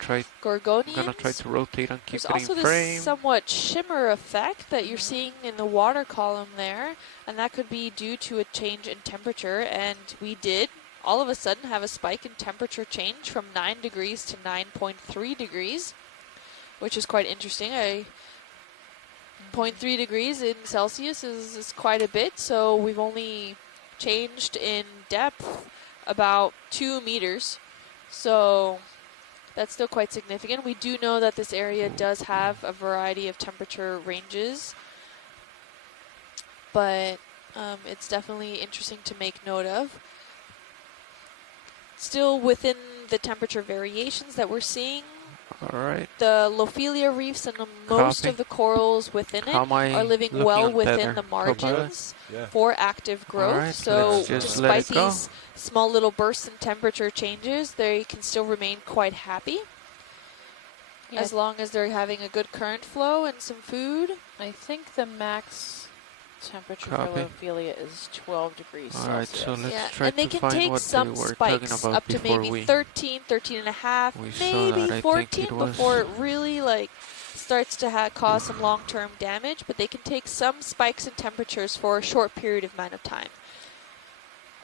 Gorgonians. I'm gonna try to rotate and keep There's it in also frame. this somewhat shimmer effect that you're seeing in the water column there, and that could be due to a change in temperature. And we did all of a sudden have a spike in temperature change from 9 degrees to 9.3 degrees, which is quite interesting. 0.3 degrees in Celsius is quite a bit, so we've only changed in depth about 2 meters. So that's still quite significant. We do know that this area does have a variety of temperature ranges. but it's definitely interesting to make note of. Still within the temperature variations that we're seeing, All right. the Lophelia reefs and most Copy. of the corals within it How am I are living looking well on within tether? the Copilot? margins Yeah. for active growth. Alright, So let's just let despite it go. these small little bursts in temperature changes, they can still remain quite happy. Yeah. As long as they're having a good current flow and some food. I think the max temperature Copy. for Lophelia is 12 degrees Alright, Celsius. so let's Yeah, try and they to can find take what some we were talking spikes about up to before maybe we 13, 13 and a half, we saw maybe that. I think 14 it was before it really like starts to cause some long-term damage, but they can take some spikes in temperatures for a short period of amount of time.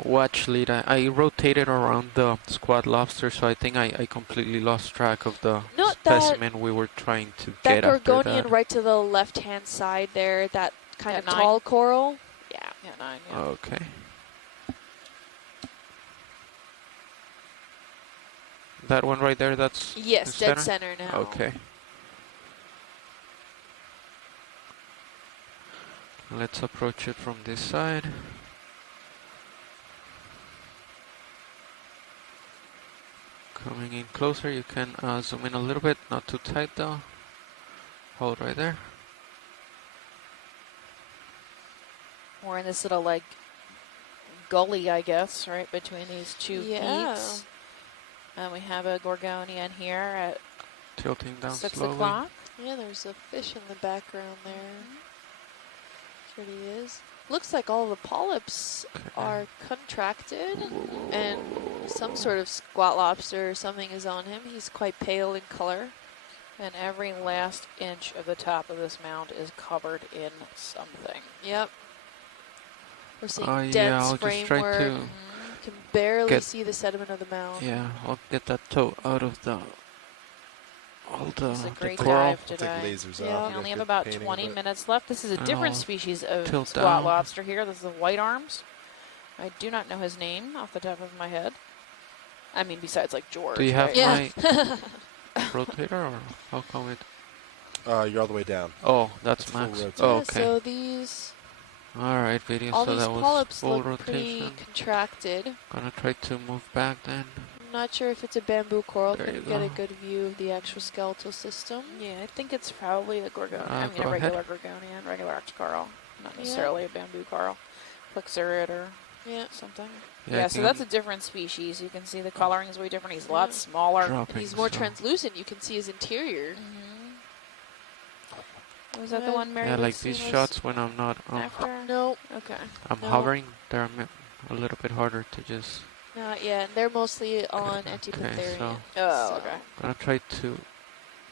watch lead. I rotated around the squat lobster, so I think I completely lost track of the Note that- specimen we were trying to That get after Gorgonian that. right to the left-hand side there, that kind At of 9? tall coral. Yeah. Yeah, 9, yeah. Okay. That one right there, that's Yes, the dead center now. Okay. Let's approach it from this side. Coming in closer, you can zoom in a little bit, not too tight though. Hold right there. We're in this little like gully, I guess, right between these two Yeah. peaks. And we have a Gorgonian here at Tilting down 6 slowly. o'clock. Yeah, there's a fish in the background there. Here he is. Looks like all the polyps are contracted, and some sort of squat lobster or something is on him. He's quite pale in color. And every last inch of the top of this mound is covered in something. Yep. We're seeing Yeah, dense I'll just try framework. to Can barely get- see the sediment of the mound. Yeah, I'll get that toe out of the It's a great coral. dive today. lasers Yeah. off. We only Get have good about painting, 20 but- minutes left. This is a And different I'll species of tilt squat down. lobster here. This is the white arms. I do not know his name off the top of my head. I mean, besides like George. Do you have right? Yeah. my rotator, or how come it? You're all the way down. Oh, that's It's full max. rotate. Oh, Yeah, okay. so these, All right, video. all so these that was polyps full look pretty rotation. contracted. Gonna try to move back then. I'm not sure if it's a bamboo coral. There Can you get a go. good view of the actual skeletal system. Yeah, I think it's probably a Gorgonian. I mean, go a ahead. regular Gorgonian, regular Octocoral. Not necessarily a bamboo coral. Plexurid or Yeah. something. Yeah, Yeah, I so think that's I'm a different species. You can see the coloring is way different. He's a lot smaller. dropping. And he's more so- translucent. You can see his interior. Was that the one Mary Yeah, like was these seeing shots when I'm not, after? No, Okay. I'm No. hovering. They're a little bit harder to just. not yet. They're mostly on Okay, Antipantherian. so- Oh, So- okay. Gonna try to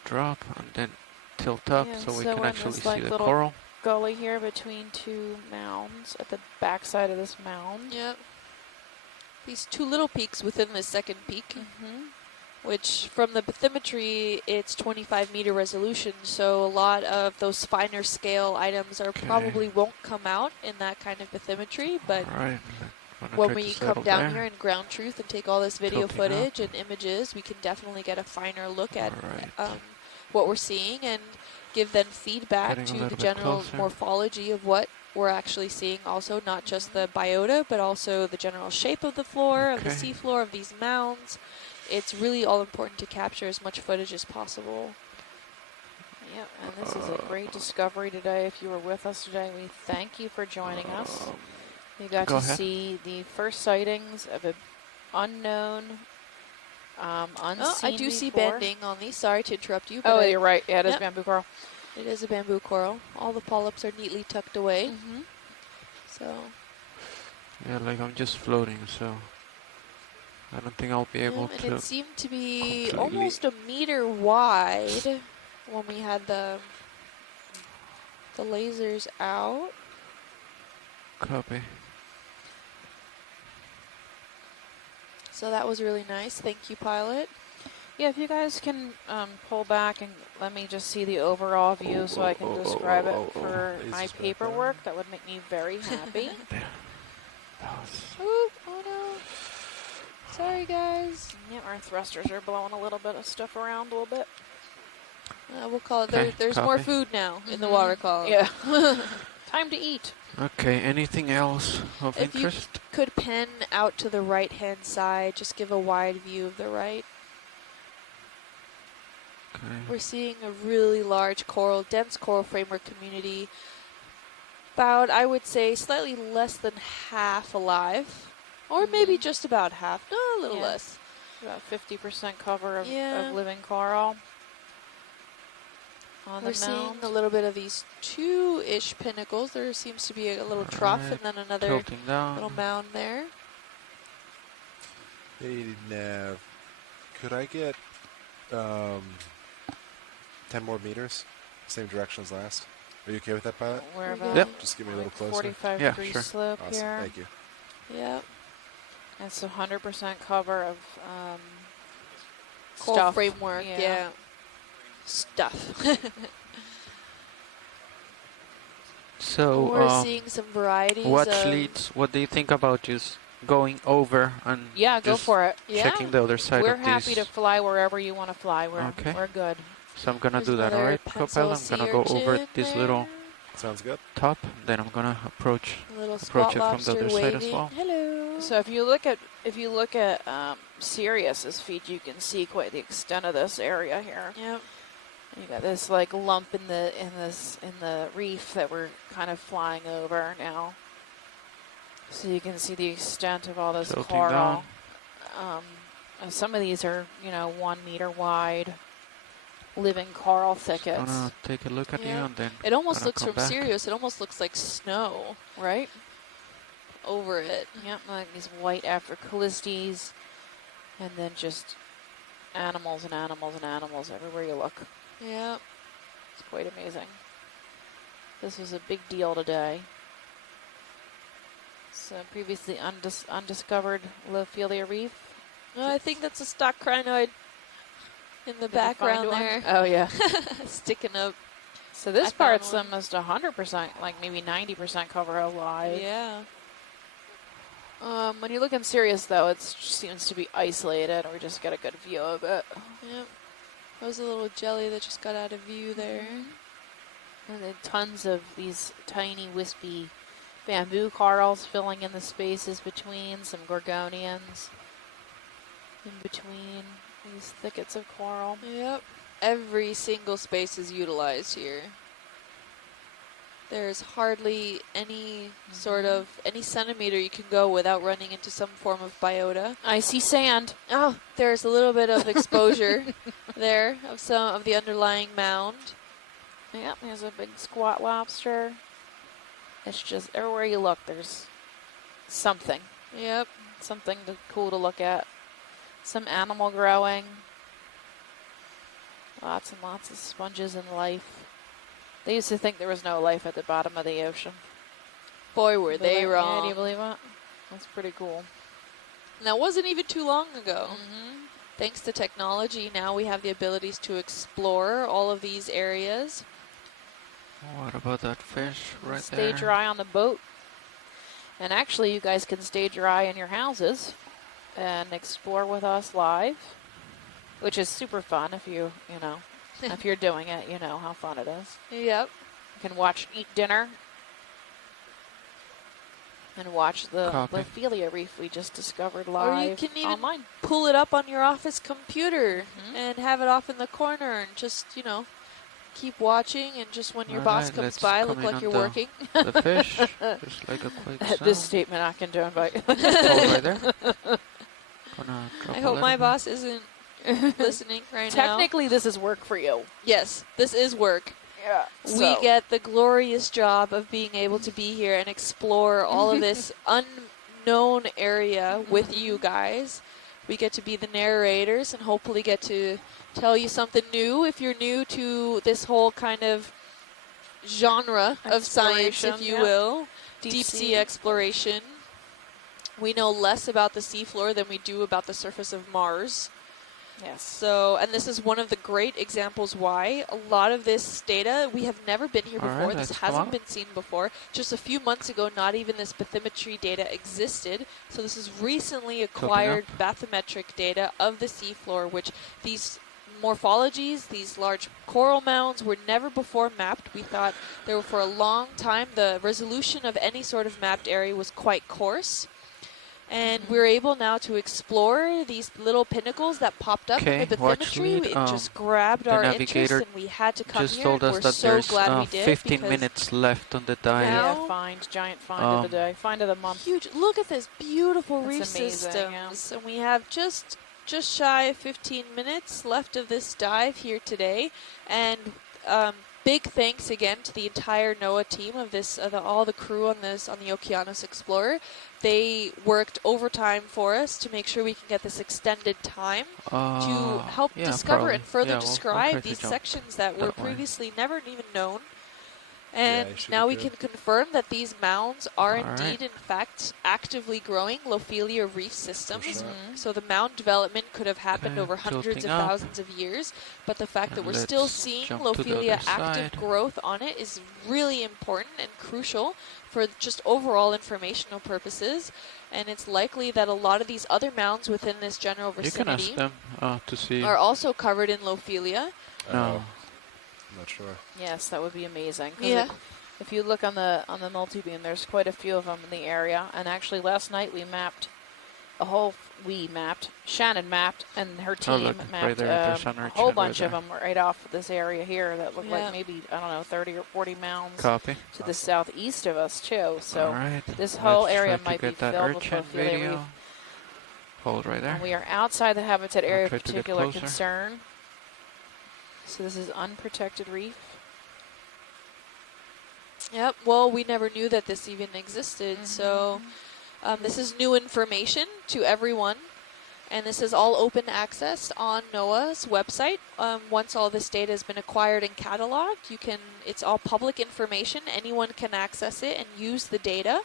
drop and then tilt up Yeah, so we so can we're in actually this, see like, the little- coral. Gully here between two mounds at the back side of this mound. Yep. These two little peaks within the second peak, Mm-hmm. which from the bathymetry, it's 25-meter resolution, so a lot of those finer scale items are Okay. probably won't come out in that kind of bathymetry, but All right. Gonna when try we to come settle down there. here in ground truth and take all this video Tilting up. footage and images, we can definitely get a finer look at All right. what we're seeing and give then feedback Getting a to little the bit general closer. morphology of what we're actually seeing also, not just the biota, but also the general shape of the floor, of the Okay. seafloor, of these mounds. It's really all important to capture as much footage as possible. Yep, and this is a great discovery today. If you were with us today, we thank you for joining us. You got Go to ahead. see the first sightings of an unknown, unseen Oh, I do see before. bending on these. Sorry to interrupt you. But Oh, I- you're right. Yeah, it is Yep. bamboo coral. It is a bamboo coral. All the polyps are neatly tucked away. Mm-hmm. So Yeah, like I'm just floating, so I don't think I'll be able and to. it seemed to be completely- almost a meter wide when we had the lasers out. Copy. So that was really nice. Thank you, pilot. Yeah, if you guys can pull back and let me just see the overall view so I can describe it for my Lasers back paperwork, that would make me very happy. Oop, oh no. Sorry, guys. Yeah, our thrusters are blowing a little bit of stuff around a little bit. We'll call it. Okay, There's more copy. food now in the Mhm. water column. Yeah. Time to eat. Okay, anything else of If you interest? could pan out to the right-hand side, just give a wide view of the right. Okay. We're seeing a really large coral, dense coral framework community. About, I would say, slightly less than half alive. Or maybe just about half. No, a little Yeah. less. About 50% cover of Yeah. living coral. On We're the seeing mound. a little bit of these two-ish pinnacles. There seems to be a little trough and Alright, then another tilting down. little mound there. Hey, Nav, could I get 10 more meters? Same direction as last. Are you okay with that, pilot? We're about Yep. Just give me a little closer. 45 Yeah, degree sure. slope Awesome. here. Thank you. Yep. It's 100% cover of Coral stuff. framework, yeah. Stuff. So, We're seeing some varieties what of... leads? What do you think about just going over and Yeah, go just for it. Yeah. checking the other side We're of happy these? to fly wherever you want to fly. Okay. We're good. So I'm gonna There's do that, another alright, pencil co-pilot? I'm gonna go sea over urchin this there. little Sounds good. top, then I'm gonna approach A little approach squat it from the lobster other waving. side as well. Hello. So if you look at Sirius's feed, you can see quite the extent of this area here. Yep. You got this like lump in the reef that we're kind of flying over now. So you can see the extent of all this Tilting coral. And some of these are 1 meter wide, living coral thickets. Gonna take a look at you Yeah. and then It almost gonna looks come from back. Sirius, it almost looks like snow Right? over it. Yep, like these white Africalistes, and then just animals and animals and animals everywhere you look. Yep. It's quite amazing. This was a big deal today. So previously undiscovered Lophelia reef. I think that's a stock crinoid in the Did you find background one? there. Oh yeah. Sticking up. So this I found part's one. almost 100%, like maybe 90% cover alive. Yeah. When you look in Sirius, though, it seems to be isolated. We just get a good view of it. Yep. That was a little jelly that just got out of view there. And then tons of these tiny, wispy bamboo corals filling in the spaces between, some gorgonians in between these thickets of coral. Yep. Every single space is utilized here. There's hardly any sort of, any centimeter you can go without running into some form of biota. I see sand. Oh, there's a little bit of exposure there of some of the underlying mound. Yep, there's a big squat lobster. It's just everywhere you look, there's something. Yep. Something cool to look at. Some animal growing. Lots and lots of sponges and life. They used to think there was no life at the bottom of the ocean. Boy, were they Yeah, wrong. do you believe it? That's pretty cool. And that wasn't even too long ago. Thanks to technology, now we have the abilities to explore all of these areas. What about that fish right Stay there? dry on the boat. And actually, you guys can stay dry in your houses and explore with us live, which is super fun if if you're doing it, you know how fun it is. Yep. You can eat dinner, and watch the Copy. Lophelia reef we just discovered Or live you can even online. pull it up on your office computer and have it off in the corner and just, keep watching, and just when your boss Alright, comes let's by, come look in like on you're the- working. The fish, just like a quick At sound. this statement, I can do invite. Hold right there. Gonna drop I a hope my little boss isn't listening right now. Technically, this is work for you. Yes, this is work. Yeah. We get the glorious job of being able to be here and explore all of this unknown area with you guys. We get to be the narrators and hopefully get to tell you something new if you're new to this whole kind of genre of science, if Exploration, you yeah. will. Deep Deep sea sea. exploration. We know less about the seafloor than we do about the surface of Mars. Yes. So, and this is one of the great examples why a lot of this data, we have never been here All before. right, This let's come hasn't out. been seen before. Just a few months ago, not even this bathymetry data existed. So this is recently acquired bathymetric data of the seafloor, which these morphologies, these large coral mounds, were never before mapped. We thought there were, for a long time, the resolution of any sort of mapped area was quite coarse. And we're able now to explore these little pinnacles that popped up in the bathymetry. It just grabbed our interest, and we had to come just here. told us We're that so there's glad we did. 15 minutes left on the dive. Yeah, giant find of the day, find of the month. Huge. Look at this beautiful That's reef amazing, systems, and we have just shy of 15 minutes left of this dive here today. And big thanks again to the entire NOAA team of this, all the crew on the Okeanos Explorer. They worked overtime for us to make sure we can get this extended time to help discover and further describe these sections that were previously never even known. And now we can confirm that these mounds are indeed, in fact, actively growing Lophelia reef systems. So the mound development could have happened over hundreds of thousands of years, but the fact that we're still seeing Lophelia active growth on it is really important and crucial for just overall informational purposes. And it's likely that a lot of these other mounds within this general vicinity you can ask them, to see. Are also covered in Lophelia. No. I'm not sure. Yes, that would be amazing. Yeah. If you look on the multi-beam, there's quite a few of them in the area. And actually, last night we mapped Shannon mapped, and her team mapped right there, a whole bunch of them right off this area here that look like maybe, I don't know, 30 or 40 mounds to the southeast of us, too. So this whole area might be filled with Lophelia reef. Hold right there. And we are outside the habitat area of particular concern. So this is unprotected reef. Yep, well, we never knew that this even existed, so this is new information to everyone, and this is all open access on NOAA's website. Once all this data has been acquired and cataloged, it's all public information. Anyone can access it and use the data.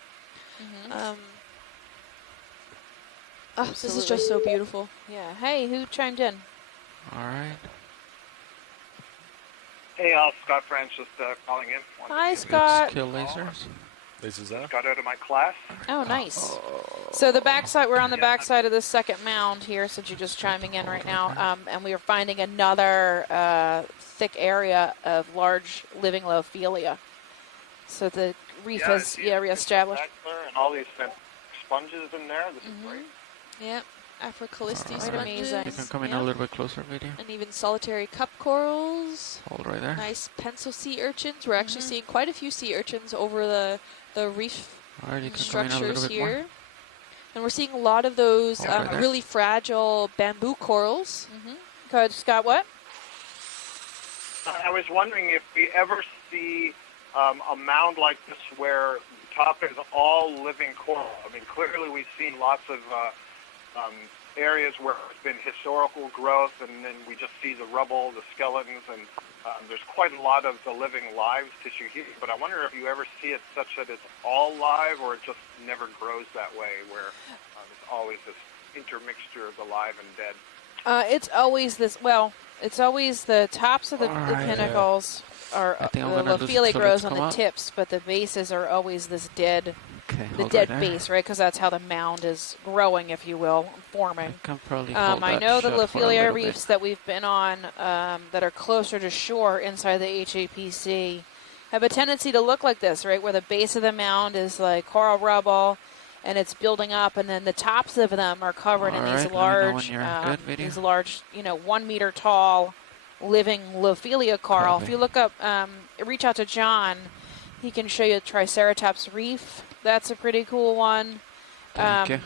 This is just so beautiful. Yeah, hey, who chimed in? All right. Hey, Scott French, just calling in. Hi, Scott. Kill lasers. Lasers out. Got out of my class. Oh, nice. So the backside, we're on the backside of the second mound here, since you're just chiming in right now, and we are finding another thick area of large living Lophelia. So the reef has reestablished. And all these sponges in there. This is great. Yep. Afrocallisti sponges. Amazing. You can come in a little bit closer, video. And even solitary cup corals. Hold right there. Nice pencil sea urchins. We're actually seeing quite a few sea urchins over the reef structures here. And we're seeing a lot of those really fragile bamboo corals. Good, Scott, what? I was wondering if we ever see a mound like this where the top is all living coral. I mean, clearly we've seen lots of areas where there's been historical growth, and then we just see the rubble, the skeletons, and there's quite a lot of the living live tissue here. But I wonder if you ever see it such that it's all live, or it just never grows that way, where there's always this intermixture of the live and dead. It's always this. Well, it's always the tops of the pinnacles. The Lophelia grows on the tips, but the bases are always this dead. The dead base, right? Because that's how the mound is growing, if you will, forming. I know the Lophelia reefs that we've been on that are closer to shore inside the HAPC have a tendency to look like this, right? Where the base of the mound is like coral rubble, and it's building up, and then the tops of them are covered in these large, 1 meter tall living Lophelia coral. If you look up, reach out to John, he can show you Triceratops reef. That's a pretty cool one.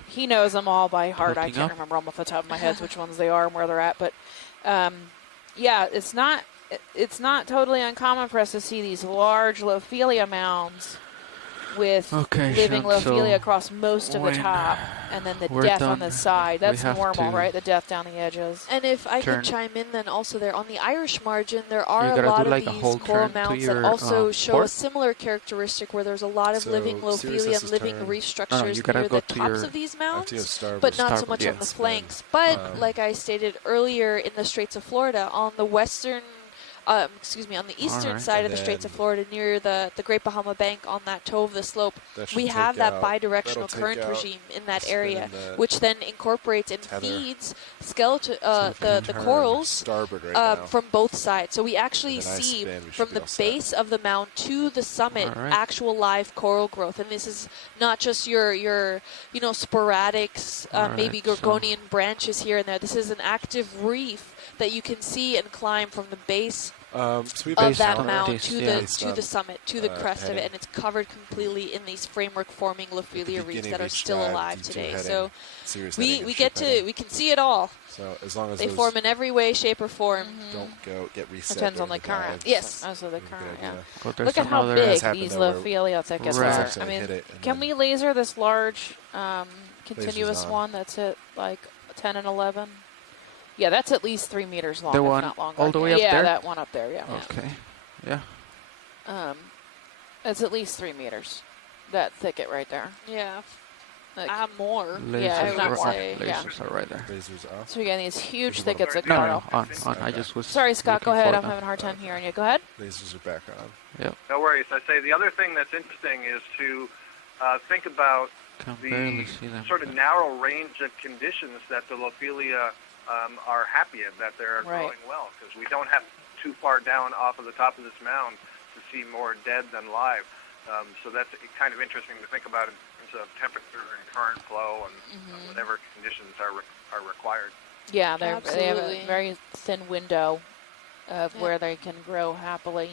He knows them all by heart. I can't remember them off the top of my head which ones they are and where they're at. But yeah, it's not totally uncommon for us to see these large Lophelia mounds with living Lophelia across most of the top, and then the death on the side. That's normal, right? The death down the edges. And if I could chime in then also there, on the Irish margin, there are a lot of these coral mounds that also show a similar characteristic where there's a lot of living Lophelia and living reef structures near the tops of these mounds, but not so much on the flanks. But like I stated earlier, in the Straits of Florida, on the western excuse me, on the eastern Alright. side And of the Straits of then- Florida, near the Great Bahama Bank on that toe of the slope, That should we take have that out- bidirectional that'll take current out regime in that spin area, in the which then incorporates and tether. feeds skeleton, So if we the turn corals starboard right now, from both sides. So we actually With a nice see spin, we should from be the all set. base of the mound to the summit Alright. actual live coral growth, and this is not just your sporadic maybe Alright, so- Gorgonian branches here and there. This is an active reef that you can see and climb from the base so we of Based that on mound this, to yeah. the summit, to the crest of it, heading. and it's covered completely in these framework-forming at the Lophelia reefs beginning that of are each still strad, alive D2 today. heading, So serious we heading, and get ship heading. we can see it all. So as long as They those form in every way, shape, or form. don't get reset. Depends on during the dive, current. Yes. Also the good current, idea. yeah. Well, there's Look at how another- big Has happened these though where Lophelia thickets Right. are. Accidentally I mean, hit it and can then we laser this large continuous on. one that's at like 10 and 11? Yeah, that's at least 3 meters long, The if one not longer. all the way up yeah, there? that one up there, yeah. Okay. Yeah. It's at least 3 meters. That thicket right there. Yeah. Like, More. Lasers, Yeah, if not are, more. lasers Yeah. are right there. lasers off. so we got these huge There's a thickets of No, coral. no, on. I just was. Sorry, Scott, go looking ahead. for I'm them. having a hard time hearing you. Go ahead. Lasers are back on. Yep. No worries. I say the other thing that's interesting is to think about Can the barely see them. sort of narrow range of conditions that the Lophelia are happy in, that they're Right. growing well, because we don't have too far down off of the top of this mound to see more dead than live. So that's kind of interesting to think about in terms of temperature and current flow and whatever conditions are required. Yeah, they have Absolutely. a very thin window of where they can grow happily.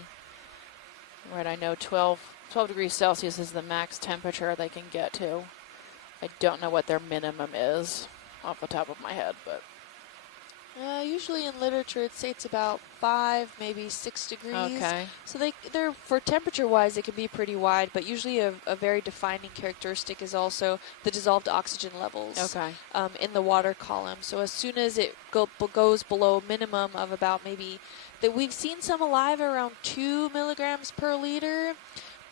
Right, I know 12 degrees Celsius is the max temperature they can get to. I don't know what their minimum is off the top of my head, but Usually in literature, it states about 5, maybe 6 degrees. okay. So they're for temperature-wise, it can be pretty wide, but usually a very defining characteristic is also the dissolved oxygen levels Okay. in the water column. So as soon as it goes below minimum of about maybe, that we've seen some alive around 2 milligrams per liter,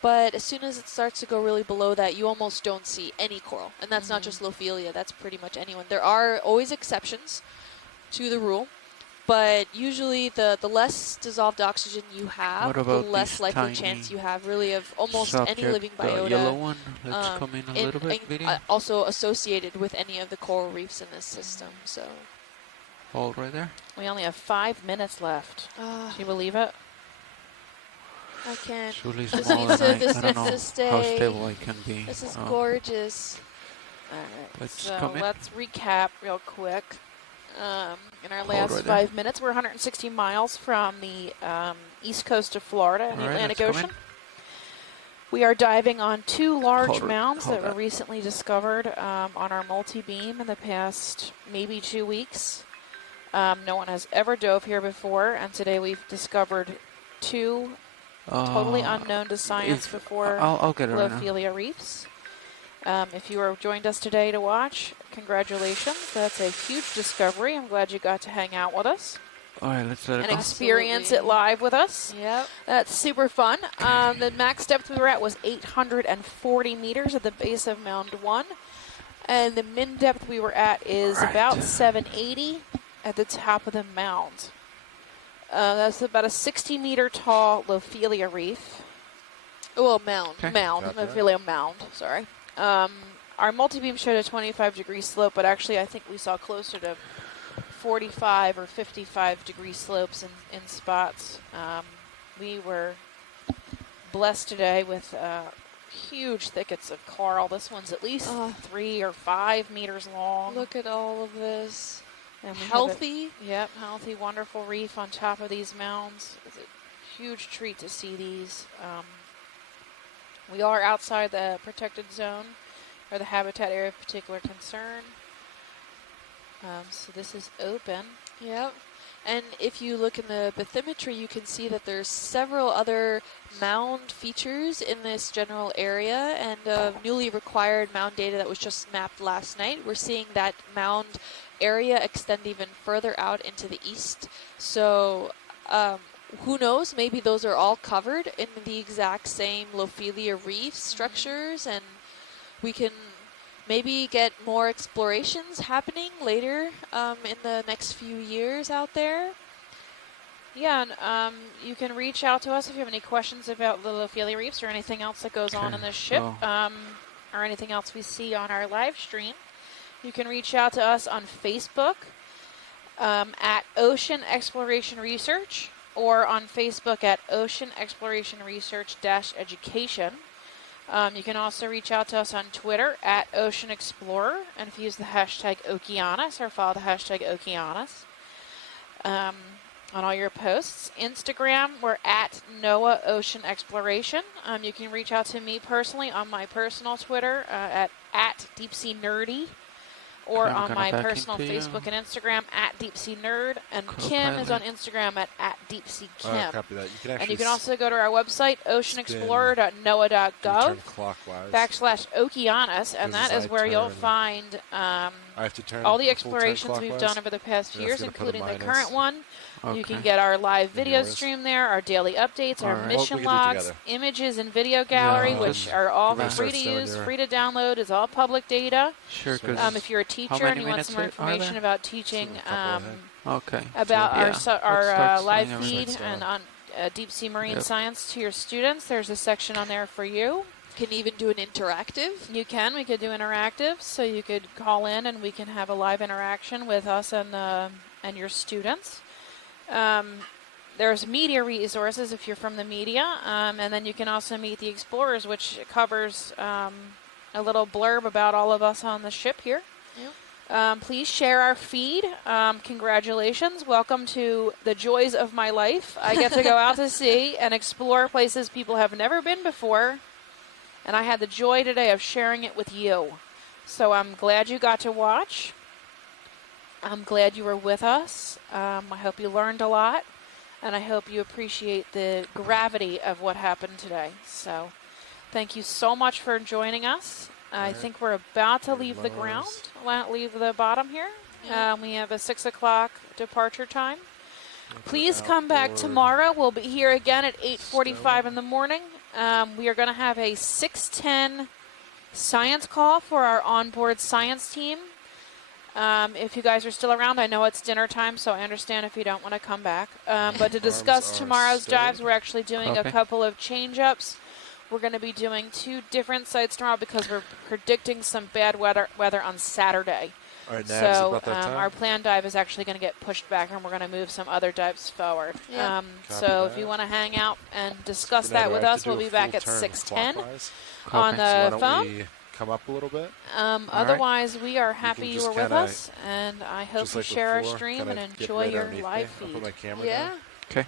but as soon as it starts to go really below that, you almost don't see any coral. And that's not just Lophelia, that's pretty much anyone. There are always exceptions to the rule, but usually the less dissolved oxygen you have, What the about less these likely tiny chance you have really of almost subject, any living the biota. yellow one that's coming a little bit, video. Also associated with any of the coral reefs in this system. So All right there. We only have 5 minutes left. Can you believe it? I can't. Surely This smaller needs to- than this I don't needs know to stay. how stable I can be. This is Oh. gorgeous. All right. Let's so come in. let's recap real quick. In our last right 5 minutes, we're 160 miles from the east coast of Florida and the All right, Atlantic let's come Ocean. We are diving on 2 large Hold it, mounds hold that were that. recently discovered on our multi-beam in the past maybe 2 weeks. No one has ever dove here before, and today we've discovered 2 totally unknown to science if- before I'll get it right now. Lophelia reefs. If you have joined us today to watch, congratulations. That's a huge discovery. I'm glad you got to hang out with us All right, let's let it and go. experience it live with us. Yep. That's super fun. The max depth we were at was 840 meters at the base of Mound 1. And the min depth we were at is Right. about 780 at the top of the mound. That's about a 60-meter tall Lophelia reef. Well, mound. Okay. Mound. Got that. Lophelia mound, sorry. Our multi-beam showed a 25-degree slope, but actually I think we saw closer to 45 or 55-degree slopes in spots. We were blessed today with huge thickets of coral. This one's at least 3 or 5 meters long. Look at all of this. And we have Healthy. Yep, healthy, wonderful reef on top of these mounds. It's a huge treat to see these. We are outside the protected zone, or the habitat area of particular concern. So this is open. Yep. And if you look in the bathymetry, you can see that there's several other mound features in this general area, and newly required mound data that was just mapped last night. We're seeing that mound area extend even further out into the east. So who knows, maybe those are all covered in the exact same Lophelia reef structures, and we can maybe get more explorations happening later in the next few years out there. Yeah, and you can reach out to us if you have any questions about the Lophelia reefs or anything else that goes on in this ship, or anything else we see on our live stream. You can reach out to us on Facebook at Ocean Exploration Research, or on Facebook at Ocean Exploration Research-Education. You can also reach out to us on Twitter at Ocean Explorer, and if you use the hashtag Okeanos or follow the hashtag Okeanos on all your posts. Instagram, we're at NOAA Ocean Exploration. You can reach out to me personally on my personal Twitter at DeepSeaNerdy, or on my personal Facebook and Instagram at DeepSeaNerd, and Kim is on Instagram at DeepSeaKim. Copy that. And you can also go to our website, oceanexplorer.noaa.gov/Okeanos, and that is where you'll find all the explorations we've done over the past few years, including the current one. You can get our live video stream there, our daily updates, our mission logs, images and video gallery, which are all free to use, free to download. It's all public data. Sure. If you're a teacher and you want some more information about teaching about our live feed and on deep sea marine science to your students, there's a section on there for you. You can even do an interactive. You can. We could do interactive, so you could call in and we can have a live interaction with us and your students. There's media resources if you're from the media, and then you can also meet the explorers, which covers a little blurb about all of us on the ship here. Yep. Please share our feed. Congratulations. Welcome to the joys of my life. I get to go out to sea and explore places people have never been before, and I had the joy today of sharing it with you. So I'm glad you got to watch. I'm glad you were with us. I hope you learned a lot, and I hope you appreciate the gravity of what happened today. So thank you so much for joining us. I think we're about to leave the ground, leave the bottom here. We have a 6 o'clock departure time. Please come back tomorrow. We'll be here again at 8:45 in the morning. We are going to have a 6:10 science call for our onboard science team. If you guys are still around, I know it's dinner time, so I understand if you don't want to come back. But to discuss tomorrow's dives, we're actually doing a couple of change-ups. We're going to be doing 2 different sites tomorrow because we're predicting some bad weather on Saturday. All right, so our planned dive is actually going to get pushed back, and we're going to move some other dives forward. Yeah. So if you want to hang out and discuss that with us, we'll be back at 6:10 on the phone. Come up a little bit. Otherwise, we are happy you were with us, and I hope you share our stream and enjoy your live feed. Put my camera down. Okay.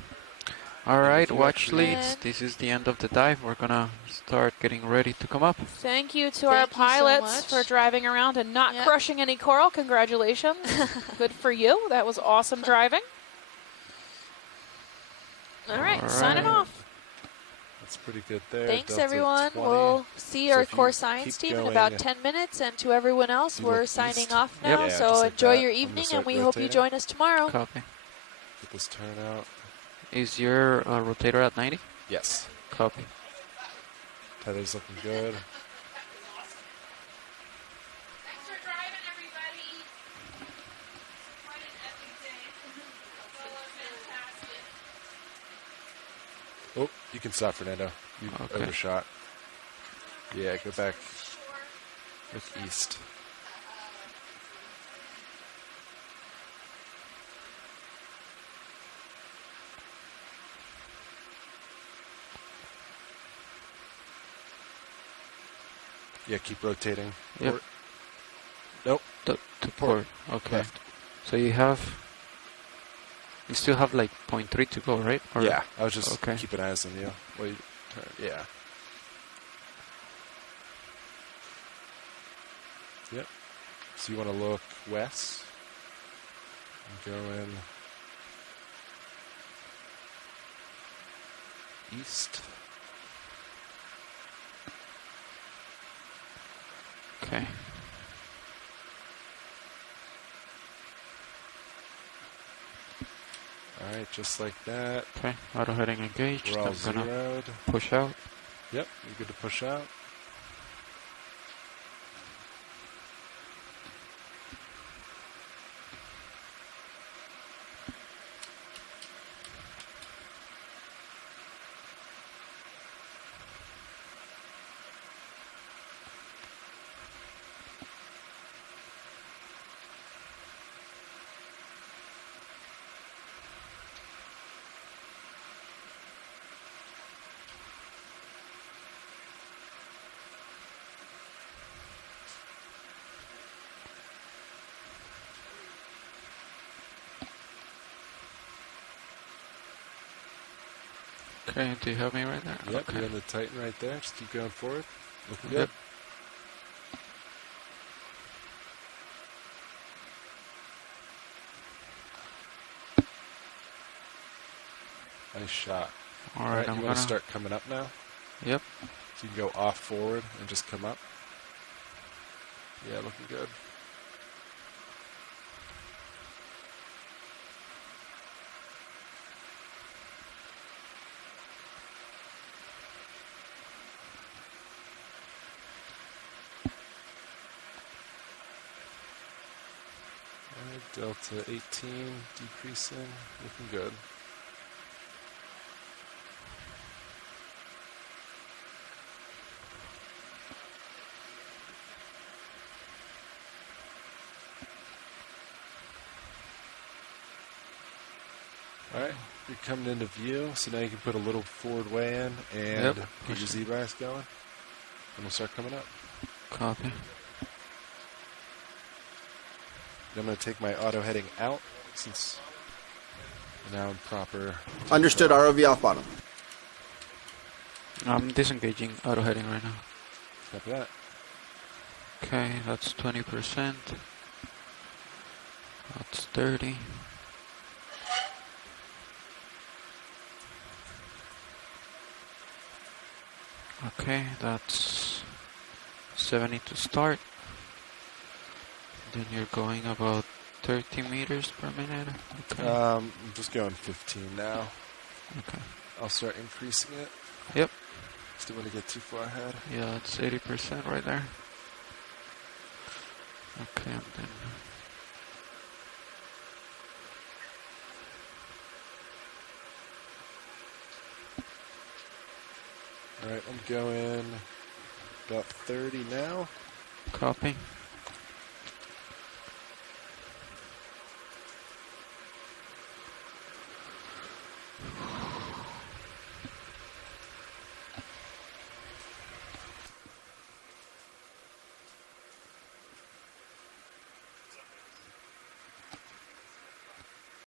All right, watch leads. This is the end of the dive. We're going to start getting ready to come up. Thank you to our pilots for driving around and not crushing any coral. Congratulations. Good for you. That was awesome driving. All right, signing off. That's pretty good there. Thanks, Delta everyone. 20. We'll see our core science team in about 10 minutes. And to everyone else, we're signing off now. Yep. So enjoy your evening, and we hope you join us tomorrow. Copy. Get this turnout. Is your rotator at 90? Yes. Copy. Tether's looking good. Oh, you can stop, Fernando. You overshot. Yeah, go back. Look east. Yeah, keep rotating. Yep. Port. Nope. To port. Okay. Left. So you still have like 0.3 to go, right? Or yeah, I was just keeping eyes on you. Wait, yeah. Yep. So you want to look west and go in east. Okay. All right, just like that. Okay, auto heading engaged. We're all I'm gonna zeroed. push out. Yep, you're good to push out. Okay, do you have me right there? Yep, Okay. you're in the Titan right there. Just keep going forward. Looking Yep. good. Nice shot. All All right, right, I'm you gonna want to start coming up now? Yep. So you can go off forward and just come up. Yeah, looking good. Delta 18 decreasing, looking good. Alright, you're coming into view, so now you can put a little forward way in and get your Z-Brass going. And we'll start coming up. Copy. I'm going to take my auto heading out since now I'm proper. Understood. ROV off bottom. I'm disengaging auto heading right now. Copy that. Okay, that's 20%. That's 30. Okay, that's 70 to start. Then you're going about 30 meters per minute. Okay. I'm just going 15 now. Okay. I'll start increasing it. Yep. Just don't want to get too far ahead. Yeah, it's 80% right there. Okay, and then Alright, I'm going about 30 now. copy.